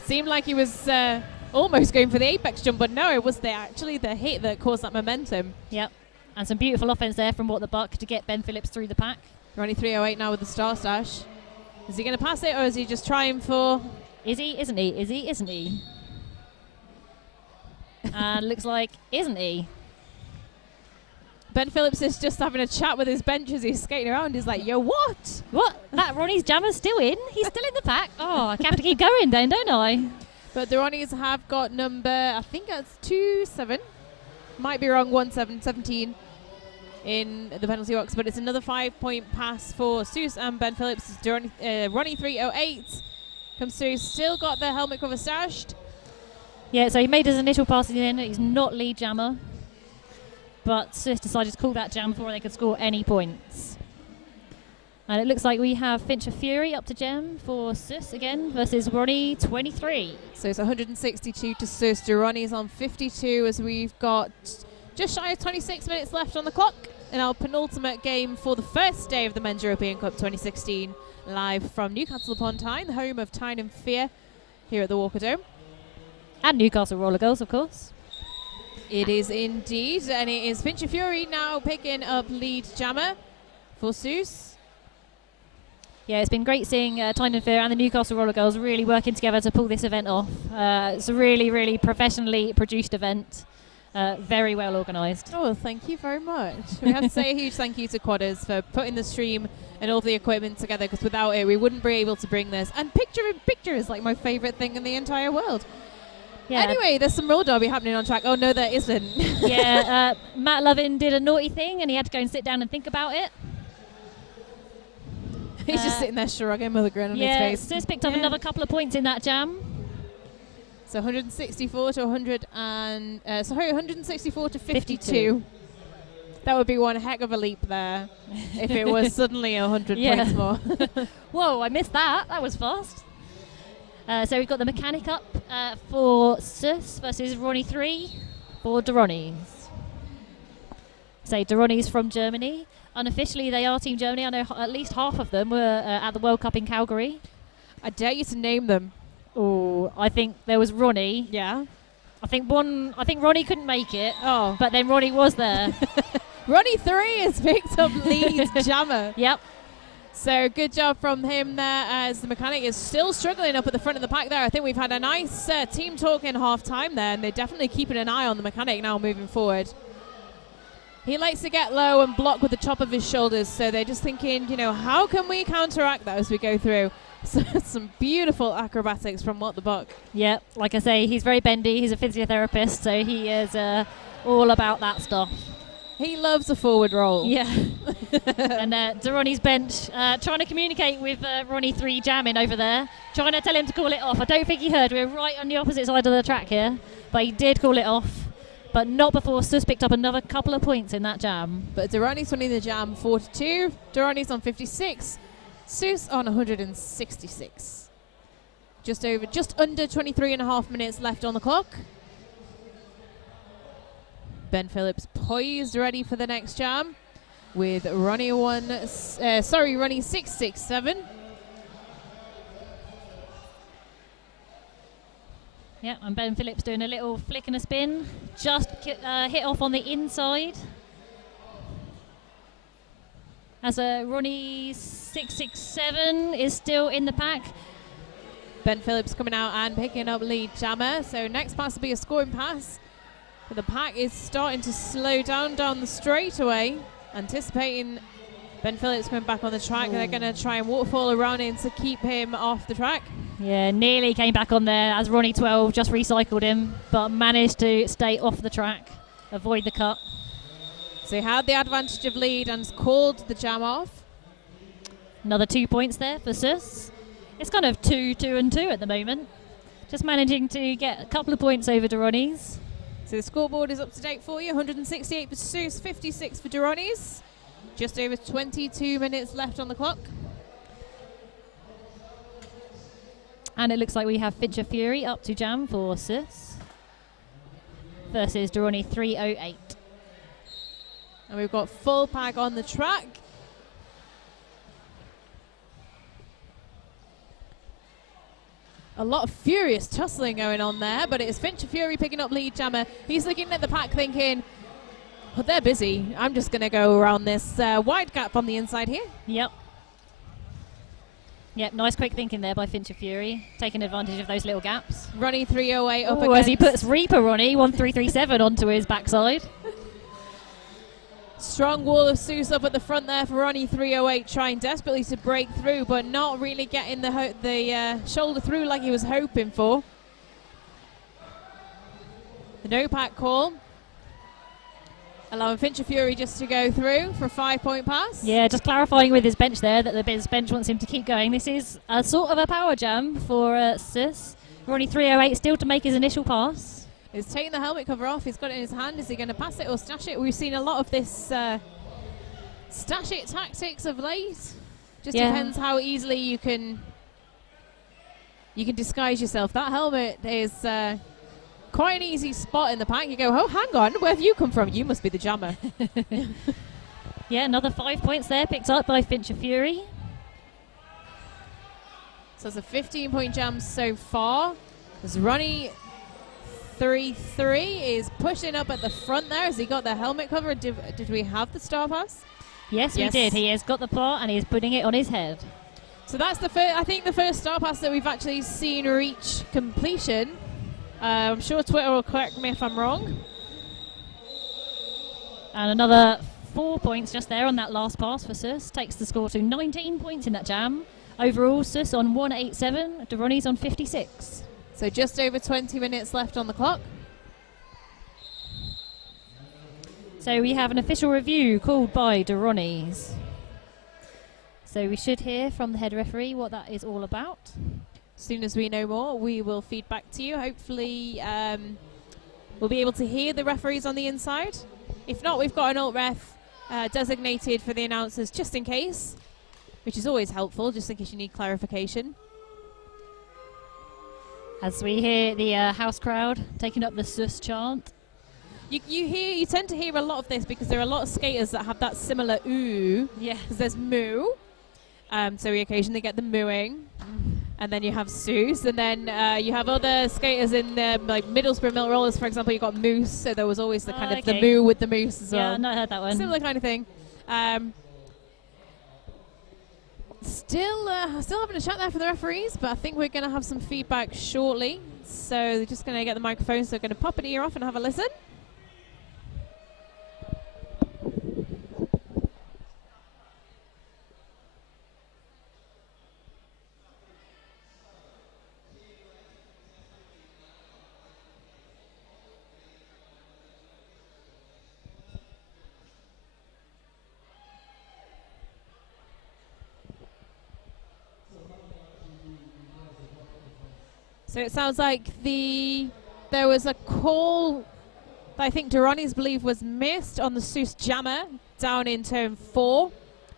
Seemed like he was almost going for the apex jump, but no, it was actually the hit that caused that momentum. Yep, and some beautiful offense there from What the Buck to get Ben Phillips through the pack. Ronnie 308 now with the star stash. Is he going to pass it, or is he just trying for... Is he? Isn't he? Is he? Isn't he? Looks like isn't he? Ben Phillips is just having a chat with his bench as he's skating around. He's like, yo, what? What? That Ronnie's jammer's still in? He's still in the pack? Oh, I have to keep going then, don't I? But the Ronnies have got number, I think that's 2-7. Might be wrong, 1-7-17 in the penalty box. But it's another 5-point pass for Seuss and Ben Phillips. Ronnie 308 comes through, still got the helmet cover stashed. Yeah, so he made his initial pass in. He's not lead jammer. But Seuss decided to call that jam before they could score any points. And it looks like we have Fincher Fury up to gem for Seuss again versus Ronnie 23. So it's 162 to Seuss. Ronnie's on 52 as we've got just shy of 26 minutes left on the clock in our penultimate game for the first day of the Men's European Cup 2016, live from Newcastle upon Tyne, the home of Tyne and Fear here at the Walker Dome. And Newcastle Roller Girls, of course. It is indeed, and it is Fincher Fury now picking up lead jammer for Seuss. Yeah, it's been great seeing Tyne and Fear and the Newcastle Roller Girls really working together to pull this event off. It's a really, really professionally produced event. Very well organised. Oh, thank you very much. We have to say a huge thank you to Quadders for putting the stream and all the equipment together, because without it we wouldn't be able to bring this. And picture is like my favourite thing in the entire world. Yeah. Anyway, there's some roll derby happening on track. Oh no, there isn't. Yeah, Matt Lovin did a naughty thing and he had to go and sit down and think about it. He's just sitting there shrugging with a grin on his face. Yeah, Seuss picked up another couple of points in that jam. So 164 to 164 to 52. That would be one heck of a leap there if it was suddenly 100 points more. Whoa, I missed that. That was fast. So we've got the mechanic up for Seuss versus Ronnie 3 for Ronnies. So Ronnies from Germany. Unofficially, they are Team Germany. I know at least half of them were at the World Cup in Calgary. I dare you to name them. Oh, I think there was Ronnie. Yeah. I think Ronnie couldn't make it. Oh. But then Ronnie was there. Ronnie 3 has picked up lead jammer. Yep. So good job from him there, as the mechanic is still struggling up at the front of the pack there. I think we've had a nice team talk in half time there, and they're definitely keeping an eye on the mechanic now moving forward. He likes to get low and block with the top of his shoulders, so they're just thinking, how can we counteract that as we go through? So some beautiful acrobatics from What the Buck. Yeah, like I say, he's very bendy. He's a physiotherapist, so he is all about that stuff. He loves a forward roll. Yeah. And Ronnie's bench trying to communicate with Ronnie 3 jamming over there, trying to tell him to call it off. I don't think he heard. We're right on the opposite side of the track here, but he did call it off. But not before Seuss picked up another couple of points in that jam. But Ronnie's winning the jam 42. Ronnie's on 56. Seuss on 166. Just under 23 and a half minutes left on the clock. Ben Phillips poised, ready for the next jam with Ronnie 667. Yeah, and Ben Phillips doing a little flick and a spin. Just hit off on the inside. As Ronnie 667 is still in the pack. Ben Phillips coming out and picking up lead jammer. So next pass will be a scoring pass. But the pack is starting to slow down the straightaway, anticipating Ben Phillips coming back on the track. They're going to try and waterfall around him to keep him off the track. Yeah, nearly came back on there as Ronnie 12 just recycled him, but managed to stay off the track, avoid the cut. So he had the advantage of lead and called the jam off. Another 2 points there for Seuss. It's kind of 2-2-2 at the moment. Just managing to get a couple of points over Ronnies. So the scoreboard is up to date for you. 168 for Seuss, 56 for Ronnies. Just over 22 minutes left on the clock. And it looks like we have Fincher Fury up to jam for Sus versus Durrani 308. And we've got full pack on the track. A lot of furious tussling going on there, but it is Fincher Fury picking up lead jammer. He's looking at the pack thinking, well, they're busy. I'm just going to go around this wide gap on the inside here. Yep. Yep, nice quick thinking there by Fincher Fury, taking advantage of those little gaps. Ronnie 308 up Ooh, against. as he puts Reaper Ronnie 1337 onto his backside. Strong wall of Sus up at the front there for Ronnie 308, trying desperately to break through, but not really getting the shoulder through like he was hoping for. The no pack call, allowing Fincher Fury just to go through for a 5-point pass. Yeah, just clarifying with his bench there that the bench wants him to keep going. This is a sort of a power jam for Sus. Ronnie 308 still to make his initial pass. He's taking the helmet cover off. He's got it in his hand. Is he going to pass it or stash it? We've seen a lot of this stash it tactics of late. Just depends how easily you can disguise yourself. That helmet is quite an easy spot in the pack. You go, oh, hang on, where have you come from? You must be the jammer. Yeah, another 5 points there picked up by Fincher Fury. So it's a 15-point jam so far. As Ronnie 3-3 is pushing up at the front there. Has he got the helmet cover? Did we have the star pass? Yes, we did. He has got the part and he's putting it on his head. So that's the first, I think the first star pass that we've actually seen reach completion. I'm sure Twitter will correct me if I'm wrong. And another 4 points just there on that last pass for Sus. Takes the score to 19 points in that jam. Overall, Sus on 187, Durrani's on 56. So just over 20 minutes left on the clock. So we have an official review called by Durrani's. So we should hear from the head referee what that is all about. As soon as we know more, we will feed back to you. Hopefully we'll be able to hear the referees on the inside. If not, we've got an alt ref designated for the announcers just in case, which is always helpful, just in case you need clarification. As we hear the house crowd taking up the Sus chant. You tend to hear a lot of this because there are a lot of skaters that have that similar ooh. Yeah. Because there's moo. So we occasionally get the mooing. And then you have Sus. And then you have other skaters in like Middlesbrough Mill Rollers, for example, you got Moose. So there was always the kind of the moo with the moose as well. Yeah, I've not heard that one. Similar kind of thing. Still having a chat there for the referees, but I think we're going to have some feedback shortly. So they're just going to get the microphone, so they're going to pop an ear off and have a listen. So it sounds like there was a call that I think Durrani's believe was missed on the Sus jammer down in turn 4.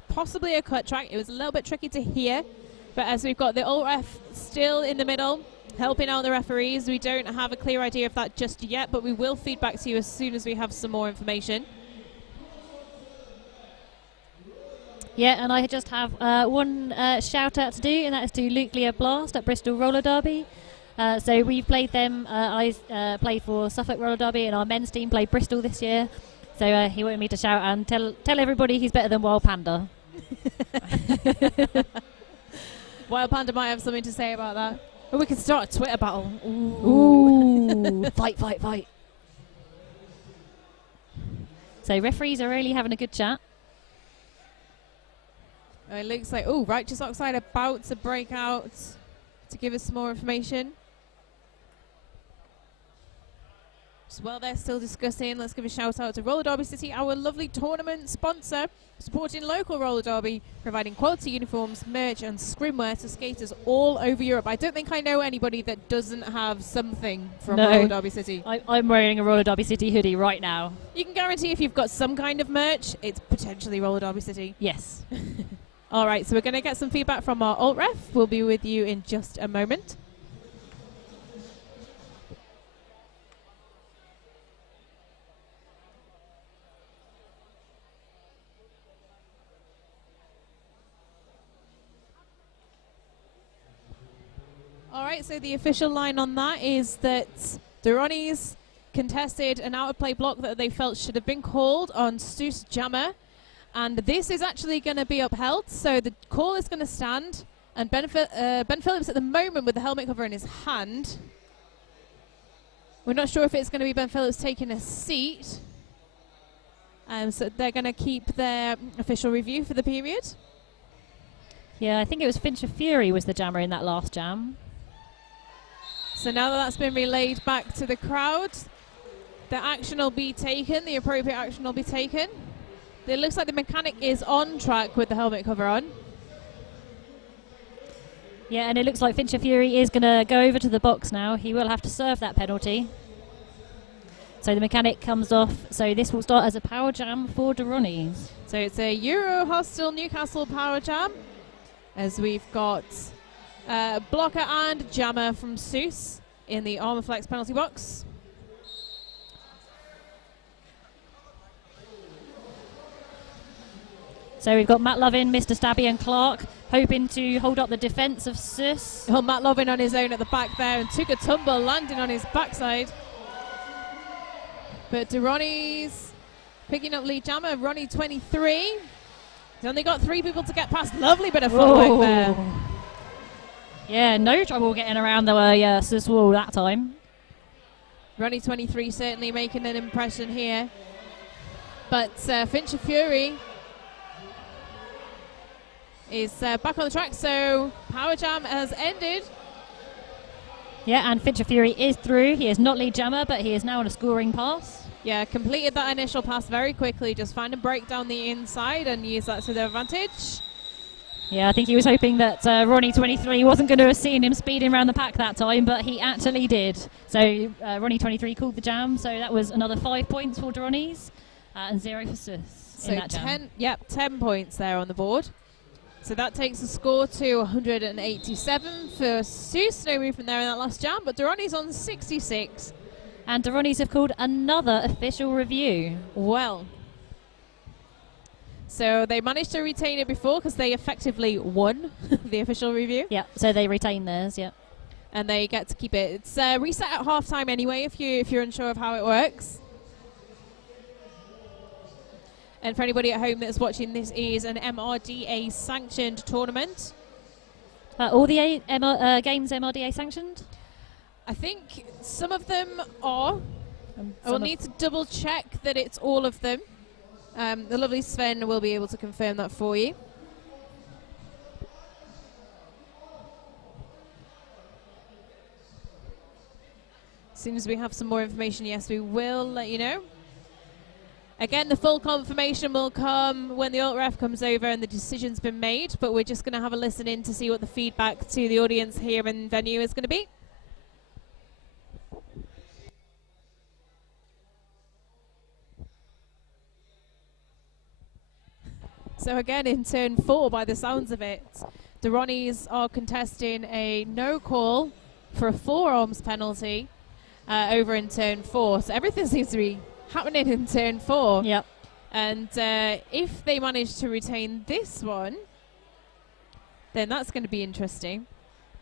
Possibly a cut track. It was a little bit tricky to hear. But as we've got the alt ref still in the middle, helping out the referees, we don't have a clear idea of that just yet, but we will feed back to you as soon as we have some more information. Yeah, and I just have one shout out to do, and that is to Nuclear Blast at Bristol Roller Derby. So we played them. I played for Suffolk Roller Derby, and our men's team played Bristol this year. So he wanted me to shout and tell everybody he's better than Wild Panda. Wild Panda might have something to say about that. Or we could start a Twitter battle. Ooh. Fight. So referees are really having a good chat. It looks like, Righteous Oxide about to break out to give us some more information. Just while they're still discussing, let's give a shout out to Roller Derby City, our lovely tournament sponsor, supporting local roller derby, providing quality uniforms, merch and scrimwear to skaters all over Europe. I don't think I know anybody that doesn't have something from Roller Derby City. I'm wearing a Roller Derby City hoodie right now. You can guarantee if you've got some kind of merch, it's potentially Roller Derby City. Yes. All right, so we're going to get some feedback from our alt ref. We'll be with you in just a moment. right, so the official line on that is that the Ronis contested an out of play block that they felt should have been called on Seuss Jammer, and this is actually going to be upheld, so the call is going to stand, and Ben Phillips at the moment with the helmet cover in his hand. We're not sure if it's going to be Ben Phillips taking a seat, so they're going to keep their official review for the period. Yeah, I think it was Fincher Fury was the jammer in that last jam. So now that that's been relayed back to the crowd, the action will be taken, the appropriate action will be taken. It looks like the mechanic is on track with the helmet cover on. Yeah, and it looks like Fincher Fury is going to go over to the box now. He will have to serve that penalty. So the mechanic comes off. So this will start as a power jam for the Ronis. So it's a Euro Hostel Newcastle power jam, as we've got blocker and jammer from Seuss in the Armour Flex penalty box. So we've got Matt Lovin, Mr. Stabby and Clark hoping to hold up the defence of Seuss. Oh, Matt Lovin on his own at the back there and took a tumble, landing on his backside. But Ronnie's picking up lead jammer, Ronnie 23. He's only got 3 people to get past. Lovely bit of footwork there. Yeah, no trouble getting around the Seuss wall that time. Ronnie 23 certainly making an impression here. But Fincher Fury is back on the track, so Power Jam has ended. Yeah, and Fincher Fury is through. He is not lead jammer, but he is now on a scoring pass. Yeah, completed that initial pass very quickly. Just find a break down the inside and use that to their advantage. Yeah, I think he was hoping that Ronnie 23 wasn't going to have seen him speeding around the pack that time, but he actually did. So Ronnie 23 called the jam, so that was another 5 points for Ronnie's and 0 for Seuss So in that jam. 10 points there on the board. So that takes the score to 187 for Seuss. No movement there in that last jam, but Durrani's on 66. And Durrani's have called another official review. Well, so they managed to retain it before because they effectively won the official review. Yeah, so they retain theirs, yeah. And they get to keep it. It's reset at half-time anyway if you're unsure of how it works. And for anybody at home that's watching, this is an MRDA sanctioned tournament. All the games MRDA sanctioned? I think some of them are. I will need to double check that it's all of them. The lovely Sven will be able to confirm that for you. As soon as we have some more information, yes, we will let you know. Again, the full confirmation will come when the alt ref comes over and the decision's been made, but we're just going to have a listen in to see what the feedback to the audience here in venue is going to be. So again, in turn 4, by the sounds of it, the Ronnies are contesting a no call for a forearms penalty over in turn 4. So everything seems to be happening in turn 4. Yep. And if they manage to retain this one, then that's going to be interesting.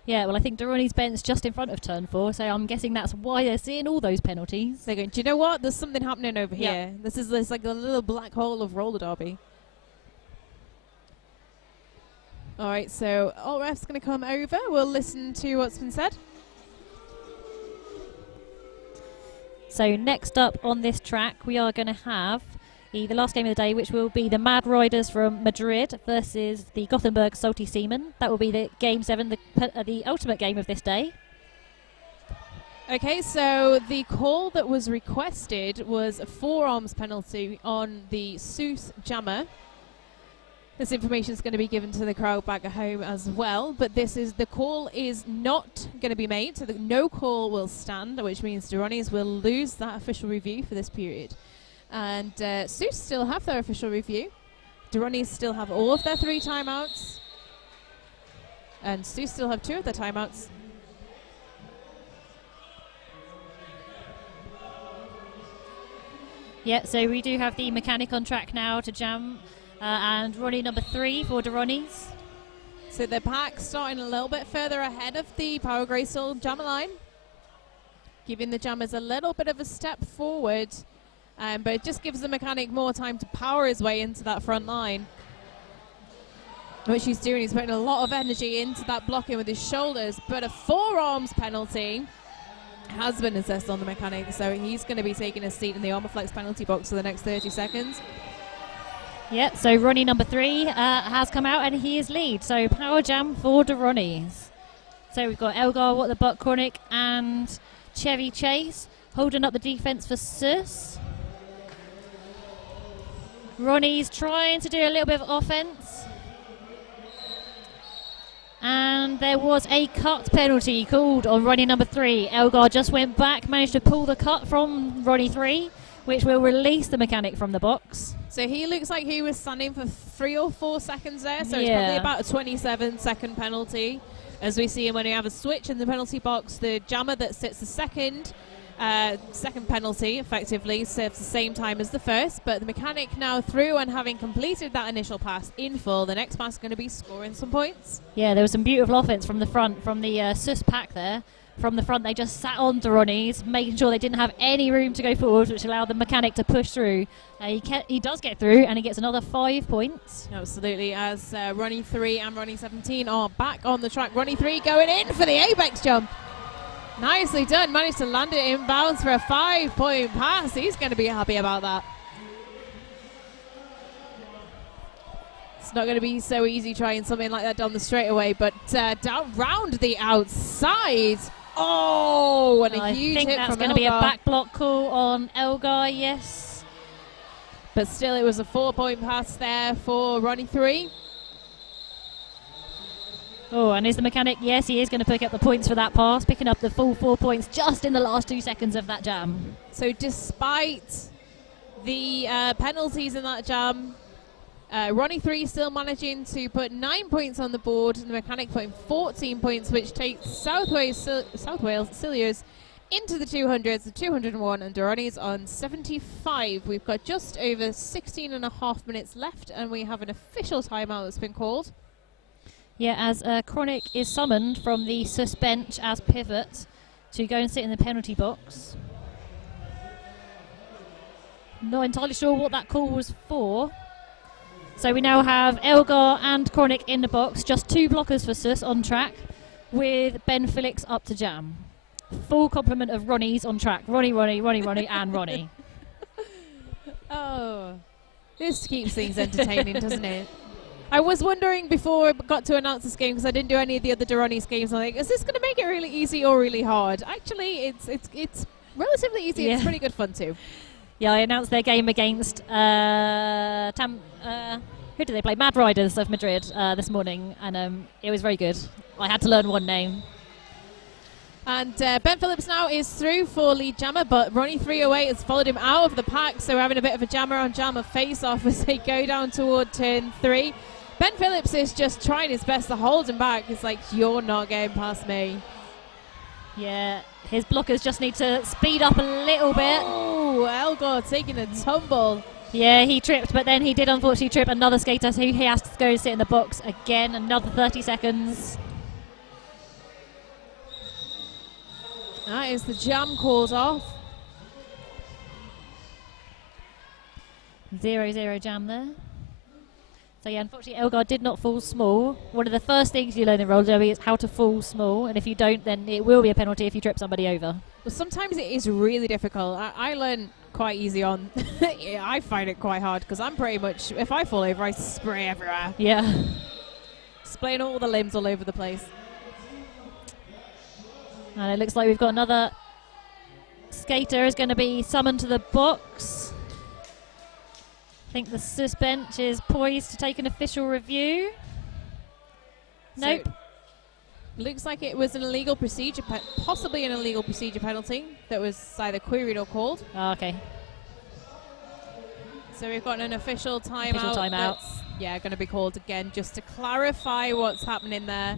Yeah, well, I think Durrani's bench just in front of turn 4, so I'm guessing that's why they're seeing all those penalties. They're going, do you know what? There's something happening over here. This is like a little black hole of roller derby. All right, so alt ref's going to come over. We'll listen to what's been said. So next up on this track, we are going to have the last game of the day, which will be the Mad Riders from Madrid versus the Gothenburg Salty Seamen. That will be the Game 7, the ultimate game of this day. Okay, so the call that was requested was a forearms penalty on the Seuss jammer. This information is going to be given to the crowd back at home as well, but the call is not going to be made, so the no call will stand, which means Durrani's will lose that official review for this period. And Seuss still have their official review. Durrani's still have all of their 3 timeouts, and Seuss still have 2 of their timeouts. Yeah, so we do have the mechanic on track now to jam. And Ronnie number 3 for Durrani's. So the pack starting a little bit further ahead of the Power Graysoul jammer line, giving the jammers a little bit of a step forward, but it just gives the mechanic more time to power his way into that front line. What he's doing, he's putting a lot of energy into that blocking with his shoulders, but a forearms penalty has been assessed on the mechanic, so he's going to be taking a seat in the armor flex penalty box for the next 30 seconds. Yeah, so Ronnie number 3 has come out and he is lead. So power jam for the Ronnies. So we've got Elgar, What the Buck, Chronic and Chevy Chase holding up the defense for Sus. Ronnie's trying to do a little bit of offense. And there was a cut penalty called on Ronnie number 3. Elgar just went back, managed to pull the cut from Ronnie 3, which will release the mechanic from the box. So he looks like he was standing for 3 or 4 seconds there, so it's probably about a 27-second penalty. As we see him when we have a switch in the penalty box, the jammer that sits the second penalty effectively serves the same time as the first, but the mechanic now through and having completed that initial pass in full, the next pass is going to be scoring some points. Yeah, there was some beautiful offense from the front, from the Sus pack there. From the front, they just sat on to Ronnie's, making sure they didn't have any room to go forward, which allowed the mechanic to push through. He does get through, and he gets another 5 points. Absolutely, as Ronnie 3 and Ronnie 17 are back on the track. Ronnie 3 going in for the apex jump. Nicely done, managed to land it inbounds for a 5-point pass. He's going to be happy about that. It's not going to be so easy trying something like that down the straightaway, but down round the outside. Oh, and a huge hit from Elgar. I think that's going to be a back block call on Elgar, yes. But still, it was a 4-point pass there for Ronnie 3. Oh, and is the mechanic? Yes, he is going to pick up the points for that pass, picking up the full 4 points just in the last 2 seconds of that jam. So despite the penalties in that jam, Ronnie 3 still managing to put 9 points on the board, and the mechanic putting 14 points, which takes South Wales Cilios into the 200s, the 201, and Ronnie's on 75. We've got just over 16.5 minutes left, and we have an official timeout that's been called. Yeah, as Chronic is summoned from the Sus bench as pivot to go and sit in the penalty box. Not entirely sure what that call was for. So we now have Elgar and Chronic in the box, just 2 blockers for Sus on track, with Ben Felix up to jam. Full complement of Ronnies on track. Ronnie, and Ronnie. Oh, this keeps things entertaining, doesn't it? I was wondering before I got to announce this game, because I didn't do any of the other Ronnies games, I'm like, is this going to make it really easy or really hard? Actually, it's relatively easy. Yeah. It's pretty good fun too. Yeah, I announced their game against who did they play? Mad Riders of Madrid this morning, and it was very good. I had to learn one name. And Ben Phillips now is through for lead jammer, but Ronnie 308 has followed him out of the pack, so we're having a bit of a jammer on jammer face-off as they go down toward turn 3. Ben Phillips is just trying his best to hold him back. It's like, you're not getting past me. Yeah, his blockers just need to speed up a little bit. Oh, Elgar taking a tumble. Yeah, he tripped, but then he did unfortunately trip another skater, so he has to go and sit in the box again. Another 30 seconds. That is the jam called off. 0-0 jam there. So yeah, unfortunately Elgar did not fall small. One of the first things you learn in roller derby is how to fall small, and if you don't, then it will be a penalty if you trip somebody over. Well, sometimes it is really difficult. I learn quite easy on. Yeah, I find it quite hard because I'm pretty much, if I fall over, I spray everywhere. Yeah. Spraying all the limbs all over the place. And it looks like we've got another skater is going to be summoned to the box. I think the Sus bench is poised to take an official review. Nope. So looks like it was an illegal procedure, possibly an illegal procedure penalty that was either queried or called. Oh, okay. So we've got an official timeout. That's, yeah, going to be called again just to clarify what's happening there.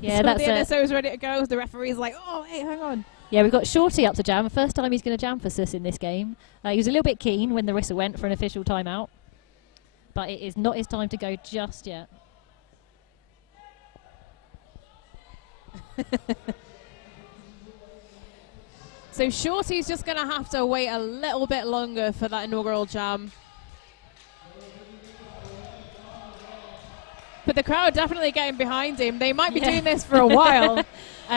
Yeah, so that's the NSO is ready to go. The referee's like, oh, hey, hang on. Yeah, we've got Shorty up to jam. First time he's going to jam for Sus in this game. He was a little bit keen when the whistle went for an official timeout. But it is not his time to go just yet. So Shorty's just going to have to wait a little bit longer for that inaugural jam. But the crowd definitely getting behind him. They might be doing this for a while,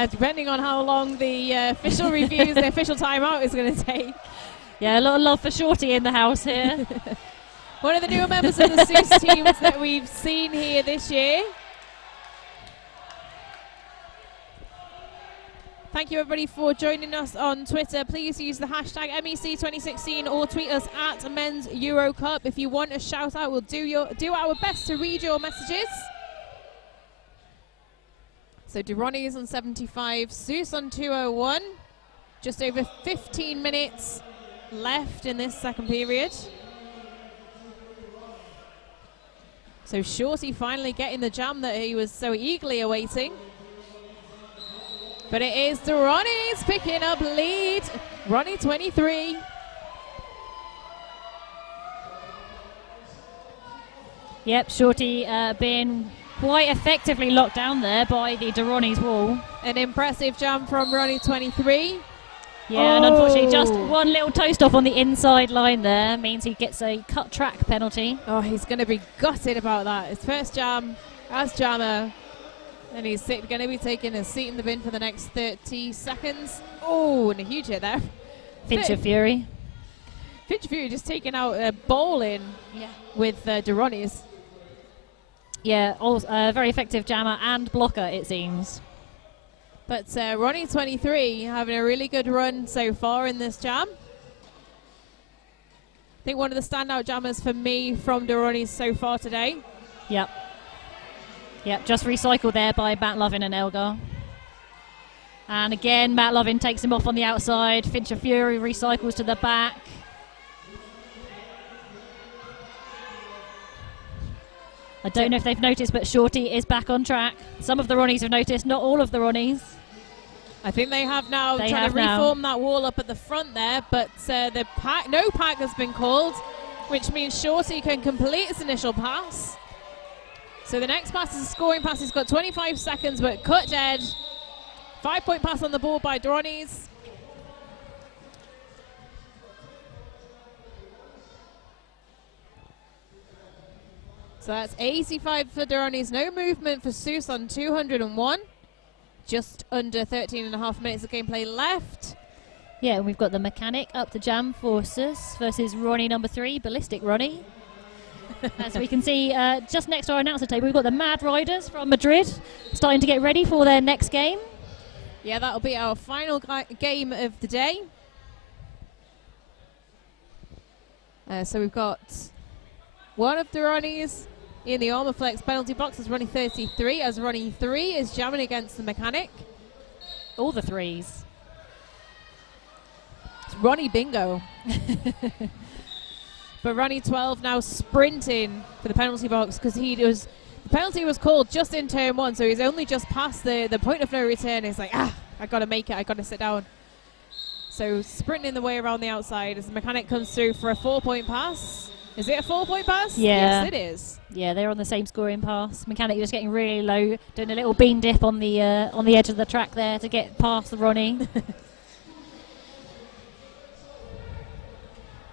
depending on how long the official reviews, the official timeout is going to take. Yeah, a lot of love for Shorty in the house here. One of the newer members of the Seuss teams that we've seen here this year. Thank you everybody for joining us on Twitter. Please use the hashtag MEC2016 or tweet us at Men's Euro Cup. If you want a shout out, we'll do our best to read your messages. So Durrani is on 75, Seuss on 201. Just over 15 minutes left in this second period. So Shorty finally getting the jam that he was so eagerly awaiting. But it is Ronis picking up lead. Ronnie 23. Yep, Shorty being quite effectively locked down there by the Durrani's wall. An impressive jam from Ronnie 23. Yeah, and unfortunately just one little toast off on the inside line there means he gets a cut track penalty. Oh, he's going to be gutted about that. His first jam as jammer. And he's going to be taking a seat in the bin for the next 30 seconds. Oh, and a huge hit there. Fincher Fury. Fincher Fury just taking out a bowling with Durrani's. Yeah, also, very effective jammer and blocker, it seems. But Ronnie 23 having a really good run so far in this jam. I think one of the standout jammers for me from Durrani's so far today. Yep. Yep, just recycled there by Matt Lovin and Elgar. And again, Matt Lovin takes him off on the outside. Fincher Fury recycles to the back. I don't know if they've noticed, but Shorty is back on track. Some of the Ronnies have noticed, not all of the Ronnies. I think they have now trying to reform that wall up at the front there, but the pack, no pack has been called, which means Shorty can complete his initial pass. So the next pass is a scoring pass. He's got 25 seconds, but cut dead. 5-point pass on the board by Durrani's. So that's 85 for Durrani's. No movement for Seuss on 201. Just under 13 and a half minutes of gameplay left. Yeah, and we've got the mechanic up to jam for Seuss versus Ronnie number 3, Ballistic Ronnie. As we can see, just next to our announcer table, we've got the Mad Riders from Madrid starting to get ready for their next game. Yeah, that'll be our final game of the day. So we've got one of the Ronnies in the Armour Flex penalty box as Ronnie 33, as Ronnie 3 is jamming against the mechanic. All the threes. It's Ronnie bingo. But Ronnie 12 now sprinting for the penalty box because the penalty was called just in turn 1, so he's only just past the point of no return. He's like, I got to make it, I got to sit down. So sprinting the way around the outside as the mechanic comes through for a 4-point pass. Is it a 4-point pass? Yeah. Yes, it is. Yeah, they're on the same scoring pass. Mechanic just getting really low, doing a little bean dip on the edge of the track there to get past the Ronnie.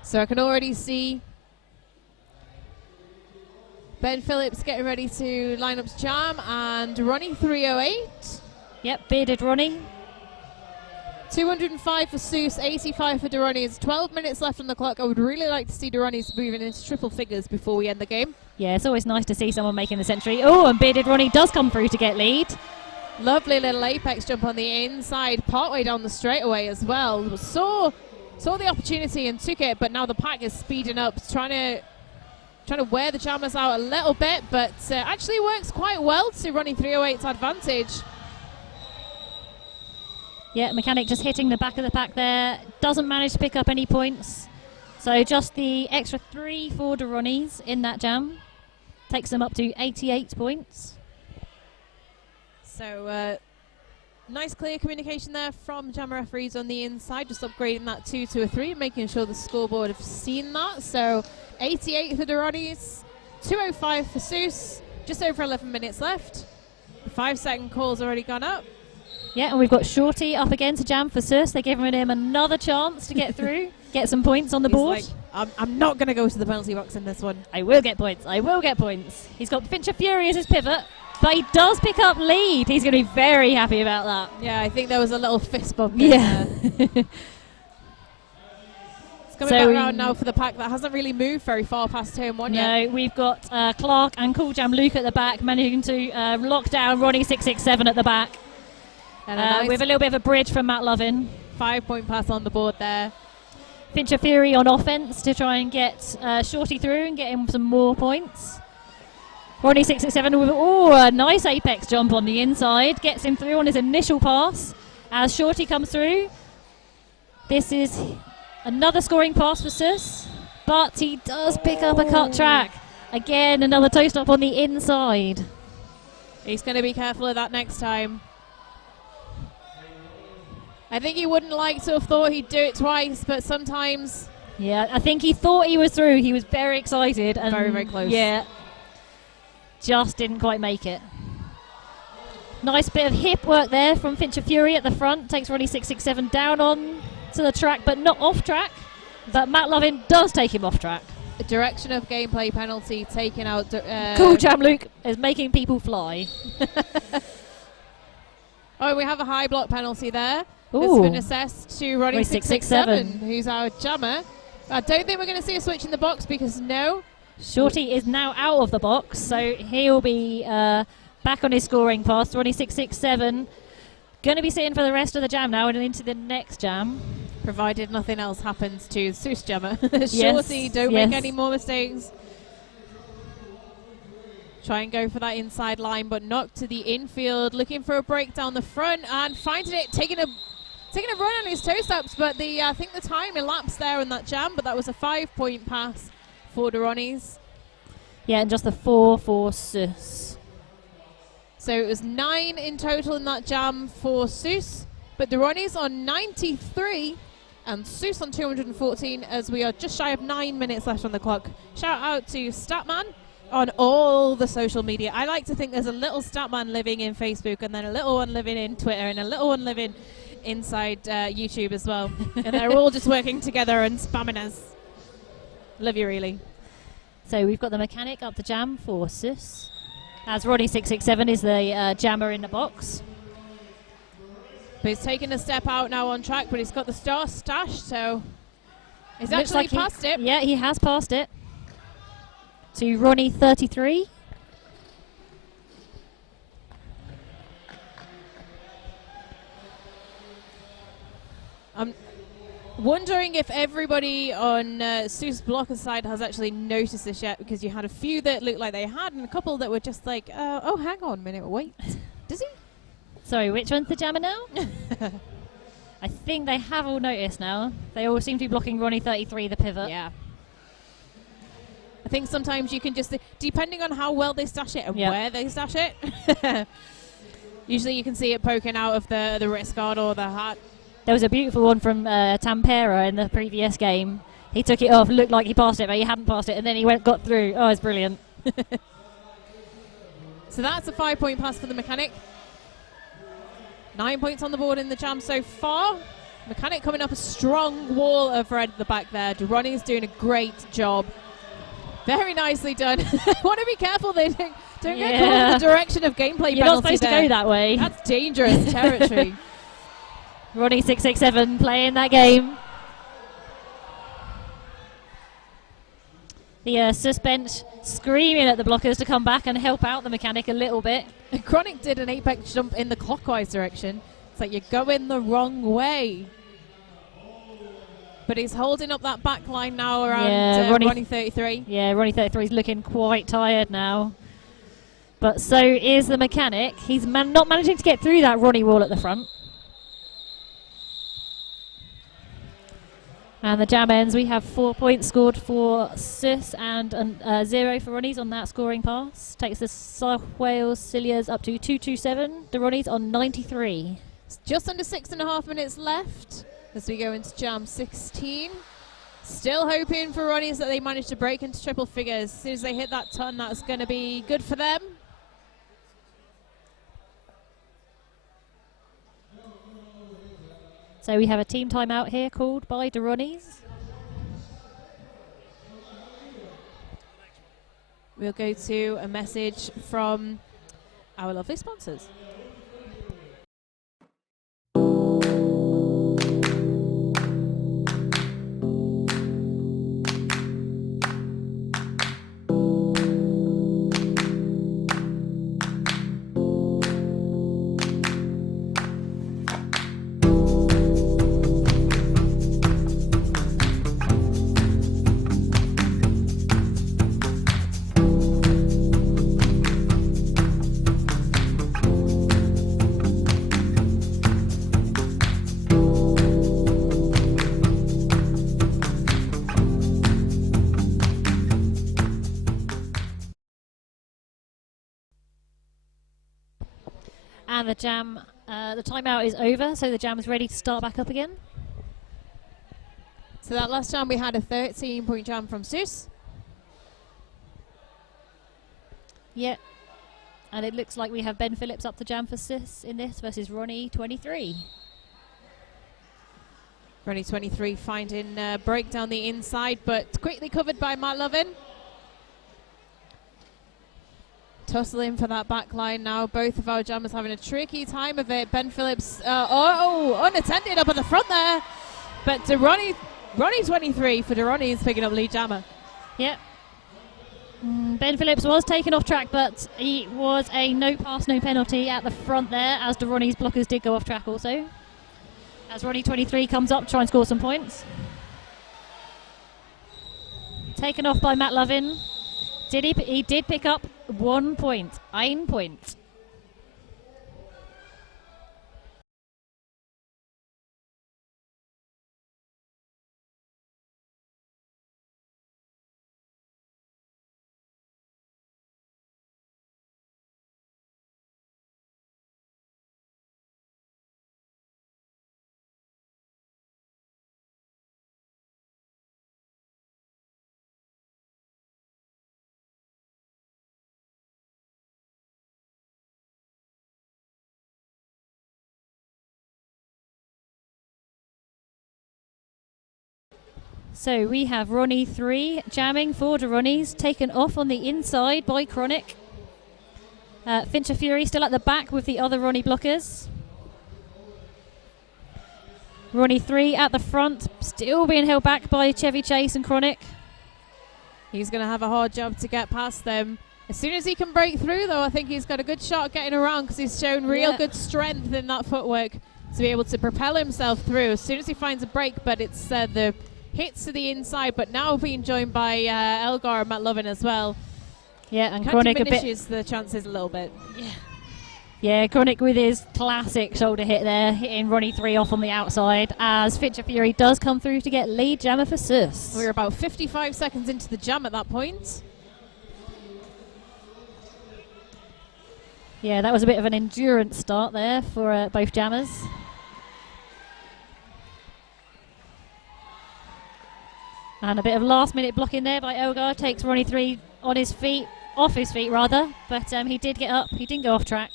So I can already see Ben Phillips getting ready to line up to jam, and Ronnie 308. Yep, bearded Ronnie. 205 for Seuss, 85 for Durrani's. 12 minutes left on the clock. I would really like to see Durrani's moving into triple figures before we end the game. Yeah, it's always nice to see someone making the century. Oh, and bearded Ronnie does come through to get lead. Lovely little apex jump on the inside, partway down the straightaway as well. Saw the opportunity and took it, but now the pack is speeding up, trying to wear the jammers out a little bit, but actually works quite well to Ronnie 308's advantage. Yeah, Mechanic just hitting the back of the pack there. Doesn't manage to pick up any points. So just the extra 3 for the Ronnies in that jam. Takes them up to 88 points. So nice clear communication there from jam referees on the inside, just upgrading that 2 to a 3, making sure the scoreboard have seen that. So 88 for the Ronnies, 205 for Seuss, just over 11 minutes left. The 5-second call's already gone up. Yeah, and we've got Shorty up again to jam for Sus. They're giving him another chance to get through, get some points on the board. Like, I'm not going to go to the penalty box in this one. I will get points. I will get points. He's got Fincher Fury as his pivot, but he does pick up lead. He's going to be very happy about that. Yeah, I think there was a little fist bump. Yeah. It's coming back around now for the pack that hasn't really moved very far past turn one yet. No, we've got Clark and Cool Jam Luke at the back, managing to lock down Ronnie 667 at the back. And nice with a little bit of a bridge from Matt Lovin. 5-point pass on the board there. Fincher Fury on offense to try and get Shorty through and get him some more points. Ronnie 667 with a nice apex jump on the inside. Gets him through on his initial pass as Shorty comes through. This is another scoring pass for Sus, but he does pick up a cut track. Again, another toast up on the inside. He's going to be careful of that next time. I think he wouldn't like to have thought he'd do it twice, but sometimes... Yeah, I think he thought he was through. He was very excited. And very, very close. Yeah, just didn't quite make it. Nice bit of hip work there from Fincher Fury at the front. Takes Ronnie 667 down on to the track, but not off track. But Matt Lovin does take him off track. A direction of gameplay penalty taken out. Cool Jam Luke is making people fly. Oh, we have a high block penalty there. Ooh. It's been assessed to Ronnie 667, 667, who's our jammer. I don't think we're going to see a switch in the box because Shorty is now out of the box, so he'll be back on his scoring pass. Ronnie 667 going to be sitting for the rest of the jam now and into the next jam. Provided nothing else happens to Sus jammer. Yes, Shorty, don't make any more mistakes. Try and go for that inside line, but knocked to the infield, looking for a break down the front and finding it, taking a run on his toe stops, but I think the time elapsed there in that jam, but that was a 5-point pass for the Ronis. Yeah, and just the 4 for Sus. So it was 9 in total in that jam for Sus, but the Ronis on 93 and Sus on 214 as we are just shy of 9 minutes left on the clock. Shout out to Statman on all the social media. I like to think there's a little Statman living in Facebook and then a little one living in Twitter and a little one living inside YouTube as well. And they're all just working together and spamming us. Love you, really. So we've got the mechanic up the jam for Sus, as Ronnie 667 is the jammer in the box. But he's taking a step out now on track, but he's got the star stashed, so he's Looks actually like passed it. Yeah, he has passed it to Ronnie 33. I'm wondering if everybody on Sus blocker side has actually noticed this yet, because you had a few that looked like they had and a couple that were just like, oh, hang on a minute, wait. Does he? Sorry, which one's the jammer now? I think they have all noticed now. They all seem to be blocking Ronnie 33, the pivot. Yeah. I think sometimes you can just, depending on how well they stash it and where they stash it, usually you can see it poking out of the wrist guard or the hat. There was a beautiful one from Tampere in the previous game. He took it off, looked like he passed it, but he hadn't passed it, and then he got through. Oh, it's brilliant. So that's a 5-point pass for the mechanic. 9 points on the board in the jam so far. Mechanic coming up a strong wall of red at the back there. Ronnie's doing a great job. Very nicely done. Want to be careful they don't get caught in the direction of gameplay. You're not supposed to go that way. That's dangerous territory. Ronnie 667 playing that game. The Sus bench screaming at the blockers to come back and help out the mechanic a little bit. Chronic did an apex jump in the clockwise direction. It's like you're going the wrong way. But he's holding up that back line now around Ronnie 33. Yeah, Ronnie 33 is looking quite tired now. But so is the mechanic. He's not managing to get through that Ronnie wall at the front. And the jam ends. We have 4 points scored for Sus and 0 for Ronnies on that scoring pass. Takes the South Wales Cilias up to 227. The Ronnies on 93. It's just under 6.5 minutes left as we go into jam 16. Still hoping for Ronnies that they manage to break into triple figures. As soon as they hit that ton, that's going to be good for them. So we have a team timeout here called by the Ronis. We'll go to a message from our lovely sponsors. And the jam, the timeout is over, so the jam is ready to start back up again. So that last jam we had a 13-point jam from Seuss. Yeah. And it looks like we have Ben Phillips up the jam for Sis in this versus Ronnie 23. Ronnie 23 finding break down the inside, but quickly covered by Matt Lovin. Tussling for that back line now. Both of our jammers having a tricky time of it. Ben Phillips, unattended up at the front there. But Ronnie 23 for Ronnie's picking up lead jammer. Yep. Ben Phillips was taken off track, but he was a no pass, no penalty at the front there, as the Ronnie's blockers did go off track also. As Ronnie 23 comes up to try and score some points. Taken off by Matt Lovin. He did pick up 1 point. 1 point. So we have Ronnie 3 jamming for the Ronnies, taken off on the inside by Chronic. Fincher Fury still at the back with the other Ronnie blockers. Ronnie 3 at the front, still being held back by Chevy Chase and Chronic. He's going to have a hard job to get past them. As soon as he can break through, though, I think he's got a good shot getting around because he's shown real good strength in that footwork to be able to propel himself through. As soon as he finds a break, but it's the hits to the inside, but now being joined by Elgar and Matt Lovin as well. Yeah, and kind Chronic of diminishes the chances a little bit. Yeah, Chronic with his classic shoulder hit there, hitting Ronnie 3 off on the outside, as Fincher Fury does come through to get lead jammer for Sus. We're about 55 seconds into the jam at that point. Yeah, that was a bit of an endurance start there for both jammers. And a bit of last minute blocking there by Elgar takes Ronnie 3 on his feet, off his feet rather, but he did get up, he didn't go off track.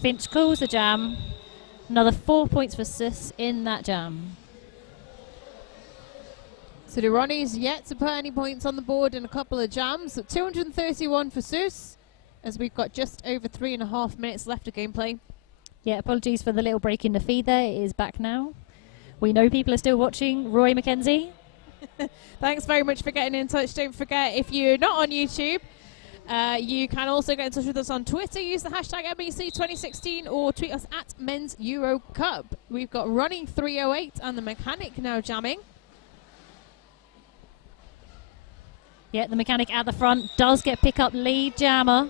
Finch calls the jam. Another 4 points for Sus in that jam. So the Ronnies yet to put any points on the board in a couple of jams. So 231 for Sus, as we've got just over 3.5 minutes left of gameplay. Yeah, apologies for the little break in the feed there. It is back now. We know people are still watching. Roy McKenzie. Thanks very much for getting in touch. Don't forget, if you're not on YouTube, you can also get in touch with us on Twitter. Use the hashtag MEC2016 or tweet us at Men's Euro Cup. We've got Ronnie 308 and the Mechanic now jamming. Yeah, the Mechanic at the front does get pick up lead jammer.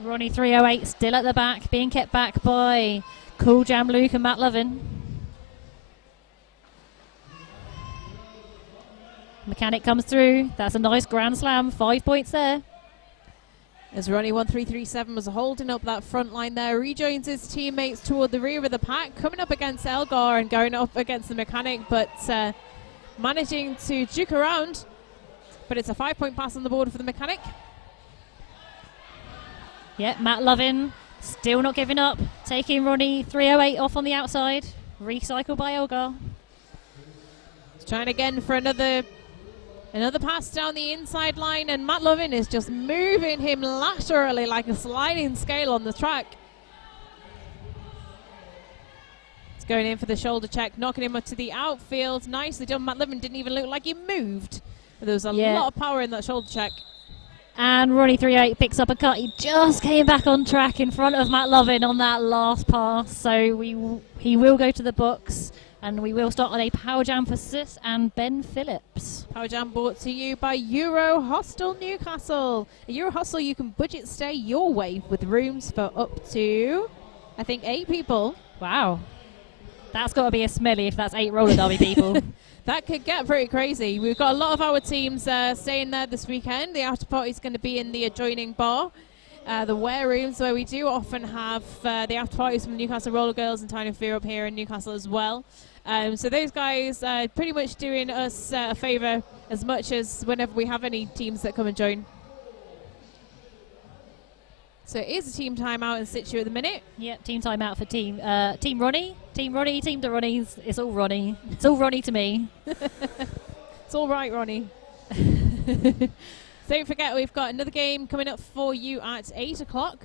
Ronnie 308 still at the back, being kept back by Cool Jam Luke and Matt Lovin. Mechanic comes through. That's a nice grand slam. 5 points there. As Ronnie 1337 was holding up that front line there, rejoins his teammates toward the rear of the pack, coming up against Elgar and going up against the Mechanic, but managing to juke around. But it's a 5 point pass on the board for the Mechanic. Yeah, Matt Lovin Still not giving up. Taking Ronnie 308 off on the outside. Recycled by Elgar. He's trying again for another pass down the inside line, and Matt Lovin is just moving him laterally like a sliding scale on the track. It's going in for the shoulder check, knocking him up to the outfield. Nicely done. Matt Lovin didn't even look like he moved. But there was a lot of power in that shoulder check. And Ronnie 38 picks up a cut. He just came back on track in front of Matt Lovin on that last pass. So he will go to the books, and we will start on a power jam for Sis and Ben Phillips. Power jam brought to you by Euro Hostel Newcastle. At Euro Hostel, you can budget stay your way with rooms for up to, I think, 8 people. Wow. That's got to be a smelly if that's 8 roller derby people. That could get pretty crazy. We've got a lot of our teams staying there this weekend. The after party is going to be in the adjoining bar. The wear rooms, where we do often have the after parties from Newcastle Roller Girls and Tiny Fear up here in Newcastle as well. So those guys are pretty much doing us a favour as much as whenever we have any teams that come and join. So it is a team timeout in situ at the minute. Yep, team timeout for team Ronnie. Team Ronnie, team the Ronnies. It's all Ronnie. It's all Ronnie to me. It's all right, Ronnie. Don't forget, we've got another game coming up for you at 8 o'clock.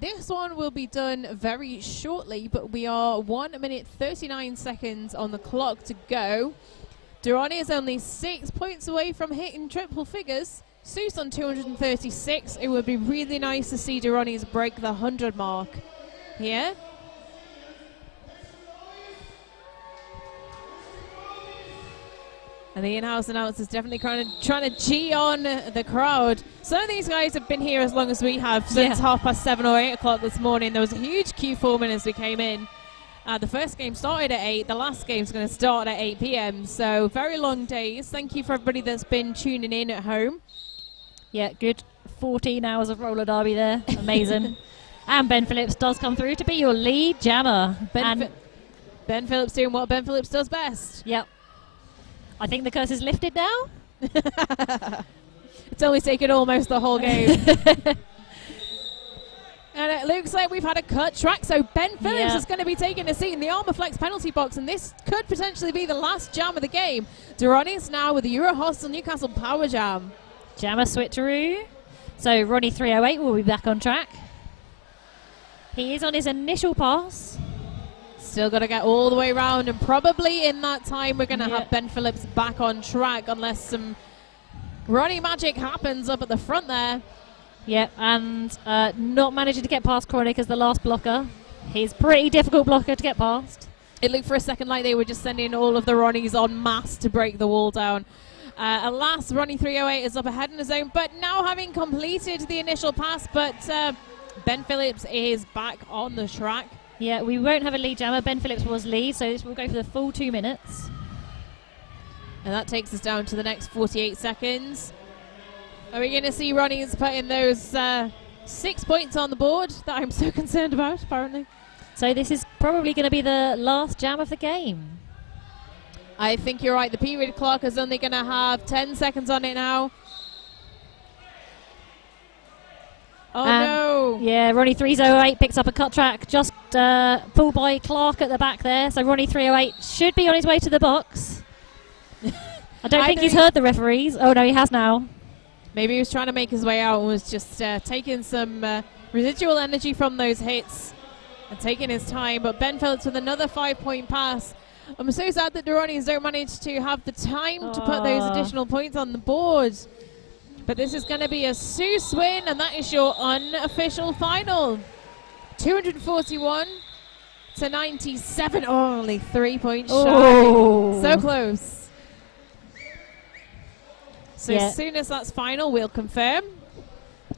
This one will be done very shortly, but we are 1 minute 39 seconds on the clock to go. Durrani is only 6 points away from hitting triple figures. Seuss on 236. It would be really nice to see Durrani's break the 100 mark here. And the in-house announcer's definitely trying to G on the crowd. Some of these guys have been here as long as we have, since 7:30 or 8 o'clock this morning. There was a huge queue forming as we came in. The first game started at 8. The last game's going to start at 8 p.m. So very long days. Thank you for everybody that's been tuning in at home. Yeah, good 14 hours of roller derby there. Amazing. And Ben Phillips does come through to be your lead jammer. Ben Phillips doing what Ben Phillips does best. Yep. I think the curse is lifted now. It's only taken almost the whole game. And it looks like we've had a cut track, so Ben Phillips is going to be taking a seat in the Armour Flex penalty box, and this could potentially be the last jam of the game. Durrani's now with the Euro Hostel Newcastle Power Jam. Jammer switcheroo. So Ronnie 308 will be back on track. He is on his initial pass. Still got to get all the way around, and probably in that time we're going to have Ben Phillips back on track unless some Ronnie magic happens up at the front there. Yeah, and not managing to get past Chronic as the last blocker. He's pretty difficult blocker to get past. It looked for a second like they were just sending all of the Ronnies en masse to break the wall down. Alas, Ronnie 308 is up ahead in his own, but now having completed the initial pass, but Ben Phillips is back on the track. Yeah, we won't have a lead jammer. Ben Phillips was lead, so this will go for the full 2 minutes. And that takes us down to the next 48 seconds. Are we going to see Ronnie's putting those 6 points on the board that I'm so concerned about, apparently? So this is probably going to be the last jam of the game. I think you're right. The period clock is only going to have 10 seconds on it now. Oh, no. Yeah, Ronnie 308 picks up a cut track. Just pulled by Clark at the back there. So Ronnie 308 should be on his way to the box. I don't think he's heard the referees. Oh, no, he has now. Maybe he was trying to make his way out and was just taking some residual energy from those hits and taking his time. But Ben Phillips with another 5-point pass. I'm so sad that the Ronnies don't manage to have the time to put those additional points on the board. But this is going to be a Seuss win, and that is your unofficial final. 241 to 97. Oh, only 3 points shy. So close. So as soon as that's final, we'll confirm.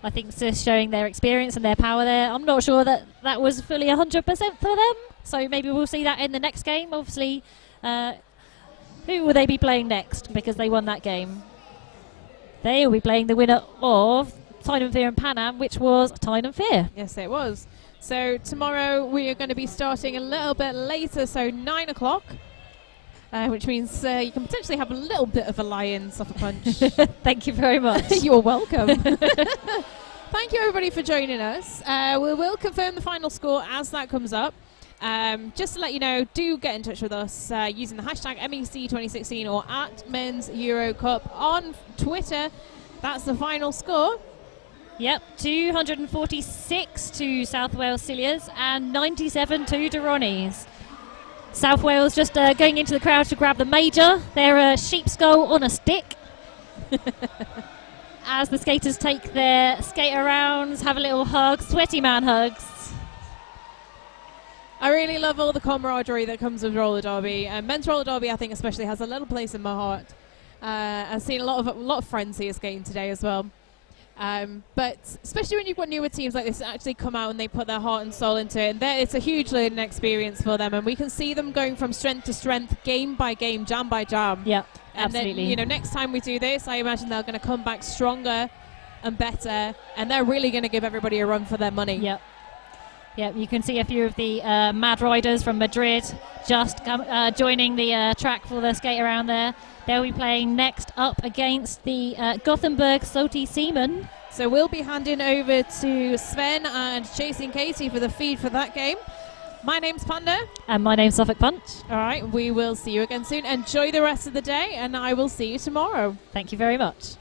I think it's just showing their experience and their power there. I'm not sure that that was fully 100% for them. So maybe we'll see that in the next game. Obviously, who will they be playing next? Because they won that game. They will be playing the winner of Tide and Fear and Pan Am, which was Tide and Fear. Yes, it was. So tomorrow we are going to be starting a little bit later, so 9 o'clock. Which means you can potentially have a little bit of a lie-in suffer punch. Thank you very much. You're welcome. Thank you, everybody, for joining us. We will confirm the final score as that comes up. Just to let you know, do get in touch with us using the hashtag MEC2016 or at Men's Euro Cup on Twitter. That's the final score. Yep, 246 to South Wales Cilias and 97 to De Ronis. South Wales just going into the crowd to grab the major. They're a sheep skull on a stick. As the skaters take their skate arounds, have a little hug, sweaty man hugs. I really love all the camaraderie that comes with roller derby. Men's roller derby, I think, especially has a little place in my heart. I've seen a lot of friends here skating today as well. But especially when you've got newer teams like this that actually come out and they put their heart and soul into it, and it's a huge learning experience for them, and we can see them going from strength to strength, game by game, jam by jam. Yeah, and absolutely. then, next time we do this, I imagine they're going to come back stronger and better, and they're really going to give everybody a run for their money. Yep. Yep, you can see a few of the Mad Riders from Madrid just joining the track for the skate around there. They'll be playing next up against the Gothenburg Soti Seamen. So we'll be handing over to Sven and Chasing Katie for the feed for that game. My name's Panda. And my name's Suffolk Punch. All right, we will see you again soon. Enjoy the rest of the day, and I will see you tomorrow. Thank you very much.